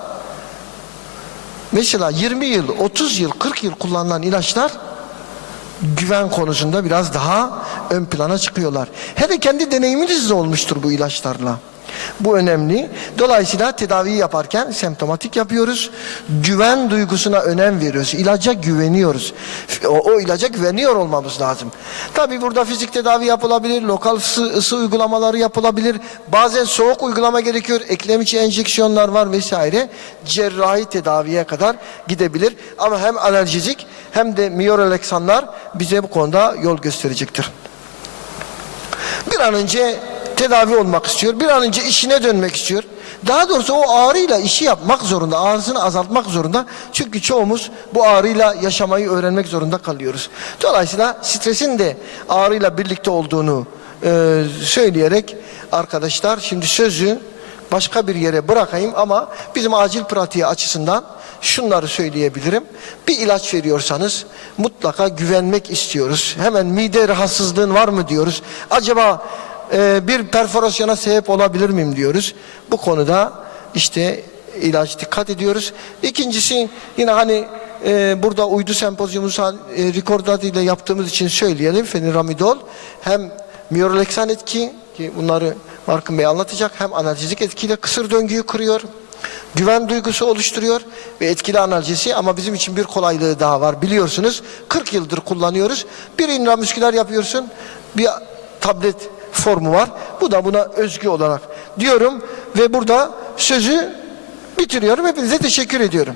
mesela 20 yıl, 30 yıl, 40 yıl kullanılan ilaçlar güven konusunda biraz daha ön plana çıkıyorlar. Hele kendi deneyiminiz de olmuştur bu ilaçlarla. Bu önemli. Dolayısıyla tedaviyi yaparken semptomatik yapıyoruz. Güven duygusuna önem veriyoruz. İlaca güveniyoruz. O ilaca güveniyor olmamız lazım. Tabii burada fizik tedavi yapılabilir, lokal ısı uygulamaları yapılabilir. Bazen soğuk uygulama gerekiyor. Eklem içi enjeksiyonlar var vesaire. Cerrahi tedaviye kadar gidebilir. Ama hem analjezik hem de miyorelaksanlar bize bu konuda yol gösterecektir. Bir an önce tedavi olmak istiyor. Bir an önce işine dönmek istiyor. Daha doğrusu o ağrıyla işi yapmak zorunda. Ağrısını azaltmak zorunda. Çünkü çoğumuz bu ağrıyla yaşamayı öğrenmek zorunda kalıyoruz. Dolayısıyla stresin de ağrıyla birlikte olduğunu söyleyerek arkadaşlar şimdi sözü başka bir yere bırakayım ama bizim acil pratiği açısından şunları söyleyebilirim. Bir ilaç veriyorsanız mutlaka güvenmek istiyoruz. Hemen mide rahatsızlığın var mı diyoruz. Acaba bir perforasyona sebep olabilir miyim diyoruz. Bu konuda işte ilaç dikkat ediyoruz. İkincisi yine hani burada uydu sempozyumu rekordat ile yaptığımız için söyleyelim. Feniramidol hem miyorelaksan etki ki bunları Markın Bey anlatacak hem analjezik etkiyle kısır döngüyü kırıyor. Güven duygusu oluşturuyor ve etkili analjesi ama bizim için bir kolaylığı daha var biliyorsunuz 40 yıldır kullanıyoruz. Bir intramüsküler yapıyorsun bir tablet formu var. Bu da buna özgü olarak diyorum ve burada sözü bitiriyorum. Hepinize teşekkür ediyorum.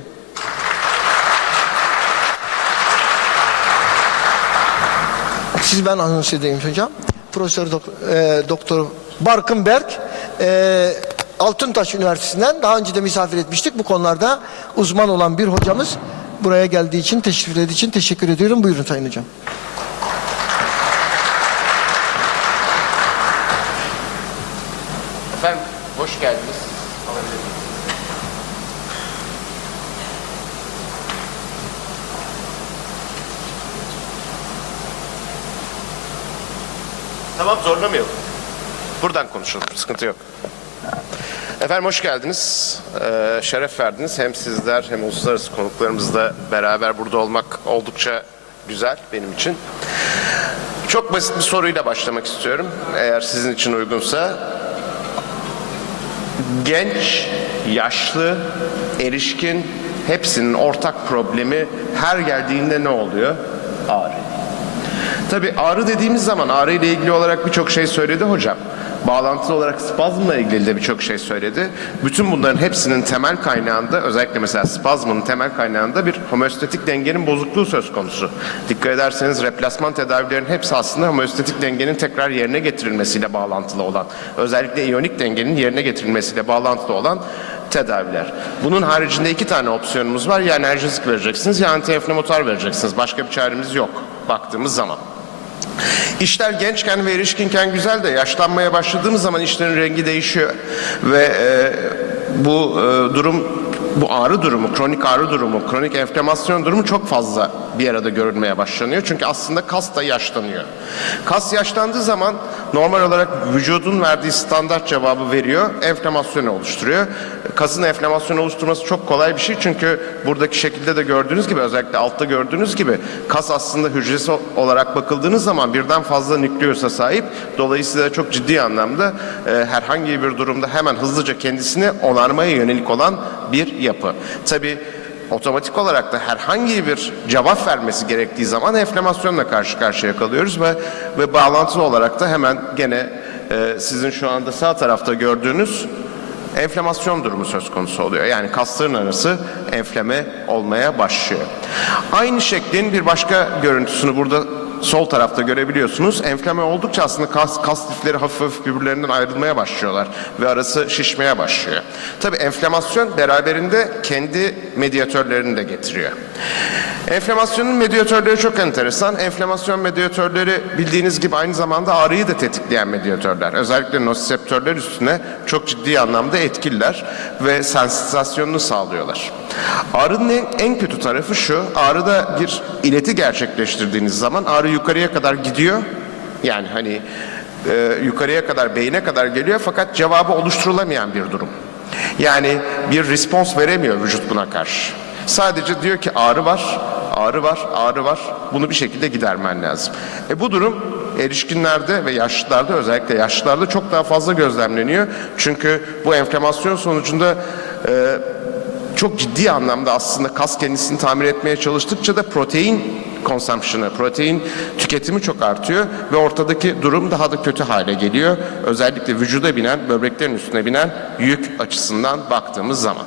Siz ben anons edeyim hocam. Profesör Doktor Barkınberk Altıntaş Üniversitesi'nden daha önce de misafir etmiştik. Bu konularda uzman olan bir hocamız buraya geldiği için, teşrif ettiği için teşekkür ediyorum. Buyurun Sayın Hocam. Efendim, hoş geldiniz. Tamam, zorlamayalım. Buradan konuşalım, sıkıntı yok. Efendim hoş geldiniz. Şeref verdiniz. Hem sizler hem uluslararası konuklarımızla beraber burada olmak oldukça güzel benim için. Çok basit bir soruyla başlamak istiyorum. Eğer sizin için uygunsa. Genç, yaşlı, erişkin hepsinin ortak problemi her geldiğinde ne oluyor? Ağrı. Tabii ağrı dediğimiz zaman ağrı ile ilgili olarak birçok şey söyledi hocam. Bağlantılı olarak spazmla ilgili de birçok şey söyledi. Bütün bunların hepsinin temel kaynağında, özellikle mesela spazmın temel kaynağında bir homeostatik dengenin bozukluğu söz konusu. Dikkat ederseniz replasman tedavilerin hepsi aslında homeostatik dengenin tekrar yerine getirilmesiyle bağlantılı olan, özellikle iyonik dengenin yerine getirilmesiyle bağlantılı olan tedaviler. Bunun haricinde 2 tane opsiyonumuz var. Ya enerjisik vereceksiniz ya antiinflamatuar vereceksiniz. Başka bir çaremiz yok baktığımız zaman. İşler gençken ve erişkinken güzel de yaşlanmaya başladığımız zaman işlerin rengi değişiyor. Ve bu durum, bu ağrı durumu, kronik ağrı durumu, kronik enflamasyon durumu çok fazla bir arada görülmeye başlanıyor. Çünkü aslında kas da yaşlanıyor. Kas yaşlandığı zaman normal olarak vücudun verdiği standart cevabı veriyor, enflamasyonu oluşturuyor. Kasın enflamasyonu oluşturması çok kolay bir şey çünkü buradaki şekilde de gördüğünüz gibi, özellikle altta gördüğünüz gibi kas aslında hücresi olarak bakıldığınız zaman birden fazla nükleosa sahip. Dolayısıyla çok ciddi anlamda herhangi bir durumda hemen hızlıca kendisini onarmaya yönelik olan bir yapı. Tabii otomatik olarak da herhangi bir cevap vermesi gerektiği zaman enflamasyonla karşı karşıya kalıyoruz ve bağlantılı olarak da hemen gene sizin şu anda sağ tarafta gördüğünüz enflamasyon durumu söz konusu oluyor. Yani kasların arası enflame olmaya başlıyor. Aynı şeklin bir başka görüntüsünü burada sol tarafta görebiliyorsunuz. Enflame oldukça aslında kas lifleri hafif hafif birbirlerinden ayrılmaya başlıyorlar ve arası şişmeye başlıyor. Tabii enflamasyon beraberinde kendi medyatörlerini de getiriyor. Enflamasyonun medyatörleri çok enteresan. Enflamasyon medyatörleri bildiğiniz gibi aynı zamanda ağrıyı da tetikleyen medyatörler. Özellikle nosiseptörler üstüne çok ciddi anlamda etkililer ve sensitizasyonunu sağlıyorlar. Ağrının en kötü tarafı şu: ağrıda bir ileti gerçekleştirdiğiniz zaman ağrı yukarıya kadar gidiyor. Yani hani yukarıya kadar, beyine kadar geliyor fakat cevabı oluşturulamayan bir durum. Yani bir respons veremiyor vücut buna karşı. Sadece diyor ki ağrı var, ağrı var, ağrı var. Bunu bir şekilde gidermen lazım. Bu durum erişkinlerde ve yaşlılarda, özellikle yaşlılarda çok daha fazla gözlemleniyor. Çünkü bu enflamasyon sonucunda çok ciddi anlamda aslında kas kendisini tamir etmeye çalıştıkça da protein consumption'ı, protein tüketimi çok artıyor ve ortadaki durum daha da kötü hale geliyor. Özellikle vücuda binen, böbreklerin üstüne binen yük açısından baktığımız zaman.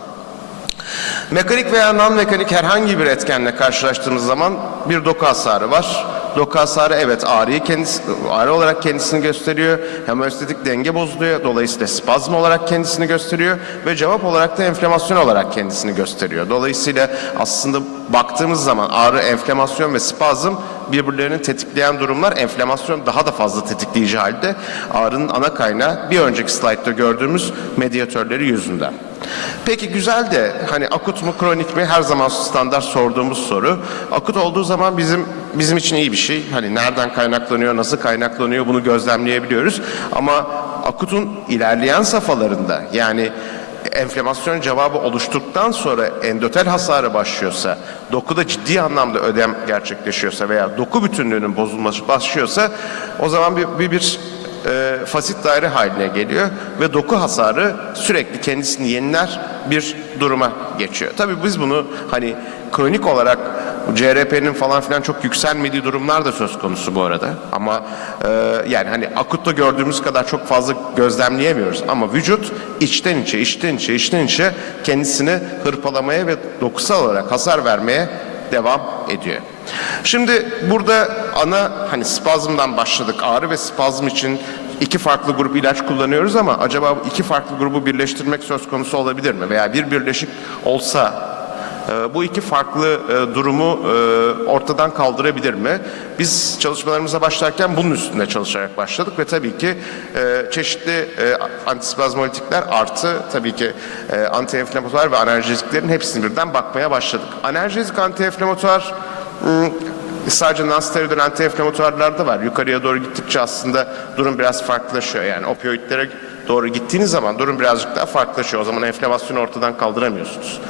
Mekanik veya non-mekanik herhangi bir etkenle karşılaştığımız zaman bir doku hasarı var. Doku hasarı evet ağrı olarak kendisini gösteriyor. Homeostatik denge bozuluyor. Dolayısıyla spazm olarak kendisini gösteriyor ve cevap olarak da enflamasyon olarak kendisini gösteriyor. Dolayısıyla aslında baktığımız zaman ağrı, enflamasyon ve spazm birbirlerini tetikleyen durumlar. Enflamasyon daha da fazla tetikleyici halde. Ağrının ana kaynağı bir önceki slaytta gördüğümüz medyatörleri yüzünden. Peki güzel de hani akut mu kronik mi, her zaman standart sorduğumuz soru. Akut olduğu zaman bizim için iyi bir şey. Hani nereden kaynaklanıyor, nasıl kaynaklanıyor bunu gözlemleyebiliyoruz. Ama akutun ilerleyen safhalarında, yani enflamasyon cevabı oluştuktan sonra endotel hasarı başlıyorsa, dokuda ciddi anlamda ödem gerçekleşiyorsa veya doku bütünlüğünün bozulması başlıyorsa o zaman bir fasit daire haline geliyor ve doku hasarı sürekli kendisini yeniler bir duruma geçiyor. Tabii biz bunu hani kronik olarak CRP'nin falan filan çok yükselmediği durumlar da söz konusu bu arada. Ama yani hani akutta gördüğümüz kadar çok fazla gözlemleyemiyoruz. Ama vücut içten içe kendisini hırpalamaya ve dokusal olarak hasar vermeye devam ediyor. Şimdi burada hani spazmdan başladık. Ağrı ve spazm için 2 farklı grup ilaç kullanıyoruz ama acaba 2 farklı grubu birleştirmek söz konusu olabilir mi? Veya bir birleşik olsa bu 2 farklı durumu ortadan kaldırabilir mi? Biz çalışmalarımıza başlarken bunun üstünde çalışarak başladık ve tabii ki çeşitli antispazmolitikler artı tabii ki antiinflamatuar ve analjeziklerin hepsini birden bakmaya başladık. Analjezik antiinflamatuar sadece non-steroidal antiinflamatuarlarda var. Yukarıya doğru gittikçe aslında durum biraz farklılaşıyor. Yani opioidlere doğru gittiğiniz zaman durum birazcık daha farklılaşıyor. O zaman enflamasyonu ortadan kaldıramıyorsunuz.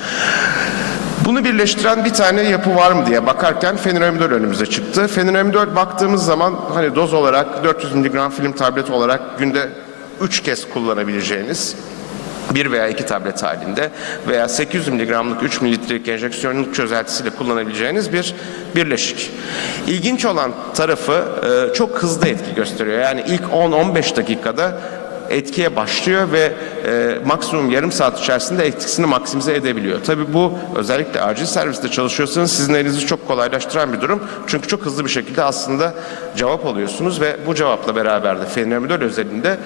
Bunu birleştiren bir tane yapı var mı diye bakarken feniramidol önümüze çıktı. Feniramidol baktığımız zaman hani doz olarak 400 mg film tableti olarak günde 3 kez kullanabileceğiniz 1 veya 2 tablet halinde veya 800 mg'lık 3 mililitrelik enjeksiyonluk çözeltisiyle kullanabileceğiniz bir birleşik. İlginç olan tarafı çok hızlı etki gösteriyor. Yani ilk 10-15 dakikada etkiye başlıyor ve maksimum yarım saat içerisinde etkisini maksimize edebiliyor. Tabii bu özellikle acil serviste çalışıyorsanız sizin elinizi çok kolaylaştıran bir durum. Çünkü çok hızlı bir şekilde aslında cevap alıyorsunuz ve bu cevapla beraber de fenomenal özelinde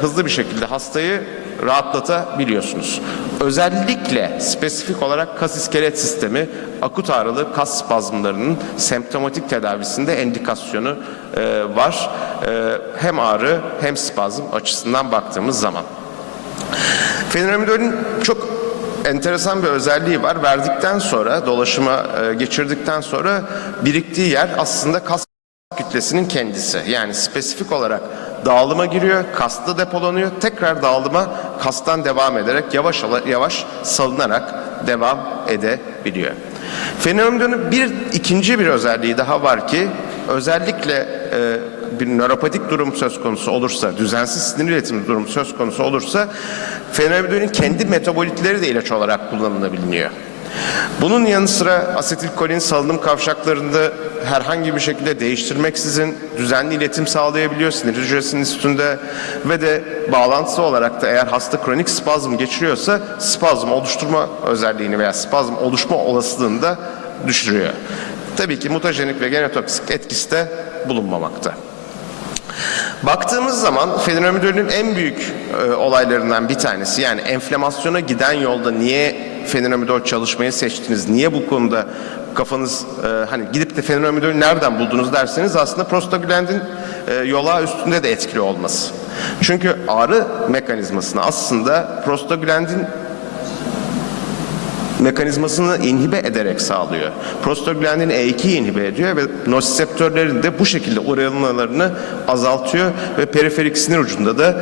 hızlı bir şekilde hastayı rahatlatabiliyorsunuz. Özellikle spesifik olarak kas iskelet sistemi akut ağrılı kas spazmlarının semptomatik tedavisinde endikasyonu var. Hem ağrı hem spazm açısından baktığımız zaman. Fenomenal'in çok enteresan bir özelliği var. Verdikten sonra, dolaşıma geçirdikten sonra biriktiği yer aslında kas kütlesinin kendisi. Yani spesifik olarak dağılıma giriyor, kasta depolanıyor, tekrar dağılıma kastan devam ederek yavaş yavaş salınarak devam edebiliyor. Fenomenalin ikinci bir özelliği daha var ki özellikle bir nöropatik durum söz konusu olursa, düzensiz sinir iletimi durumu söz konusu olursa fenomenalin kendi metabolitleri de ilaç olarak kullanılabiliyor. Bunun yanı sıra asetilkolin salınım kavşaklarında herhangi bir şekilde değiştirmeksizin düzenli iletim sağlayabiliyor sinir hücresinin üstünde ve de bağlantısı olarak da eğer hasta kronik spazm geçiriyorsa spazm oluşturma özelliğini veya spazm oluşma olasılığını da düşürüyor. Tabii ki mutajenik ve genotoksik etkisi de bulunmamakta. Baktığımız zaman fenomenalin en büyük olaylarından bir tanesi, yani enflamasyona giden yolda niye fenomenal çalışmayı seçtiniz, niye bu konuda kafanız hani gidip de fenomenal'i nereden buldunuz derseniz aslında prostaglandin yolağı üstünde de etkili olması. Çünkü ağrı mekanizmasını aslında prostaglandin mekanizmasını inhibe ederek sağlıyor. Prostaglandin E2'yi inhibe ediyor ve nosiseptörlerin de bu şekilde uyanmalarını azaltıyor ve periferik sinir ucunda da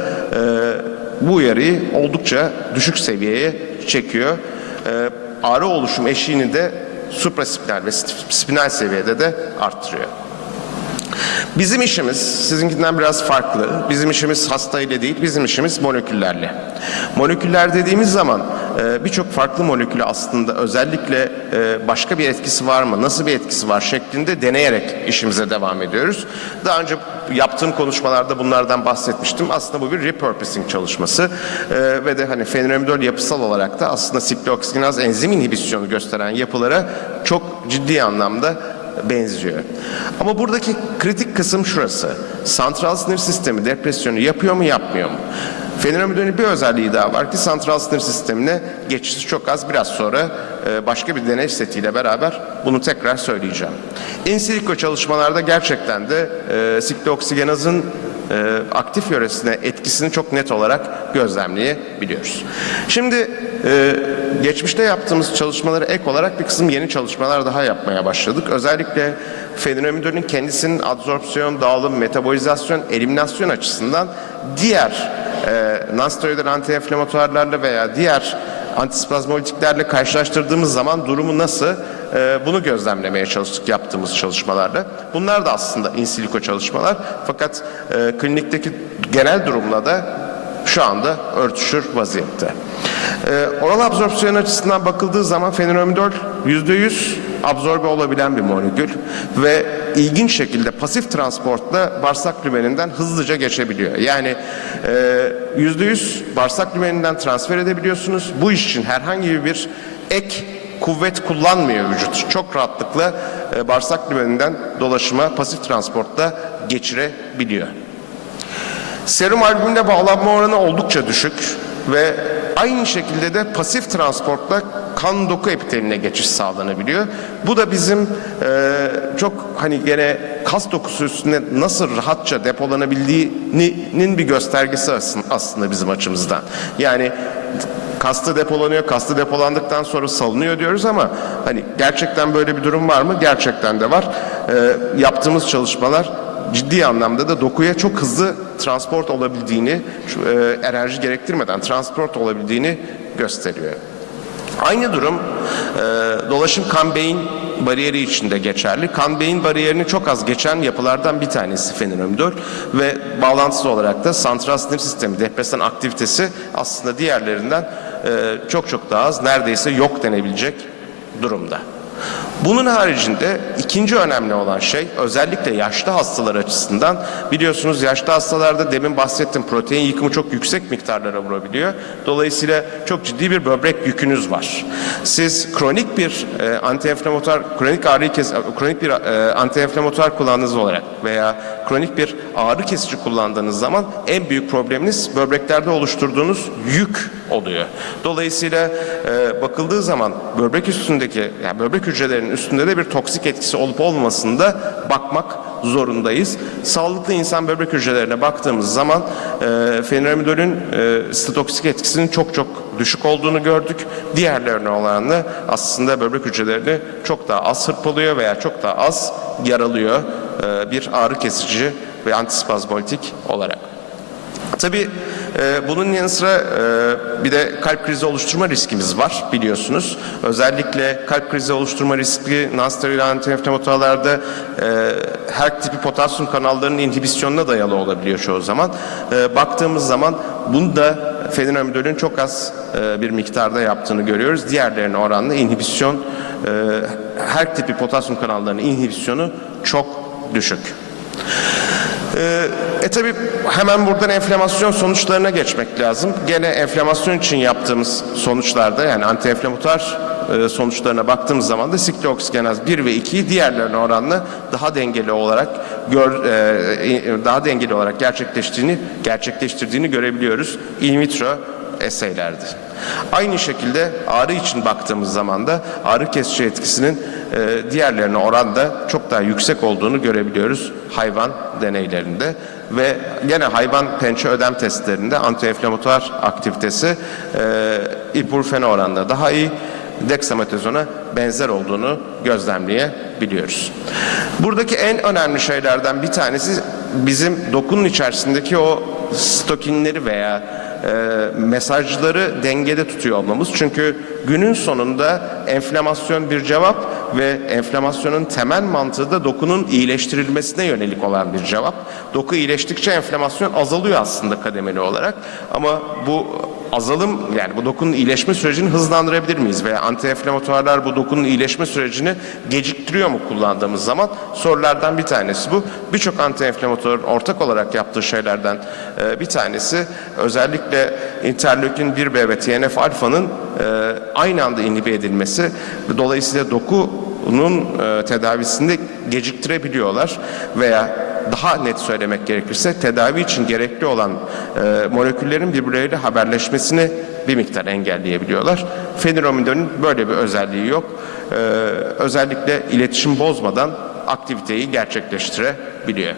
bu uyarıyı oldukça düşük seviyeye çekiyor. Ağrı oluşum eşiğini de supraspinal ve spinal seviyede de arttırıyor. Bizim işimiz sizinkinden biraz farklı. Bizim işimiz hastayla değil, bizim işimiz moleküllerle. Moleküller dediğimiz zaman birçok farklı molekülü aslında özellikle başka bir etkisi var mı, nasıl bir etkisi var şeklinde deneyerek işimize devam ediyoruz. Daha önce yaptığım konuşmalarda bunlardan bahsetmiştim. Aslında bu bir repurposing çalışması ve de hani fenomenal yapısal olarak da aslında siklooksinaz enzim inhibisyonu gösteren yapılara çok ciddi anlamda benziyor. Ama buradaki kritik kısım şurası. Santral sinir sistemi depresyonu yapıyor mu, yapmıyor mu? Fenomenalin bir özelliği daha var ki santral sinir sistemine geçişi çok az. Biraz sonra başka bir deney setiyle beraber bunu tekrar söyleyeceğim. In silico çalışmalarda gerçekten de siklooksinazın aktif yöresine etkisini çok net olarak gözlemleyebiliyoruz. Şimdi geçmişte yaptığımız çalışmalara ek olarak bir kısım yeni çalışmalar daha yapmaya başladık. Özellikle fenomenalin kendisinin adsorpsiyon, dağılım, metabolizasyon, eliminasyon açısından diğer nonsteroidal antiinflamatuarlarla veya diğer antispazmolitiklerle karşılaştırdığımız zaman durumu nasıl bunu gözlemlemeye çalıştık yaptığımız çalışmalarla. Bunlar da aslında in silico çalışmalar fakat klinikteki genel durumla da şu anda örtüşür vaziyette. Oral absorpsiyon açısından bakıldığı zaman fenomenal %100 absorbe olabilen bir molekül ve ilginç şekilde pasif transportla bağırsak lümeninden hızlıca geçebiliyor. Yani %100 bağırsak lümeninden transfer edebiliyorsunuz. Bu iş için herhangi bir ek kuvvet kullanmıyor vücut. Çok rahatlıkla bağırsak lümeninden dolaşıma pasif transportla geçirebiliyor. Serum albümüne bağlanma oranı oldukça düşük ve aynı şekilde de pasif transportla kan doku epiteline geçiş sağlanabiliyor. Bu da bizim çok hani gene kas dokusu üstünde nasıl rahatça depolanabildiğinin bir göstergesi aslında bizim açımızdan. Yani kasta depolanıyor, kasta depolandıktan sonra salınıyor diyoruz ama hani gerçekten böyle bir durum var mı? Gerçekten de var. Yaptığımız çalışmalar ciddi anlamda da dokuya çok hızlı transport olabildiğini, enerji gerektirmeden transport olabildiğini gösteriyor. Aynı durum dolaşım kan-beyin bariyeri içinde geçerli. Kan-beyin bariyerini çok az geçen yapılardan bir tanesi fenomenal ve bağlantısı olarak da santral sinir sistemi depresan aktivitesi aslında diğerlerinden çok daha az, neredeyse yok denebilecek durumda. Bunun haricinde ikinci önemli olan şey, özellikle yaşlı hastalar açısından, biliyorsunuz yaşlı hastalarda demin bahsettim, protein yıkımı çok yüksek miktarlara vurabiliyor. Dolayısıyla çok ciddi bir böbrek yükünüz var. Siz kronik bir antiinflamatuar, kronik bir antiinflamatuar kullandığınız olarak veya kronik bir ağrı kesici kullandığınız zaman en büyük probleminiz böbreklerde oluşturduğunuz yük oluyor. Dolayısıyla bakıldığı zaman böbrek üstündeki, yani böbrek hücrelerinin üstünde de bir toksik etkisi olup olmamasını da bakmak zorundayız. Sağlıklı insan böbrek hücrelerine baktığımız zaman fenomenolojinin sitotoksik etkisinin çok düşük olduğunu gördük. Diğerlerine oranla aslında böbrek hücrelerini çok daha az hırpalıyor veya çok daha az yaralıyor bir ağrı kesici ve antispazmolitik olarak. Tabii bunun yanı sıra bir de kalp krizi oluşturma riskimiz var biliyorsunuz. Özellikle kalp krizi oluşturma riski non-steroid antiinflamatuarlarda her tipi potasyum kanallarının inhibisyonuna dayalı olabiliyor çoğu zaman. Baktığımız zaman bunu da fenomenolün çok az bir miktarda yaptığını görüyoruz. Diğerlerine oranla inhibisyon, her tipi potasyum kanallarının inhibisyonu çok düşük. Tabii hemen buradan enflamasyon sonuçlarına geçmek lazım. Gene enflamasyon için yaptığımız sonuçlarda, yani antiinflamatuar sonuçlarına baktığımız zaman da siklooksingenaz 1 ve 2'yi diğerlerine oranla daha dengeli olarak gerçekleştirdiğini görebiliyoruz in vitro eseylerde. Aynı şekilde ağrı için baktığımız zaman da ağrı kesici etkisinin diğerlerine oranla çok daha yüksek olduğunu görebiliyoruz hayvan deneylerinde ve gene hayvan pençe ödem testlerinde antiinflamatuar aktivitesi ibuprofene oranla daha iyi, dexametazona benzer olduğunu gözlemleyebiliyoruz. Buradaki en önemli şeylerden bir tanesi bizim dokunun içerisindeki o stokinleri veya mesajları dengede tutuyor olmamız. Çünkü günün sonunda enflamasyon bir cevap ve enflamasyonun temel mantığı da dokunun iyileştirilmesine yönelik olan bir cevap. Doku iyileştikçe enflamasyon azalıyor aslında kademeli olarak. Ama bu azalım, yani bu dokunun iyileşme sürecini hızlandırabilir miyiz? Veya antiinflamatuarlar bu dokunun iyileşme sürecini geciktiriyor mu kullandığımız zaman? Sorulardan bir tanesi bu. Birçok antiinflamatuarın ortak olarak yaptığı şeylerden bir tanesi özellikle interleukin 1B ve TNF-alfa'nın aynı anda inhibe edilmesi ve dolayısıyla dokunun tedavisini geciktirebiliyorlar veya daha net söylemek gerekirse tedavi için gerekli olan moleküllerin birbirleriyle haberleşmesini bir miktar engelleyebiliyorlar. Fenilomidonun böyle bir özelliği yok. Özellikle iletişim bozmadan aktiviteyi gerçekleştirebiliyor.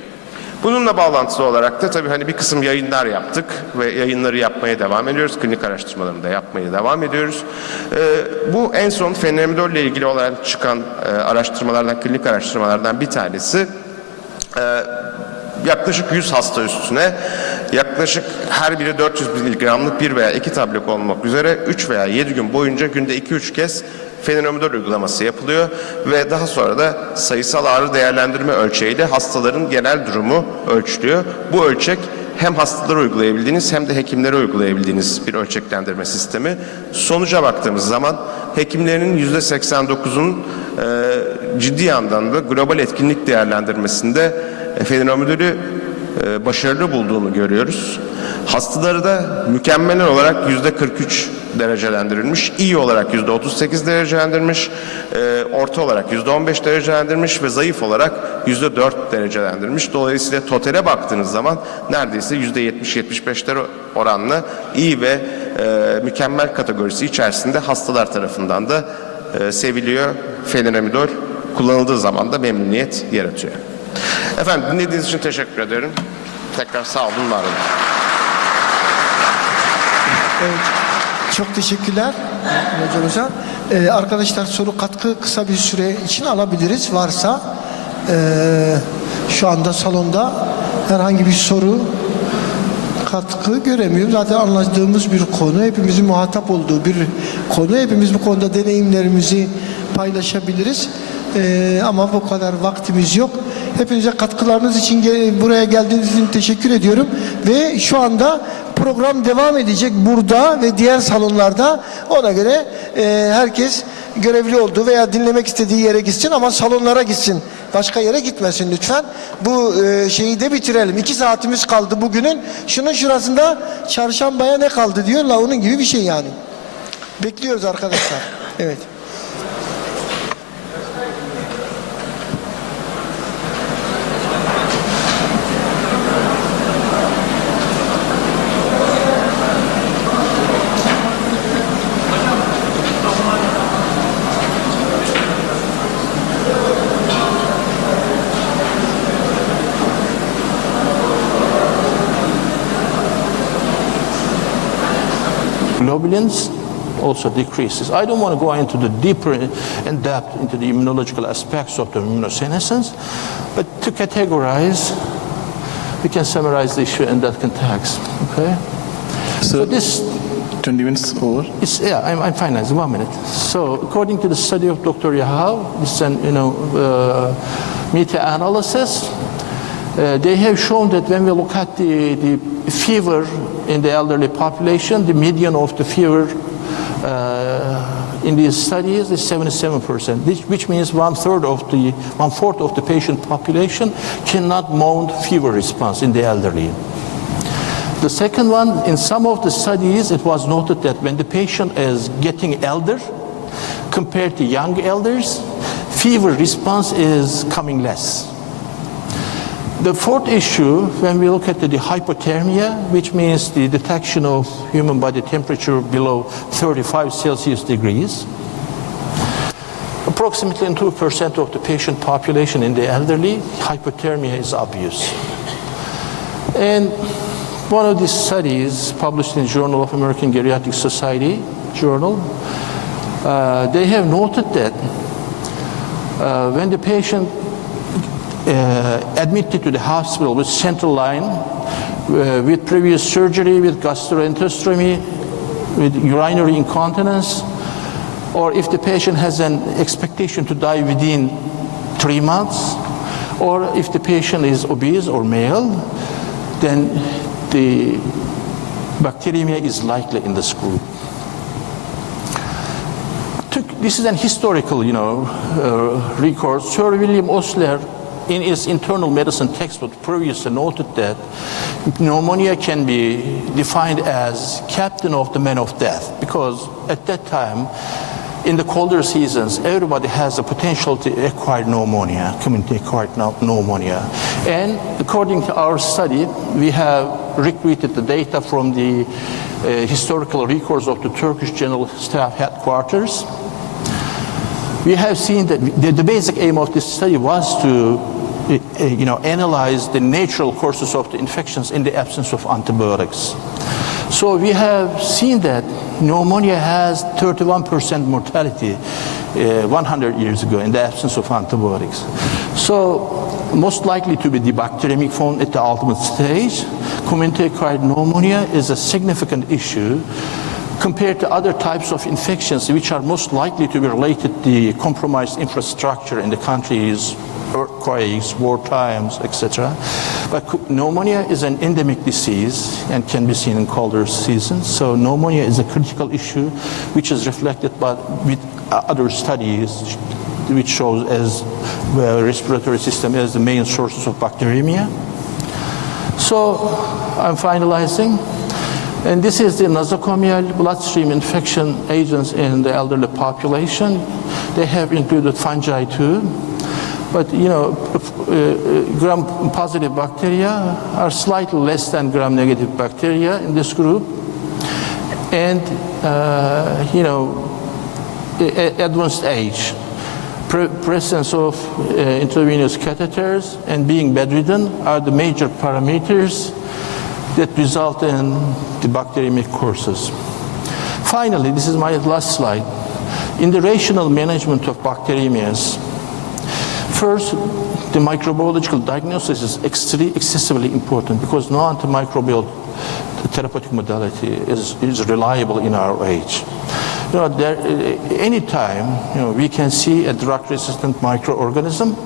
Bununla bağlantılı olarak da tabii hani bir kısım yayınlar yaptık ve yayınları yapmaya devam ediyoruz. Klinik araştırmalarını da yapmaya devam ediyoruz. Bu en son fenomenol ile ilgili olan çıkan araştırmalardan, klinik araştırmalardan bir tanesi. Yaklaşık 100 hasta üstüne yaklaşık her biri 400 miligramlık 1 veya 2 tablet olmak üzere 3 veya 7 gün boyunca günde 2-3 kez fenomenol uygulaması yapılıyor ve daha sonra da sayısal ağrı değerlendirme ölçeğiyle hastaların genel durumu ölçülüyor. Bu ölçek hem hastalara uygulayabildiğiniz hem de hekimlere uygulayabildiğiniz bir ölçeklendirme sistemi. Sonuca baktığımız zaman hekimlerin %89'un ciddi anlamda global etkinlik değerlendirmesinde fenomenolü başarılı bulduğunu görüyoruz. Hastaları da mükemmel olarak %43 derecelendirilmiş, iyi olarak %38 derecelendirilmiş, orta olarak %15 derecelendirilmiş ve zayıf olarak %4 derecelendirilmiş. Dolayısıyla totale baktığınız zaman neredeyse %70-75'ler oranla iyi ve mükemmel kategorisi içerisinde hastalar tarafından da seviliyor. Fenomenol kullanıldığı zaman da memnuniyet yaratıyor. Efendim dinlediğiniz için teşekkür ederim. Tekrar sağ olun, var olun. Evet, çok teşekkürler hocam. Arkadaşlar soru katkı kısa bir süre için alabiliriz varsa. Şu anda salonda herhangi bir soru katkı göremiyorum. Zaten anladığımız bir konu, hepimizin muhatap olduğu bir konu. Hepimiz bu konuda deneyimlerimizi paylaşabiliriz. Ama bu kadar vaktimiz yok. Hepinize katkılarınız için buraya geldiğiniz için teşekkür ediyorum. Ve şu anda program devam edecek burada ve diğer salonlarda. Ona göre herkes görevli olduğu veya dinlemek istediği yere gitsin ama salonlara gitsin. Başka yere gitmesin lütfen. Bu şeyi de bitirelim. 2 saatimiz kaldı bugünün. Şunun şurasında çarşambaya ne kaldı diyorlar. Onun gibi bir şey yani. Bekliyoruz arkadaşlar. Evet. Globulins also decreases. I don't want to go into the deeper in depth into the immunological aspects of the immunosenescence, but to categorize, we can summarize the issue in that context. Okay. So this 20 minutes over. It's, yeah, I'm finalizing 1 minute. So according to the study of Dr. Yahau, it's an meta-analysis. They have shown that when we look at the fever in the elderly population, the median of the fever in these studies is 77%, which means 1/4 of the patient population cannot mount fever response in the elderly. The second one, in some of the studies, it was noted that when the patient is getting elder, compared to young elders, fever response is coming less. The fourth issue, when we look at the hypothermia, which means the detection of human body temperature below 35 Celsius degrees, approximately in 2% of the patient population in the elderly, hypothermia is obvious. And one of these studies published in Journal of American Geriatric Society journal, they have noted that when the patient admitted to the hospital with central line, with previous surgery, with gastroenterostomy, with urinary incontinence, or if the patient has an expectation to die within 3 months, or if the patient is obese or male, then the bacteremia is likely in this group. This is an historical, record. Sir William Osler, in his internal medicine textbook, previously noted that pneumonia can be defined as captain of the men of death, because at that time, in the colder seasons, everybody has the potential to acquire pneumonia, community-acquired pneumonia. And according to our study, we have recruited the data from the historical records of the Turkish General Staff Headquarters. We have seen that the basic aim of this study was to analyze the natural courses of the infections in the absence of antibiotics. So we have seen that pneumonia has 31% mortality 100 years ago in the absence of antibiotics. So most likely to be the bacteremic form at the ultimate stage, community-acquired pneumonia is a significant issue compared to other types of infections which are most likely to be related to the compromised infrastructure in the countries, earthquakes, war times, etc. But pneumonia is an endemic disease and can be seen in colder seasons. So pneumonia is a critical issue which is reflected with other studies which shows as respiratory system as the main sources of bacteremia. So I'm finalizing. And this is the nosocomial bloodstream infection agents in the elderly population. They have included fungi too. But gram-positive bacteria are slightly less than gram-negative bacteria in this group. And, advanced age, presence of intravenous catheters and being bedridden are the major parameters that result in the bacteremic courses. Finally, this is my last slide. In the rational management of bacteremias, first, the microbiological diagnosis is excessively important because no antimicrobial therapeutic modality is reliable in our age. Anytime we can see a drug-resistant microorganism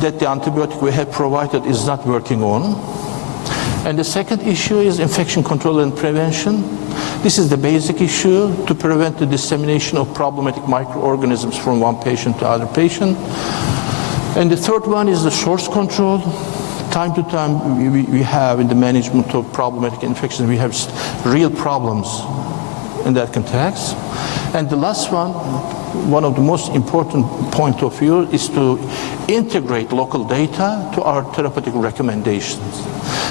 that the antibiotic we have provided is not working on, And the second issue is infection control and prevention. This is the basic issue to prevent the dissemination of problematic microorganisms from one patient to other patient. And the third one is the source control. Time to time we have in the management of problematic infections, we have real problems in that context. And the last one of the most important point of view is to integrate local data to our therapeutic recommendations.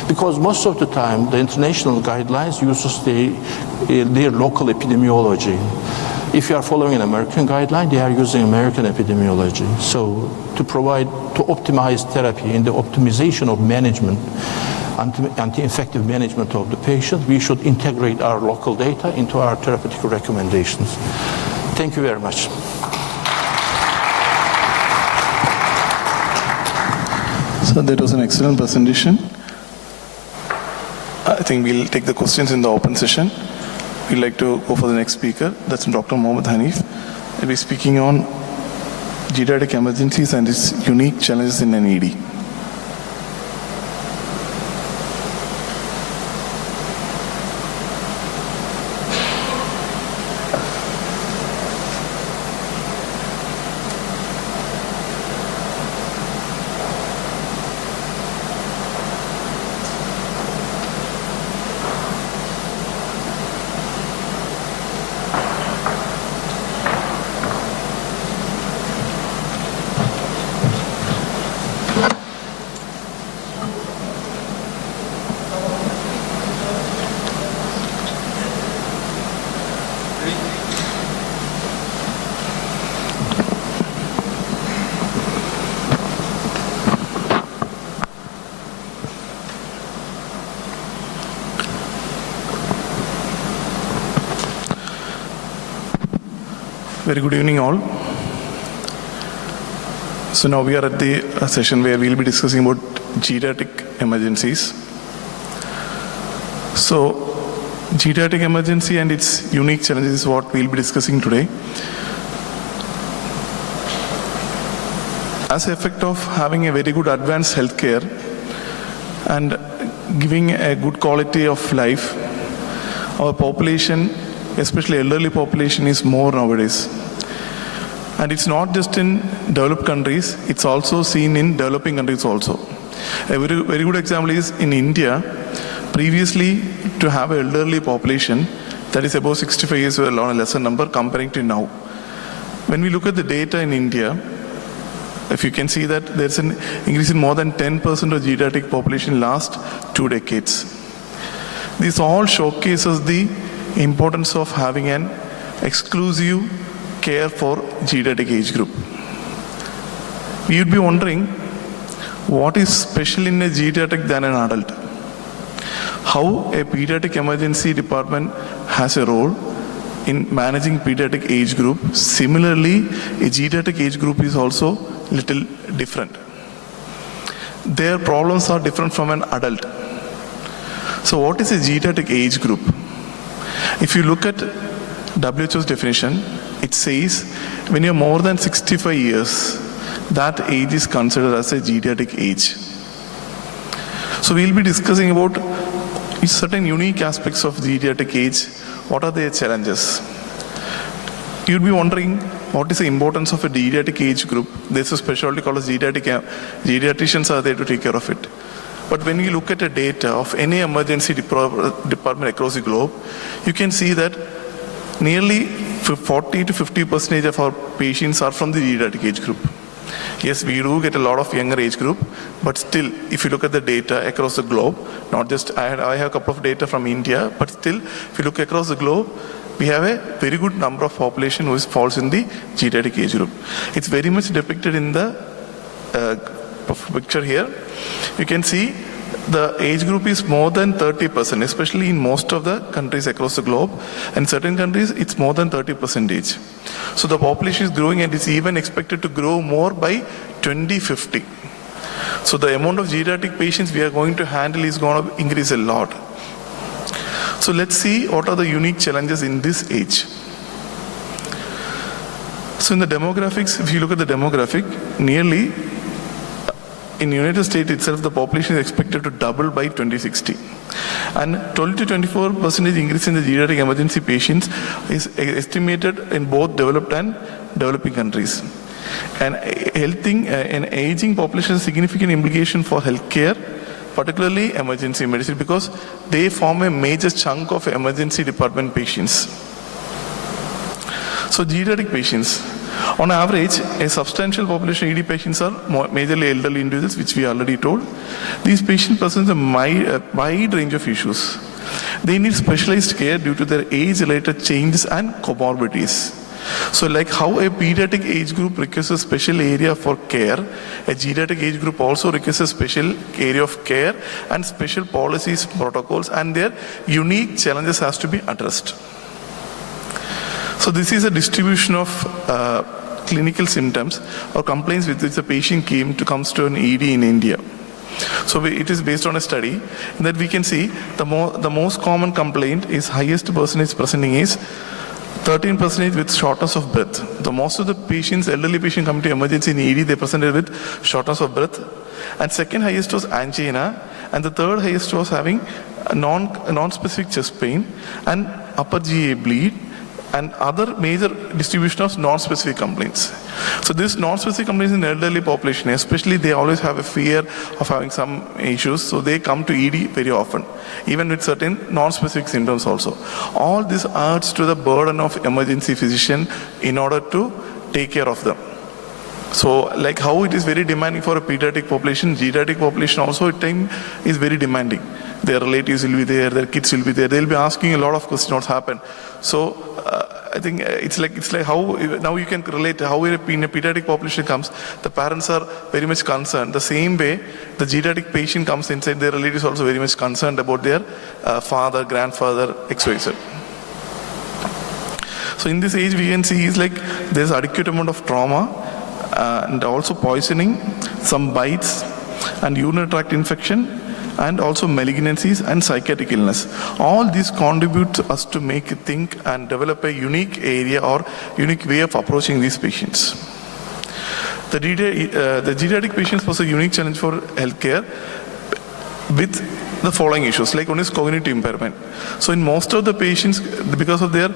Because most of the time the international guidelines uses their local epidemiology. If you are following an American guideline, they are using American epidemiology. So to optimize therapy and the optimization of management, anti-infective management of the patient, we should integrate our local data into our therapeutic recommendations. Thank you very much. So that was an excellent presentation. I think we'll take the questions in the open session. We'd like to go for the next speaker. That's Dr. Mohammed Hanif. He'll be speaking on geriatric emergencies and its unique challenges in an ED. Very good evening all. So now we are at the session where we'll be discussing about geriatric emergencies. So geriatric emergency and its unique challenges is what we'll be discussing today. As an effect of having a very good advanced healthcare and giving a good quality of life, our population, especially elderly population, is more nowadays. And it's not just in developed countries, it's also seen in developing countries also. A very good example is in India. Previously, to have an elderly population that is above 65 years old, on a lesser number comparing to now. When we look at the data in India, if you can see that there's an increase in more than 10% of geriatric population in last 2 decades. This all showcases the importance of having an exclusive care for geriatric age group. We would be wondering, what is special in a geriatric than an adult? How a pediatric emergency department has a role in managing pediatric age group. Similarly, a geriatric age group is also little different. Their problems are different from an adult. So what is a geriatric age group? If you look at WHO's definition, it says when you're more than 65 years, that age is considered as a geriatric age. So we'll be discussing about certain unique aspects of geriatric age. What are their challenges? You'd be wondering, what is the importance of a geriatric age group? There's a specialty called as geriatricians are there to take care of it. But when you look at the data of any emergency department across the globe, you can see that nearly 40 to 50% of our patients are from the geriatric age group. Yes, we do get a lot of younger age group, but still, if you look at the data across the globe, not just, I have a couple of data from India, but still, if you look across the globe, we have a very good number of population who falls in the geriatric age group. It's very much depicted in the picture here. You can see the age group is more than 30%, especially in most of the countries across the globe. And certain countries, it's more than 30%. So the population is growing and it's even expected to grow more by 2050. So the amount of geriatric patients we are going to handle is going to increase a lot. So let's see what are the unique challenges in this age. So in the demographics, if you look at the demographic, nearly in United States itself, the population is expected to double by 2060. And 12 to 24% increase in the geriatric emergency patients is estimated in both developed and developing countries. And an aging population has significant implication for healthcare, particularly emergency medicine, because they form a major chunk of emergency department patients. So geriatric patients, on average, a substantial population of ED patients are majorly elderly individuals, which we already told. These patients present a wide range of issues. They need specialized care due to their age-related changes and comorbidities. So like how a pediatric age group requires a special area for care, a geriatric age group also requires a special area of care and special policies, protocols, and their unique challenges has to be addressed. So this is a distribution of clinical symptoms or complaints with which the patient comes to an ED in India. So it is based on a study that we can see the most common complaint is highest percentage presenting is 13% with shortness of breath. The most of the patients, elderly patients come to emergency in ED, they presented with shortness of breath. And second highest was angina. And the third highest was having a non-specific chest pain and upper GA bleed and other major distribution of non-specific complaints. So this non-specific complaints in elderly population, especially they always have a fear of having some issues, so they come to ED very often, even with certain non-specific symptoms also. All this adds to the burden of emergency physician in order to take care of them. So like how it is very demanding for a pediatric population, geriatric population also at time is very demanding. Their relatives will be there, their kids will be there. They'll be asking a lot of questions what happened. So I think it's like how now you can relate how in a pediatric population comes, the parents are very much concerned. The same way the geriatric patient comes inside, their relatives also very much concerned about their father, grandfather, XYZ. So in this age we can see is like there's adequate amount of trauma and also poisoning, some bites and urinary tract infection, and also malignancies and psychiatric illness. All these contribute us to make think and develop a unique area or unique way of approaching these patients. The geriatric patients pose a unique challenge for healthcare with the following issues. Like one is cognitive impairment. So in most of the patients, because of their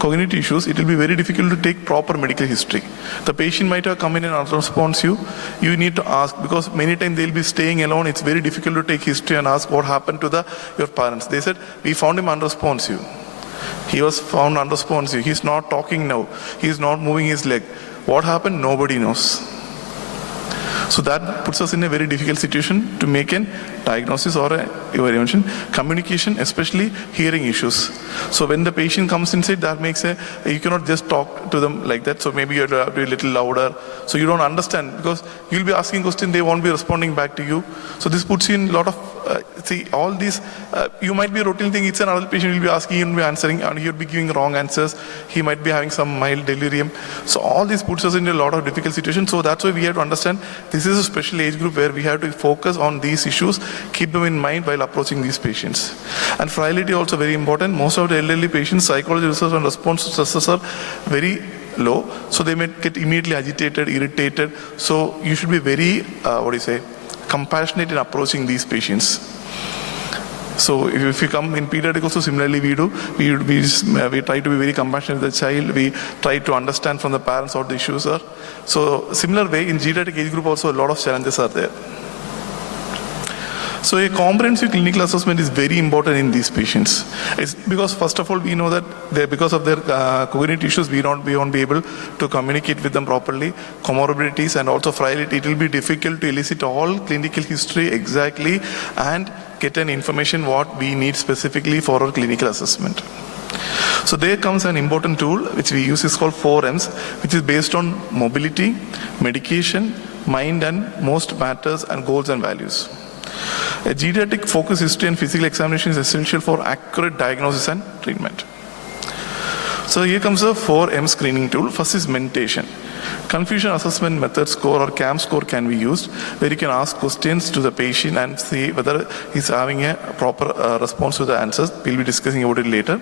cognitive issues, it will be very difficult to take proper medical history. The patient might have come in and unresponsive. You need to ask, because many times they'll be staying alone. It's very difficult to take history and ask what happened to your parents. They said, we found him unresponsive. He was found unresponsive. He's not talking now. He's not moving his leg. What happened? Nobody knows. So that puts us in a very difficult situation to make a diagnosis or evaluation. Communication, especially hearing issues. So when the patient comes inside, that makes you cannot just talk to them like that. So maybe you have to be a little louder. So you don't understand, because you'll be asking questions, they won't be responding back to you. So this puts you in a lot of, all these, you might be routine thing, it's another patient will be asking, you'll be answering, and he'll be giving wrong answers. He might be having some mild delirium. So all this puts us in a lot of difficult situations. So that's why we have to understand this is a special age group where we have to focus on these issues, keep them in mind while approaching these patients. And frailty also very important. Most of the elderly patients, psychology research and response to stresses are very low, so they may get immediately agitated, irritated. So you should be very, compassionate in approaching these patients. So if you come in pediatric also, similarly we do. We try to be very compassionate with the child. We try to understand from the parents what the issues are. So similar way in geriatric age group also a lot of challenges are there. So a comprehensive clinical assessment is very important in these patients. It's because first of all we know that because of their cognitive issues we won't be able to communicate with them properly, comorbidities and also frailty. It will be difficult to elicit all clinical history exactly and get an information what we need specifically for our clinical assessment. So there comes an important tool which we use, is called 4Ms, which is based on mobility, medication, mind and most matters and goals and values. A geriatric focus history and physical examination is essential for accurate diagnosis and treatment. So here comes the 4M screening tool. First is mentation. Confusion assessment method score or CAM score can be used, where you can ask questions to the patient and see whether he's having a proper response to the answers. We'll be discussing about it later.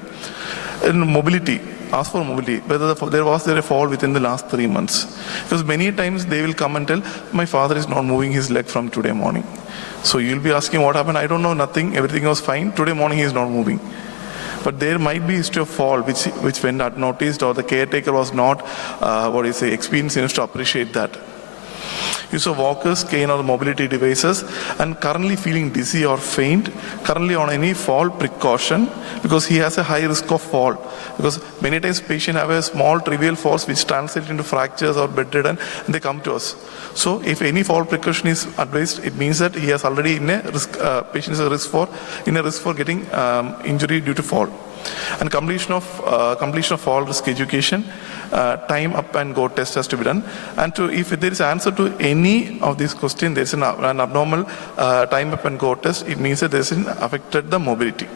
In mobility, ask for mobility, whether there was a fall within the last 3 months. Because many times they will come and tell, my father is not moving his leg from today morning. So you'll be asking what happened. I don't know, nothing, everything was fine. Today morning he is not moving. But there might be history of fall which went unnoticed, or the caretaker was not, experienced enough to appreciate that. Use of walkers, cane or mobility devices, and currently feeling dizzy or faint, currently on any fall precaution, because he has a high risk of fall. Because many times patients have a small trivial falls which translate into fractures or bedridden, and they come to us. So if any fall precaution is advised, it means that he has already in a risk, patient is a risk for getting injury due to fall. And completion of fall risk education, time up and go test has to be done. And if there is answer to any of these questions, there is an abnormal time up and go test, it means that there is affected the mobility.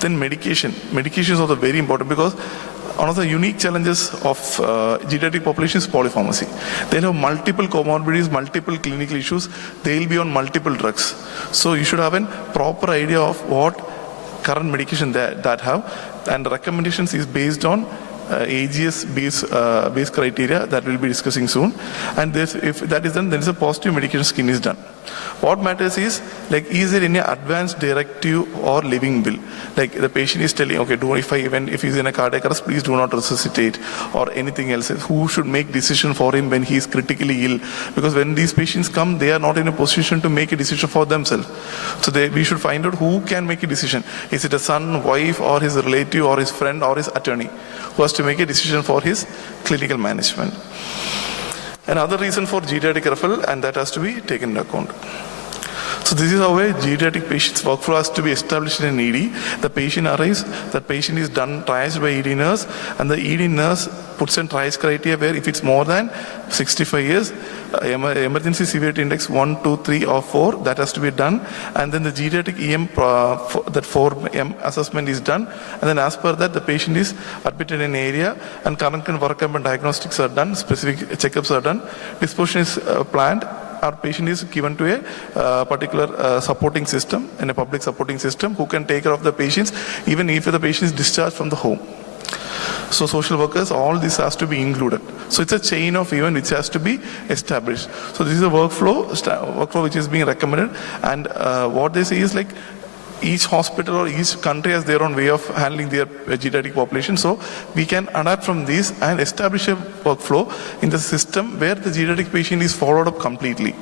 Then medication. Medication is also very important, because one of the unique challenges of geriatric population is polypharmacy. They'll have multiple comorbidities, multiple clinical issues. They'll be on multiple drugs. So you should have a proper idea of what current medication that have, and recommendations is based on AGS base criteria that we'll be discussing soon. And if that is done, then a positive medication scheme is done. What matters is, like, is there any advanced directive or living will? Like the patient is telling, okay, if he's in a cardiac arrest, please do not resuscitate, or anything else. Who should make decision for him when he is critically ill? Because when these patients come, they are not in a position to make a decision for themselves. So we should find out who can make a decision. Is it a son, wife, or his relative, or his friend, or his attorney, who has to make a decision for his clinical management? Another reason for geriatric referral, and that has to be taken into account. So this is how a geriatric patient's workflow has to be established in an ED. The patient arrives, the patient is done triaged by ED nurse, and the ED nurse puts in triage criteria where if it's more than 65 years, emergency severity index 1, 2, 3 or 4, that has to be done. And then the geriatric EM, that 4M assessment is done. And then as per that, the patient is admitted in an area, and current workup and diagnostics are done, specific checkups are done, disposition is planned. Our patient is given to a particular supporting system, in a public supporting system, who can take care of the patients even if the patient is discharged from the home. So social workers, all this has to be included. So it's a chain of event which has to be established. So this is a workflow which is being recommended, and what they say is, like, each hospital or each country has their own way of handling their geriatric population. So we can adapt from this and establish a workflow in the system where the geriatric patient is followed up completely.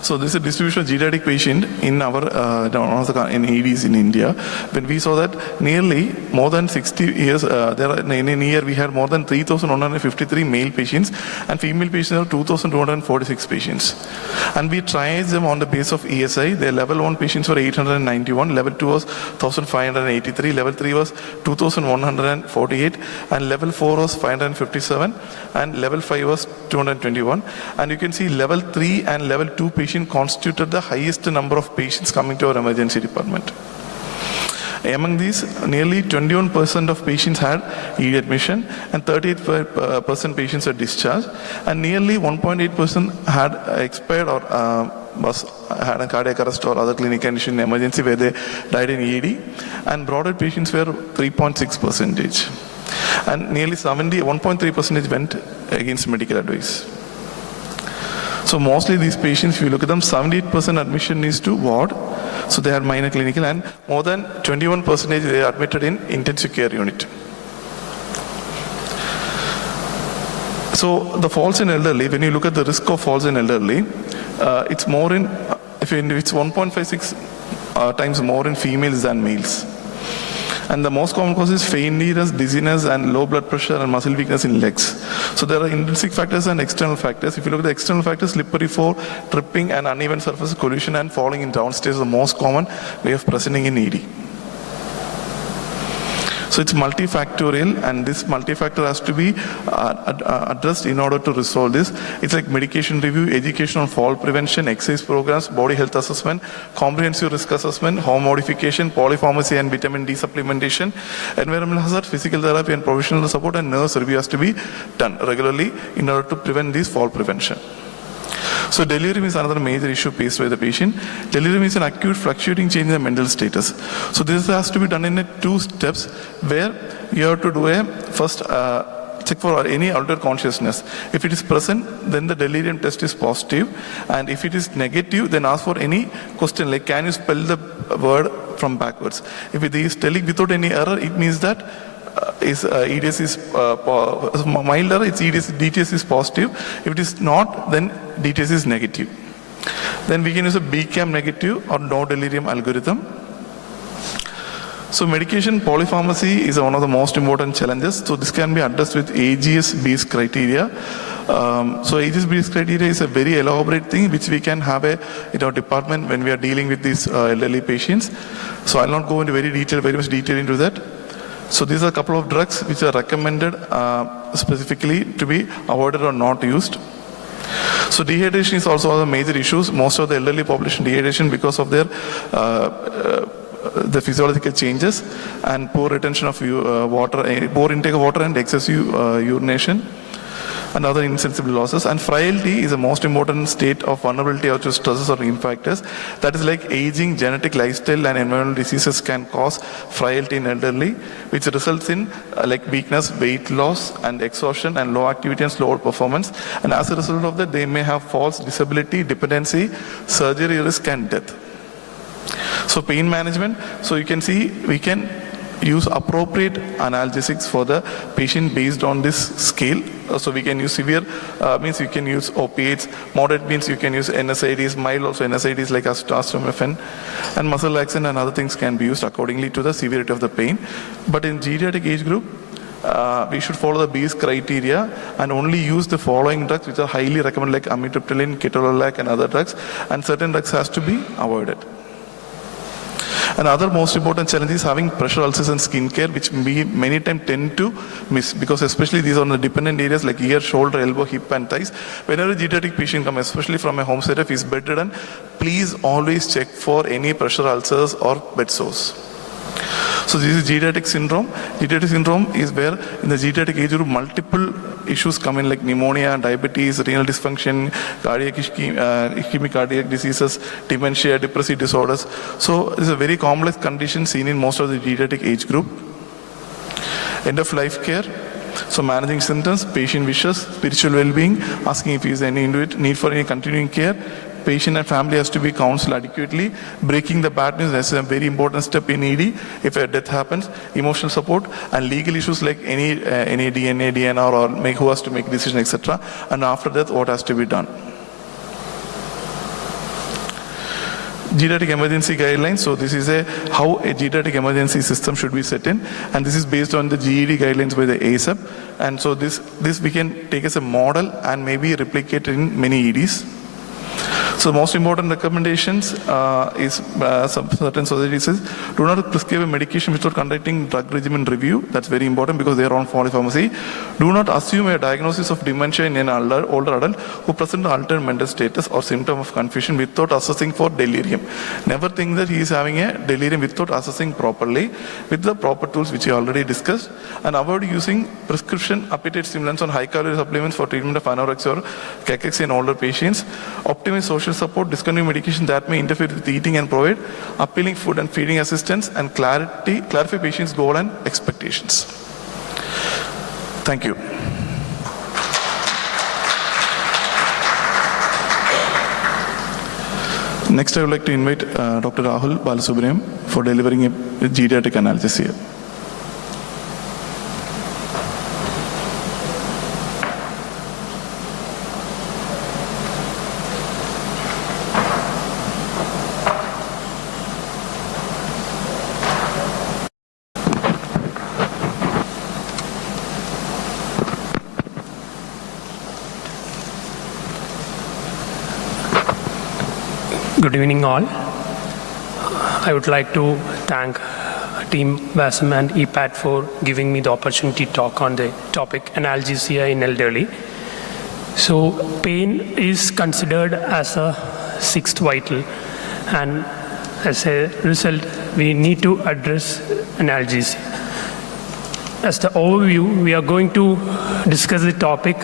So this is a distribution of geriatric patient in our in EDs in India. When we saw that nearly more than 60 years, in a year we had more than 3,153 male patients, and female patients are 2,246 patients. And we tried them on the basis of ESI. Their level 1 patients were 891, level 2 was 1,583, level 3 was 2,148, and level 4 was 557, and level 5 was 221. And you can see level 3 and level 2 patients constituted the highest number of patients coming to our emergency department. Among these, nearly 21% of patients had ED admission, and 38% patients are discharged, and nearly 1.8% had expired or had a cardiac arrest or other clinical condition in emergency where they died in ED, and broader patients were 3.6%, and nearly 1.3% went against medical advice. So mostly these patients, if you look at them, 78% admission is to ward, so they had minor clinical, and more than 21% they are admitted in intensive care unit. So the falls in elderly, when you look at the risk of falls in elderly, it's more in, it's 1.56 times more in females than males. And the most common cause is faintness, dizziness, and low blood pressure and muscle weakness in legs. So there are intrinsic factors and external factors. If you look at the external factors, slippery fall, tripping, and uneven surface collision and falling in downstairs is the most common way of presenting in ED. So it's multifactorial, and this multifactor has to be addressed in order to resolve this. It's like medication review, education on fall prevention, exercise programs, body health assessment, comprehensive risk assessment, home modification, polypharmacy and vitamin D supplementation, environmental hazard, physical therapy and professional support, and nurse review has to be done regularly in order to prevent this fall prevention. So delirium is another major issue faced by the patient. Delirium is an acute fluctuating change in the mental status. So this has to be done in 2 steps where you have to do a first check for any altered consciousness. If it is present, then the delirium test is positive, and if it is negative, then ask for any question like, can you spell the word from backwards? If it is telling without any error, it means that EDS is mild error, its DTS is positive. If it is not, then DTS is negative. Then we can use a BCAM negative or no delirium algorithm. So medication polypharmacy is one of the most important challenges. So this can be addressed with AGS-based criteria. So AGS-based criteria is a very elaborate thing which we can have in our department when we are dealing with these elderly patients. So I'll not go into very much detail into that. So these are a couple of drugs which are recommended specifically to be avoided or not used. So dehydration is also one of the major issues. Most of the elderly population dehydration because of their the physiological changes and poor retention of water, poor intake of water and excessive urination and other insensible losses. And frailty is the most important state of vulnerability to stresses or impact factors. That is like aging, genetic, lifestyle and environmental diseases can cause frailty in elderly, which results in like weakness, weight loss and exhaustion and low activity and slower performance. And as a result of that, they may have falls, disability, dependency, surgery risk and death. So pain management, so you can see we can use appropriate analgesics for the patient based on this scale. So we can use severe, means you can use opiates, moderate means you can use NSAIDs, mild also NSAIDs like acetaminophen, and muscle relaxant and other things can be used accordingly to the severity of the pain. But in geriatric age group, we should follow the base criteria and only use the following drugs which are highly recommended like amitriptyline, ketorolac and other drugs, and certain drugs has to be avoided. Another most important challenge is having pressure ulcers and skin care, which we many times tend to miss because especially these are on the dependent areas like ear, shoulder, elbow, hip and thighs. Whenever a geriatric patient comes, especially from a home setting, if he's bedridden, please always check for any pressure ulcers or bed sores. So this is geriatric syndrome. Geriatric syndrome is where in the geriatric age group multiple issues come in like pneumonia, diabetes, renal dysfunction, cardiac ischemic cardiac diseases, dementia, depressive disorders. So it's a very complex condition seen in most of the geriatric age group. End of life care. So managing symptoms, patient wishes, spiritual well-being, asking if there is any need for any continuing care. Patient and family has to be counseled adequately. Breaking the bad news is a very important step in ED. If a death happens, emotional support and legal issues like any DNA, DNR or who has to make decision, etc. And after that, what has to be done. Geriatric emergency guidelines. So this is how a geriatric emergency system should be set in, and this is based on the GED guidelines by the ASAP. And so this we can take as a model and maybe replicate in many EDs. So most important recommendations is certain societies is do not prescribe a medication without conducting drug regimen review. That's very important because they are on polypharmacy. Do not assume a diagnosis of dementia in an older adult who present altered mental status or symptom of confusion without assessing for delirium. Never think that he is having a delirium without assessing properly with the proper tools which we already discussed, and avoid using prescription appetite stimulants on high calorie supplements for treatment of anorexia or cachexia in older patients. Optimize social support, discontinue medication that may interfere with eating and provide appealing food and feeding assistance, and clarify patients' goal and expectations. Thank you. Next, I would like to invite Dr. Rahul Balasubramaniam for delivering a geriatric analysis here. Good evening all. I would like to thank Team WASM and EPAT for giving me the opportunity to talk on the topic analgesia in elderly. So pain is considered as a sixth vital, and as a result we need to address analgesia. as the overview, we are going to discuss the topic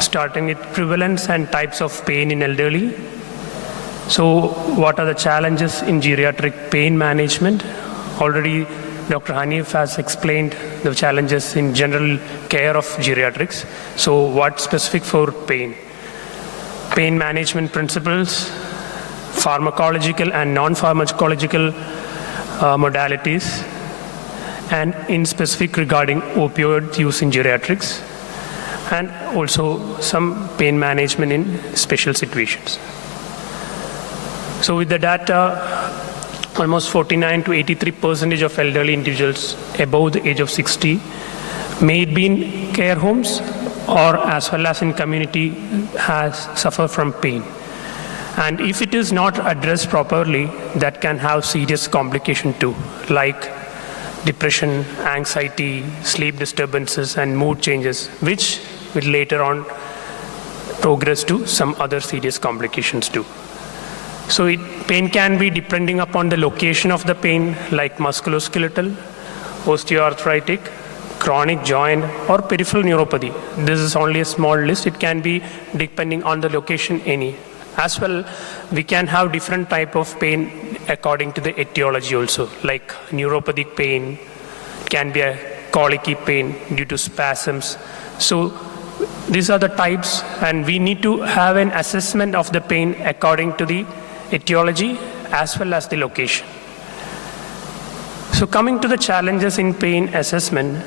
starting with prevalence and types of pain in elderly. So what are the challenges in geriatric pain management? Already Dr. Hanif has explained the challenges in general care of geriatrics. So what specific for pain? Pain management principles, pharmacological and non-pharmacological modalities, and in specific regarding opioid use in geriatrics, and also some pain management in special situations. So with the data, almost 49 to 83% of elderly individuals above the age of 60 may be in care homes or as well as in community has suffered from pain. And if it is not addressed properly, that can have serious complications too, like depression, anxiety, sleep disturbances, and mood changes, which will later on progress to some other serious complications too. So pain can be depending upon the location of the pain, like musculoskeletal, osteoarthritic, chronic joint, or peripheral neuropathy. This is only a small list. It can be depending on the location any. As well, we can have different type of pain according to the etiology also, like neuropathic pain, can be a colicky pain due to spasms. So these are the types, and we need to have an assessment of the pain according to the etiology as well as the location. So coming to the challenges in pain assessment,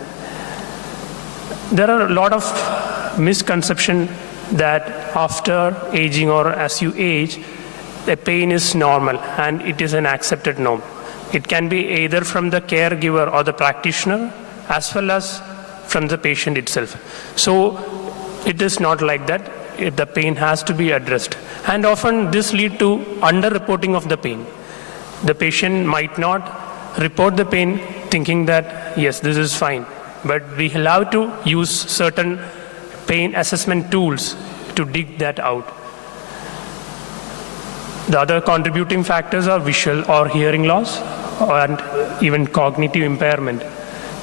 there are a lot of misconceptions that after aging or as you age, the pain is normal and it is an accepted norm. It can be either from the caregiver or the practitioner as well as from the patient itself. So it is not like that. The pain has to be addressed. And often this leads to underreporting of the pain. The patient might not report the pain thinking that, yes, this is fine. But we allow to use certain pain assessment tools to dig that out. The other contributing factors are visual or hearing loss and even cognitive impairment,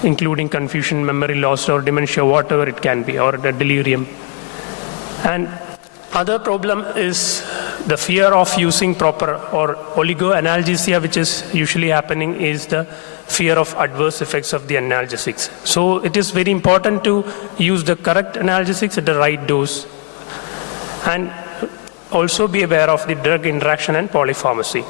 including confusion, memory loss, or dementia, whatever it can be, or the delirium. And other problem is the fear of using proper or oligoanalgesia, which is usually happening, is the fear of adverse effects of the analgesics. So it is very important to use the correct analgesics at the right dose, and also be aware of the drug interaction and polypharmacy.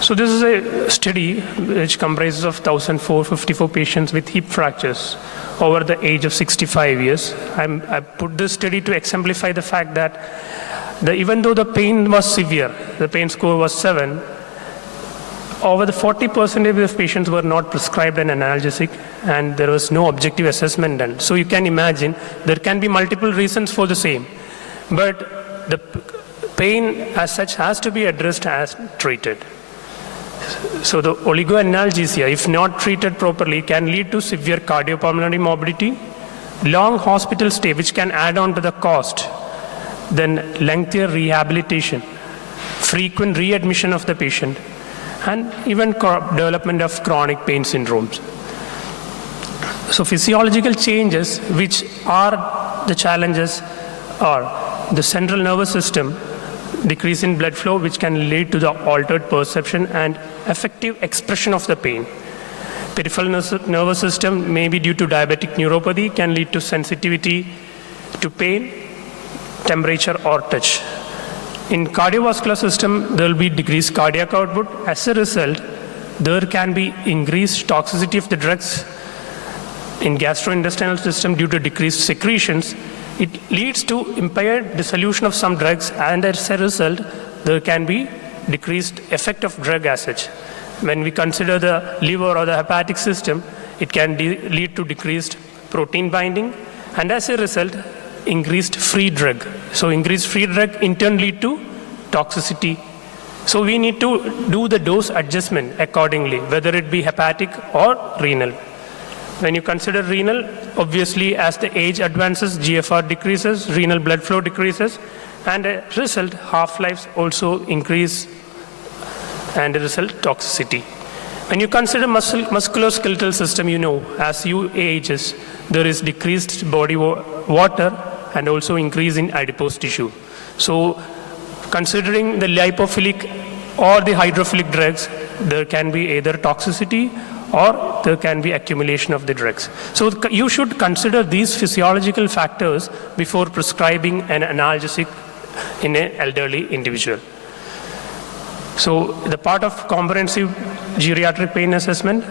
So this is a study which comprises of 1,454 patients with hip fractures over the age of 65 years. I put this study to exemplify the fact that even though the pain was severe, the pain score was 7, over the 40% of the patients were not prescribed an analgesic, and there was no objective assessment done. So you can imagine there can be multiple reasons for the same, but the pain as such has to be addressed as treated. So the oligoanalgesia, if not treated properly, can lead to severe cardiopulmonary morbidity, long hospital stay, which can add on to the cost, then lengthier rehabilitation, frequent readmission of the patient, and even development of chronic pain syndromes. So physiological changes which are the challenges are the central nervous system, decrease in blood flow, which can lead to the altered perception and effective expression of the pain. Peripheral nervous system, maybe due to diabetic neuropathy, can lead to sensitivity to pain, temperature, or touch. In cardiovascular system, there will be decreased cardiac output. As a result, there can be increased toxicity of the drugs. In gastrointestinal system, due to decreased secretions, it leads to impaired dissolution of some drugs, and as a result, there can be decreased effect of drug as such. When we consider the liver or the hepatic system, it can lead to decreased protein binding, and as a result, increased free drug. So increased free drug in turn lead to toxicity. So we need to do the dose adjustment accordingly, whether it be hepatic or renal. When you consider renal, obviously as the age advances, GFR decreases, renal blood flow decreases, and as a result, half-lives also increase, and as a result, toxicity. When you consider musculoskeletal system, you know, as you ages, there is decreased body water and also increase in adipose tissue. So considering the lipophilic or the hydrophilic drugs, there can be either toxicity or there can be accumulation of the drugs. So you should consider these physiological factors before prescribing an analgesic in an elderly individual. So the part of comprehensive geriatric pain assessment,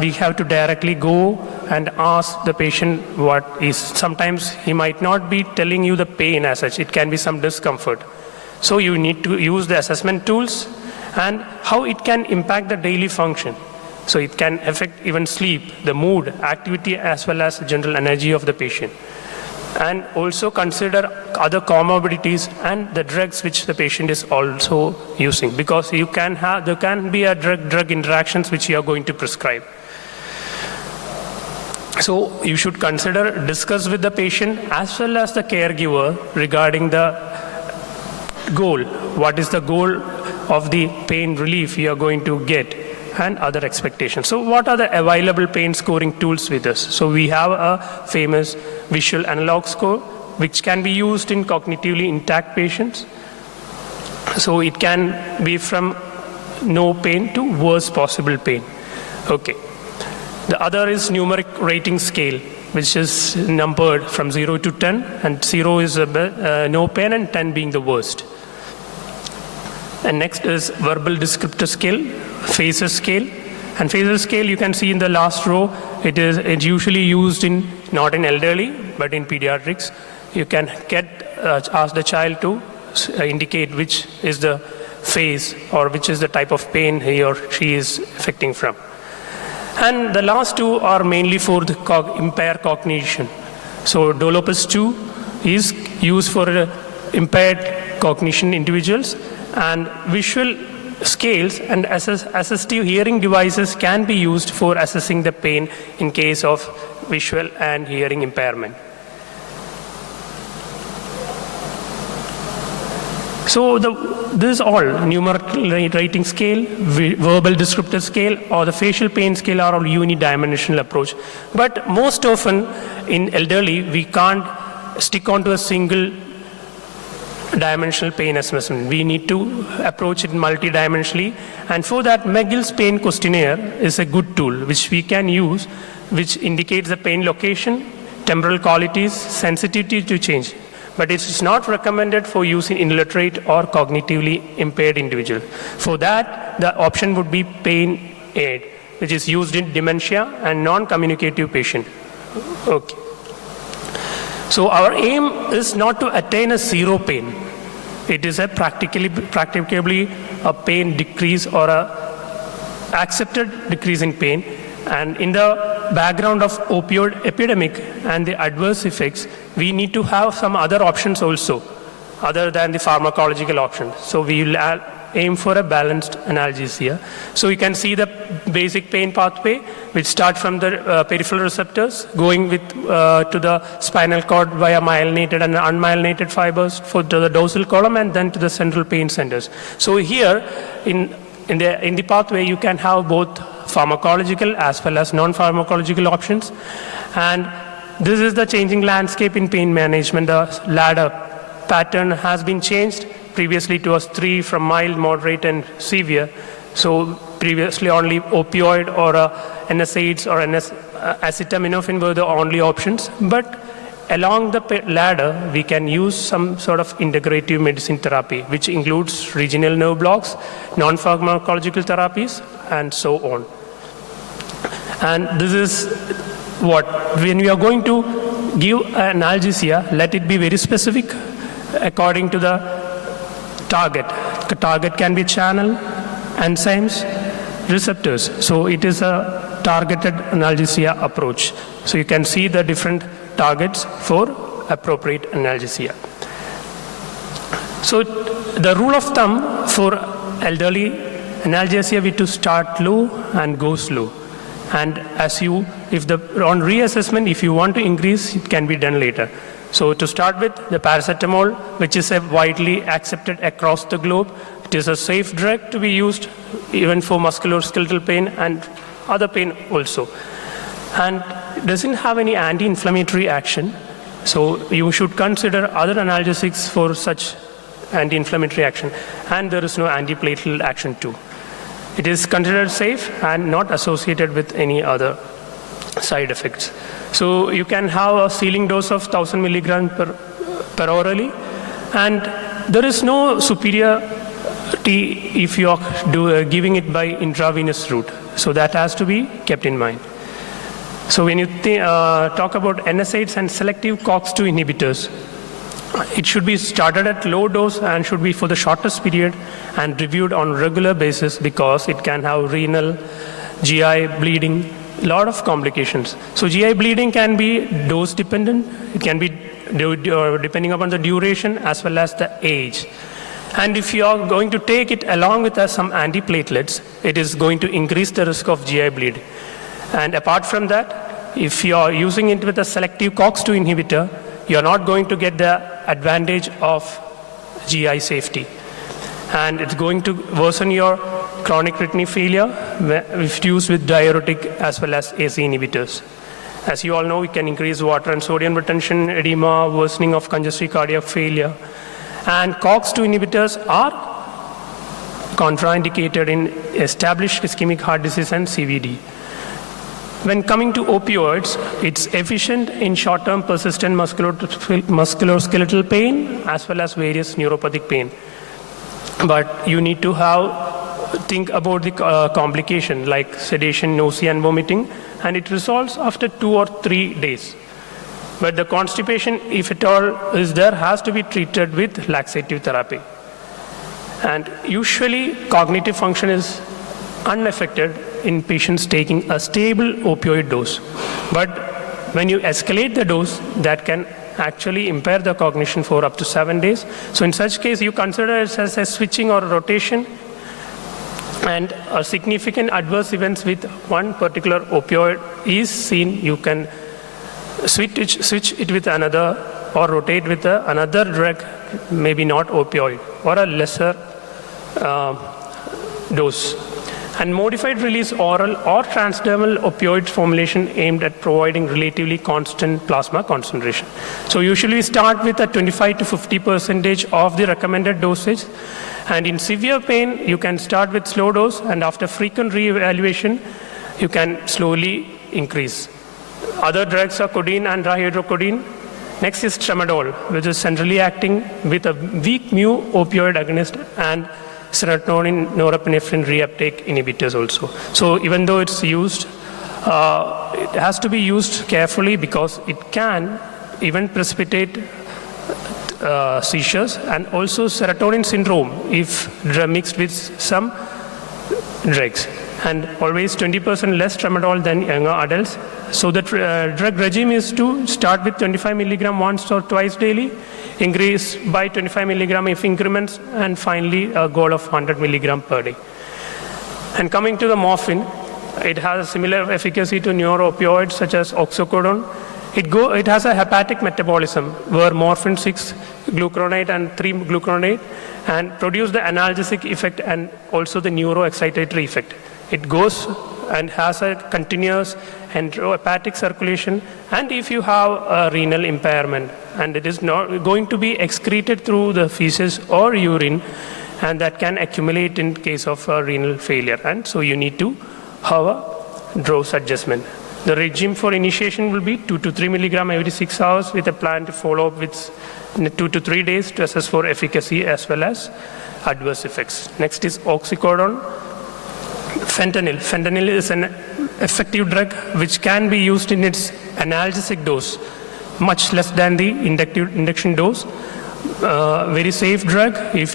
we have to directly go and ask the patient what is. Sometimes he might not be telling you the pain as such, it can be some discomfort. So you need to use the assessment tools and how it can impact the daily function. So it can affect even sleep, the mood, activity, as well as general energy of the patient. And also consider other comorbidities and the drugs which the patient is also using, because there can be a drug interactions which you are going to prescribe. So you should discuss with the patient as well as the caregiver regarding the goal. What is the goal of the pain relief you are going to get and other expectations. So what are the available pain scoring tools with us? So we have a famous visual analog score which can be used in cognitively intact patients. So it can be from no pain to worst possible pain. Okay. The other is numeric rating scale, which is numbered from 0 to 10, and 0 is no pain and 10 being the worst. And next is verbal descriptor scale, phaser scale. And phaser scale you can see in the last row, it's usually used not in elderly, but in pediatrics. You can ask the child to indicate which is the phase or which is the type of pain he or she is affecting from. And the last two are mainly for the impaired cognition. So Dolopus 2 is used for impaired cognition individuals, and visual scales and assistive hearing devices can be used for assessing the pain in case of visual and hearing impairment. So this is all numeric rating scale, verbal descriptive scale, or the facial pain scale are all unidimensional approach. But most often in elderly, we can't stick onto a single dimensional pain assessment. We need to approach it multidimensionally, and for that McGill's pain questionnaire is a good tool which we can use, which indicates the pain location, temporal qualities, sensitivity to change. But it is not recommended for use in illiterate or cognitively impaired individuals. For that, the option would be pain aid, which is used in dementia and non-communicative patient. Okay. So our aim is not to attain a zero pain. It is a practically a pain decrease or a accepted decrease in pain. And in the background of opioid epidemic and the adverse effects, we need to have some other options also, other than the pharmacological options. So we will aim for a balanced analgesia. So you can see the basic pain pathway, which starts from the peripheral receptors, going to the spinal cord via myelinated and unmyelinated fibers to the dorsal column, and then to the central pain centers. So here, in the pathway, you can have both pharmacological as well as non-pharmacological options. And this is the changing landscape in pain management. The ladder pattern has been changed. Previously it was 3 from mild, moderate, and severe. So previously only opioid or NSAIDs or acetaminophen were the only options. But along the ladder, we can use some sort of integrative medicine therapy, which includes regional nerve blocks, non-pharmacological therapies, and so on. And this is when we are going to give analgesia, let it be very specific according to the target. The target can be channel, enzymes, receptors. So it is a targeted analgesia approach. So you can see the different targets for appropriate analgesia. So the rule of thumb for elderly analgesia is to start low and go slow. And on reassessment, if you want to increase, it can be done later. So to start with, the paracetamol, which is widely accepted across the globe, It is a safe drug to be used even for musculoskeletal pain and other pain also. And it doesn't have any anti-inflammatory action. So you should consider other analgesics for such anti-inflammatory action. And there is no antiplatelet action too. It is considered safe and not associated with any other side effects. So you can have a ceiling dose of 1000 milligrams per orally, and there is no superiority if you are giving it by intravenous route. So that has to be kept in mind. So when you talk about NSAIDs and selective COX-2 inhibitors, it should be started at low dose and should be for the shortest period and reviewed on regular basis because it can have renal, GI bleeding, a lot of complications. So GI bleeding can be dose dependent. It can be depending upon the duration as well as the age. And if you are going to take it along with some antiplatelets, it is going to increase the risk of GI bleed. And apart from that, if you are using it with a selective COX-2 inhibitor, you are not going to get the advantage of GI safety. And it's going to worsen your chronic kidney failure if used with diuretic as well as AC inhibitors. As you all know, it can increase water and sodium retention, edema, worsening of congestive cardiac failure. And COX-2 inhibitors are contraindicated in established ischemic heart disease and CVD. When coming to opioids, it's efficient in short-term persistent musculoskeletal pain as well as various neuropathic pain. But you need to think about the complication like sedation, nausea, and vomiting, and it resolves after 2 or 3 days. But the constipation, if at all is there, has to be treated with laxative therapy. And usually cognitive function is unaffected in patients taking a stable opioid dose. But when you escalate the dose, that can actually impair the cognition for up to 7 days. So in such case, you consider it as a switching or a rotation, and a significant adverse events with one particular opioid is seen, you can switch it with another or rotate with another drug, maybe not opioid, or a lesser dose. And modified release oral or transdermal opioid formulation aimed at providing relatively constant plasma concentration. So usually start with a 25 to 50% of the recommended dosage. And in severe pain, you can start with slow dose, and after frequent re-evaluation, you can slowly increase. Other drugs are codeine and dihydrocodeine. Next is tramadol, which is centrally acting with a weak mu opioid agonist and serotonin norepinephrine reuptake inhibitors also. So even though it's used, it has to be used carefully because it can even precipitate seizures and also serotonin syndrome if mixed with some drugs. And always 20% less tramadol than younger adults. So the drug regime is to start with 25 milligram once or twice daily, increase by 25 milligram if increments, and finally a goal of 100 milligram per day. And coming to the morphine, it has a similar efficacy to neuroopioids such as oxycodone. It has a hepatic metabolism where morphine 6-glucuronate and 3-glucuronate and produce the analgesic effect and also the neuroexcitatory effect. It goes and has a continuous enterohepatic circulation, and if you have a renal impairment, and it is not going to be excreted through the feces or urine, and that can accumulate in case of renal failure, and so you need to have a dose adjustment. The regime for initiation will be 2 to 3 milligram every 6 hours with a plan to follow up with 2 to 3 days to assess for efficacy as well as adverse effects. Next is oxycodone. Fentanyl. Fentanyl is an effective drug which can be used in its analgesic dose, much less than the induction dose. Very safe drug if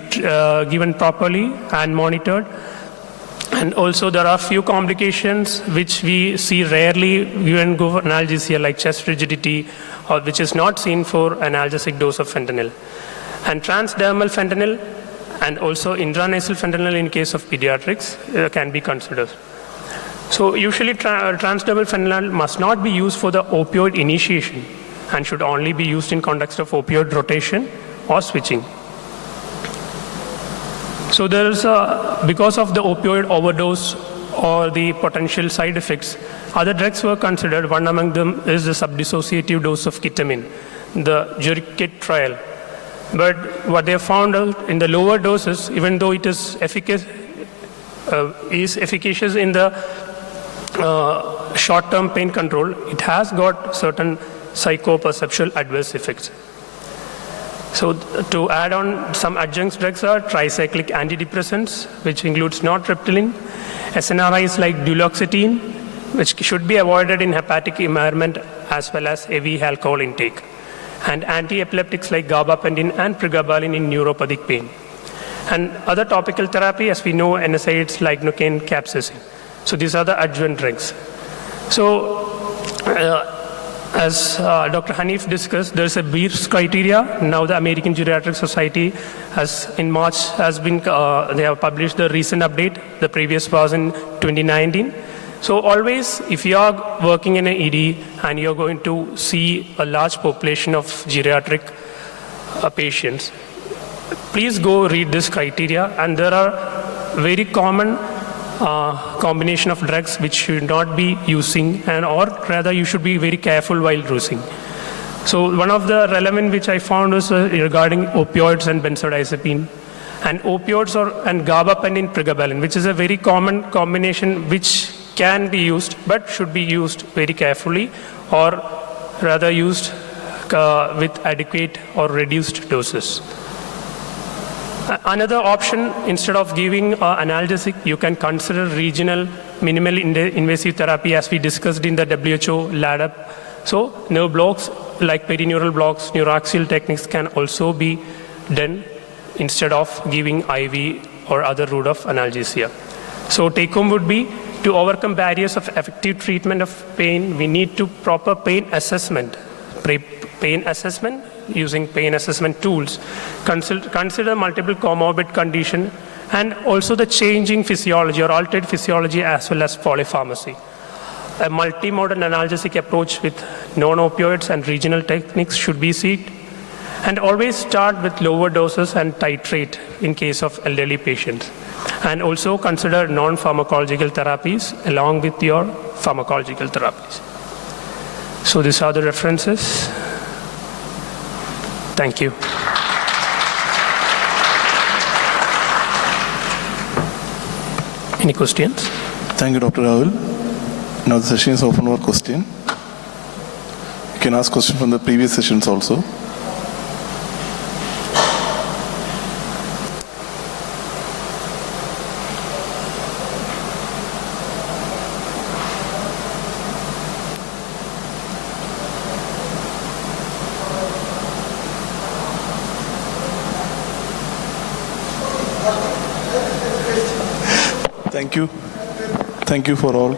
given properly and monitored. And also there are few complications which we see rarely given analgesia like chest rigidity, or which is not seen for analgesic dose of fentanyl. And transdermal fentanyl and also intranasal fentanyl in case of pediatrics can be considered. So usually transdermal fentanyl must not be used for the opioid initiation and should only be used in context of opioid rotation or switching. So because of the opioid overdose or the potential side effects, other drugs were considered. One among them is the subdissociative dose of ketamine, the JURIKIT trial. But what they found out in the lower doses, even though it is efficacious in the short-term pain control, it has got certain psychoperceptual adverse effects. So to add on, some adjunct drugs are tricyclic antidepressants, which includes nortriptyline, SNRIs like duloxetine, which should be avoided in hepatic impairment as well as heavy alcohol intake, and anti-epileptics like gabapentin and pregabalin in neuropathic pain. And other topical therapy, as we know, NSAIDs like nocaine, capsaicin. So these are the adjuvant drugs. So as Dr. Hanif discussed, there's a BEERS criteria. Now the American Geriatric Society has, in March, they have published the recent update. The previous was in 2019. So always, if you are working in an ED and you're going to see a large population of geriatric patients, please go read this criteria. And there are very common combination of drugs which should not be using, and or rather you should be very careful while using. So one of the relevant which I found was regarding opioids and benzodiazepine. And opioids and gabapentin, pregabalin, which is a very common combination which can be used but should be used very carefully, or rather used with adequate or reduced doses. Another option, instead of giving analgesic, you can consider regional minimal invasive therapy, as we discussed in the WHO LADAP. So nerve blocks like perineural blocks, neuroaxial techniques can also be done instead of giving IV or other route of analgesia. So take home would be, to overcome barriers of effective treatment of pain, we need to proper pain assessment. Pain assessment using pain assessment tools, consider multiple comorbid condition, and also the changing physiology or altered physiology as well as polypharmacy. A multimodal analgesic approach with non-opioids and regional techniques should be sought, and always start with lower doses and titrate in case of elderly patients. And also consider non-pharmacological therapies along with your pharmacological therapies. So these are the references. Thank you. Any questions? Thank you, Dr. Rahul. Now the session is open for question. You can ask questions from the previous sessions also. Thank you. Thank you for all.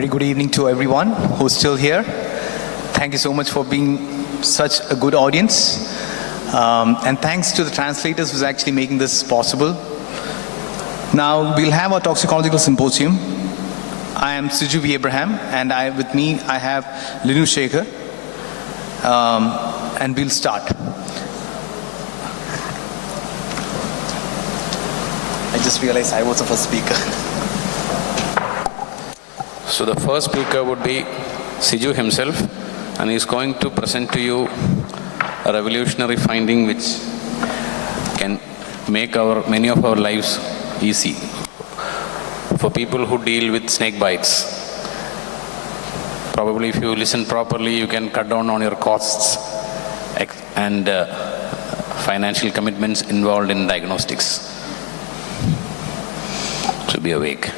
very good evening to everyone who's still here. Thank you so much for being such a good audience. And thanks to the translators who's actually making this possible. Now, we'll have our toxicological symposium. I am Siju V. Abraham, and with me I have Linu Shekhar. And we'll start. I just realized I was the first speaker. So the first speaker would be Siju himself, and he's going to present to you a revolutionary finding which can make many of our lives easy. For people who deal with snake bites, probably if you listen properly, you can cut down on your costs and financial commitments involved in diagnostics. So be awake.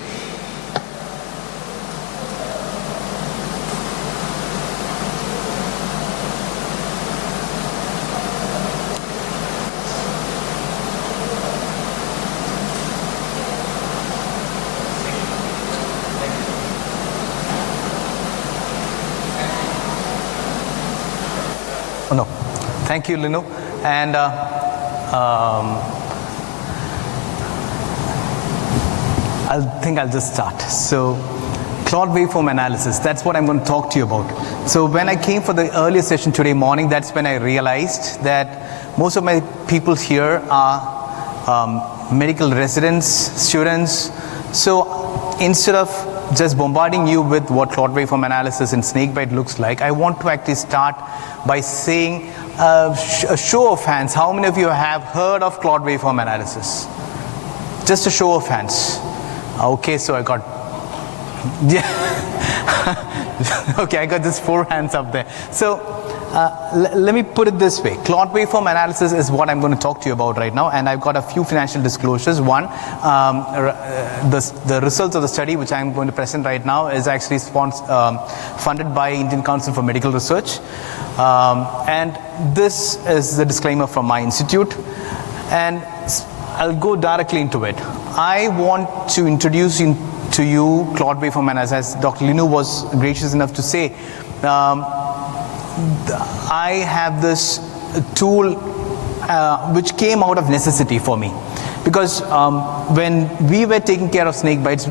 Oh, no. Thank you, Linu. And I think I'll just start. So, Claude waveform analysis, that's what I'm going to talk to you about. So when I came for the earlier session today morning, that's when I realized that most of my people here are medical residents, students. So instead of just bombarding you with what Claude waveform analysis in snakebite looks like, I want to actually start by saying a show of hands. How many of you have heard of Claude waveform analysis? Just a show of hands. Okay, so I got, yeah. Okay, I got just 4 hands up there. So let me put it this way. Claude waveform analysis is what I'm going to talk to you about right now, and I've got a few financial disclosures. One, the results of the study which I'm going to present right now is actually funded by Indian Council for Medical Research. And this is the disclaimer from my institute, and I'll go directly into it. I want to introduce to you Claude waveform analysis, as Dr. Linu was gracious enough to say. I have this tool which came out of necessity for me, because when we were taking care of snake bites,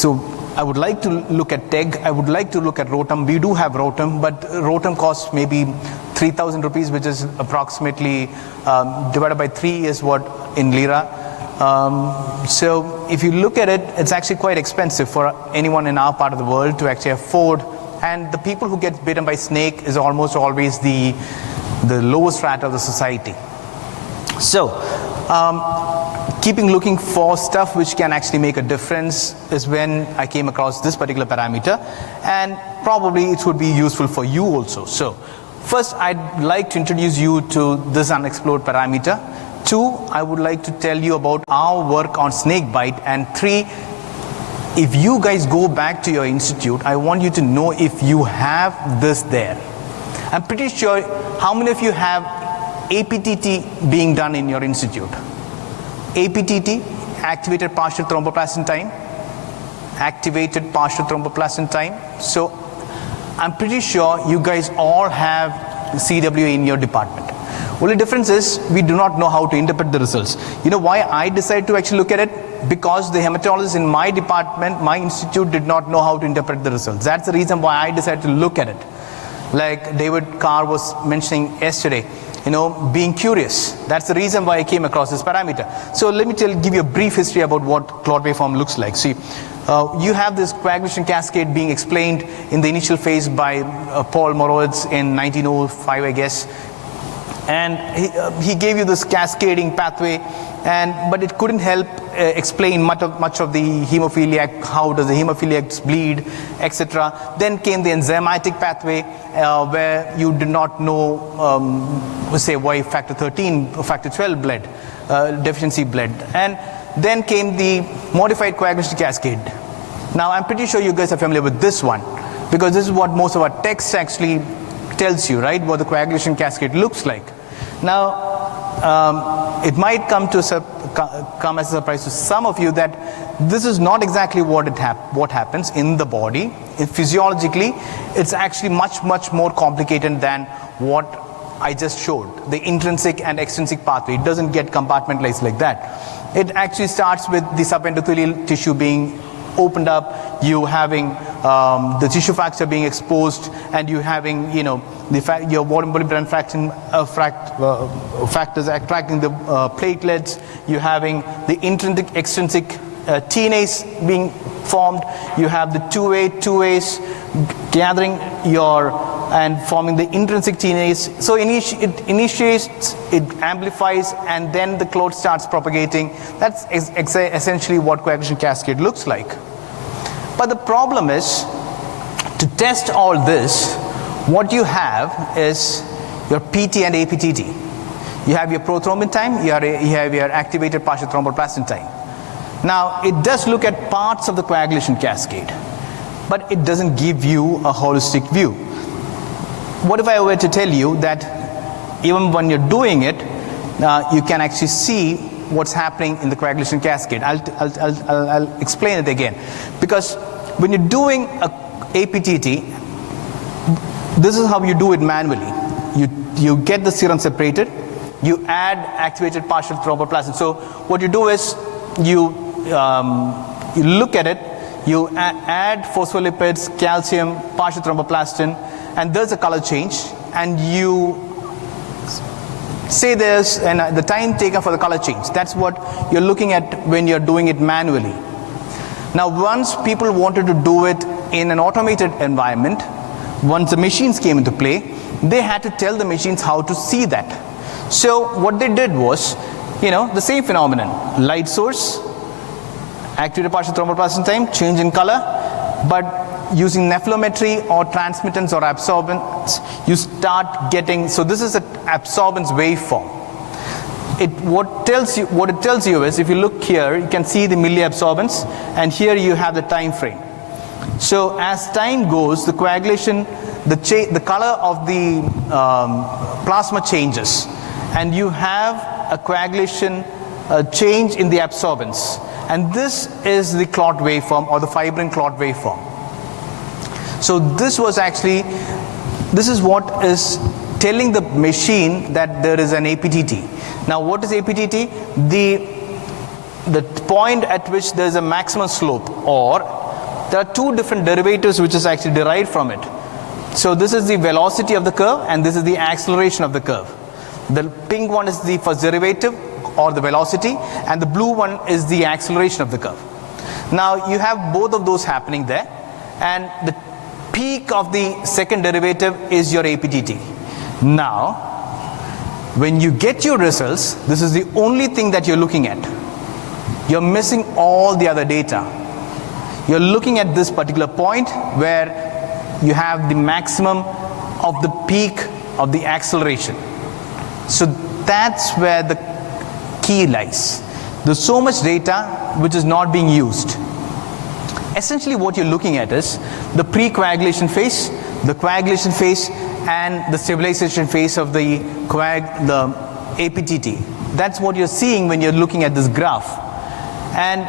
so I would like to look at TEG, I would like to look at Rotem. We do have Rotem, but Rotem costs maybe 3,000 rupees, which is approximately divided by 3 is what in lira. So if you look at it, it's actually quite expensive for anyone in our part of the world to actually afford. And the people who get bitten by snake is almost always the lowest strata of the society. So looking for stuff which can actually make a difference is when I came across this particular parameter, and probably it would be useful for you also. So first, I'd like to introduce you to this unexplored parameter. 2, I would like to tell you about our work on snake bite. And 3, if you guys go back to your institute, I want you to know if you have this there. I'm pretty sure, how many of you have APTT being done in your institute? APTT, activated partial thromboplastin time. Activated partial thromboplastin time. So I'm pretty sure you guys all have CWA in your department. Only difference is we do not know how to interpret the results. You know why I decided to actually look at it? Because the hematologists in my department, my institute, did not know how to interpret the results. That's the reason why I decided to look at it. Like David Carr was mentioning yesterday, being curious. That's the reason why I came across this parameter. So let me give you a brief history about what Claude waveform looks like. See, you have this coagulation cascade being explained in the initial phase by Paul Morowitz in 1905, I guess. And he gave you this cascading pathway, but it couldn't help explain much of the hemophiliac, how does the hemophiliacs bleed, etc. Then came the enzymatic pathway, where you did not know, say, why factor 13 or factor 12 bled, deficiency bled. And then came the modified coagulation cascade. Now, I'm pretty sure you guys are familiar with this one, because this is what most of our text actually tells you, right, what the coagulation cascade looks like. Now, it might come as a surprise to some of you that this is not exactly what happens in the body. Physiologically, it's actually much more complicated than what I just showed. The intrinsic and extrinsic pathway, it doesn't get compartmentalized like that. It actually starts with the subendothelial tissue being opened up, you having the tissue factor being exposed, and you having, you know, your blood fraction factors attracting the platelets, you having the intrinsic, extrinsic TNAs being formed, you have the 2As gathering and forming the intrinsic TNAs. So it initiates, it amplifies, and then the clot starts propagating. That's essentially what coagulation cascade looks like. But the problem is, to test all this, what you have is your PT and APTT. You have your prothrombin time, you have your activated partial thromboplastin time. Now, it does look at parts of the coagulation cascade, but it doesn't give you a holistic view. What if I were to tell you that even when you're doing it, you can actually see what's happening in the coagulation cascade? I'll explain it again. Because when you're doing a APTT, this is how you do it manually. You get the serum separated, you add activated partial thromboplastin. So what you do is you look at it, you add phospholipids, calcium, partial thromboplastin, and there's a color change, and you say there's the time taken for the color change. That's what you're looking at when you're doing it manually. Now, once people wanted to do it in an automated environment, once the machines came into play, they had to tell the machines how to see that. So what they did was, the same phenomenon: light source, activated partial thromboplastin time, change in color, but using nephrometry or transmittance or absorbance, you start getting, so this is an absorbance waveform. What it tells you is, if you look here, you can see the milliabsorbance, and here you have the time frame. So as time goes, the coagulation, the color of the plasma changes, and you have a coagulation change in the absorbance. And this is the clot waveform, or the fibrin clot waveform. So this is what is telling the machine that there is an APTT. Now, what is APTT? The point at which there is a maximum slope, or there are two different derivatives which is actually derived from it. So this is the velocity of the curve, and this is the acceleration of the curve. The pink one is the first derivative, or the velocity, and the blue one is the acceleration of the curve. Now, you have both of those happening there, and the peak of the second derivative is your APTT. Now, when you get your results, this is the only thing that you're looking at. You're missing all the other data. You're looking at this particular point where you have the maximum of the peak of the acceleration. So that's where the key lies. There's so much data which is not being used. Essentially what you're looking at is the pre-coagulation phase, the coagulation phase, and the stabilization phase of the APTT. That's what you're seeing when you're looking at this graph. And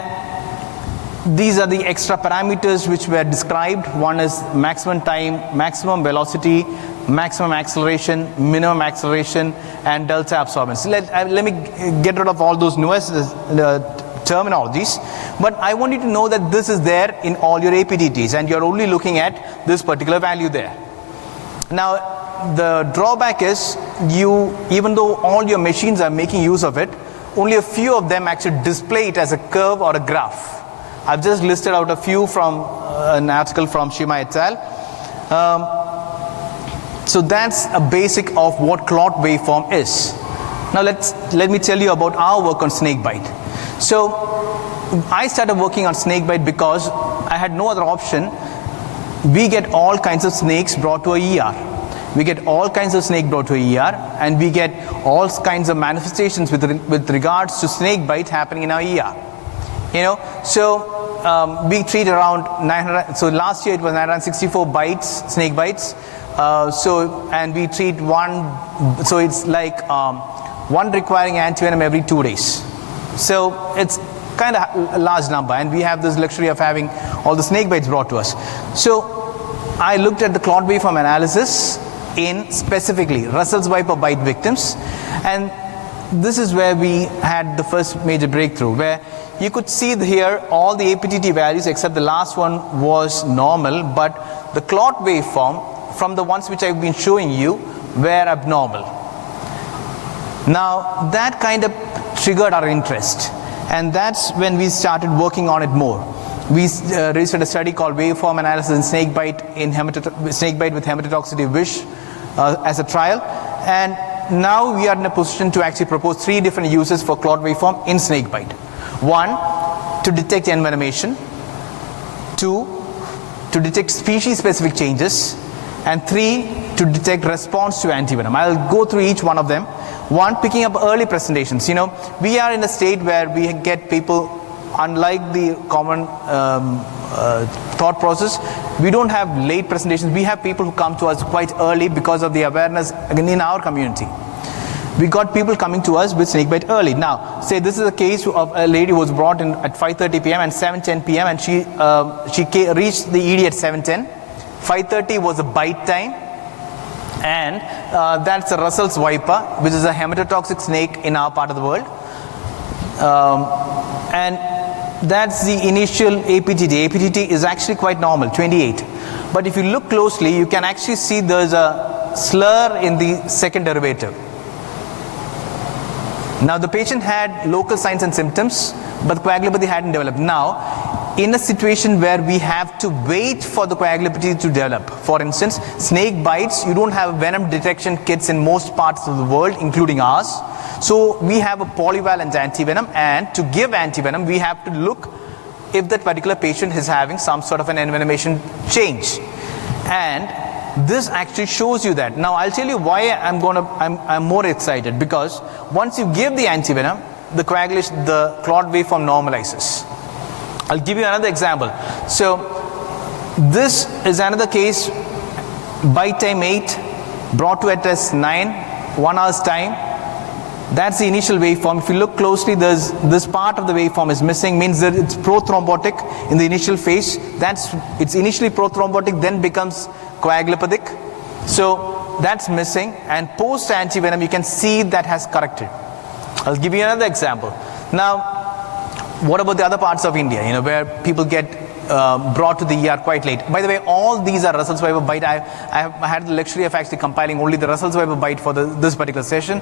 these are the extra parameters which were described. One is maximum time, maximum velocity, maximum acceleration, minimum acceleration, and delta absorbance. Let me get rid of all those nuances, terminologies, but I want you to know that this is there in all your APTTs, and you're only looking at this particular value there. Now, the drawback is, even though all your machines are making use of it, only a few of them actually display it as a curve or a graph. I've just listed out a few from an article from Shima et al. So that's a basic of what clot waveform is. Now let me tell you about our work on snakebite. So I started working on snakebite because I had no other option. We get all kinds of snakes brought to a ER. We get all kinds of snake brought to a ER, and we get all kinds of manifestations with regards to snakebite happening in our ER. So we treat around 900. So last year it was 964 snake bites. And we treat one. So it's like one requiring antivenom every 2 days. So it's kind of a large number, and we have this luxury of having all the snake bites brought to us. So I looked at the clot waveform analysis in specifically Russell's viper bite victims, and this is where we had the first major breakthrough, where you could see here all the APTT values except the last one was normal, but the clot waveform from the ones which I've been showing you were abnormal. Now that kind of triggered our interest, and that's when we started working on it more. We registered a study called Waveform Analysis in Snakebite with Hematotoxicity Wish as a trial, and now we are in a position to actually propose 3 different uses for clot waveform in snakebite. 1, to detect envenomation. 2, to detect species-specific changes. And 3, to detect response to antivenom. I'll go through each one of them. 1, picking up early presentations. You know, we are in a state where we get people, unlike the common thought process, we don't have late presentations. We have people who come to us quite early because of the awareness in our community. We got people coming to us with snakebite early. Now, say this is a case of a lady who was brought in at 5:30 p.m. and 7:10 p.m. and she reached the ED at 7:10. 5:30 was a bite time, and that's a Russell's viper, which is a hematotoxic snake in our part of the world. And that's the initial APTT. APTT is actually quite normal, 28. But if you look closely, you can actually see there's a slur in the second derivative. Now the patient had local signs and symptoms, but coagulopathy hadn't developed. Now, in a situation where we have to wait for the coagulopathy to develop, for instance, snake bites, you don't have venom detection kits in most parts of the world, including ours. So we have a polyvalent antivenom, and to give antivenom, we have to look if that particular patient is having some sort of an envenomation change. And this actually shows you that. Now I'll tell you why I'm more excited, because once you give the antivenom, the coagulation, the clot waveform normalizes. I'll give you another example. So this is another case, bite time 8, brought to a test 9, 1 hour's time. That's the initial waveform. If you look closely, there's this part of the waveform is missing, means that it's prothrombotic in the initial phase. It's initially prothrombotic, then becomes coagulopathic. So that's missing, and post antivenom you can see that has corrected. I'll give you another example. Now, what about the other parts of India, you know, where people get brought to the ER quite late? By the way, all these are Russell's viper bite. I had the luxury of actually compiling only the Russell's viper bite for this particular session.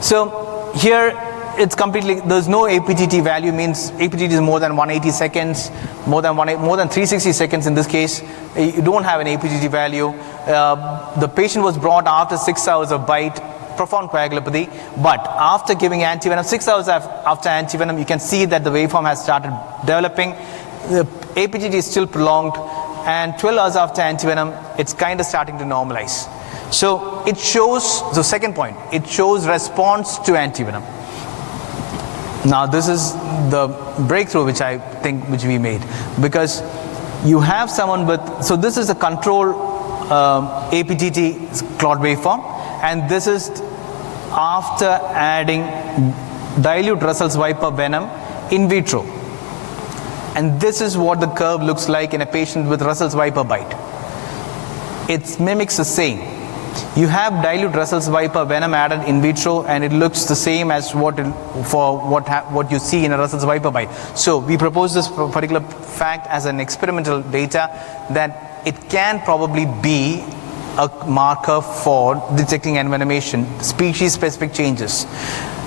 So here it's completely, there's no APTT value, means APTT is more than 180 seconds, more than 360 seconds in this case. You don't have an APTT value. The patient was brought after 6 hours of bite, profound coagulopathy, but after giving antivenom, 6 hours after antivenom, you can see that the waveform has started developing. The APTT is still prolonged, and 12 hours after antivenom, it's kind of starting to normalize. So it shows, the second point, it shows response to antivenom. Now this is the breakthrough which I think which we made, because you have someone with, so this is a control APTT clot waveform, and this is after adding dilute Russell's viper venom in vitro. And this is what the curve looks like in a patient with Russell's viper bite. It mimics the same. You have dilute Russell's viper venom added in vitro, and it looks the same as what you see in a Russell's viper bite. So we propose this particular fact as an experimental data that it can probably be a marker for detecting envenomation, species-specific changes.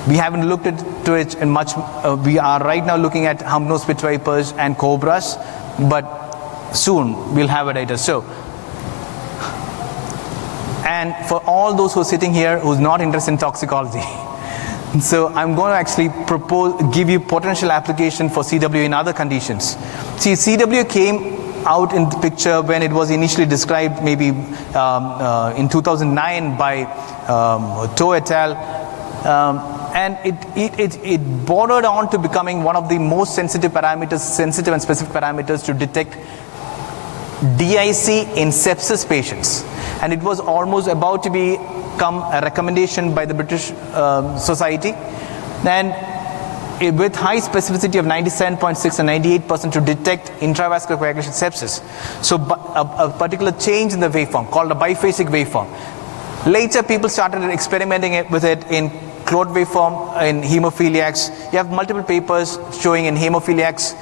We haven't looked into it in much. We are right now looking at hump-nosed pit vipers and cobras, but soon we'll have a data. So, and for all those who are sitting here who's not interested in toxicology, so I'm going to actually give you potential application for CW in other conditions. See, CW came out in the picture when it was initially described, maybe in 2009 by Toe et al. And it bordered on to becoming one of the most sensitive and specific parameters to detect DIC in sepsis patients. And it was almost about to become a recommendation by the British Society. And with high specificity of 97.6 and 98% to detect intravascular coagulation sepsis. So a particular change in the waveform called a biphasic waveform. Later people started experimenting with it in Claude waveform in hemophiliacs. You have multiple papers showing in hemophiliacs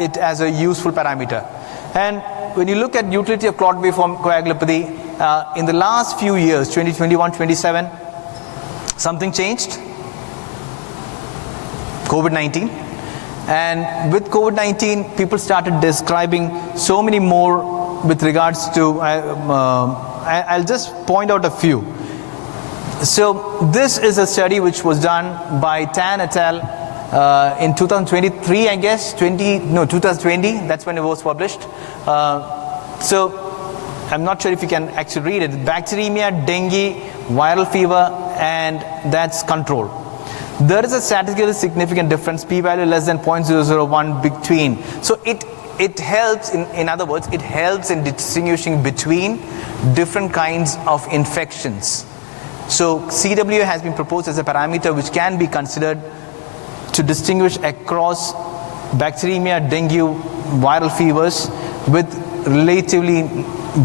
it as a useful parameter. And when you look at utility of Claude waveform coagulopathy, in the last few years, 2021, 27, something changed. COVID-19. And with COVID-19, people started describing so many more with regards to, I'll just point out a few. So this is a study which was done by Tan et al. In 2023, I guess, 2020, that's when it was published. So I'm not sure if you can actually read it. Bacteremia, dengue, viral fever, and that's control. There is a statistically significant difference, p-value less than 0.001 between. So it helps, in other words, it helps in distinguishing between different kinds of infections. So CW has been proposed as a parameter which can be considered to distinguish across bacteremia, dengue, viral fevers with relatively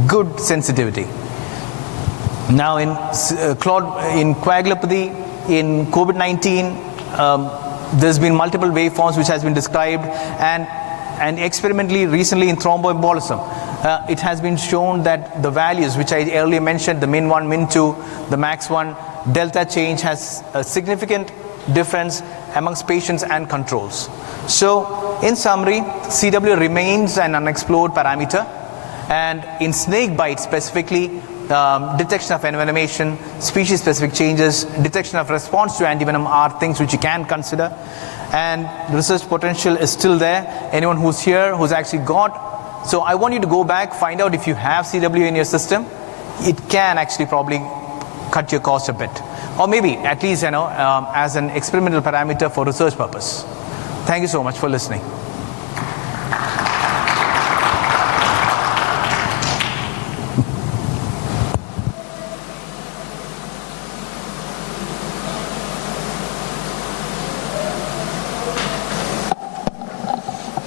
good sensitivity. Now in coagulopathy, in COVID-19, there's been multiple waveforms which has been described, and experimentally recently in thromboembolism, it has been shown that the values which I earlier mentioned, the min 1, min 2, the max 1, delta change has a significant difference amongst patients and controls. So in summary, CW remains an unexplored parameter, and in snake bite specifically, detection of envenomation, species-specific changes, detection of response to antivenom are things which you can consider. And research potential is still there. Anyone who's here, who's actually got, so I want you to go back, find out if you have CW in your system. It can actually probably cut your cost a bit. Or maybe at least, as an experimental parameter for research purpose. Thank you so much for listening.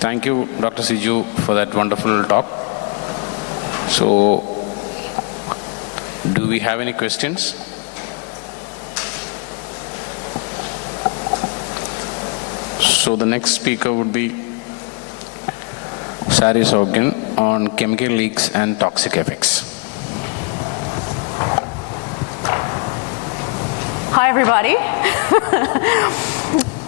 Thank you, Dr. Siju, for that wonderful talk. So, do we have any questions? So the next speaker would be Sari Sogin on chemical leaks and toxic effects. Hi, everybody.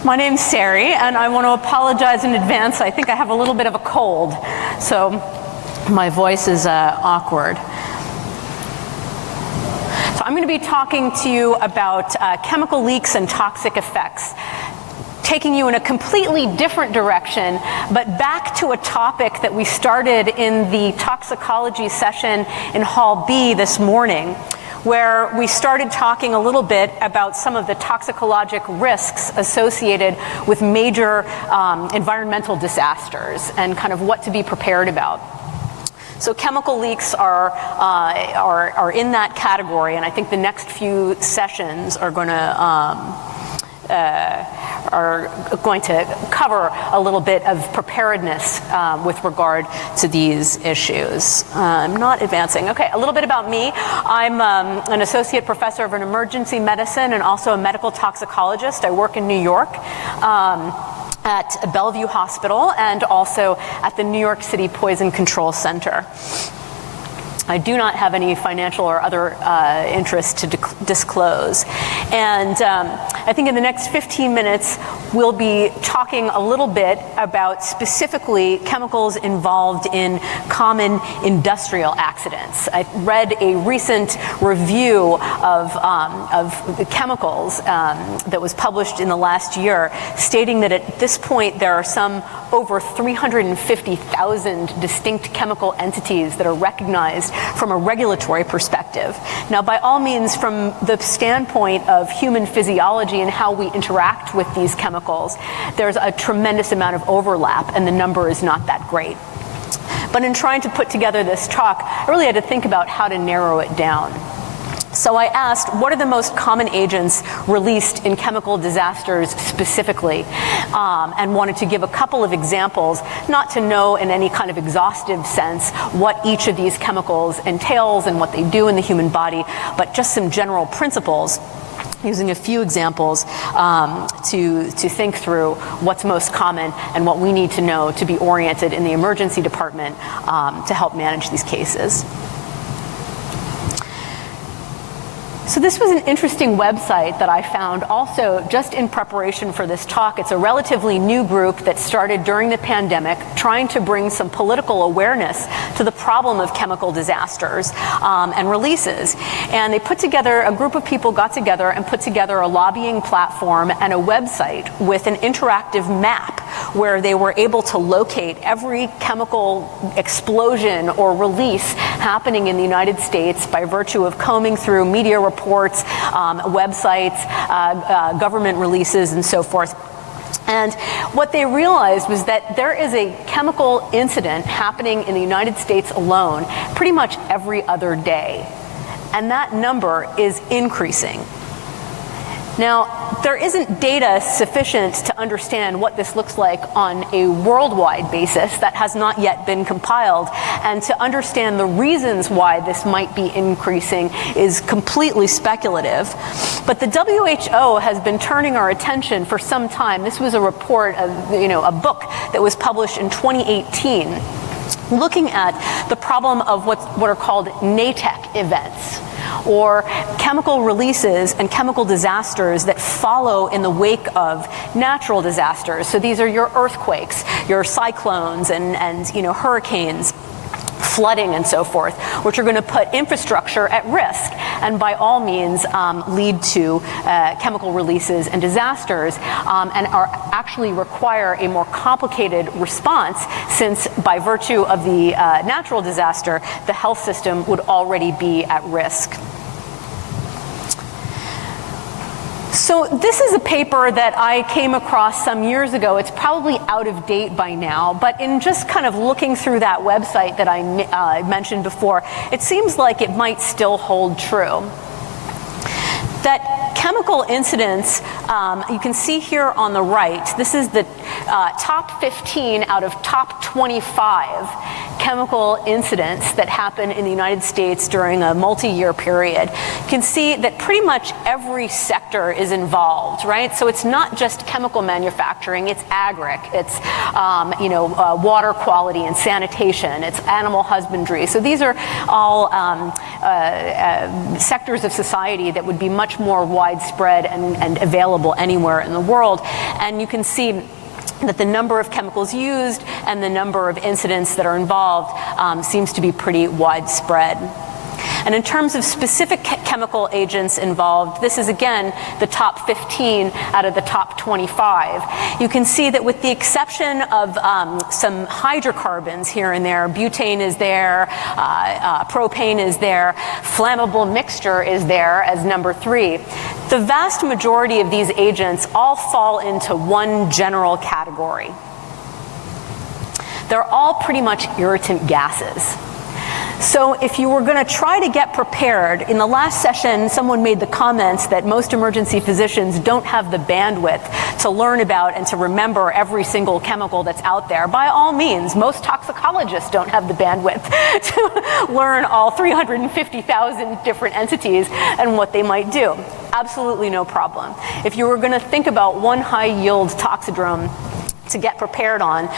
My name's Sari, and I want to apologize in advance. I think I have a little bit of a cold, so my voice is awkward. So I'm going to be talking to you about chemical leaks and toxic effects, taking you in a completely different direction, but back to a topic that we started in the toxicology session in Hall B this morning, where we started talking a little bit about some of the toxicologic risks associated with major environmental disasters and kind of what to be prepared about. So chemical leaks are in that category, and I think the next few sessions are going to cover a little bit of preparedness with regard to these issues. I'm not advancing. Okay, a little bit about me. I'm an associate professor of emergency medicine and also a medical toxicologist. I work in New York at Bellevue Hospital and also at the New York City Poison Control Center. I do not have any financial or other interest to disclose. And I think in the next 15 minutes, we'll be talking a little bit about specifically chemicals involved in common industrial accidents. I read a recent review of chemicals that was published in the last year, stating that at this point there are some over 350,000 distinct chemical entities that are recognized from a regulatory perspective. Now, by all means, from the standpoint of human physiology and how we interact with these chemicals, there's a tremendous amount of overlap, and the number is not that great. But in trying to put together this talk, I really had to think about how to narrow it down. So I asked, what are the most common agents released in chemical disasters specifically? And wanted to give a couple of examples, not to know in any kind of exhaustive sense what each of these chemicals entails and what they do in the human body, but just some general principles, using a few examples to think through what's most common and what we need to know to be oriented in the emergency department to help manage these cases. So this was an interesting website that I found also just in preparation for this talk. It's a relatively new group that started during the pandemic, trying to bring some political awareness to the problem of chemical disasters and releases. And they put together, a group of people got together and put together a lobbying platform and a website with an interactive map where they were able to locate every chemical explosion or release happening in the United States by virtue of combing through media reports, websites, government releases, and so forth. And what they realized was that there is a chemical incident happening in the United States alone pretty much every other day. And that number is increasing. Now, there isn't data sufficient to understand what this looks like on a worldwide basis. That has not yet been compiled. And to understand the reasons why this might be increasing is completely speculative. But the WHO has been turning our attention for some time. This was a report, a book that was published in 2018, looking at the problem of what are called NATEC events, or chemical releases and chemical disasters that follow in the wake of natural disasters. So these are your earthquakes, your cyclones, and hurricanes, flooding and so forth, which are going to put infrastructure at risk and by all means lead to chemical releases and disasters and are actually require a more complicated response, since by virtue of the natural disaster, the health system would already be at risk. So this is a paper that I came across some years ago. It's probably out of date by now, but in just kind of looking through that website that I mentioned before, it seems like it might still hold true. That chemical incidents, you can see here on the right, this is the top 15 out of top 25 chemical incidents that happen in the United States during a multi-year period. You can see that pretty much every sector is involved, right? So it's not just chemical manufacturing, it's agric, it's water quality and sanitation, it's animal husbandry. So these are all sectors of society that would be much more widespread and available anywhere in the world. And you can see that the number of chemicals used and the number of incidents that are involved seems to be pretty widespread. And in terms of specific chemical agents involved, this is again the top 15 out of the top 25. You can see that with the exception of some hydrocarbons here and there, butane is there, propane is there, flammable mixture is there as number 3. The vast majority of these agents all fall into one general category. They're all pretty much irritant gases. So if you were going to try to get prepared, in the last session someone made the comments that most emergency physicians don't have the bandwidth to learn about and to remember every single chemical that's out there. By all means, most toxicologists don't have the bandwidth to learn all 350,000 different entities and what they might do. Absolutely no problem. If you were going to think about one high-yield toxidrome to get prepared on,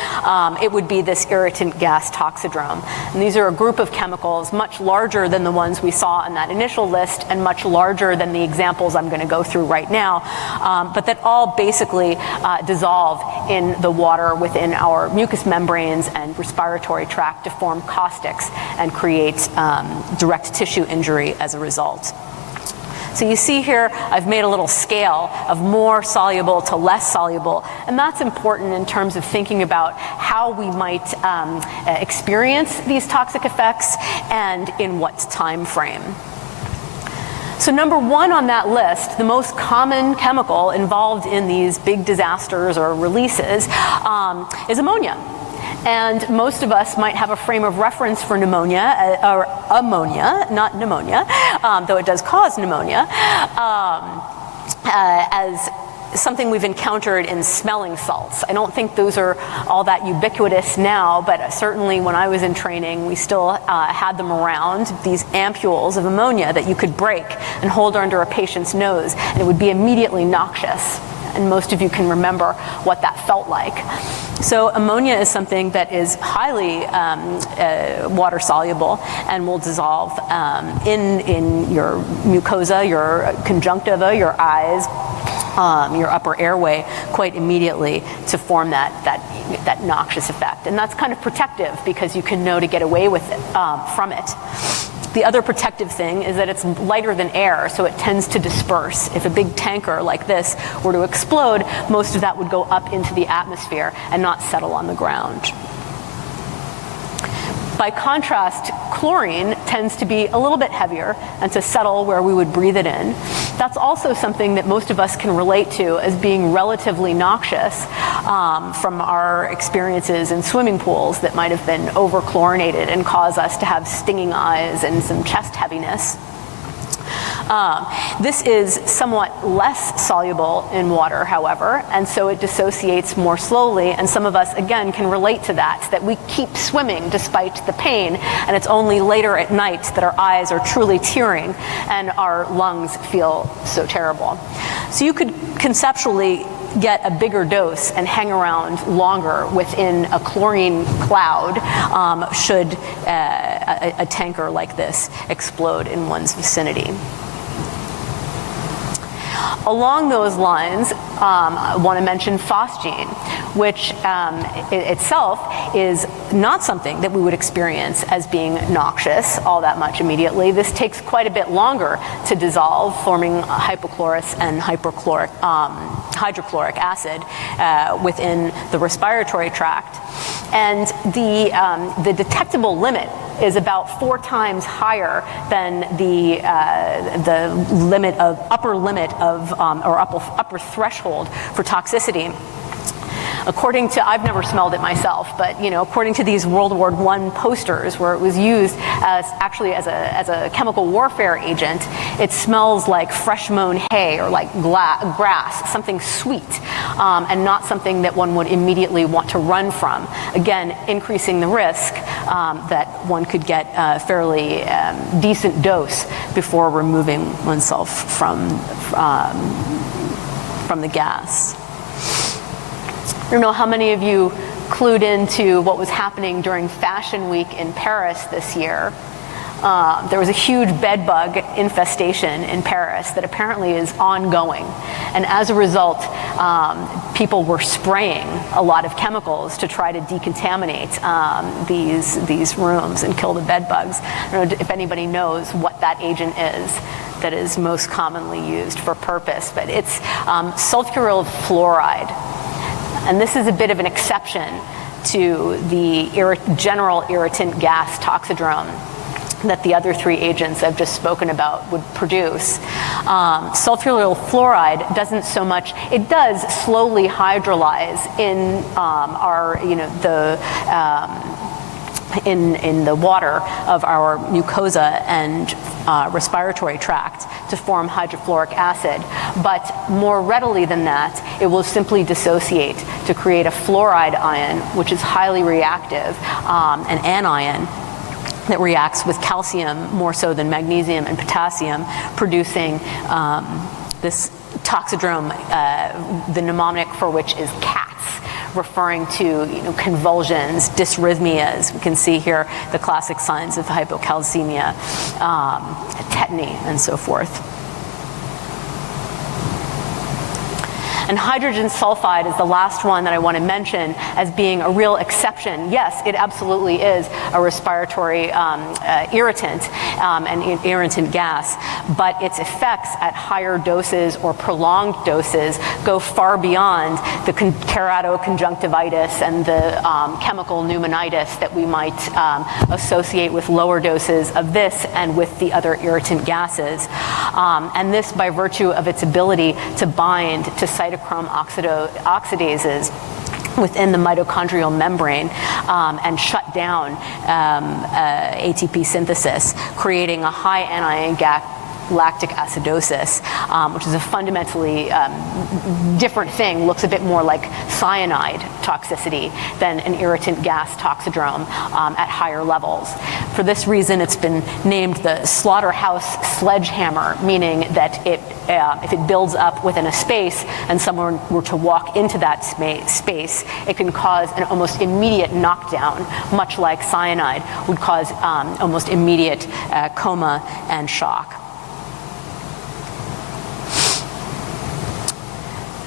it would be this irritant gas toxidrome. And these are a group of chemicals much larger than the ones we saw on that initial list and much larger than the examples I'm going to go through right now, but that all basically dissolve in the water within our mucous membranes and respiratory tract to form caustics and create direct tissue injury as a result. So you see here, I've made a little scale of more soluble to less soluble, and that's important in terms of thinking about how we might experience these toxic effects and in what time frame. So number 1 on that list, the most common chemical involved in these big disasters or releases is ammonia. And most of us might have a frame of reference for pneumonia, or ammonia, not pneumonia, though it does cause pneumonia, as something we've encountered in smelling salts. I don't think those are all that ubiquitous now, but certainly when I was in training, we still had them around, these ampules of ammonia that you could break and hold under a patient's nose, and it would be immediately noxious. And most of you can remember what that felt like. So ammonia is something that is highly water soluble and will dissolve in your mucosa, your conjunctiva, your eyes, your upper airway quite immediately to form that noxious effect. And that's kind of protective because you can know to get away with it, from it. The other protective thing is that it's lighter than air, so it tends to disperse. If a big tanker like this were to explode, most of that would go up into the atmosphere and not settle on the ground. By contrast, chlorine tends to be a little bit heavier and to settle where we would breathe it in. That's also something that most of us can relate to as being relatively noxious from our experiences in swimming pools that might have been over-chlorinated and cause us to have stinging eyes and some chest heaviness. This is somewhat less soluble in water, however, and so it dissociates more slowly, and some of us, again, can relate to that we keep swimming despite the pain, and it's only later at night that our eyes are truly tearing and our lungs feel so terrible. So you could conceptually get a bigger dose and hang around longer within a chlorine cloud should a tanker like this explode in one's vicinity. Along those lines, I want to mention phosgene, which itself is not something that we would experience as being noxious all that much immediately. This takes quite a bit longer to dissolve, forming hypochlorous and hydrochloric acid within the respiratory tract. And the detectable limit is about 4 times higher than the upper limit of or upper threshold for toxicity. According to, I've never smelled it myself, but according to these World War I posters where it was used as a chemical warfare agent, it smells like fresh mown hay or like grass, something sweet, and not something that one would immediately want to run from. Again, increasing the risk that one could get a fairly decent dose before removing oneself from the gas. I don't know how many of you clued into what was happening during Fashion Week in Paris this year. There was a huge bed bug infestation in Paris that apparently is ongoing. And as a result, people were spraying a lot of chemicals to try to decontaminate these rooms and kill the bed bugs. I don't know if anybody knows what that agent is that is most commonly used for purpose, but it's sulfuryl fluoride. And this is a bit of an exception to the general irritant gas toxidrome that the other 3 agents I've just spoken about would produce. Sulfuryl fluoride doesn't so much, it does slowly hydrolyze in in the water of our mucosa and respiratory tract to form hydrofluoric acid. But more readily than that, it will simply dissociate to create a fluoride ion, which is highly reactive, an anion that reacts with calcium more so than magnesium and potassium, producing this toxidrome, the mnemonic for which is CATS, referring to convulsions, dysrhythmias. We can see here the classic signs of hypocalcemia, tetany, and so forth. And hydrogen sulfide is the last one that I want to mention as being a real exception. Yes, it absolutely is a respiratory irritant, an irritant gas, but its effects at higher doses or prolonged doses go far beyond the keratoconjunctivitis and the chemical pneumonitis that we might associate with lower doses of this and with the other irritant gases. And this by virtue of its ability to bind to cytochrome oxidases within the mitochondrial membrane and shut down ATP synthesis, creating a high anion lactic acidosis, which is a fundamentally different thing, looks a bit more like cyanide toxicity than an irritant gas toxidrome at higher levels. For this reason, it's been named the slaughterhouse sledgehammer, meaning that if it builds up within a space and someone were to walk into that space, it can cause an almost immediate knockdown, much like cyanide would cause almost immediate coma and shock.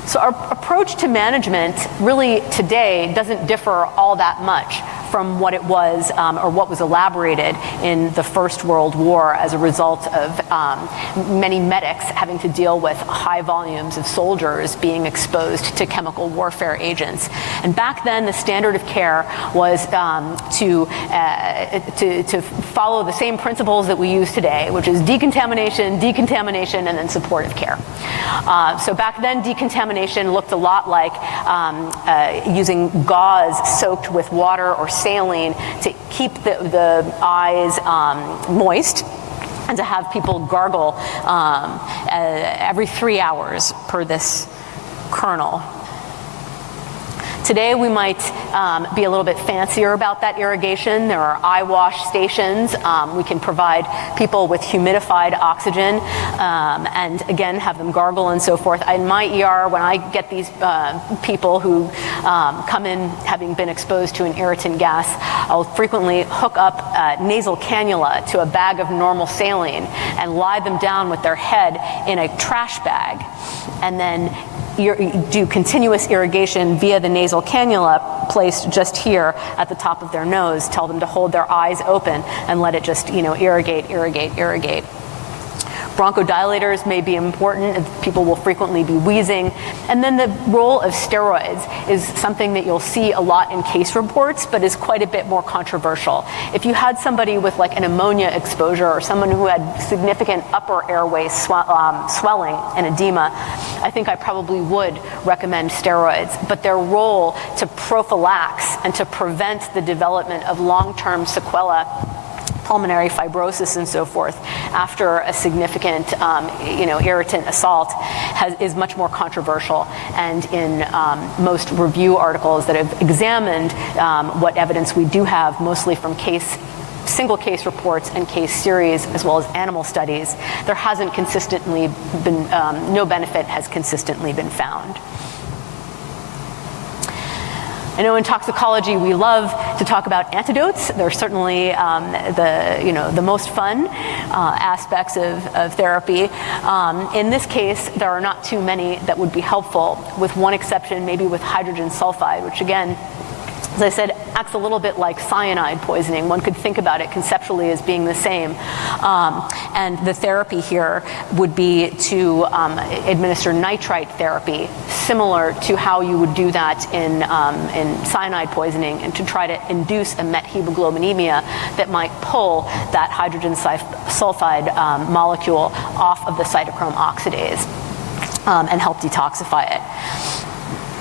So our approach to management really today doesn't differ all that much from what it was or what was elaborated in the First World War as a result of many medics having to deal with high volumes of soldiers being exposed to chemical warfare agents. And back then, the standard of care was to follow the same principles that we use today, which is decontamination, and then supportive care. So back then, decontamination looked a lot like using gauze soaked with water or saline to keep the eyes moist, and to have people gargle every 3 hours per this kernel. Today we might be a little bit fancier about that irrigation. There are eye wash stations. We can provide people with humidified oxygen and again have them gargle and so forth. In my ER, when I get these people who come in having been exposed to an irritant gas, I'll frequently hook up a nasal cannula to a bag of normal saline and lie them down with their head in a trash bag, and then do continuous irrigation via the nasal cannula placed just here at the top of their nose. Tell them to hold their eyes open and let it just, irrigate. Bronchodilators may be important. People will frequently be wheezing. And then the role of steroids is something that you'll see a lot in case reports, but is quite a bit more controversial. If you had somebody with like an ammonia exposure or someone who had significant upper airway swelling and edema, I think I probably would recommend steroids. But their role to prophylax and to prevent the development of long-term sequelae, pulmonary fibrosis and so forth, after a significant irritant assault is much more controversial. And in most review articles that have examined what evidence we do have, mostly from single case reports and case series, as well as animal studies, there hasn't consistently been, no benefit has consistently been found. I know in toxicology we love to talk about antidotes. They're certainly the most fun aspects of therapy. In this case, there are not too many that would be helpful, with one exception, maybe with hydrogen sulfide, which again, as I said, acts a little bit like cyanide poisoning. One could think about it conceptually as being the same. And the therapy here would be to administer nitrite therapy, similar to how you would do that in cyanide poisoning, and to try to induce a methemoglobinemia that might pull that hydrogen sulfide molecule off of the cytochrome oxidase and help detoxify it.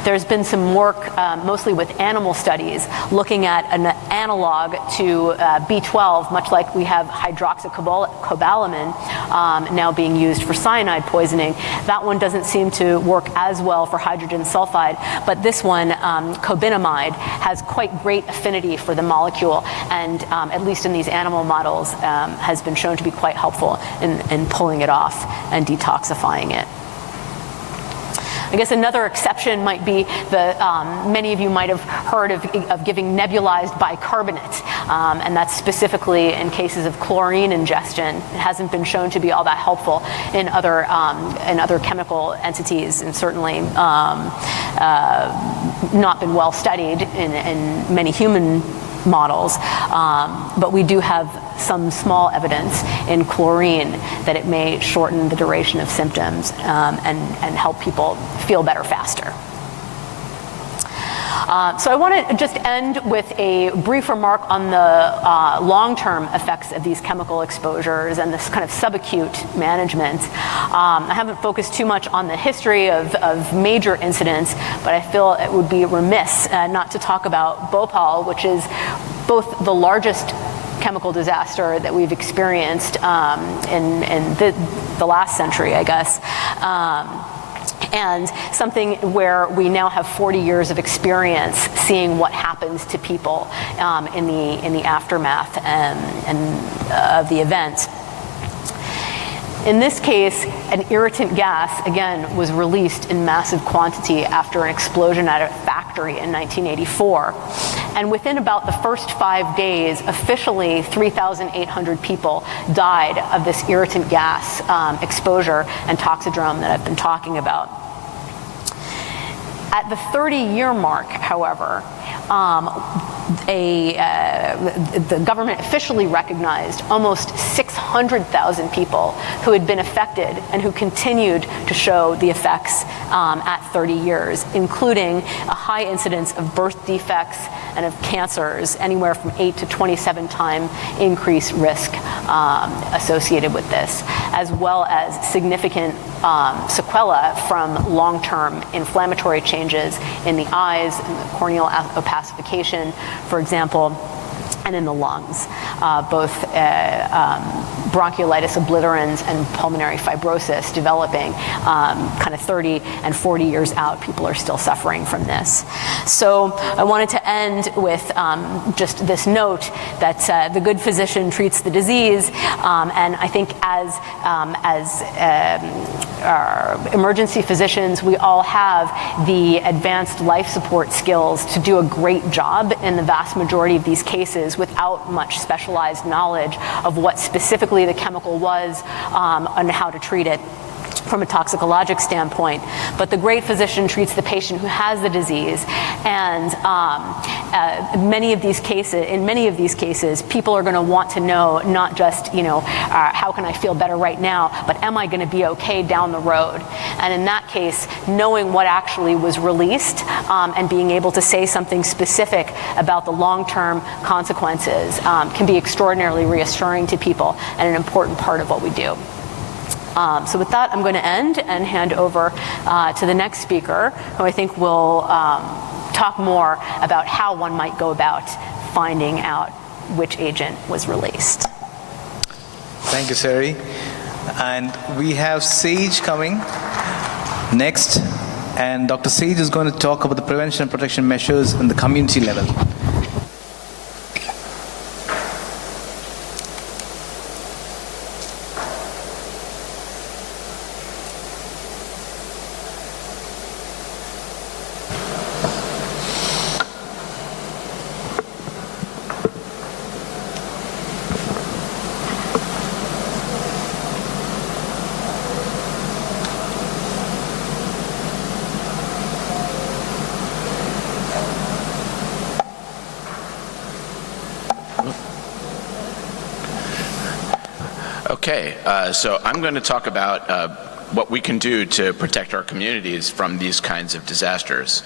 There's been some work, mostly with animal studies, looking at an analog to B12, much like we have hydroxycobalamin now being used for cyanide poisoning. That one doesn't seem to work as well for hydrogen sulfide, but this one, cobinamide, has quite great affinity for the molecule, and at least in these animal models, has been shown to be quite helpful in pulling it off and detoxifying it. I guess another exception might be many of you might have heard of giving nebulized bicarbonate, and that's specifically in cases of chlorine ingestion. It hasn't been shown to be all that helpful in other chemical entities, and certainly not been well studied in many human models, but we do have some small evidence in chlorine that it may shorten the duration of symptoms and help people feel better faster. So I want to just end with a brief remark on the long-term effects of these chemical exposures and this kind of subacute management. I haven't focused too much on the history of major incidents, but I feel it would be remiss not to talk about Bhopal, which is both the largest chemical disaster that we've experienced in the last century, I guess. And something where we now have 40 years of experience seeing what happens to people in the aftermath of the event. In this case, an irritant gas, again, was released in massive quantity after an explosion at a factory in 1984. And within about the first 5 days, officially 3,800 people died of this irritant gas exposure and toxidrome that I've been talking about. At the 30-year mark, however, the government officially recognized almost 600,000 people who had been affected and who continued to show the effects at 30 years, including a high incidence of birth defects and of cancers, anywhere from 8 to 27 times increased risk associated with this, as well as significant sequelae from long-term inflammatory changes in the eyes and the corneal opacification, for example, and in the lungs, both bronchiolitis obliterans and pulmonary fibrosis developing kind of 30 and 40 years out. People are still suffering from this. So I wanted to end with just this note that the good physician treats the disease, and I think as emergency physicians, we all have the advanced life support skills to do a great job in the vast majority of these cases without much specialized knowledge of what specifically the chemical was and how to treat it from a toxicologic standpoint. But the great physician treats the patient who has the disease, and in many of these cases, people are going to want to know not just, how can I feel better right now, but am I going to be okay down the road? And in that case, knowing what actually was released and being able to say something specific about the long-term consequences can be extraordinarily reassuring to people and an important part of what we do. So with that, I'm going to end and hand over to the next speaker, who I think will talk more about how one might go about finding out which agent was released. Thank you, Sari. And we have Sage coming next. And Dr. Sage is going to talk about the prevention and protection measures in the community level. Okay, so I'm going to talk about what we can do to protect our communities from these kinds of disasters.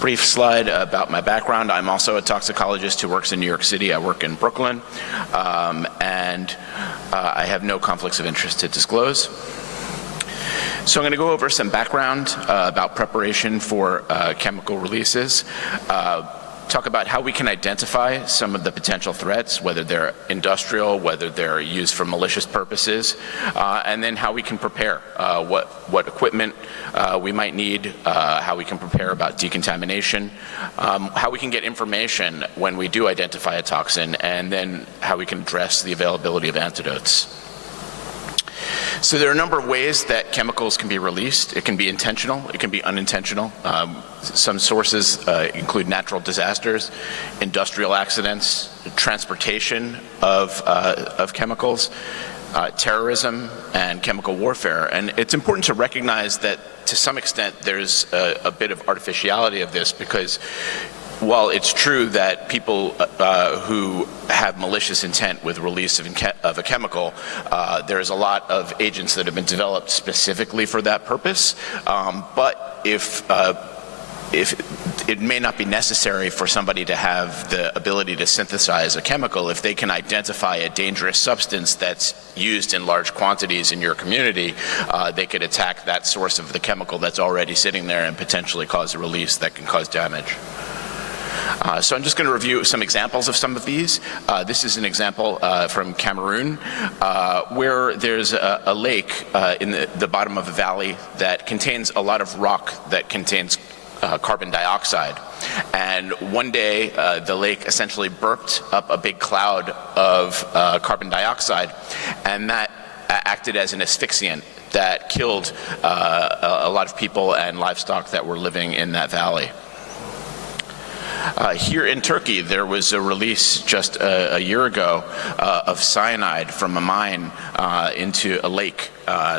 Brief slide about my background. I'm also a toxicologist who works in New York City. I work in Brooklyn, and I have no conflicts of interest to disclose. So I'm going to go over some background about preparation for chemical releases. Talk about how we can identify some of the potential threats, whether they're industrial, whether they're used for malicious purposes, and then how we can prepare, what equipment we might need, how we can prepare about decontamination, how we can get information when we do identify a toxin, and then how we can address the availability of antidotes. So there are a number of ways that chemicals can be released. It can be intentional, it can be unintentional. Some sources include natural disasters, industrial accidents, transportation of chemicals, terrorism, and chemical warfare. And it's important to recognize that to some extent there's a bit of artificiality of this, because while it's true that people who have malicious intent with release of a chemical, there's a lot of agents that have been developed specifically for that purpose. But if it may not be necessary for somebody to have the ability to synthesize a chemical if they can identify a dangerous substance that's used in large quantities in your community. They could attack that source of the chemical that's already sitting there and potentially cause a release that can cause damage. So I'm just going to review some examples of some of these. This is an example from Cameroon where there's a lake in the bottom of a valley that contains a lot of rock that contains carbon dioxide. And one day the lake essentially burped up a big cloud of carbon dioxide, and that acted as an asphyxiant that killed a lot of people and livestock that were living in that valley. Here in Turkey, there was a release just a year ago of cyanide from a mine into a lake.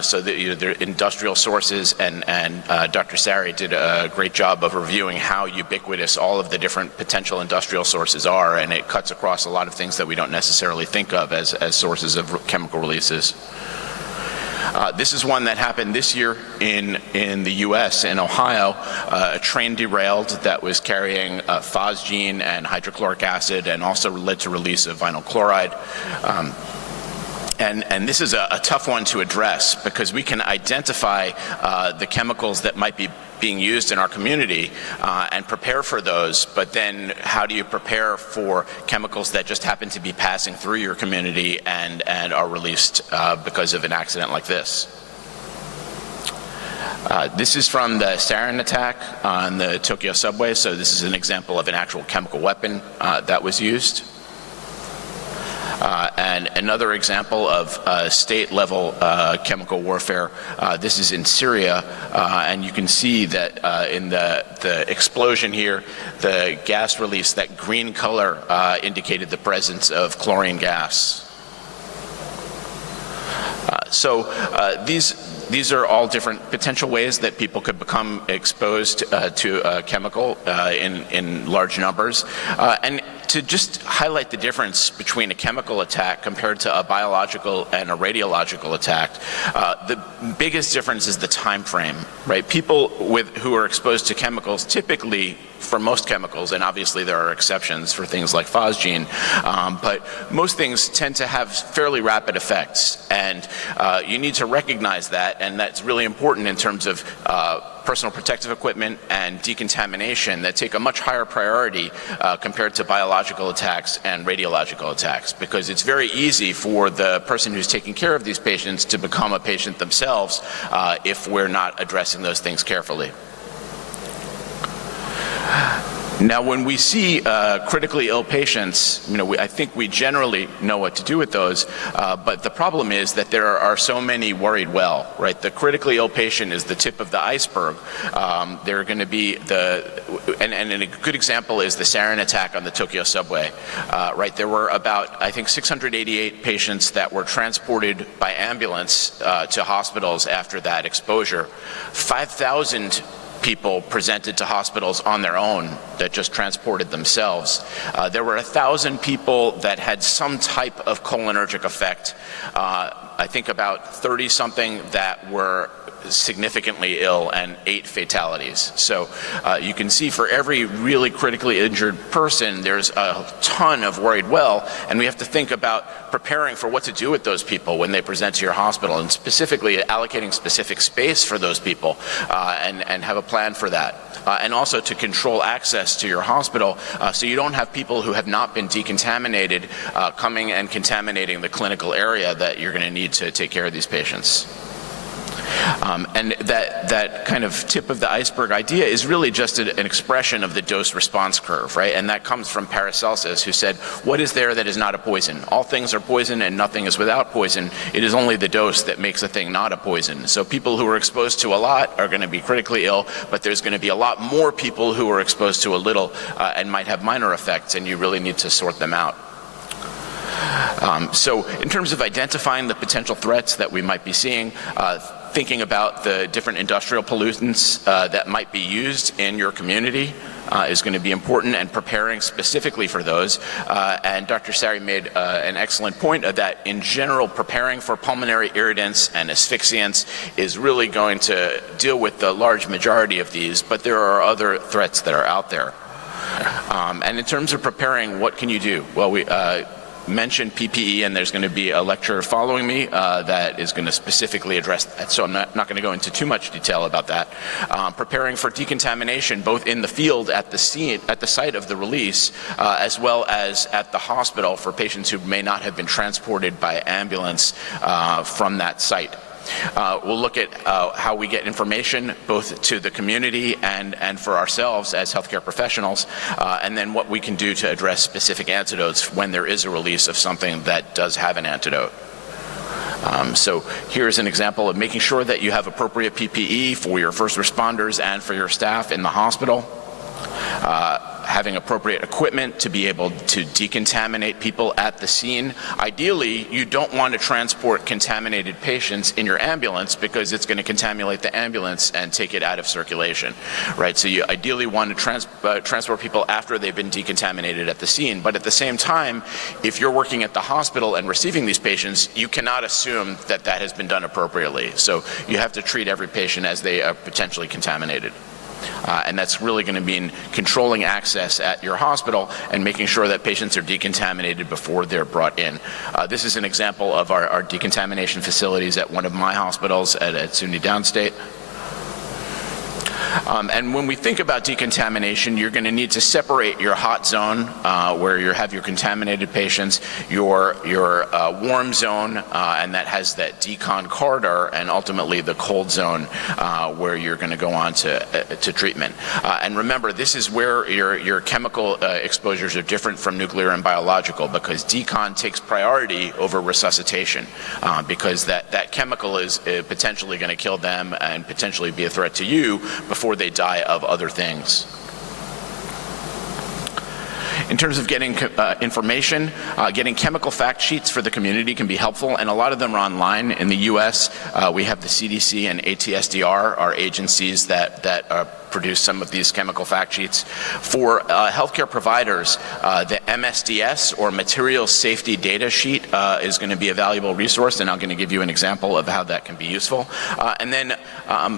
So there are industrial sources, and Dr. Sari did a great job of reviewing how ubiquitous all of the different potential industrial sources are, and it cuts across a lot of things that we don't necessarily think of as sources of chemical releases. This is one that happened this year in the U.S. in Ohio. A train derailed that was carrying phosgene and hydrochloric acid, and also led to release of vinyl chloride. And this is a tough one to address because we can identify the chemicals that might be being used in our community and prepare for those, but then how do you prepare for chemicals that just happen to be passing through your community and are released because of an accident like this? This is from the sarin attack on the Tokyo subway, so this is an example of an actual chemical weapon that was used. And another example of state-level chemical warfare, this is in Syria, and you can see that in the explosion here, the gas release, that green color indicated the presence of chlorine gas. So these are all different potential ways that people could become exposed to a chemical in large numbers. And to just highlight the difference between a chemical attack compared to a biological and a radiological attack, the biggest difference is the time frame, right? People who are exposed to chemicals typically, for most chemicals, and obviously there are exceptions for things like phosgene, but most things tend to have fairly rapid effects, and you need to recognize that, and that's really important in terms of personal protective equipment and decontamination that take a much higher priority compared to biological attacks and radiological attacks, because it's very easy for the person who's taking care of these patients to become a patient themselves if we're not addressing those things carefully. Now, when we see critically ill patients, I think we generally know what to do with those, but the problem is that there are so many worried well, right? The critically ill patient is the tip of the iceberg. They're going to be and a good example is the sarin attack on the Tokyo subway, right? There were about, I think, 688 patients that were transported by ambulance to hospitals after that exposure. 5,000 people presented to hospitals on their own that just transported themselves. There were 1,000 people that had some type of cholinergic effect. I think about 30-something that were significantly ill, and 8 fatalities. So you can see for every really critically injured person, there's a ton of worried well, and we have to think about preparing for what to do with those people when they present to your hospital, and specifically allocating specific space for those people, and have a plan for that. And also to control access to your hospital so you don't have people who have not been decontaminated coming and contaminating the clinical area that you're going to need to take care of these patients. And that kind of tip of the iceberg idea is really just an expression of the dose-response curve, right? And that comes from Paracelsus, who said, what is there that is not a poison? All things are poison and nothing is without poison. It is only the dose that makes a thing not a poison. So people who are exposed to a lot are going to be critically ill, but there's going to be a lot more people who are exposed to a little and might have minor effects, and you really need to sort them out. So in terms of identifying the potential threats that we might be seeing, thinking about the different industrial pollutants that might be used in your community, is going to be important, and preparing specifically for those. And Dr. Sari made an excellent point of that. In general, preparing for pulmonary irritants and asphyxiants is really going to deal with the large majority of these, but there are other threats that are out there. And in terms of preparing, what can you do? Well, we mentioned PPE, and there's going to be a lecture following me that is going to specifically address that, so I'm not going to go into too much detail about that. Preparing for decontamination, both in the field at the scene, at the site of the release, as well as at the hospital for patients who may not have been transported by ambulance from that site. We'll look at how we get information both to the community and for ourselves as healthcare professionals, and then what we can do to address specific antidotes when there is a release of something that does have an antidote. So here's an example of making sure that you have appropriate PPE for your first responders and for your staff in the hospital. Having appropriate equipment to be able to decontaminate people at the scene. Ideally, you don't want to transport contaminated patients in your ambulance because it's going to contaminate the ambulance and take it out of circulation, right? So you ideally want to transport people after they've been decontaminated at the scene. But at the same time, if you're working at the hospital and receiving these patients, you cannot assume that that has been done appropriately. So you have to treat every patient as they are potentially contaminated. And that's really going to mean controlling access at your hospital and making sure that patients are decontaminated before they're brought in. This is an example of our decontamination facilities at one of my hospitals at SUNY Downstate. And when we think about decontamination, you're going to need to separate your hot zone, where you have your contaminated patients, your warm zone, and that has that decon corridor, and ultimately the cold zone, where you're going to go on to treatment. And remember, this is where your chemical exposures are different from nuclear and biological, because decon takes priority over resuscitation, because that chemical is potentially going to kill them and potentially be a threat to you before they die of other things. In terms of getting information, getting chemical fact sheets for the community can be helpful, and a lot of them are online. In the US, we have the CDC and ATSDR, our agencies that produce some of these chemical fact sheets. For healthcare providers, the MSDS, or Material Safety Data Sheet, is going to be a valuable resource, and I'm going to give you an example of how that can be useful. And then,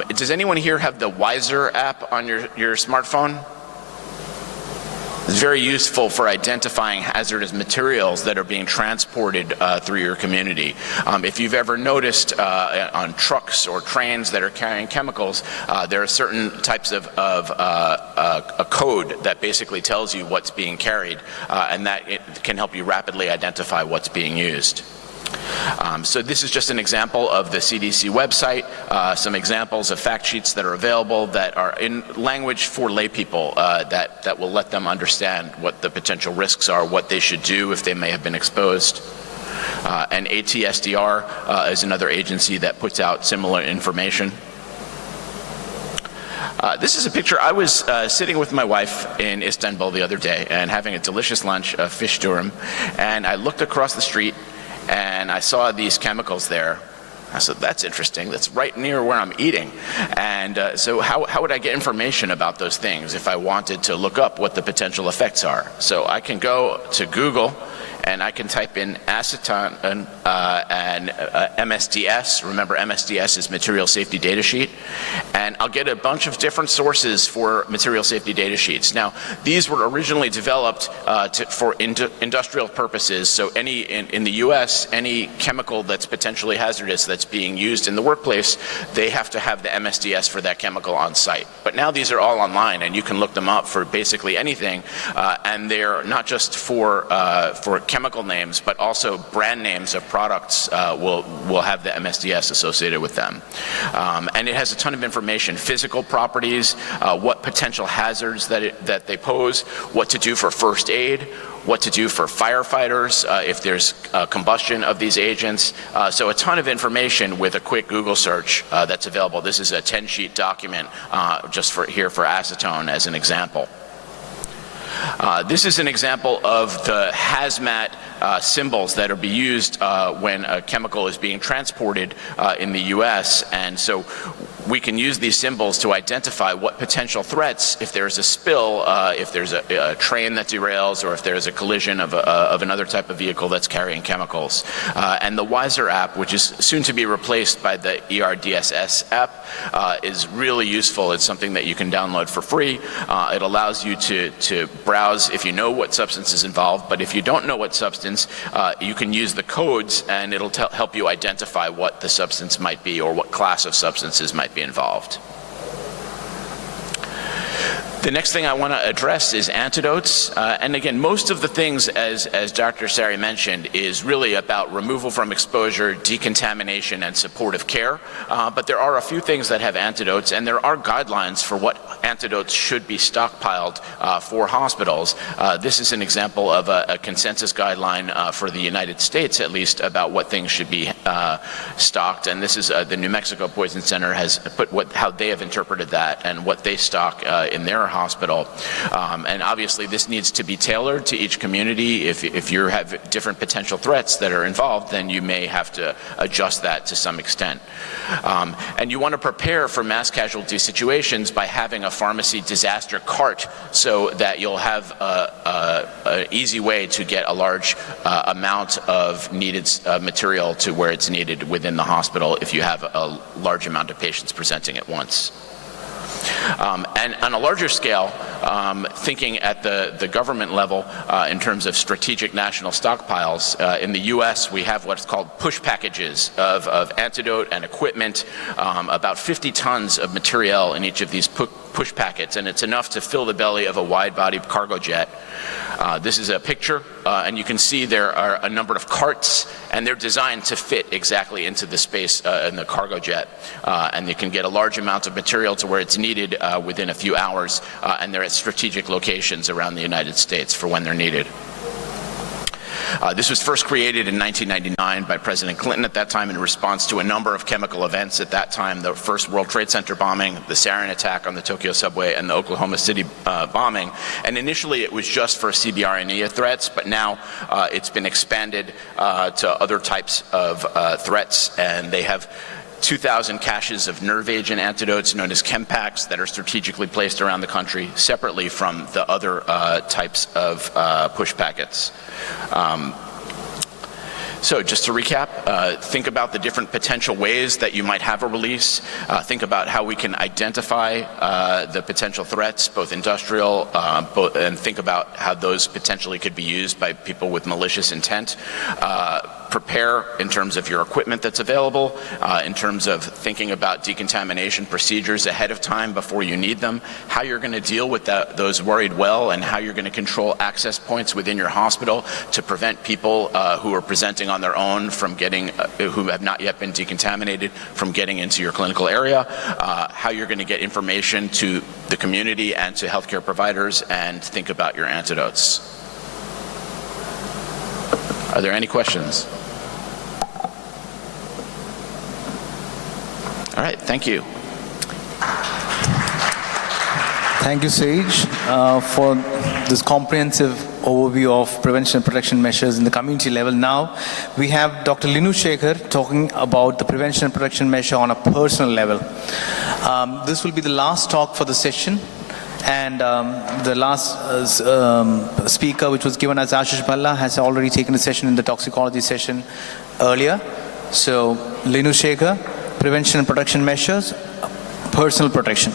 does anyone here have the Wiser app on your smartphone? It's very useful for identifying hazardous materials that are being transported through your community. If you've ever noticed on trucks or trains that are carrying chemicals, there are certain types of a code that basically tells you what's being carried, and that it can help you rapidly identify what's being used. So this is just an example of the CDC website, some examples of fact sheets that are available that are in language for lay people, that will let them understand what the potential risks are, what they should do if they may have been exposed. And ATSDR is another agency that puts out similar information. This is a picture. I was sitting with my wife in Istanbul the other day and having a delicious lunch of fish durum, and I looked across the street and I saw these chemicals there. I said, that's interesting. That's right near where I'm eating. And so how would I get information about those things if I wanted to look up what the potential effects are? So I can go to Google and I can type in acetone and MSDS. Remember, MSDS is Material Safety Data Sheet. And I'll get a bunch of different sources for material safety data sheets. Now, these were originally developed for industrial purposes. So in the US, any chemical that's potentially hazardous that's being used in the workplace, they have to have the MSDS for that chemical on site. But now these are all online, and you can look them up for basically anything. And they're not just for chemical names, but also brand names of products will have the MSDS associated with them. And it has a ton of information, physical properties, what potential hazards that they pose, what to do for first aid, what to do for firefighters if there's combustion of these agents. So a ton of information with a quick Google search that's available. This is a 10-sheet document just for acetone as an example. This is an example of the hazmat symbols that are used when a chemical is being transported in the US. And so we can use these symbols to identify what potential threats, if there's a spill, if there's a train that derails, or if there's a collision of another type of vehicle that's carrying chemicals. And the Wiser app, which is soon to be replaced by the ERDSS app, is really useful. It's something that you can download for free. It allows you to browse if you know what substance is involved, but if you don't know what substance, you can use the codes and it'll help you identify what the substance might be or what class of substances might be involved. The next thing I want to address is antidotes. And again, most of the things, as Dr. Sari mentioned, is really about removal from exposure, decontamination, and supportive care. But there are a few things that have antidotes, and there are guidelines for what antidotes should be stockpiled for hospitals. This is an example of a consensus guideline for the United States, at least, about what things should be stocked. And this is the New Mexico Poison Center has put how they have interpreted that and what they stock in their hospital. And obviously this needs to be tailored to each community. If you have different potential threats that are involved, then you may have to adjust that to some extent. And you want to prepare for mass casualty situations by having a pharmacy disaster cart so that you'll have an easy way to get a large amount of needed material to where it's needed within the hospital if you have a large amount of patients presenting at once. And on a larger scale, thinking at the government level in terms of strategic national stockpiles, in the US we have what's called push packages of antidote and equipment, about 50 tons of material in each of these push packets, and it's enough to fill the belly of a wide-body cargo jet. This is a picture, and you can see there are a number of carts, and they're designed to fit exactly into the space in the cargo jet. And you can get a large amount of material to where it's needed within a few hours, and they're at strategic locations around the United States for when they're needed. This was first created in 1999 by President Clinton at that time in response to a number of chemical events at that time, the first World Trade Center bombing, the sarin attack on the Tokyo subway, and the Oklahoma City bombing. And initially it was just for CBRNE threats, but now it's been expanded to other types of threats, and they have 2,000 caches of nerve agent antidotes known as chempacks that are strategically placed around the country separately from the other types of push packets. So just to recap, think about the different potential ways that you might have a release. Think about how we can identify the potential threats, both industrial, and think about how those potentially could be used by people with malicious intent. Prepare in terms of your equipment that's available, in terms of thinking about decontamination procedures ahead of time before you need them, how you're going to deal with those worried well, and how you're going to control access points within your hospital to prevent people who are presenting on their own from getting, who have not yet been decontaminated, from getting into your clinical area, how you're going to get information to the community and to healthcare providers, and think about your antidotes. Are there any questions? All right, thank you. Thank you, Sage, for this comprehensive overview of prevention and protection measures in the community level. Now, we have Dr. Linu Shekhar talking about the prevention and protection measure on a personal level. This will be the last talk for the session. And the last speaker, which was given as Ashish Bhalla, has already taken a session in the toxicology session earlier. So, Linu Shekhar, prevention and protection measures, personal protection.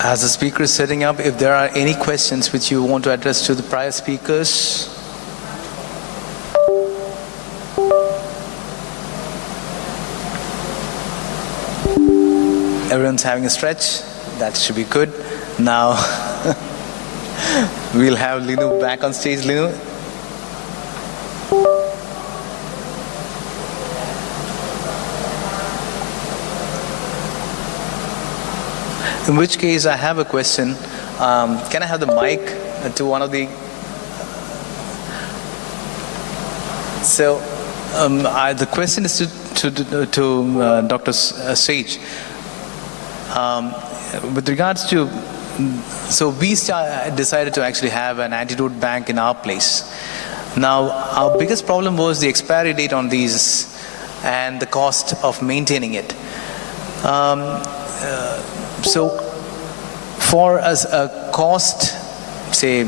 As the speaker is setting up, if there are any questions which you want to address to the prior speakers. Everyone's having a stretch. That should be good. Now, we'll have Linu back on stage. Linu. In which case, I have a question. Can I have the mic to one of the... So, the question is to Dr. Sage. With regards to... So, we decided to actually have an antidote bank in our place. Now, our biggest problem was the expiry date on these and the cost of maintaining it. So, for us, a cost, say,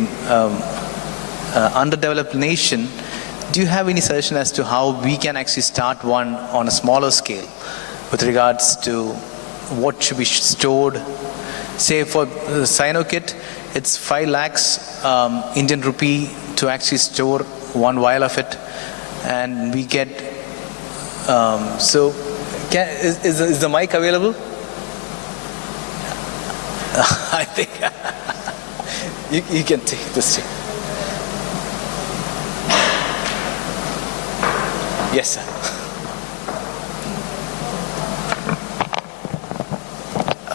underdeveloped nation, do you have any suggestion as to how we can actually start one on a smaller scale with regards to what should be stored? Say for the Sinokit, it's 5 lakhs Indian rupee to actually store 1 vial of it, and we get. So, is the mic available? I think you can take this thing. Yes, sir.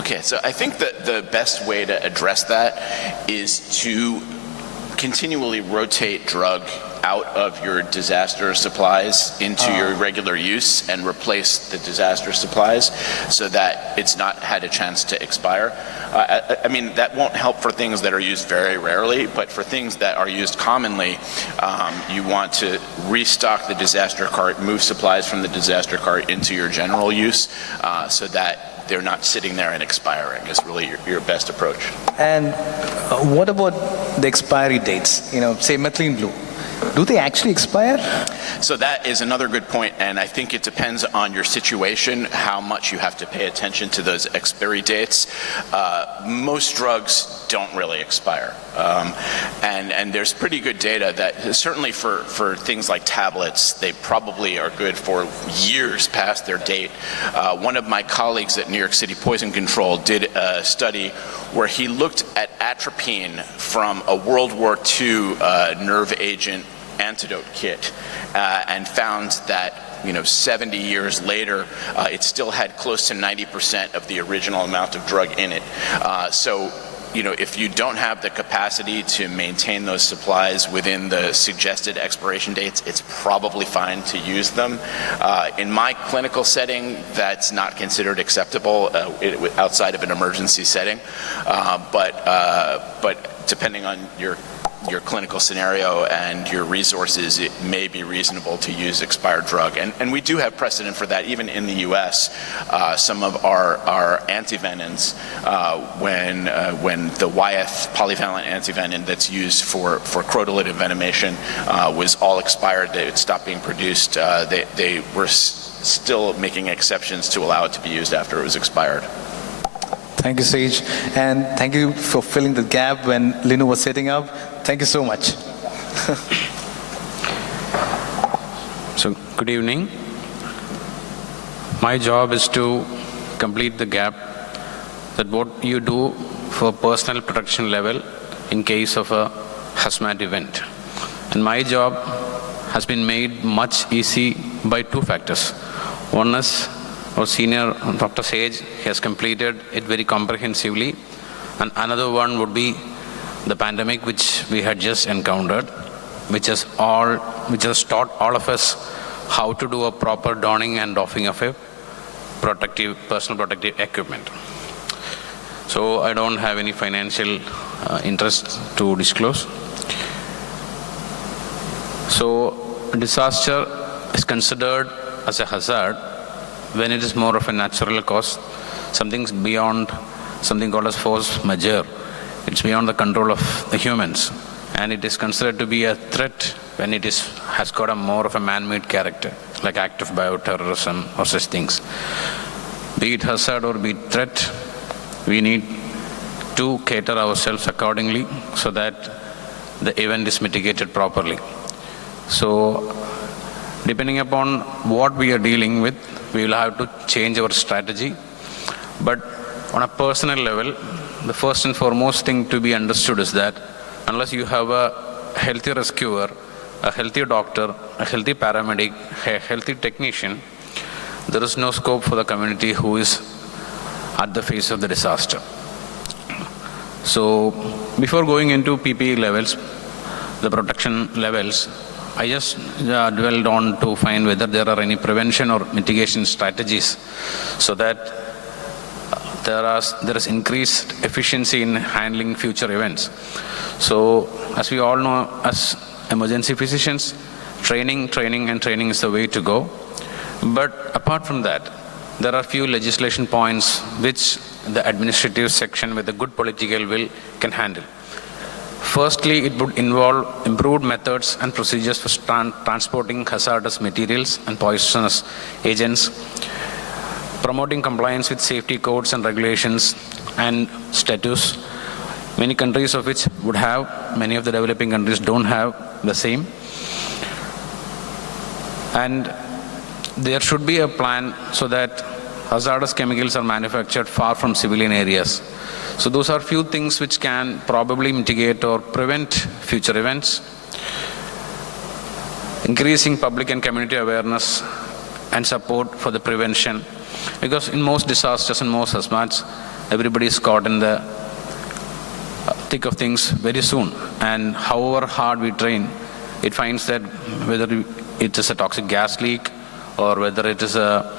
Okay, so I think that the best way to address that is to continually rotate drug out of your disaster supplies into your regular use and replace the disaster supplies so that it's not had a chance to expire. I mean, that won't help for things that are used very rarely, but for things that are used commonly, you want to restock the disaster cart, move supplies from the disaster cart into your general use so that they're not sitting there and expiring is really your best approach. And what about the expiry dates? You know, say methylene blue. Do they actually expire? So that is another good point, and I think it depends on your situation, how much you have to pay attention to those expiry dates. Most drugs don't really expire. And there's pretty good data that certainly for things like tablets, they probably are good for years past their date. One of my colleagues at New York City Poison Control did a study where he looked at atropine from a World War II nerve agent antidote kit and found that 70 years later, it still had close to 90% of the original amount of drug in it. So, if you don't have the capacity to maintain those supplies within the suggested expiration dates, it's probably fine to use them. In my clinical setting, that's not considered acceptable outside of an emergency setting. But depending on your clinical scenario and your resources, it may be reasonable to use expired drug. And we do have precedent for that, even in the US. Some of our antivenins, when the YF polyvalent antivenin that's used for crotalid envenomation was all expired, it stopped being produced, they were still making exceptions to allow it to be used after it was expired. Thank you, Sage. And thank you for filling the gap when Linu was setting up. Thank you so much. So, good evening. My job is to complete the gap that what you do for personal protection level in case of a hazmat event. And my job has been made much easy by 2 factors. One is our senior Dr. Sage has completed it very comprehensively, and another one would be the pandemic which we had just encountered, which has taught all of us how to do a proper donning and doffing of a personal protective equipment. So I don't have any financial interest to disclose. So disaster is considered as a hazard when it is more of a natural cause, something's beyond something called as force majeure. It's beyond the control of the humans, and it is considered to be a threat when it has got a more of a man-made character, like act of bioterrorism or such things. Be it hazard or be it threat, we need to cater ourselves accordingly so that the event is mitigated properly. So, depending upon what we are dealing with, we will have to change our strategy. But on a personal level, the first and foremost thing to be understood is that unless you have a healthy rescuer, a healthy doctor, a healthy paramedic, a healthy technician, there is no scope for the community who is at the face of the disaster. So before going into PPE levels, the protection levels, I just dwelled on to find whether there are any prevention or mitigation strategies so that there is increased efficiency in handling future events. So as we all know, as emergency physicians, training is the way to go. But apart from that, there are few legislation points which the administrative section with a good political will can handle. Firstly, it would involve improved methods and procedures for transporting hazardous materials and poisonous agents, promoting compliance with safety codes and regulations and status. Many countries of which would have, many of the developing countries don't have the same. And there should be a plan so that hazardous chemicals are manufactured far from civilian areas. So those are few things which can probably mitigate or prevent future events. Increasing public and community awareness and support for the prevention. Because in most disasters and most hazmats, everybody is caught in the thick of things very soon. And however hard we train, it finds that whether it is a toxic gas leak or whether it is a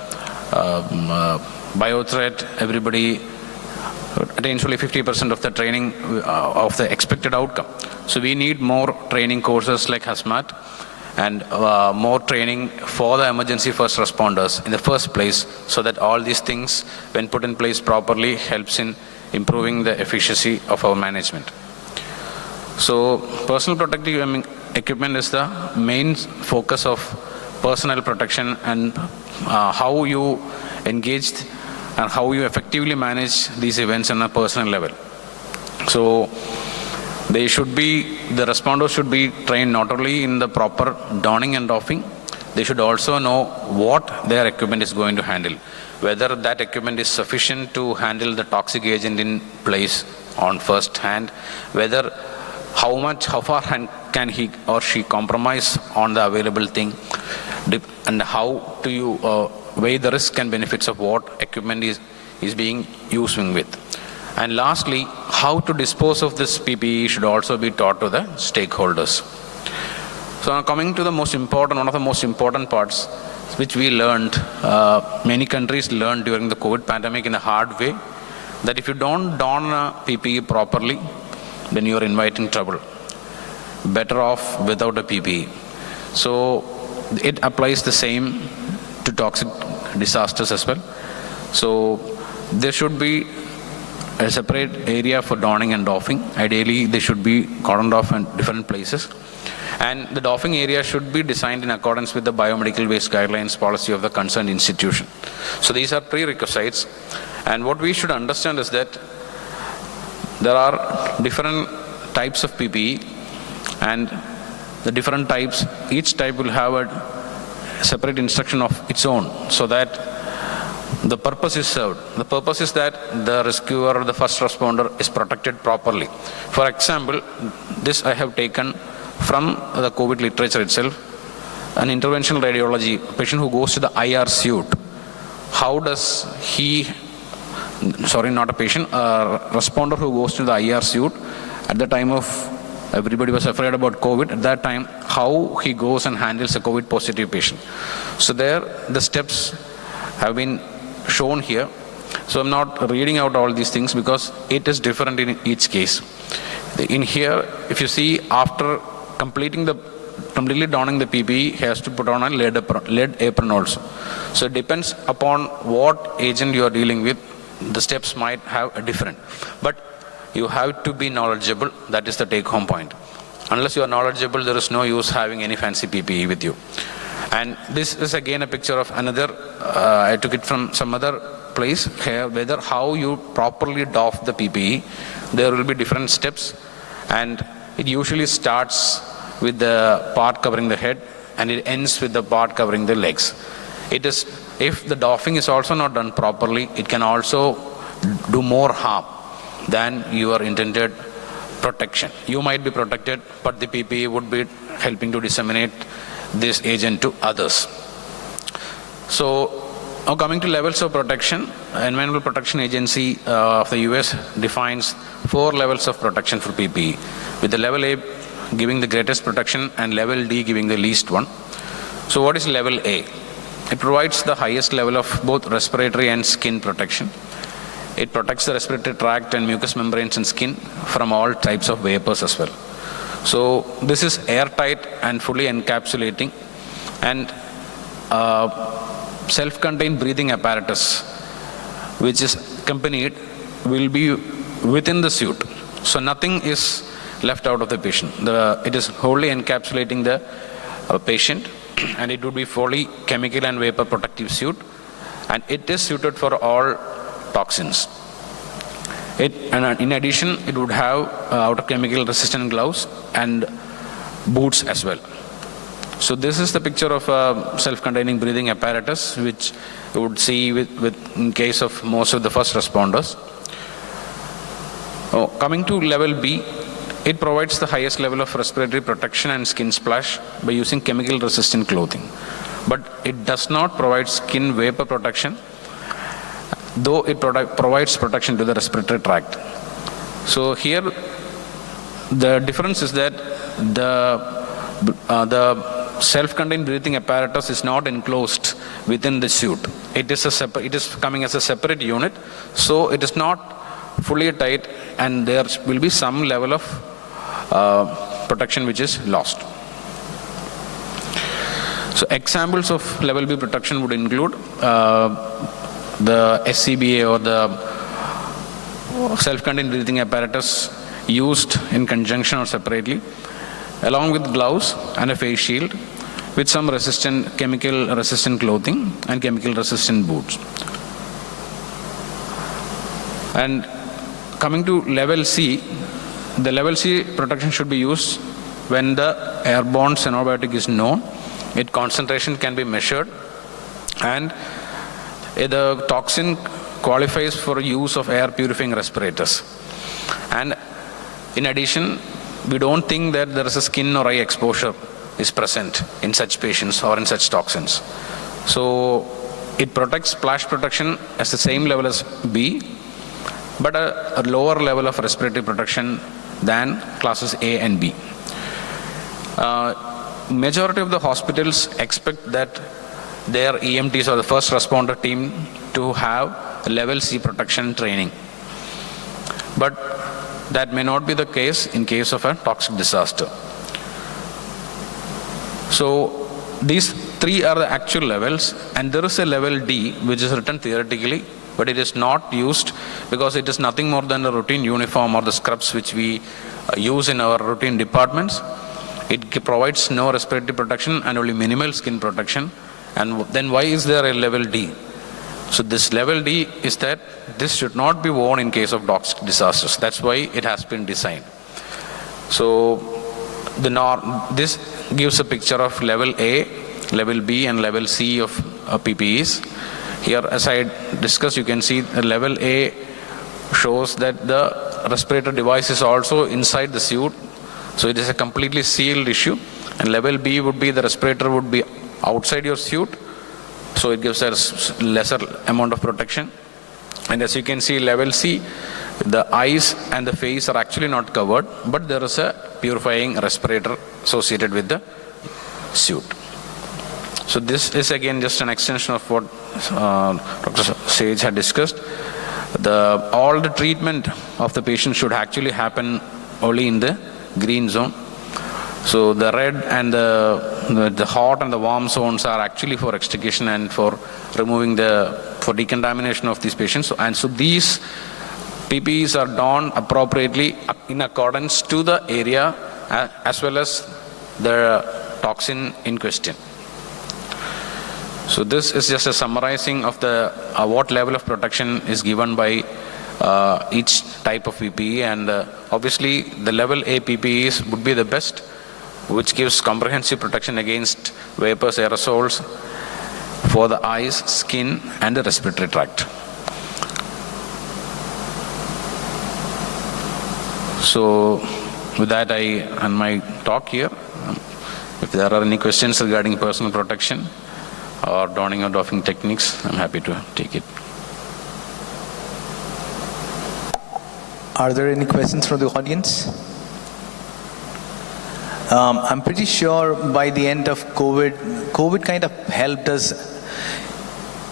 bio threat, everybody attains only 50% of the training of the expected outcome. So we need more training courses like hazmat and more training for the emergency first responders in the first place, so that all these things, when put in place properly, helps in improving the efficiency of our management. So personal protective equipment is the main focus of personal protection, and how you engaged and how you effectively manage these events on a personal level. So the responders should be trained not only in the proper donning and doffing, they should also know what their equipment is going to handle, whether that equipment is sufficient to handle the toxic agent in place on first hand, whether how far can he or she compromise on the available thing, and how do you weigh the risks and benefits of what equipment is being used with. And lastly, how to dispose of this PPE should also be taught to the stakeholders. So now coming to the one of the most important parts, which we learned, many countries learned during the COVID pandemic in a hard way, that if you don't don a PPE properly, then you are inviting trouble. Better off without a PPE. So it applies the same to toxic disasters as well. So there should be a separate area for donning and doffing. Ideally, they should be cordoned off in different places. And the doffing area should be designed in accordance with the biomedical waste guidelines policy of the concerned institution. So these are prerequisites. And what we should understand is that there are different types of PPE, and the different types, each type will have a separate instruction of its own, so that the purpose is served. The purpose is that the rescuer or the first responder is protected properly. For example, this I have taken from the COVID literature itself. An interventional radiology patient who goes to the IR suite, how does he, sorry, not a patient, a responder who goes to the IR suite at the time of everybody was afraid about COVID, at that time, how he goes and handles a COVID positive patient. So there, the steps have been shown here. So I'm not reading out all these things because it is different in each case. In here, if you see, after completely donning the PPE, he has to put on a lead apron also. So it depends upon what agent you are dealing with, the steps might have a different. But you have to be knowledgeable. That is the take-home point. Unless you are knowledgeable, there is no use having any fancy PPE with you. And this is again a picture of another, I took it from some other place here, whether how you properly doff the PPE. There will be different steps, and it usually starts with the part covering the head and it ends with the part covering the legs. It is if the doffing is also not done properly, it can also do more harm than your intended protection. You might be protected, but the PPE would be helping to disseminate this agent to others. So now coming to levels of protection, Environmental Protection Agency of the US defines 4 levels of protection for PPE, with the level A giving the greatest protection and level D giving the least one. So what is level A? It provides the highest level of both respiratory and skin protection. It protects the respiratory tract and mucous membranes and skin from all types of vapors as well. So this is airtight and fully encapsulating, and self-contained breathing apparatus which is accompanied will be within the suit. So nothing is left out of the patient. It is wholly encapsulating the patient, and it would be fully chemical and vapor protective suit, and it is suited for all toxins. And in addition, it would have outer chemical resistant gloves and boots as well. So this is the picture of a self-containing breathing apparatus, which you would see in case of most of the first responders. Coming to level B, it provides the highest level of respiratory protection and skin splash by using chemical resistant clothing. But it does not provide skin vapor protection, though it provides protection to the respiratory tract. So here the difference is that the self-contained breathing apparatus is not enclosed within the suit. It is coming as a separate unit, so it is not fully tight, and there will be some level of protection which is lost. So examples of level B protection would include the SCBA, or the self-contained breathing apparatus used in conjunction or separately, along with gloves and a face shield with some chemical resistant clothing and chemical resistant boots. And coming to level C, the level C protection should be used when the airborne xenobiotic is known, its concentration can be measured, and the toxin qualifies for use of air purifying respirators. And in addition, we don't think that there is a skin or eye exposure is present in such patients or in such toxins. So it protects splash protection as the same level as B, but a lower level of respiratory protection than classes A and B. Majority of the hospitals expect that their EMTs or the first responder team to have level C protection training. But that may not be the case in case of a toxic disaster. So these 3 are the actual levels, and there is a level D which is written theoretically, but it is not used because it is nothing more than a routine uniform or the scrubs which we use in our routine departments. It provides no respiratory protection and only minimal skin protection. And then why is there a level D? So this level D is that this should not be worn in case of toxic disasters. That's why it has been designed. So this gives a picture of level A, level B, and level C of PPEs. Here, as I discussed, you can see the level A shows that the respirator device is also inside the suit. So it is a completely sealed issue. And level B would be the respirator would be outside your suit. So it gives us lesser amount of protection. And as you can see, level C, the eyes and the face are actually not covered, but there is a purifying respirator associated with the suit. So this is again just an extension of what Dr. Sage had discussed. All the treatment of the patient should actually happen only in the green zone. So the red and the hot and the warm zones are actually for extrication and for removing for decontamination of these patients. And so these PPEs are done appropriately in accordance to the area as well as the toxin in question. So this is just a summarizing of the what level of protection is given by each type of PPE, and obviously the level A PPEs would be the best, which gives comprehensive protection against vapors, aerosols, for the eyes, skin, and the respiratory tract. So with that, I end my talk here. If there are any questions regarding personal protection or donning or doffing techniques, I'm happy to take it. Are there any questions from the audience? I'm pretty sure by the end of COVID kind of helped us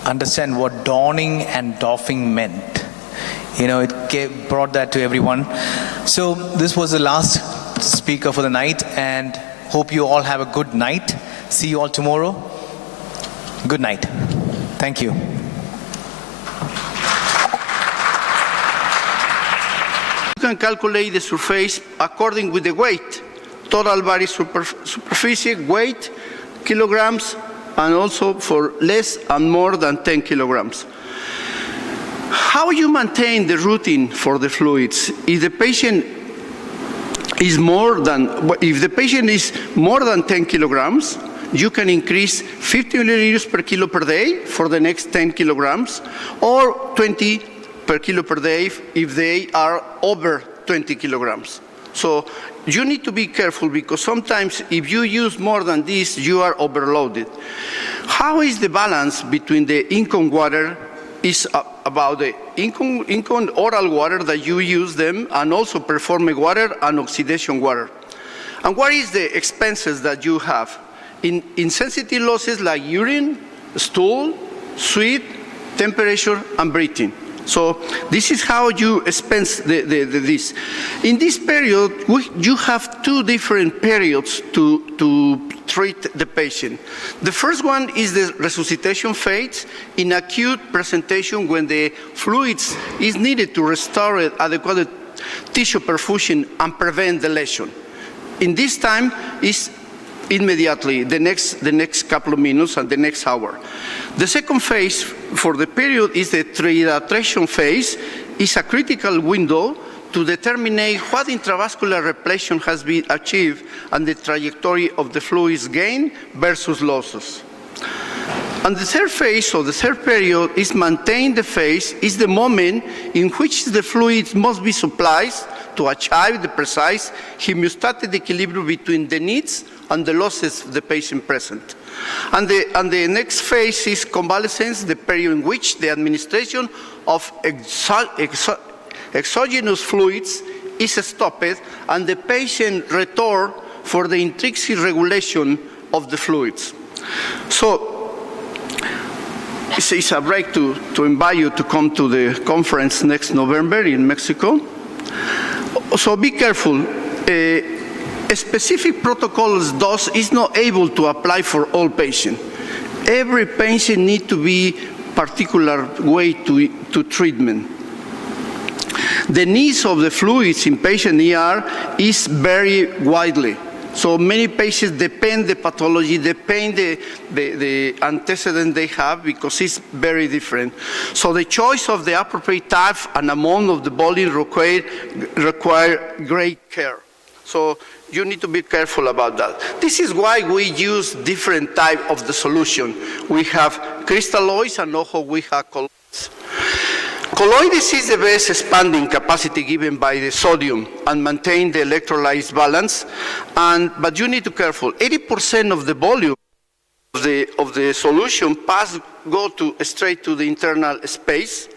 understand what donning and doffing meant. You know, it brought that to everyone. So this was the last speaker for the night, and hope you all have a good night. See you all tomorrow. Good night. Thank you. You can calculate the surface according with the weight. Total body superficie, weight, kilograms, and also for less and more than 10 kilograms. How you maintain the routine for the fluids? If the patient is more than 10 kilograms, you can increase 50 milliliters per kilo per day for the next 10 kilograms, or 20 per kilo per day if they are over 20 kilograms. So you need to be careful, because sometimes if you use more than this, you are overloaded. How is the balance between the income water is about the income oral water that you use them, and also performing water and oxidation water? And what is the expenses that you have? In sensitive losses like urine, stool, sweat, temperature, and breathing. So this is how you expense this. In this period, you have two different periods to treat the patient. The first one is the resuscitation phase in acute presentation, when the fluids is needed to restore adequate tissue perfusion and prevent the lesion. In this time is immediately, the next couple of minutes and the next hour. The second phase for the period is the tridatration phase. Is a critical window to determine what intravascular repletion has been achieved and the trajectory of the fluids gain versus losses. And the third phase, or the third period, is maintain the phase, is the moment in which the fluids must be supplied to achieve the precise homeostatic equilibrium between the needs and the losses the patient present. And the next phase is convalescence, the period in which the administration of exogenous fluids is stopped and the patient return for the intrinsic regulation of the fluids. So it's a break to invite you to come to the conference next November in Mexico. So be careful. A specific protocol's dose is not able to apply for all patients. Every patient needs to be particular way to treatment. The needs of the fluids in patient ER is very widely. So many patients depend the pathology, depend the antecedent they have, because it's very different. So the choice of the appropriate type and amount of the volume require great care. So you need to be careful about that. This is why we use different type of the solution. We have crystalloids and also we have colloids. Colloids is the best expanding capacity given by the sodium and maintain the electrolyte balance. But you need to be careful. 80% of the volume of the solution go straight to the internal space.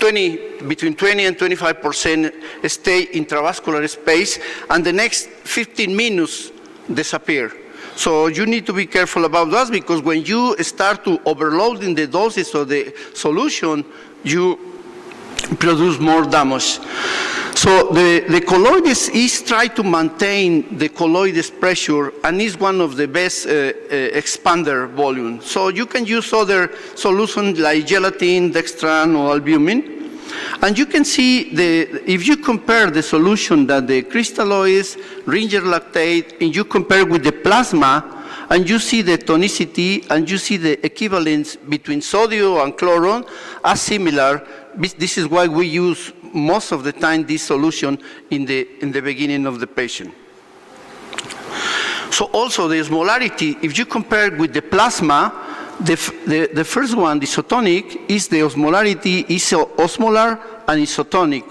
Between 20 and 25% stay intravascular space, and the next 15 minutes disappear. So you need to be careful about that, because when you start to overloading the doses of the solution, you produce more damage. So the colloids is try to maintain the colloids pressure, and is one of the best expander volume. So you can use other solutions like gelatin, dextran, or albumin. And you can see, if you compare the solution that the crystalloids, Ringer lactate, and you compare with the plasma, and you see the tonicity, and you see the equivalence between sodium and chlorine are similar. This is why we use most of the time this solution in the beginning of the patient. So also the osmolarity, if you compare with the plasma, The first one, the isotonic, is the osmolarity is osmolar and isotonic.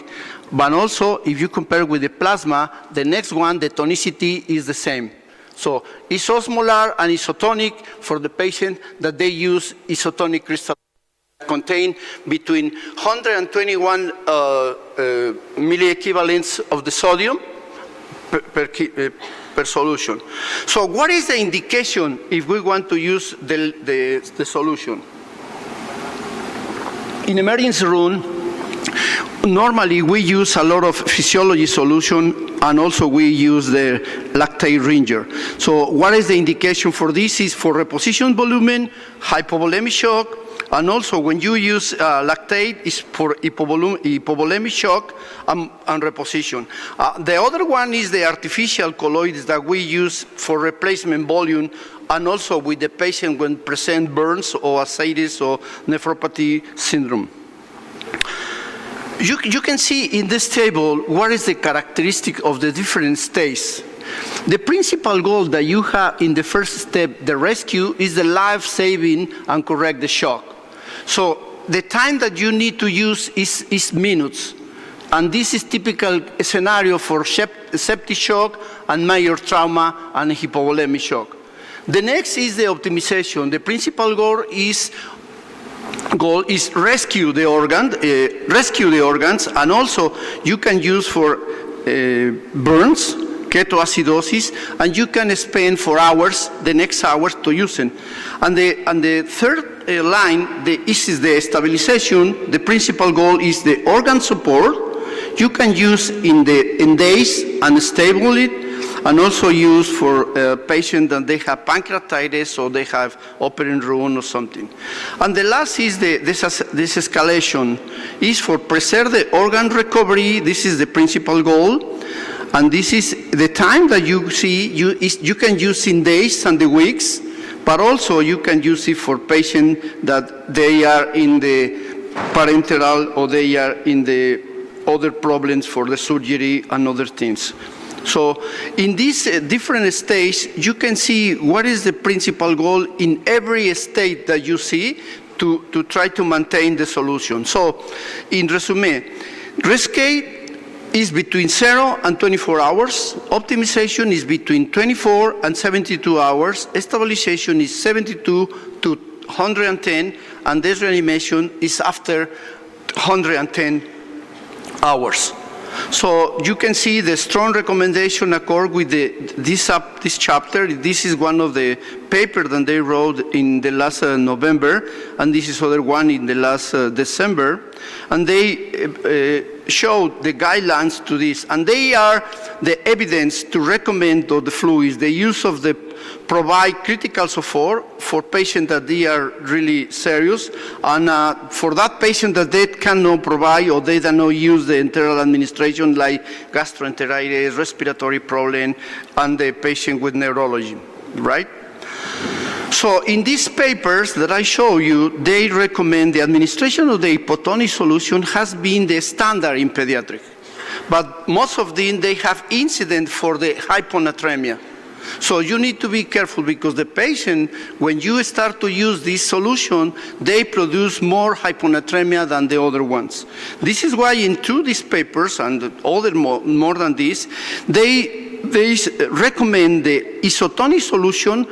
But also, if you compare with the plasma, the next one, the tonicity is the same. So it's osmolar and isotonic for the patient that they use isotonic crystal contain between 121 milliequivalents of the sodium per solution. So what is the indication if we want to use the solution? In emergency room, normally we use a lot of physiology solution, and also we use the lactate ringer. So what is the indication for this is for reposition volume, hypovolemic shock, and also when you use lactate is for hypovolemic shock and reposition. The other one is the artificial colloids that we use for replacement volume, and also with the patient when present burns or ascites or nephropathy syndrome. You can see in this table what is the characteristic of the different states. The principal goal that you have in the first step, the rescue, is the life-saving and correct the shock. So the time that you need to use is minutes. And this is typical scenario for septic shock and major trauma and hypovolemic shock. The next is the optimization. The principal goal is rescue the organs, and also you can use for burns, ketoacidosis, and you can spend 4 hours, the next hours to use it. And the third line, this is the stabilization. The principal goal is the organ support. You can use in days and stable it, and also use for patients that they have pancreatitis or they have open wound or something. And the last is this escalation is for preserve the organ recovery. This is the principal goal. And this is the time that you see, you can use in days and the weeks, but also you can use it for patients that they are in the parenteral or they are in the other problems for the surgery and other things. So in these different states, you can see what is the principal goal in every state that you see to try to maintain the solution. So in resume, rescue is between 0 and 24 hours. Optimization is between 24 and 72 hours. Stabilization is 72 to 110, and desreanimation is after 110 hours. So you can see the strong recommendation accord with this chapter. This is one of the papers that they wrote in the last November, and this is other one in the last December. And they showed the guidelines to this, and they are the evidence to recommend the fluids, the use of the provide critical support for patients that they are really serious, and for that patient that they cannot provide or they do not use the enteral administration like gastroenteritis, respiratory problem, and the patient with neurology, right? So in these papers that I show you, they recommend the administration of the hypotonic solution has been the standard in pediatric. But most of them, they have incident for the hyponatremia. So you need to be careful because the patient, when you start to use this solution, they produce more hyponatremia than the other ones. This is why in these papers and other more than this, they recommend the isotonic solution